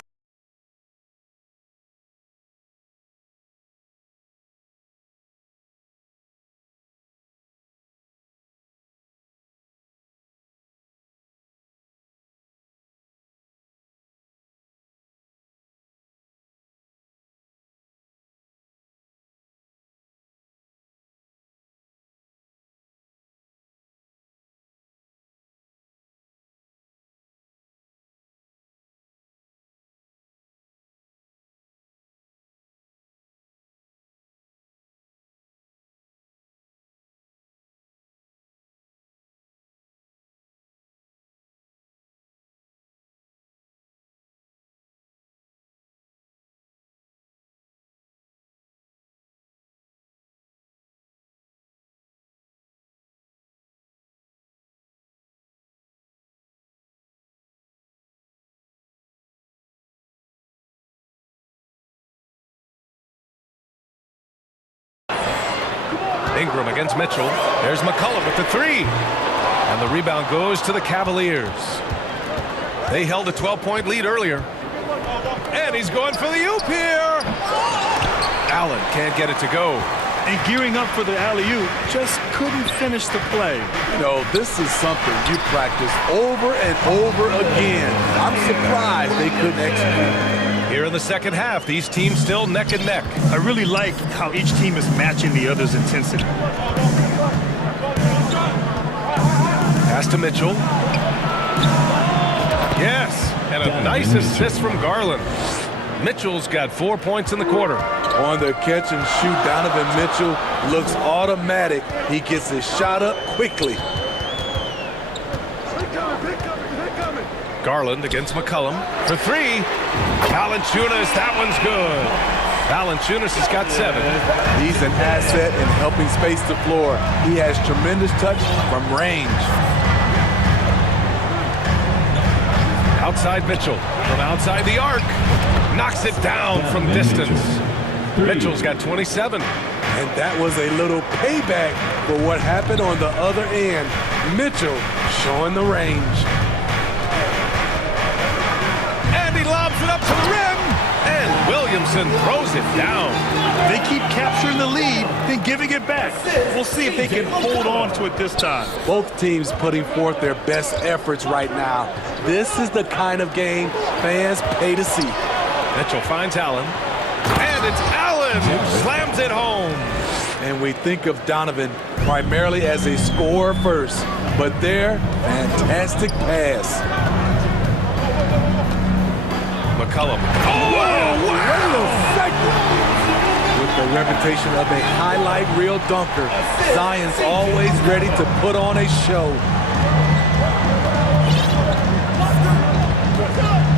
Ingram against Mitchell. There's McCullough with the 3. And the rebound goes to the Cavaliers. They held a 12-point lead earlier. And he's going for the oop here. Allen can't get it to go. and gearing up for the alley-oop, just couldn't finish the play. You know, this is something you practice over and over again. I'm surprised they couldn't execute. Here in the second half, these teams still neck and neck. I really like how each team is matching the other's intensity. Pass to Mitchell. Yes, and a nice assist from Garland. Mitchell's got 4 points in the quarter. On the catch and shoot, Donovan Mitchell looks automatic. He gets his shot up quickly. Garland against McCollum for three. Valanciunas, that one's good. Valanciunas has got 7. He's an asset in helping space the floor. He has tremendous touch from range. Outside Mitchell from outside the arc. Knocks it down from distance. Mitchell's got 27. And that was a little payback for what happened on the other end. Mitchell showing the range. And he lobs it up to the rim. And Williamson throws it down. They keep capturing the lead, then giving it back. We'll see if they can hold on to it this time. Both teams putting forth their best efforts right now. This is the kind of game fans pay to see. Mitchell finds Allen. And it's Allen who slams it home. And we think of Donovan primarily as a scorer first, but their fantastic pass. McCollum. Oh, wait a second. With the reputation of a highlight reel dunker, Zion's always ready to put on a show.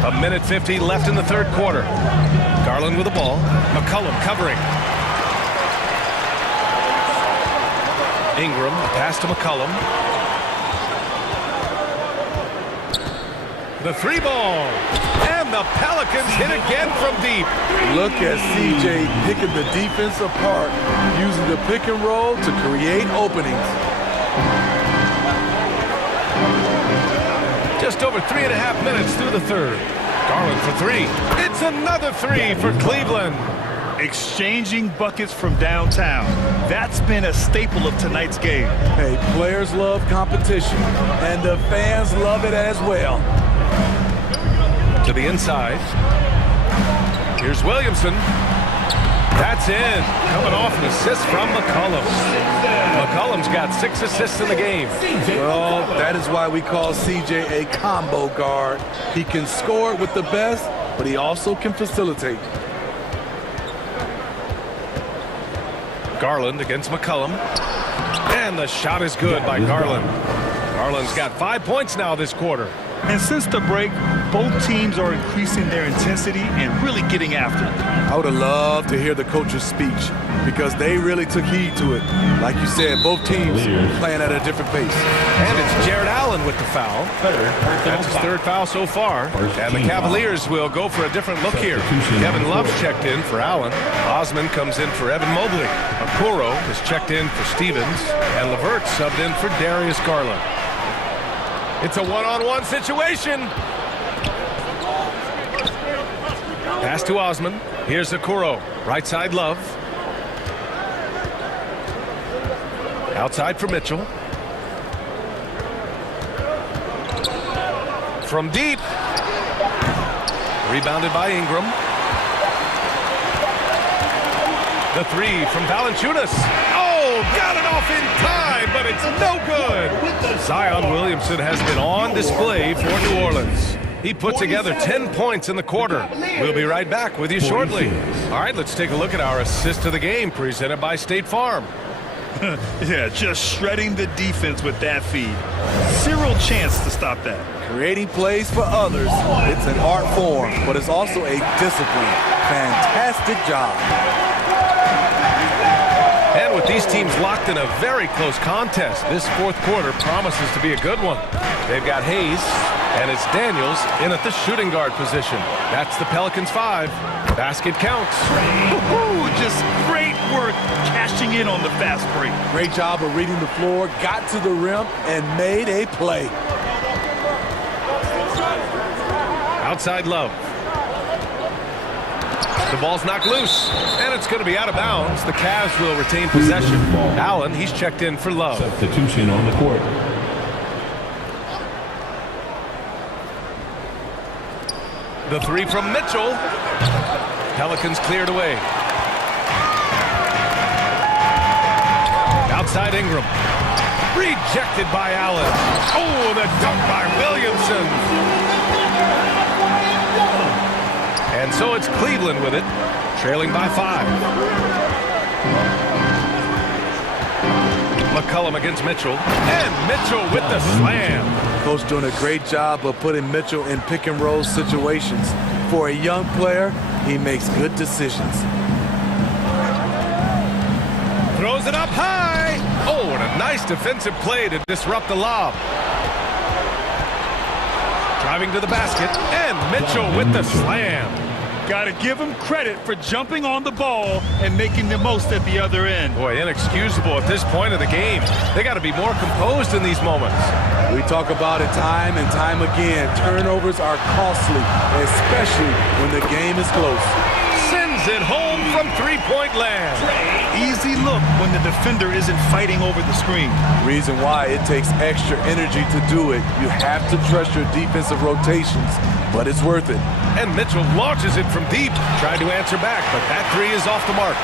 A minute 50 left in the third quarter. Garland with the ball. McCollum covering. Ingram, pass to McCollum. The 3 ball. And the Pelicans hit again from deep. Look at CJ picking the defense apart, using the pick and roll to create openings. Just over 3.5 minutes through the third. Garland for 3. It's another 3 for Cleveland. Exchanging buckets from downtown. That's been a staple of tonight's game. Hey, players love competition, and the fans love it as well. To the inside. Here's Williamson. That's in. Coming off an assist from McCollum. McCollum's got 6 assists in the game. Well, that is why we call CJ a combo guard. He can score with the best, but he also can facilitate. Garland against McCollum. And the shot is good by Garland. Garland's got 5 points now this quarter. And since the break, both teams are increasing their intensity and really getting after it. I would have loved to hear the coach's speech because they really took heed to it. Like you said, both teams playing at a different pace. And it's Jared Allen with the foul. That's his 3rd foul so far. And the Cavaliers will go for a different look here. Kevin Love's checked in for Allen. Osman comes in for Evan Mobley. Okoro is checked in for Stevens. And LeVert subbed in for Darius Garland. It's a one-on-one situation. Pass to Osman. Here's Okoro. Right side Love. Outside for Mitchell. From deep. Rebounded by Ingram. The 3 from Valanciunas. Oh, got it off in time, but it's no good. Zion Williamson has been on display for New Orleans. He put together 10 points in the quarter. We'll be right back with you shortly. All right, let's take a look at our assist of the game presented by State Farm. Yeah, just shredding the defense with that feed. Zero chance to stop that. Creating plays for others, it's an art form, but it's also a discipline. Fantastic job. And with these teams locked in a very close contest, this fourth quarter promises to be a good one. They've got Hayes, and it's Daniels in at the shooting guard position. That's the Pelicans 5. Basket counts. Just great work cashing in on the fast break. Great job of reading the floor, got to the rim, and made a play. Outside Love. The ball's knocked loose, and it's going to be out of bounds. The Cavs will retain possession. Allen, he's checked in for Love. Substitution on the court. The three from Mitchell. Pelicans cleared away. Outside Ingram. Rejected by Allen. Oh, the dunk by Williamson. And so it's Cleveland with it, trailing by 5. McCollum against Mitchell. And Mitchell with the slam. Coach doing a great job of putting Mitchell in pick and roll situations. For a young player, he makes good decisions. Throws it up high. Oh, and a nice defensive play to disrupt the lob. Driving to the basket, and Mitchell with the slam. Got to give him credit for jumping on the ball and making the most at the other end. Boy, inexcusable at this point of the game. They got to be more composed in these moments. We talk about it time and time again. Turnovers are costly, especially when the game is close. Sends it home from three-point land. Easy look when the defender isn't fighting over the screen. Reason why it takes extra energy to do it. You have to trust your defensive rotations, but it's worth it. And Mitchell launches it from deep. Tried to answer back, but that three is off the mark.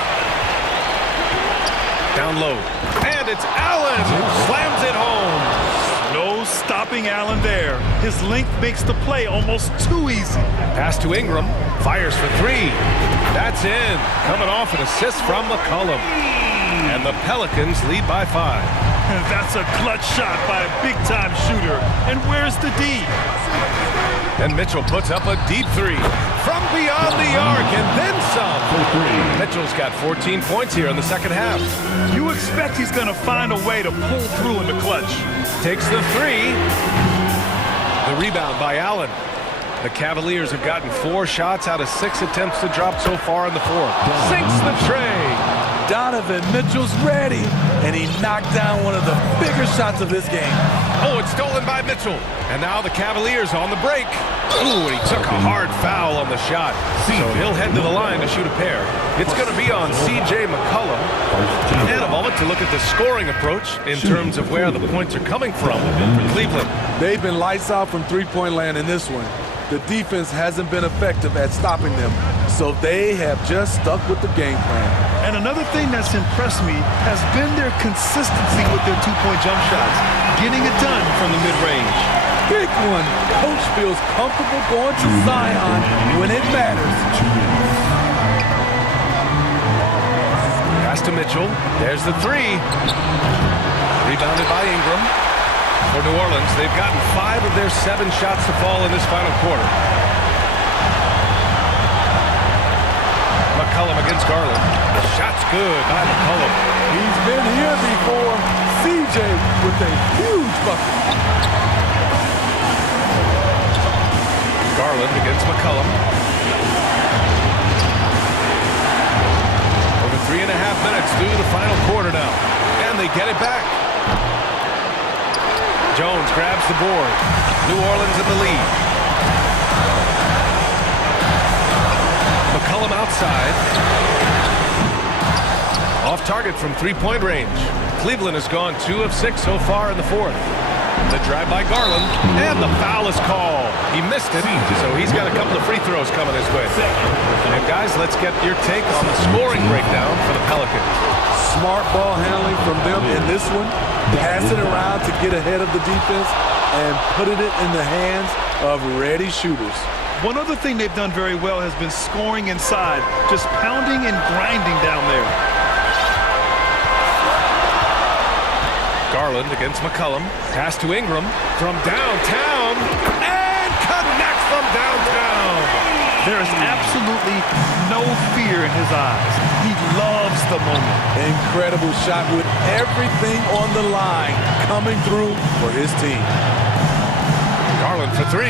Down low. And it's Allen who slams it home. No stopping Allen there. His length makes the play almost too easy. Pass to Ingram. Fires for three. That's in. Coming off an assist from McCollum. And the Pelicans lead by 5. That's a clutch shot by a big-time shooter. And where's the D? And Mitchell puts up a deep three from beyond the arc and then some. Mitchell's got 14 points here in the second half. You expect he's going to find a way to pull through in the clutch. Takes the three. The rebound by Allen. The Cavaliers have gotten 4 shots out of 6 attempts to drop so far in the fourth. Sinks the tray. Donovan Mitchell's ready, and he knocked down one of the bigger shots of this game. Oh, it's stolen by Mitchell. And now the Cavaliers on the break. Ooh, and he took a hard foul on the shot. So he'll head to the line to shoot a pair. It's going to be on C.J. McCollum. And a moment to look at the scoring approach in terms of where the points are coming from for Cleveland. They've been lights out from three-point land in this one. The defense hasn't been effective at stopping them, so they have just stuck with the game plan. And another thing that's impressed me has been their consistency with their two-point jump shots, getting it done from the mid-range. Big one. Coach feels comfortable going to Zion when it matters. Pass to Mitchell. There's the three. Rebounded by Ingram. For New Orleans, they've gotten 5 of their 7 shots to fall in this final quarter. McCollum against Garland. The shot's good by McCollum. He's been here before. CJ with a huge bucket. Garland against McCollum. Over 3.5 minutes through the final quarter now. And they get it back. Jones grabs the board. New Orleans in the lead. McCollum outside. Off target from three-point range. Cleveland has gone 2 of 6 so far in the fourth. The drive by Garland, and the foul is called. He missed it, so he's got a couple of free throws coming his way. And guys, let's get your take on the scoring breakdown for the Pelicans. Smart ball handling from them in this one. Passing around to get ahead of the defense and putting it in the hands of ready shooters. One other thing they've done very well has been scoring inside, just pounding and grinding down there. Garland against McCollum. Pass to Ingram from downtown and connects from downtown. There is absolutely no fear in his eyes. He loves the moment. Incredible shot with everything on the line coming through for his team. Garland for 3.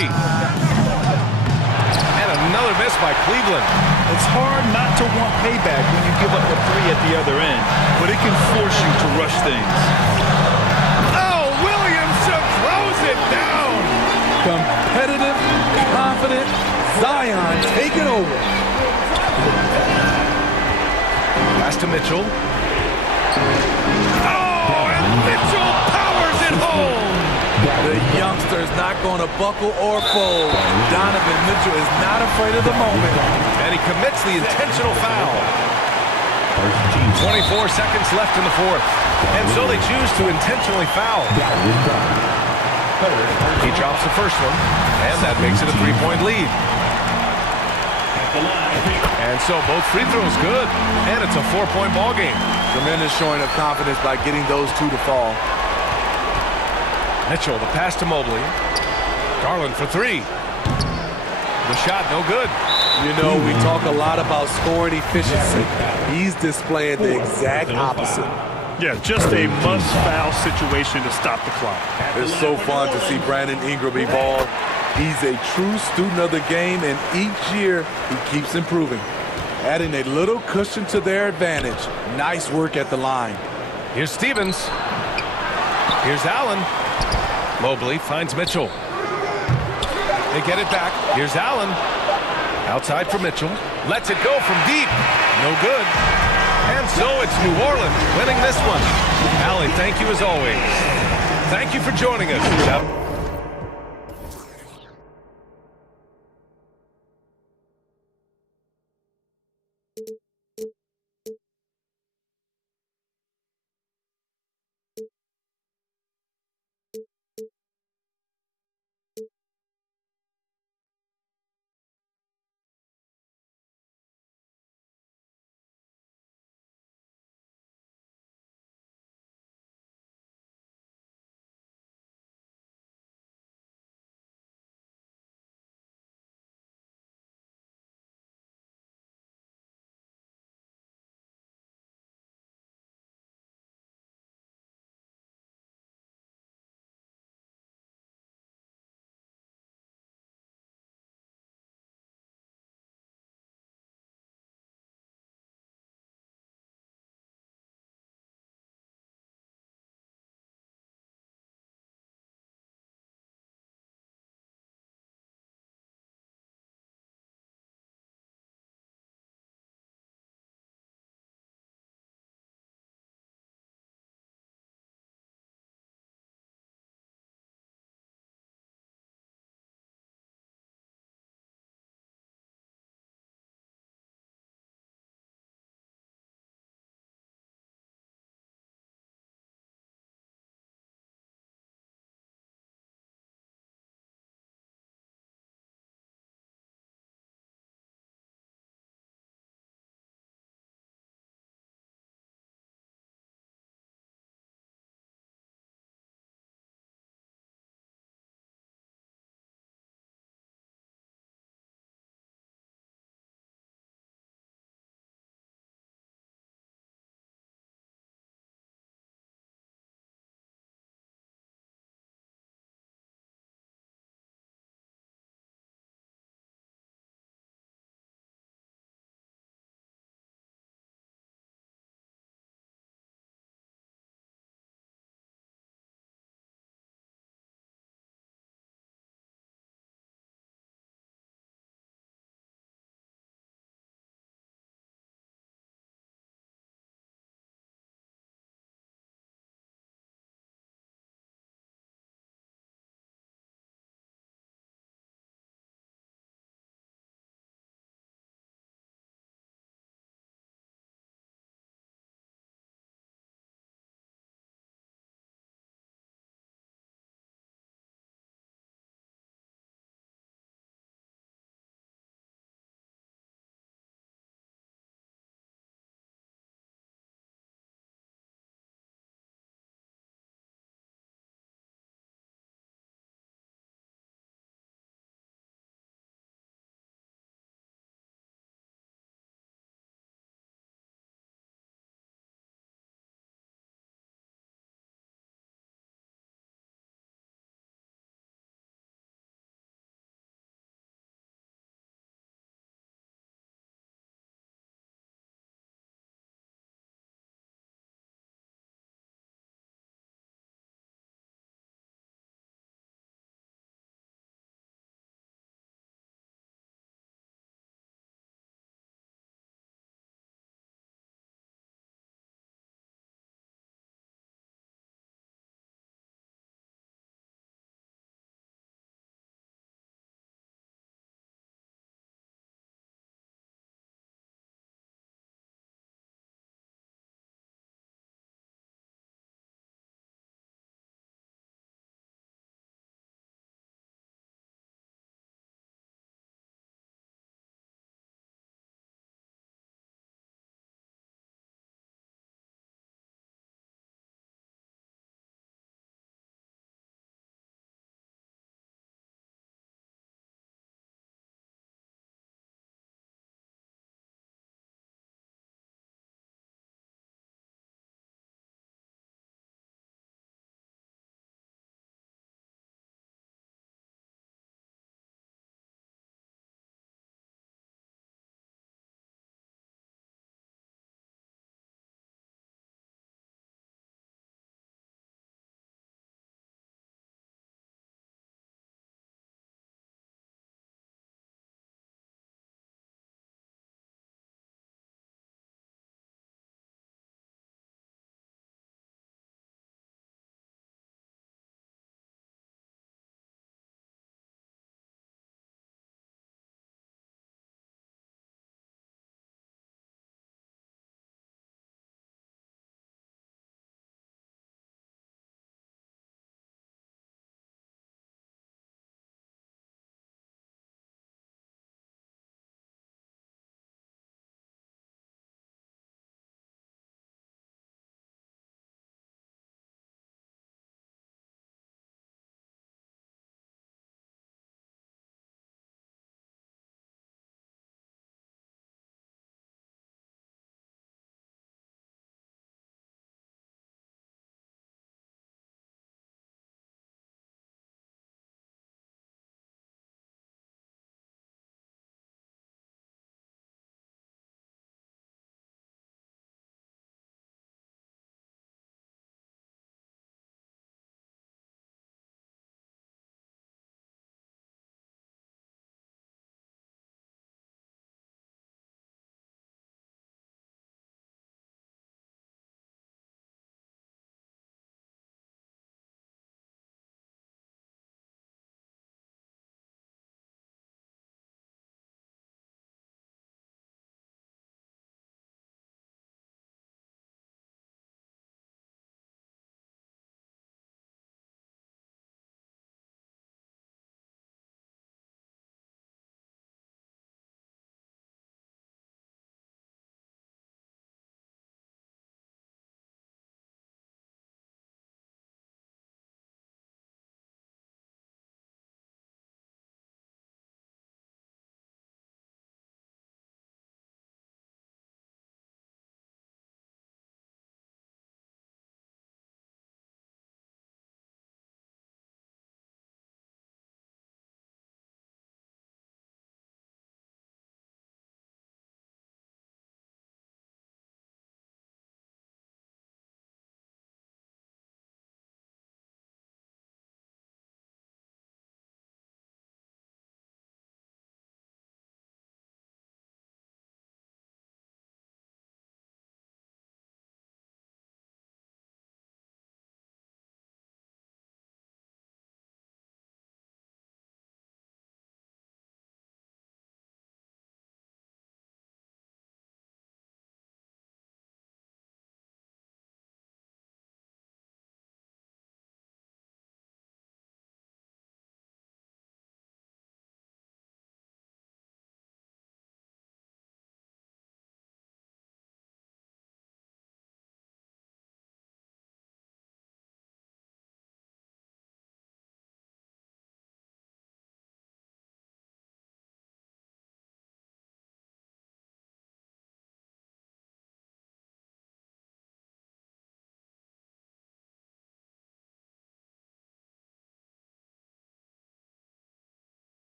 And another miss by Cleveland. It's hard not to want payback when you give up a 3 at the other end, but it can force you to rush things. Oh, Williamson throws it down. Competitive, confident, Zion taking over. Pass to Mitchell. Oh, and Mitchell powers it home. The youngster is not going to buckle or fold. Donovan Mitchell is not afraid of the moment. And he commits the intentional foul. 24 seconds left in the fourth. And so they choose to intentionally foul. He drops the first one, and that makes it a 3-point lead. And so both free throws good, and it's a 4-point ball game. Tremendous showing of confidence by getting those two to fall. Mitchell, the pass to Mobley. Garland for three. The shot, no good. You know, we talk a lot about scoring efficiency. He's displaying the exact opposite. Yeah, just a must-foul situation to stop the clock. It's so fun to see Brandon Ingram evolve. He's a true student of the game, and each year he keeps improving, adding a little cushion to their advantage. Nice work at the line. Here's Stevens. Here's Allen. Mobley finds Mitchell. They get it back. Here's Allen. Outside for Mitchell. Lets it go from deep. No good. And so it's New Orleans winning this one. Allie, thank you as always. Thank you for joining us.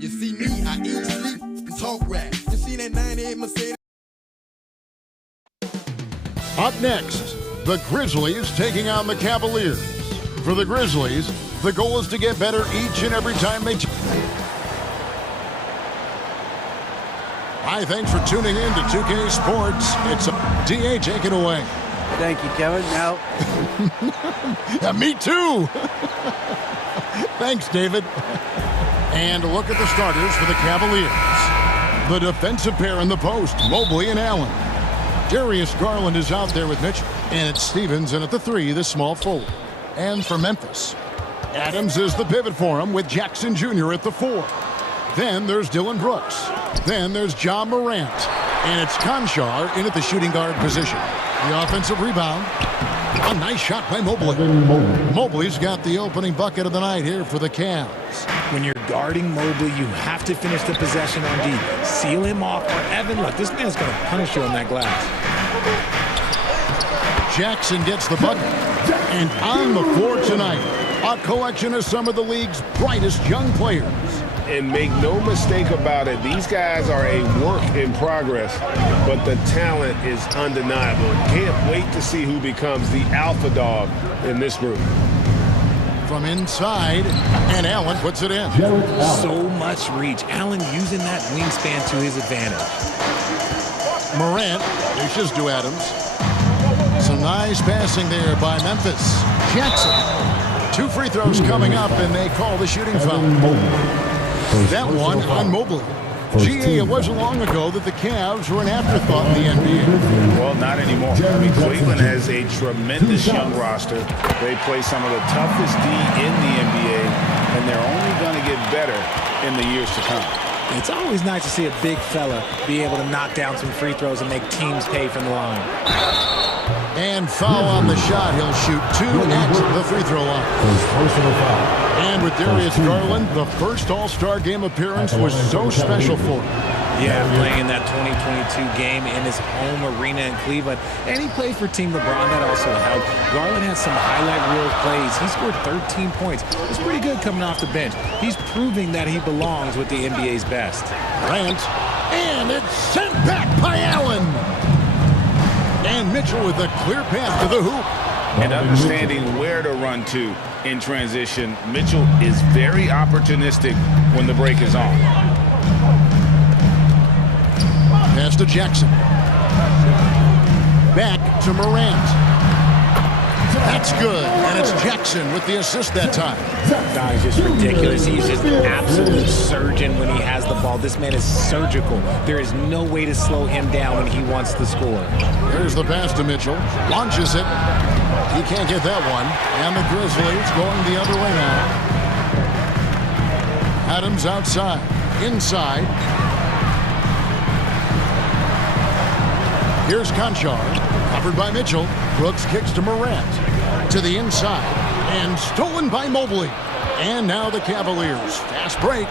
You see me, I eat, sleep, and talk rap. You see that 98 Mercedes? Up next, the Grizzlies taking on the Cavaliers. For the Grizzlies, the goal is to get better each and every time they... Hi, thanks for tuning in to 2K Sports. It's DA, take it away. Thank you, Kevin. Now... Yeah, me too. Thanks, David. And a look at the starters for the Cavaliers. The defensive pair in the post, Mobley and Allen. Darius Garland is out there with Mitch, and it's Stevens in at the 3, the small forward. And for Memphis, Adams is the pivot for him with Jackson Jr. at the 4. Then there's Dylan Brooks. Then there's John Morant. And it's Conchar in at the shooting guard position. The offensive rebound. A nice shot by Mobley. Mobley's got the opening bucket of the night here for the Cavs. When you're guarding Mobley, you have to finish the possession on D. Seal him off, or Evan, look, this man's going to punish you on that glass. Jackson gets the bucket. And on the floor tonight, a collection of some of the league's brightest young players. And make no mistake about it, these guys are a work in progress, but the talent is undeniable. Can't wait to see who becomes the alpha dog in this group. From inside, and Allen puts it in. So much reach. Allen using that wingspan to his advantage. Morant dishes to Adams. Some nice passing there by Memphis. Jackson. 2 free throws coming up, and they call the shooting foul. That one on Mobley. GA, it wasn't long ago that the Cavs were an afterthought in the NBA. Well, not anymore. I mean, Cleveland has a tremendous young roster. They play some of the toughest D in the NBA, and they're only going to get better in the years to come. It's always nice to see a big fella be able to knock down some free throws and make teams pay from the line. And foul on the shot. He'll shoot 2 at the free throw line. And with Darius Garland, the first All-Star game appearance was so special for him. Yeah, playing in that 2022 game in his home arena in Cleveland. And he played for Team LeBron. That also helped. Garland had some highlight reel plays. He scored 13 points. It's pretty good coming off the bench. He's proving that he belongs with the NBA's best. Grant. And it's sent back by Allen. And Mitchell with a clear path to the hoop. And understanding where to run to in transition, Mitchell is very opportunistic when the break is on. Pass to Jackson. Back to Morant. That's good. And it's Jackson with the assist that time. God, he's just ridiculous. He's just an absolute surgeon when he has the ball. This man is surgical. There is no way to slow him down when he wants to score. There's the pass to Mitchell. Launches it. He can't get that one. And the Grizzlies going the other way now. Adams outside. Inside. Here's Conchar. Covered by Mitchell. Brooks kicks to Morant. To the inside. And stolen by Mobley. And now the Cavaliers. Fast break.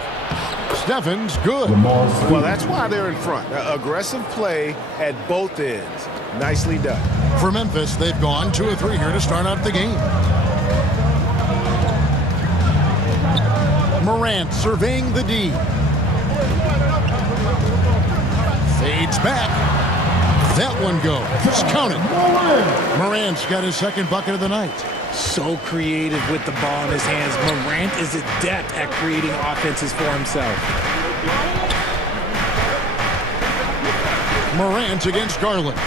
Stephens, good. Well, that's why they're in front. Aggressive play at both ends. Nicely done. For Memphis, they've gone 2 of 3 here to start out the game. Morant surveying the D. Fades back. That one goes. Count it. Morant's got his second bucket of the night. So creative with the ball in his hands. Morant is adept at creating offenses for himself. Morant against Garland.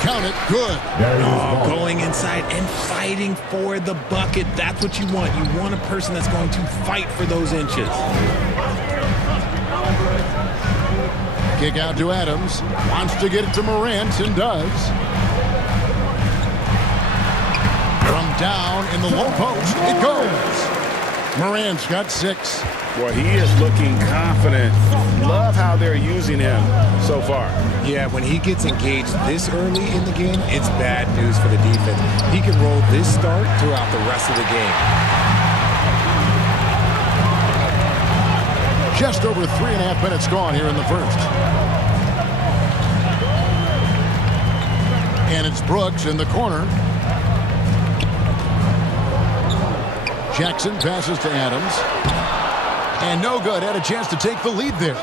Count it. Good. Oh, going inside and fighting for the bucket. That's what you want. You want a person that's going to fight for those inches. Kick out to Adams. Wants to get it to Morant and does. From down in the low post, it goes. Morant's got 6. Well, he is looking confident. Love how they're using him so far. Yeah, when he gets engaged this early in the game, it's bad news for the defense. He can roll this start throughout the rest of the game. Just over 3.5 minutes gone here in the first. And it's Brooks in the corner. Jackson passes to Adams. And no good. Had a chance to take the lead there.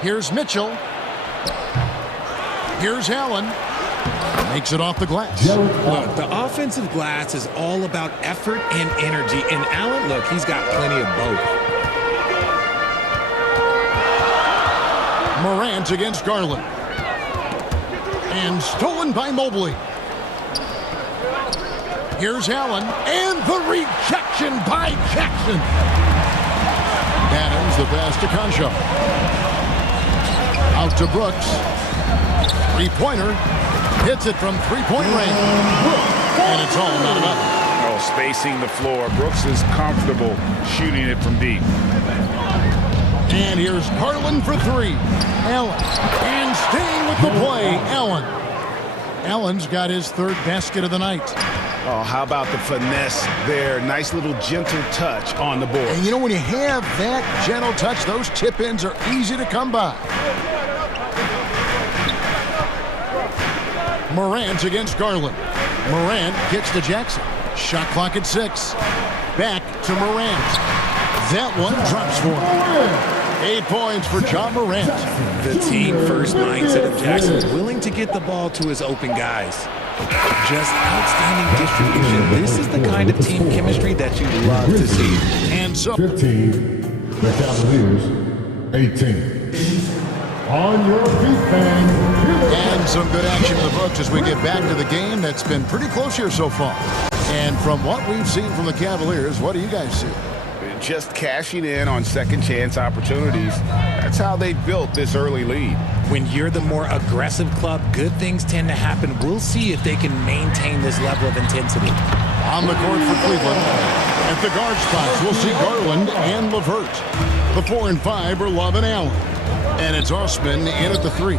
Here's Mitchell. Here's Allen. Makes it off the glass. Look, the offensive glass is all about effort and energy. And Allen, look, he's got plenty of both. Morant against Garland. And stolen by Mobley. Here's Allen. And the rejection by Jackson. Adams, the pass to Concho. Out to Brooks. Three-pointer. Hits it from three-point range. And it's all not enough. Oh, spacing the floor. Brooks is comfortable shooting it from deep. And here's Garland for three. Allen. And staying with the play, Allen. Allen's got his third basket of the night. Oh, how about the finesse there? Nice little gentle touch on the board. And you know, when you have that gentle touch, those tip-ins are easy to come by. Morant against Garland. Morant kicks to Jackson. Shot clock at 6. Back to Morant. That one drops for him. 8 points for John Morant. The team-first mindset of Jackson, willing to get the ball to his open guys. Just outstanding distribution. This is the kind of team chemistry that you love to see. And so 15, the Cavaliers, 18. On your feet, fans. And some good action in the books as we get back to the game that's been pretty close here so far. And from what we've seen from the Cavaliers, what do you guys see? Just cashing in on second chance opportunities. That's how they built this early lead. When you're the more aggressive club, good things tend to happen. We'll see if they can maintain this level of intensity. On the court for Cleveland. At the guard spots, we'll see Garland and LeVert. The 4 and 5 are Love and Allen. And it's Osman in at the 3.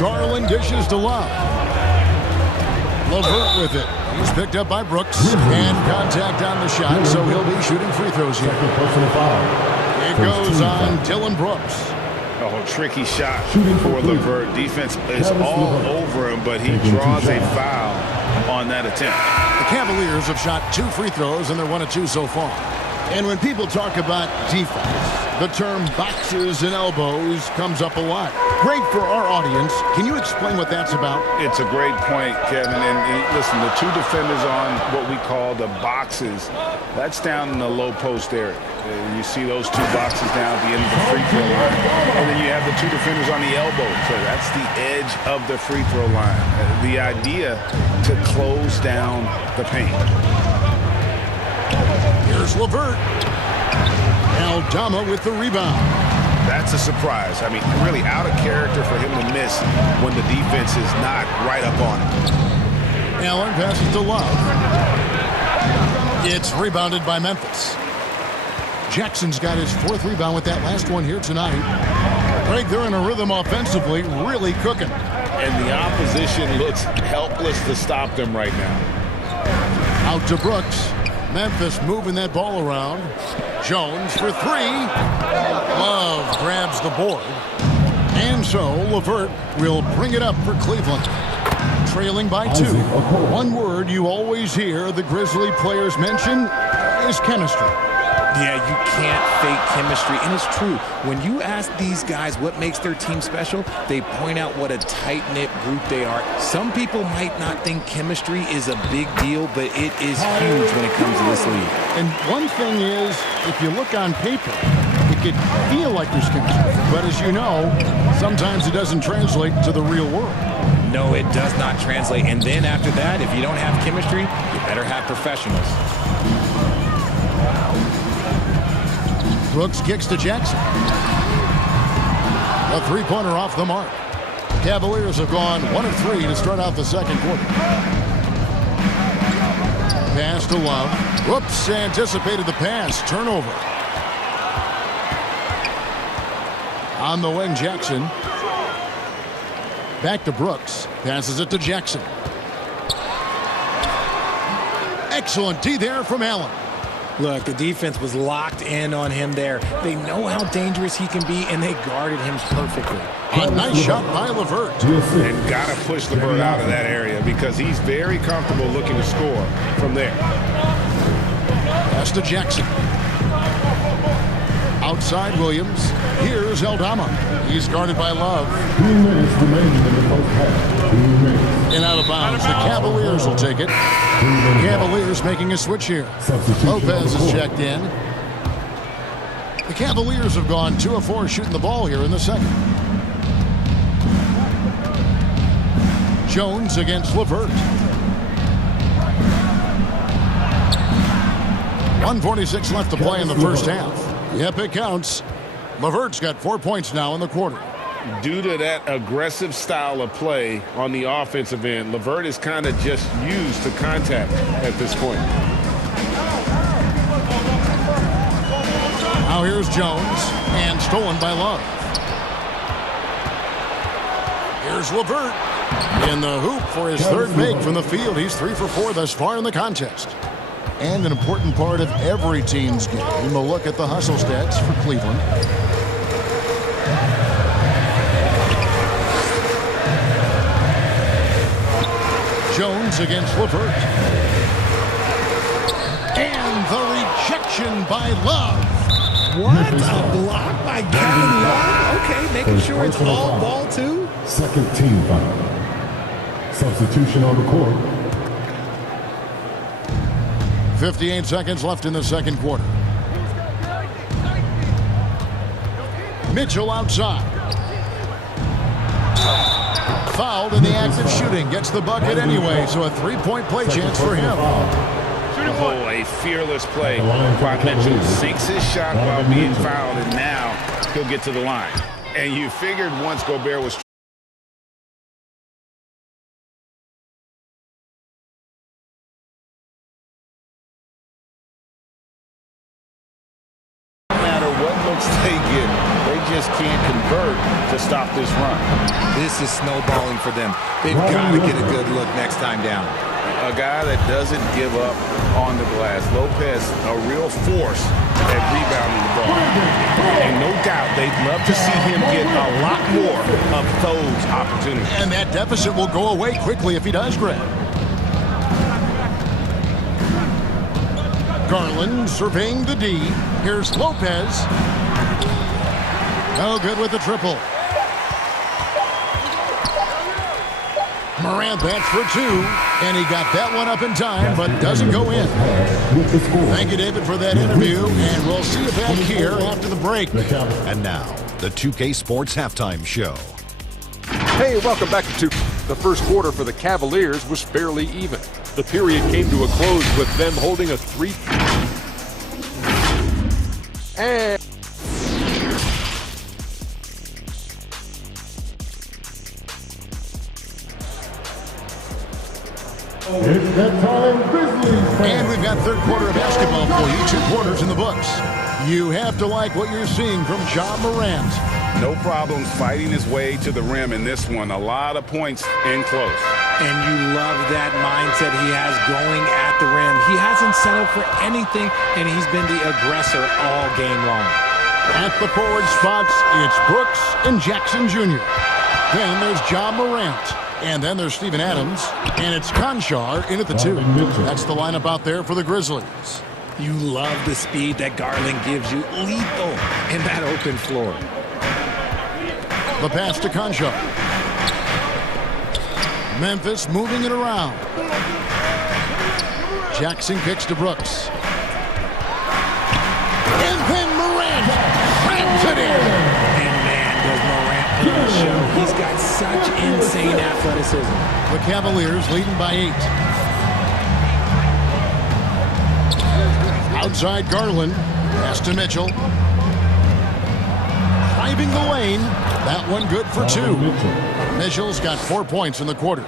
Garland dishes to Love. LeVert with it. He's picked up by Brooks. And contact on the shot, so he'll be shooting free throws here. It goes on Dillon Brooks. Oh, tricky shot for LeVert. Defense is all over him, but he draws a foul on that attempt. The Cavaliers have shot 2 free throws, and they're 1 of 2 so far. And when people talk about defense, the term boxes and elbows comes up a lot. Great for our audience. Can you explain what that's about? It's a great point, Kevin. And listen, the 2 defenders on what we call the boxes, that's down in the low post area. You see those 2 boxes down at the end of the free throw line. And then you have the 2 defenders on the elbow. So that's the edge of the free throw line. The idea to close down the paint. Here's LeVert. Aldama with the rebound. That's a surprise. I mean, really out of character for him to miss when the defense is not right up on him. Allen passes to Love. It's rebounded by Memphis. Jackson's got his 4th rebound with that last one here tonight. Right, they're in a rhythm offensively, really cooking. And the opposition looks helpless to stop them right now. Out to Brooks. Memphis moving that ball around. Jones for 3. Love grabs the board. And so LeVert will bring it up for Cleveland. Trailing by 2. One word you always hear the Grizzly players mention is chemistry. Yeah, you can't fake chemistry. And it's true. When you ask these guys what makes their team special, they point out what a tight-knit group they are. Some people might not think chemistry is a big deal, but it is huge when it comes to this league. And one thing is, if you look on paper, it could feel like there's chemistry. But as you know, sometimes it doesn't translate to the real world. No, it does not translate. And then after that, if you don't have chemistry, you better have professionals. Brooks kicks to Jackson. A 3-pointer off the mark. Cavaliers have gone 1 of 3 to start out the second quarter. Pass to Love. Whoops, anticipated the pass. Turnover. On the wing, Jackson. Back to Brooks. Passes it to Jackson. Excellent D there from Allen. Look, the defense was locked in on him there. They know how dangerous he can be, and they guarded him perfectly. A nice shot by LeVert. And got to push LeVert out of that area because he's very comfortable looking to score from there. Pass to Jackson. Outside Williams. Here's Eldama. He's guarded by Love. 2 minutes remaining in the first half. 2 minutes. And out of bounds. The Cavaliers will take it. Cavaliers making a switch here. Lopez is checked in. The Cavaliers have gone 2 of 4 shooting the ball here in the second. Jones against LeVert. 1:46 left to play in the first half. Yep, it counts. LeVert's got 4 points now in the quarter. Due to that aggressive style of play on the offensive end, LeVert is kind of just used to contact at this point. Now here's Jones, and stolen by Love. Here's LeVert in the hoop for his third make from the field. He's 3 for 4 thus far in the contest. And an important part of every team's game, a look at the hustle stats for Cleveland. Jones against LeVert. And the rejection by Love. What? A block by Kevin Love? Okay, making sure it's all ball too. Second team foul. Substitution on the court. 58 seconds left in the second quarter. Mitchell outside. Fouled in the act of shooting. Gets the bucket anyway, so a 3-point play chance for him. Oh, a fearless play by Mitchell. Sinks his shot while being fouled, and now he'll get to the line. And you figured once Gobert was they get, they just can't convert to stop this run. This is snowballing for them. They've got to get a good look next time down. A guy that doesn't give up on the glass. Lopez, a real force at rebounding the ball. And no doubt they'd love to see him get a lot more of those opportunities. And that deficit will go away quickly if he does grab. Garland surveying the D. Here's Lopez. No good with the triple. Morant bats for 2, and he got that one up in time, but doesn't go in. Thank you, David, for that interview, and we'll see you back here after the break. And now, the 2K Sports Halftime Show. Hey, welcome back to 2K. The first quarter for the Cavaliers was fairly even. The period came to a close with them holding a 3. And It's that time, Grizzlies. And we've got third quarter of basketball for you. 2 quarters in the books. You have to like what you're seeing from Ja Morant. No problems fighting his way to the rim in this one. A lot of points in close. And you love that mindset he has going at the rim. He hasn't settled for anything, and he's been the aggressor all game long. At the forward spots, it's Brooks and Jackson Jr. Then there's Ja Morant. And then there's Steven Adams. And it's Conchar in at the 2. That's the lineup out there for the Grizzlies. You love the speed that Garland gives you. Lethal in that open floor. The pass to Conchar. Memphis moving it around. Jackson kicks to Brooks. And then Morant rams it in. And man, does Morant put on a show. He's got such insane athleticism. The Cavaliers leading by 8. Outside Garland. Pass to Mitchell. Driving the lane. That one good for 2. Mitchell's got 4 points in the quarter.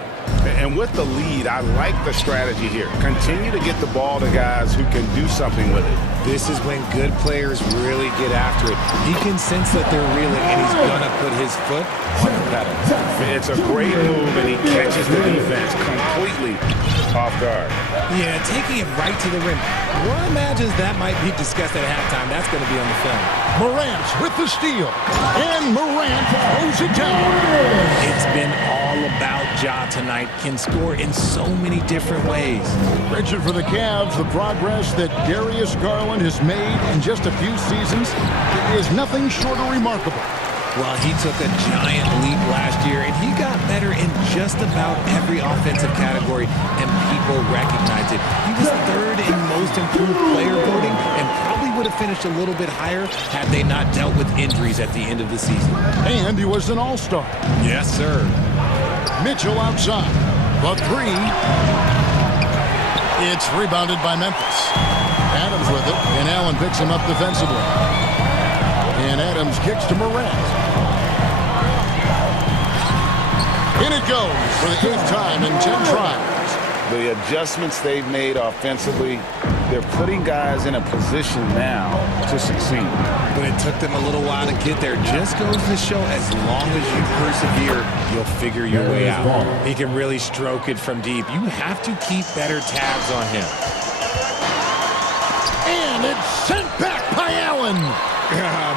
And with the lead, I like the strategy here. Continue to get the ball to guys who can do something with it. This is when good players really get after it. He can sense that they're reeling, and he's going to put his foot on the pedal. It's a great move, and he catches the defense completely off guard. Yeah, taking it right to the rim. One imagines that might be discussed at halftime. That's going to be on the film. Morant with the steal. And Morant throws it down. It's been all about Ja tonight. Can score in so many different ways. Richard, for the Cavs, the progress that Darius Garland has made in just a few seasons is nothing short of remarkable. Well, he took a giant leap last year, and he got better in just about every offensive category, and people recognize it. He was third in most improved player voting, and probably would have finished a little bit higher had they not dealt with injuries at the end of the season. And he was an all-star. Yes, sir. Mitchell outside. The three. It's rebounded by Memphis. Adams with it, and Allen picks him up defensively. And Adams kicks to Morant. In it goes for the 8th time in 10 tries. The adjustments they've made offensively, they're putting guys in a position now to succeed. But it took them a little while to get there. Just goes to show as long as you persevere, you'll figure your way out. He can really stroke it from deep. You have to keep better tabs on him. And it's sent back by Allen.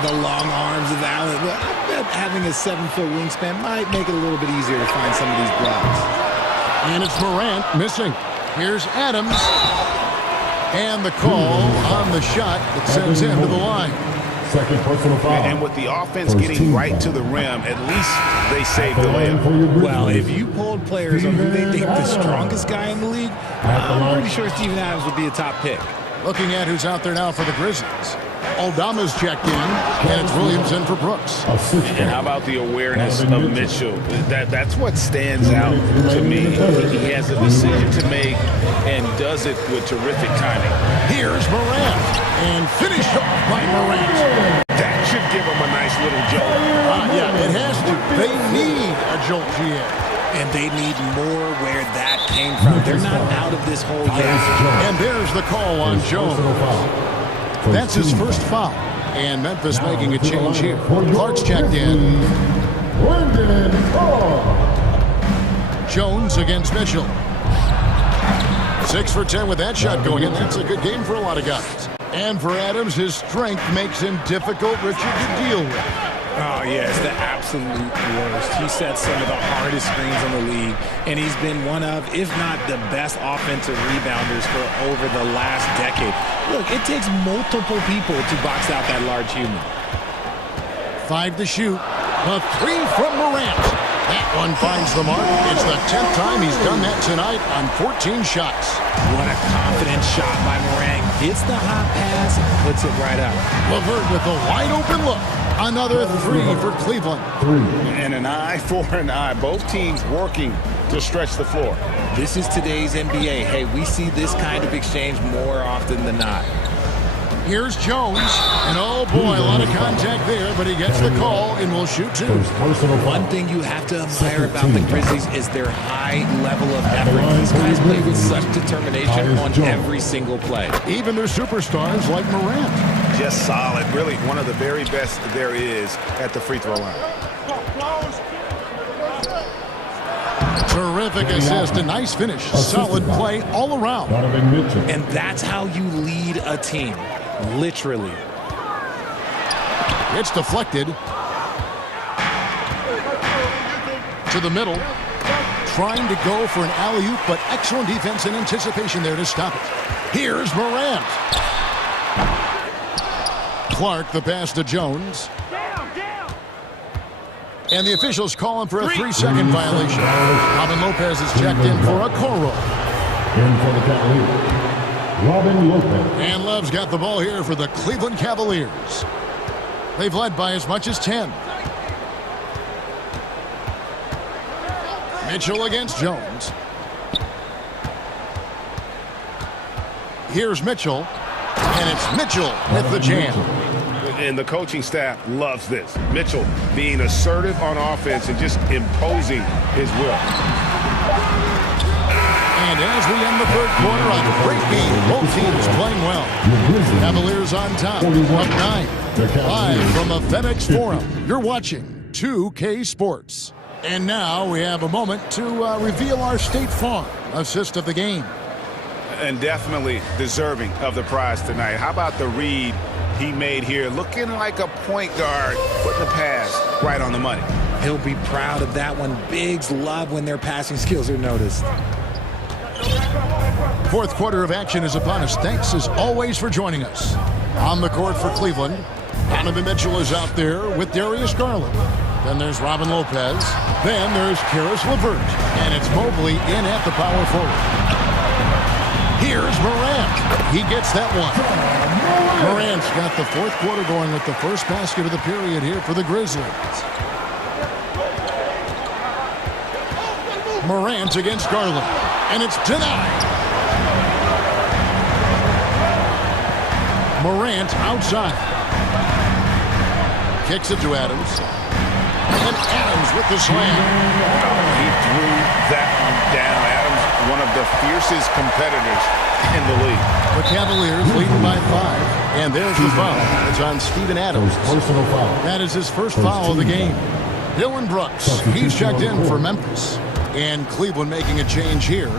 The long arms of Allen. Well, I bet having a 7-foot wingspan might make it a little bit easier to find some of these blocks. And it's Morant missing. Here's Adams. And the call on the shot that sends him to the line. Second personal foul. And with the offense getting right to the rim, at least they saved the layup. Well, if you pulled players on who they think the strongest guy in the league, I'm pretty sure Steven Adams would be a top pick. Looking at who's out there now for the Grizzlies. Aldama's checked in, and it's Williamson for Brooks. And how about the awareness of Mitchell? That's what stands out to me. He has a decision to make and does it with terrific timing. Here's Morant, and finished off by Morant. That should give him a nice little jolt. Yeah, it has to. They need a jolt here. And they need more where that came from. They're not out of this hole yet. And there's the call on Jones. That's his first foul. And Memphis making a change here. Clark's checked in. Jones against Mitchell. 6 for 10 with that shot going in. That's a good game for a lot of guys. And for Adams, his strength makes him difficult, Richard, to deal with. Oh, yeah, it's the absolute worst. He sets some of the hardest screens in the league, and he's been one of, if not the best offensive rebounders for over the last decade. Look, it takes multiple people to box out that large human. 5 to shoot. A 3 from Morant. That one finds the mark. It's the 10th time he's done that tonight on 14 shots. What a confident shot by Morant. Gets the hot pass and puts it right up. LeVert with a wide open look. Another 3 for Cleveland. And an eye for an eye. Both teams working to stretch the floor. This is today's NBA. Hey, we see this kind of exchange more often than not. Here's Jones. And oh boy, a lot of contact there, but he gets the call and will shoot 2. One thing you have to admire about the Grizzlies is their high level of effort. These guys play with such determination on every single play. Even their superstars like Morant. Just solid. Really one of the very best there is at the free throw line. Terrific assist, a nice finish. Solid play all around. And that's how you lead a team. Literally. It's deflected. To the middle. Trying to go for an alley-oop, but excellent defense and anticipation there to stop it. Here's Morant. Clark, the pass to Jones. And the officials calling for a 3-second violation. Robin Lopez is checked in for a Coro. In for the Cavaliers, Robin Lopez. And Love's got the ball here for the Cleveland Cavaliers. They've led by as much as 10. Mitchell against Jones. Here's Mitchell. And it's Mitchell with the jam. And the coaching staff loves this. Mitchell being assertive on offense and just imposing his will. And as we end the third quarter on a great game, both teams playing well. Cavaliers on top, up 9. Live from the FedEx Forum, you're watching 2K Sports. And now we have a moment to reveal our State Farm assist of the game. And definitely deserving of the prize tonight. How about the read he made here? Looking like a point guard, putting the pass right on the money. He'll be proud of that one. Bigs love when their passing skills are noticed. Fourth quarter of action is upon us. Thanks as always for joining us. On the court for Cleveland, Donovan Mitchell is out there with Darius Garland. Then there's Robin Lopez. Then there's Karis LeVert. And it's Mobley in at the power forward. Here's Morant. He gets that one. Morant's got the fourth quarter going with the first basket of the period here for the Grizzlies. Morant against Garland. And it's denied. Morant outside. Kicks it to Adams. And Adams with the slam. He threw that one down. Adams, one of the fiercest competitors in the league. The Cavaliers leading by 5. And there's the foul. It's on Steven Adams. Personal foul. That is his first foul of the game. Dylan Brooks, he's checked in for Memphis. And Cleveland making a change here.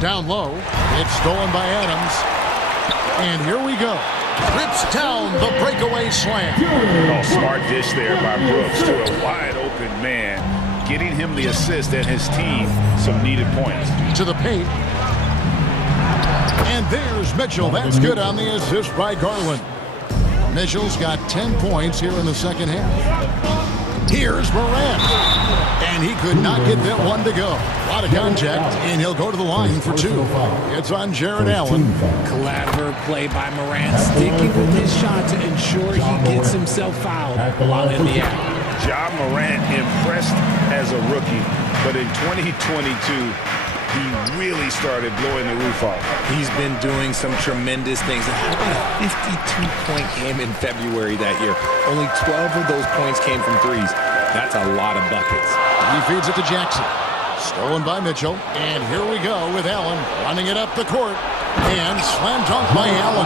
Down low. It's stolen by Adams. And here we go. Rips down the breakaway slam. Oh, smart dish there by Brooks to a wide open man. Getting him the assist and his team some needed points. To the paint. And there's Mitchell. That's good on the assist by Garland. Mitchell's got 10 points here in the second half. Here's Morant. And he could not get that one to go. A lot of contact, and he'll go to the line for 2. It's on Jared Allen. Clever play by Morant, sticking with his shot to ensure he gets himself fouled while in the act. Ja Morant impressed as a rookie, but in 2022, he really started blowing the roof off. He's been doing some tremendous things. How about a 52-point game in February that year? Only 12 of those points came from threes. That's a lot of buckets. He feeds it to Jackson. Stolen by Mitchell. And here we go with Allen running it up the court. And slam dunk by Allen.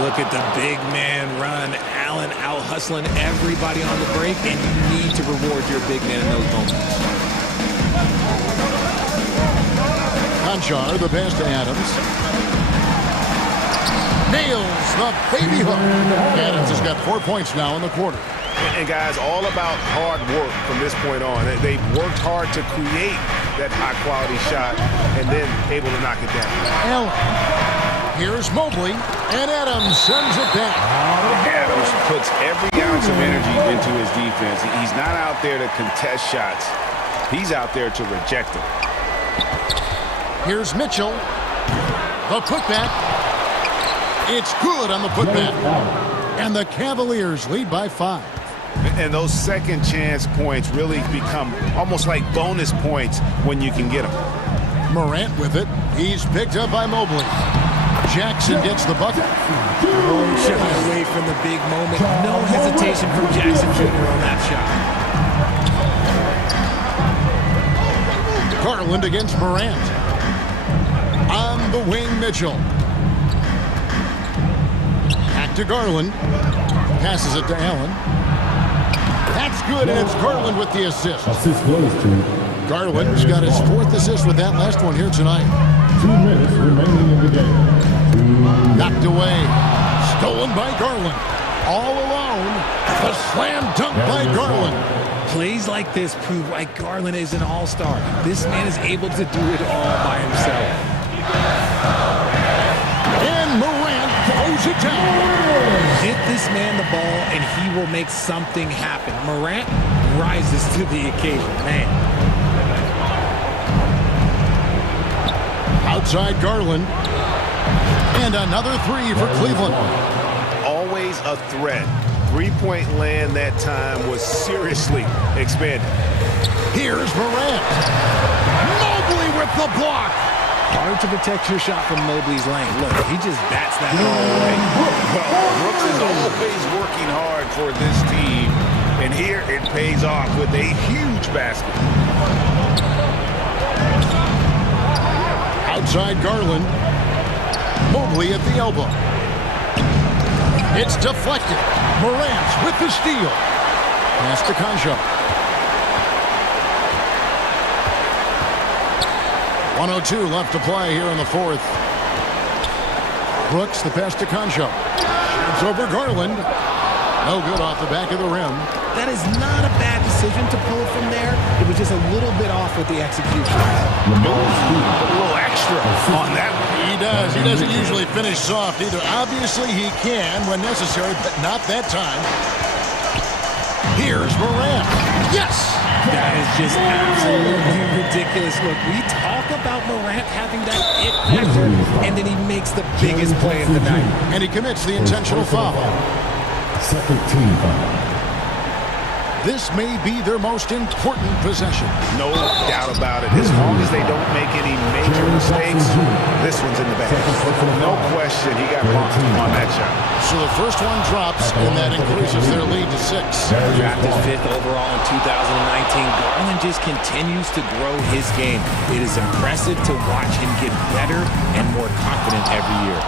Look at the big man run. Allen out hustling everybody on the break, and you need to reward your big man in those moments. Conchar, the pass to Adams. Nails the baby hook. Adams has got 4 points now in the quarter. And guys, all about hard work from this point on. They've worked hard to create that high-quality shot and then able to knock it down. Allen. Here's Mobley, and Adams sends it back. Adams puts every ounce of energy into his defense. He's not out there to contest shots. He's out there to reject them. Here's Mitchell. The putback. It's good on the putback. And the Cavaliers lead by 5. And those second chance points really become almost like bonus points when you can get them. Morant with it. He's picked up by Mobley. Jackson gets the bucket. Won't shy away from the big moment. No hesitation from Jackson Jr. on that shot. Garland against Morant. On the wing, Mitchell. Back to Garland. Passes it to Allen. That's good, and it's Garland with the assist. Assist goes to Garland's got his 4th assist with that last one here tonight. 2 minutes remaining in the game. Knocked away. Stolen by Garland. All alone. The slam dunk by Garland. Plays like this prove why Garland is an all-star. This man is able to do it all by himself. And Morant throws it down. Get this man the ball, and he will make something happen. Morant rises to the occasion, man. Outside Garland. And another 3 for Cleveland. Always a threat. 3-point land that time was seriously expanded. Here's Morant. Mobley with the block. Hard to protect your shot from Mobley's lane. Look, he just bats that ball away. Well, Brooks is always working hard for this team, and here it pays off with a huge basket. Outside Garland. Mobley at the elbow. It's deflected. Morant with the steal. Pass to Concho. 1:02 left to play here in the fourth. Brooks, the pass to Concho. Shoots over Garland. No good off the back of the rim. That is not a bad decision to pull it from there. It was just a little bit off with the execution. A little extra on that one. He does. He doesn't usually finish soft either. Obviously, he can when necessary, but not that time. Here's Morant. Yes! That is just absolutely ridiculous. Look, we talk about Morant having that it factor, and then he makes the biggest play of the night. And he commits the intentional foul. Second team foul. This may be their most important possession. No doubt about it. As long as they don't make any major mistakes, this one's in the bag. No question, he got bumped on that shot. So the first one drops, and that increases their lead to 6. Drafted 5th overall in 2019, Garland just continues to grow his game. It is impressive to watch him get better and more confident every year.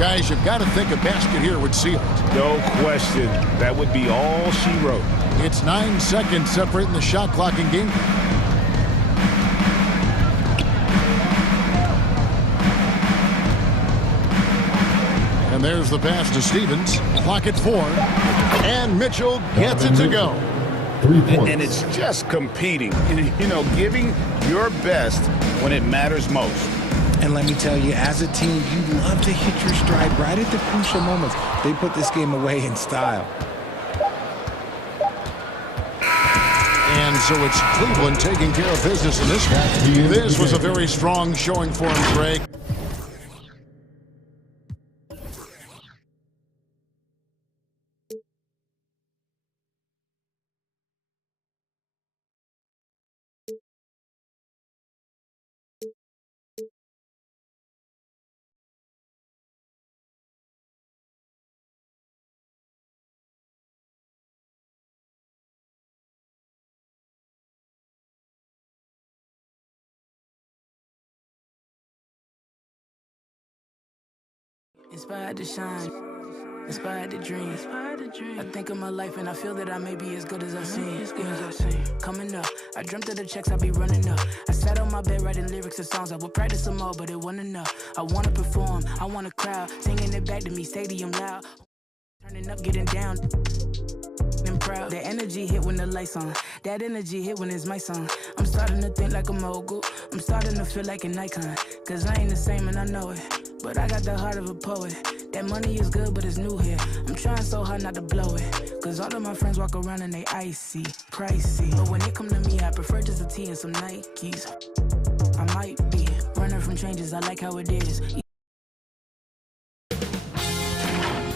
Guys, you've got to think a basket here would seal it. No question. That would be all she wrote. It's 9 seconds separating the shot clock and game. And there's the pass to Stevens. Clock at 4. And Mitchell gets it to go. 3 points. And it's just competing. You know, giving your best when it matters most. And let me tell you, as a team, you love to hit your stride right at the crucial moments. They put this game away in style. And so it's Cleveland taking care of business in this one. This was a very strong showing for him, Greg. Inspired to shine, inspired to dream. I think of my life and I feel that I may be as good as I seem. Coming up, I dreamt of the checks I be running up. I sat on my bed writing lyrics and songs. I would practice some more, but it wasn't enough. I want to perform, I want a crowd singing it back to me, stadium loud. Turning up, getting down. And proud. That energy hit when the lights on. That energy hit when it's my song. I'm starting to think like a mogul. I'm starting to feel like an icon. Cause I ain't the same and I know it. But I got the heart of a poet. That money is good, but it's new here. I'm trying so hard not to blow it. Cause all of my friends walk around and they icy, pricey. But when it come to me, I prefer just a tee and some Nikes. I might be running from changes, I like how it is.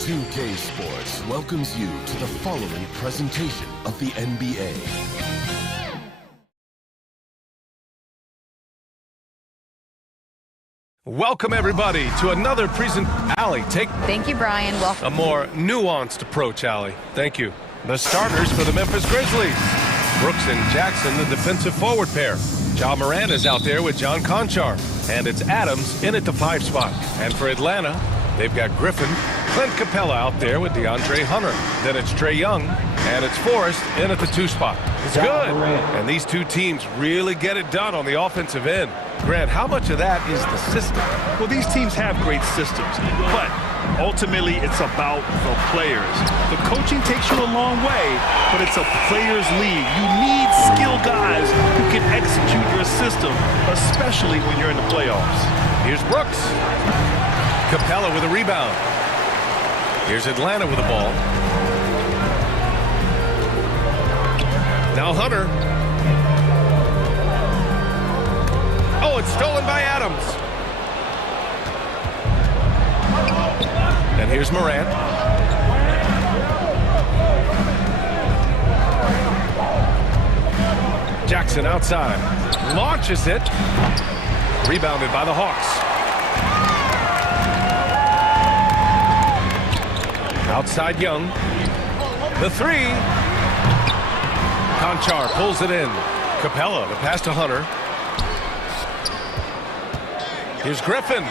2K Sports welcomes you to the following presentation of the NBA. Welcome, everybody, to another present. Allie, Thank you, Brian. A more nuanced approach, Allie. Thank you. The starters for the Memphis Grizzlies. Brooks and Jackson, the defensive forward pair. Ja Morant is out there with John Conchar. And it's Adams in at the 5 spot. And for Atlanta, they've got Griffin, Clint Capella out there with DeAndre Hunter. Then it's Trae Young, and it's Forrest in at the 2 spot. It's good. And these two teams really get it done on the offensive end. Grant, how much of that is the system? Well, these teams have great systems, but ultimately it's about the players. The coaching takes you a long way, but it's a players' league. You need skilled guys who can execute your system, especially when you're in the playoffs. Here's Brooks. Capella with a rebound. Here's Atlanta with the ball. Now Hunter. Oh, it's stolen by Adams. And here's Morant. Jackson outside. Launches it. Rebounded by the Hawks. Outside Young. The 3. Conchar pulls it in. Capella, the pass to Hunter. Here's Griffin.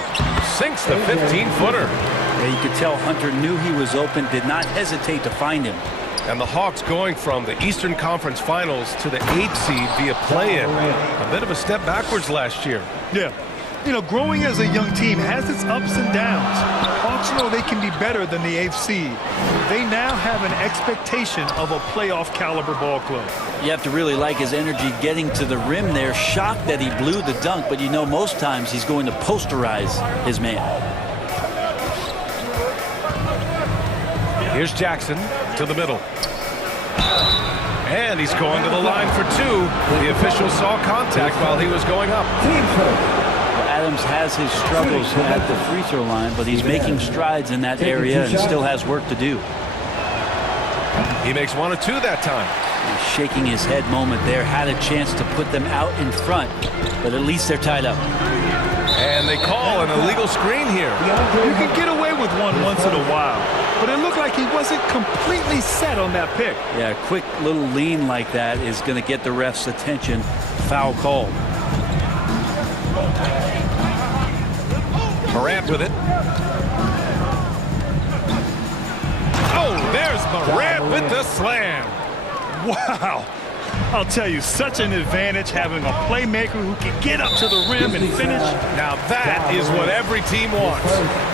Sinks the 15-footer. Yeah, you could tell Hunter knew he was open, did not hesitate to find him. And the Hawks going from the Eastern Conference Finals to the 8th seed via play-in. A bit of a step backwards last year. Yeah. You know, growing as a young team has its ups and downs. Hawks know they can be better than the 8th seed. They now have an expectation of a playoff caliber ball club. You have to really like his energy getting to the rim there. Shocked that he blew the dunk, but you know most times he's going to posterize his man. Here's Jackson to the middle. And he's going to the line for two. The official saw contact while he was going up. Adams has his struggles at the free throw line, but he's making strides in that area and still has work to do. He makes 1 or 2 that time. He's shaking his head moment there. Had a chance to put them out in front, but at least they're tied up. And they call an illegal screen here. You can get away with one once in a while, but it looked like he wasn't completely set on that pick. Yeah, a quick little lean like that is going to get the ref's attention. Foul call. Morant with it. Oh, there's Morant with the slam. Wow. I'll tell you, such an advantage having a playmaker who can get up to the rim and finish. Now that is what every team wants.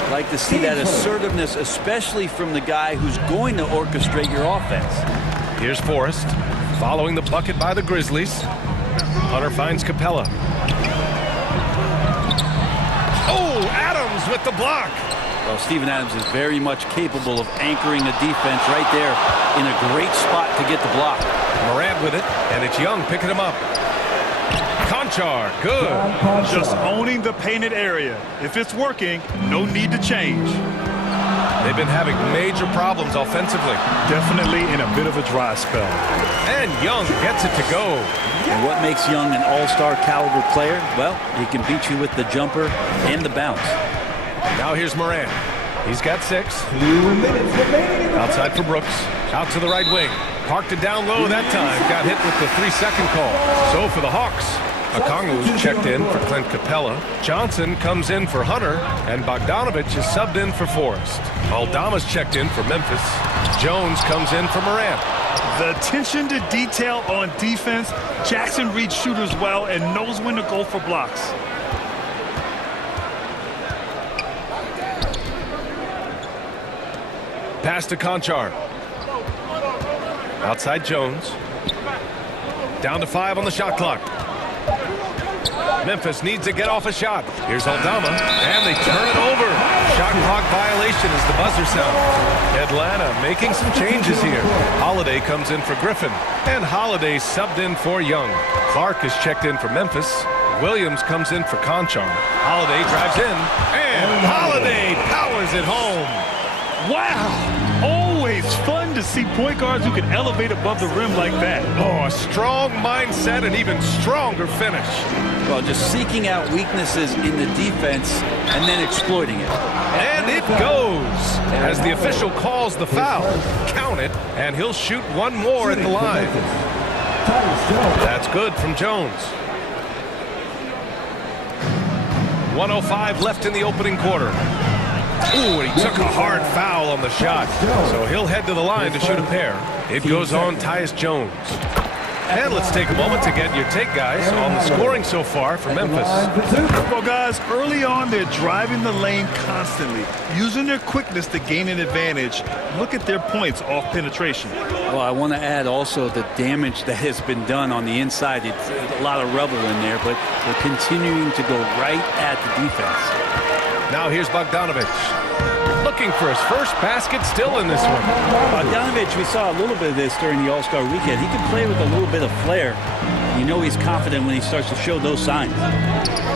Like to see that assertiveness, especially from the guy who's going to orchestrate your offense. Here's Forrest following the bucket by the Grizzlies. Hunter finds Capella. Oh, Adams with the block. Well, Steven Adams is very much capable of anchoring a defense right there in a great spot to get the block. Morant with it, and it's Young picking him up. Conchar, good. Just owning the painted area. If it's working, no need to change. They've been having major problems offensively. Definitely in a bit of a dry spell. And Young gets it to go. And what makes Young an all-star caliber player? Well, he can beat you with the jumper and the bounce. Now here's Morant. He's got 6. Outside for Brooks. Out to the right wing. Parked it down low that time. Got hit with the 3-second call. So for the Hawks, Okongwu's checked in for Clint Capella. Johnson comes in for Hunter. And Bogdanovich is subbed in for Forrest. Aldama's checked in for Memphis. Jones comes in for Morant. The attention to detail on defense. Jackson reads shooters well and knows when to go for blocks. Pass to Conchar. Outside Jones. Down to 5 on the shot clock. Memphis needs to get off a shot. Here's Aldama, and they turn it over. Shot clock violation as the buzzer sounds. Atlanta making some changes here. Holiday comes in for Griffin, and Holiday subbed in for Young. Clark is checked in for Memphis. Williams comes in for Conchar. Holiday drives in, and Holiday powers it home. Wow! Always fun to see point guards who can elevate above the rim like that. Oh, a strong mindset and even stronger finish. Well, just seeking out weaknesses in the defense and then exploiting it. And it goes as the official calls the foul. Count it, and he'll shoot one more at the line. That's good from Jones. 1:05 left in the opening quarter. Ooh, and he took a hard foul on the shot. So he'll head to the line to shoot a pair. It goes on Tyus Jones. And let's take a moment to get your take, guys, on the scoring so far for Memphis. Well, guys, early on, they're driving the lane constantly, using their quickness to gain an advantage. Look at their points off penetration. Well, I want to add also the damage that has been done on the inside. It's a lot of rubble in there, but they're continuing to go right at the defense. Now here's Bogdanovich. Looking for his first basket still in this one. Bogdanovich, we saw a little bit of this during the All-Star weekend. He can play with a little bit of flair. You know he's confident when he starts to show those signs.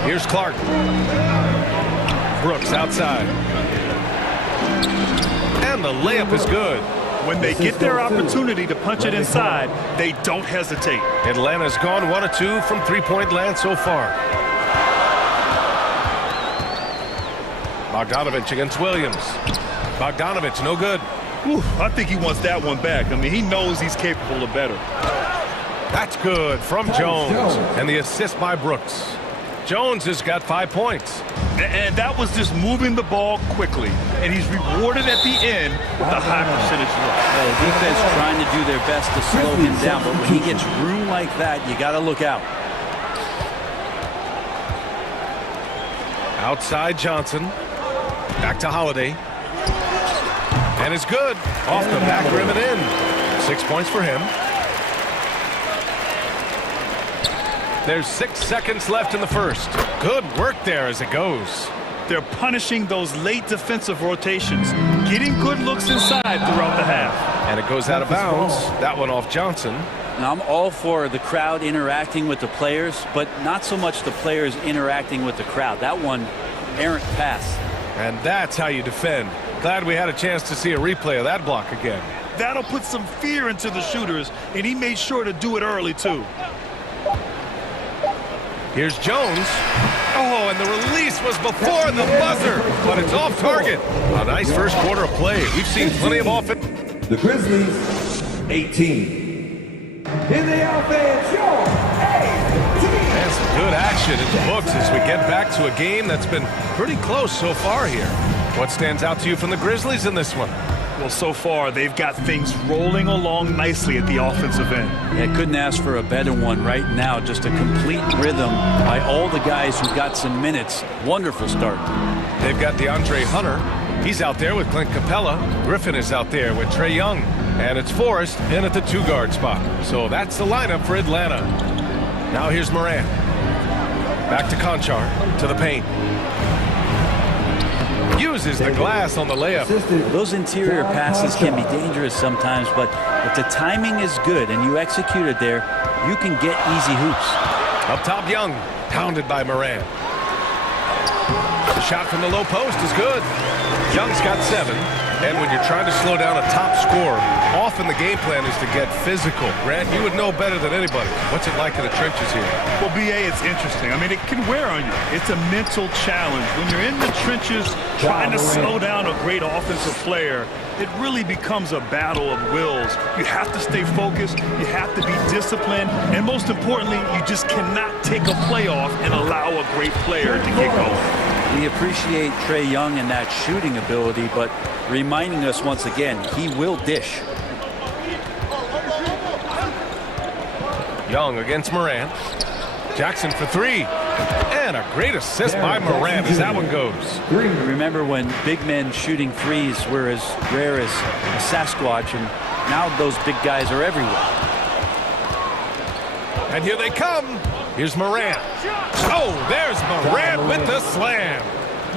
Here's Clark. Brooks outside. And the layup is good. When they get their opportunity to punch it inside, they don't hesitate. Atlanta's gone 1 of 2 from three-point land so far. Bogdanovich against Williams. Bogdanovich, no good. Whew, I think he wants that one back. I mean, he knows he's capable of better. That's good from Jones. And the assist by Brooks. Jones has got 5 points. And that was just moving the ball quickly. And he's rewarded at the end with a high percentage look. The defense trying to do their best to slow him down, but when he gets room like that, you got to look out. Outside Johnson. Back to Holiday. And it's good. Off the back rim and in. 6 points for him. There's 6 seconds left in the first. Good work there as it goes. They're punishing those late defensive rotations, getting good looks inside throughout the half. And it goes out of bounds. That one off Johnson. Now, I'm all for the crowd interacting with the players, but not so much the players interacting with the crowd. That one, errant pass. And that's how you defend. Glad we had a chance to see a replay of that block again. That'll put some fear into the shooters, and he made sure to do it early, too. Here's Jones. Oh, and the release was before the buzzer, but it's off target. A nice first quarter of play. We've seen plenty of offense. The Grizzlies, 18. In the offense, your 18. And some good action in the books as we get back to a game that's been pretty close so far here. What stands out to you from the Grizzlies in this one? Well, so far, they've got things rolling along nicely at the offensive end. Yeah, couldn't ask for a better one right now. Just a complete rhythm by all the guys who got some minutes. Wonderful start. They've got DeAndre Hunter. He's out there with Clint Capella. Griffin is out there with Trae Young. And it's Forrest in at the 2-guard spot. So that's the lineup for Atlanta. Now here's Moran. Back to Conchar, to the paint. Uses the glass on the layup. Those interior passes can be dangerous sometimes, but if the timing is good and you execute it there, you can get easy hoops. Up top, Young, pounded by Moran. The shot from the low post is good. Young's got 7. And when you're trying to slow down a top scorer, often the game plan is to get physical. Grant, you would know better than anybody. What's it like in the trenches here? Well, B.A., it's interesting. I mean, it can wear on you. It's a mental challenge. When you're in the trenches trying to slow down a great offensive player, it really becomes a battle of wills. You have to stay focused. You have to be disciplined. And most importantly, you just cannot take a play off and allow a great player to get going. We appreciate Trae Young and that shooting ability, but reminding us once again, he will dish. Young against Moran. Jackson for 3. And a great assist by Moran as that one goes. Remember when big men shooting threes were as rare as a Sasquatch, and now those big guys are everywhere. And here they come. Here's Moran. Oh, there's Moran with the slam.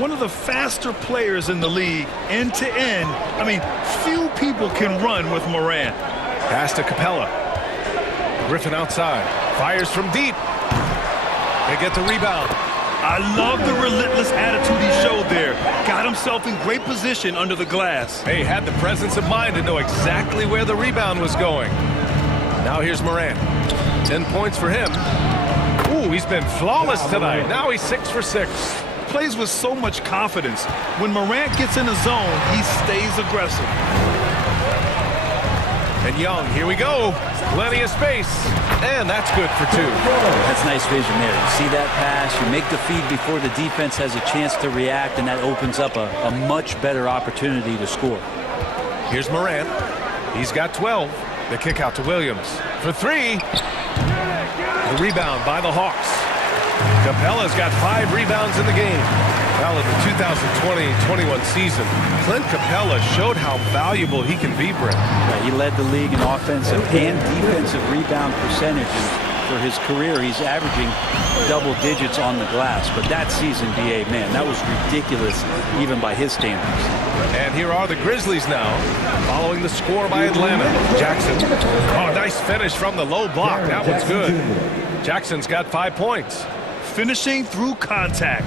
One of the faster players in the league, end to end. I mean, few people can run with Moran. Pass to Capella. Griffin outside. Fires from deep. They get the rebound. I love the relentless attitude he showed there. Got himself in great position under the glass. He had the presence of mind to know exactly where the rebound was going. Now here's Moran. 10 points for him. Ooh, he's been flawless tonight. Now he's 6 for 6. Plays with so much confidence. When Morant gets in the zone, he stays aggressive. And Young, here we go. Plenty of space. And that's good for 2. That's nice vision there. You see that pass, you make the feed before the defense has a chance to react, and that opens up a much better opportunity to score. Here's Moran. He's got 12. The kick out to Williams for 3. The rebound by the Hawks. Capella's got 5 rebounds in the game. Well, in the 2020-21 season, Clint Capella showed how valuable he can be, Brent. Yeah, he led the league in offensive and defensive rebound percentages. For his career, he's averaging double digits on the glass. But that season, B.A., man, that was ridiculous even by his standards. And here are the Grizzlies now, following the score by Atlanta. Jackson. Oh, nice finish from the low block. That one's good. Jackson's got 5 points. Finishing through contact.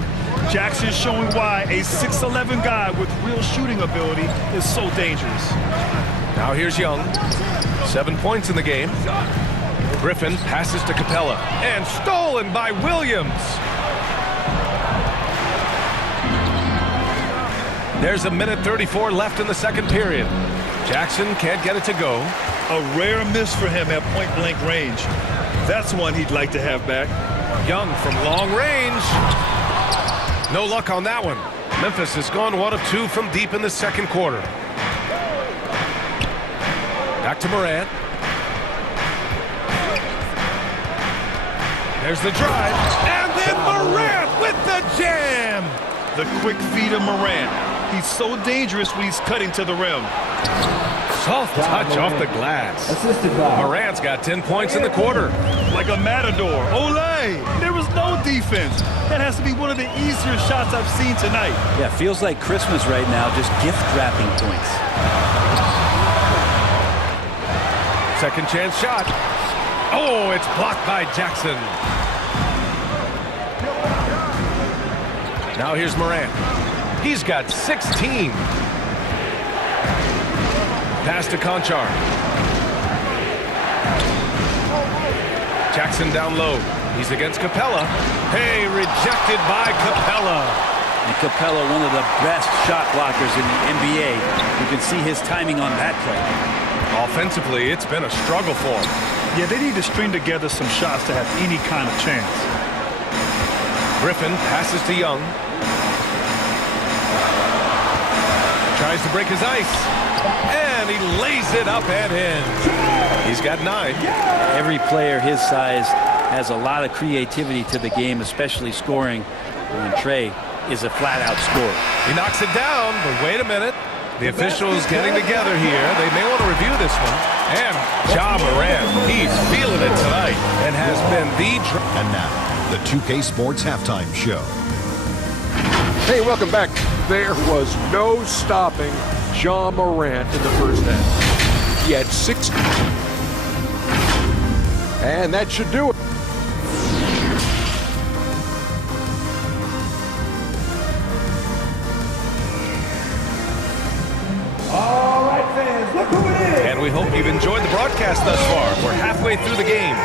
Jackson showing why a 6'11 guy with real shooting ability is so dangerous. Now here's Young. 7 points in the game. Griffin passes to Capella. And stolen by Williams. There's a minute 34 left in the second period. Jackson can't get it to go. A rare miss for him at point-blank range. That's one he'd like to have back. Young from long range. No luck on that one. Memphis has gone 1 of 2 from deep in the second quarter. Back to Morant. There's the drive. And then Morant with the jam. The quick feed of Morant. He's so dangerous when he's cutting to the rim. Soft touch off the glass. Morant's got 10 points in the quarter. Like a matador. Olay! There was no defense. That has to be one of the easier shots I've seen tonight. Yeah, feels like Christmas right now, just gift wrapping points. Second chance shot. Oh, it's blocked by Jackson. Now here's Morant. He's got 16. Pass to Conchar. Jackson down low. He's against Capella. Hey, rejected by Capella. And Capella, one of the best shot blockers in the NBA. You can see his timing on that play. Offensively, it's been a struggle for him. Yeah, they need to string together some shots to have any kind of chance. Griffin passes to Young. Tries to break his ice. And he lays it up and in. He's got 9. Every player his size has a lot of creativity to the game, especially scoring. And Trey is a flat-out scorer. He knocks it down, but wait a minute. The officials getting together here. They may want to review this one. And Ja Morant, he's feeling it tonight and has been the... And now, the 2K Sports Halftime Show. Hey, welcome back. There was no stopping Ja Morant in the first half. He had 6. And that should do it. All right, fans, look who it is. And we hope you've enjoyed the broadcast thus far. We're halfway through the game.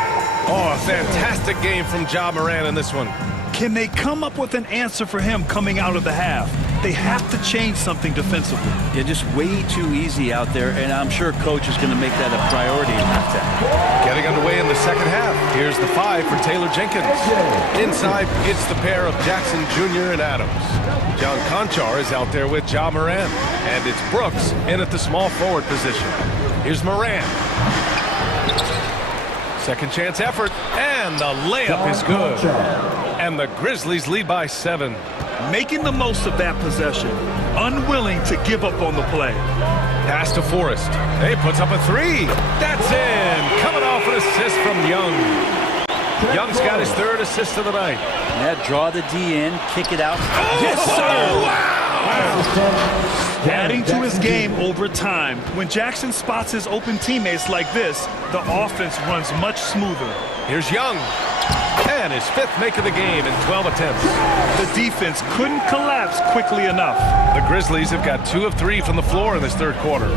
Oh, a fantastic game from Ja Morant in this one. Can they come up with an answer for him coming out of the half? They have to change something defensively. Yeah, just way too easy out there, and I'm sure coach is going to make that a priority at halftime. Getting underway in the second half. Here's the 5 for Taylor Jenkins. Inside, it's the pair of Jackson Jr. and Adams. John Conchar is out there with Ja Morant, and it's Brooks in at the small forward position. Here's Morant. Second chance effort, and the layup is good. And the Grizzlies lead by 7. Making the most of that possession. Unwilling to give up on the play. Pass to Forrest. He puts up a 3. That's in. Coming off an assist from Young. Young's got his 3rd assist of the night. Yeah, draw the D in, kick it out. Oh, yes, sir. Wow. Adding to his game over time. When Jackson spots his open teammates like this, the offense runs much smoother. Here's Young. And his 5th make of the game in 12 attempts. The defense couldn't collapse quickly enough. The Grizzlies have got 2 of 3 from the floor in this 3rd quarter.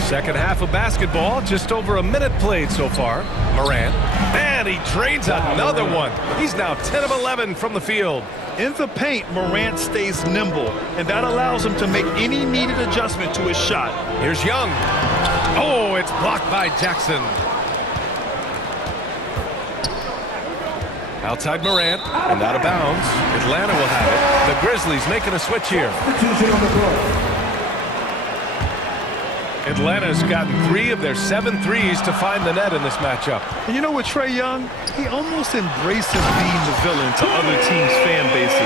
Second half of basketball, just over a minute played so far. Morant, and he drains another one. He's now 10 of 11 from the field. In the paint, Morant stays nimble, and that allows him to make any needed adjustment to his shot. Here's Young. Oh, it's blocked by Jackson. Outside Morant, and out of bounds. Atlanta will have it. The Grizzlies making a switch here. Atlanta's gotten 3 of their 7 threes to find the net in this matchup. And you know what, Trae Young? He almost embraces being the villain to other teams' fan bases.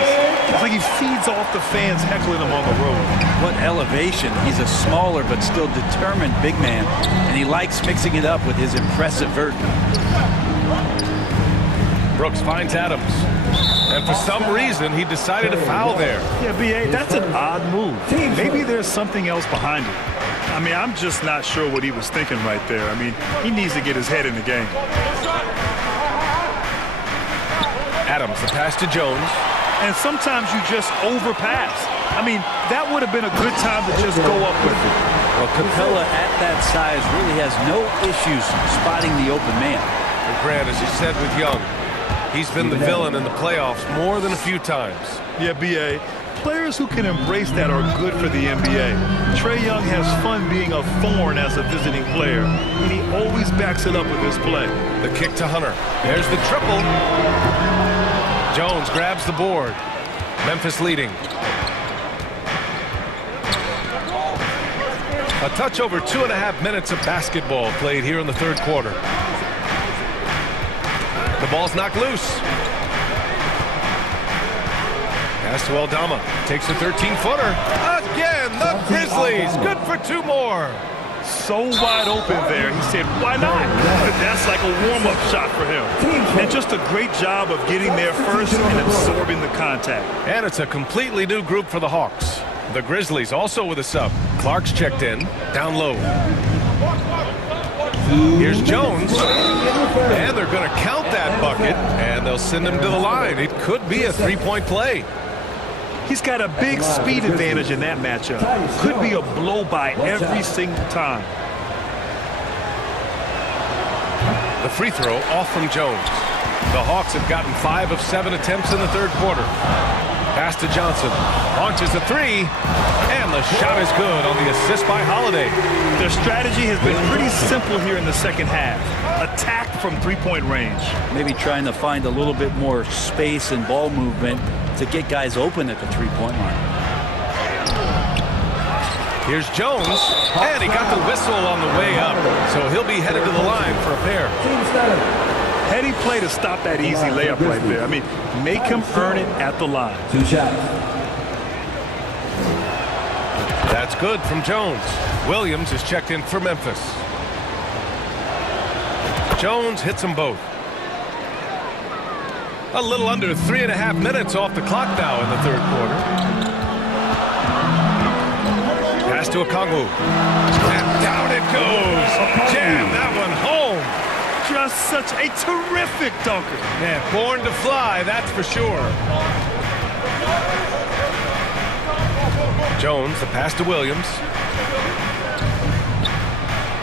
It's like he feeds off the fans heckling him on the road. What elevation. He's a smaller but still determined big man, and he likes mixing it up with his impressive vert. Brooks finds Adams. And for some reason, he decided to foul there. Yeah, B.A., that's an odd move. Maybe there's something else behind it. I mean, I'm just not sure what he was thinking right there. I mean, he needs to get his head in the game. Adams, the pass to Jones. And sometimes you just overpass. I mean, that would have been a good time to just go up with it. Well, Capella at that size really has no issues spotting the open man. And Grant, as you said with Young, he's been the villain in the playoffs more than a few times. Yeah, B.A., Players who can embrace that are good for the NBA. Trae Young has fun being a thorn as a visiting player, and he always backs it up with his play. The kick to Hunter. There's the triple. Jones grabs the board. Memphis leading. A touch over 2.5 minutes of basketball played here in the third quarter. The ball's knocked loose. Pass to Aldama. Takes a 13-footer. Again, the Grizzlies. Good for 2 more. So wide open there. He said, why not? That's like a warm-up shot for him. And just a great job of getting there first and absorbing the contact. And it's a completely new group for the Hawks. The Grizzlies also with a sub. Clark's checked in. Down low. Here's Jones. And they're going to count that bucket. And they'll send him to the line. It could be a 3-point play. He's got a big speed advantage in that matchup. Could be a blow-by every single time. The free throw off from Jones. The Hawks have gotten 5 of 7 attempts in the third quarter. Pass to Johnson. Launches a 3. And the shot is good on the assist by Holiday. Their strategy has been pretty simple here in the second half. Attack from 3-point range. Maybe trying to find a little bit more space and ball movement to get guys open at the 3-point line. Here's Jones, and he got the whistle on the way up, so he'll be headed to the line for a pair. Heady play to stop that easy layup right there. I mean, make him earn it at the line. 2 shots. That's good from Jones. Williams is checked in for Memphis. Jones hits them both. A little under 3.5 minutes off the clock now in the third quarter. Pass to Okongwu. And down it goes. Jam that one home. Just such a terrific dunker. Man, born to fly, that's for sure. Jones, the pass to Williams.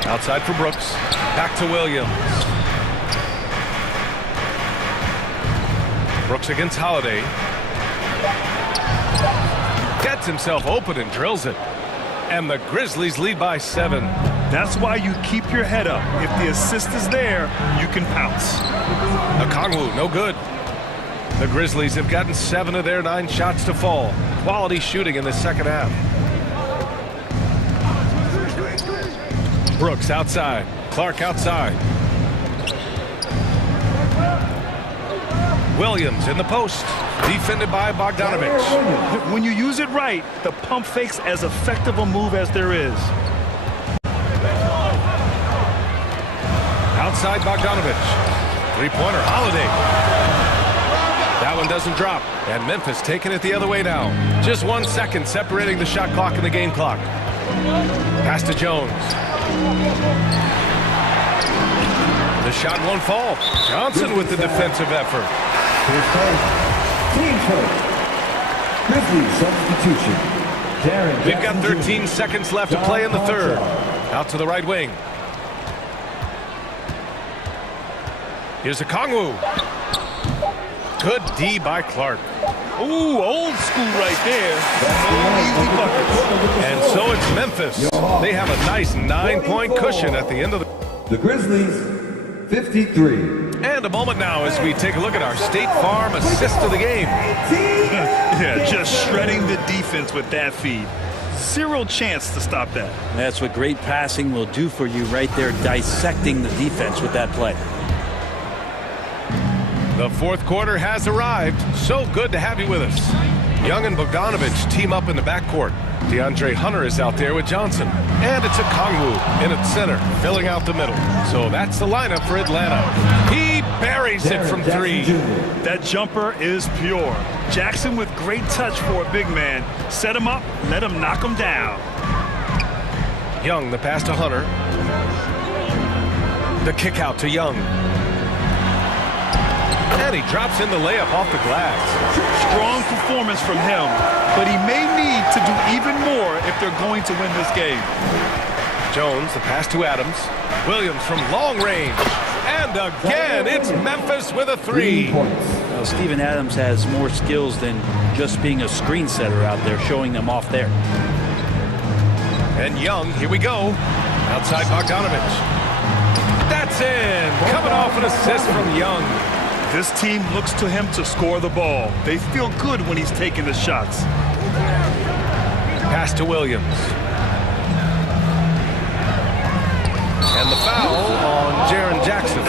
Outside for Brooks. Back to Williams. Brooks against Holiday. Gets himself open and drills it. And the Grizzlies lead by 7. That's why you keep your head up. If the assist is there, you can pounce. Okongwu, no good. The Grizzlies have gotten 7 of their 9 shots to fall. Quality shooting in the second half. Brooks outside. Clark outside. Williams in the post. Defended by Bogdanovich. When you use it right, the pump fake's as effective a move as there is. Outside Bogdanovich. 3-pointer Holiday. That one doesn't drop. And Memphis taking it the other way now. Just 1 second separating the shot clock and the game clock. Pass to Jones. The shot won't fall. Johnson with the defensive effort. Team first. Grizzlies substitution. We've got 13 seconds left to play in the third. Out to the right wing. Here's Okongwu. Good D by Clark. Ooh, old school right there. Easy buckets. And so it's Memphis. They have a nice 9-point cushion at the end of the Grizzlies, 53. And a moment now as we take a look at our State Farm assist of the game. Yeah, just shredding the defense with that feed. Zero chance to stop that. That's what great passing will do for you right there, dissecting the defense with that play. The fourth quarter has arrived. So good to have you with us. Young and Bogdanovich team up in the backcourt. DeAndre Hunter is out there with Johnson. And it's Okongwu in at center, filling out the middle. So that's the lineup for Atlanta. He buries it from 3. That jumper is pure. Jackson with great touch for a big man. Set him up, let him knock him down. Young, the pass to Hunter. The kick out to Young. And he drops in the layup off the glass. Strong performance from him, but he may need to do even more if they're going to win this game. Jones, the pass to Adams. Williams from long range. And again, it's Memphis with a 3. Steven Adams has more skills than just being a screen setter out there, showing them off there. And Young, here we go. Outside Bogdanovich. That's in. Coming off an assist from Young. This team looks to him to score the ball. They feel good when he's taking the shots. Pass to Williams. And the foul on Jaren Jackson.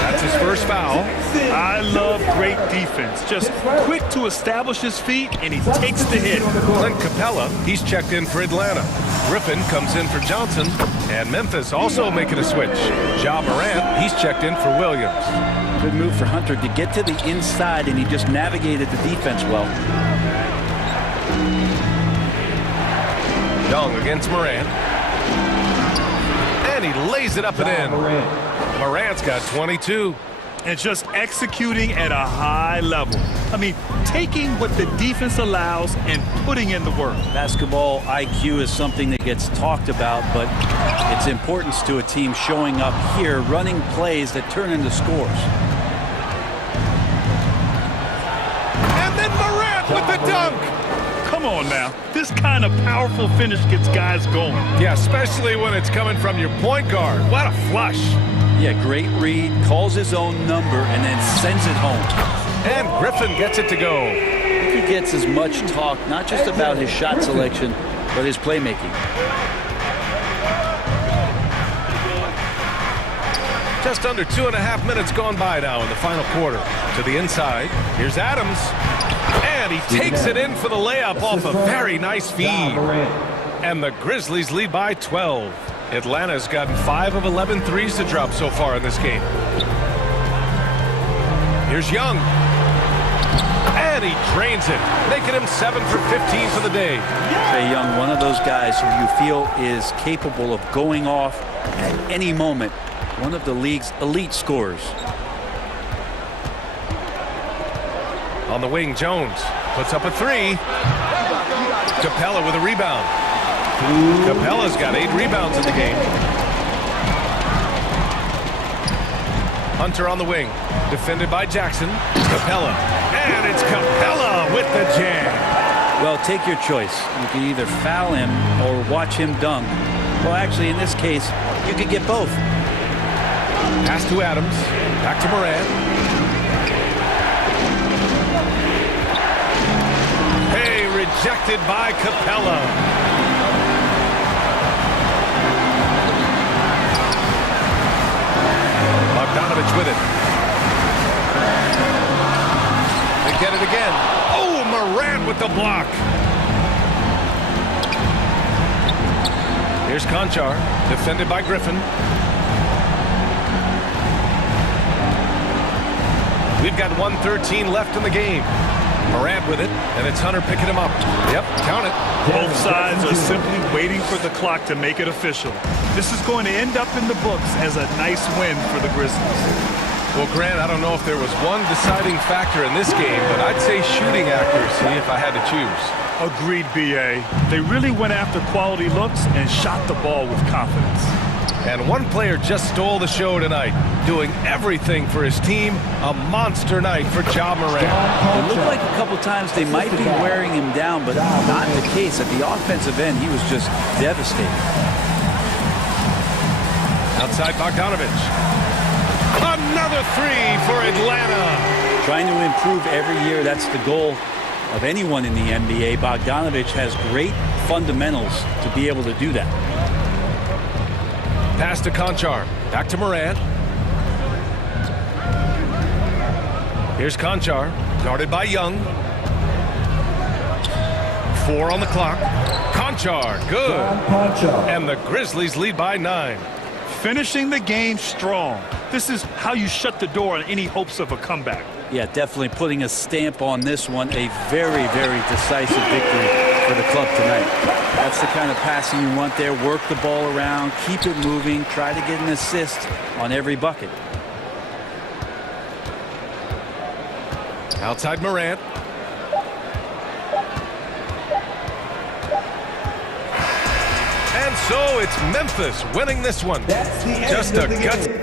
That's his first foul. I love great defense. Just quick to establish his feet, and he takes the hit. Clint Capella, he's checked in for Atlanta. Griffin comes in for Johnson. And Memphis also making a switch. Ja Morant, he's checked in for Williams. Good move for Hunter to get to the inside, and he just navigated the defense well. Young against Morant. And he lays it up and in. Morant's got 22. And just executing at a high level. I mean, taking what the defense allows and putting in the work. Basketball IQ is something that gets talked about, but its importance to a team showing up here, running plays that turn into scores. And then Morant with the dunk. Come on now. This kind of powerful finish gets guys going. Yeah, especially when it's coming from your point guard. What a flush. Yeah, great read, calls his own number, and then sends it home. And Griffin gets it to go. I think he gets as much talk, not just about his shot selection, but his playmaking. Just under 2.5 minutes gone by now in the final quarter. To the inside, here's Adams. And he takes it in for the layup off a very nice feed. And the Grizzlies lead by 12. Atlanta's gotten 5 of 11 threes to drop so far in this game. Here's Young. And he drains it, making him 7 for 15 for the day. Trae Young, one of those guys who you feel is capable of going off at any moment. One of the league's elite scorers. On the wing, Jones puts up a 3. Capella with a rebound. Capella's got 8 rebounds in the game. Hunter on the wing, defended by Jackson. Capella, and it's Capella with the jam. Well, take your choice. You can either foul him or watch him dunk. Well, actually, in this case, you could get both. Pass to Adams, back to Morant. Hey, rejected by Capella. Bogdanovich with it. They get it again. Oh, Morant with the block. Here's Conchar, defended by Griffin. We've got 1:13 left in the game. Morant with it, and it's Hunter picking him up. Yep, count it. Both sides are simply waiting for the clock to make it official. This is going to end up in the books as a nice win for the Grizzlies. Well, Grant, I don't know if there was one deciding factor in this game, but I'd say shooting accuracy if I had to choose. Agreed, B.A. They really went after quality looks and shot the ball with confidence. And one player just stole the show tonight, doing everything for his team. A monster night for Ja Morant. It looked like a couple times they might be wearing him down, but not the case. At the offensive end, he was just devastating. Outside Bogdanovich. Another 3 for Atlanta. Trying to improve every year, that's the goal of anyone in the NBA. Bogdanovich has great fundamentals to be able to do that. Pass to Conchar. Back to Morant. Here's Conchar, guarded by Young. 4 on the clock. Conchar, good. And the Grizzlies lead by 9. Finishing the game strong. This is how you shut the door on any hopes of a comeback. Yeah, definitely putting a stamp on this one. A very, very decisive victory for the club tonight. That's the kind of passing you want there. Work the ball around, keep it moving, try to get an assist on every bucket. Outside Morant. And so it's Memphis winning this one. Just a gutsy.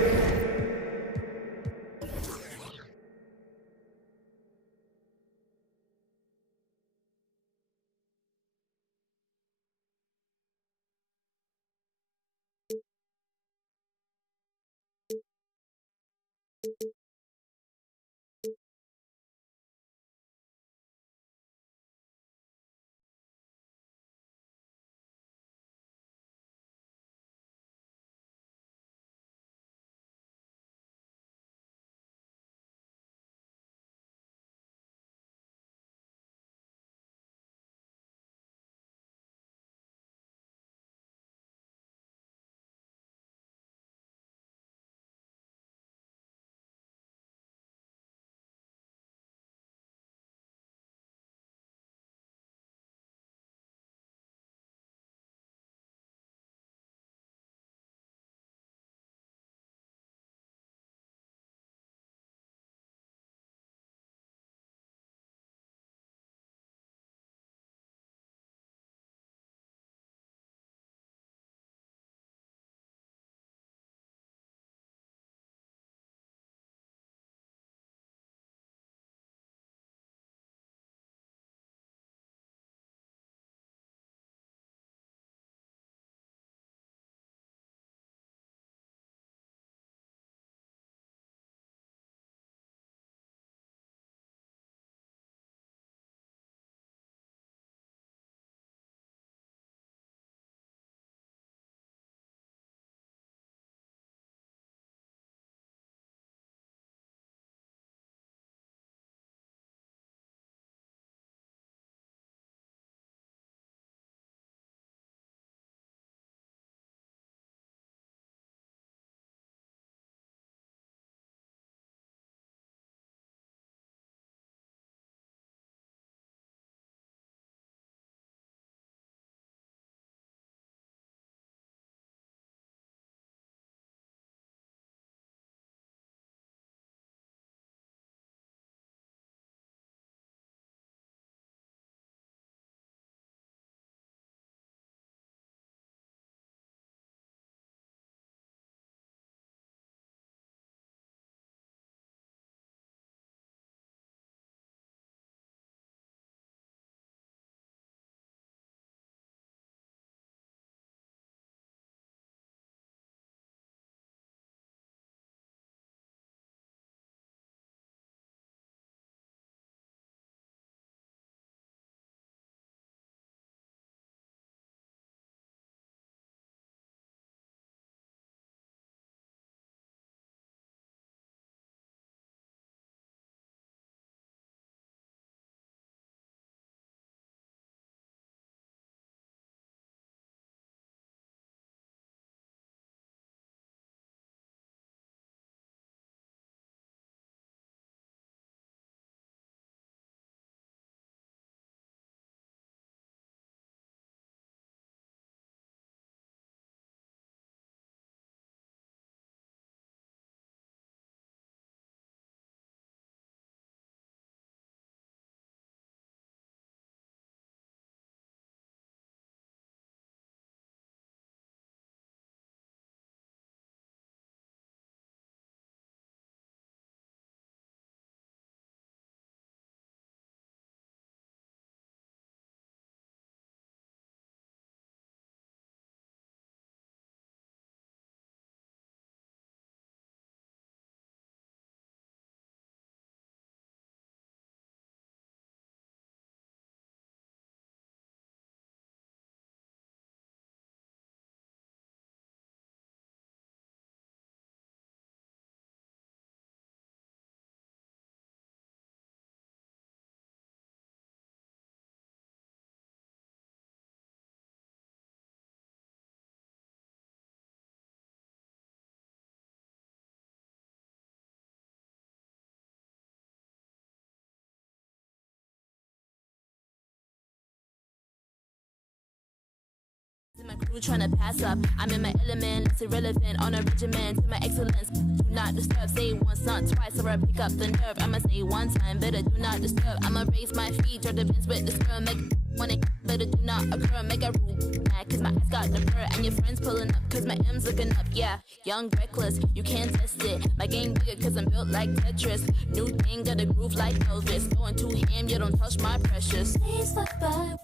my crew tryna pass up. I'm in my element, it's irrelevant. On a regimen to my excellence. Do not disturb, say once, not twice, or I pick up the nerve. I'ma say one time, better do not disturb. I'ma raise my feet, draw the bins with the sperm. Make when it better do not occur. Make a rule mad, cause my ass got the fur. And your friends pulling up, cause my M's looking up. Yeah, young, reckless, you can't test it. My game bigger, cause I'm built like Tetris. New thing, got a groove like Elvis. Going too ham, you don't touch my precious. Please fuck by.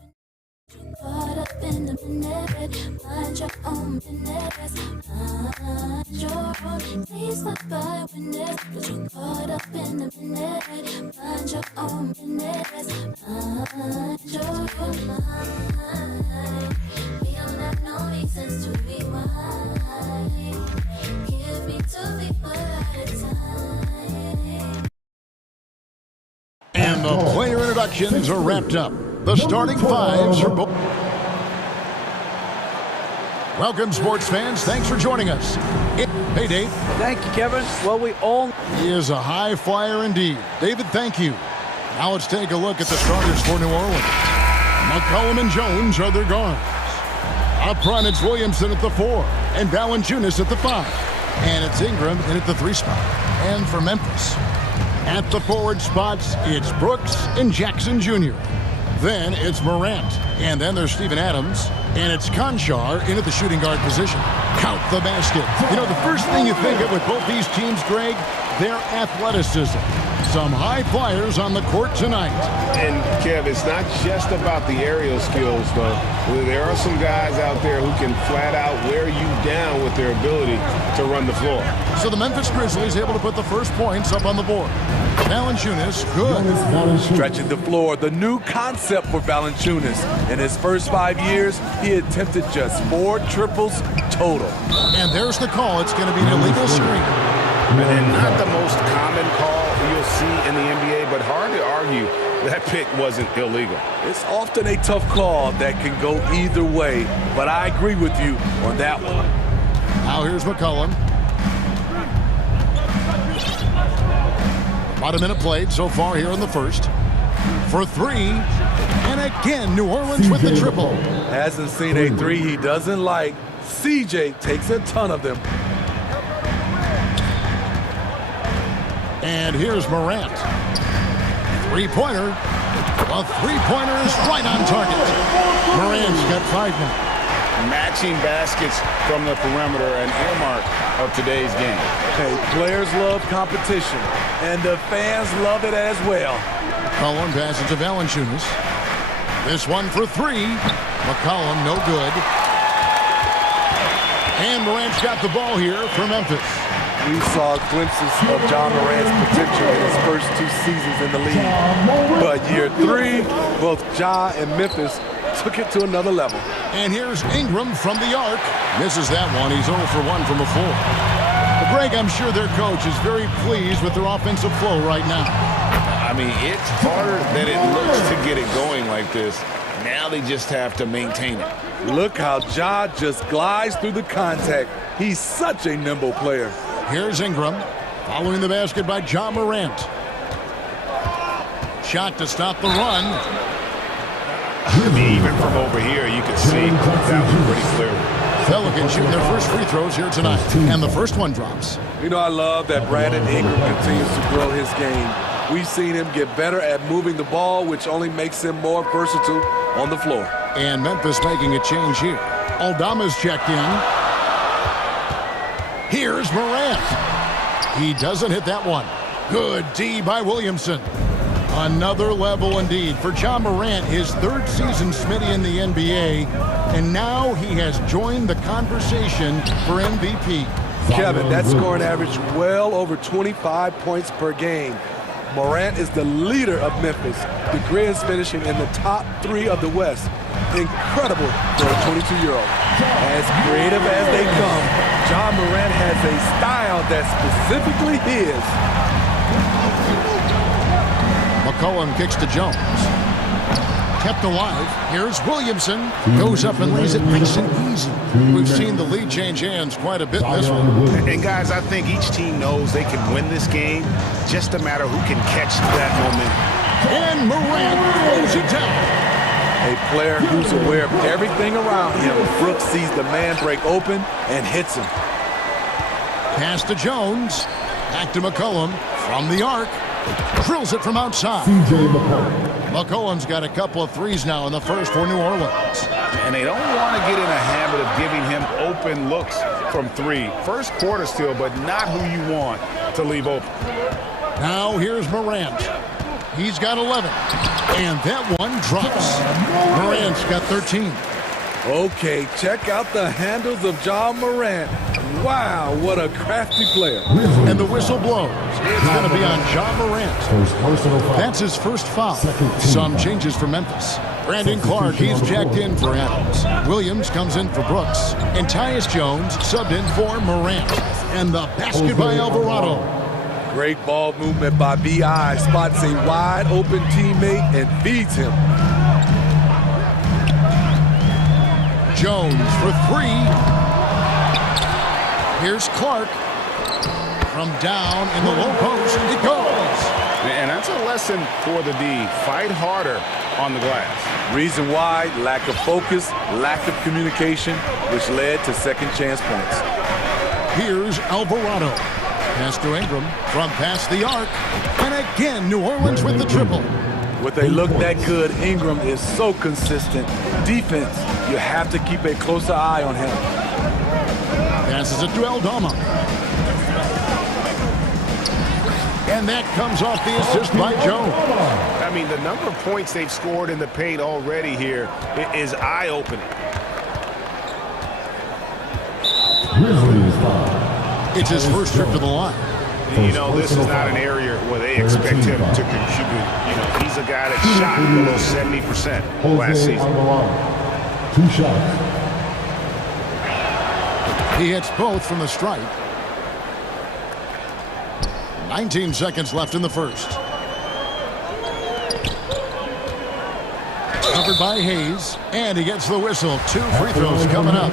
Caught up in the minute, mind your own business, mind your own. Please fuck by witness, but you caught up in the minute, mind your own business, mind your own mind. We don't have no reasons to rewind. Give me 2 people at a time. And the player introductions are wrapped up. The starting fives are both. Welcome, sports fans. Thanks for joining us. Hey, Dave. Thank you, Kevin. Well, we all... He is a high flyer indeed. David, thank you. Now let's take a look at the starters for New Orleans. McCollum and Jones are their guards. Up front, it's Williamson at the 4, and Valanciunas at the 5. And it's Ingram in at the 3 spot. And for Memphis, at the forward spots, it's Brooks and Jackson Jr. Then it's Morant, and then there's Steven Adams, and it's Conchar in at the shooting guard position. Count the basket. You know, the first thing you think of with both these teams, Greg, their athleticism. Some high flyers on the court tonight. And, Kev, it's not just about the aerial skills, though. There are some guys out there who can flat out wear you down with their ability to run the floor. So the Memphis Grizzlies able to put the first points up on the board. Valanciunas, good. Stretching the floor, the new concept for Valanciunas. In his first 5 years, he attempted just 4 triples total. And there's the call. It's going to be an illegal screen. And not the most common call you'll see in the NBA, but hard to argue that pick wasn't illegal. It's often a tough call that can go either way, but I agree with you on that one. Now here's McCollum. About a minute played so far here in the first. For 3, and again, New Orleans with the triple. Hasn't seen a 3 he doesn't like. CJ takes a ton of them. And here's Morant. 3-pointer. A 3-pointer is right on target. Morant's got 5 now. Matching baskets from the perimeter, an earmark of today's game. Hey, players love competition, and the fans love it as well. McCollum passes to Valanciunas. This one for 3. McCollum, no good. And Morant's got the ball here for Memphis. We saw glimpses of John Morant's potential in his first 2 seasons in the league. But year 3, both Ja and Memphis took it to another level. And here's Ingram from the arc. Misses that one. He's 0 for 1 from the floor. But Greg, I'm sure their coach is very pleased with their offensive flow right now. I mean, it's harder than it looks to get it going like this. Now they just have to maintain it. Look how Ja just glides through the contact. He's such a nimble player. Here's Ingram, following the basket by Ja Morant. Shot to stop the run. Even from over here, you can see that was pretty clear. Pelicans shooting their first free throws here tonight, and the first one drops. You know, I love that Brandon Ingram continues to grow his game. We've seen him get better at moving the ball, which only makes him more versatile on the floor. And Memphis making a change here. Aldama's checked in. Here's Morant. He doesn't hit that one. Good D by Williamson. Another level indeed for Ja Morant, his 3rd season Smitty in the NBA, and now he has joined the conversation for MVP. Kevin, that scoring average well over 25 points per game. Morant is the leader of Memphis. The Grizz finishing in the top 3 of the West. Incredible for a 22-year-old. As creative as they come, Ja Morant has a style that's specifically his. McCollum kicks to Jones. Kept alive. Here's Williamson. Goes up and lays it nice and easy. We've seen the lead change hands quite a bit in this one. And guys, I think each team knows they can win this game. Just a matter who can catch that moment. And Morant throws it down. A player who's aware of everything around him. Brooks sees the man break open and hits him. Pass to Jones. Back to McCollum from the arc. Drills it from outside. McCollum's got a couple of threes now in the first for New Orleans. And they don't want to get in a habit of giving him open looks from three. First quarter still, but not who you want to leave open. Now here's Morant. He's got 11. And that one drops. Morant's got 13. Okay, check out the handles of Ja Morant. Wow, what a crafty player. And the whistle blows. It's going to be on Ja Morant. That's his first foul. Some changes for Memphis. Brandon Clark, he's jacked in for Adams. Williams comes in for Brooks. And Tyus Jones subbed in for Morant. And the basket by Alvarado. Great ball movement by B.I. Spots a wide open teammate and feeds him. Jones for three. Here's Clark. From down in the low post, it goes. And that's a lesson for the D. Fight harder on the glass. Reason why, lack of focus, lack of communication, which led to second chance points. Here's Alvarado. Pass to Ingram from past the arc. And again, New Orleans with the triple. With a look that good, Ingram is so consistent. Defense, you have to keep a closer eye on him. Passes it to Aldama. And that comes off the assist by Jones. I mean, the number of points they've scored in the paint already here is eye-opening. It's his first trip to the line. You know, this is not an area where they expect him to contribute. You know, he's a guy that shot below 70% last season. 2 shots. He hits both from the stripe. 19 seconds left in the first. Covered by Hayes, and he gets the whistle. 2 free throws coming up.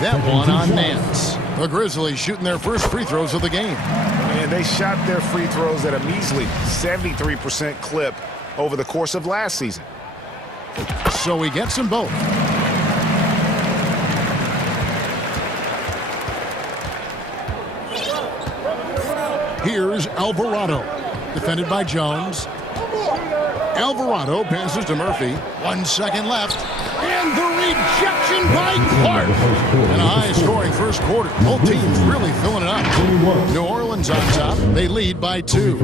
That one on Nance. The Grizzlies shooting their first free throws of the game. And they shot their free throws at a measly 73% clip over the course of last season. So he gets them both. Here's Alvarado. Defended by Jones. Alvarado passes to Murphy. 1 second left. And the rejection by Clark. And a high-scoring first quarter. Both teams really filling it up. New Orleans on top. They lead by 2.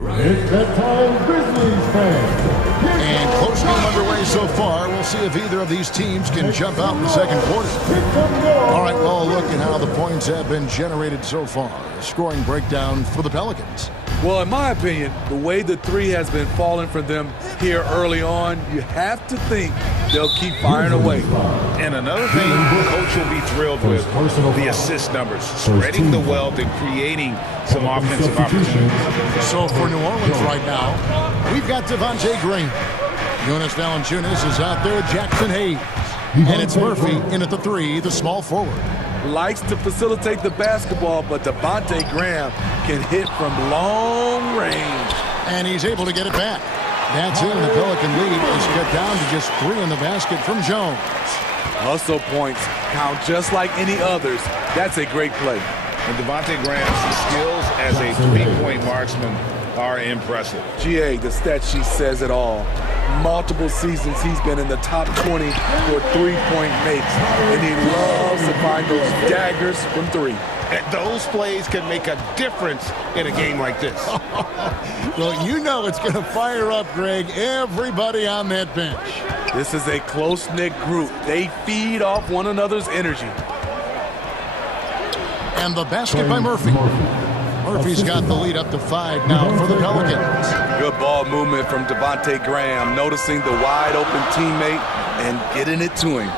It's that time, Grizzlies fans. And close game underway so far. We'll see if either of these teams can jump out in the second quarter. All right, well, look at how the points have been generated so far. A scoring breakdown for the Pelicans. Well, in my opinion, the way the three has been falling for them here early on, you have to think they'll keep firing away. And another thing the coach will be thrilled with, the assist numbers, spreading the wealth and creating some offensive opportunities. So for New Orleans right now, we've got Devontae Graham. Jonas Valanciunas is out there, Jackson Hayes. And it's Murphy in at the 3, the small forward. Likes to facilitate the basketball, but Devontae Graham can hit from long range. And he's able to get it back. That's it, and the Pelican lead is cut down to just 3 in the basket from Jones. Hustle points count just like any others. That's a great play. And Devontae Graham's skills as a three-point marksman are impressive. GA, the stat sheet says it all. Multiple seasons he's been in the top 20 for three-point makes, and he loves to find those daggers from 3. And those plays can make a difference in a game like this. Well, you know it's going to fire up, Greg, everybody on that bench. This is a close-knit group. They feed off one another's energy. And the basket by Murphy. Murphy's got the lead up to 5 now for the Pelicans. Good ball movement from Devontae Graham, noticing the wide-open teammate and getting it to him.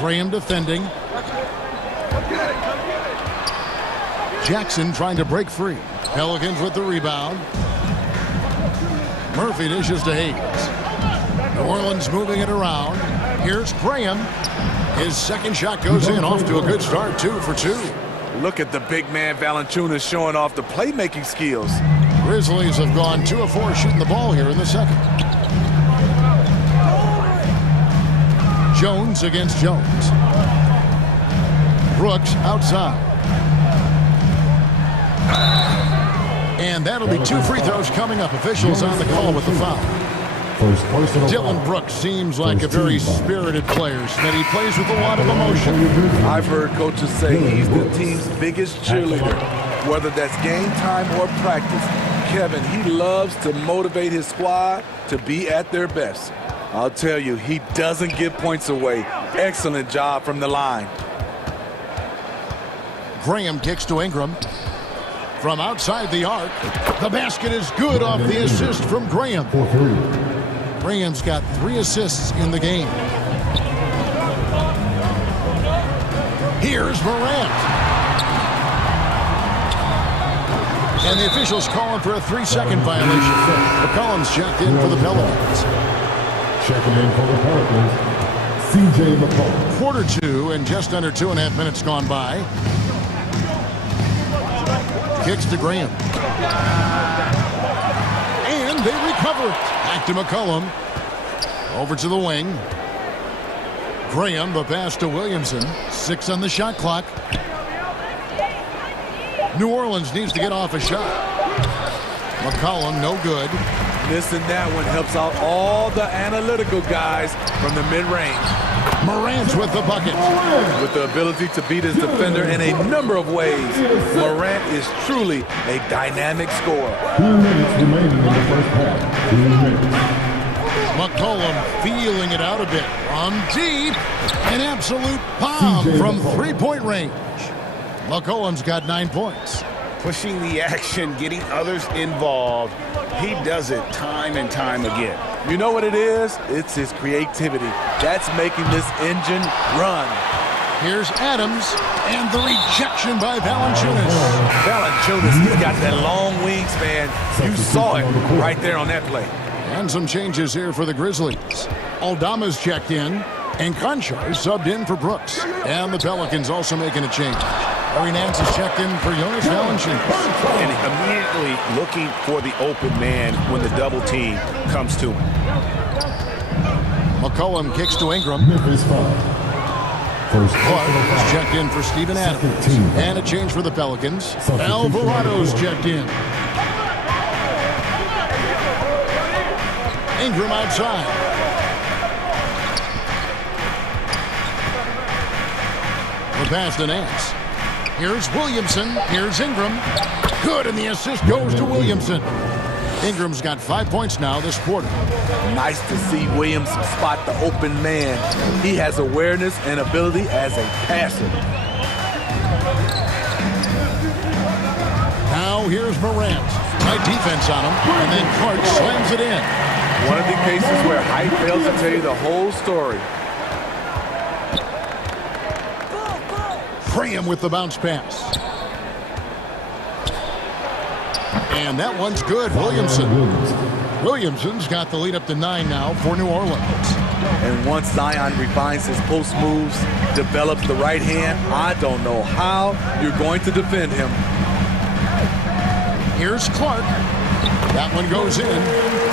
Graham defending. Jackson trying to break free. Pelicans with the rebound. Murphy dishes to Hayes. New Orleans moving it around. Here's Graham. His second shot goes in, off to a good start, 2 for 2. Look at the big man Valanciunas showing off the playmaking skills. Grizzlies have gone 2 of 4 shooting the ball here in the second. Jones against Jones. Brooks outside. And that'll be 2 free throws coming up. Officials on the call with the foul. Dylan Brooks seems like a very spirited player, that he plays with a lot of emotion. I've heard coaches say he's the team's biggest cheerleader. Whether that's game time or practice, Kevin, he loves to motivate his squad to be at their best. I'll tell you, he doesn't give points away. Excellent job from the line. Graham kicks to Ingram. From outside the arc, the basket is good off the assist from Graham. Graham's got 3 assists in the game. Here's Morant. And the officials calling for a 3-second violation. McCollum's checked in for the Pelicans. Checking in for the Pelicans, C.J. McCollum. Quarter 2 and just under 2.5 minutes gone by. Kicks to Graham. And they recover it. Back to McCollum. Over to the wing. Graham, the pass to Williamson. 6 on the shot clock. New Orleans needs to get off a shot. McCollum, no good. Missing that one helps out all the analytical guys from the mid-range. Morant with the bucket. With the ability to beat his defender in a number of ways, Morant is truly a dynamic scorer. 2 minutes remaining in the first half. 2 minutes. McCollum feeling it out a bit. From deep. An absolute bomb from 3-point range. McCollum's got 9 points. Pushing the action, getting others involved. He does it time and time again. You know what it is? It's his creativity. That's making this engine run. Here's Adams, and the rejection by Valanciunas. Valanciunas, he's got that long wingspan. You saw it right there on that play. And some changes here for the Grizzlies. Aldama's checked in, and Conchar subbed in for Brooks. And the Pelicans also making a change. Larry Nance is checked in for Jonas Valanciunas. And immediately looking for the open man when the double team comes to him. McCollum kicks to Ingram. Clark is checked in for Steven Adams. And a change for the Pelicans. Alvarado's checked in. Ingram outside. The pass to Nance. Here's Williamson. Here's Ingram. Good, and the assist goes to Williamson. Ingram's got 5 points now this quarter. Nice to see Williamson spot the open man. He has awareness and ability as a passer. Now here's Morant. Tight defense on him, and then Clark slams it in. One of the cases where height fails to tell you the whole story. Graham with the bounce pass. And that one's good. Williamson's got the lead up to 9 now for New Orleans. And once Zion refines his post moves, develops the right hand, I don't know how you're going to defend him. Here's Clark. That one goes in.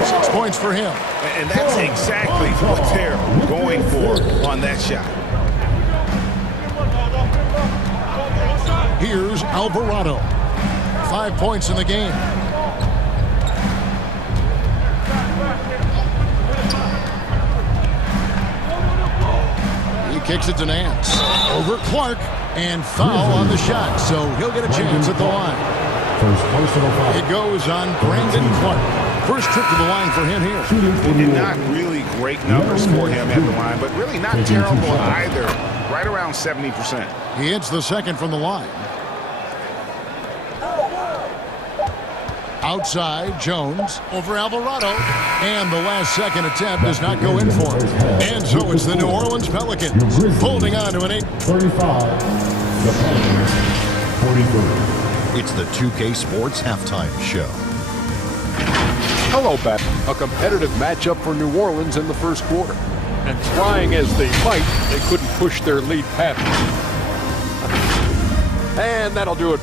6 points for him. And that's exactly what they're going for on that shot. Here's Alvarado. 5 points in the game. He kicks it to Nance. Over Clark. And foul on the shot. So he'll get a chance at the line. First personal foul. It goes on Brandon Clark. First trip to the line for him here. And not really great numbers for him at the line, but really not terrible either. Right around 70%. He hits the second from the line. Outside, Jones over Alvarado. And the last second attempt does not go in for him. And so it's the New Orleans Pelicans holding on to an 8. 35. The Pelicans, 43. It's the 2K Sports Halftime Show. Hello, back. A competitive matchup for New Orleans in the first quarter. And trying as they might, they couldn't push their lead past. And that'll do it.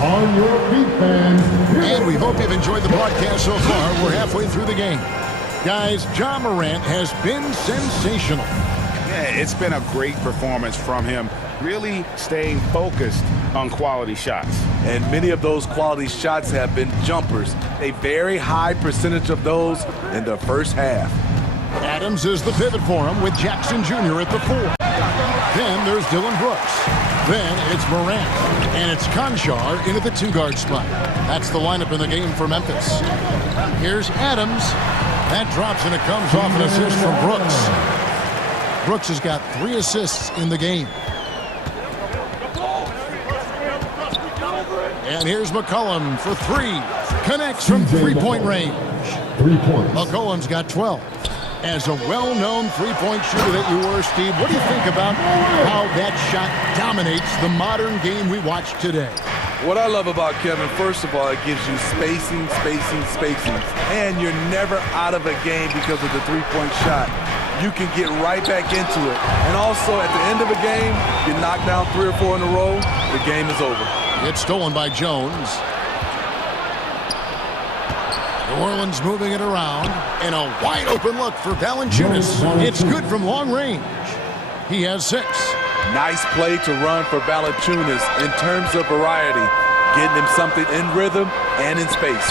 On your feet, fans. And we hope you've enjoyed the broadcast so far. We're halfway through the game. Guys, Ja Morant has been sensational. Yeah, it's been a great performance from him, really staying focused on quality shots. And many of those quality shots have been jumpers. A very high percentage of those in the first half. Adams is the pivot for him with Jackson Jr. at the 4. Then there's Dylan Brooks. Then it's Morant. And it's Conchar into the 2-guard spot. That's the lineup in the game for Memphis. Here's Adams. That drops and it comes off an assist from Brooks. Brooks has got 3 assists in the game. And here's McCollum for 3. Connects from 3-point range. 3 points. McCollum's got 12. As a well-known three-point shooter that you were, Steve, what do you think about how that shot dominates the modern game we watch today? What I love about Kevin, first of all, it gives you spacing. And you're never out of a game because of the three-point shot. You can get right back into it. And also, at the end of a game, you knock down 3 or 4 in a row, the game is over. It's stolen by Jones. New Orleans moving it around, and a wide-open look for Valanciunas. It's good from long range. He has 6. Nice play to run for Valanciunas in terms of variety, getting him something in rhythm and in space.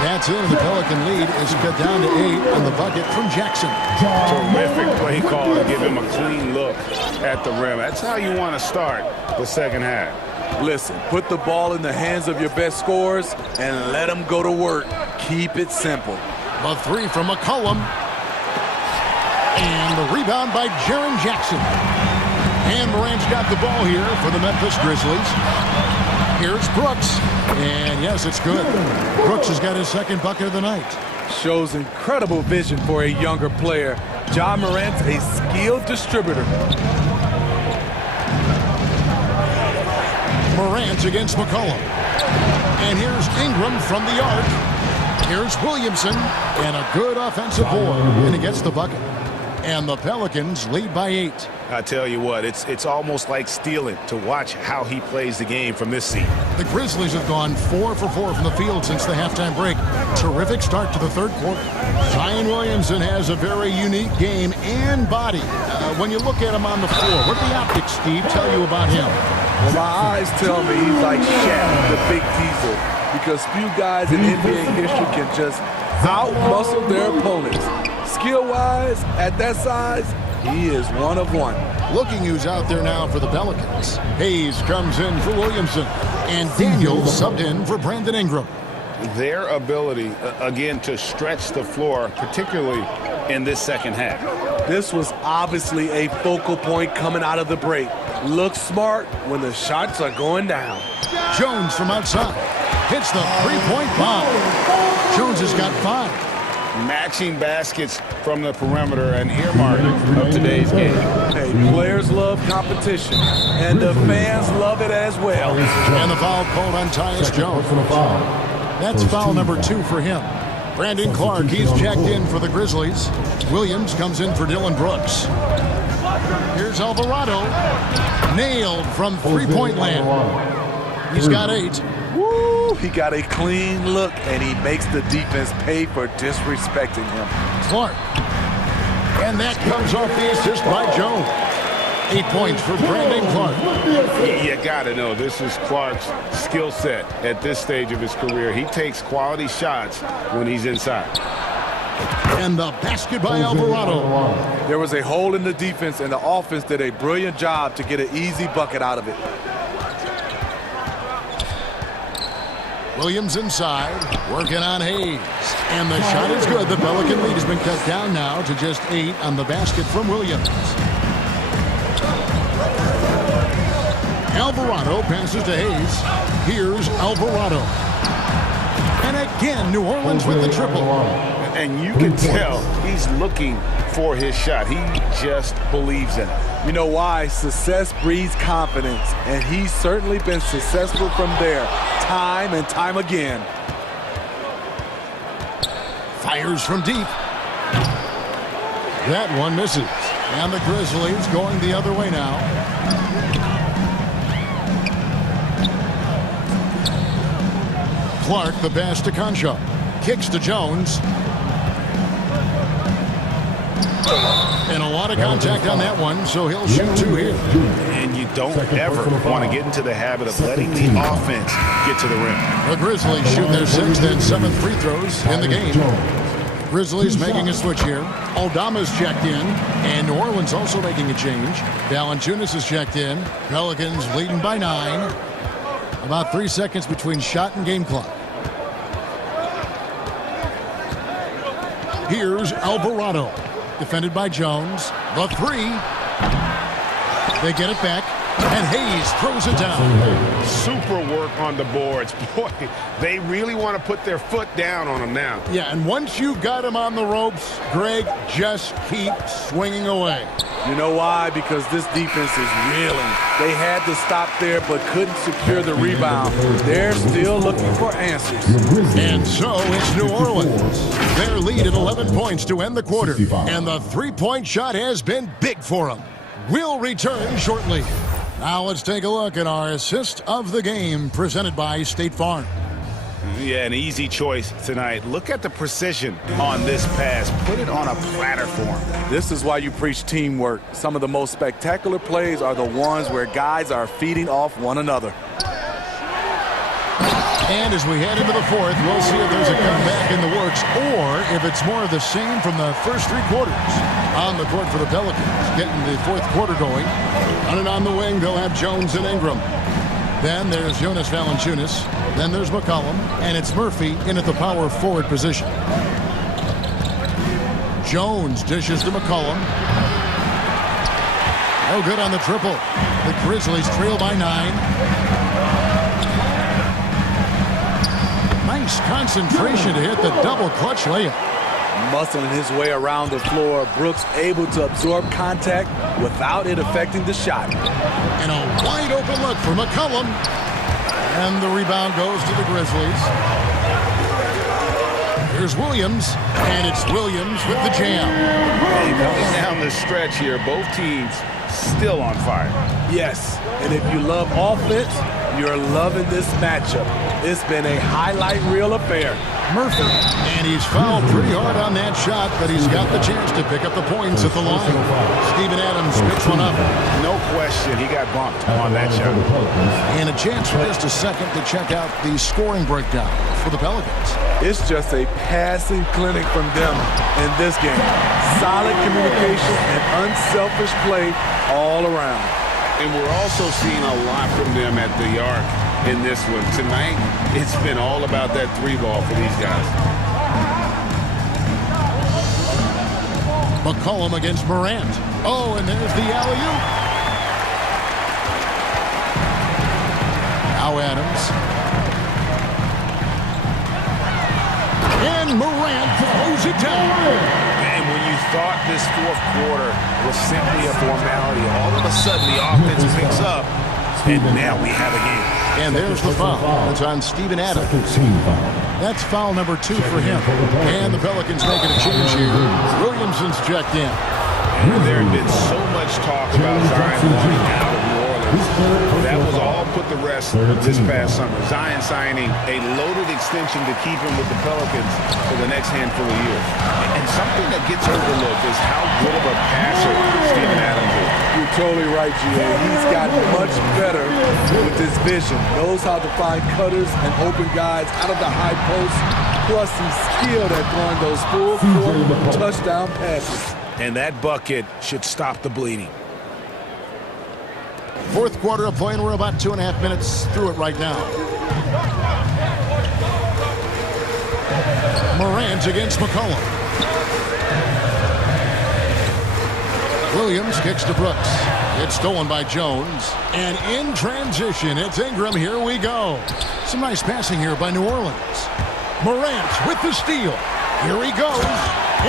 That's in. The Pelican lead is cut down to 8 on the bucket from Jackson. Terrific play call to give him a clean look at the rim. That's how you want to start the second half. Listen, put the ball in the hands of your best scorers and let them go to work. Keep it simple. The 3 from McCollum. And the rebound by Jaren Jackson. And Morant's got the ball here for the Memphis Grizzlies. Here's Brooks. And yes, it's good. Brooks has got his 2nd bucket of the night. Shows incredible vision for a younger player. Ja Morant's a skilled distributor. Morant against McCollum. And here's Ingram from the arc. Here's Williamson. And a good offensive board. And he gets the bucket. And the Pelicans lead by 8. I tell you what, it's almost like stealing to watch how he plays the game from this seat. The Grizzlies have gone 4 for 4 from the field since the halftime break. Terrific start to the 3rd quarter. Zion Williamson has a very unique game and body. When you look at him on the floor, what do the optics, Steve, tell you about him? Well, my eyes tell me he's like Shaq, the big diesel, because few guys in NBA history can just out-muscle their opponents. Skill-wise, at that size, he is one of one. Looking who's out there now for the Pelicans. Hayes comes in for Williamson. And Daniels subbed in for Brandon Ingram. Their ability, again, to stretch the floor, particularly in this second half. This was obviously a focal point coming out of the break. Look smart when the shots are going down. Jones from outside hits the three-point bomb. Jones has got 5. Matching baskets from the perimeter, an earmark of today's game. Hey, players love competition, and the fans love it as well. And the foul called on Tyus Jones. That's foul number 2 for him. Brandon Clark, he's checked in for the Grizzlies. Williams comes in for Dylan Brooks. Here's Alvarado. Nailed from three-point land. He's got 8. Woo! He got a clean look, and he makes the defense pay for disrespecting him. Clark. And that comes off the assist by Jones. 8 points for Brandon Clark. You got to know, this is Clark's skill set at this stage of his career. He takes quality shots when he's inside. And the basket by Alvarado. There was a hole in the defense, and the offense did a brilliant job to get an easy bucket out of it. Williams inside, working on Hayes. And the shot is good. The Pelican lead has been cut down now to just 8 on the basket from Williams. Alvarado passes to Hayes. Here's Alvarado. And again, New Orleans with the triple. And you can tell he's looking for his shot. He just believes in it. You know why? Success breeds confidence, and he's certainly been successful from there, time and time again. Fires from deep. That one misses. And the Grizzlies going the other way now. Clark, the pass to Concha. Kicks to Jones. And a lot of contact on that one, so he'll shoot two here. And you don't ever want to get into the habit of letting the offense get to the rim. The Grizzlies shoot their 6th and 7th free throws in the game. Grizzlies making a switch here. Aldama's checked in, and New Orleans also making a change. Valanciunas is checked in. Pelicans leading by 9. About 3 seconds between shot and game clock. Here's Alvarado. Defended by Jones. The 3. They get it back. And Hayes throws it down. Super work on the boards. Boy, they really want to put their foot down on him now. Yeah, and once you've got him on the ropes, Greg, just keep swinging away. You know why? Because this defense is reeling. They had to stop there but couldn't secure the rebound. They're still looking for answers. And so it's New Orleans. Their lead at 11 points to end the quarter. And the three-point shot has been big for them. We'll return shortly. Now let's take a look at our assist of the game presented by State Farm. Yeah, an easy choice tonight. Look at the precision on this pass. Put it on a platter for him. This is why you preach teamwork. Some of the most spectacular plays are the ones where guys are feeding off one another. And as we head into the fourth, we'll see if there's a comeback in the works or if it's more of the same from the first 3 quarters. On the court for the Pelicans, getting the fourth quarter going. On the wing, they'll have Jones and Ingram. Then there's Jonas Valanciunas. Then there's McCollum. And it's Murphy in at the power forward position. Jones dishes to McCollum. No good on the triple. The Grizzlies trail by 9. Nice concentration to hit the double clutch layup. Muscling his way around the floor, Brooks able to absorb contact without it affecting the shot. And a wide open look for McCollum. And the rebound goes to the Grizzlies. Here's Williams, and it's Williams with the jam. Hey, coming down the stretch here, both teams still on fire. Yes, and if you love offense, you're loving this matchup. It's been a highlight reel affair. Murphy, and he's fouled pretty hard on that shot, but he's got the chance to pick up the points at the line. Steven Adams picks one up. No question, he got bumped on that shot. And a chance for just a second to check out the scoring breakdown for the Pelicans. It's just a passing clinic from them in this game. Solid communication and unselfish play all around. And we're also seeing a lot from them at the arc in this one. Tonight, it's been all about that 3-ball for these guys. McCollum against Morant. Oh, and there's the alley-oop. Now Adams. And Morant throws it down. And when you thought this fourth quarter was simply a formality, all of a sudden the offense picks up, and now we have a game. And there's the foul. It's on Steven Adams. That's foul number 2 for him. And the Pelicans making a change here. Williamson's checked in. And there had been so much talk about Zion wanting out of New Orleans. That was all put to rest this past summer. Zion signing a loaded extension to keep him with the Pelicans for the next handful of years. And something that gets overlooked is how good of a passer Steven Adams is. You're totally right, G.A. He's gotten much better with his vision. Knows how to find cutters and open guys out of the high post. Plus, he's skilled at throwing those full-court touchdown passes. And that bucket should stop the bleeding. Fourth quarter of play, and we're about 2.5 minutes through it right now. Morant against McCollum. Williams kicks to Brooks. It's stolen by Jones. And in transition, it's Ingram. Here we go. Some nice passing here by New Orleans. Morant with the steal. Here he goes.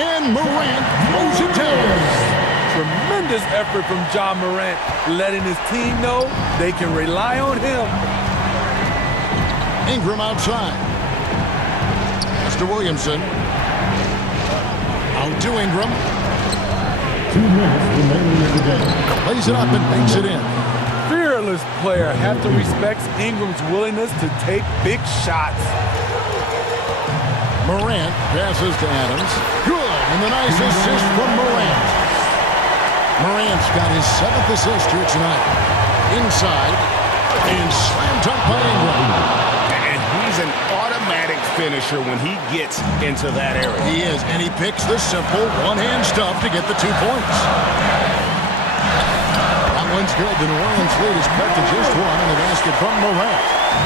And Morant throws it down. Tremendous effort from John Morant, letting his team know they can rely on him. Ingram outside. Mr. Williamson. Out to Ingram. 2 minutes remaining in the game. Plays it up and banks it in. Fearless player. Have to respect Ingram's willingness to take big shots. Morant passes to Adams. Good. And the nice assist from Morant. Morant's got his 7th assist here tonight. Inside. And slam dunk by Ingram. And he's an automatic finisher when he gets into that area. He is. And he picks the simple one-hand stuff to get the 2 points. That one's good. The New Orleans lead is cut to just 1 and a basket from Morant.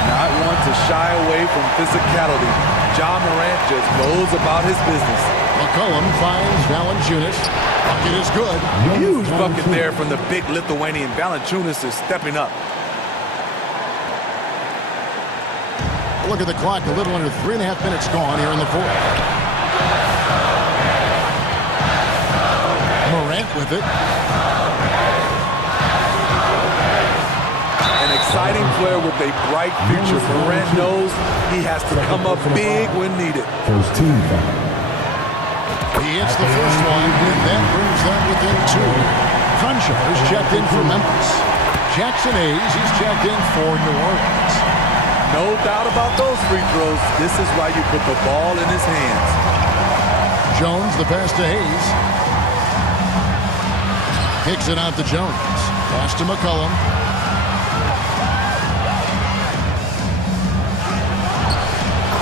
Not one to shy away from physicality. Ja Morant just goes about his business. McCollum finds Valanciunas. Bucket is good. Huge bucket there from the big Lithuanian. Valanciunas is stepping up. Look at the clock. A little under 3.5 minutes gone here in the 4th. Morant with it. An exciting player with a bright future. Morant knows he has to come up big when needed. First team foul. He hits the first one, and that brings them within 2. Crenshaw is checked in for Memphis. Jackson Hayes is checked in for New Orleans. No doubt about those free throws. This is why you put the ball in his hands. Jones, the pass to Hayes. Kicks it out to Jones. Pass to McCollum.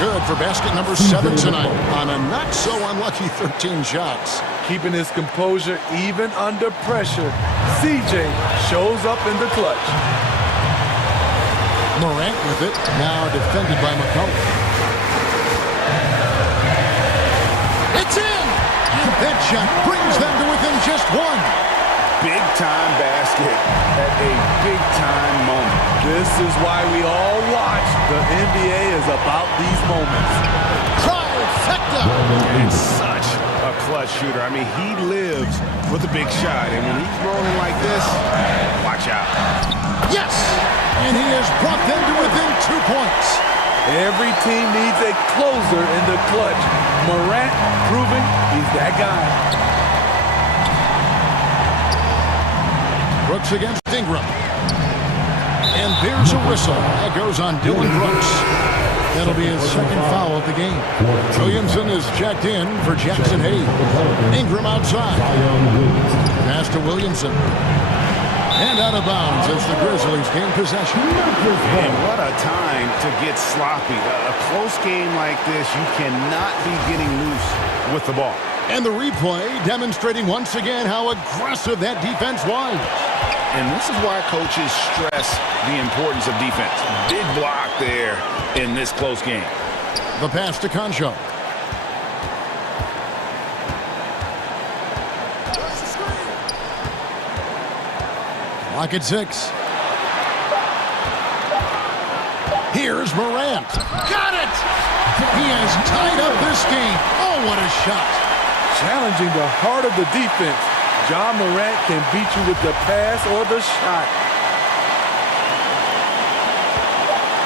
Good for basket number 7 tonight on a not-so-unlucky 13 shots. Keeping his composure even under pressure. CJ shows up in the clutch. Morant with it, now defended by McCollum. It's in! And that shot brings them to within just 1. Big-time basket at a big-time moment. This is why we all watch. The NBA is about these moments. Trifecta! And such a clutch shooter. I mean, he lives with a big shot. And when he's rolling like this, watch out. Yes! And he has brought them to within 2 points. Every team needs a closer in the clutch. Morant proving he's that guy. Brooks against Ingram. And there's a whistle. That goes on Dylan Brooks. That'll be his 2nd foul of the game. Williamson is checked in for Jackson Hayes. Ingram outside. Pass to Williamson. And out of bounds as the Grizzlies gain possession. And what a time to get sloppy. A close game like this, you cannot be getting loose with the ball. And the replay demonstrating once again how aggressive that defense was. And this is why coaches stress the importance of defense. Big block there in this close game. The pass to Concho. Clock at 6. Here's Morant. Got it! He has tied up this game. Oh, what a shot. Challenging the heart of the defense. Ja Morant can beat you with the pass or the shot.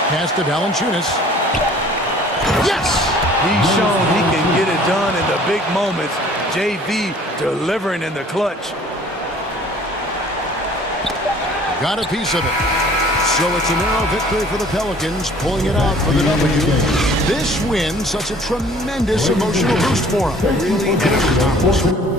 Pass to Valanciunas. Yes! He's shown he can get it done in the big moments. JV delivering in the clutch. Got a piece of it. So it's a narrow victory for the Pelicans, pulling it out for the W. This win, such a tremendous emotional boost for them. Really an accomplishment.